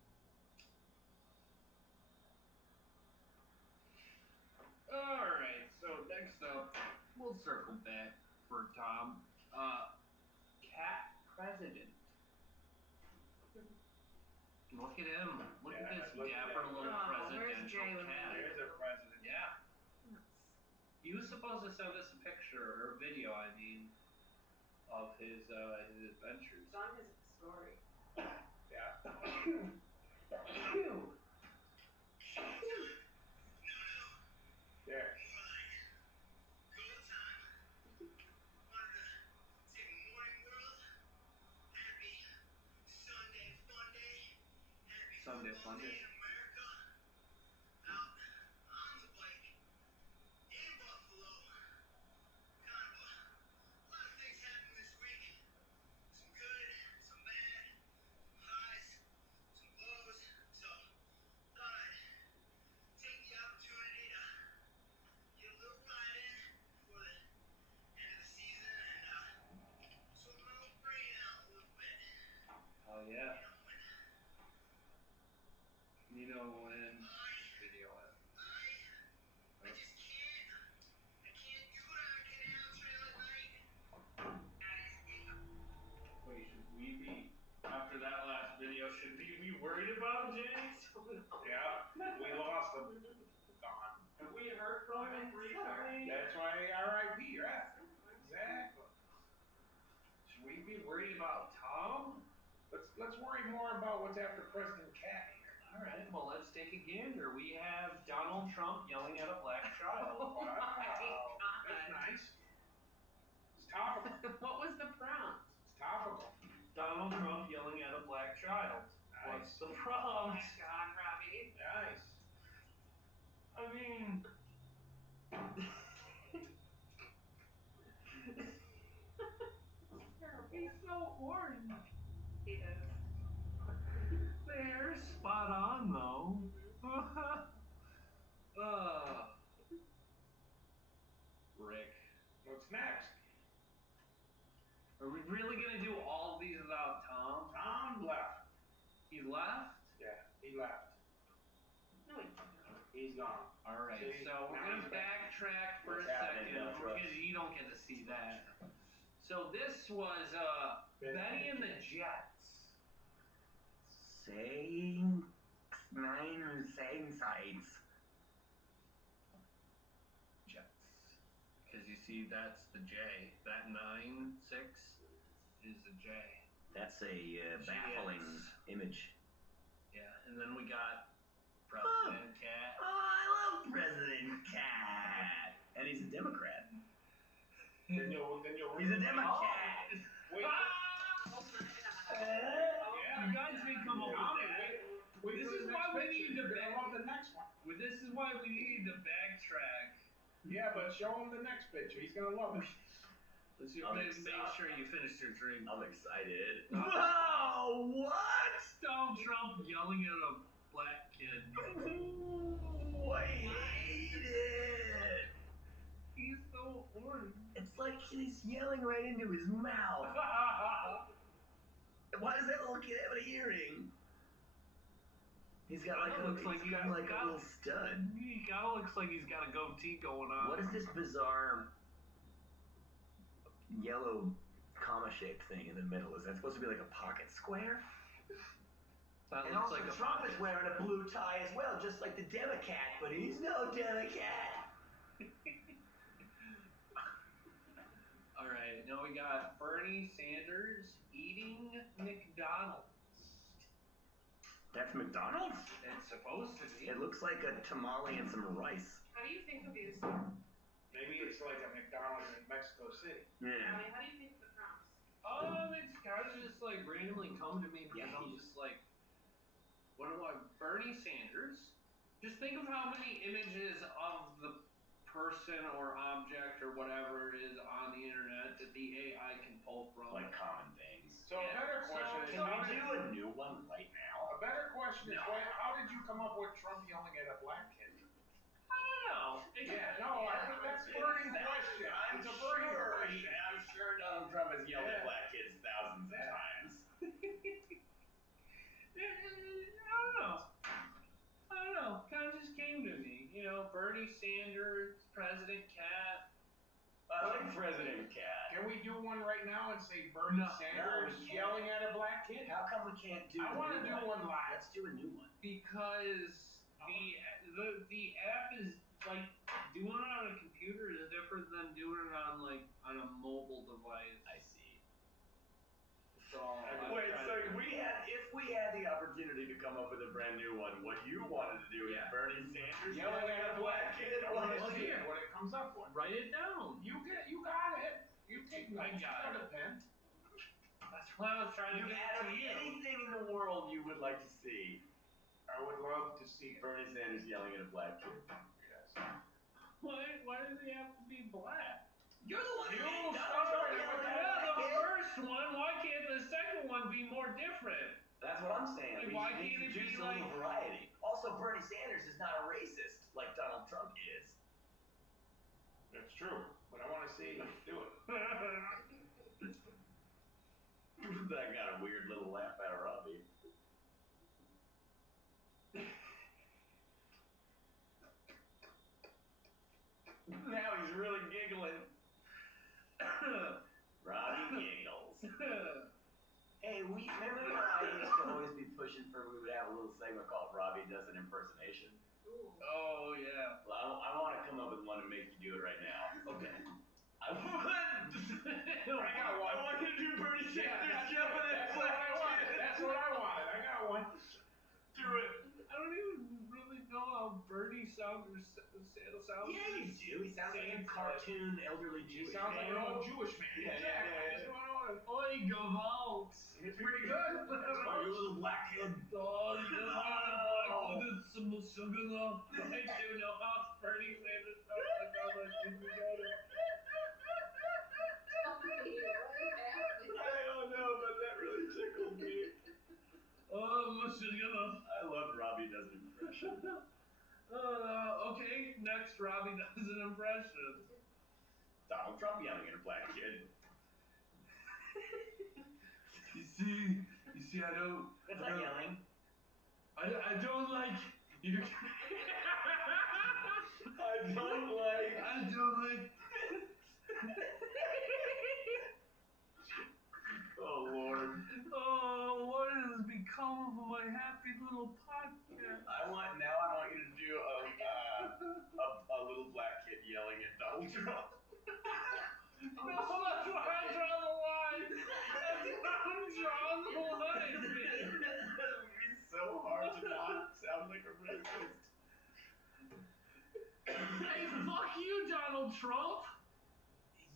Alright, so next up, we'll circle back for Tom. Cat president. Look at him. Look Yeah, at this look at dapper that. little Oh, where's presidential Jay when cat. There's a president. Yeah. He was supposed to send us a picture, or a video, I mean, of his adventures. It's on his story. Yeah. There. Sunday Funday. yeah. You know when video it. I just can't. I can't do it on a canal trail at night. Wait, should we be, after that last video, should we be worried about James? Yeah, we lost him. Gone. Have we heard from him recently? That's why R.I.P. right? Exactly. Should we be worried about Tom? Let's worry more about what's after President Cat here. All right, well, let's take a gander. We have Donald Trump yelling at a black child. Wow, that's nice. It's topical. What was the prompt? It's topical. Donald Trump yelling at a black child. What's the prompt? Oh my God, Robbie. Nice. I mean... He's so orange. He is. They're spot on, though. Rick. What's next? Are we really gonna do all of these without Tom? Tom left. He left? Yeah, he left. No, he didn't. He's gone. Alright, See, so we're now gonna he's back. backtrack for What's a happening second. now, We're Russ? gonna, you don't get to see that. So this was Benny and the Jets. Saying nine or saying sides. Jets. Because you see, that's the J. That 9, 6 is a J. That's a baffling image. Yeah, and then we got President Cat. Oh, I love President Cat. And he's a Democrat. Then you'll He's a Democrat. Wait. You guys didn't come up with that. Wait This for is the why next we picture. need to You're gonna love the next one. This is why we need to backtrack. Yeah, but show him the next picture. He's gonna love it. Let's make sure you finished your drink. I'm excited. Whoa, what? Donald Trump yelling at a black kid. Ooh, I hate it. He's so orange. It's like he's yelling right into his mouth. Why does that little kid have a hearing? He's got like a little stud. He kind of looks like he's got a goatee going on. What is this bizarre yellow comma-shaped thing in the middle? Is that supposed to be like a pocket square? That And looks also like a Trump pocket. is wearing a blue tie as well, just like the Democrat, but he's no Democrat. All right, now we got Bernie Sanders eating McDonald's. That's McDonald's? It's supposed to be. It looks like a tamale and some rice. How do you think of these? Maybe it's like a McDonald's in Mexico City. Yeah. Robbie, how do you think of the prompts? It's kind of just like randomly come to me because I'm just like, what do I? Bernie Sanders. Just think of how many images of the person or object or whatever is on the internet that the AI can pull from. Like common things. So a better question is, Can how we did do a new one right now? a better question is, how did you come up with Trump yelling at a black kid? I don't know. Yeah, no, I think that's a burning question. It's a burning question. I'm sure Donald Trump has yelled at Yeah. black kids thousands of times. I don't know. Kind of just came to me. You know, Bernie Sanders, President Cat. I like President Cat. Can we do one right now and say Bernie Sanders we can't. yelling at a black kid? How come we can't do I want to do one live. Let's do a new one. Because the app is like doing it on a computer is different than doing it on a mobile device. I see. So Wait, so if we had the opportunity to come up with a brand new one, what you wanted to do is Bernie Sanders Yelling at a black kid. I want to Well, see here. what it comes up with. write it down. You got it. You take notes. I got You it. a pen. That's what I was trying to You get out to of you. anything in the world you would like to see I would love to see it. Bernie Sanders yelling at a black kid. Yes. Why does he have to be black? You're the one You who made Donald started Trump it yelling with at a Yeah, black the kid. first one. Why can't the second one be more different? That's what I'm saying. Like, We why should can't it introduce be a little like- variety. Also, Bernie Sanders is not a racist like Donald Trump is. That's true. But I want to see you do it. That got a weird little laugh out of Rob. we remember I used to always be pushing for. We would have a little segment called Robbie Does an Impersonation. Ooh. Oh yeah. Well, I want to come up with one to make you do it right now. Okay. I would. I got one. I want you to do Bernie Sanders show. That's what I wanted. That's what I wanted. I got one. Do it. I don't even really know how Bernie sounds. Sounds. Yeah, you do. He sounds like a cartoon elderly He Jewish sounds like an man. old Jewish man. Yeah, Exactly. yeah. Oi, Gewalt. It's pretty good. Oh, you little black kid. Oh, you know how this some sugar love. I do know how Bernie Sanders sounds like how much you got it. I don't know, but that really tickled me. Oh, sugar. I love Robbie Does an Impression. Okay, next Robbie does an impression. Donald Trump yelling at a black kid. You see, I don't. That's not yelling. I don't like you. I don't like. Oh Lord. Oh, what has become of my happy little podcast? I want you to do a little black kid yelling at Donald Trump. No, that's where I draw the line. That's where I'm drawing the line, man. It would be so hard to not sound like a racist. Hey, fuck you, Donald Trump.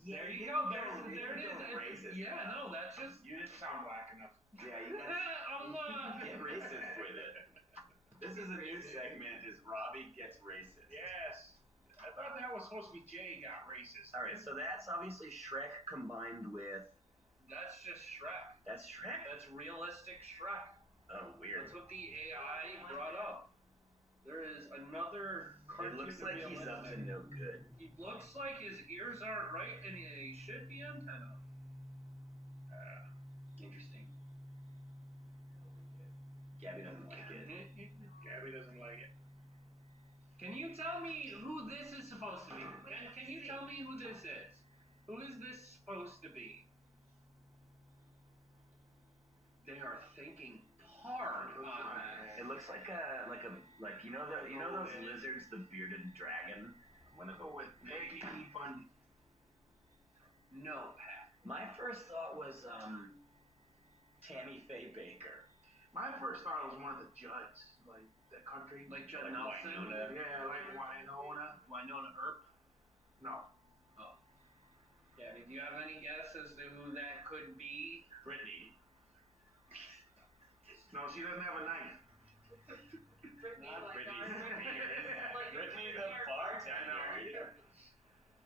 Yeah, There you go. There it is. Racist. Yeah, no, that's just. You didn't sound black enough. Yeah, you guys I'm not. get racist with it. This is a new segment. Is Robbie gets racist? Yes. I thought that was supposed to be Jay got racist. All right, so that's obviously Shrek combined with. That's just Shrek. That's Shrek. That's realistic Shrek. Oh, weird. That's what the AI brought up. There is another cartoon. It looks like he's up to no good. He looks like his ears aren't right, and he should be antenna. Interesting. Gabby doesn't like it. Gabby doesn't like it. Can you tell me who this is supposed to be? Can you tell me who this is? Who is this supposed to be? They are thinking hard on that. It looks like you know those lizards, the bearded dragon. I'm gonna go with Peggy E. Bundy. No, Pat. My first thought was Tammy Faye Baker. My first thought was one of the Judds, like the country. Like Judd Like Nelson? Winona. Yeah, like Winona. Winona Earp? No. Oh. Gabby, do you have any guess as to who that could be? Brittany. No, she doesn't have a knife. Brittany, Not like Britney our- Spears. like Brittany Britney the or- bartender.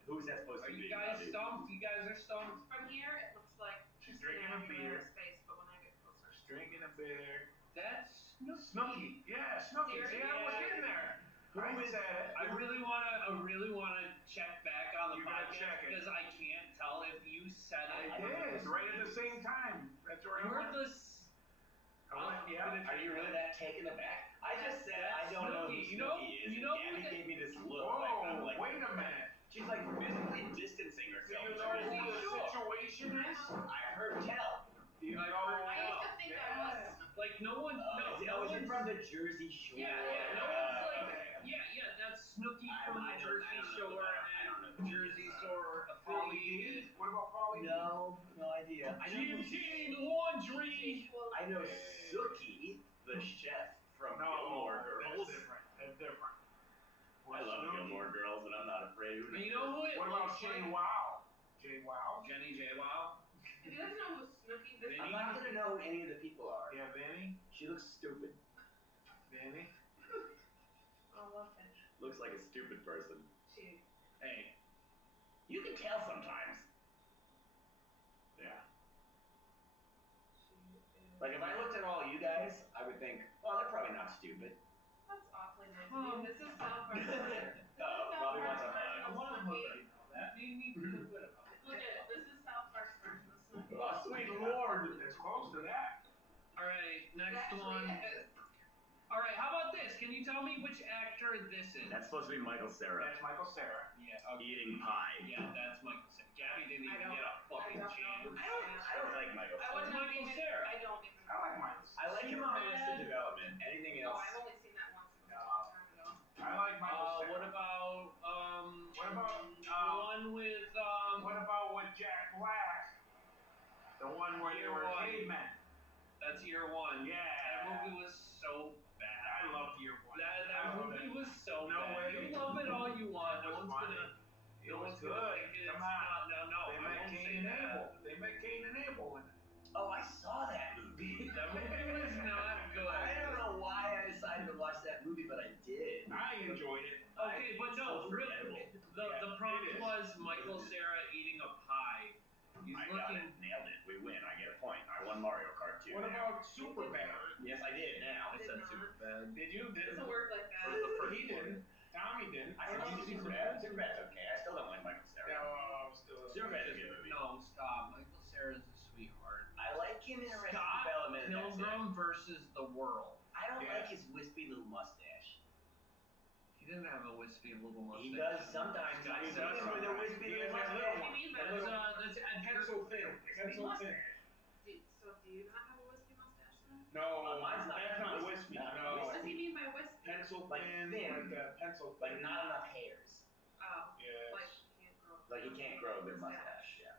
Who's that supposed Are to you be? guys Robbie? stumped? You guys are stumped? From here, it looks like She's drinking a beer. space, but when I get closer, She's drinking a beer. That's Snooki. Yeah, Snooki. See, I was Serious? in there. Who I is- said it. I really wanna check back on the You gotta check podcast it. because I can't tell if you said it. I did. Right at the same time. That's where I You went. heard this. I went, yeah. Are you really that taken aback? I just said I don't know who Snooki. You know- Snooki is, you know and Gabby who that- gave me this look. Whoa, like, wait a minute. she's like physically distancing Do herself. you know who the situation is? I heard tell. Do you I've know? heard I used to think I was. Like no one. No, is no he one's. from the Jersey Shore? Yeah, no one's like. Yeah, that's Snooki from I the don't Jersey know. Shore I don't know. and Jersey Shore Pauly affiliated. D? What about Pauly D? No idea. I know, GT Laundry. I know Sookie, the chef from No, Gilmore that's Girls. different. That's different. I love Snooki. Gilmore Girls, and I'm not afraid. And you know who it What about looks Jay like? Wow? Jay Wow? Jenny J. Wow. If he doesn't know who Snooki, this I'm not gonna know who any of the people are. Yeah, Vanny? She looks stupid. Vanny? Oh, love it. Looks like a stupid person. She. Hey, You can tell sometimes. Yeah. Like if I looked at all you guys, I would think, well, they're probably not stupid. That's awfully nice of you. This is South Park. Robbie wants a hug. I want to look right now. That made me feel good about it. Look at it. This is South Park's version of Snooki. Oh, sweet lord. It's close to that. All right, It next actually one. is. All right, how about this? Can you tell me which actor this is? That's supposed to be Michael Cera. That's Michael Cera. Yeah, Eating pie. yeah, that's Michael Cera. Gabby didn't I even don't- get a fucking I don't chance. know. I don't like Michael I Cera. wasn't Michael even. Cera. I don't one where they Year were one. cavemen. That's year one. Yeah. That movie was so bad. I loved year one. That movie was so No bad. way. You love it all you want. It No was one's funny. gonna. It No was one's gonna good. think it's Come on. No. They I met won't Cain say and that. Abel. They met Cain and Abel in it. Oh, I saw that movie. That movie was not good. I don't know why I decided to watch that movie, but I did. I enjoyed it. Okay, but no, Unforgettable. the prompt it is. was Michael Cera eating a pie. He's I got looking. it. Nailed it. We win. I get a point. I won Mario Kart 2. What now. about Superbad? Yes, I did now. I said super bad. Did you? It doesn't work like that. He didn't. Tommy didn't. I said What about Superbad. Superbad's okay. I still don't like Michael Cera. No, still. Superbad's a good movie. No, stop. Michael Cera's a sweetheart. I like him in Arrested Scott Development. and that's it. Pilgrim versus the World. I don't Yeah. like his wispy little mustache. He didn't have a wispy little mustache. He does sometimes. Scott I He see does him with a sometimes. wispy He has little that mustache. little What do you mean by That's that? that's Ed Pencil thin. Pencil thin. So do you not have a wispy mustache then? No, mine's not that's not wispy. wispy. Not No. What does he mean by wispy? Pencil Like thin, thin. like that pencil Like thin. not enough hairs. Oh, Yes. like can't grow. Like he can't grow a good mustache. Yeah.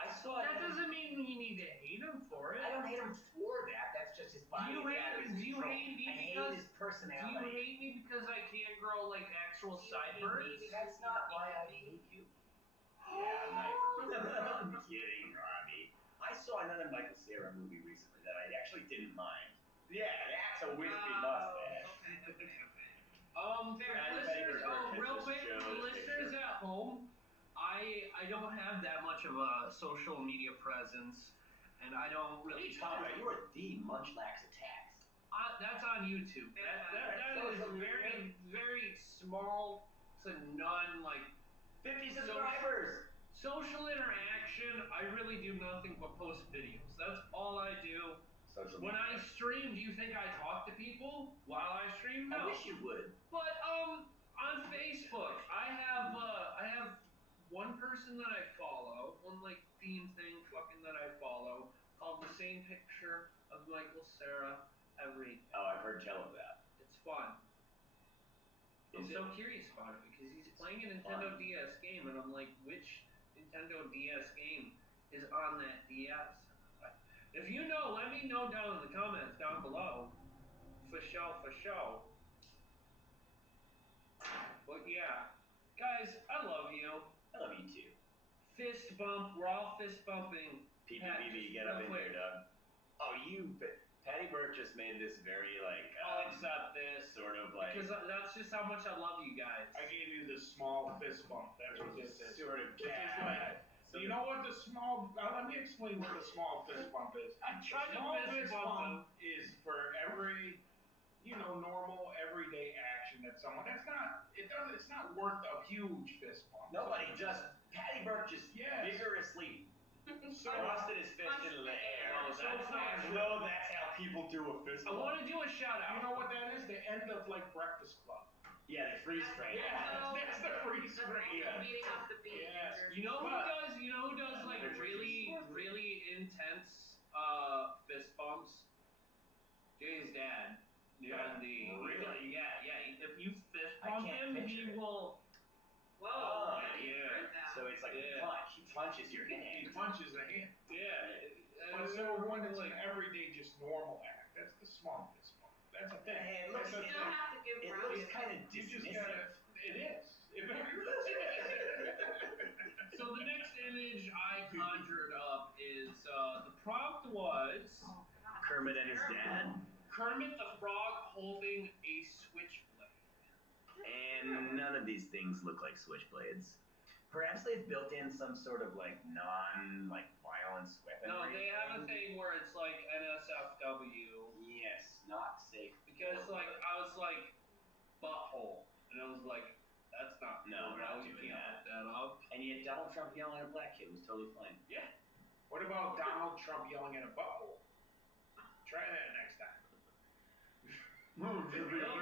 I saw it. That doesn't mean you need to hate him for it. I don't hate him for that. That's just his body. Do you is out of his hate control. me I hate because his do you personality. hate me because I can't grow like actual Do you hate me sideburns? because That's not why I hate you. Yeah, nice. I'm kidding, Robbie. I saw another Michael Cera movie recently that I actually didn't mind. Yeah, that's a wispy mustache. Okay. Patty Listeners, Burke real just quick, showed a listeners picture. at home, I don't have that much of a social media presence, and I don't What are really you talking about? You are the Munchlax Attacks. That's on YouTube. That is Social media. very small to none like 50 subscribers. social interaction. I really do nothing but post videos. That's all I do. Social When I media. stream, do you think I talk to people while I stream? I No. wish you would. But on Facebook, I have one person that I follow, one like theme thing fucking that I follow, called the same picture of Michael Cera every. Oh, I've heard tell of that. It's fun. I'm Is so it? curious about it because he's playing a Nintendo DS game, and I'm like, which Nintendo DS game is on that DS? If you know, let me know down in the comments down below. For show, for show. But yeah, guys, I love you. I love you too. Fist bump. We're all fist bumping. PPPB, get up in here, Doug. Oh, Patty Burke just made this very like. I'll accept this. Sort of like. Because that's just how much I love you guys. I gave you the small fist bump. That's what this is. Sort of. This is like. You know what the small? Let me explain what the small fist bump is. I'm trying to Small fist bump is for every, normal everyday action that someone. That's not. It doesn't. It's not worth a huge fist bump. Nobody just. Patty Burke just Yes. vigorously So thrusted his fist in the air. Oh, that's not true. No, that's how people do a fist I bump. want to do a shout you out. know what that is? The end of like Breakfast Club. Yeah, they freeze frame. Yeah, that's the freeze That's frame. also beating up the beat. Yes. You know who But- does? You know who does like really intense fist bumps? Jay's dad. Yeah, On the really? yeah. If you fist I bump can't him, picture he it. will. Whoa, Oh, I didn't yeah. heard that. So it's like Yeah. a punch. He punches your He hand. punches a hand. Yeah. But so when it's an everyday, just normal act, that's the small fist bump. That's a thing. Hey, That's look, a You still thing. have to give It Robbie looks kind of You just dismissive. gotta. It is. It very So the next image I conjured up is the prompt was Oh, God. Kermit and his dad. Kermit the Frog holding a switchblade. And none of these things look like switchblades. Perhaps they've built in some sort of like violence weaponry. No, they have a thing where it's like NSFW. Yes, not safe. Because like I was like butthole, and I was like, that's not No, cool, we're not you doing can't that. put that up. And yet Donald Trump yelling at a black kid was totally fine. Yeah. What about Donald Trump yelling at a butthole? Try that next time. To be revealed.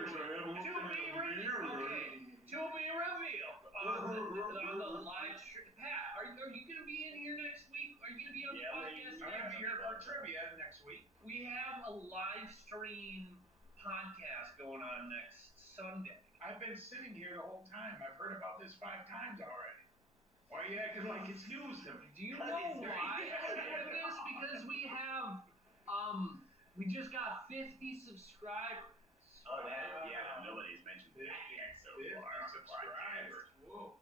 On the live stream. Pat, are you gonna be in here next week? Are you gonna be on the podcast I'm gonna next be here for trivia next week. We have a live stream podcast going on next Sunday. I've been sitting here the whole time. I've heard about this 5 times already. Why are you acting like it's news to me? Do you know why we're doing this? Because we have, we just got 50 subscribers. Oh, that, yeah, nobody's mentioned that yet so 50 far. on the subscribers. Whoa.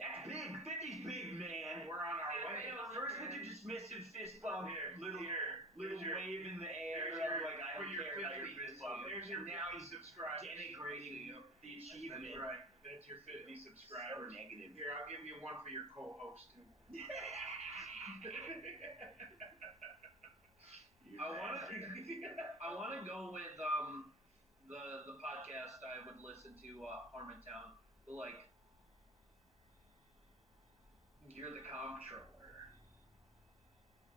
That's big. 50's big, man. We're on our way. First with your dismissive fist bump, little wave in the air, like I don't care about your fist bump. There's your now 50 subscribers. Denigrating the achievement. That's right. That's your 50 subscribers. So negative. Here, I'll give you one for your co-host too. I wanna go with the podcast I would listen to, Harmontown. Like, you're the comptroller.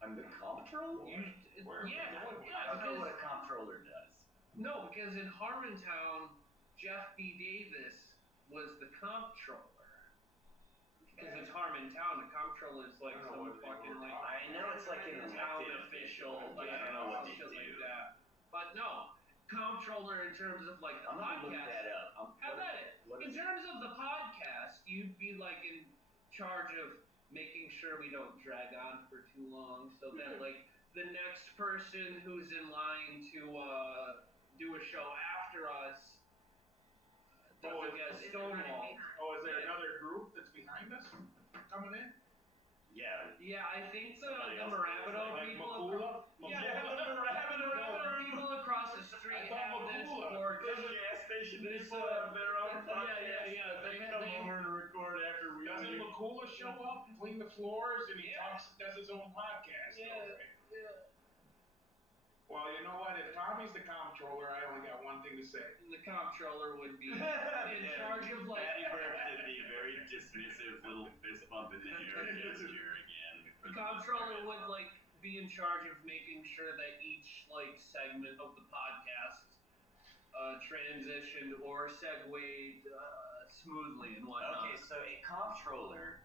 I'm the comptroller? Yeah, I don't know what a comptroller does. No, because in Harmontown, Jeff B. Davis was the comptroller. Because it's Harmontown, the comptroller is like some fucking like. I know it's like an town elected official, but I don't know what they shit do. like that. But no, comptroller in terms of like the I'm gonna podcast. look that up. Have at it. In terms of the podcast, you'd be like in charge of making sure we don't drag on for too long, so that like the next person who's in line to do a show after us doesn't get stonewalled. Oh, is there another group that's behind us coming in? Yeah. Yeah, I think the Like Marabito people. Makula? Yeah, the Marabito people across the street have this for The gas station this, people have their own podcast. Yeah. They come over and record after we Doesn't leave. Makula show up and clean the floors and he does his own podcast? Yeah. Well, you know what? If Tommy's the comptroller, I only got one thing to say. The comptroller would be in charge of like. Patty Burke did the very dismissive little fist bump in the air gesture again. The comptroller would like be in charge of making sure that each like segment of the podcast transitioned or segued smoothly and whatnot. Okay, so a comptroller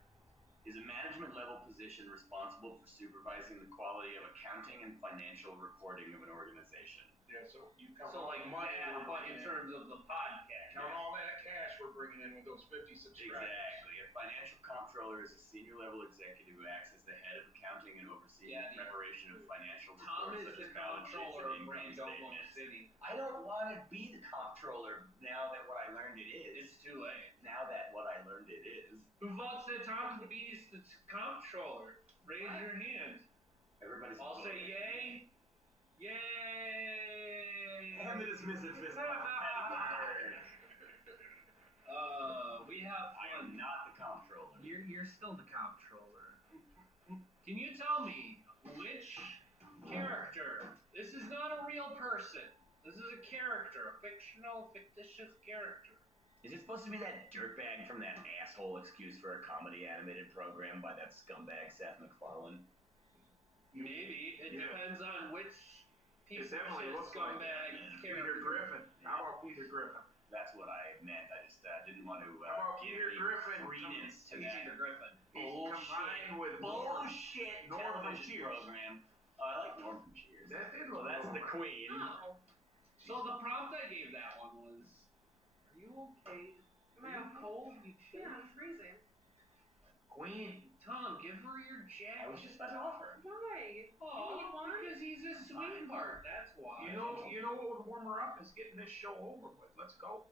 is a management level position responsible for supervising the quality of accounting and financial reporting of an organization. Yeah, so you count So all like the money that, we're but bringing in terms of the podcast. Count all that cash we're bringing in with those 50 subscribers. Exactly. A financial comptroller is a senior level executive who acts as the head of accounting and overseeing the preparation of financial Tom reports is such the as balance sheets comptroller and of income Randolph statements. City. I don't want to be the comptroller now that what I learned it is. It's too late. Now that what I learned it is. Who votes that Tom be the comptroller? Raise your hand. Everybody's I'll say voting. yay. Yay! And the dismissive fist bump. We have I am not the comptroller. You're still the comptroller. Can you tell me which character? This is not a real person. This is a character, a fictional, fictitious character. Is it supposed to be that dirtbag from that asshole excuse for a comedy animated program by that scumbag Seth MacFarlane? Maybe. It depends on which piece It definitely of looks shit like scumbag Peter character. Griffin. How about Peter Griffin? That's what I meant. I just didn't want to How about give Peter any Griffin credence to He's that Peter Griffin. Combined with bullshit Norm from television Cheers. program. I like Norm from Cheers. That did Well, look that's the queen. Oh. So the prompt I gave that one was, are you okay? Am I cold? You Yeah, chilly? I'm freezing. Queen. Tom, give her your jacket. I was just about to offer. Why? Oh, You need one? because he's a sweetheart. That's why. You know what would warm her up is getting this show over with. Let's go.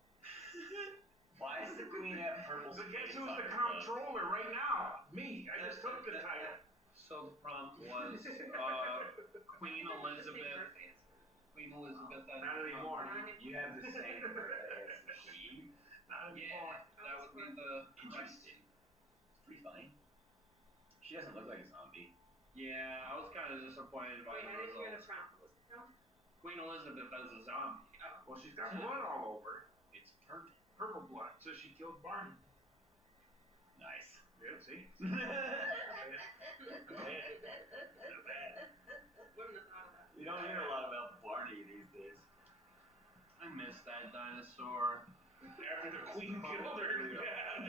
Why does the queen have purple So guess space who's on the her comptroller right now? Me. I just took the title. So the prompt was Queen Elizabeth. Queen Elizabeth. Not anymore. You have the same birthday as the queen? Not anymore. Yeah, that would be the Interesting. It's pretty funny. She doesn't look like a zombie. Yeah, I was kind of disappointed by Wait, the I didn't hear the results. prompt. What was the prompt? Queen Elizabeth as a zombie. Well, she's got blood all over. It's purple. Purple blood. So she killed Barney. Nice. Yeah, see? Wouldn't have thought of that. You don't hear a lot about Barney these days. I miss that dinosaur. After the queen killed her. Yeah.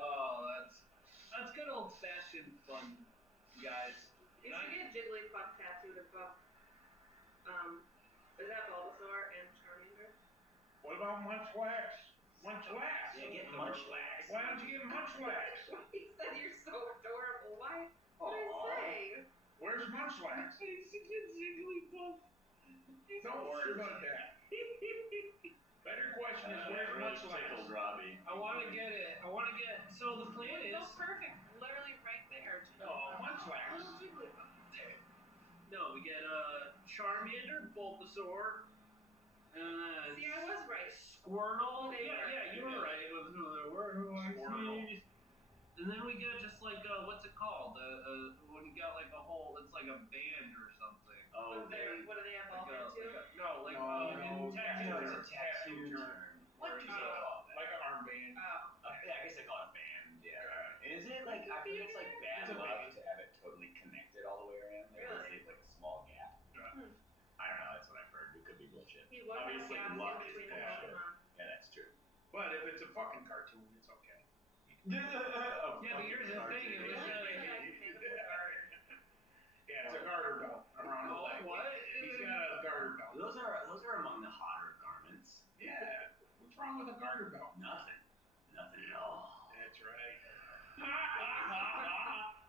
Oh, that's good old fashioned fun, guys. You should get Jigglypuff tattooed above. Is that Bulbasaur and Charmander? What about Much Wax? Munchlax. Yeah, get munchlax. Why don't you get munchlax? He said you're so adorable. Why? What did I say? Where's munchlax? Don't worry about that. Better question is where's munchlax? Tickled Robbie. I want to get it. So the plan is. So perfect. Literally right there. Oh, munchlax. Little Jigglypuff. No, we get Charmander, Bulbasaur, and See, I was right. Squirtle. They were. Yeah, you were right with who they were. Squirtle. And then we get just like what's it called? When you got like a whole, it's like a band or something. Oh, What do they have all Like into? in it's a tattoo. tattoo term. What Or do is you it call called Like an armband. Oh. Yeah, I guess they call it a band. Yeah. And is it like I think it's like bad It's a luck band. to have it totally connected all the way around? Like, Really? it's like a small gap. Hmm. I don't know. That's what I've heard. It could be bullshit. He would have Obviously, gaps in luck is between the bullshit. Pokemon. Yeah, that's true. But if it's a fucking cartoon, it's okay. Yeah, but here's the thing. It The was only thing I can think of is garter. Yeah, it's a garter belt around the leg. What? He's got a garter belt. Those are among the hotter garments. Yeah. What's wrong with a garter belt? Nothing. Nothing at all. That's right.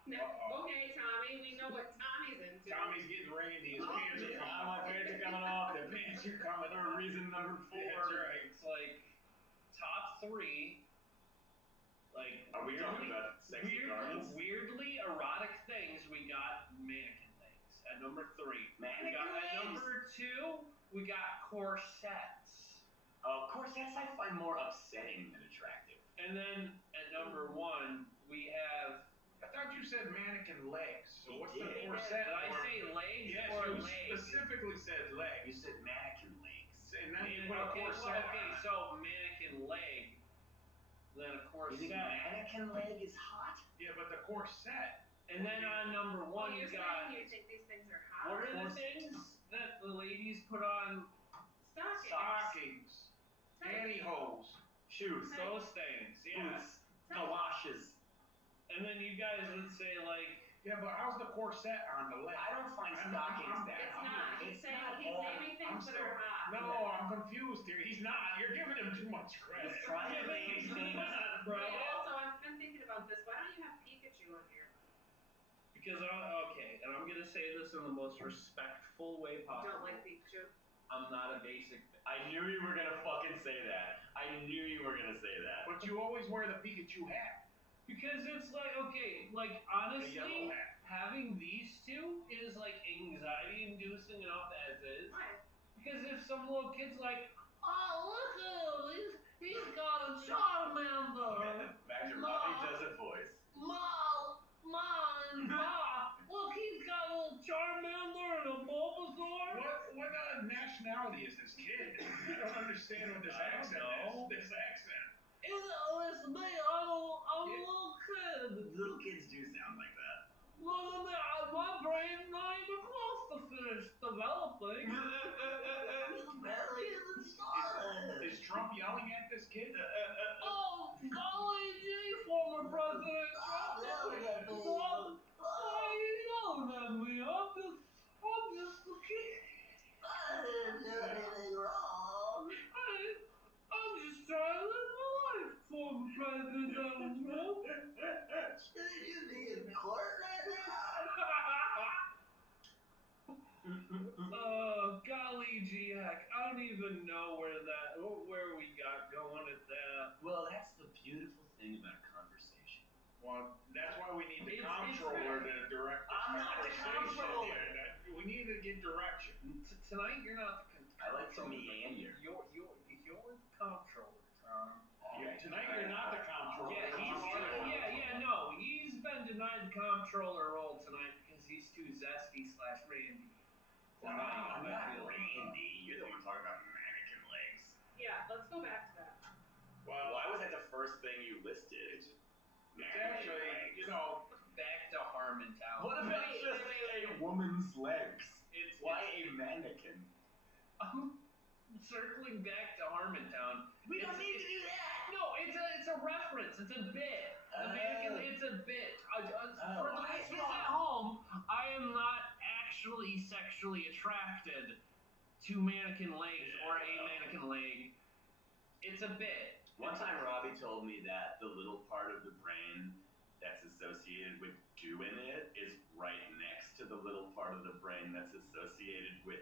Okay, Tommy, we know what Tommy's into. Tommy's getting randy. His pants are coming My pants are coming off. The pants are coming. Or Reason number 4. That's right. It's like top 3. Like Are we talking about sexy garments? weirdly erotic things. We got mannequin legs at number 3. Mannequin At legs? number 2, we got corsets. Corsets I find more upsetting than attractive. And then at number 1, we have. I thought you said mannequin legs. So You what's did. the corset? Did I for? say legs Yes, or you legs? specifically said You legs. said mannequin legs. And then you put a corset okay, on. so mannequin leg, then a You corset. think mannequin leg is hot? Yeah, but the corset. And then on number 1, Well, you you're got. saying you think these things are hot? What are the things that the ladies put on? Stockings. Stockings. Pantyhose. Shoes. Those things, yeah. Boots. Galoshes. And then you guys would say like. Yeah, but how's the corset on the leg? I don't find stockings that It's hot. not. He's saying he's naming things that are hot. No, I'm confused here. He's not. You're giving him too much credit. He's trying to name things. Bro. Wait, also, I've been thinking about this. Why don't you have Pikachu on here? Because okay, and I'm gonna say this in the most respectful way possible. Don't like Pikachu? I'm not a basic. I knew you were gonna fucking say that. I knew you were gonna say that. But you always wear the Pikachu hat. Because it's like, okay, like The honestly, yellow hat. having these two is like anxiety inducing enough as is. Why? Because if some little kid's like, oh look at him, he's got a Charmander. Back to Robbie Joseph voice. Ma, look, he's got a little Charmander and a Bulbasaur. What nationality is this kid? I don't understand what this I don't accent know. is. This accent. It's me, I'm a little kid. Little kids do sound like that. Well, my brain's not even close to finish developing. Barely even started. Is Trump yelling at this kid? Oh, golly gee, former President Trump. Why are you yelling at me? I'm just a kid. I didn't do anything wrong. I'm just trying to live my life, former President Donald Trump. Shouldn't you be in court right Golly gee heck, I don't even know where we got going at that. Well, that's the beautiful thing about a conversation. Well, that's why we need the It's comptroller to direct the I'm not the conversation comptroller. here. We need to get direction. Tonight you're not the I like to meander. You're the comptroller, Tom. Tonight you're not the comptroller. No, he's been denied the comptroller role tonight because he's too zesty / randy. Wow, I'm not Randy. You're the one talking about mannequin legs. Yeah, let's go back to that. Well, Why was that the first thing you listed? it's actually, Back to Harmontown. What if it's just a woman's legs? It's Why a mannequin? Circling back to Harmontown. We don't need to do that. No, it's a reference. It's a bit. The mannequin, it's a bit. For the listeners at home, I am not actually sexually attracted to mannequin legs or a mannequin leg. It's a bit. One time Robbie told me that the little part of the brain that's associated with doing it is right next to the little part of the brain that's associated with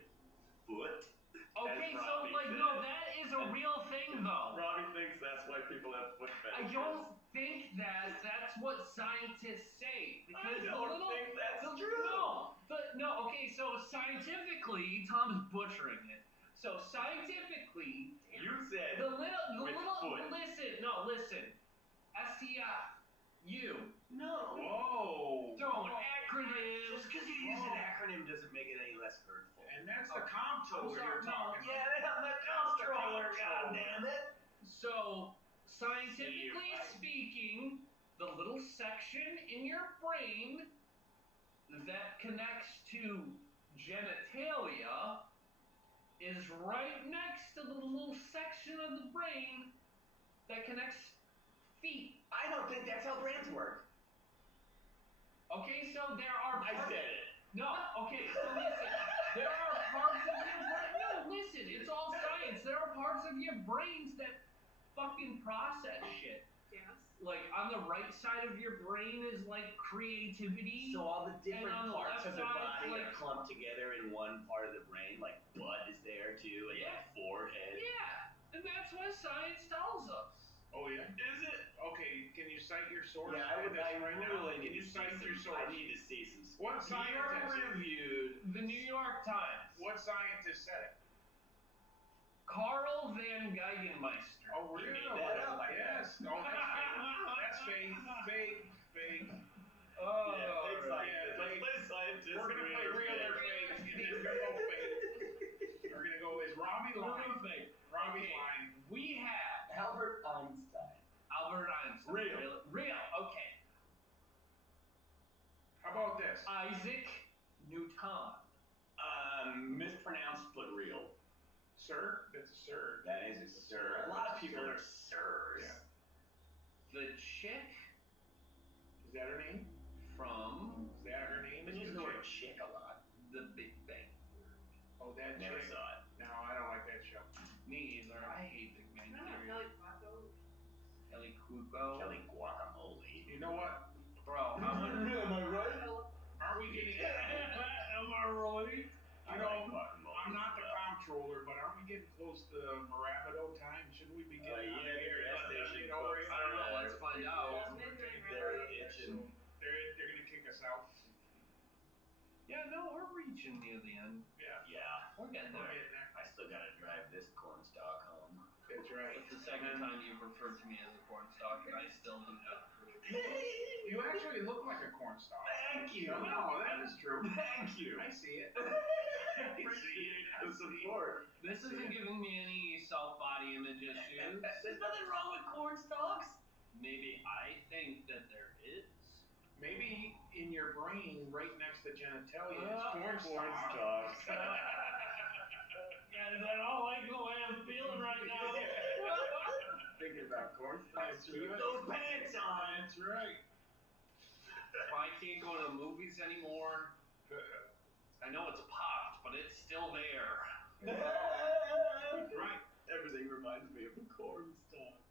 foot. Okay, As so Robbie like said. no, that is a real thing though. Robbie thinks that's why people have foot I fetishes. don't think that's what scientists say because I don't think that's true. No. Okay, so scientifically, Tom's butchering it. So scientifically, You said the little foot. listen. STF. You. No. Whoa. Throwing acronyms. Just because you use an acronym doesn't make it any less hurtful. And that's the comptroller you're talking about. Yeah, I'm the comptroller, goddammit. So, scientifically speaking, the little section in your brain that connects to genitalia is right next to the little section of the brain that connects feet. I don't think that's how brains work. Okay, so there are I said it. No, okay, so listen. There are parts of your brain. No, listen, it's all science. There are parts of your brains that fucking process shit. Yes. Like on the right side of your brain is like creativity. So all the different And on the parts left of the side, body like- are clumped together in one part of the brain, like butt is there too, and Yeah. like forehead. Yeah, and that's what science tells us. Oh yeah. Is it? Okay, can you cite your source? Yeah, I right now. really Can need you to cite see your some. source? I need to see some. What scientist? Peer-reviewed. The New York Times. What scientist said it? Carl Van Geigenmeister. Oh, really? made that up. Yes. Oh, that's fake. Fake. Oh, Yeah, fake right. scientist. Let's play scientist. We're gonna play real or fake. And it's gonna go fake. We're gonna go is Robbie lying. Fake. Robbie's Okay. lying. We have Albert Einstein. Albert Einstein. Real. Real. Okay. How about this? Isaac Newton. Mispronounced but real. Sir? That's a sir. That is a sir. A lot of people are sirs. Yeah. The chick Is that her name? from Is that her name? But use the word chick a lot. The Big Bang. Oh, that Never chick. saw it. No, I don't like that show. Me either. I hate Big Bang No, Theory. Kelly Quaco. Kelly Kuko. Kelly guacamole. You know what? Bro, how much? Am I right? Aren't we getting? Am I right? I You know, like guacamole. I'm not the as well. comptroller, but aren't we getting close to Marabido time? Shouldn't we be getting out of Yeah, here? gas station You know, folks. I don't know. Let's find out. They're So itching. they're gonna kick us out. Yeah, no, we're reaching near the end. Yeah. Yeah, We're getting We're there. getting there. I still gotta drive this cornstalk home. That's right. It's the second time you've referred to me as a corn stalk, and I still do not approve. You actually look like a cornstalk. Thank you. No, that is true. Thank you. I see it. Appreciate the support. This isn't giving me any self-body image issues. There's nothing wrong with cornstalks. Maybe I think that there is. Maybe in your brain, right next to genitalia, is Cornstalks. Guys, I don't like the way I'm feeling right now. Thinking about cornstalks. That's Keep right. those pants on. That's right. I can't go to the movies anymore. I know it's popped, but it's still there. That's right. Everything reminds me of the cornstalks.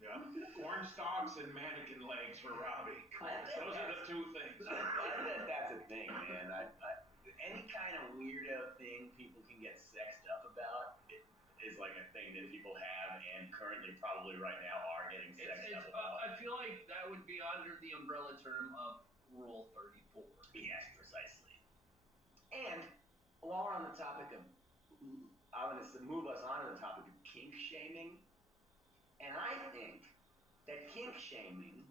Yeah. Cornstalks and mannequin legs for Robbie. Those are the two things. I bet that's a thing, man. Any kind of weirdo thing people can get sexed up about is like a thing that people have and currently probably right now are getting sexed up about. I feel like that would be under the umbrella term of Rule 34. Yes, precisely. And while we're on the topic of, I'm going to move us on to the topic of kink shaming. And I think that kink shaming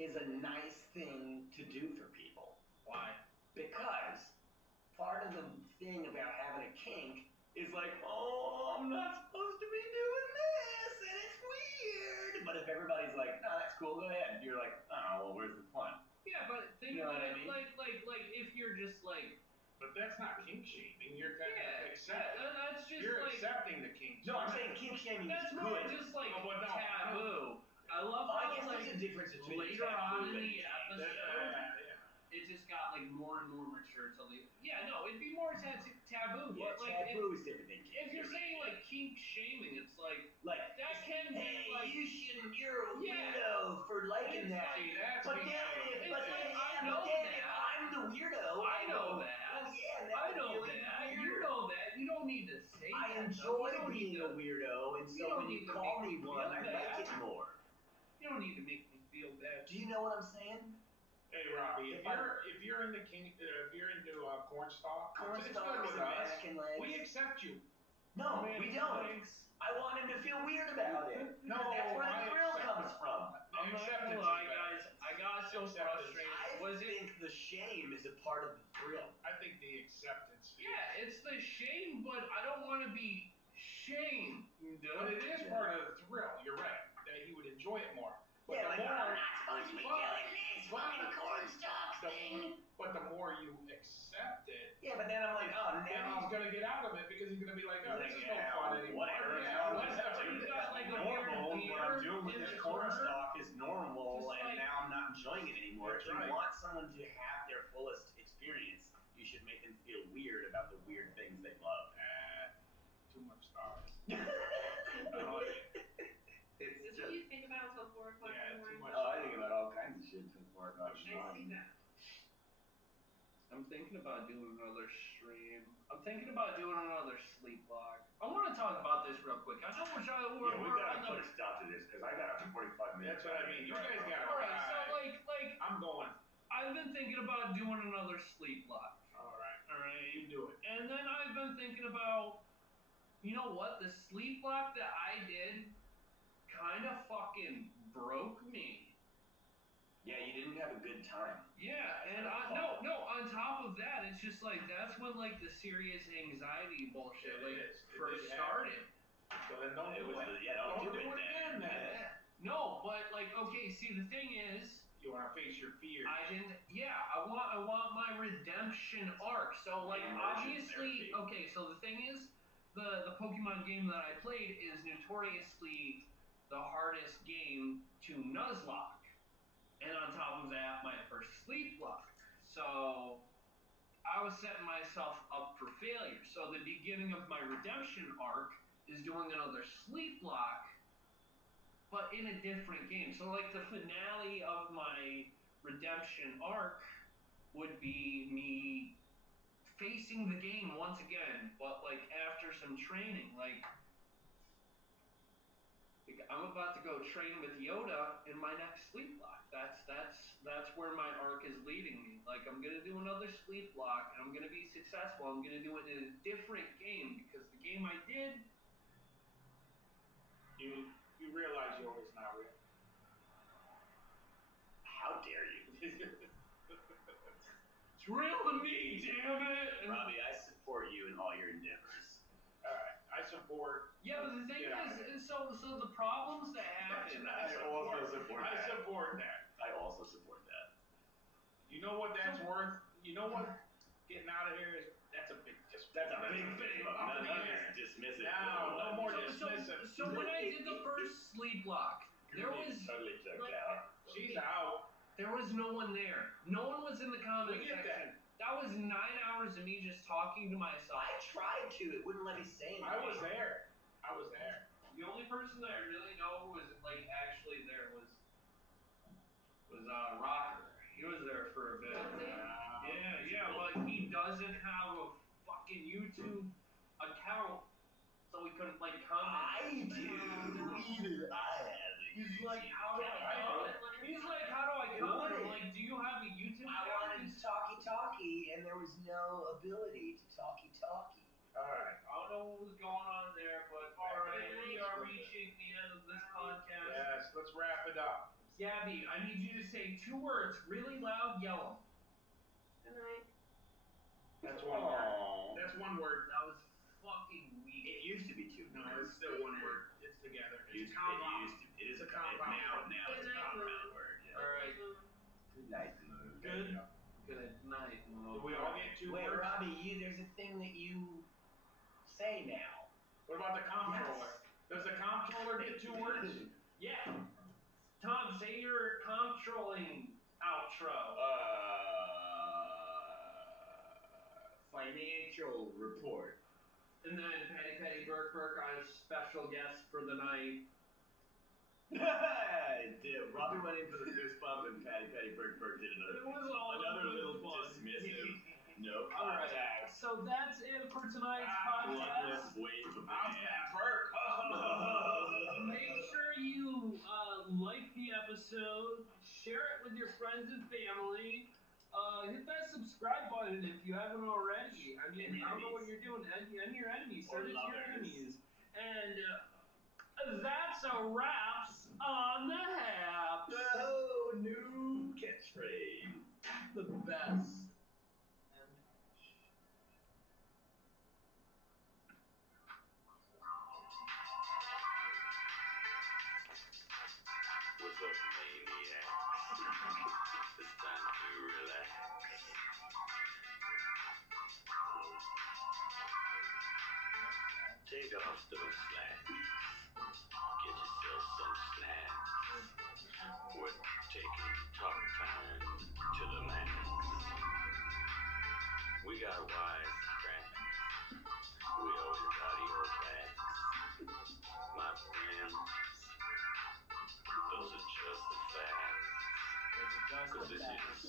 is a nice thing to do for people. Why? Because part of the thing about having a kink is like, oh, I'm not supposed to be doing this, and it's weird. But if everybody's like, no, that's cool, go ahead. You're like, oh, well, where's the fun? Yeah, but think You know about what I it mean? like if you're just like, But that's not kink shaming. You're kind of yeah, accepting. that's just You're like, accepting the kink. No, I'm saying kink shaming that's is more good. just like Oh, but no, taboo. I love I how guess like there's a difference between later on in taboo the and episode, Yeah. it just got like more and more mature till the it'd be more taboo. Yeah, but like taboo is different than kink. if you're saying like kink shaming, it's like that can hey, be like you're a weirdo for liking that. Like, See, that's but kink then shaming. if I'm the weirdo, I know that. Oh yeah, I know really that. weirder. You know that. You don't need to say I that. enjoy though. being a weirdo, and so when you call me one, I like it more. You don't need to make me feel bad. Do you know what I'm saying? Hey Robbie, if you're into corn stalk, Corn it's stalk good with with us. mannequin legs. We accept you. No, we don't. I want him to feel weird about it. No, that's where the thrill comes from. I'm not gonna lie, guys. I got so frustrated. I think the shame is a part of the thrill. I think the acceptance. Yeah, it's the shame, but I don't want to be shamed. But it is part of the thrill. You're right. That he would enjoy it more. But yeah, the more, I'm not supposed to be doing this fucking corn stalk thing. But the more you accept it, yeah, but then I'm like, oh, then now he's gonna get out of it because he's gonna be like, oh, this is no fun anymore. Whatever. Yeah, you got like a normal. weird What I'm doing with in this the corn corner. stalk is normal, Just and like- now I'm not enjoying it anymore. That's If you right. want someone to have their fullest experience, you should make them feel weird about the weird things they love. Too much stars. Is this what you think about until 4 o'clock in the morning? Oh, I think about all kinds of shit until 4 o'clock in the I morning. see that. I'm thinking about doing another stream. I'm thinking about doing another sleep log. I want to talk about this real quick. I know we're we gotta put a stop to this because I got a 45 minutes. That's what I mean. You guys got to Alright, so like I'm going. I've been thinking about doing another sleep log. Alright, you do it. And then I've been thinking about, you know what, the sleep lock that I did kind of fucking broke me. Yeah, you didn't have a good time. Yeah, and on top of that, it's just like, that's when like the serious anxiety bullshit first started. So then don't do it. Don't do it again then. Yeah. No, but like, okay, see, the thing is, you want to face your fears. I want my redemption arc. So like, obviously, okay, so the thing is, the Pokemon game that I played is notoriously the hardest game to nuzlocke. And on top of that, my first sleep lock. So I was setting myself up for failure. So the beginning of my redemption arc is doing another sleep lock, but in a different game. So like the finale of my redemption arc would be me facing the game once again, but like after some training. Like I'm about to go train with Yoda in my next sleep lock. That's where my arc is leading me. Like I'm gonna do another sleep lock and I'm gonna be successful. I'm gonna do it in a different game because the game I did. You realize Yoda's not real. How dare you? It's real to me, damn it! Robbie, I support you in all your endeavors. Alright, I support. Yeah, but the thing is, so the problems that happen. I also support that. I support that. I also support that. You know what that's worth? You know what? Getting out of here is that's a big That's a big thing. None of this dismissive. No more dismissive. So when I did the first sleep lock, there was totally checked out. She's out. There was no one there. No one was in the comment section. That was 9 hours of me just talking to myself. I tried to. It wouldn't let me say anything. I was there. The only person that I really know was like actually there was Rocker. He was there for a bit. Yeah, but he doesn't have a fucking YouTube account, so we couldn't like comment. I do. Even I have a He's like, how do I comment? He's like, how do I comment? I'm like, do you have a YouTube account? I wanted talkie, and there was no ability to talkie. Alright. I don't know what was going on there, but alright, we are reaching the end of this podcast. Yes, let's wrap it up. Gabby, I need you to say 2 words, really loud, yell 'em. Good night. That's one word. That's one word. That was fucking weak. It used to be 2 words. No, it's still one word. It's together. It's It compound. It is It's a compound. Now it's a compound word. Yeah. Alright. Good night, Moon. Good night, Mo. Did we all get 2 Wait, words? Robbie, there's a thing that you say now. What about the comptroller? Does the comptroller get 2 words? Yeah. Tom, say your comptrolling outro. financial report. And then Patty Burke on a special guest for the night. Robbie went in for the fist bump and Patty Burke did It was all another little fun. dismissive. No All right, contact. so that's it for tonight's podcast. Wave of I'm Pat Burke. Make sure you like the episode, share it with your friends and family. Hit that subscribe button if you haven't already. I mean, I don't know what you're doing. And your enemies. Send it to your enemies. And that's a wraps on the Haps. Oh, new catchphrase. The best. What's up, maniacs? It's time to relax. Take off those slacks. Get yourself some snacks. We're taking talk time to the max. We got wise cracks. We always got your backs. My friends. Those are just the facts. Cause this is what's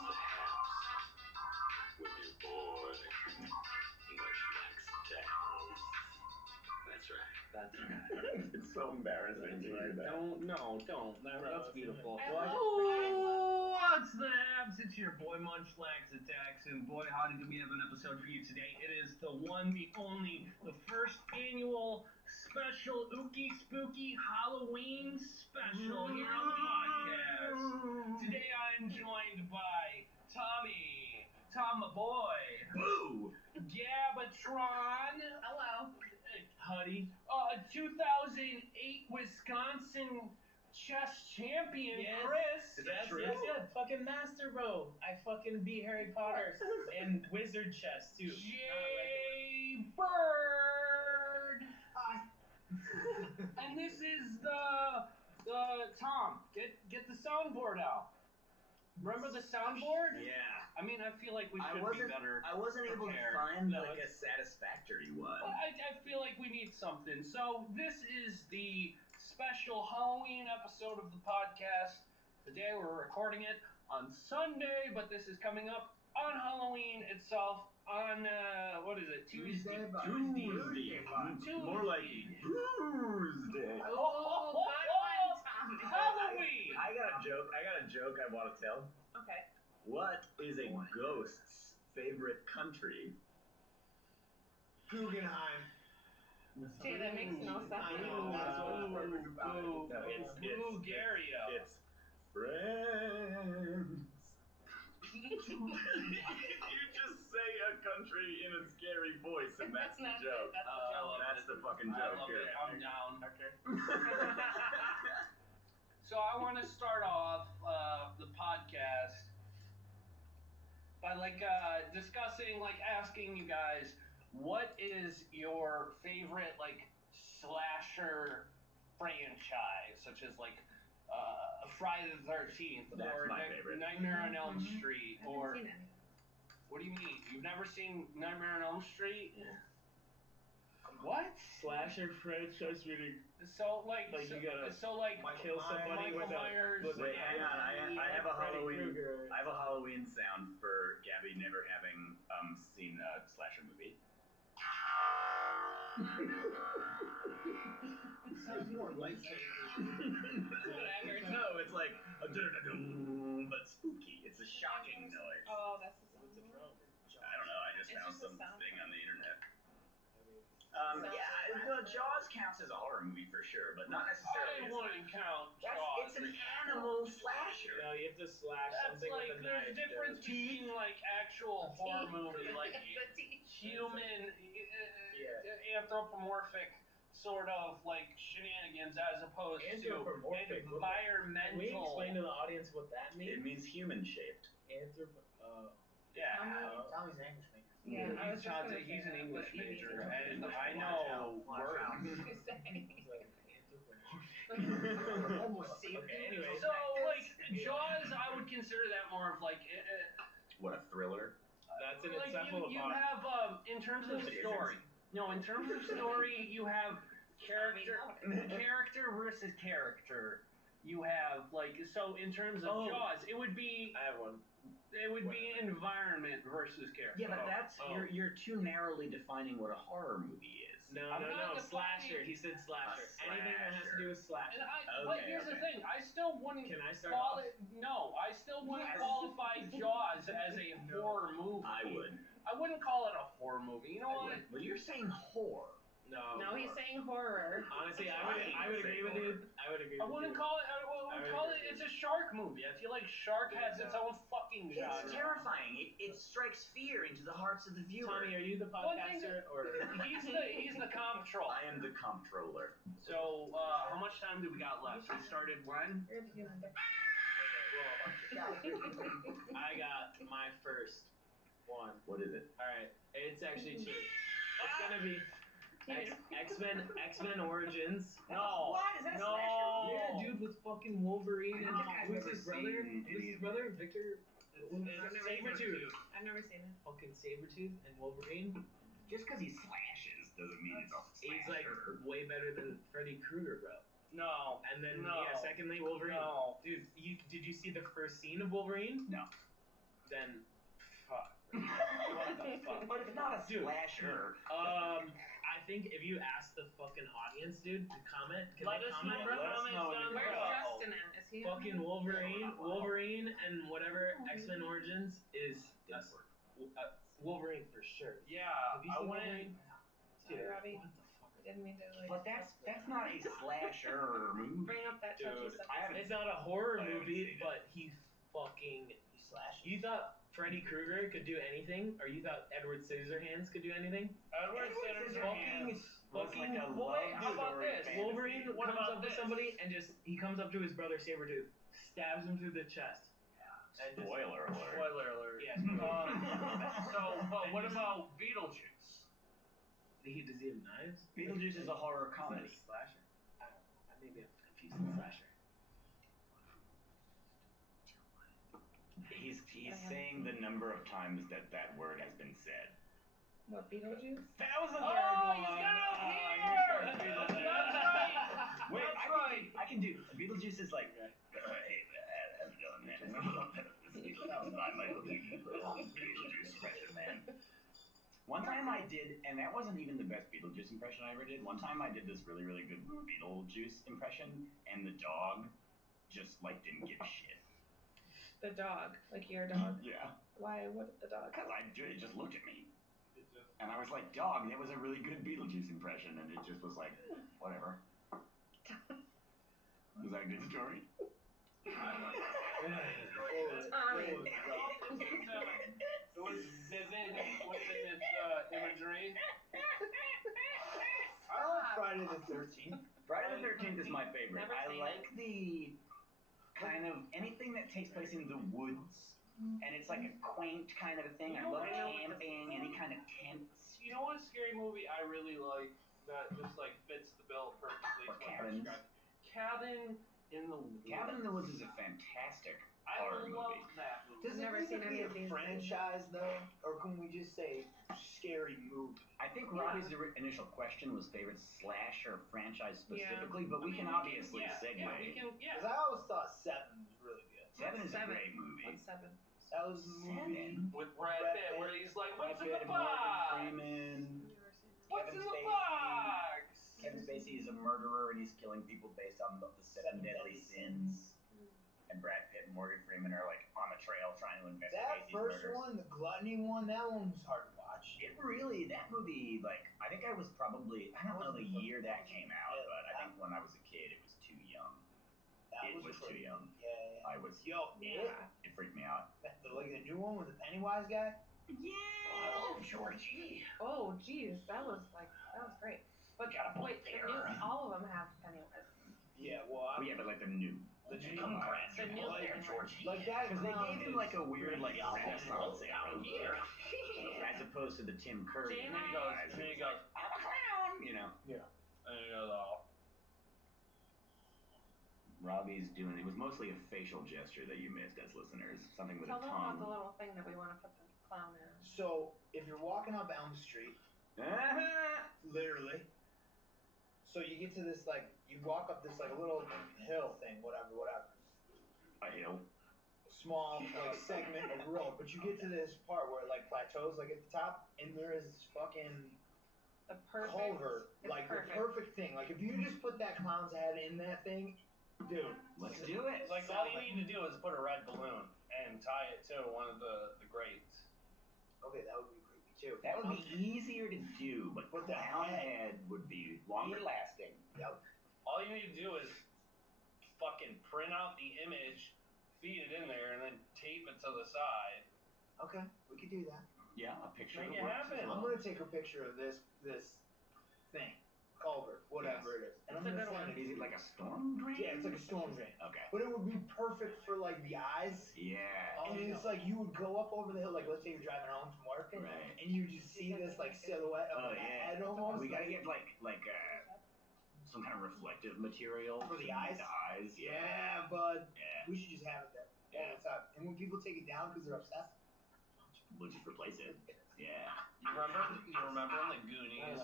the haps when you're bored, much like stacks. That's right. That's right. It's so embarrassing to hear that. Don't. That's beautiful. Oh, What's the Haps? It's your boy Munchlax Attacks, and boy, howdy, do we have an episode for you today. It is the one, the only, the first annual special Ookie Spooky Halloween special here on the podcast. Today I'm joined by Tommy, my boy, Boo! Gabatron, hello. Huddy, 2008 Wisconsin chess champion, Yes. Chris. Is that true? Yes. Fucking master, bro. I fucking beat Harry Potter in wizard chess too. Jay Bird. Hi. And this is the Tom. Get the soundboard out. Remember the soundboard? Yeah. I mean, I feel like we should be better. I wasn't able to prepared. find No, like a satisfactory one. But I feel like we need something. So this is the special Halloween episode of the podcast. Today we're recording it on Sunday, but this is coming up on Halloween itself on what is it? Tuesday. More like Tuesday. Oh, good one, Tommy. Halloween. I got a joke I want to tell. Okay. What is a ghost's favorite country? Guggenheim. Gee, that makes no sense. I know, that's what's perfect about it. No, Bulgaria. It's France. You just say a country in a scary voice, and that's the That's not joke. it, that's the joke. That's the fucking I joke love here. it. I'm down. Okay. So I want to start off the podcast by discussing, asking you guys, what is your favorite slasher franchise, such as Friday the 13th That's or my favorite. Nightmare on Elm Street, I or haven't seen any. what do you mean? You've never seen Nightmare on Elm Street? What? Slasher franchise meaning So you gotta Michael kill somebody Michael with Myers. Wait, hang on. I have a Freddy Halloween. Krueger. I have a Halloween sound for Gabby never having seen a slasher movie. Sounds more like Whatever. No, it's like a dun-dun-dun, but spooky. It's a shocking noise. Oh, that's the What's it from? I don't know. I just It's found just a sound. something on the internet. Sounds Yeah, Jaws counts as a horror movie for sure, but not necessarily. I wouldn't count That's, Jaws. it's an animal slasher. No, you have to slash That's something with a there's knife. a difference between actual horror movie, the teeth. human Yeah. anthropomorphic sort of shenanigans, as opposed to Anthropomorphic. Can we environmental. explain to the audience what that means? It means human shaped. Yeah. Tommy's an English major. Yeah, I was just gonna say He's an that, English but you need major, to- and I know words. Almost saved Okay, it. anyway. So, Jaws, I would consider that more of What, a thriller? you have in terms of story. No, in terms of story, you have character versus character. You have so in terms of Jaws, it would be. I have one. It would be environment versus character. Yeah, but that's you're too narrowly defining what a horror movie is. No, defining- slasher. He said slasher. Anything that has to do with slasher. But here's the thing: I still wouldn't. Can I start call off? it? No, I still wouldn't qualify Jaws as a horror movie. I would. I wouldn't call it a horror movie. You know what? Well, you're saying horror. No, he's saying horror. Honestly, I would agree with you. I would agree. I wouldn't call it. I would call it. It's a shark movie. I feel like Shark has its own fucking genre. It's terrifying. It strikes fear into the hearts of the viewer. Tommy, are you the podcaster or? He's the comptroller. I am the comptroller. So, how much time do we got left? We started when? I got my first one. What is it? All right, it's actually cheap. It's gonna be X-Men Origins. No. What? Is that a no. slasher? Yeah, dude, with fucking Wolverine and who's his brother? Who's his brother? Victor. Sabretooth. I've never seen it. Fucking Sabretooth and Wolverine. Just because he slashes doesn't mean it's a slasher. He's like way better than Freddy Krueger, bro. No. And then secondly, Wolverine. No. Dude, did you see the first scene of Wolverine? No. Then, fuck. What the fuck? But it's not a slasher. I think if you ask the fucking audience, dude, to comment, can Let they us comment, know. bro? Let us know. Where's Justin at? Is he? Fucking Wolverine, and whatever X-Men Origins is Wolverine for sure. Yeah, Have you I seen went. Wolverine? Sorry, Dude, Robbie. what the fuck? I didn't mean to But that's not a slasher movie. bring up that touchy Dude, subject. It's not a horror I haven't movie, seen it. but he slashes. You thought Freddy Krueger could do anything, or you thought Edward Scissorhands could do anything? Edward Scissorhands. Was like a Well, wait, how about love this? story Wolverine fantasy. What comes about up to this? somebody and he comes up to his brother Sabretooth, stabs him through the chest. And just- Spoiler alert. Spoiler alert. Yeah. But what about Beetlejuice? Does he have knives? Beetlejuice is a horror Is that comedy. a slasher? I don't know. Maybe I'm confusing slasher. He's saying the number of times that word has been said. What, Beetlejuice? That was the third Oh, one. he's gonna You're appear! starting Beetlejuice. That's right! Wait, That's right! I can do Beetlejuice is like, hey man, how's it going, man? Beetlejuice impression, man. One time I did, and that wasn't even the best Beetlejuice impression I ever did. One time I did this really, really good Beetlejuice impression, and the dog just like didn't give a shit. The dog, like your dog. Yeah. Why? What did the dog? Because it just looked at me. And I was like, dog, that was a really good Beetlejuice impression. And it just was like, whatever. Was that a good story? It was vivid within its imagery. I like Friday the 13th. Friday the 13th is my favorite. Never I seen like the kind of anything that takes place in the woods. And it's like a quaint kind of a thing. I love camping, any kind of tents. You know what scary movie I really like that just like fits the bill perfectly? Or cabins. Cabin in the Woods. Cabin in the Woods is a fantastic I horror love movie. that movie. Does it Never need seen to any be a of these. franchise though, or can we just say scary movie? I think Robbie's initial question was favorite slasher franchise specifically, but we can obviously segue. Yeah, we can. Yeah. Because I always thought Seven was really good. Seven is a Seven. great movie. What's 7? That was the movie. With Brad Pitt, where he's like, Brad "What's in Pitt the and Morgan box? Freeman. What's Kevin in the Spacey. box?" Kevin Spacey is a murderer and he's killing people based on the seven deadly sins. And Brad Pitt and Morgan Freeman are like on the trail trying to investigate That these first murders. one, the gluttony one, that one was hard to watch. That movie, like, I think I was probably, I don't know the year that came out, but I think when I was a kid it was too young. It was too young. Yeah. I was, it freaked me out. Like the new one with the Pennywise guy? Yeah, Georgie. Oh, geez, that was great. But wait, all of them have Pennywise. Yeah, well, but like the new. The new Come one. grab The new there, thing. Georgie. Like that Because they clown gave him is like a weird like Renaissance era, here. as opposed to the Tim Curry. Jamie. Pennywise, There who's you go. like, I'm a clown, you know. Yeah. There you go. Robbie's doing. It was mostly a facial gesture that you missed as listeners. Something with Tell a them about the tongue. little thing that we want to put the clown in. So if you're walking up Elm Street, literally. So you get to this like you walk up this like a little hill thing, whatever. A hill. Small like segment of road, but you get to this part where it like plateaus like at the top, and there is this fucking The perfect. culvert, it's like perfect. the perfect thing. Like if you just put that clown's head in that thing, dude. Let's do it. Like all you need to do is put a red balloon and tie it to one of the grates. Okay, that would be creepy too. That would be easier to do, but But the clown head- head would be longer lasting. Yep. All you need to do is fucking print out the image, feed it in there, and then tape it to the side. Okay, we could do that. Yeah, a picture Make of it works happen. as well. I'm gonna take a picture of this thing, culvert, whatever it is, and I'm It's a gonna good send one. it. Is it like a storm drain? Yeah, it's like a storm drain. Okay. But it would be perfect for like the eyes. Yeah. And it's like you would go up over the hill, like let's say you're driving home from work, Right. and you just see this like silhouette of Oh the yeah. head almost. We gotta get like some kind of reflective material For the to make eyes? The eyes. Yeah, bud. Yeah. We should just have it there all the time. And when people take it down because they're obsessed, We'll just replace it. Yeah. You remember in the Goonies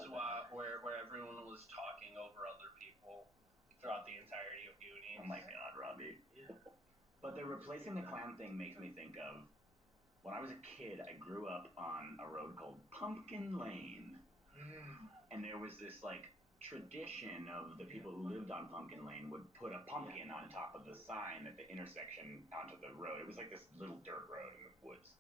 where everyone was talking over other people throughout the entirety of Goonies? Oh my God, Robbie. Yeah. But the replacing the clown thing makes me think of when I was a kid. I grew up on a road called Pumpkin Lane, and there was this like tradition of the people who lived on Pumpkin Lane would put a pumpkin on top of the sign at the intersection onto the road. It was like this little dirt road in the woods.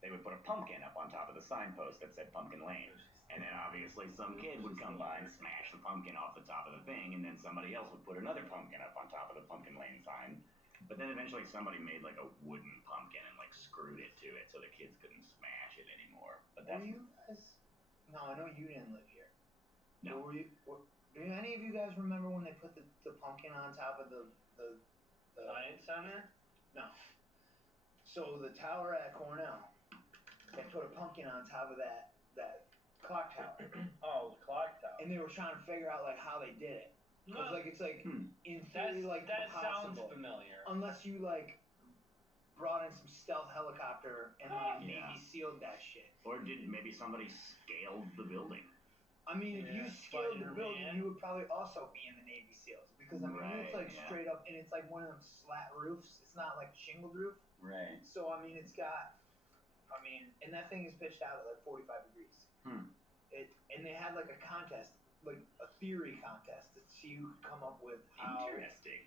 They would put a pumpkin up on top of the signpost that said Pumpkin Lane. And then obviously some kid would come by and smash the pumpkin off the top of the thing, and then somebody else would put another pumpkin up on top of the Pumpkin Lane sign. But then eventually somebody made like a wooden pumpkin and like screwed it to it so the kids couldn't smash it anymore. But were that's you guys? No, I know you didn't live here. no. But do any of you guys remember when they put the pumpkin on top of the Science Center? No. So the tower at Cornell, they put a pumpkin on top of that clock tower, Oh, the clock tower. and they were trying to figure out like how they did it. Cause like it's like in That's, theory like that sounds impossible familiar. unless you like brought in some stealth helicopter and like Yeah. Navy sealed that shit. Or did maybe somebody scaled the building? I mean, if you scaled the building, Spider-Man. you would probably also be in the Navy SEALs because I mean it's Right, like yeah. straight up and it's like one of them slat roofs. It's not like a shingled roof. Right. So I mean, it's got, I mean, and that thing is pitched out at like 45 degrees. And they had like a contest, like a theory contest to see who could come up with how. Interesting.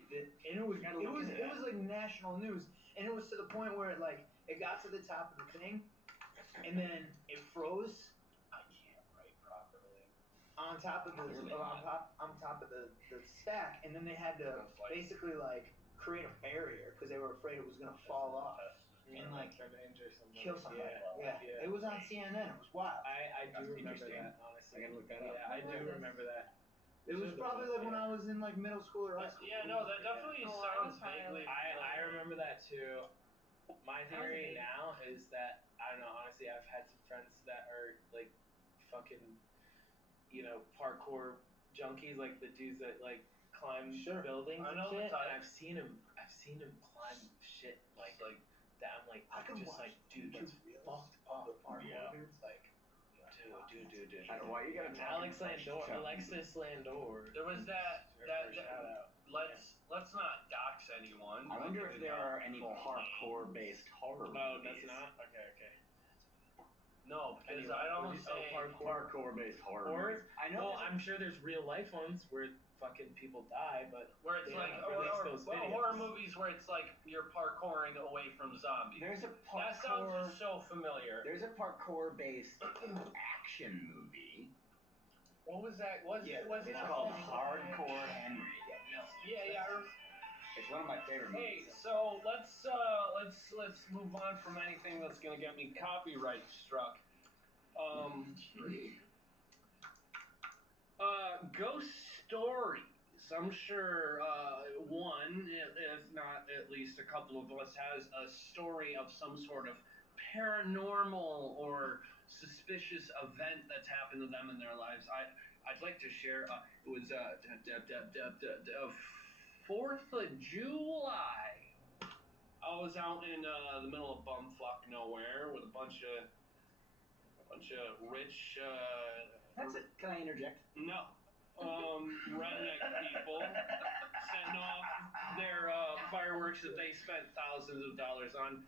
And it was like national news, and it was to the point where it got to the top of the thing, and then it froze. I can't write properly. On top of on top of the stack, and then they had to basically like create a barrier because they were afraid it was gonna fall off and like kill somebody. Yeah. It was on CNN. It was wild. I do remember that, honestly. I gotta look that up. Yeah, I do remember that. It was probably like when I was in like middle school or high school. Yeah, no, that definitely sounds vaguely. I remember that too. My theory now is that I don't know. Honestly, I've had some friends that are like fucking, parkour junkies, like the dudes that like climb buildings I and know the shit. type. And I've seen them climb shit like that. I'm like, I could just watch like, dude, that's fucked up. Yeah. Dudes, like, Dude. Why you gotta talk Alexis Landor. There was that shout out. Let's not dox anyone. I wonder if there are any full parkour-based horror Oh, movies. that's not? Okay. No, because Anyway, I don't would you say say Parkour-based horror Or, movies. I know. well, I'm sure there's real life ones where fucking people die, but where it's they like don't release those videos. horror movies where it's like you're parkouring away from zombies. There's a That sounds parkour. just so familiar. There's a parkour-based action movie. What was that? Was It's it called Hardcore Henry. Yeah. It's one of my favorite Hey, movies. so let's move on from anything that's gonna get me copyright struck. Ghost stories. I'm sure one, if not at least a couple of us, has a story of some sort of paranormal or suspicious event that's happened to them in their lives. I'd like to share. It was 4th of July. I was out in the middle of bumfuck nowhere with a bunch of bunch of rich. That's it. Can I interject? No. Redneck people setting off their fireworks that they spent thousands of dollars on.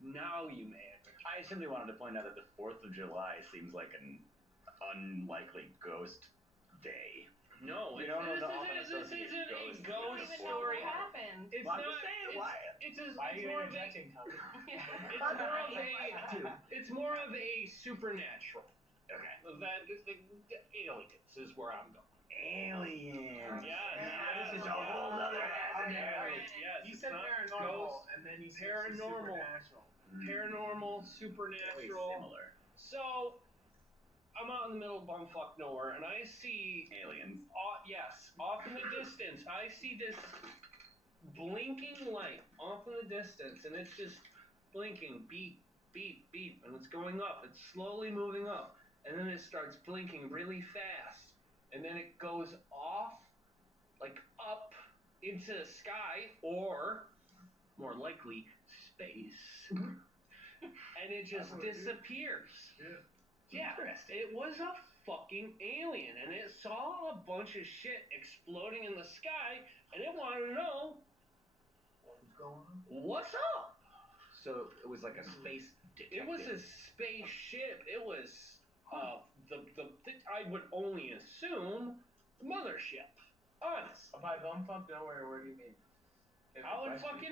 Now you may have. I simply wanted to point out that the 4th of July seems like an unlikely ghost day. No, You this don't isn't associate a ghosts with ghost it. story. What happened? It's Well, I'm not. just saying, why? Why are you interjecting, Tommy? It's more of a supernatural. Okay. That the aliens is where I'm going. Aliens. Yeah, this is a whole other avenue. Yes, You it's said not paranormal, ghosts, and then you said paranormal. supernatural. Paranormal, Very supernatural. similar. So, I'm out in the middle of bumfuck nowhere, and I see aliens. Yes, off in the distance, I see this blinking light off in the distance, and it's just blinking, beep, beep, beep, and it's going up. It's slowly moving up, and then it starts blinking really fast, and then it goes off, like up into the sky, or more likely space, and it just disappears. Yeah, it was a fucking alien, and it saw a bunch of shit exploding in the sky, and it wanted to know What's going on? what's up. So it was like a space detective. It was a spaceship. It was the I would only assume the mothership. Honest. By bumfuck nowhere, where do you mean? Out in fucking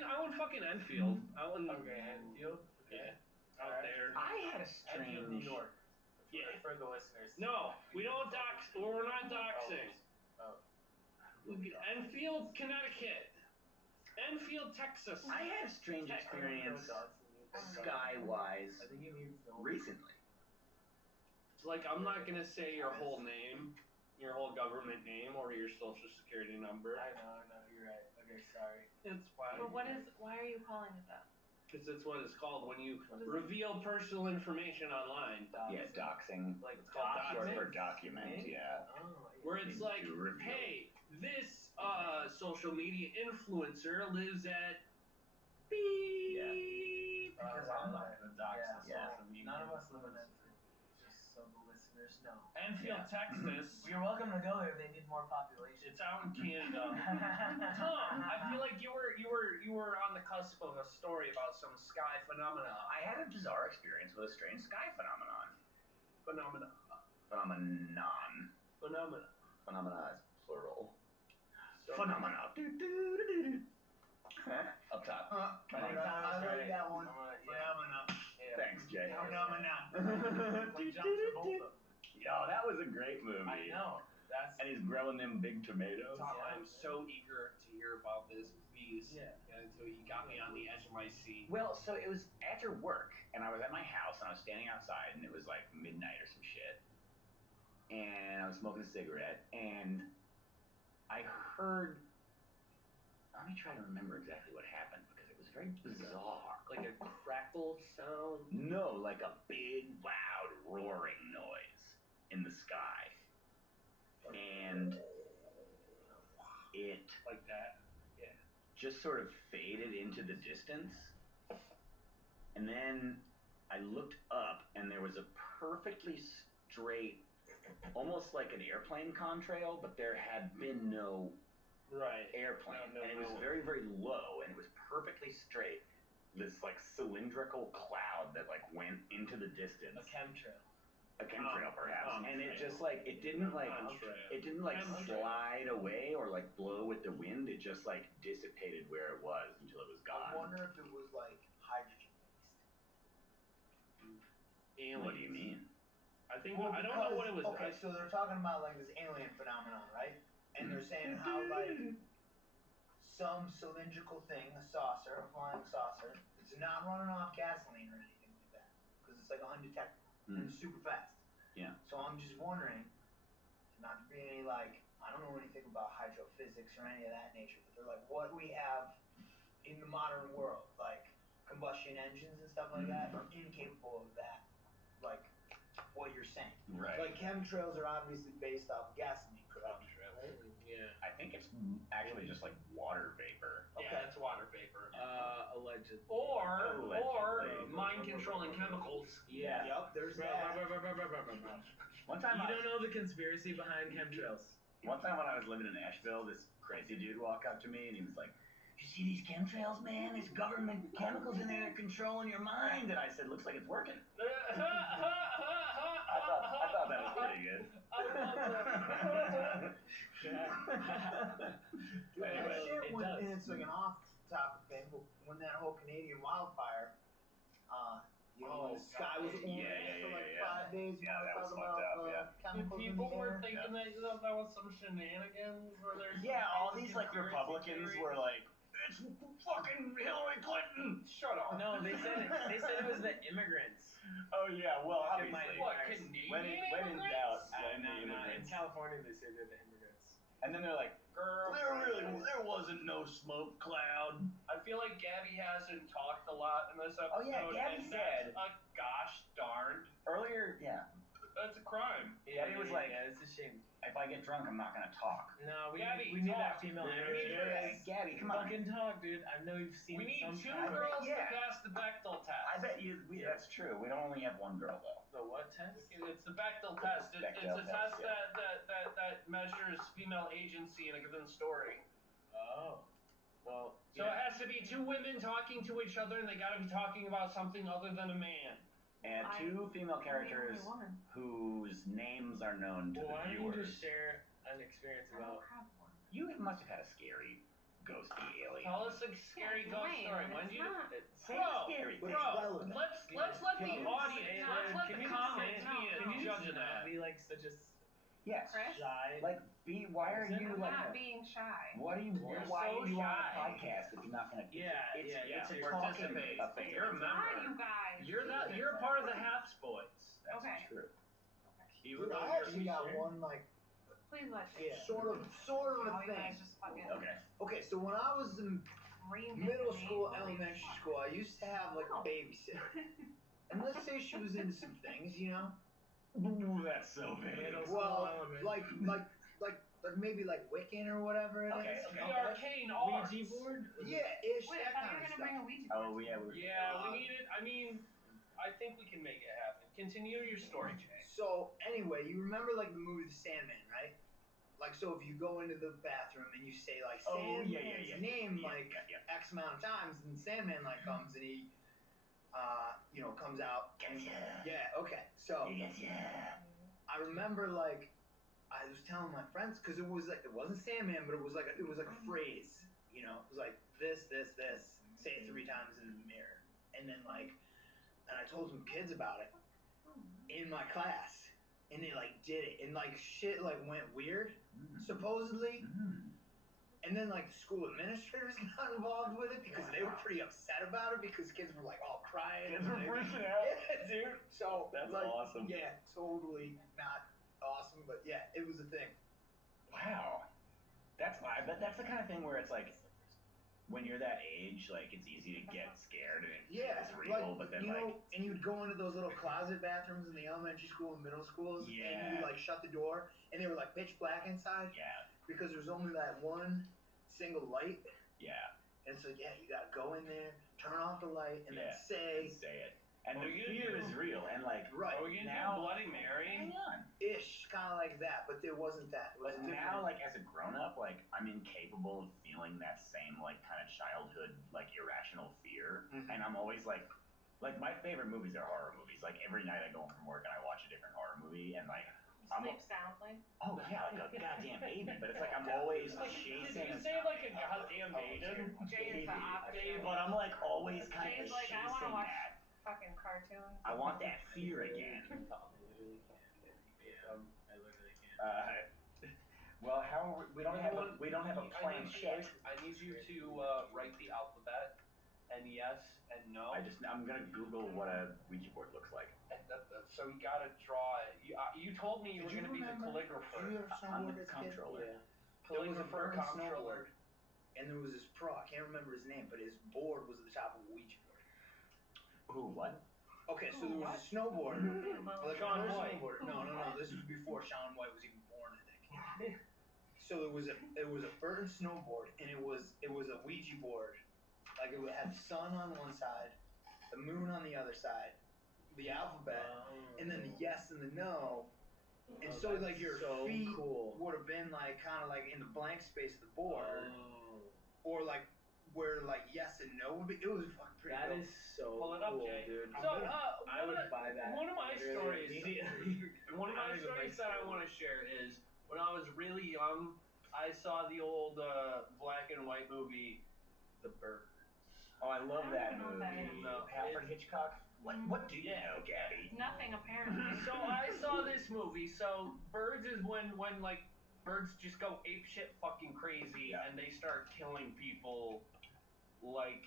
Enfield. Out in Enfield. Yeah, out there. I had a strange. Enfield, New York. Yeah. For the listeners. No, we don't dox. We're not doxing. Oh. Enfield, Connecticut. Enfield, Texas. I had a strange experience sky-wise recently. It's like, I'm not gonna say your whole name, your whole government name, or your social security number. I know, you're right. Okay, sorry. It's fine. But why are you calling it that? Because that's what it's called when you reveal personal information online. Yeah, doxing. Like it's called Short doxing. for document, yeah. Where it's like, hey, this social media influencer lives at beep. Because I'm not gonna dox the Yeah. social media. None of us live in Enfield. Just so the listeners know. Enfield, Texas. You're welcome to go there if they need more population. It's out in Canada. Tom, I feel like you were on the cusp of a story about some sky phenomena. I had a bizarre experience with a strange sky phenomenon. Phenomena. Phenomena is plural. So Phenomena. Up top. I like that one. Phenomena. Thanks, Jay. Phenomena. Yo, that was a great movie. I know. And he's growing them big tomatoes. Tom, I'm so eager to hear about this beast. Yeah. Until you got me on the edge of my seat. Well, so it was after work, and I was at my house, and I was standing outside, and it was like midnight or some shit. And I was smoking a cigarette, and I heard. Let me try to remember exactly what happened because it was very bizarre. Like a crackle sound? No, like a big, loud, roaring noise in the sky. And it like that, yeah, just sort of faded into the distance. And then I looked up, and there was a perfectly straight, almost like an airplane contrail, but there had been no airplane, and it was very, very low, and it was perfectly straight. This like cylindrical cloud that like went into the distance. A chemtrail. A chemtrail, perhaps, and it just like it didn't like slide away or like blow with the wind. It just like dissipated where it was until it was gone. I wonder if it was like hydrogen based. What do you mean? I think I don't know what it was. Okay, so they're talking about like this alien phenomenon, right? And they're saying how like some cylindrical thing, a saucer, a flying saucer, it's not running off gasoline or anything like that because it's like undetectable and it's super fast. Yeah. So I'm just wondering, not to be any like, I don't know anything about hydrophysics or any of that nature, but they're like, what we have in the modern world, like combustion engines and stuff like that, are incapable of that, like what you're saying. Right. Like chemtrails are obviously based off gasoline production, right? Yeah. Yeah. I think it's actually just like water vapor. Yeah, it's water vapor. Allegedly. Or Allegedly. mind controlling chemicals. Yeah. Yep, there's that. One time You I don't know the conspiracy behind chemtrails. One time when I was living in Nashville, this crazy dude walked up to me and he was like, "You see these chemtrails, man? There's government chemicals in there controlling your mind." And I said, "Looks like it's working." I thought that was pretty good. I love that. Dude, Anyway, that shit it went, does. and it's like an off-topic thing, but when that whole Canadian wildfire, you know, Oh, the sky was God. orange Yeah, for like yeah. 5 days. Yeah, that was talking fucked about up, yeah. chemicals in People the were air. thinking that was some shenanigans where there's Yeah, all some these like conspiracy Republicans theories. were like, "It's fucking Hillary Clinton." Shut up. No, they said it was the immigrants. Oh yeah, well It might- obviously. What, When Canadian When in immigrants? doubt, blame the In immigrants. California, they say they're the immigrants. And then they're like, there wasn't no smoke cloud. I feel like Gabby hasn't talked a lot in this episode. Oh, yeah, Gabby and said- that's a gosh darned. Earlier, yeah, That's a crime. Gabby was like, yeah, it's a shame. if I get drunk, I'm not gonna talk. No, we Gabby, need that talk. female We actress. need her- Gabby, come on. Fucking talk, dude. I know you've seen We need some two kind of- girls Yeah. to pass the Bechdel test. I bet you. That's true. We don't only have one girl though. The what test? It's the Bechdel test. It's Bechdel a test, test yeah. that measures female agency in a given story. Oh. Well, So it has to be two women talking to each other, and they got to be talking about something other than a man. And two female characters whose names are known to well, why the don't you viewers. just share an experience about? You must have had a scary, ghosty alien. Tell us a scary ghost story. When did you? Say Bro, scary. But it's bro, relevant. let's let the audience, let's let the comments be a Can you judge just of that. not be like such a Yes. Chris? shy? Like, why are you I'm like? not being shy. What are you? You're Why so are you on shy. a podcast if you're not gonna? Yeah, It's a to talking participate. affair. You're a Hi, member. you guys. You're a part of the Haps boys. That's Okay. true. Even Dude, though I you're actually got sure? one like Please let's share. sort of Oh, a you thing. guys just fucking Okay. Okay, so when I was in reinvent middle the name. school, Holy elementary fuck. school, I used to have like a Oh. babysitter. And let's say she was into some things, you know? Ooh, that's so vague. Middle school, Well, elementary. like maybe like Wiccan or whatever it is. Okay, the okay. arcane arts. Ouija board? Yeah, ish, Wait, I that thought kind you were of gonna bring stuff. a Ouija board. Oh yeah, we're. Yeah, we need it. I mean, I think we can make it happen. Continue your story, Jay. So anyway, you remember like the movie The Sandman, right? Like, so if you go into the bathroom and you say like Oh Sandman's yeah. name Yeah, like yeah. X amount of times, and Sandman like comes and he, comes out. Gotcha. Yeah. Okay. So Yeah. I remember like I was telling my friends because it was like it wasn't Sandman, but it was like a phrase. You know, it was like this. Say it 3 times in the mirror, and then and I told some kids about it in my class, and they like did it, and like shit like went weird, supposedly. And then like the school administrators got involved with it because they were pretty upset about it because kids were like all crying. Kids and, were like, freaking out. Yeah, dude. So That's like, awesome. Yeah, totally not awesome, but yeah, it was a thing. Wow. I bet that's the kind of thing where it's like, when you're that age, like it's easy to get scared and it's real, but then and you'd go into those little closet bathrooms in the elementary school and middle schools, and you like shut the door, and they were like pitch black inside. Yeah. Because there's only that one single light. Yeah. And so yeah, you gotta go in there, turn off the light, and then say it. And the fear is real, and like right Are we gonna now, do Bloody Mary? Hang on. Ish, kind of like that, but there wasn't that. It was But now, like as a grown-up, like I'm incapable of feeling that same like kind of childhood like irrational fear, and I'm always like my favorite movies are horror movies. Like every night I go home from work and I watch a different horror movie, and like Sleep soundly. oh yeah, like a goddamn baby. But it's like I'm always chasing. Did you say like a goddamn maiden? Jay is the opposite. But I'm like always kind of Jay's like, I chasing wanna watch that. fucking cartoons. I want that fear again. I literally can't. Well, how we don't have a plan yet. I need you to write the alphabet and yes and no. I'm gonna Google what a Ouija board looks like. So you gotta draw it. You told me you were gonna be the calligrapher. Did you ever I'm snowboard the as a kid? controller. Yeah. There was a Calligrapher, burn comptroller. snowboard, and there was this pro. I can't remember his name, but his board was at the top of a Ouija board. Ooh, what? Okay, so there was a snowboard. Like Shaun a White. snowboard. No. This was before Shaun White was even born, I think. So it was a Burton snowboard, and it was a Ouija board. Like it had the sun on one side, the moon on the other side, the alphabet, and then the yes and the no. And so like your feet would have been like kind of like in the blank space of the board, or like where like yes and no would be. It was fucking pretty. That dope. is so Pull it up, cool, Jay. dude. So, I would buy that. One of my stories. Immediately. One of my stories that I want to share is when I was really young, I saw the old black and white movie, The Birds. Oh, I love that know movie. what that is. No. Alfred Hitchcock. What do you know, Gabby? Nothing apparently. So I saw this movie. So Birds is when like birds just go apeshit fucking crazy and they start killing people like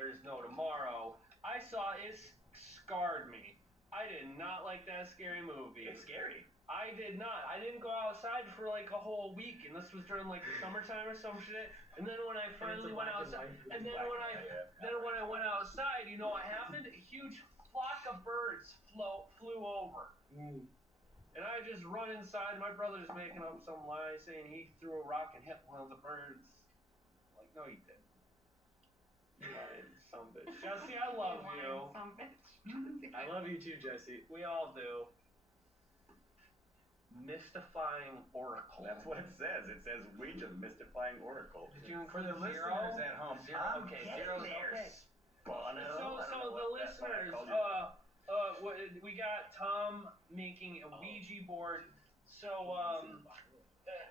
there's no tomorrow. I saw it, scarred me. I did not like that scary movie. It's scary. I did not. I didn't go outside for like a whole week, and this was during like summertime or some shit. And then when I finally went outside, and then when I went outside, you know what happened? A huge flock of birds flew over. And I just run inside. My brother's making up some lie saying he threw a rock and hit one of the birds. I'm like, no, you didn't. You lying some bitch. Jesse, I love you. Some bitch. I love you too, Jesse. We all do. Mystifying Oracle. That's what it says. It says Ouija Mystifying Oracle. Did you For the include listeners zero? at home, Zero. I'm Okay, getting zero's there. okay. Bono. So the listeners, we got Tom making a Ouija board. So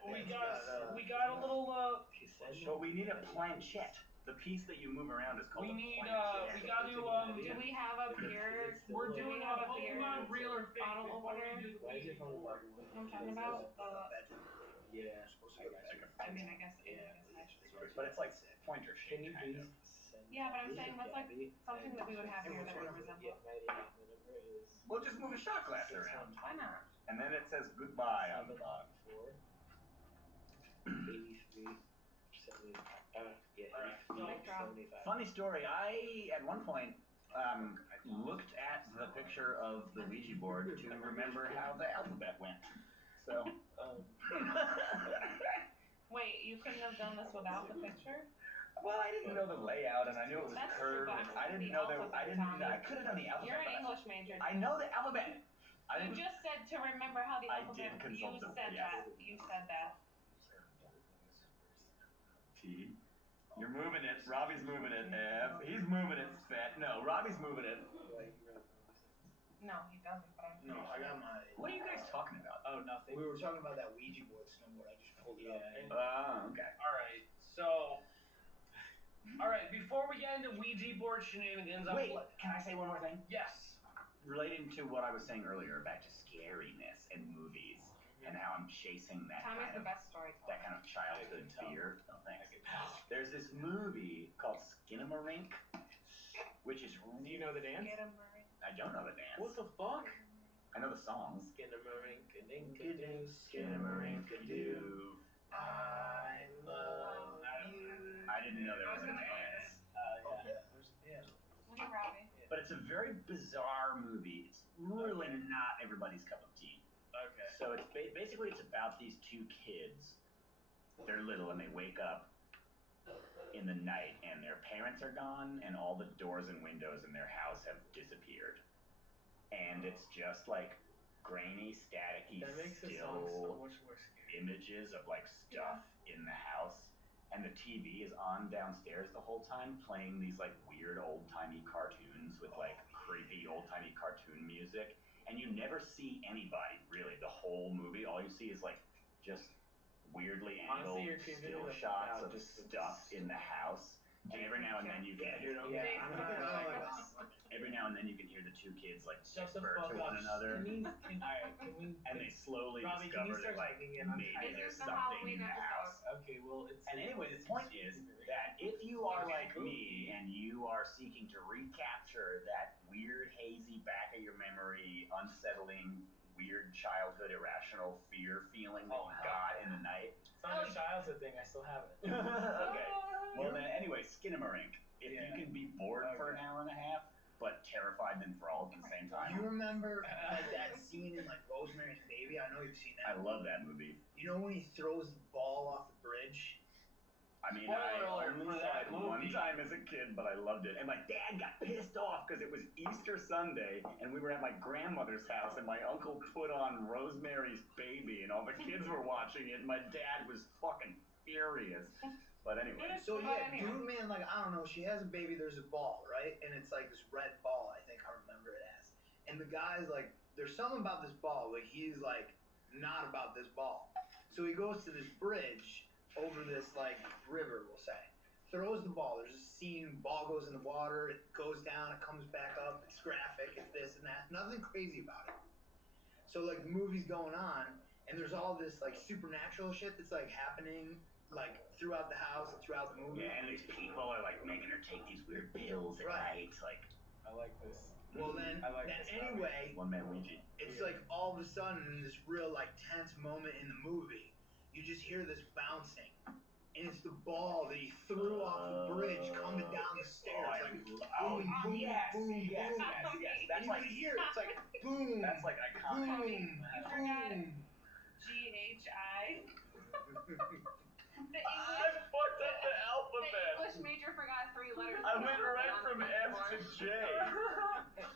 we got a little But we need a planchette. The piece that you move around is called we a need planchette. we got to Do we have a beer? we're do doing we have a hold beer on, real or fake bottle before opener? we do the Why is your phone board. I'm talking about Yeah, I got you. I mean, I guess I should. But it's like pointer shape. Can you kind please of. send Yeah, but I'm me saying that's like Gabby something and that we would have here that would resemble. Yeah, my number is We'll just move a shot glass around. Why not? And then it says goodbye on the bottom. 83, 75. Yeah, 83, 75. Funny story. I, at one point, looked at the picture of the Ouija board to remember how the alphabet went. So. Wait, you couldn't have done this without the picture? Well, I didn't know the layout, and I knew it was That's curved. true, And but I didn't the know there. alphabet, I could have done the alphabet. You're an but English major. I know the alphabet. You just said to remember how the I alphabet. did consult You them, said yes. that. You said that. T. You're moving it. Robbie's moving it. F. He's moving it. Fat. No, Robbie's moving it. No, he doesn't. But I'm. No, I got my. What are you guys talking about? Oh, nothing. We were talking about that Ouija board snowboard. I just pulled it up. Okay. All right, before we get into Ouija board shenanigans, Wait, can I say one more thing? Yes. Relating to what I was saying earlier back to scariness in movies and how I'm chasing that Tommy's kind the of best storyteller. that kind of childhood fear. Oh, thanks. There's this movie called Skinamarink, which is. Do you know the dance? I don't know the dance. What the fuck? I know the songs. Skinamarink-a-dink-a-doo. Skinamarink-a-doo. I love you. I didn't know there was a dance. Look at Robbie. But it's a very bizarre movie. It's really not everybody's cup of tea. Okay. So it's basically it's about these two kids. They're little and they wake up in the night and their parents are gone and all the doors and windows in their house have disappeared. And it's just like grainy, staticky, That makes the song still so much more scary. images of like stuff in the house. And the TV is on downstairs the whole time playing these like weird old-timey cartoons with like creepy old-timey cartoon music. And you never see anybody really the whole movie. All you see is like just weirdly angled Honestly, you're too good still at shots that, of just stuff in the house. And every now and then you can hear the two kids like whisper to one another. And they slowly Robbie, can you discover start that like typing in? I'm maybe tired. there's something in the house. Okay, well, it's. And anyway, the point is that if you are like me and you are seeking to recapture that weird, hazy back of your memory, unsettling, weird childhood, irrational fear feeling that you got in the night. It's not a childhood thing. I still have it. Okay. Well then, anyway, Skinamarink. If you can be bored for an hour and a half, but terrified and enthralled at the same time. You remember like that scene in like Rosemary's Baby? I know you've seen that. I love that movie. You know when he throws the ball off the bridge? I mean, Spoiler I alert only for saw that it one movie. time as a kid, but I loved it. And my dad got pissed off because it was Easter Sunday, and we were at my grandmother's house, and my uncle put on Rosemary's Baby, and all the kids were watching it, and my dad was fucking furious. But anyway. So yeah, dude, man, like I don't know. She has a baby. There's a ball, right? And it's like this red ball. I think I remember it as. And the guy's like, there's something about this ball. Like he's like not about this ball. So he goes to this bridge over this like river, we'll say. Throws the ball. There's a scene. Ball goes in the water. It goes down. It comes back up. It's graphic. It's this and that. Nothing crazy about it. So like the movie's going on, and there's all this like supernatural shit that's like happening like throughout the house and throughout the movie. Yeah, and these people are like making her take these weird pills at night. Like, I like this. Well then, I like then this anyway, One Man Ouija. it's like all of a sudden in this real like tense moment in the movie, you just hear this bouncing. And it's the ball that he threw off the bridge coming down the stairs. Like boom, boom, yes, boom, yes, boom. yes. And That's you like, can hear it. It's like boom, that's like iconic. boom, You forgot boom. GHI. The I English, fucked up the the alphabet. English major forgot 3 letters. I went right from S to J.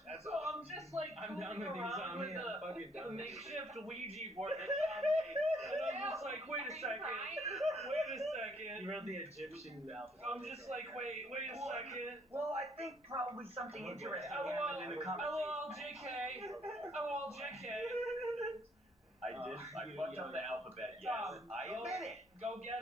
That's So I'm just like I'm down fooling with these around on with me. I'm the fucking down. makeshift Ouija board that Tom made. And I'm just like, wait a Are you second. crying? Wait a You second. wrote the Egyptian alphabet. I'm just like, wait a second. Well, I think probably something interesting happened in the conversation. LOL JK. LOL JK. I fucked up the alphabet, yes. Tom, I admit it. Go get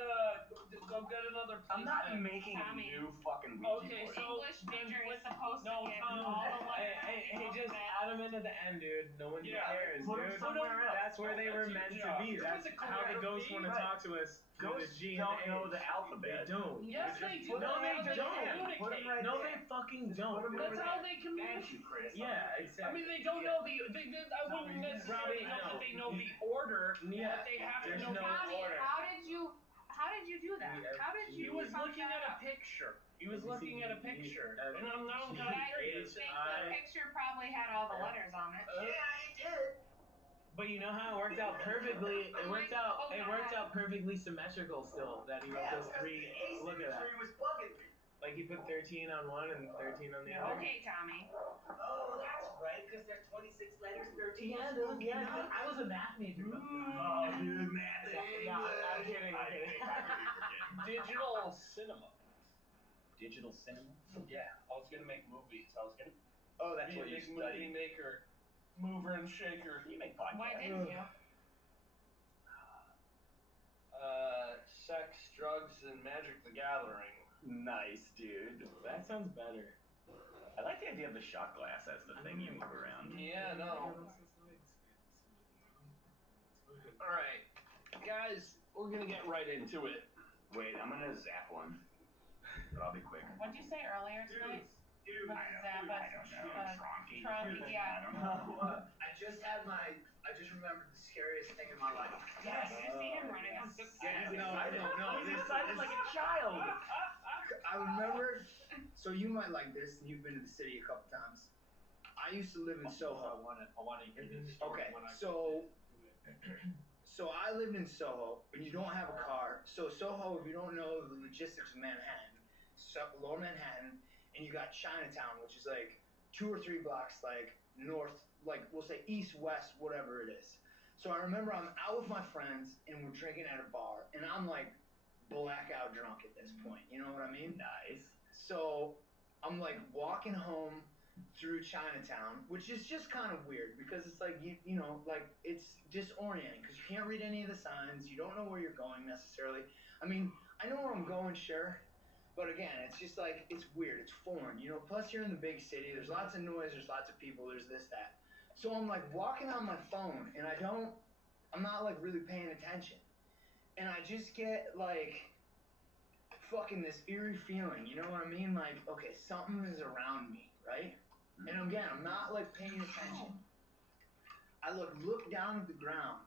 another I'm not policeman. making Tommy. a new fucking Ouija Okay, board. so English major is supposed No, to get Tom. all the letters. Hey, just add them into the end, dude. No one Yeah, cares, put 'em dude. somewhere else. That's where they were That's your meant to job. be. There That's was a how the ghosts want to Right. talk to us. Through the Ghosts G and don't the know H. the alphabet. They don't. Yes, they do. Put No, them they right don't. Communicate. Put 'em right No, there. they fucking don't. Put 'em That's over how there. they communicate. Thank you, Chris. Yeah, I exactly. mean, they don't know I wouldn't necessarily Robbie, know no. that they know the order, Yeah, but they have to there's know no the Tommy, order. how did you do that? How did He you was fuck looking that at up? a picture. He was looking at a picture. And now I'm But kind of I curious. think the picture probably had all the letters on it. Yeah, it did. But you know how it worked out perfectly? It worked out perfectly symmetrical still, that he wrote those 3. Look at that. was bugging me. Like he put 13 on one and 13 on the other. Okay, Tommy. Oh, that's right, because there's 26 letters, 13 Yeah, dude, yeah, dude. I was a math major. Oh, dude, math. Yeah, I'm kidding. I'm kidding. Digital cinema. Digital cinema? Yeah, I was gonna make movies. I was gonna Oh, that's be a what you big movie studied. maker, mover and shaker. You make podcasts. Why didn't you? Sex, drugs, and Magic the Gathering. Nice, dude. That sounds better. I like the idea of the shot glass as the thing you move around. Yeah, no. Alright, guys, we're gonna get right into it. Wait, I'm gonna zap one. But I'll be quick. What'd you say earlier tonight? Dude, What I is don't that? know. Tronky. Tronky, yeah. I don't know. I just remembered the scariest thing in my life. Yes. Did you see him running up the Yeah, No, He's this- excited like a child. I remember. So you might like this, and you've been to the city a couple times. I used to live in Soho. I want to hear this. Okay, so I lived in Soho, and you don't have a car. So Soho, if you don't know the logistics of Manhattan, Lower Manhattan, and you got Chinatown, which is like 2 or 3 blocks like north, like we'll say east, west, whatever it is. So I remember I'm out with my friends, and we're drinking at a bar, and I'm like blackout drunk at this point. You know what I mean? Nice. So I'm like walking home through Chinatown, which is just kind of weird because it's like you know, like it's disorienting because you can't read any of the signs. You don't know where you're going necessarily. I mean, I know where I'm going, sure, but again, it's just like it's weird. It's foreign, you know. Plus, you're in the big city. There's lots of noise. There's lots of people. There's this, that. So I'm like walking on my phone, and I'm not like really paying attention, and I just get like fucking this eerie feeling. You know what I mean? Like, okay, something is around me, right? And again, I'm not like paying attention. I look down at the ground.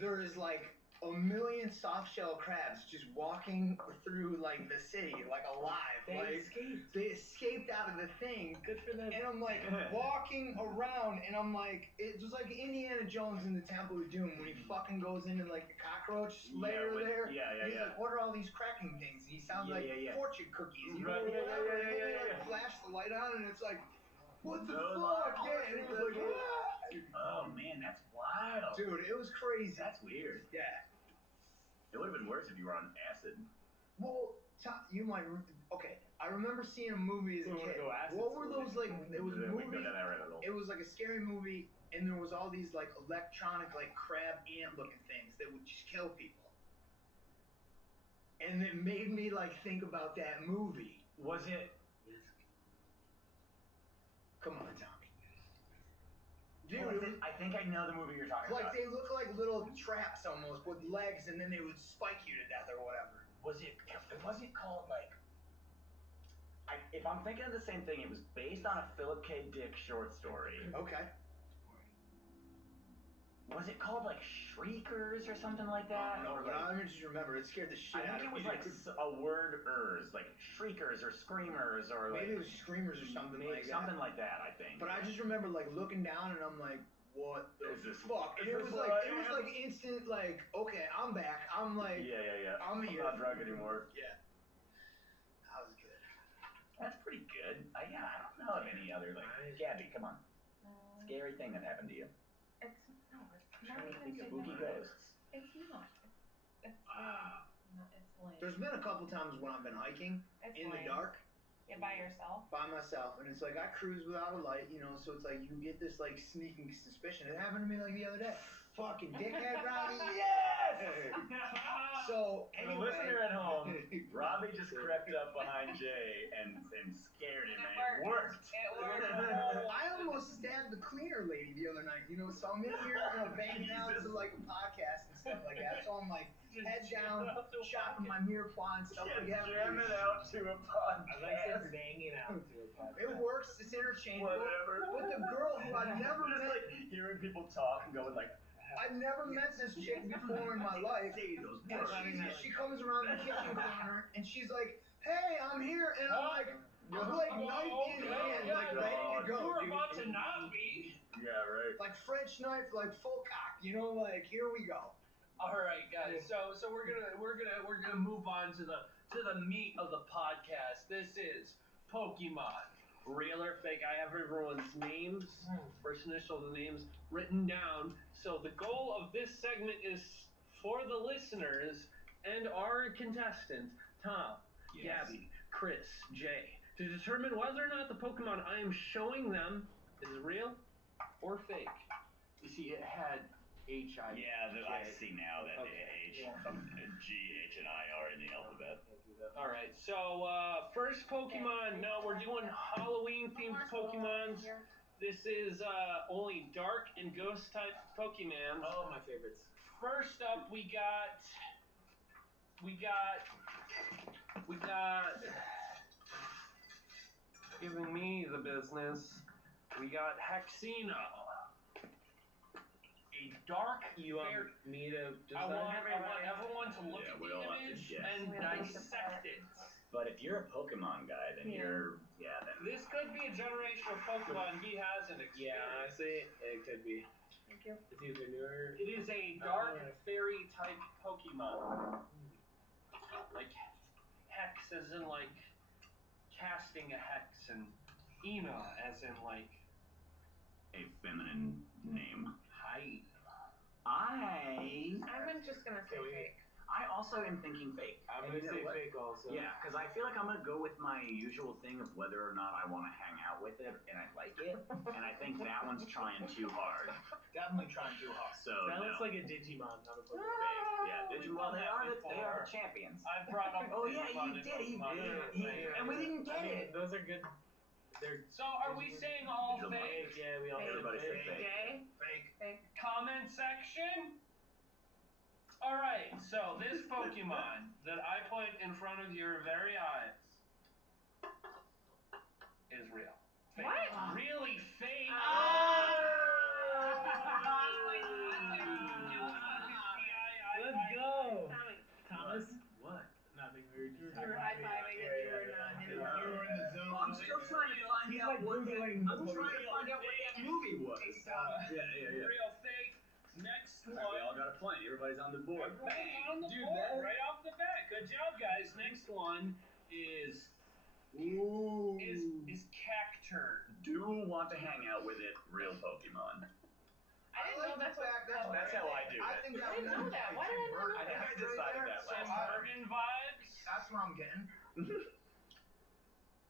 There is like a million soft shell crabs just walking through like the city, like alive. They escaped out of the thing. Good for them. And I'm like walking around, and I'm like, it was like Indiana Jones in the Temple of Doom when he fucking goes into like the cockroach lair there. He's like, what are all these cracking things? And he sounds like fortune cookies, you know, whatever. And then they like flash the light on, and it's like, what the fuck? Yeah, and it was like, oh man, that's wild. dude, it was crazy. That's weird. Yeah. It would have been worse if you were on acid. Well, you might. Okay, I remember seeing a movie as a kid. What were those like? It was a movie. It was like a scary movie, and there was all these like electronic, like crab ant looking things that would just kill people. And it made me like think about that movie. Was it? Come on, Tommy. Dude, I think I know the movie you're talking like about. they look like little traps almost with legs, and then they would spike you to death or whatever. Was it called like? If I'm thinking of the same thing, it was based on a Philip K. Dick short story. Okay. Was it called like Shriekers or something like that? No, but I just remember it scared the shit out of me. I think it was like a word-ers, like Shriekers or Screamers or like. Maybe it was Screamers or something like that. Something like that, I think. But I just remember like looking down and I'm like, what the fuck? And it was like instant like, okay, I'm back. I'm like, yeah. I'm here. not drunk anymore. Yeah. That was good. That's pretty good. I don't know of any other like. Gabby, come on. Scary thing that happened to you. It's not even Spooky ghosts. It's not. It's not. It's lame. There's been a couple times when I've been hiking in the dark. Yeah, by yourself. By myself, and it's like I cruise without a light, you know. So it's like you get this like sneaking suspicion. It happened to me like the other day. Fucking dickhead, Robbie. Yes. So anyway, the listener at home, Robbie just crept up behind Jay and scared him. And it worked. It worked. I almost stabbed the cleaner lady the other night. You know, so I'm in here, you know, banging out to like a podcast and stuff like that. So I'm like head down, chopping my mirepoix and stuff like that. Jam it out to a podcast. I like this banging out to a podcast. It works. It's interchangeable. Whatever. But the girl who I've never just met, like hearing people talk and going like. I've never met this chick before in my life. And she comes around the kitchen corner and she's like, "Hey, I'm here," and I'm like knife in hand, like ready to go. You're about to not be. Yeah, right. Like French knife, like full cock. You know, like here we go. All right, guys. So we're gonna move on to the meat of the podcast. This is Pokemon. Real or fake? I have everyone's names, first initial names written down. So the goal of this segment is for the listeners and our contestant, Tom, Gabby, Chris, Jay, to determine whether or not the Pokemon I am showing them is real or fake. You see, it had H-I. Yeah, I see now that H, G, H, and I are in the alphabet. All right, so first Pokemon. No, we're doing Halloween-themed Pokemons. This is only dark and ghost type Pokemon. Oh, my favorites. First up, we got. Giving me the business. We got Hexino. A dark. You want me to? I want everyone to look at the image and dissect it. But if you're a Pokemon guy, then you're then. This could be a generational Pokemon he hasn't experienced. Yeah, honestly, it could be. Thank you. It's either newer. It is a dark fairy type Pokemon. Like hex as in like casting a hex, and Ina as in like a feminine name. Hi. I'm just gonna say fake. I also am thinking fake. I'm gonna say fake also. Yeah, because I feel like I'm gonna go with my usual thing of whether or not I want to hang out with it and I like it, and I think that one's trying too hard. Definitely trying too hard. So that looks like a Digimon, not a Pokemon. Yeah, Digimon. They are the champions. I've brought up. Oh yeah, you did. And we didn't get it. Those are good. So are we saying all fake? Yeah, we all. Everybody said fake. Jay? Fake. Comment section. All right, so this Pokemon that I put in front of your very eyes is real. Fake. What? Really fake. Let's go. is Yeah. real fake. Next All one. right, we all got a point. Everybody's on the board. Everyone's on the Dude, board that- right off the bat. Good job, guys. Next one is Ooh. is Cacturn. Do want to hang out with it, real Pokemon. I didn't know that's what. That's how I do it. I think that I didn't know that. Why did I not know I think I that? decided that Some last time. Burton vibes. That's what I'm getting.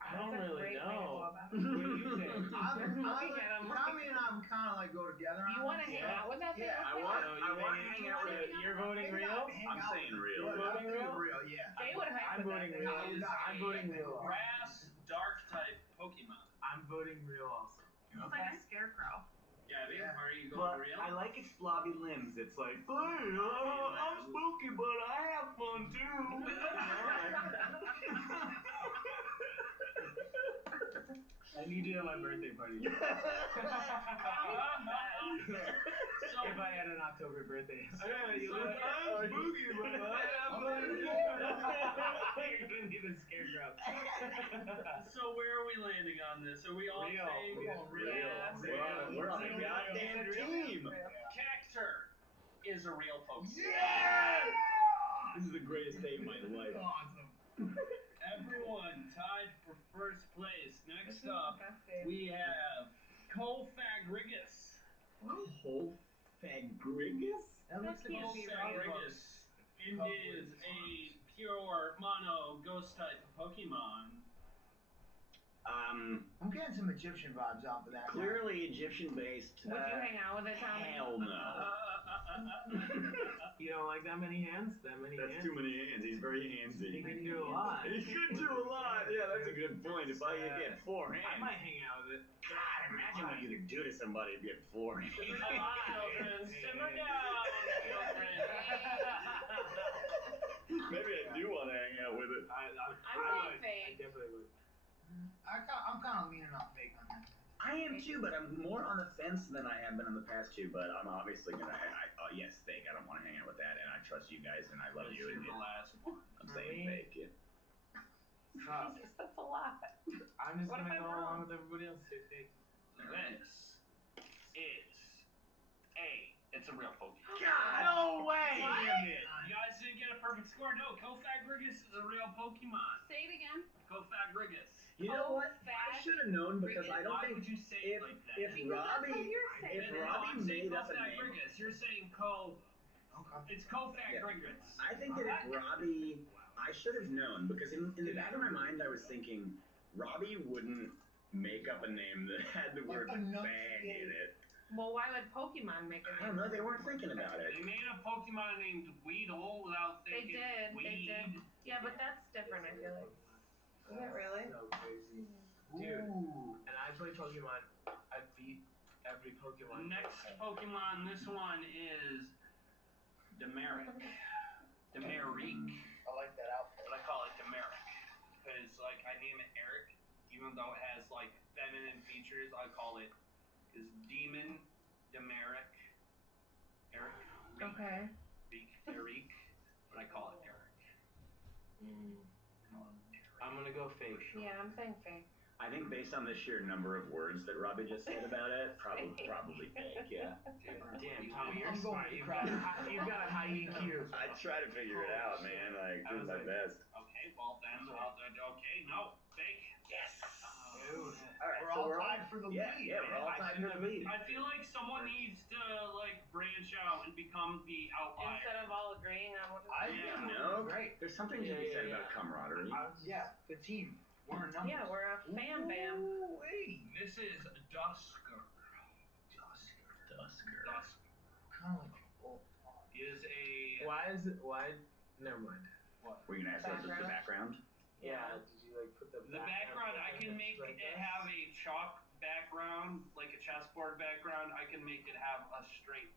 I don't That's a really great way to go know. about What do you think? Looking at 'em like- Tommy and I kind of like go together. You want want to hang out with that thing? Yeah, I Okay. want So to you hang out with it. You're voting real? I'm saying real. You're voting real? Real, yeah. Jay would hype I'm with voting that real. thing. Is I'm voting real. Grass dark type Pokemon. I'm voting real also. It's like a scarecrow. Gabby, Yeah. are you going But real? I like its blobby limbs. It's like, hey, I'm spooky, but I have fun too. I need you at my birthday party. So, If I had an October birthday. Yeah, you look I'm spooky, but I have fun too. You're gonna need a scarecrow. so where are we landing on this? Are we all Real. saying Real. Yeah. We're on a goddamn team. Cacturn is a real Pokemon? This is the greatest day of my life. Awesome. Everyone tied for first place. This is Next up, the best day. we have Colfagrigus. Colfagrigus? That looks like Can't be real. Colfagrigus. It is a pure mono ghost type Pokemon. I'm getting some Egyptian vibes off of that. Clearly Egyptian based. Would you hang out with it, Tommy? Hell no. You don't like that many hands? That many That's hands? too many hands. He's very He handsy. can do a lot. He could do a lot. Yeah, that's a good point. If I could get 4 hands. I might hang out with it. God, imagine what you could do to somebody if you had 4 hands. Come on, children, simmer down, children. Maybe I do want to hang out with it. I'm would. saying fake. I definitely would. I'm kind of leaning on fake on that. I am too, but I'm more on the fence than I have been in the past 2. But I'm obviously gonna. Yes, fake. I don't want to hang out with that, and I trust you guys, and I love you. And The last one. I'm saying fake. Yeah. Jesus, that's a lot. I'm just What if gonna I'm go wrong? along with everybody else. Say fake. This is it's a real Pokemon. God, no way! Damn it. You guys didn't get a perfect score. No, Colfagrigus is a real Pokemon. Say it again. Colfagrigus. You know what? I should have known because I don't Why think would you say if it like that? if Because that's what Robbie you're saying. if No, Robbie I'm saying made up a name, Colfagrigus. You're saying It's Colfagrigus. I think that if Robbie, I should have known because in the back of my mind I was thinking Robbie wouldn't make up a name that had the word bang in it. Well, why would Pokemon make it? I don't know. They weren't thinking about it. They made a Pokemon named Weedle without They thinking. did. They Weed. did. Yeah, but that's different. I feel like. Is it really? So crazy. Dude, and I play Pokemon. I beat every Pokemon. Next Pokemon, this one is Demeric. Demeric. I like that outfit. But I call it Demeric. Because, like, I name it Eric, even though it has, like, feminine features, I call it is Demon Demeric. Eric. Reek. Okay. Reek. Eric. But I call it Eric. I'm gonna go fake. Yeah, I'm saying fake. I think based on the sheer number of words that Robbie just said about it, probably fake. Yeah. Damn, Tommy, you're I'm smart. going You've got a high EQ. I try to figure it out, man. Like, I do was my like- best. Okay, well then, okay, no, fake. Yes. Dude. All right, We're so all we're tied for the yeah, lead. Yeah, we're all tied for the lead. I feel like someone needs to like branch out and become the outlier. Instead of all agreeing on what. Yeah. No, Great. there's something to be said about camaraderie. Yeah, the team. We're in numbers. Yeah, we're a fam bam. Ooh, hey. This is Dusker. Dusker. Kind of like a bull. Is a Why? Never mind. Were you gonna ask us the background? Yeah. Did you like put the background. I can make like it have a chalk background, like a chessboard background. I can make it have a straight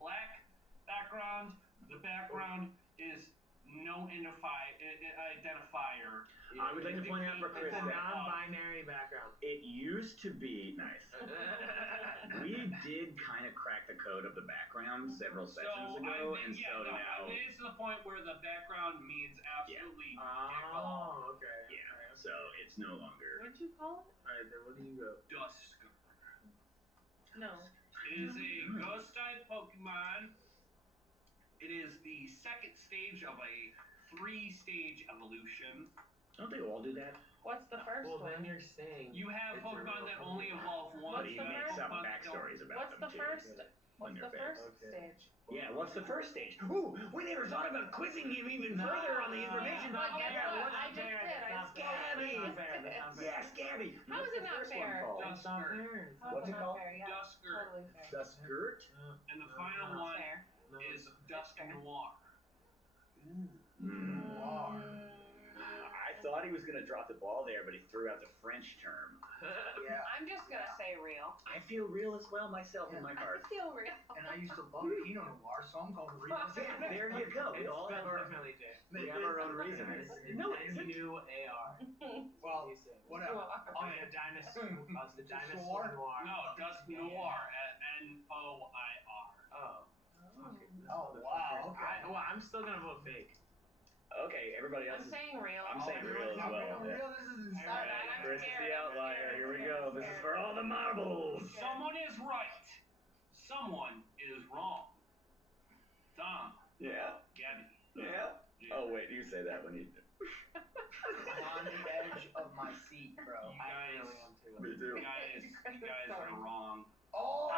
black background. The background is no identifier. I would like to point out for Chris It's a that non-binary background. it used to be nice. We did kind of crack the code of the background several sessions ago, and so now. I think it's to the point where the background means absolutely dick all. Oh, okay. Yeah, so it's no longer. What'd you call it? Alright, then what do you go? Dusker. No. It is a ghost type Pokemon. It is the second stage of a 3-stage evolution. Don't they all do that? What's the first Well, one? then you're saying You have it's a Pokemon real that only evolve once. What's But he the makes first? up but backstories about What's them the too. first? when What's they're the big. first stage? Yeah, what's the first stage? Ooh, we never thought about quizzing him even further on the information. But guess fair. what? What's I not just fair? did. I That's just not fair. Gabby. That's not fair. That's not fair. Yes, Gabby. How What's is it the not first fair? one called? That's not Dusker. fair. How What's is it not called? fair? Yeah. Dusker. Totally fair. Duskert. And the final one Fair. is Dusk Noir. Noir. I thought he was gonna drop the ball there, but he threw out the French term. Yeah. I'm just gonna say real. I feel real as well myself in my I heart. feel real. And I used to love Pinot Noir, so I'm going real. Yeah, there you go. We It's all have spelled our differently, Jay. we have our own reasons. No, it isn't. N-U-A-R. Well, whatever. Oh, yeah, dinosaur. The dinosaur Noir? noir. No, Dusk Noir. N-O-I-R. Oh. Oh, wow. Okay. I'm still gonna vote fake. Okay, everybody else I'm is. saying real. I'm saying real as well. Real, Yeah. real, this is insane. All right, I'm Chris is scared, the I'm outlier. scared, Here we I'm go. scared. This is for all the marbles. Someone is right. Someone is wrong. Tom. Yeah. Gabby. Yeah. Jake. Oh wait, you say that when you. I'm on the edge of my seat, bro. You guys, Me too. you guys are wrong. Oh!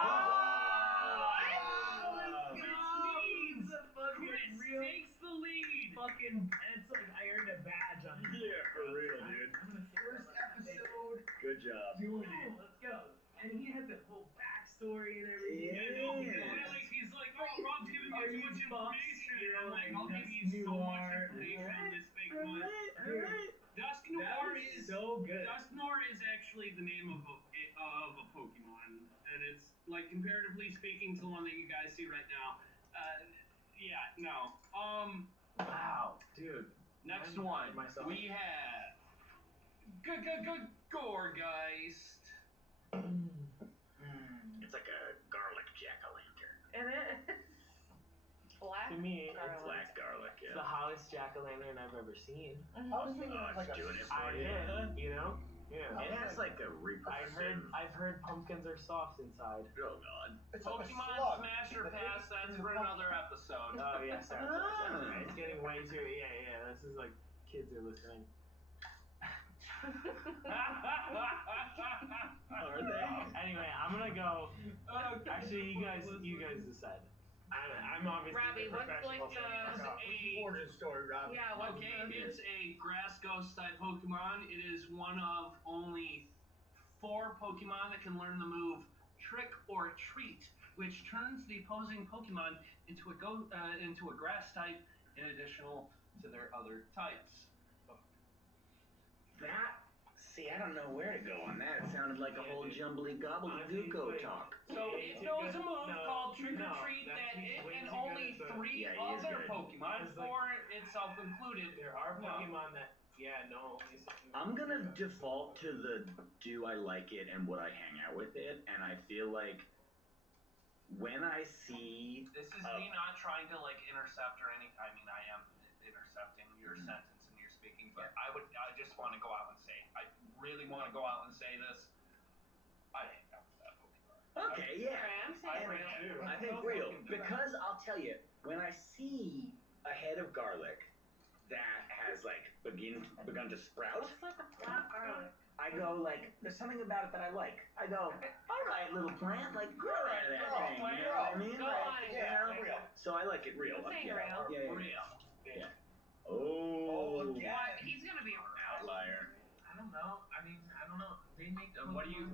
It's a fucking Chris real takes the lead. fucking. It's like I earned a badge on it. Yeah, for real, dude. First episode. Good job. Doing it. Let's go. And he had the whole backstory and everything. Yeah, no, because Yeah. he's like, oh, Rob's giving Are you too you much fucks? information. You're I'm like, like, I'll give Dusk you so much Noir. information on this fake one. Alright. Dusk That Noir was is so good. Dusk Noir is actually the name of a Pokemon, and it's like comparatively speaking to the one that you guys see right now. Yeah, no. Wow, dude. Next I'm one proud of myself. we have Gorgeist. It's like a garlic jack-o'-lantern. And it black. To me, garlic. it's Black garlic, It's yeah. the hottest jack-o'-lantern I've ever seen. I was thinking it Oh, was like it's a doing it I for you. did, you know? Yeah. It has like a reproductive. I've heard pumpkins are soft inside. Oh god. It's like a Pokemon slug. Smash or Pass, that's for another episode. Oh yeah, sorry. It's getting way too. Yeah. This is like kids are listening. Are they? Anyway, I'm gonna go. Actually, you guys decide. I'm obviously Robbie, the what's professional. like the? Origin story, Rob. Yeah. What's Okay, the? it's a grass ghost type Pokemon. It is one of only 4 Pokemon that can learn the move Trick or Treat, which turns the opposing Pokemon into a grass type in additional to their other types. That. See, I don't know where to go on that. It sounded like a whole jumbly gobbledygoogo talk. So it knows a move called Trick or no, Treat that's- that he's it way and too only good at the- 3 Yeah, he is other good. Pokemon, It's like- 4 itself included. There are No. Pokemon that no. I'm gonna default to the do I like it and would I hang out with it, and I feel like when I see This is me not trying to like intercept or anything. I mean, I am intercepting your sentence and your speaking, but I just want to go out and say, I really want to go out and say this. I hang out with that Pokemon. okay, yeah. I'm saying real. I think real because I'll tell you when I see a head of garlic that has like begun to sprout, Looks like a black garlic. I go like, there's something about it that I like. I go, all right, little plant, like grow out of that thing. You know what I mean? Go Like, on and you go. know? Real. So I like it real. I'm saying yeah. real. Yeah. Real. Oh. again. He's gonna be Outlier. I don't know. I mean, I don't know. They make. What do you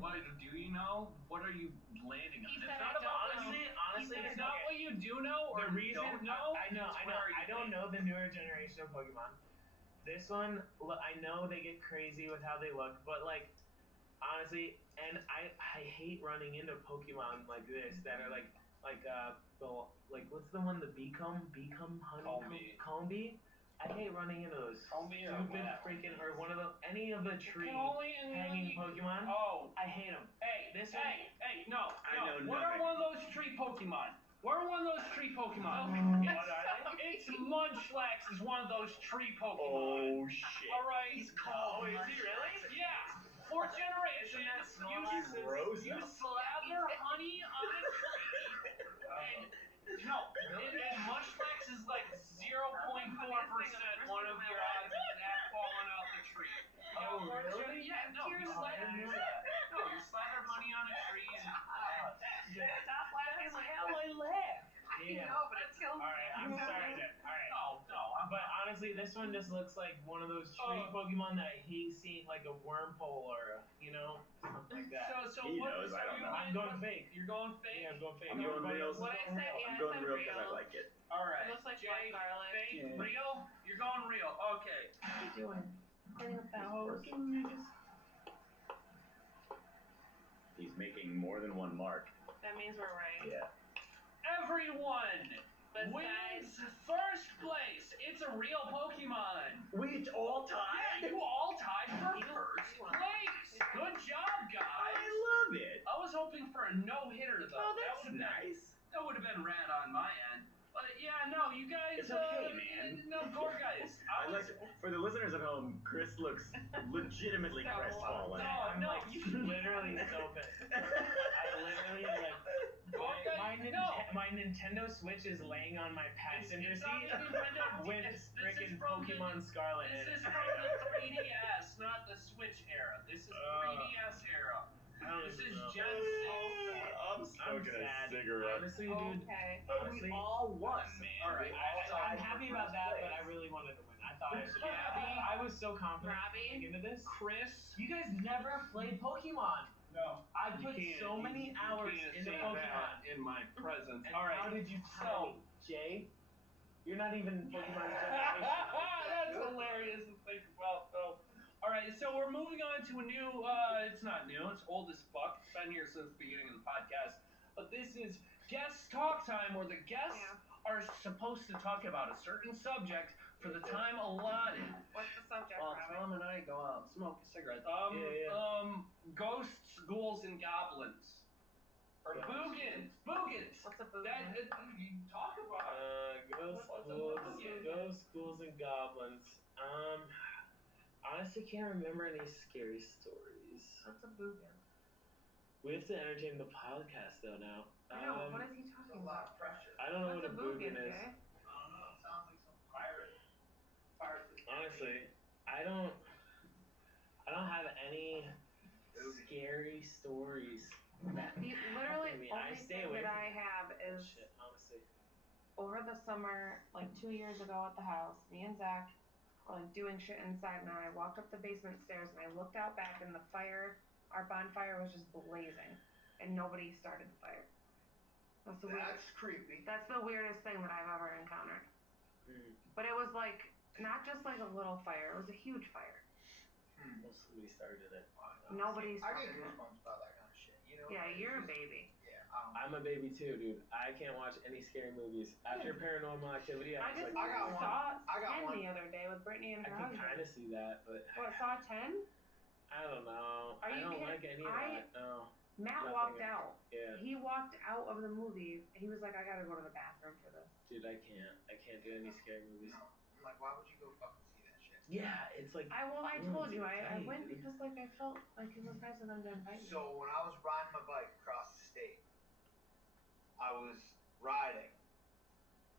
know? What are you landing on? He It's said not I about don't what know. Honestly, it's not what you do know or The reason don't know. I know. it's where you I don't land. know the newer generation of Pokemon. This one, I know they get crazy with how they look, but like, honestly, and I hate running into Pokemon like this that are like what's the one, the Beacombe honeycomb Combee? I hate running into those Combee or stupid what? freaking or one of the any of the tree can only hanging Pokemon. Oh, I hate them. hey, This no. I know What are nothing. one of those tree Pokemon? What are one of those tree Pokemon? It's Munchlax is one of those tree Pokemon. Oh shit. All right. He's called. Oh, is he really? Yeah. Fourth generation, Gross. you slather honey on a tree, and Munchlax is like 0.4% one of your odds of that falling out the tree. Oh, really? Yeah, no, you slather honey on a tree and... Stop laughing like how I laugh. I know, but it kills me. Alright, I'm sorry then. Alright. No, But honestly, this one just looks like one of those tree Pokemon that I hate seeing, like a Wurmple or, something like that. So He what, knows, I don't know. I'm going fake. You're going fake? Yeah, I'm going fake. I'm going real. What I said, I'm going real because I real. like it. Alright. It looks like Jay, black garlic. fake, Yeah. real? You're going real. Okay. What are you doing? Cleaning up that hose. He's making more than one mark. That means we're right. Yeah. Everyone Besides- wins first place. It's a real Pokemon. We all tied. Yeah, you all tied for first place. Good job, guys. I love it. I was hoping for a no-hitter though. Oh, that's nice. That would have been rad on my end. But yeah, no, you guys. It's okay, man. No, Gore guys. I like to, for the listeners at home, Chris looks legitimately So crestfallen. I'm No, like you- literally so pissed. I literally like Gore guys, my Nintendo Switch is laying on my passenger It's not seat even Nintendo. with This is freaking from Pokemon Scarlet in This is it. from the 3DS, not the Switch era. This is 3DS era. I don't This even is know. Gen 6. I'm smoking a sad. cigarette. Honestly, dude. Okay. Honestly, We all won, man. All right. I'm happy about that, but I really wanted to win. I thought I should be happy. I was so confident Robbie? going into this. Chris. You guys never played Pokemon. No. I put so many hours into Pokemon. in my presence. And All right. how did you tell me, Jay? You're not even Pokemon generation. That's hilarious to think about, though. All right, so we're moving on to a new. It's not new. It's old as fuck. It's been here since the beginning of the podcast. But this is guest talk time, where the guests are supposed to talk about a certain subject for the time allotted. What's the subject, Well, Robbie? Tom and I go out and smoke a cigarette. Ghosts, ghouls, and goblins. Or boogans. Boogans. What's a boogan? You talk about it. Ghosts, ghouls, and goblins. Honestly, can't remember any scary stories. What's a boogan? We have to entertain the podcast though now. I know. What is he There's talking a lot about? of pressure. I don't know What's what a boogan is. Jay? I don't know. It sounds like some pirate situation. Honestly, I don't have any scary stories. Literally, I only stay thing away that from I have is shit, honestly. over the summer, like 2 years ago at the house, me and Zach were like doing shit inside, and I walked up the basement stairs and I looked out back, and the fire, our bonfire was just blazing, and nobody started the fire. That's creepy. That's the weirdest thing that I've ever encountered. But it was like not just like a little fire; it was a huge fire. Well, somebody started it. Nobody I started get it. goosebumps about that kind of shit. You know? Yeah, Like, you're a it's just- baby. Yeah, I'm a baby too, dude. I can't watch any scary movies. After Paranormal Activity, I I was just like, I got one. saw I got 10 one. the other day with Brittany and I her can husband. kind of see that, but What, saw 10? I don't know. Are I you don't kidding? like any of that. No. Matt Nothing walked else. out. Yeah. He walked out of the movie. He was like, I gotta go to the bathroom for this. Dude, I can't do any scary movies. No. I'm like, why would you go fucking see that shit? Yeah, it's like. I No told one's you, gonna I tell you, went dude. because like I felt like it was nice of them to invite me. So when I was riding my bike across the state, I was riding,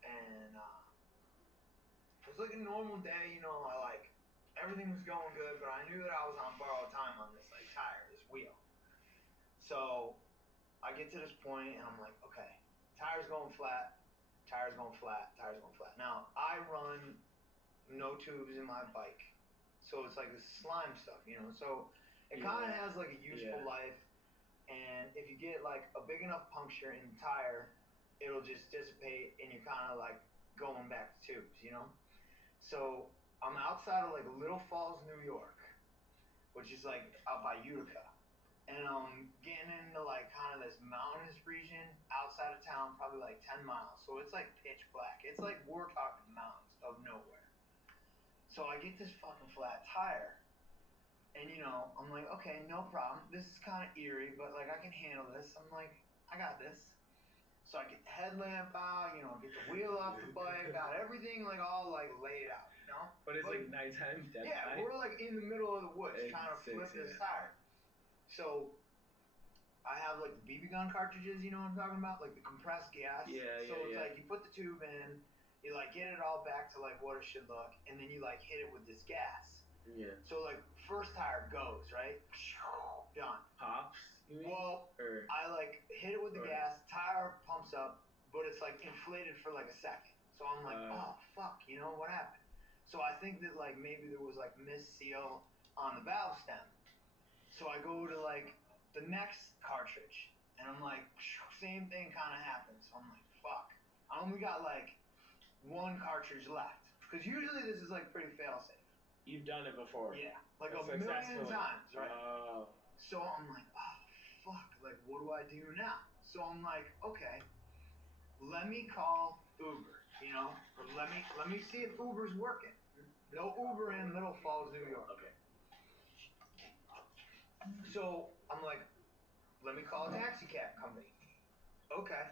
and it was like a normal day. You know, everything was going good, but I knew that I was on borrowed time on this like tire, this wheel. So I get to this point, and I'm like, okay, tire's going flat, tire's going flat, tire's going flat. Now I run no tubes in my bike, so it's like this slime stuff, you know. So it kind of has like a useful life, and if you get like a big enough puncture in the tire, it'll just dissipate, and you're kind of like going back to tubes, you know. So I'm outside of like Little Falls, New York, which is like out by Utica, and I'm getting into like kind of this mountainous region outside of town, probably like 10 miles. So it's like pitch black. It's like we're talking mountains of nowhere. So I get this fucking flat tire, and you know, I'm like, okay, no problem. This is kind of eerie, but like I can handle this. I'm like, I got this. So I get the headlamp out, you know, get the wheel off the bike, got everything like all like laid out, you know. But it's like nighttime. Dead Yeah, night. we're like in the middle of the woods trying to flip this tire. so I have like the BB gun cartridges, you know what I'm talking about? Like the compressed gas. So it's like you put the tube in, you like get it all back to like what it should look, and then you like hit it with this gas. Yeah. So like first tire goes, right? Done. Pops? You mean? Well, I like hit it with the gas, tire pumps up, but it's like inflated for like a second. So I'm like, oh fuck, you know what happened? So I think that like maybe there was like misseal on the valve stem. So I go to like the next cartridge, and I'm like, same thing kind of happens. So I'm like, fuck. I only got like one cartridge left, because usually this is like pretty fail safe. You've done it before. Yeah, like a million times, right? Oh. So I'm like, oh fuck, like what do I do now? So I'm like, okay, let me call Uber, you know, or let me see if Uber's working. No Uber in Little Falls, New York. Okay. So I'm like, let me call a taxi cab company. Okay.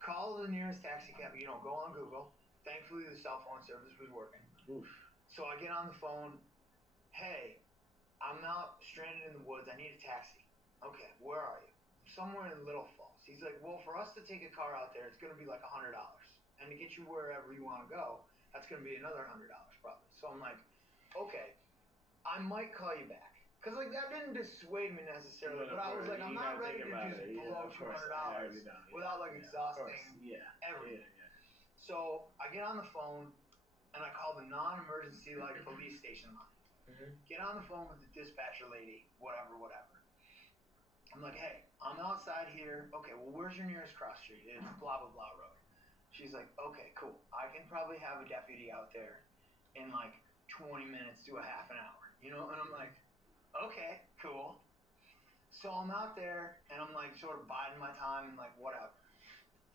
Call the nearest taxi cab, you know, go on Google. Thankfully the cell phone service was working. Oof. So I get on the phone, hey, I'm out stranded in the woods, I need a taxi. Okay, where are you? Somewhere in Little Falls. He's like, well, for us to take a car out there, it's gonna be like $100. And to get you wherever you wanna go, that's gonna be another $100 probably. So I'm like, okay, I might call you back. Cause like that didn't dissuade me necessarily, but I was like, I'm not ready to just blow $200 without like exhausting everything. So I get on the phone and I call the non-emergency like police station line. Get on the phone with the dispatcher lady, whatever. I'm like, hey, I'm outside here. Okay, well, where's your nearest cross street? It's blah blah blah road. She's like, okay, cool. I can probably have a deputy out there in like 20 minutes to a half an hour, you know? And I'm like, okay, cool. So I'm out there and I'm like sort of biding my time and like whatever.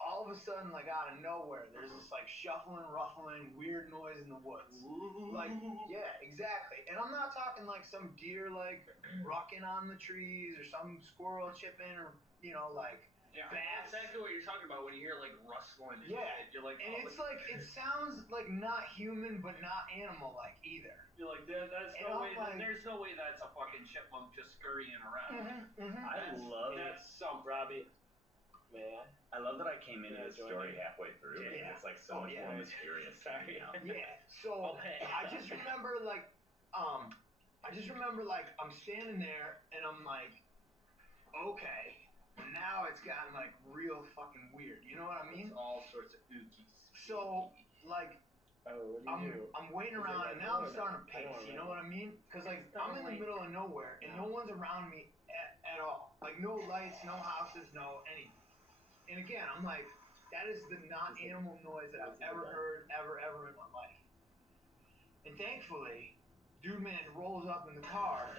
All of a sudden, like out of nowhere, there's this like shuffling, ruffling, weird noise in the woods. Like, yeah, exactly. And I'm not talking like some deer like rucking on the trees or some squirrel chipping or, you know, like That's exactly what you're talking about when you hear like rustling. And shit. You're like, and it's like it sounds like not human but not animal like either. You're like, that's no way. There's no way that's a fucking chipmunk just scurrying around. I love that's some Robbie. Man, I love that I came into this story halfway through. Yeah. It's like so much more mysterious. Sorry. Yeah. So I just remember like I'm standing there and I'm like, okay, now it's gotten like real fucking weird. You know what I mean? It's all sorts of ookies. So like I'm waiting around and now I'm starting to pace. You know what I mean? Because like I'm in the middle of nowhere and no one's around me at all. Like no lights, no houses, no anything. And again, I'm like, that is the non-animal noise that I've ever heard, ever in my life. And thankfully, Dude Man rolls up in the car,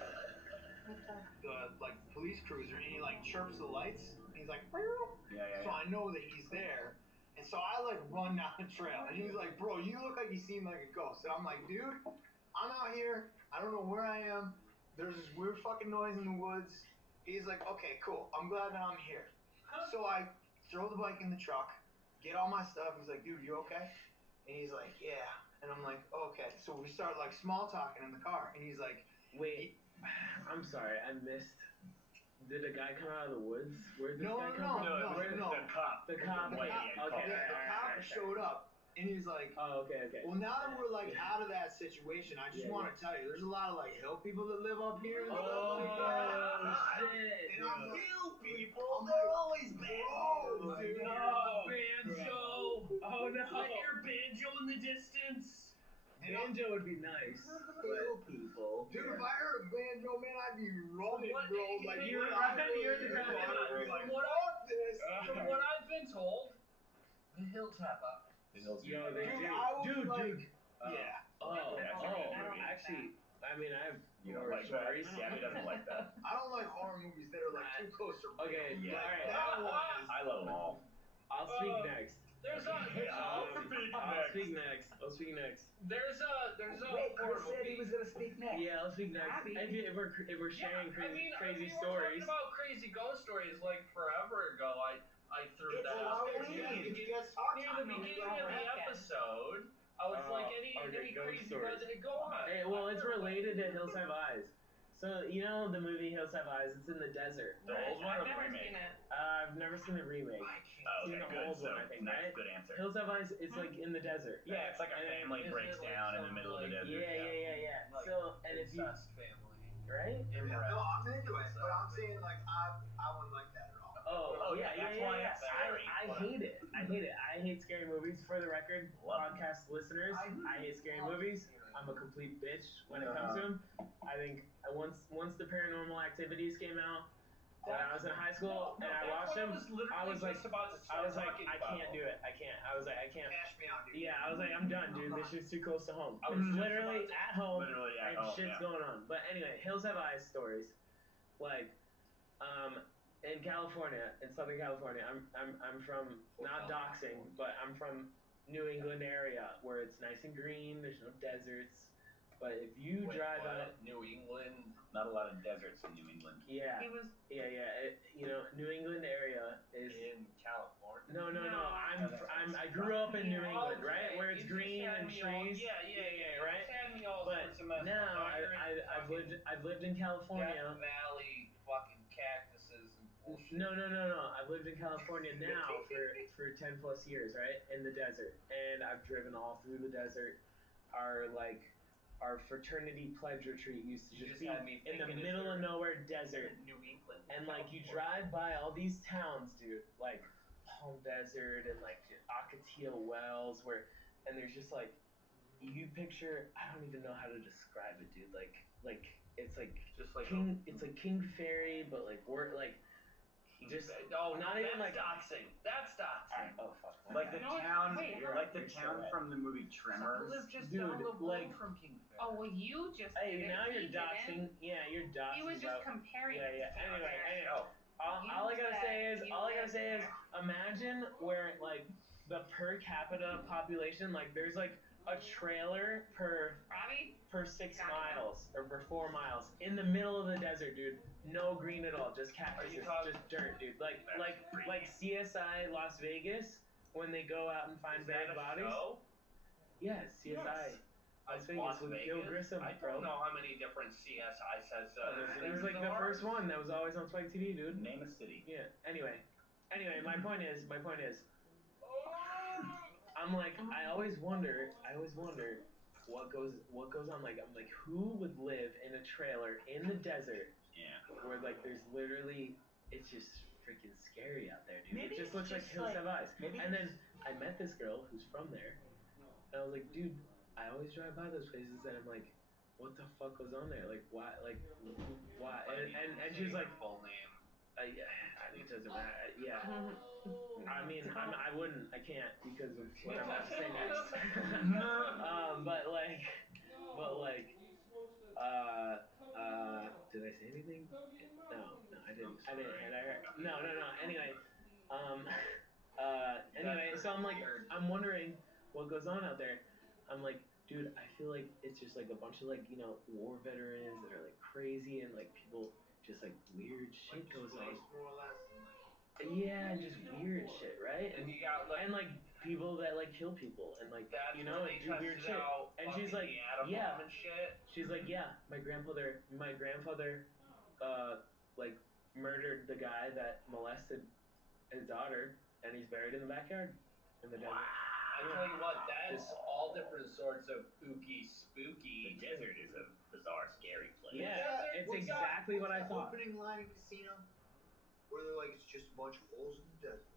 the like police cruiser, and he like chirps the lights. And he's like, so I know that he's there. And so I like run down the trail, and he's like, bro, you look like you seem like a ghost. And I'm like, dude, I'm out here. I don't know where I am. There's this weird fucking noise in the woods. He's like, okay, cool. I'm glad that I'm here. So I throw the bike in the truck, get all my stuff. He's like, dude, you okay? And he's like, yeah. And I'm like, okay. So we start like small talking in the car. And he's like, wait, I'm sorry, I missed. Did a guy come out of the woods? Where did this guy come from? No. The cop. The cop. The cop showed up. And he's like, oh, okay. Well, now that we're like out of that situation, I just want to tell you, there's a lot of like hill people that live up here. And stuff like that. Shit. And I'm like, Hill people, they're always bad. Oh, dude. Banjo. Oh no. I hear banjo in the distance. Banjo would be nice. Hill people. Dude, if I heard a banjo, man, I'd be running, bro. Like From what I've been told, the hills have up. Yo, they dude, do. Dude. Yeah. Actually, I mean, I have horror stories. Yeah, he doesn't like that. I don't like horror movies that are like too close to real. Okay, yeah. Alright. That one is... I love them all. I'll speak next. I'll speak next. There's a Wait, Chris said he was gonna speak next. Yeah, I'll speak next. If we're sharing crazy stories. We were talking about crazy ghost stories like forever ago. I threw that out there. Near the beginning of the episode, I was like, any crazy ghosts? Go on. Hey, well, it's related to Hills Have Eyes. So you know the movie Hills Have Eyes? It's in the desert. The right? old one or I've the never remake? seen it. I've never seen the remake. Oh, Seen okay, the good. old So, one, I think, nice, right? good answer. Hills Have Eyes. It's like in the desert. Yeah, it's like a And then- family Isn't breaks it like down in the some, middle of the like- desert. Yeah. Like So and if you incest family. right? No, I'm into it, Incest but I'm family. saying like I wouldn't like that at all. Oh yeah, that's why it's scary. I hate it. I hate scary movies. For the record, podcast listeners, I hate scary movies. I'm a complete bitch when it comes to them. I think once the Paranormal Activities came out, when I was in high school and I watched them, I was like, I can't do it. I can't. I was like, I can't. Cash me out, dude. Yeah, I was like, I'm done, dude. This shit's too close to home. I was just literally about to- at home, Literally at and home, shit's yeah. going on. But anyway, Hills Have Eyes stories, like, in California, in Southern California, I'm from not doxing, but I'm from New England area where it's nice and green. There's no deserts. But if you drive out, New England. Not a lot of deserts in New England. yeah, He was you know, New England area is. In California. No. No. I grew up in New England, Okay, right, where it's you just green had and me all- trees. Yeah, right. You just had me all But sorts of messed now up. You're in fucking I've lived in California. Death Valley, fucking cactuses and bullshit. No. I've lived in California now for 10 plus years, right, in the desert, and I've driven all through the desert. Our fraternity pledge retreat used to just be had me in the thinking, is middle of there- nowhere desert, New England. and like you drive by all these towns, dude, like Palm Desert and like Ocotillo Wells, and there's just like you picture. I don't even know how to describe it, dude. Like it's like Just like it's like King Fairy, but like we're like just not even like doxing. That's doxing. oh fuck. Like the No, town, wait, like the you're so town right. from the movie Tremors. Live just Dude, down the road like- from King Fair. Oh well, you just. Hey, did it. now you're He didn't. doxing. Yeah, you're doxing. He was just about- comparing. Yeah. it to Anyway. something. All I gotta say is, there. imagine where like the per capita population, like there's like a trailer per Robbie. 6 miles or per 4 miles in the middle of the desert, dude. No green at all, just cactuses, just dirt, dude. Like CSI Las Vegas when they go out and find Is buried that a bodies. show? Yes, CSI. Las Vegas with Gil Grissom, I bro. don't know how many different CSI says. It was like the first one that was always on Spike TV, dude. Name a city. Yeah. Anyway, my point is, I'm like, I always wonder what goes on. Like, I'm like, who would live in a trailer in the desert Yeah. where like there's literally, it's just freaking scary out there, dude. Maybe it just it's looks like just Hills like- Have Eyes. maybe And then it's- I met this girl who's from there, and I was like, dude, I always drive by those places, and I'm like, what the fuck goes on there? Like, why? Like, why? And she was like, full name. yeah, it doesn't matter. Yeah. I mean, I wouldn't, I can't because of what I'm about to say next. but like, did I say anything? No, I didn't. And I heard, no. Anyway, so I'm wondering what goes on out there. I'm like, dude, I feel like it's just like a bunch of like, you know, war veterans that are like crazy and like people just like weird shit goes on. More or less. Yeah, just weird shit, right? And you got like. And like people that like kill people and like That's you know where they do weird tested shit. out And she's fucking like, the atom yeah. bomb and shit. She's like, yeah, my grandfather like murdered the guy that molested his daughter, and he's buried in the backyard in the desert. I tell you what, that's all different sorts of spooky. The desert is a bizarre, scary place. Yeah, it's What's exactly what I that thought. opening line in Casino, where they're like, it's just a bunch of holes in the desert.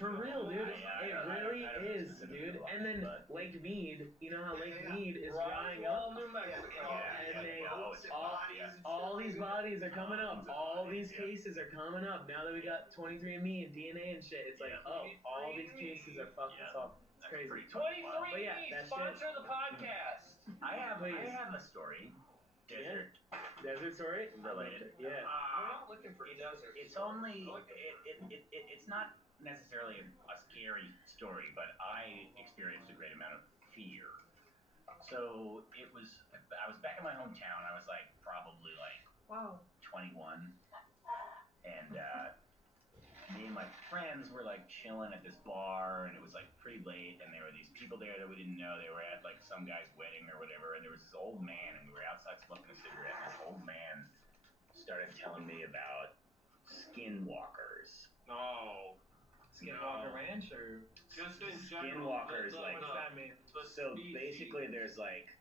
For real, dude. Yeah, It I really don't is, specifically dude. line, And then but- Lake Mead, you know how Lake Yeah. Mead is drying Roswell, up? New Mexico. And they Boats and bodies and shit all like these that. bodies are coming up. Tons of All bodies, these yeah. cases are coming up. Now that we got 23andMe and DNA and shit, it's like, Yeah. oh, all these 23andMe. cases are fucking Yeah. solved. It's That's crazy. pretty fucking wild. 23 But yeah, that sponsor the podcast. I have Please. a story. Desert Desert story? related. Yeah. We're not looking for desert. It's only it's not necessarily a scary story, but I experienced a great amount of fear. So I was back in my hometown. I was like probably like Whoa. 21, and me and my friends were like chilling at this bar, and it was like pretty late, and there were these people there that we didn't know. They were at like some guy's wedding or whatever, and there was this old man, and we were outside smoking a cigarette, and this old man started telling me about skinwalkers. No. Skinwalker Ranch or just in general? Skinwalkers, what's that mean? So basically, there's like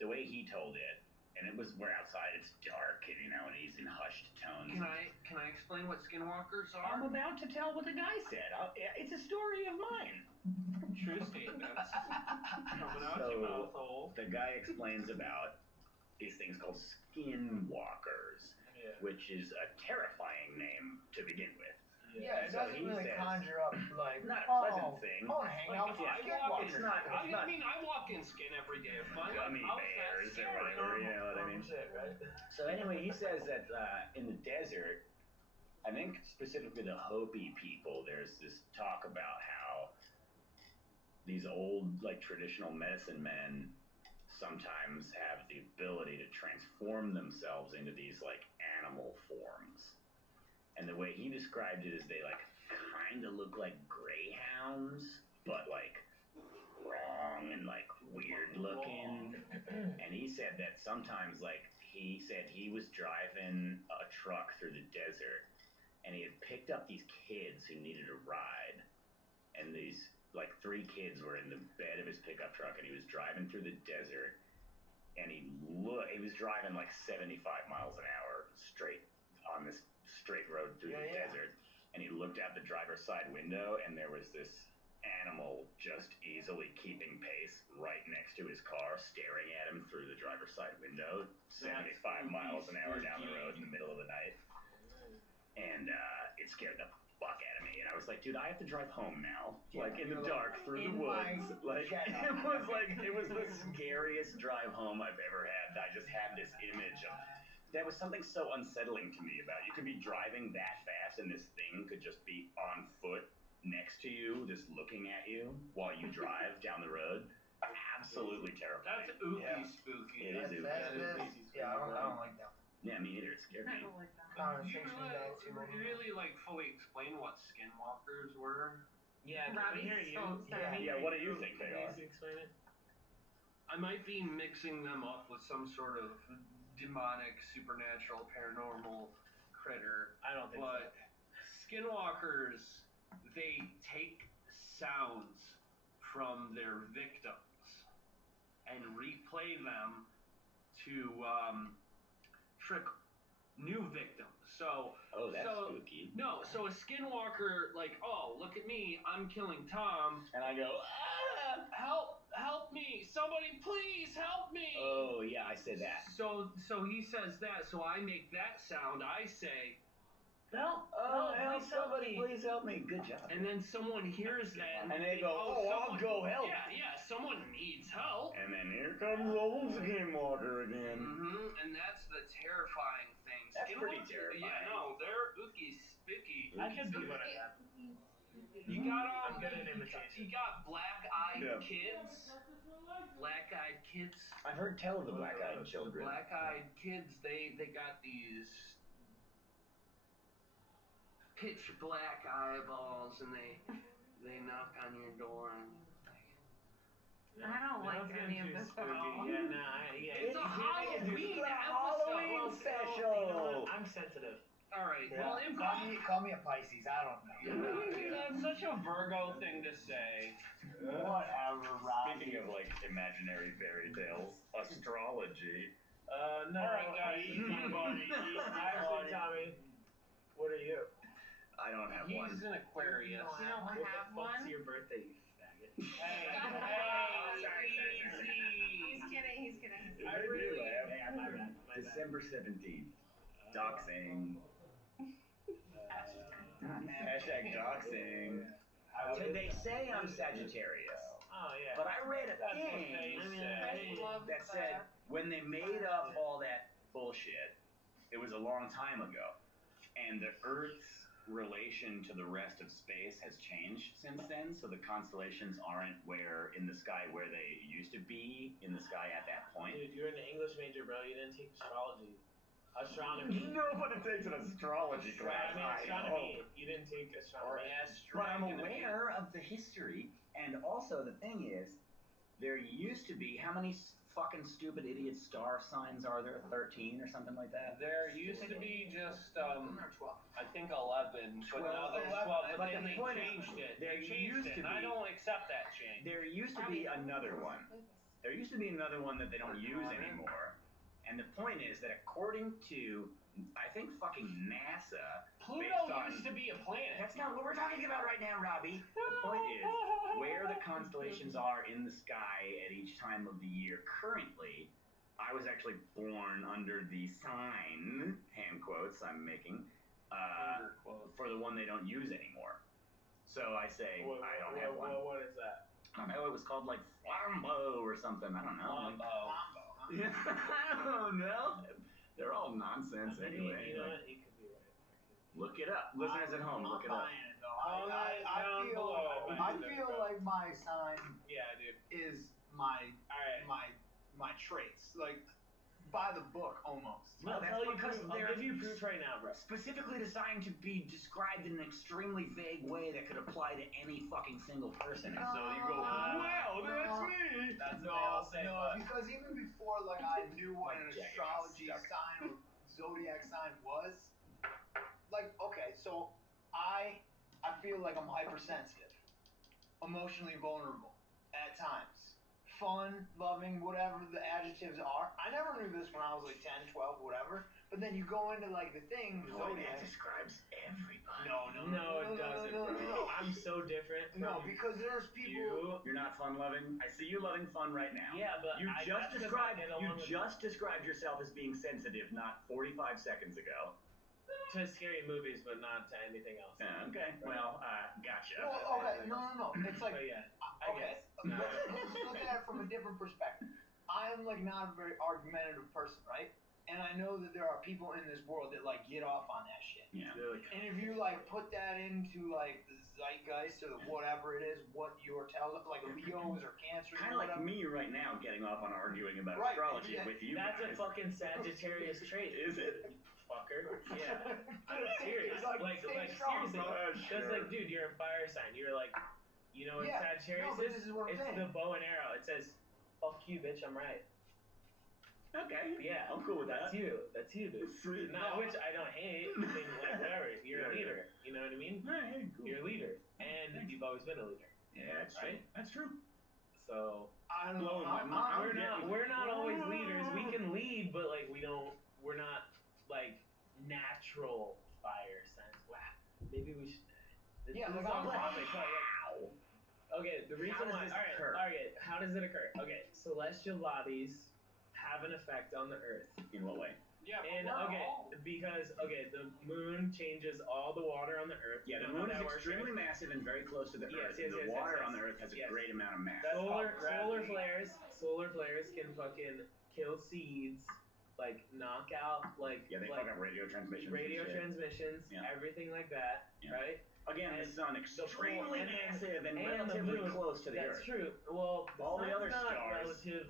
the way he told it, and it was we're outside. It's dark, and you know, and he's in hushed tones. Can I explain what skinwalkers are? I'm about to tell what the guy said. It's a story of mine. True statements. Coming out your mouth hole. The guy explains about these things called skinwalkers, which is a terrifying name to begin with. Yeah, it doesn't really conjure up like not a pleasant thing. Oh, hang out with skinwalkers. It's not. I mean, I walk in skin every day. Gummy bears or whatever, you know what I mean? So anyway, he says that in the desert, I think specifically the Hopi people, there's this talk about how these old, like traditional medicine men sometimes have the ability to transform themselves into these like animal forms. And the way he described it is they like kind of look like greyhounds, but like wrong and like weird looking. And he said that sometimes like he said he was driving a truck through the desert and he had picked up these kids who needed a ride. And these like 3 kids were in the bed of his pickup truck and he was driving through the desert and he was driving like 75 miles an hour straight on this straight road through the desert, and he looked out the driver's side window and there was this animal just easily keeping pace right next to his car, staring at him through the driver's side window, 75 miles an hour down the road in the middle of the night. And it scared the fuck out of me, and I was like, dude, I have to drive home now, like in the dark through the woods. Like it was the scariest drive home I've ever had. I just had this image of that was something so unsettling to me about it. You could be driving that fast and this thing could just be on foot next to you, just looking at you while you drive down the road. Absolutely terrifying. That's ooky spooky. It is ooky. Yeah, I don't like that. Yeah, me neither. It scared me. Did you really like fully explain what skinwalkers were? Yeah, Robbie Yeah, what do you think they are? Explain it. I might be mixing them up with some sort of demonic, supernatural, paranormal critter. I don't think but skinwalkers, they take sounds from their victims and replay them to trick new victims. So that's spooky. No, so a skinwalker, like, oh, look at me, I'm killing Tom, and I go, help me, somebody please help me. Oh yeah, I said that. So he says that, so I make that sound, I say, help somebody, please help me. Good job. And then someone hears that and they go, I'll go help. Yeah, someone needs help. And then here comes old skinwalker again. And that's the terrifying thing. That's pretty terrifying. Yeah, no, they're ooky spooky. I could be what I have. You got I'm good at imitation. You got black-eyed kids. Black-eyed kids. I've heard tell of the black-eyed children. Black-eyed kids, they got these pitch black eyeballs, and they knock on your door and I don't like any of this at all. Yeah, nah, it's a Halloween Halloween special. You know what? I'm sensitive. All right. Yeah. Well, call me a Pisces. I don't know. That's such a Virgo thing to say. Whatever, Rob. Speaking of like imaginary fairy tales, astrology. No. All right, guys. Actually, Tommy, what are you? I don't have one. He's an Aquarius. You don't What have the fuck's one? your birthday, you faggot? Hey, He's kidding. I really am. Yeah, my bad. December 17th. Doxing. Hashtag doxing. They say I'm Sagittarius. Oh, yeah. But I read a thing that said when they made up all that bullshit, it was a long time ago. And the Earth's relation to the rest of space has changed since then, so the constellations aren't where in the sky where they used to be in the sky at that point. Dude, you're an English major, bro. You didn't take astrology. Astronomy. Nobody takes an astrology class. Astronomy. You didn't take astronomy. But I'm aware of the history, and also the thing is, there used to be, how many fucking stupid idiot star signs are there? 13 or something like that? There used to be just, I think 11, but now there's 12, but then they changed it. There They changed used it, to and I be- don't accept that change. There used to be another one. There used to be another one that they don't use anymore. And the point is that according to, I think fucking NASA, Pluto used to be a planet. That's not what we're talking about right now, Robbie. The point is where the constellations are in the sky at each time of the year currently. I was actually born under the sign, hand quotes I'm making, for the one they don't use anymore. So I say, I don't have one. What is that? I don't know, it was called like Flambo or something. I don't know. Flambo. I don't know. They're all nonsense anyway. You know what? You could be right. Look it up. Listeners at home, look it up. I feel like my sign is my traits. Like by the book almost. No, that's because I'll give you proof right now, bro. Specifically designed to be described in an extremely vague way that could apply to any fucking single person. And so you go, wow, that's me. That's what they all say. Because even before like I knew what an astrology sign or zodiac sign was, like okay, so I feel like I'm hypersensitive, emotionally vulnerable at times. Fun, loving, whatever the adjectives are. I never knew this when I was like 10, 12, whatever. But then you go into like the thing, Zodiac describes everybody. No, it doesn't, bro. I'm so different. No, because there's people. You're not fun loving. I see you loving fun right now. Yeah, but you just that's described yourself as being sensitive not 45 seconds ago. To scary movies, but not to anything else. Okay. Well, gotcha. Well, okay, no. It's like, but yeah, okay, let's look at it from a different perspective. I'm like not a very argumentative person, right? And I know that there are people in this world that like get off on that shit. Yeah. And if you like put that into like the zeitgeist or the whatever it is, what your tells like Leos or Cancers, kind of like me right now, getting off on arguing about astrology with you. That's guys. a fucking Sagittarius trait. Is it? Fucker. Yeah. I'm serious. Like seriously. Because like, dude, you're a fire sign. You're like, you know what Sagittarius is? This is what I'm saying. The bow and arrow. It says, "Fuck you, bitch. I'm right." Okay. Yeah. I'm cool with that. That's you, dude. Sweet. Not which I don't hate. I mean, like whatever. You're a leader. You know what I mean? Hey, cool. You're a leader, and you've always been a leader. Yeah, that's true. That's true. So I don't know. We're not always leaders. We can lead, but like we're not like natural fire signs. Wow. Maybe we should. This is on topic. Okay, the reason why. Alright, how does it occur? Okay, celestial bodies have an effect on the Earth. In what way? Yeah, because the moon changes all the water on the Earth. Yeah, the moon is extremely massive and very close to the Earth. And the water on the Earth has a great amount of mass. Solar flares can fucking kill seeds, like knock out like they fuck up radio transmissions. Everything like that, right? Again, the sun extremely massive and relatively close to the Earth. That's true. Well, all the other stars. All the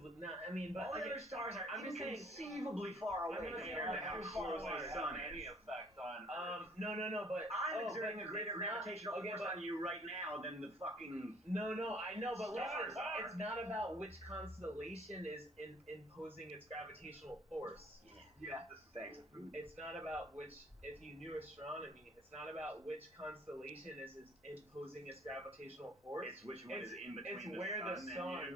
other stars are inconceivably far away compared to how close the sun is. Any effect on No, but I'm exerting a greater gravitational force on you right now than the fucking. No, I know, but stars listen, are. it's not about which constellation is imposing its gravitational force. Yeah, thanks. It's not about which, if you knew astronomy, it's not about which constellation is imposing its gravitational force. It's which one is in between. It's where the sun,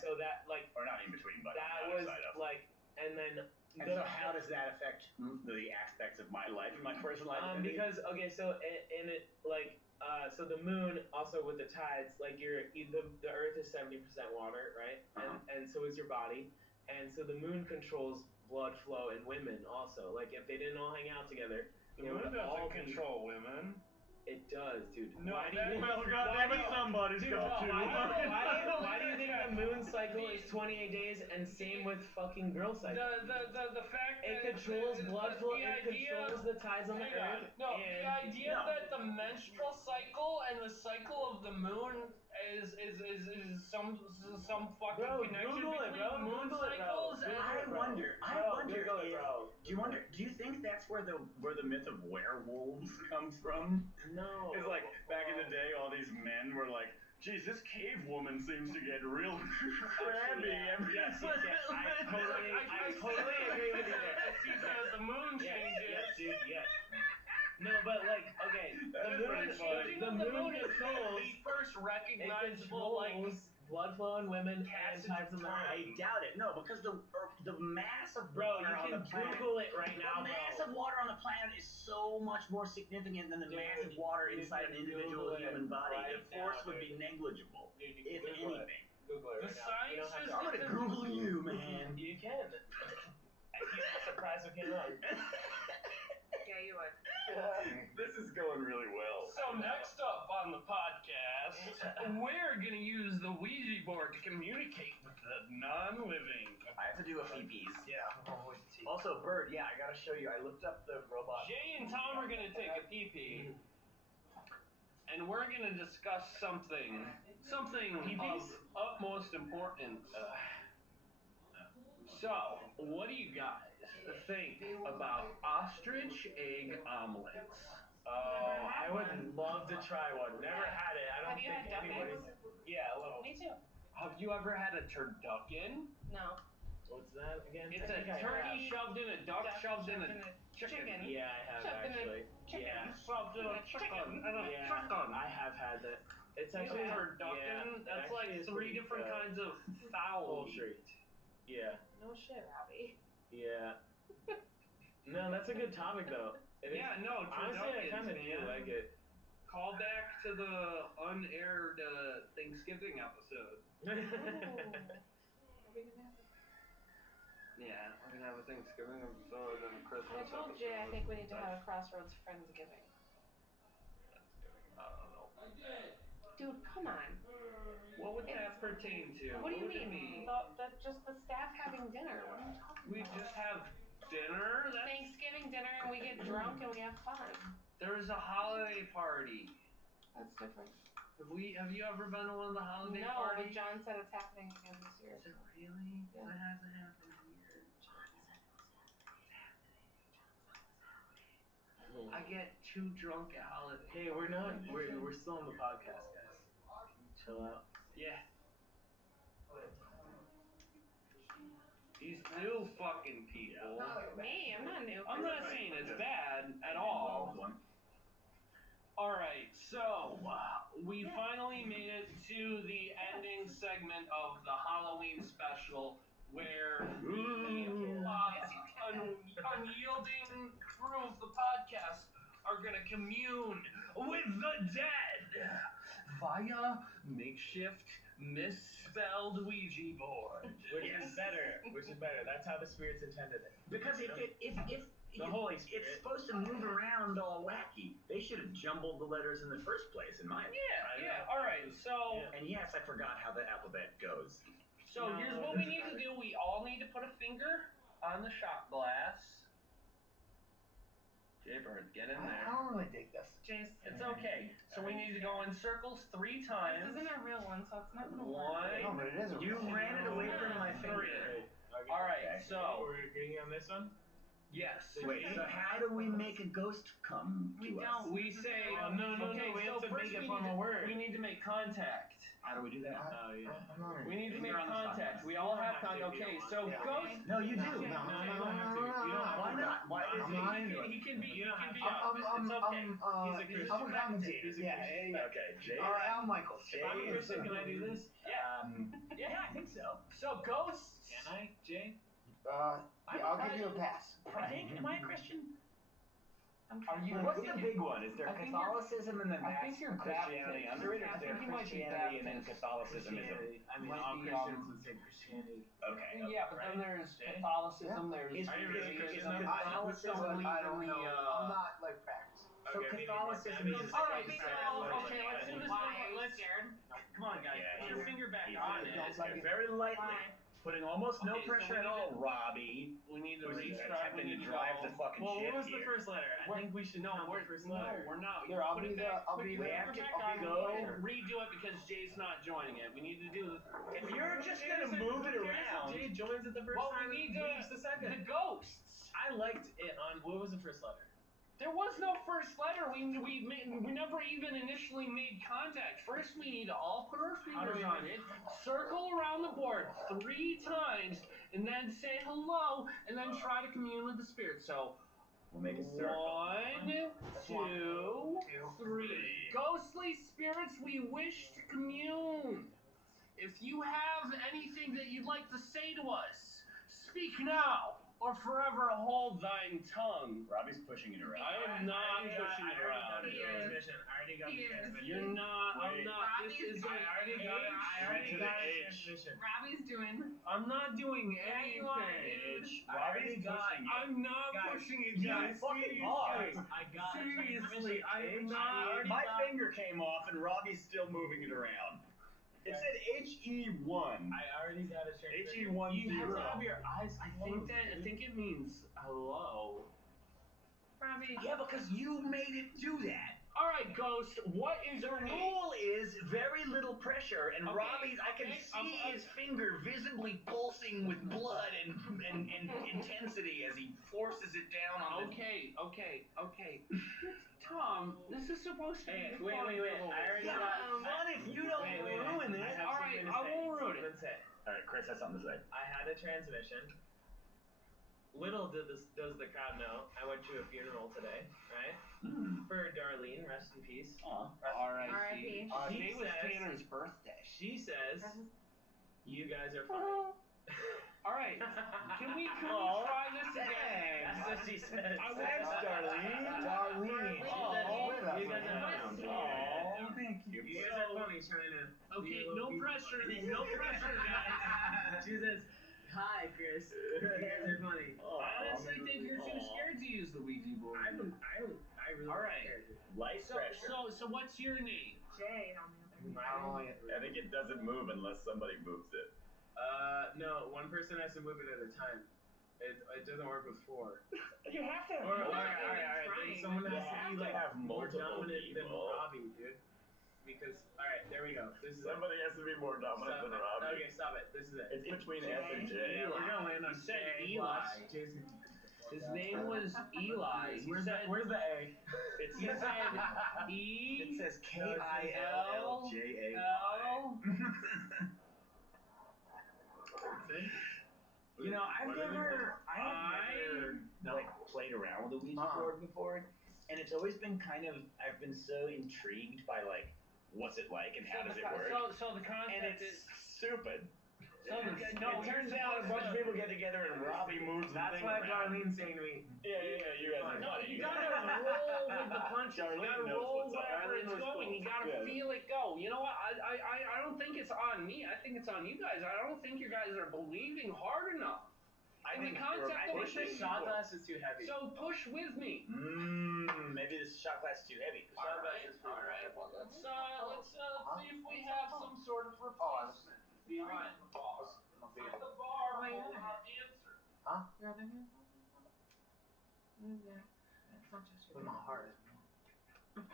so that like, or not in between, but that was like, and then. And so how does that affect the aspects of my life and my personal life? Because so so the moon also with the tides, like the Earth is 70% water, right? And so is your body, and so the moon controls blood flow in women also. Like if they didn't all hang out together, the moon doesn't control women. It does, dude. No, somebody's got to. Why do you think the moon cycle is 28 days and same with fucking girl cycle? The fact it controls blood flow, it controls the tides on the Earth. No, the idea that the menstrual cycle and the cycle of the moon is some fucking Bro, connection Google it, between bro. moon Google it, bro. cycles Google and it, bro. I wonder Google it, if, bro. do you think that's where the myth of werewolves comes from? No. It's like back in the day, all these men were like, geez, this cave woman seems to get real crabby. Yes. I totally agree with you there. See, as the moon changes. Yes, dude, yes. No, but like, okay, That is pretty funny. The moon is the first recognizable, like, blood flow in women and times of the I doubt it. No, because the mass of Bro, water you on can the planet. Google it right now, The mass of water on the planet is so much more significant than the mass of water inside an individual human body. The force would be negligible, if anything. Google it The right now. science is. I'm gonna Google you, man. You can. I'd be surprised if it came up. Yeah, you would. This is going really well. So next up on the podcast, we're gonna use the Ouija board to communicate with the non-living. I have to do a pee-pees. Yeah. Also, Bird, yeah, I gotta show you. I looked up the robot. Jay and Tom are gonna take a pee-pee, and we're gonna discuss something of utmost importance. So, what do you guys think about ostrich egg omelets? Oh, I would love to try one. Never had it. I don't Have you think had duck anybody's. eggs? Yeah, a little. Me too. Have you ever had a turducken? No. What's that again? It's a turkey shoved in a duck, shoved in a chicken. Yeah, I have Shoved in a actually. chicken. Yeah. Shoved in a chicken. And a Yeah, chicken. I have had that. It's You actually turducken? yeah, That's it like actually is 3 pretty different good. kinds of fowl. Poultry. Yeah. No shit, Robbie. Yeah. No, that's a good topic though. It Yeah, is. no, Honestly, I turduckens, kind of do man. like it. Call back to the unaired Thanksgiving episode. Are we gonna have Yeah, we're gonna have a Thanksgiving episode and a Christmas I told episode. Jay I think we need to have a Crossroads Friendsgiving. I don't know. Dude, come on. What would that pertain to? What do you would it mean? be? Just the staff having dinner. What are you talking We about? just have dinner? That's... Thanksgiving dinner and we get drunk and we have fun. There's a holiday party. That's different. Have you ever been to one of the holiday No, parties? but John said it's happening again this year. Is it really? Yeah. That hasn't happened in years. I get too drunk at holidays. Hey, we're still on the podcast, guys. Chill out. Yeah. These new fucking people. Me, I'm not new. I'm not saying it's bad at all. Alright, so we finally made it to the ending segment of the Halloween special where the unyielding crew of the podcast are gonna commune with the dead via makeshift misspelled Ouija board. Which is better. That's how the spirits intended it. Because if the Holy Spirit. It's supposed to move around all wacky. They should have jumbled the letters in the first place, in my opinion. Yeah, alright, so... And yes, I forgot how the alphabet goes. So here's what we need to do. We all need to put a finger on the shot glass. Jaybird, get in there. I don't really dig this. Jace, It's okay. So we need to go in circles 3 times. this isn't a real one, so it's not gonna work. No, but it is a You real ran it away from my finger. Alright, so... We're getting on this one? Yes. Wait, so how do we make a ghost come to us? We say... No, okay, we so have to first make we it from need a word. We need to make contact. How do we do that? Oh, yeah. I'm not We need to make Finger on the shot contact. glass. We all You have don't have contact. to if Okay, you so don't want ghost... No, you do. You don't have to. You don't have Why to. not? Why is I'm it? not into it. He can be You don't have to. up. It's okay. He's a I'm a commentator. He's a Yeah. Okay, Jay. All right, Al Michaels. If I'm a Christian, can I do this? Yeah, I think so. So ghosts... Can I, Jay? Yeah, I'll give you a pass. Am I a Christian? Are you... What's the big one? Is there I think Catholicism and then I that's think you're Christianity Baptist. under it, or is I there think you might be Christianity and then Baptist. Catholicism? Christianity. I mean, Might all be, Christians would say Christianity. Okay. Yeah, but then there's Catholicism, there's Is Judaism, Catholicism I don't know. the, I'm not like practicing. So Okay, Catholicism maybe is. not. Alright, so, okay, let's do this. Why? Are you Let's... scared? Come on, guys. Yeah, Put your finger back on it. Very lightly. putting almost no Okay, so pressure we at need all, Robbie. We need to Who's restart. We attempting need to to drive go. the fucking Well, ship what was the here. first letter? I think we should count the first letter. No, we're not. Here, I'll Put be it the- back, I'll put be it the- back I'll be on, the- redo it because Jay's not joining it. We need to do the. If you're just gonna move it around, Jay joins it the first Well, time we need and leaves the second. the ghosts. I liked it on. What was the first letter? There was no first letter. We never even initially made contact. First, we need to all put our fingers on it, circle around the board 3 times, and then say hello, and then try to commune with the spirit. So, we'll make a circle. 1, 2, 3. Ghostly spirits, we wish to commune. If you have anything that you'd like to say to us, speak now, or forever hold thine tongue. Robbie's pushing it around. I am not pushing it around. I already got the transmission. You're not. I'm Wait. not. This is I already got it. I already got a transmission. Robbie's doing. I'm not doing Yeah, you are, anything. dude. Robbie's pushing it. I'm not Guys, pushing it, you guys. fucking Seriously. are. I got a Seriously, I'm transmission. not. My finger came off and Robbie's still moving it around. It said HE1. I already got a transmission. HE10. You have to have your eyes closed. I think it means hello. Robbie. Yeah, because you made it do that. All right, Ghost. What is The your name? rule is very little pressure, and Okay, Robbie's, I can okay, see his finger visibly pulsing with blood and intensity as he forces it down on Okay. Tom, this is supposed to be Wait. fun. I already Yeah, got. fun if you don't ruin it. All right, I won't ruin it. Let's say Alright, Chris has something to say. I had a transmission. Little does the crowd know, I went to a funeral today, right? For Darlene, rest in peace. R.I.P. Today She was says- Tanner's birthday. She says, "You guys are funny." All right, can we Oh, try this again? That's what she says. Thanks, Darlene. Darlene. You guys are funny. Oh, thank you. You guys are funny, trying to. Okay, no pressure, guys. She says, "Hi, Chris. You guys are funny." I honestly think you're too scared to use the Ouija board. I really. All right. Light pressure. So what's your name? Jay on the other. I think it doesn't move unless somebody moves it. No, one person has to move it at a time. It doesn't work with 4. You have to have All multiple. right. Then someone has to be like have more multiple dominant than people. Robbie, dude. Because there we go. This is Somebody has to be more dominant than Robbie. Okay, stop it. This is it. It's between S and J. Yeah, we're gonna land on He said J. Eli. Jason. His name was Eli. Where's the A? He said E. It says KILLJAY. L. You know, I've never like played around with a Ouija board before, and it's always been kind of, I've been so intrigued by like, what's it like and how does it work? So the And concept it's is. stupid. So It turns out a bunch of people get together and Robbie moves the That's thing why around. Darlene's saying to me. Yeah, you guys are No, funny. you gotta roll with the punches. You Darlene gotta knows roll what's up. wherever Darlene it's knows going. cool. You gotta Yeah. feel it go. You know what? I don't think it's on me. I think it's on you guys. I don't think you guys are believing hard enough. I in the think concept I of think a the thing. shot glass is too heavy. So push with me. Maybe this shot glass is too heavy. All right. Well, let's see if we have some sort of replacement behind the bar. Set the bar for our answer. Your other hand? Move that. That's not just your With my heart.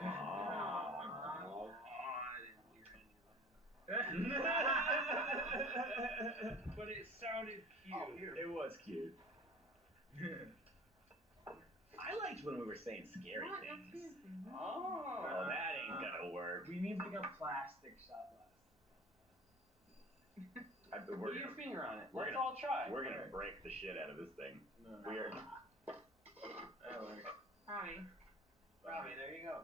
Oh. But it sounded cute. It was cute. I liked when we were saying scary What? things. That's weird. Oh, that ain't gonna work. We need like a plastic shot glass. Put We're your gonna, finger on it. we're Let's gonna- all try. we're gonna break the shit out of this thing. We are. Robbie, there you go.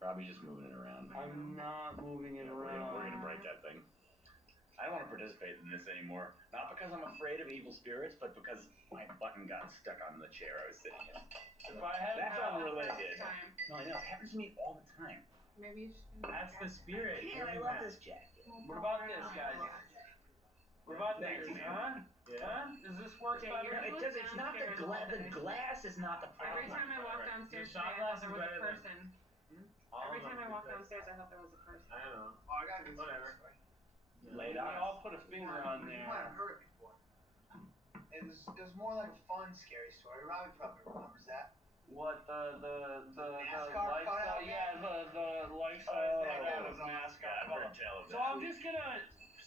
Robbie's just moving it around. I'm not moving it We're around. gonna break that thing. I don't want to participate in this anymore. Not because I'm afraid of evil spirits, but because my button got stuck on the chair I was sitting in. If I had That's unrelated. Time. No, I know. It happens to me all the time. Maybe you should. That's the spirit. Man, I love this jacket. What about this, guys? What about this? Huh? Yeah. Huh? Does this work Jay, better? yours It was does. It's not the downstairs glass. all The day. glass is not the problem. Every time I walk downstairs, The shot today, I glass thought there is was a better than- person. All Every of them time I walk because- downstairs, I thought there was a person. I don't know. Oh, I gotta do Whatever. this way. Laid We eyes. all put a finger on You there. might have heard it before. It was more like a fun, scary story. Robbie probably remembers that. What the NASCAR lifestyle? cutout Yeah, the lifestyle Oh, that guy of was awesome. NASCAR. Yeah, I've heard cutout. tell of So that. I'm just gonna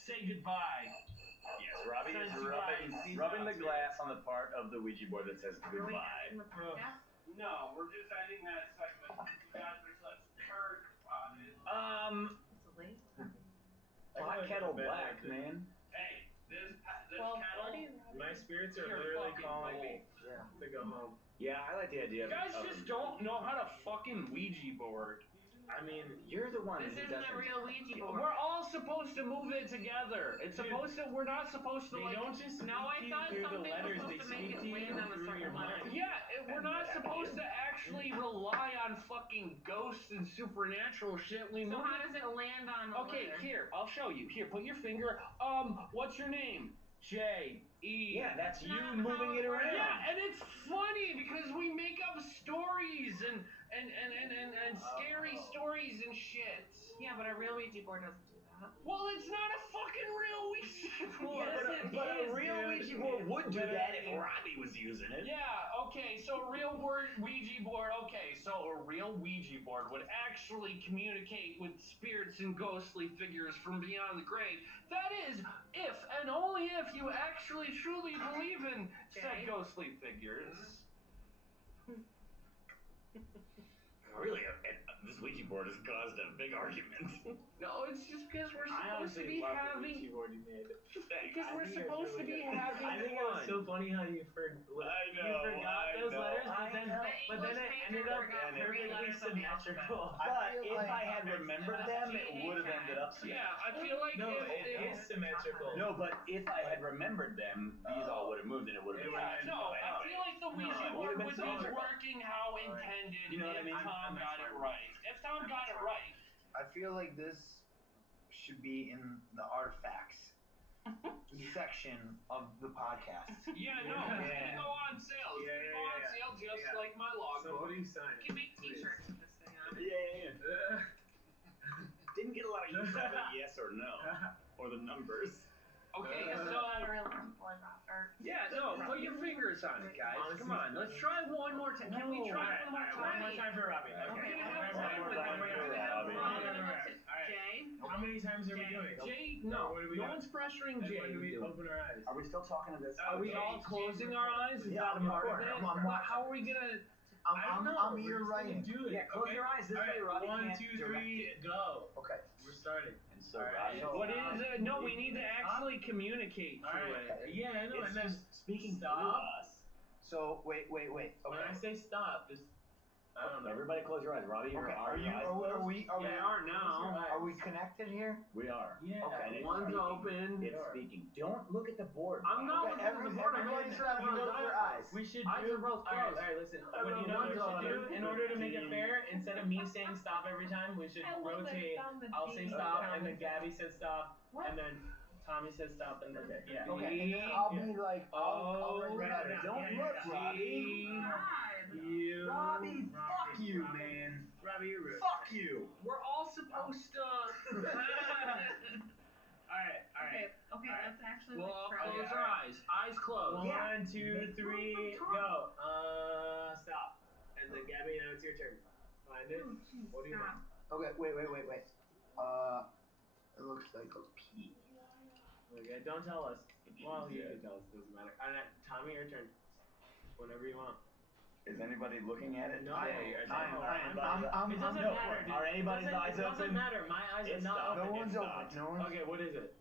say goodbye. Yes, Robbie is Since you guys- rubbing the glass on the part of the Ouija board that says Are we goodbye. ending the podcast? No, we're just ending that segment. You guys are such turds about it. It's late. Pot kettle black, man. Hey, this 12:40. kettle. My spirits are Pure literally fucking calling gold. me to go home. Yeah, I like the idea You of guys of- just don't know how to fucking Ouija board. I mean, You're the one This who isn't doesn't. a real Ouija board. We're all supposed to move it together. It's Dude, supposed to. We're not supposed to they like. don't just No, I speak thought through the something was letters, supposed they to make speak it to you land on a through certain your letter. mind. Yeah, we're not supposed to actually rely on fucking ghosts and supernatural shit. We So move how it. does it land on a Okay, letter? here, I'll show you. Here, put your finger. What's your name? J-E. Yeah, that's you not moving how it it works. around. Yeah, and it's funny because we make up stories and scary stories and shit. Yeah, but a real Ouija board doesn't do that. Well, it's not a fucking real Ouija board. Yes, but it a is, real dude. Ouija board would do that if Literally. Robbie was using it. Yeah, okay, so a real Ouija board, okay, so a real Ouija board would actually communicate with spirits and ghostly figures from beyond the grave. That is, if and only if you actually truly believe in said Okay. ghostly figures. Really, this Ouija board has caused a big argument. No, it's just because we're I supposed to honestly be love the having. Ouija board you made. Because I we're think it was supposed to really be good. having I think it was fun. so funny how you forgot those letters, but then it ended up perfectly symmetrical. But feel if like- I had remembered them, it would have ended up Yeah, I feel like No, if it is symmetrical. No, but if I had remembered them, these all would have moved and it would have been fine. No, I feel like the Ouija it board would've would been be symmetrical. working how intended You know what I if mean? Tom got it right. If Tom got it right. I feel like this should be in the artifacts section of the podcast. Yeah, no, it's gonna go on sale. It's gonna go on sale just like my logbook. Somebody sign You can make t-shirts with this thing on it. Yeah. Didn't get a lot of use out of it, yes or no. Or the numbers. Okay, This is so not a real Ouija board, or yeah, no, put your fingers on it, guys. Come on, let's try one more time. Can we try one more time? One more time for Robbie. We're Okay. gonna have One time more with time it. for Robbie. Jay. How many times are we doing? Jay, no, What do we no do? one's pressuring And Jay. when do we open our eyes? Are we still talking to this? Are we all closing our eyes? Is Yeah, that a part of I'm it? recording. But how are we gonna? I'm here writing. Do it. Yeah, close your eyes. This way Robbie One, can't two, direct three, it. go. Okay. We're starting. And so Alright. Robbie. What is it? No, we need to actually communicate All through right. it. Yeah, I know. It's And then just speaking stop. through us. So wait. when Okay. I say stop, just I don't know. Everybody close your eyes. Robbie, Okay. are Are your eyes we? closed? Are we? They are now. Are we connected here? We are. Yeah. Okay. And it's One's speaking. open. It's speaking. Don't look at the board. I'm not Okay, looking at the board. I'm everybody's looking at gotta the close their board. eyes. We should Eyes do. are both All right, closed. all right. Listen. I What don't you know know what we should what's do in order to make it fair? Instead of me saying stop every time, we should I love that rotate. found the I'll say D stop, sound. and then Gabby says stop, What? and then Tommy says stop, and then yeah. Okay. And then I'll be like, I'll write right, letters. right. Don't Yeah, look, yeah. Robbie. God. You. Robbie, fuck you, man. Robbie, you're rude. Fuck you. We're all supposed to. Alright. Okay, let's actually We'll all try. close our eyes. Eyes closed. One, two, three, go. Stop. And then Gabby, now it's your turn. Find it. Oh, jeez, What do you stop. want? Okay. Wait. It looks like a P. Okay, don't tell us. Well, you can tell us. Doesn't matter. Alright, Tommy, your turn. Whenever you want. Is anybody looking at it? No. I'm It doesn't no. matter, dude. Are anybody's eyes It doesn't open? matter. My eyes are It's not stopped. open. No one's It's open. stopped. No one's. Okay, what is it?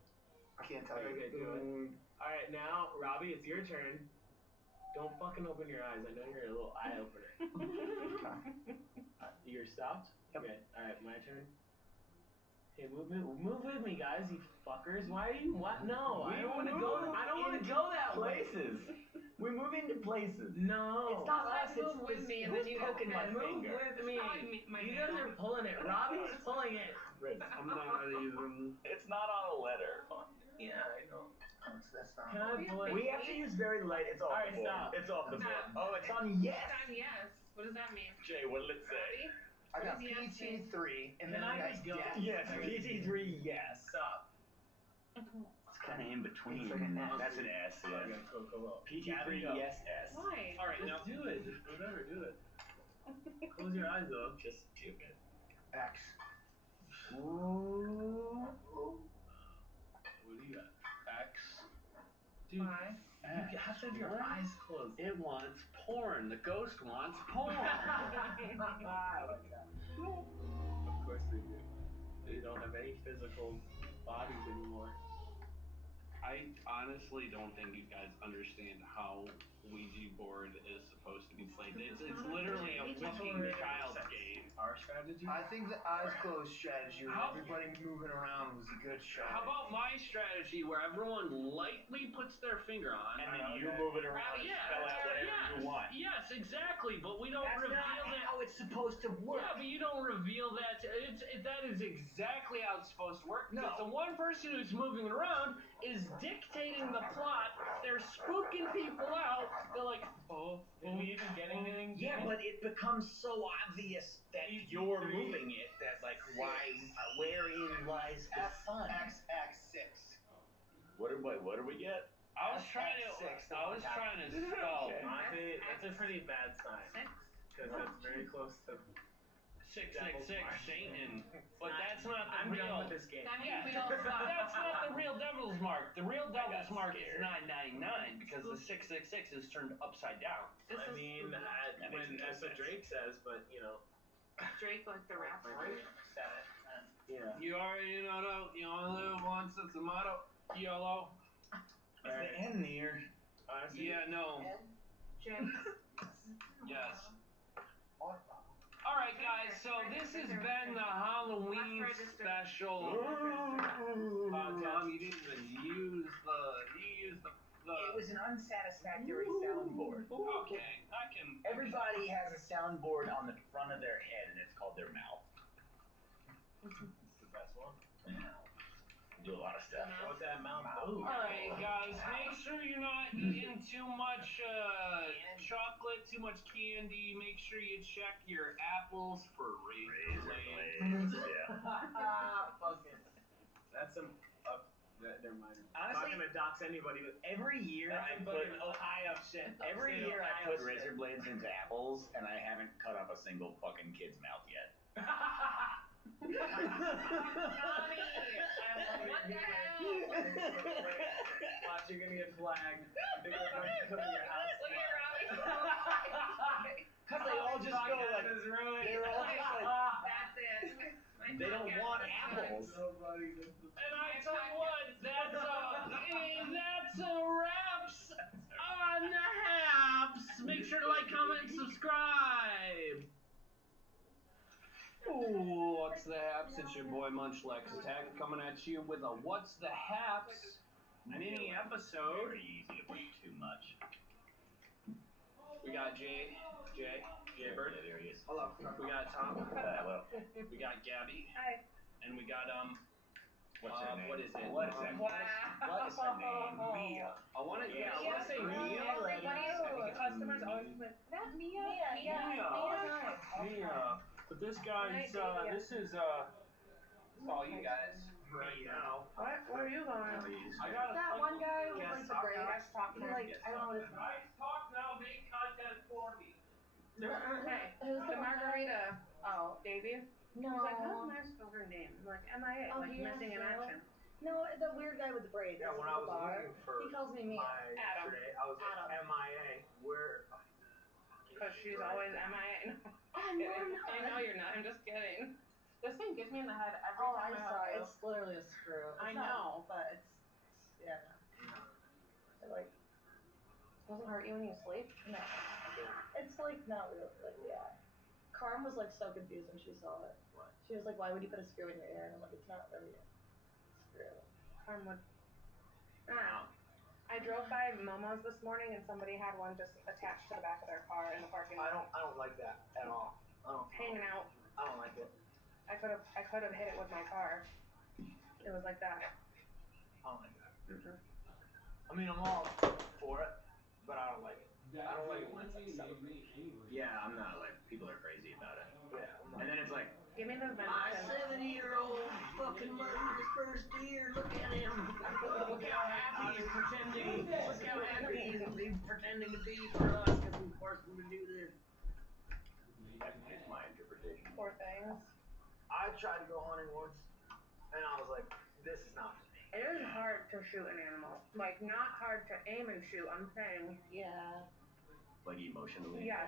I can't tell you. Okay, do it. Alright, now, Robbie, it's your turn. Don't fucking open your eyes. I know you're a little eye opener. You're stopped? Yep. Okay, alright, my turn. Hey, move with me, guys, you fuckers. Why are you, what? No, I don't want to go, I don't want to go that way. Places. We move into places. No. It's not us. Let's move It's with this- me, and who's then you poking my Move finger? with me. Probably my You hand. guys are pulling it. Robbie's pulling it. I'm not even. It's not on a letter. Yeah, I know. That's not. Can I pull it? We have to use very light. It's off Alright, the board. stop. It's off the board. Stop. Oh, it's on yes. Yes. What does that mean? Jay, what did it say? Robbie? I got What does he have to say? PT3, and Can then I I got just go? yes. Yes, PT3, yes. Stop. It's kind of in between. It's like an S. That's an S, yeah. Okay, cool. PT3ESS. Why? All right, now do it. Whatever, do it. Close your eyes though. Just do it. X. Ooh. What do you got? X. Dude, Why? you have to have your eyes closed. It wants porn. The ghost wants porn. I like that. Of course they do. They don't have any physical bodies anymore. I honestly don't think you guys understand how Ouija board is supposed to be played. It's literally a witching child's game. Our strategy? I think the eyes closed strategy with everybody moving around was a good shot. How about my strategy where everyone lightly puts their finger on And then you move it around and spell out whatever you want. Yes, exactly, but we don't That's reveal not that. how it's supposed to work. Yeah, but you don't reveal that. That is exactly how it's supposed to work. Because the one person who's moving around is dictating the plot. They're spooking people out. They're like, Did we even get anything? Yeah, but it becomes so obvious that you're moving it that, like, wherein lies the fun? XX6. What do we get? I was trying to spell. Honestly, it's a pretty bad sign. Because it's very close to 666 Satan. But that's not the I'm real. done with this game. That means we all suck. That's not the real devil's mark. The real devil's mark is 999 because the 666 is turned upside down. I mean, that's what Drake says, but you know. Drake, like the rapper. Yeah. You already know, you only live once. That's the motto. YOLO. Is the N near? Honestly, Yeah, no. James. Yes. All right, guys. So this has been the Halloween special. You didn't even use the. You used the. It was an unsatisfactory soundboard. Okay, I can. Everybody has a soundboard on the front of their head, and it's called their mouth. it's the best one. Do a lot of stuff. What's that mouth do? All right, guys. Make sure you're not eating too much chocolate, too much candy. Make sure you check your apples for razor blades. Yeah. Fuck it. That's some. Never mind. Honestly, I'm not gonna dox anybody, but every year I put Ohio shit. Every year I put razor blades into apples, and I haven't cut up a single fucking kid's mouth yet. What the hell? Watch, you're gonna get flagged. They're gonna come to your house. Look at Robbie. Cause they all just go like, they're all just like, That's it. they don't want apples. And I tell you what, that's a wraps on the haps. Make sure to like, comment, and subscribe. Ooh, what's the haps? It's your boy Munchlax Attack coming at you with a What's the Haps mini episode. Very easy to put too much. We got Jay Bird. There he is. Hello. We got Tom. Hello. We got Gabby. Hi. And we got What's her name? what is it? What is that? Wow. What is her name? Mia. I want to say Everybody, Mia. customers always like, that Mia? Mia. But this guy's this is all you guys right now. What? Where are you going? I got That one guy with like the gray Guest talk he, now. like, I don't know what his name Guys, talk now. Make content for me. Hey, Who's the margarita. Oh. Davey. No. He's like, how can I spell her name? I'm like, MIA, Oh, like he missing in has action. No, the weird guy with the braids. Yeah, when I was bar. looking for He calls me Mia. Adam. yesterday, I was like, Adam. MIA. Where? Because she's always MIA. Oh, no, no. I know you're not. I'm just kidding. This thing gets me in the head every Oh, time I'm I sorry. have It's literally a screw. It's I not- know. But it's yeah, no. It like doesn't hurt you when you sleep. no. It's like not real. Like yeah. Carm was like so confused when she saw it. What? She was like, "Why would you put a screw in your ear?" And I'm like, "It's not really a screw." Karmwood. I drove by Momo's this morning and somebody had one just attached to the back of their car in the parking lot. I don't like that at all. Hanging out. I don't like it. I could have hit it with my car. It was like that. I don't like that. I mean, I'm all for it, but I don't like it. I don't like it when it's like celebration. Yeah, I'm not like, people are crazy about it. Yeah. And then it's like, Give me the my venison. 70-year-old fucking murderous first deer. Look at him. Look how happy he's pretending. Look how happy he's pretending to be for us because we forced him to do this. That's just my interpretation. Poor things. I tried to go hunting once, and I was like, this is not for me. It is hard to shoot an animal. Like, not hard to aim and shoot, I'm saying. Yeah. Like emotionally? Yes.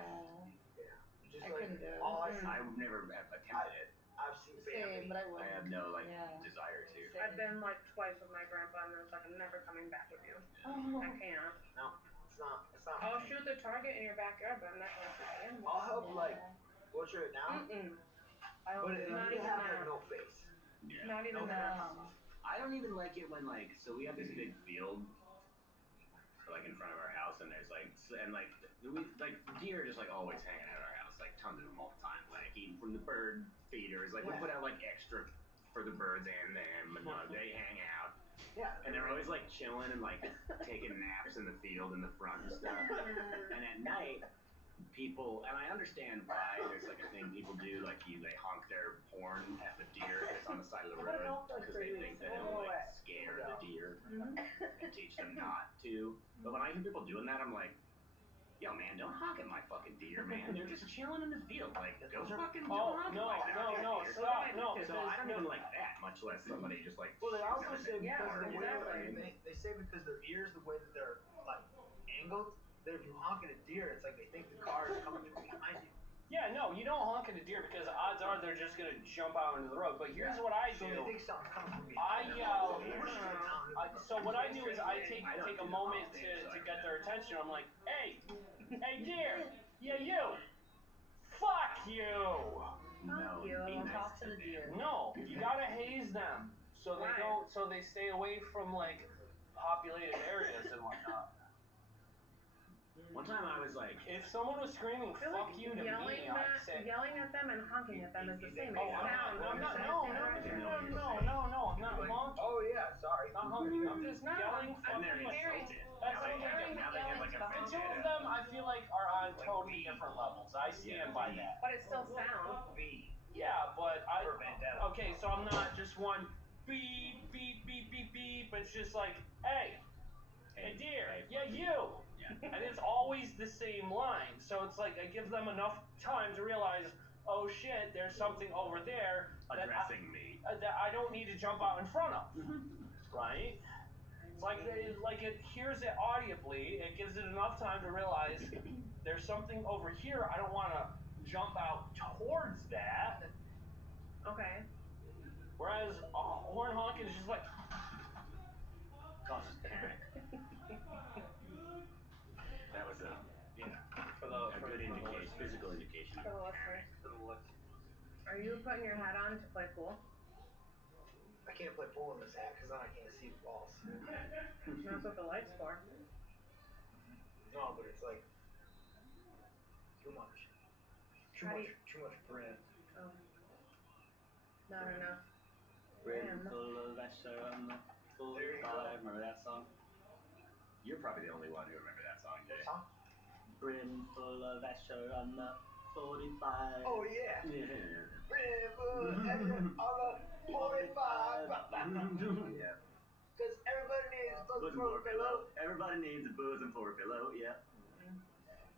Just I like, couldn't do it. all I I've never attempted it. I've seen family. Same, but I I wouldn't. have no Yeah. desire to. Same. I've been like twice with my grandpa, and it's like I'm never coming back with you. Oh. I can't. No, it's not. I'll shoot the target in your backyard, but I'm not gonna shoot the animal. I'll help like butcher it down. I But it not needs to even have that. like no face. Yeah. Not even No that. I don't even like it when so we have this big field like in front of our house, and there's deer are just like always hanging out at our house, like tons of them all the time, like eating from the bird feeders. Like we put out like extra for the birds and them, and they hang out. Yeah. And they're always like chilling and like taking naps in the field in the front and stuff. And at night, people, and I understand why there's like a thing people do, like they honk their horn at the deer that's on the side of the road because they think that it'll like scare the deer and teach them not to. But when I hear people doing that, I'm like, yo man, don't honk at my fucking deer, man. They're just chilling in the field. Like, go fucking don't honk at my goddamn deer. Stop, no. So I don't even like that, much less somebody just like. Well, they also say Yeah, because of the way exactly. they say because their ears, the way that they're like angled, that if you honk at a deer, it's like they think the car is coming from behind you. Yeah, no, you don't honk at a deer because odds are they're just gonna jump out into the road. But here's what I do. So they think something's coming from I behind yell. them. So what I do is I take a moment to get their attention. I'm like, hey deer, yeah you, fuck you. No, you. be nice Talk to the deer. No, you gotta haze them so they don't, so they stay away from like populated areas and whatnot. One time I was like, if someone was screaming I feel "fuck like you" to me, I'd say. yelling at them and honking at them is the same. It Oh, sounds. I'm not. It's No, the same direction. no. I'm not honking. Oh yeah, sorry. Not honking. I'm just yelling and "fuck they're you." insulted. That's totally different. Now they have like a The two of them, I feel like, are on totally different levels. I stand by that. But it still sounds. Yeah, but For vendetta. okay, so I'm not just one beep, beep, beep, beep, beep. It's just like, hey dear, yeah, you. Yeah. And it's always the same line. So it's like, it gives them enough time to realize, oh shit, there's something over there addressing me that I don't need to jump out in front of. Right? It's like it hears it audibly. It gives it enough time to realize there's something over here. I don't want to jump out towards that. Okay. Whereas horn honking is just like causes panic. That was a good indication, physical indication For the of listeners. panic. Are you putting your hat on to play pool? I can't play pool in this hat because then I can't see the balls. That's what the light's for. No, but it's like too much. Too much brim. Oh. Not enough. Brim full of Escher on the 45. Remember that song? You're probably the only one who remember that song, Jay. What song? Brim full of Escher on the 45. Oh yeah. Yeah. Brim full of Escher on the 45. Yeah. Because everybody needs a booze and for a pillow. Everybody needs a booze and for a pillow. Yeah.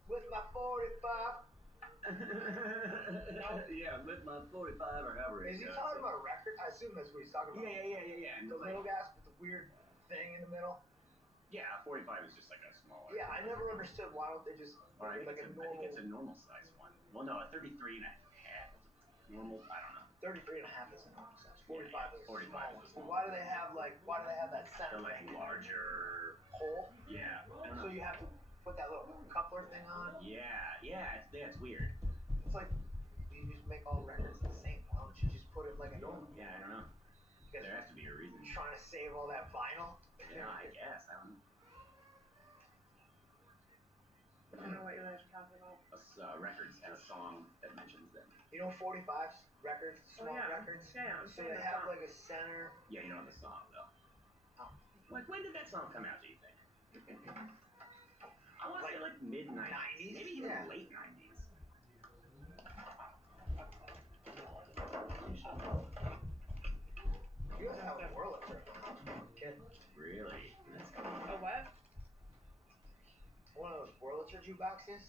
With my 45. Yeah, with my 45 or however. Is he talking about a record? I assume that's what he's talking about. Yeah. The little gas with the weird thing in the middle. Yeah, 45 is just like a smaller. Yeah, I never understood why don't they just I make think, like I think it's a normal size one. Well, no, a 33 and a half. Normal, I don't know. 33 and a half is a normal size. 45 is a 45 small is one. a So small why do they have that center the like thing? larger Hole? Yeah. I don't So know. you have to put that little coupler thing on? Yeah, it's weird. It's like, you just make all records the same. Why don't you just put it like a normal? Yeah, I don't know. Because there has to be a reason. Trying to save all that vinyl? Yeah, I guess. I don't know. I don't know what you guys are talking about. Records and a song that mentions them. You know 45's records, small records? Yeah, so they have like a center. Yeah, you know the song though. Oh. Like when did that song come out, do you think? I want to say like mid-90s. Maybe even late 90s. You guys have a whirl kid. Really? That's cool. A what? One of those Wurlitzer jukeboxes,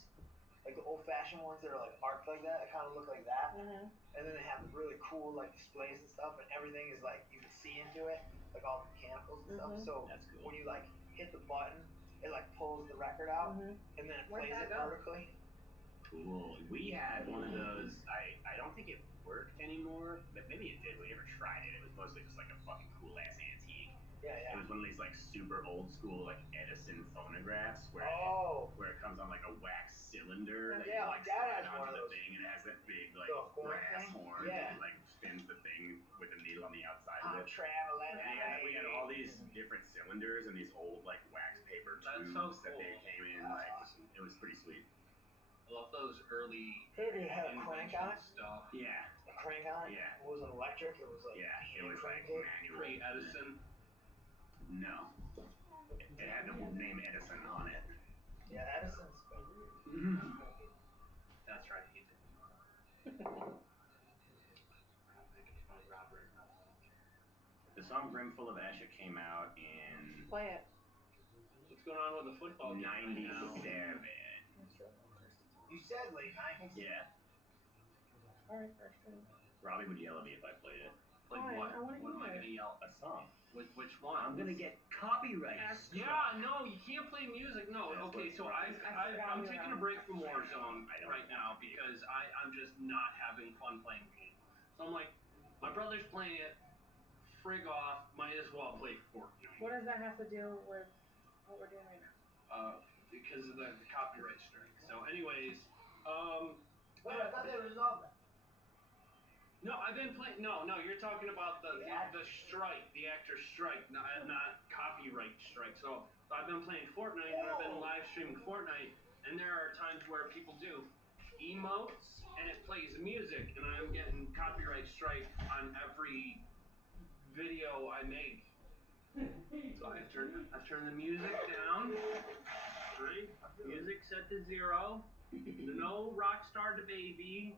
like the old-fashioned ones that are like arced like that. That kind of look like that. Mm-hmm. And then they have the really cool like displays and stuff, and everything is like you can see into it, like all the mechanicals and stuff. So That's cool. when you like hit the button, it like pulls the record out, and then it Where'd plays that it go? vertically. Cool. We had one of those. I don't think it worked anymore, but maybe it did. We never tried it. It was mostly just like a fucking cool ass antique. Yeah, It yeah. was one of these like super old school like Edison phonographs where it comes on like a wax cylinder that Yeah, you my like dad slide has one onto of the those. thing, and it has that big like The horn brass thing? horn Yeah. that like spins the thing with a needle on the outside I'm of it. traveling. And we had all these different cylinders and these old like wax paper That's tubes so that they cool. came in. That's Like awesome. it was pretty sweet. I love those early Hey, did it have a crank on it? stuff. Yeah. A crank on it? Yeah. It wasn't electric. It was like Yeah, it was like crank it. manual. Pre-Edison. No. It had the name Edison on it. Yeah, Edison's. That's right, he did. Making fun of Robert. The song Brimful of Esha came out in Play it. What's going on with the football game right now? 97. You said late 90s. Yeah. Alright, Christian. Robbie would yell at me if I played it. Like Fine, what? I wanna What am I hear gonna yell? A song. Which one? I'm gonna get copyright. Yeah, no, you can't play music. No, That's okay, what so Robbie's I'm taking a break from Warzone right now because I'm just not having fun playing the game. So I'm like, my brother's playing it, frig off, might as well play Fortnite. What does that have to do with what we're doing right now? Because of the copyright strike. So anyways, Wait, I thought they resolved that. no, I've been playing. No, you're talking about the strike, the actor strike, not copyright strike. So I've been playing Fortnite and I've been live streaming Fortnite, and there are times where people do emotes and it plays music, and I'm getting copyright strike on every video I make. So I've turned the music down. Right? Music set to 0. No Rockstar the Baby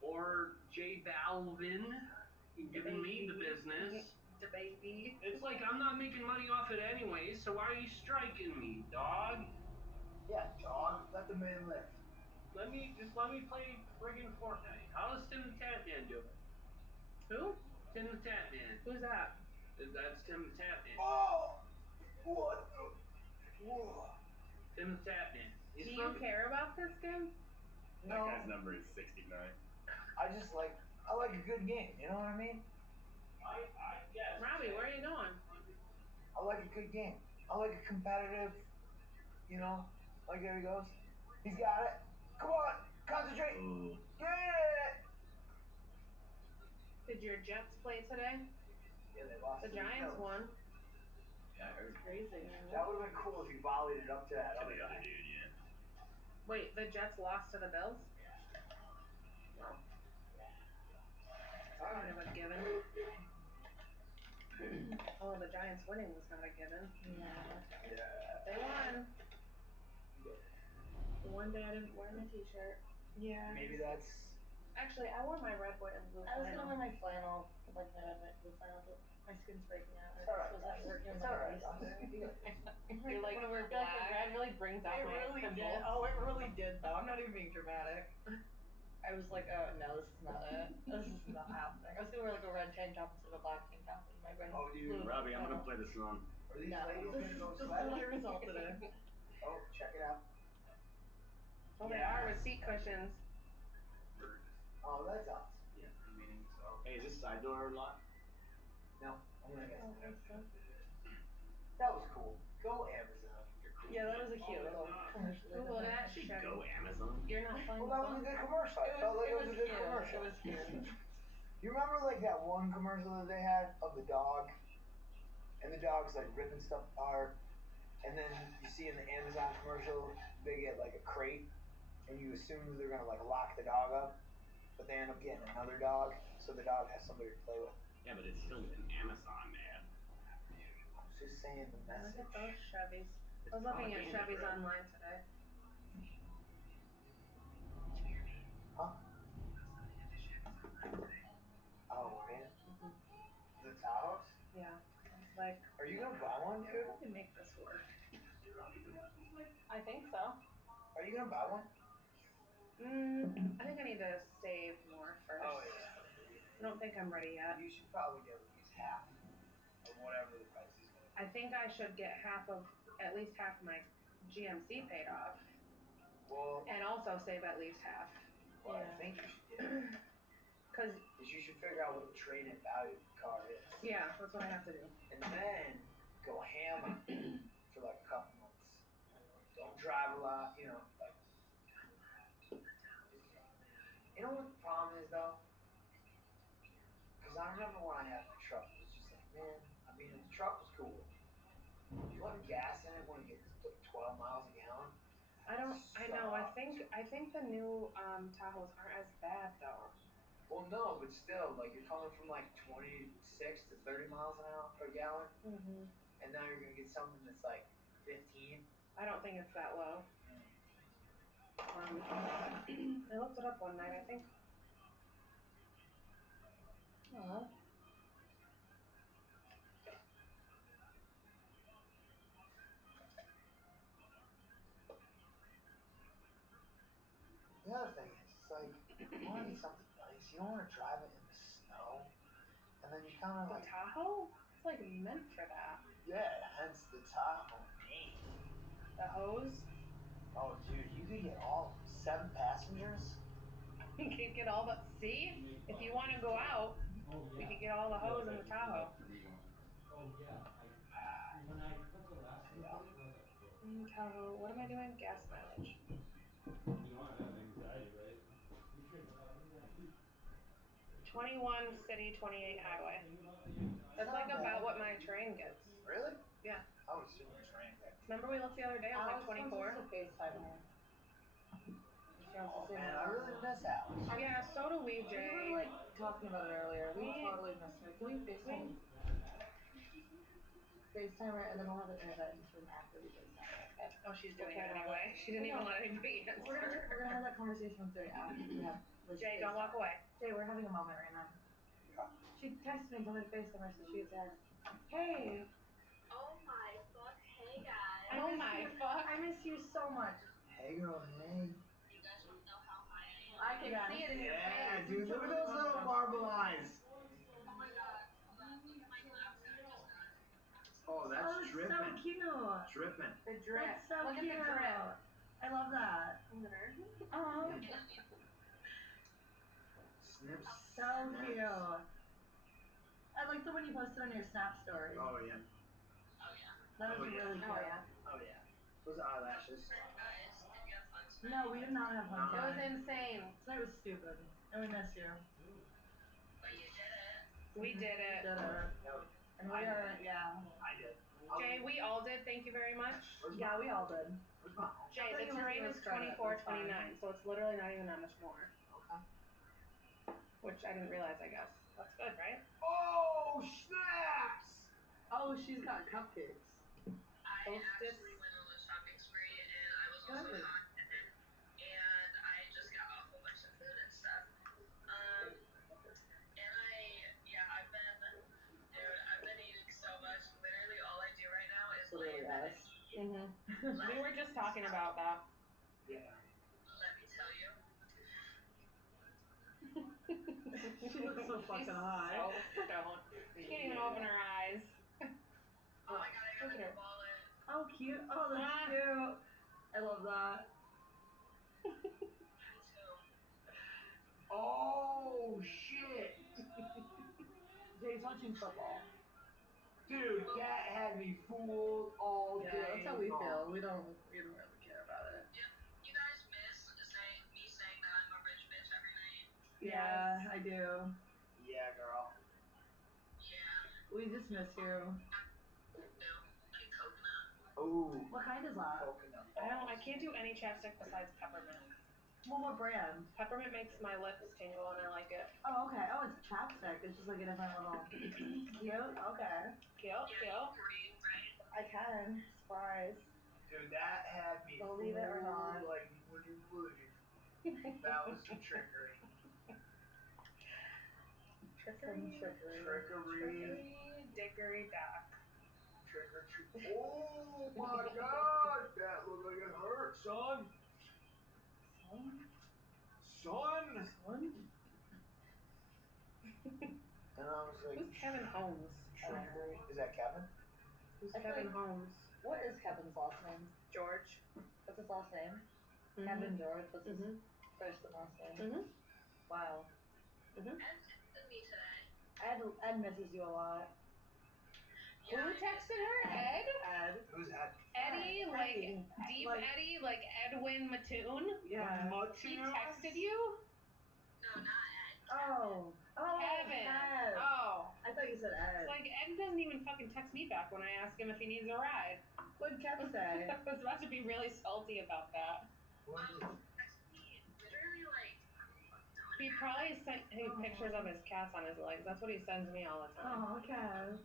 or J Balvin giving me the business. The baby. It's like I'm not making money off it anyways, so why are you striking me, dog? Yeah, dog. Let the man live. Let me play friggin' Fortnite. How does Tim the Tatman do it? Who? Tim the Tatman. Who's that? That's Tim the Tatman. Oh! What the? Whoa. Tim the Tatman. Do you care about this game? That guy's number is 69. I just like, I like a good game, you know what I mean? Yes. Robbie, where are you going? I like a good game. I like a competitive, you know, like there he goes. He's got it. Come on, concentrate. Ooh. Get it. Did your Jets play today? Yeah, they lost. The Giants won. Yeah, I heard. Crazy. That would have been cool if he volleyed it up to that To other the other guy. dude, yeah. Wait, the Jets lost to the Bills? Wow. That's kind of a given. Oh, the Giants winning was not a given. Yeah. They won. One day I didn't wear my t-shirt. Yeah. Maybe that's. Actually, I wore my red, white, and blue I was flannel. gonna wear my flannel, like my red, white, blue flannel, but my skin's breaking out. It's alright. I was working on It's my alright. face. You're like, wanna wear I feel like the black. red really brings out It my really pimples. did. Oh, it really did, though. I'm not even being dramatic. I was like, oh, no, this is not it. This is not happening. I was gonna wear like a red tank top instead of a black tank top and my red. Oh, dude. blue Robbie, I'm gonna flannel. play the song. Are these No, ladies this gonna go is just sweating? my result today. Oh, check it out. Oh, they are with Yes. seat cushions. Oh, that's awesome. Yeah, I mean, so. Hey, is this side door locked? No, I'm gonna get I don't think so. That was cool. Go Amazon. You're cool. Yeah, that was a cute little commercial. Ooh, look at that Say Chevy. go Amazon. You're not playing Well, that the was a song? good commercial. I felt like it was a good cute. commercial. It was cute. You remember like that one commercial that they had of the dog? And the dog's like ripping stuff apart. And then you see in the Amazon commercial, they get like a crate. And you assume that they're going to like lock the dog up. But they end up getting another dog. So the dog has somebody to play with. Yeah, but it's still an Amazon ad. I was just saying the Look message. at those Chevys. It's I was looking at propaganda, Chevys bro. online today. Huh? Oh, were you? Mm-hmm. The Tahoes? Yeah. I like. Are you gonna buy one, dude? How do we make this work? I think so. Are you gonna buy one? I think I need to save more first. Oh yeah. I don't think I'm ready yet. You should probably get at least half of whatever the price is gonna be. I think I should get at least half my GMC paid off. Well, and also save at least half. What I think you should do is you should figure out what the trade-in value of the car is. Yeah, that's what I have to do. And then go ham on it for like a couple months. Don't drive a lot, you know, like. You know what the problem is though? Because I remember when I had my truck, it was just like, man, I mean, the truck was cool. You put gas in it when it gets like 12 miles a gallon. I know. I think the new Tahoes aren't as bad though. Well, no, but still, like you're coming from like 26 to 30 miles an hour per gallon, and now you're gonna get something that's like 15. I don't think it's that low. I looked it up one night. I think. Oh. The other thing is, it's like you want to get something nice. You don't want to drive it in the snow, and then you kind of The like Tahoe? It's like meant for that. Yeah, hence the Tahoe name. The hose? Oh, dude, you could get all 7 passengers. You could get all the. See? If you want to go out, we could get all the hose in the Tahoe. Tahoe. What am I doing? Gas mileage. You don't have anxiety, right? You should have anxiety. 21 city, 28 highway. That's like about what my train gets. Really? Yeah. I would assume the train got. Remember we looked the other day? It was like Alex 24. wants us to FaceTime her. Oh man, I really miss Alex. Yeah, so do we, We Jay. were like talking about it earlier. We totally missed her. Can we FaceTime? FaceTime her, and then we'll have an intervention after we FaceTime her. Okay. Oh, she's doing it anyway. She didn't even let anybody answer. We're gonna have that conversation with Jay after we have. Jay, don't walk away. Jay, we're having a moment right now. She texted me and told me to FaceTime her, so she said, "Hey." Oh my fuck, hey guys. Oh my fuck. I miss you so much. Hey girl, hey. You guys want to know how high I am? I can see it in your face. Yeah, dude, look at those little marble eyes. Oh my god, hold on. Look at my claps that I just got. Oh, that's dripping. So cute. Dripping. The drip. That's so Look cute. at the drip. I love that. Oh. Snips. So cute. I liked it when you posted on your Snap story. Oh yeah. Oh yeah. That was really cute. Oh yeah. Oh yeah. Those eyelashes. Guys, did you have fun tonight? No, we did not have fun. It was insane. Tonight was stupid, and we miss you. But you did it. We did it. Did it. And we are, yeah. I did. Jay, we all did. Thank you very much. Yeah, we all did. Jay, the terrain is 24, 29, so it's literally not even that much more. Okay. Which I didn't realize, I guess. That's good, right? Oh, snaps! Oh, she's got cupcakes. I actually went on a shopping spree and I was also hot and I just got a whole bunch of food and stuff. And I've been eating so much. Literally all I do right now is lay in bed and eat. We were just talking about that. Yeah. Let me tell you. She looks so fucking high. So stoned. She can't even open her eyes. Oh my god, I got a new wallet. Oh, cute. Oh, that's cute. I love that. Me too. Oh shit! Jay's watching football. Dude, that had me fooled all day. Yeah, that's how we long. feel. We don't really care about it. You guys miss me saying that I'm a rich bitch every night? Yeah, I do. Yeah, girl. Yeah. We just miss you. No, like coconut. Ooh. What kind is that? Coconut. I can't do any chapstick besides peppermint. Well, what brand? Peppermint makes my lips tingle and I like it. Oh, okay. Oh, it's chapstick. It's just like a different little. Cute. Okay. Cute. Right? I can. Surprise. Dude, that had me Believe it or not. like you wouldn't believe. That was some trickery. Trickery. Some trickery. Trickery. Dickery dock. Oh my God, that looked like it hurt, son. Son. And I was like, Who's Kevin Holmes? is that Kevin? Who's I feel Kevin like- Holmes? What is Kevin's last name? George. What's his last name? Mhm. Kevin George. What's his Mhm. first and last name? Mhm. Wow. Mhm. Ed texted me today. Ed misses you a lot. Who texted her? Ed? Ed. Who's that? Eddie, Ed. like Eddie. deep Like- Eddie, like Edwin Mattoon. Yeah. He texted you? No, not Ed. Oh. Oh. Kevin. Kev. Oh. I thought you said Ed. It's like Ed doesn't even fucking text me back when I ask him if he needs a ride. What'd Kev say? I was about to be really salty about that. Texted me literally like, I don't fucking know. He probably sent him pictures of his cats on his legs. That's what he sends me all the time. Oh, Kev.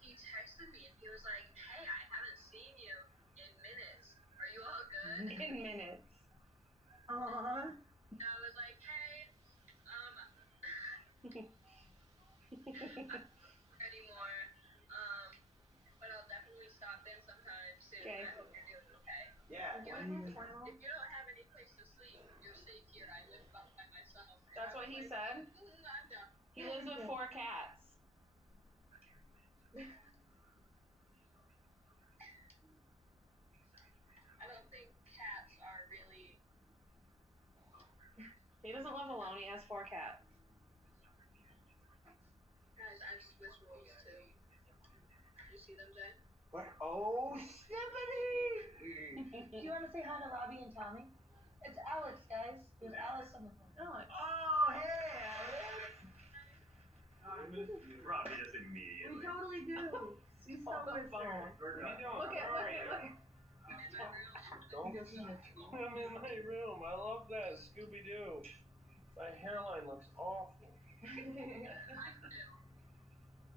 He texted me and he was like, hey, I haven't seen you in minutes. Are you all good? In minutes. Aww. And I was like, hey, anymore. But I'll definitely stop in sometime soon. Okay. I hope you're doing okay. Yeah. If you, Why don't, you- if you don't have any place to sleep, you're safe here. I live by myself. And That's I what was he like, said? I'm done. He lives with 4 cats. I don't think cats are really. He doesn't live alone. He has 4 cats. Guys, I've switched roles too. Did you see them, Jay? What? Oh, snippety! Do you want to say hi to Robbie and Tommy? It's Alex, guys. We have Alex on the phone. Alex. Oh, hey, Alex. Robbie just immediately. We totally do. She's so On the with phone. her. What are you doing? Look at, Where look are at, you? look at. Don't. He goes in the tree. I'm in my room. I love that Scooby Doo. My hairline looks awful.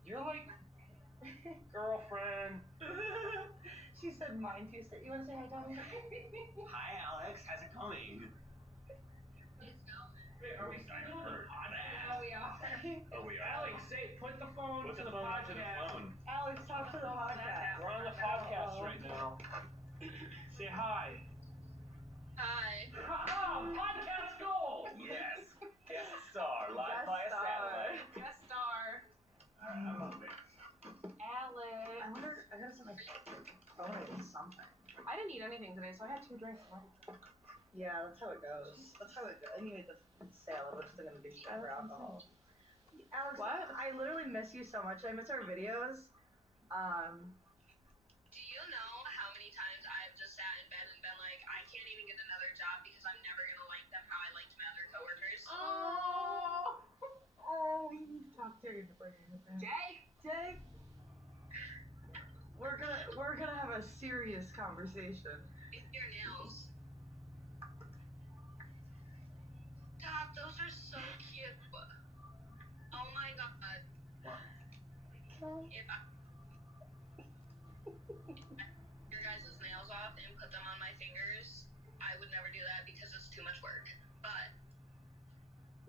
You're like girlfriend. She said mine too. So you want to say hi, Tommy? Hi, Alex. How's it going? Wait, are we still doing the podcast? Yeah, we are. Oh, we are. Alex, say, put the phone Put to the the phone up to the podcast. phone. Alex, talk to the podcast. We're on the podcast Uh-oh. right now. Say hi. Hi. Oh, podcast gold! Yes. Guest star live Guest via star. satellite. Guest star. I love it. Alex. I wonder. I gotta set my phone with something. I didn't eat anything today, so I had 2 drinks. Yeah, that's how it goes. That's how it goes. Anyway, the sale, which is gonna be for alcohol. Alex, What? I literally miss you so much. I miss our videos. Do you know how many times I've just sat in bed and been like, I can't even get another job because I'm never gonna like them how I liked my other coworkers? Oh. Oh, we need to talk to her. Jay. Jay. We're gonna have a serious conversation. It's your nails. Stop, those are so cute. Oh my god. If I your guys' nails off and put them on my fingers, I would never do that because it's too much work. But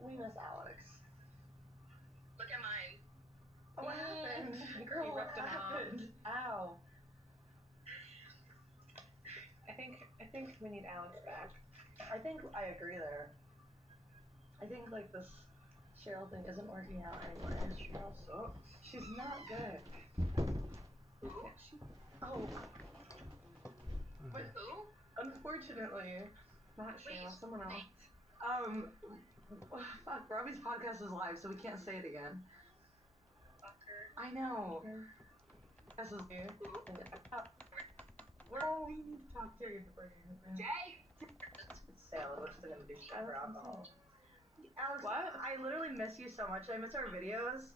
We miss Alex. look at mine. Oh, what happened? Girl, You what ripped 'em off. happened? Ow. I think we need Alex back. I think I agree there. I think like this Cheryl thing isn't working out anymore. Cheryl sucks. She's not good. Oh. But Who? unfortunately, Not Cheryl, someone else. Fuck, Robbie's podcast is live, so we can't say it again. Fucker. I know. This is you. Oh, we need to talk to her. Jay. Sale, which is gonna be for alcohol. Alex, What? I literally miss you so much. I miss our videos.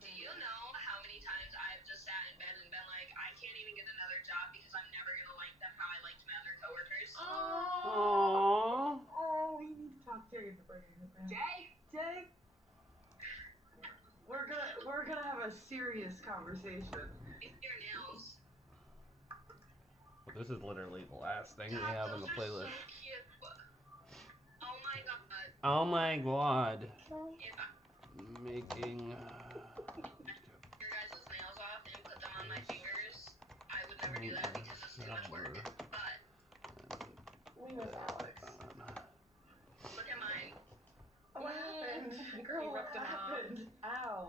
Do you know how many times I've just sat in bed and been like, I can't even get another job because I'm never gonna like them how I liked my other coworkers? Oh. Oh, we need to talk to her. Jay. Jay. We're gonna have a serious conversation. It's your nails. This is literally the last thing we God, have in those the are playlist. so cute. Oh my god. Oh my god. If I Making. your guys' nails off and ripped him off. happened? Ow.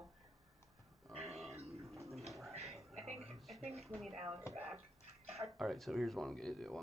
I think we need Alex back. All right, so here's what I'm gonna do.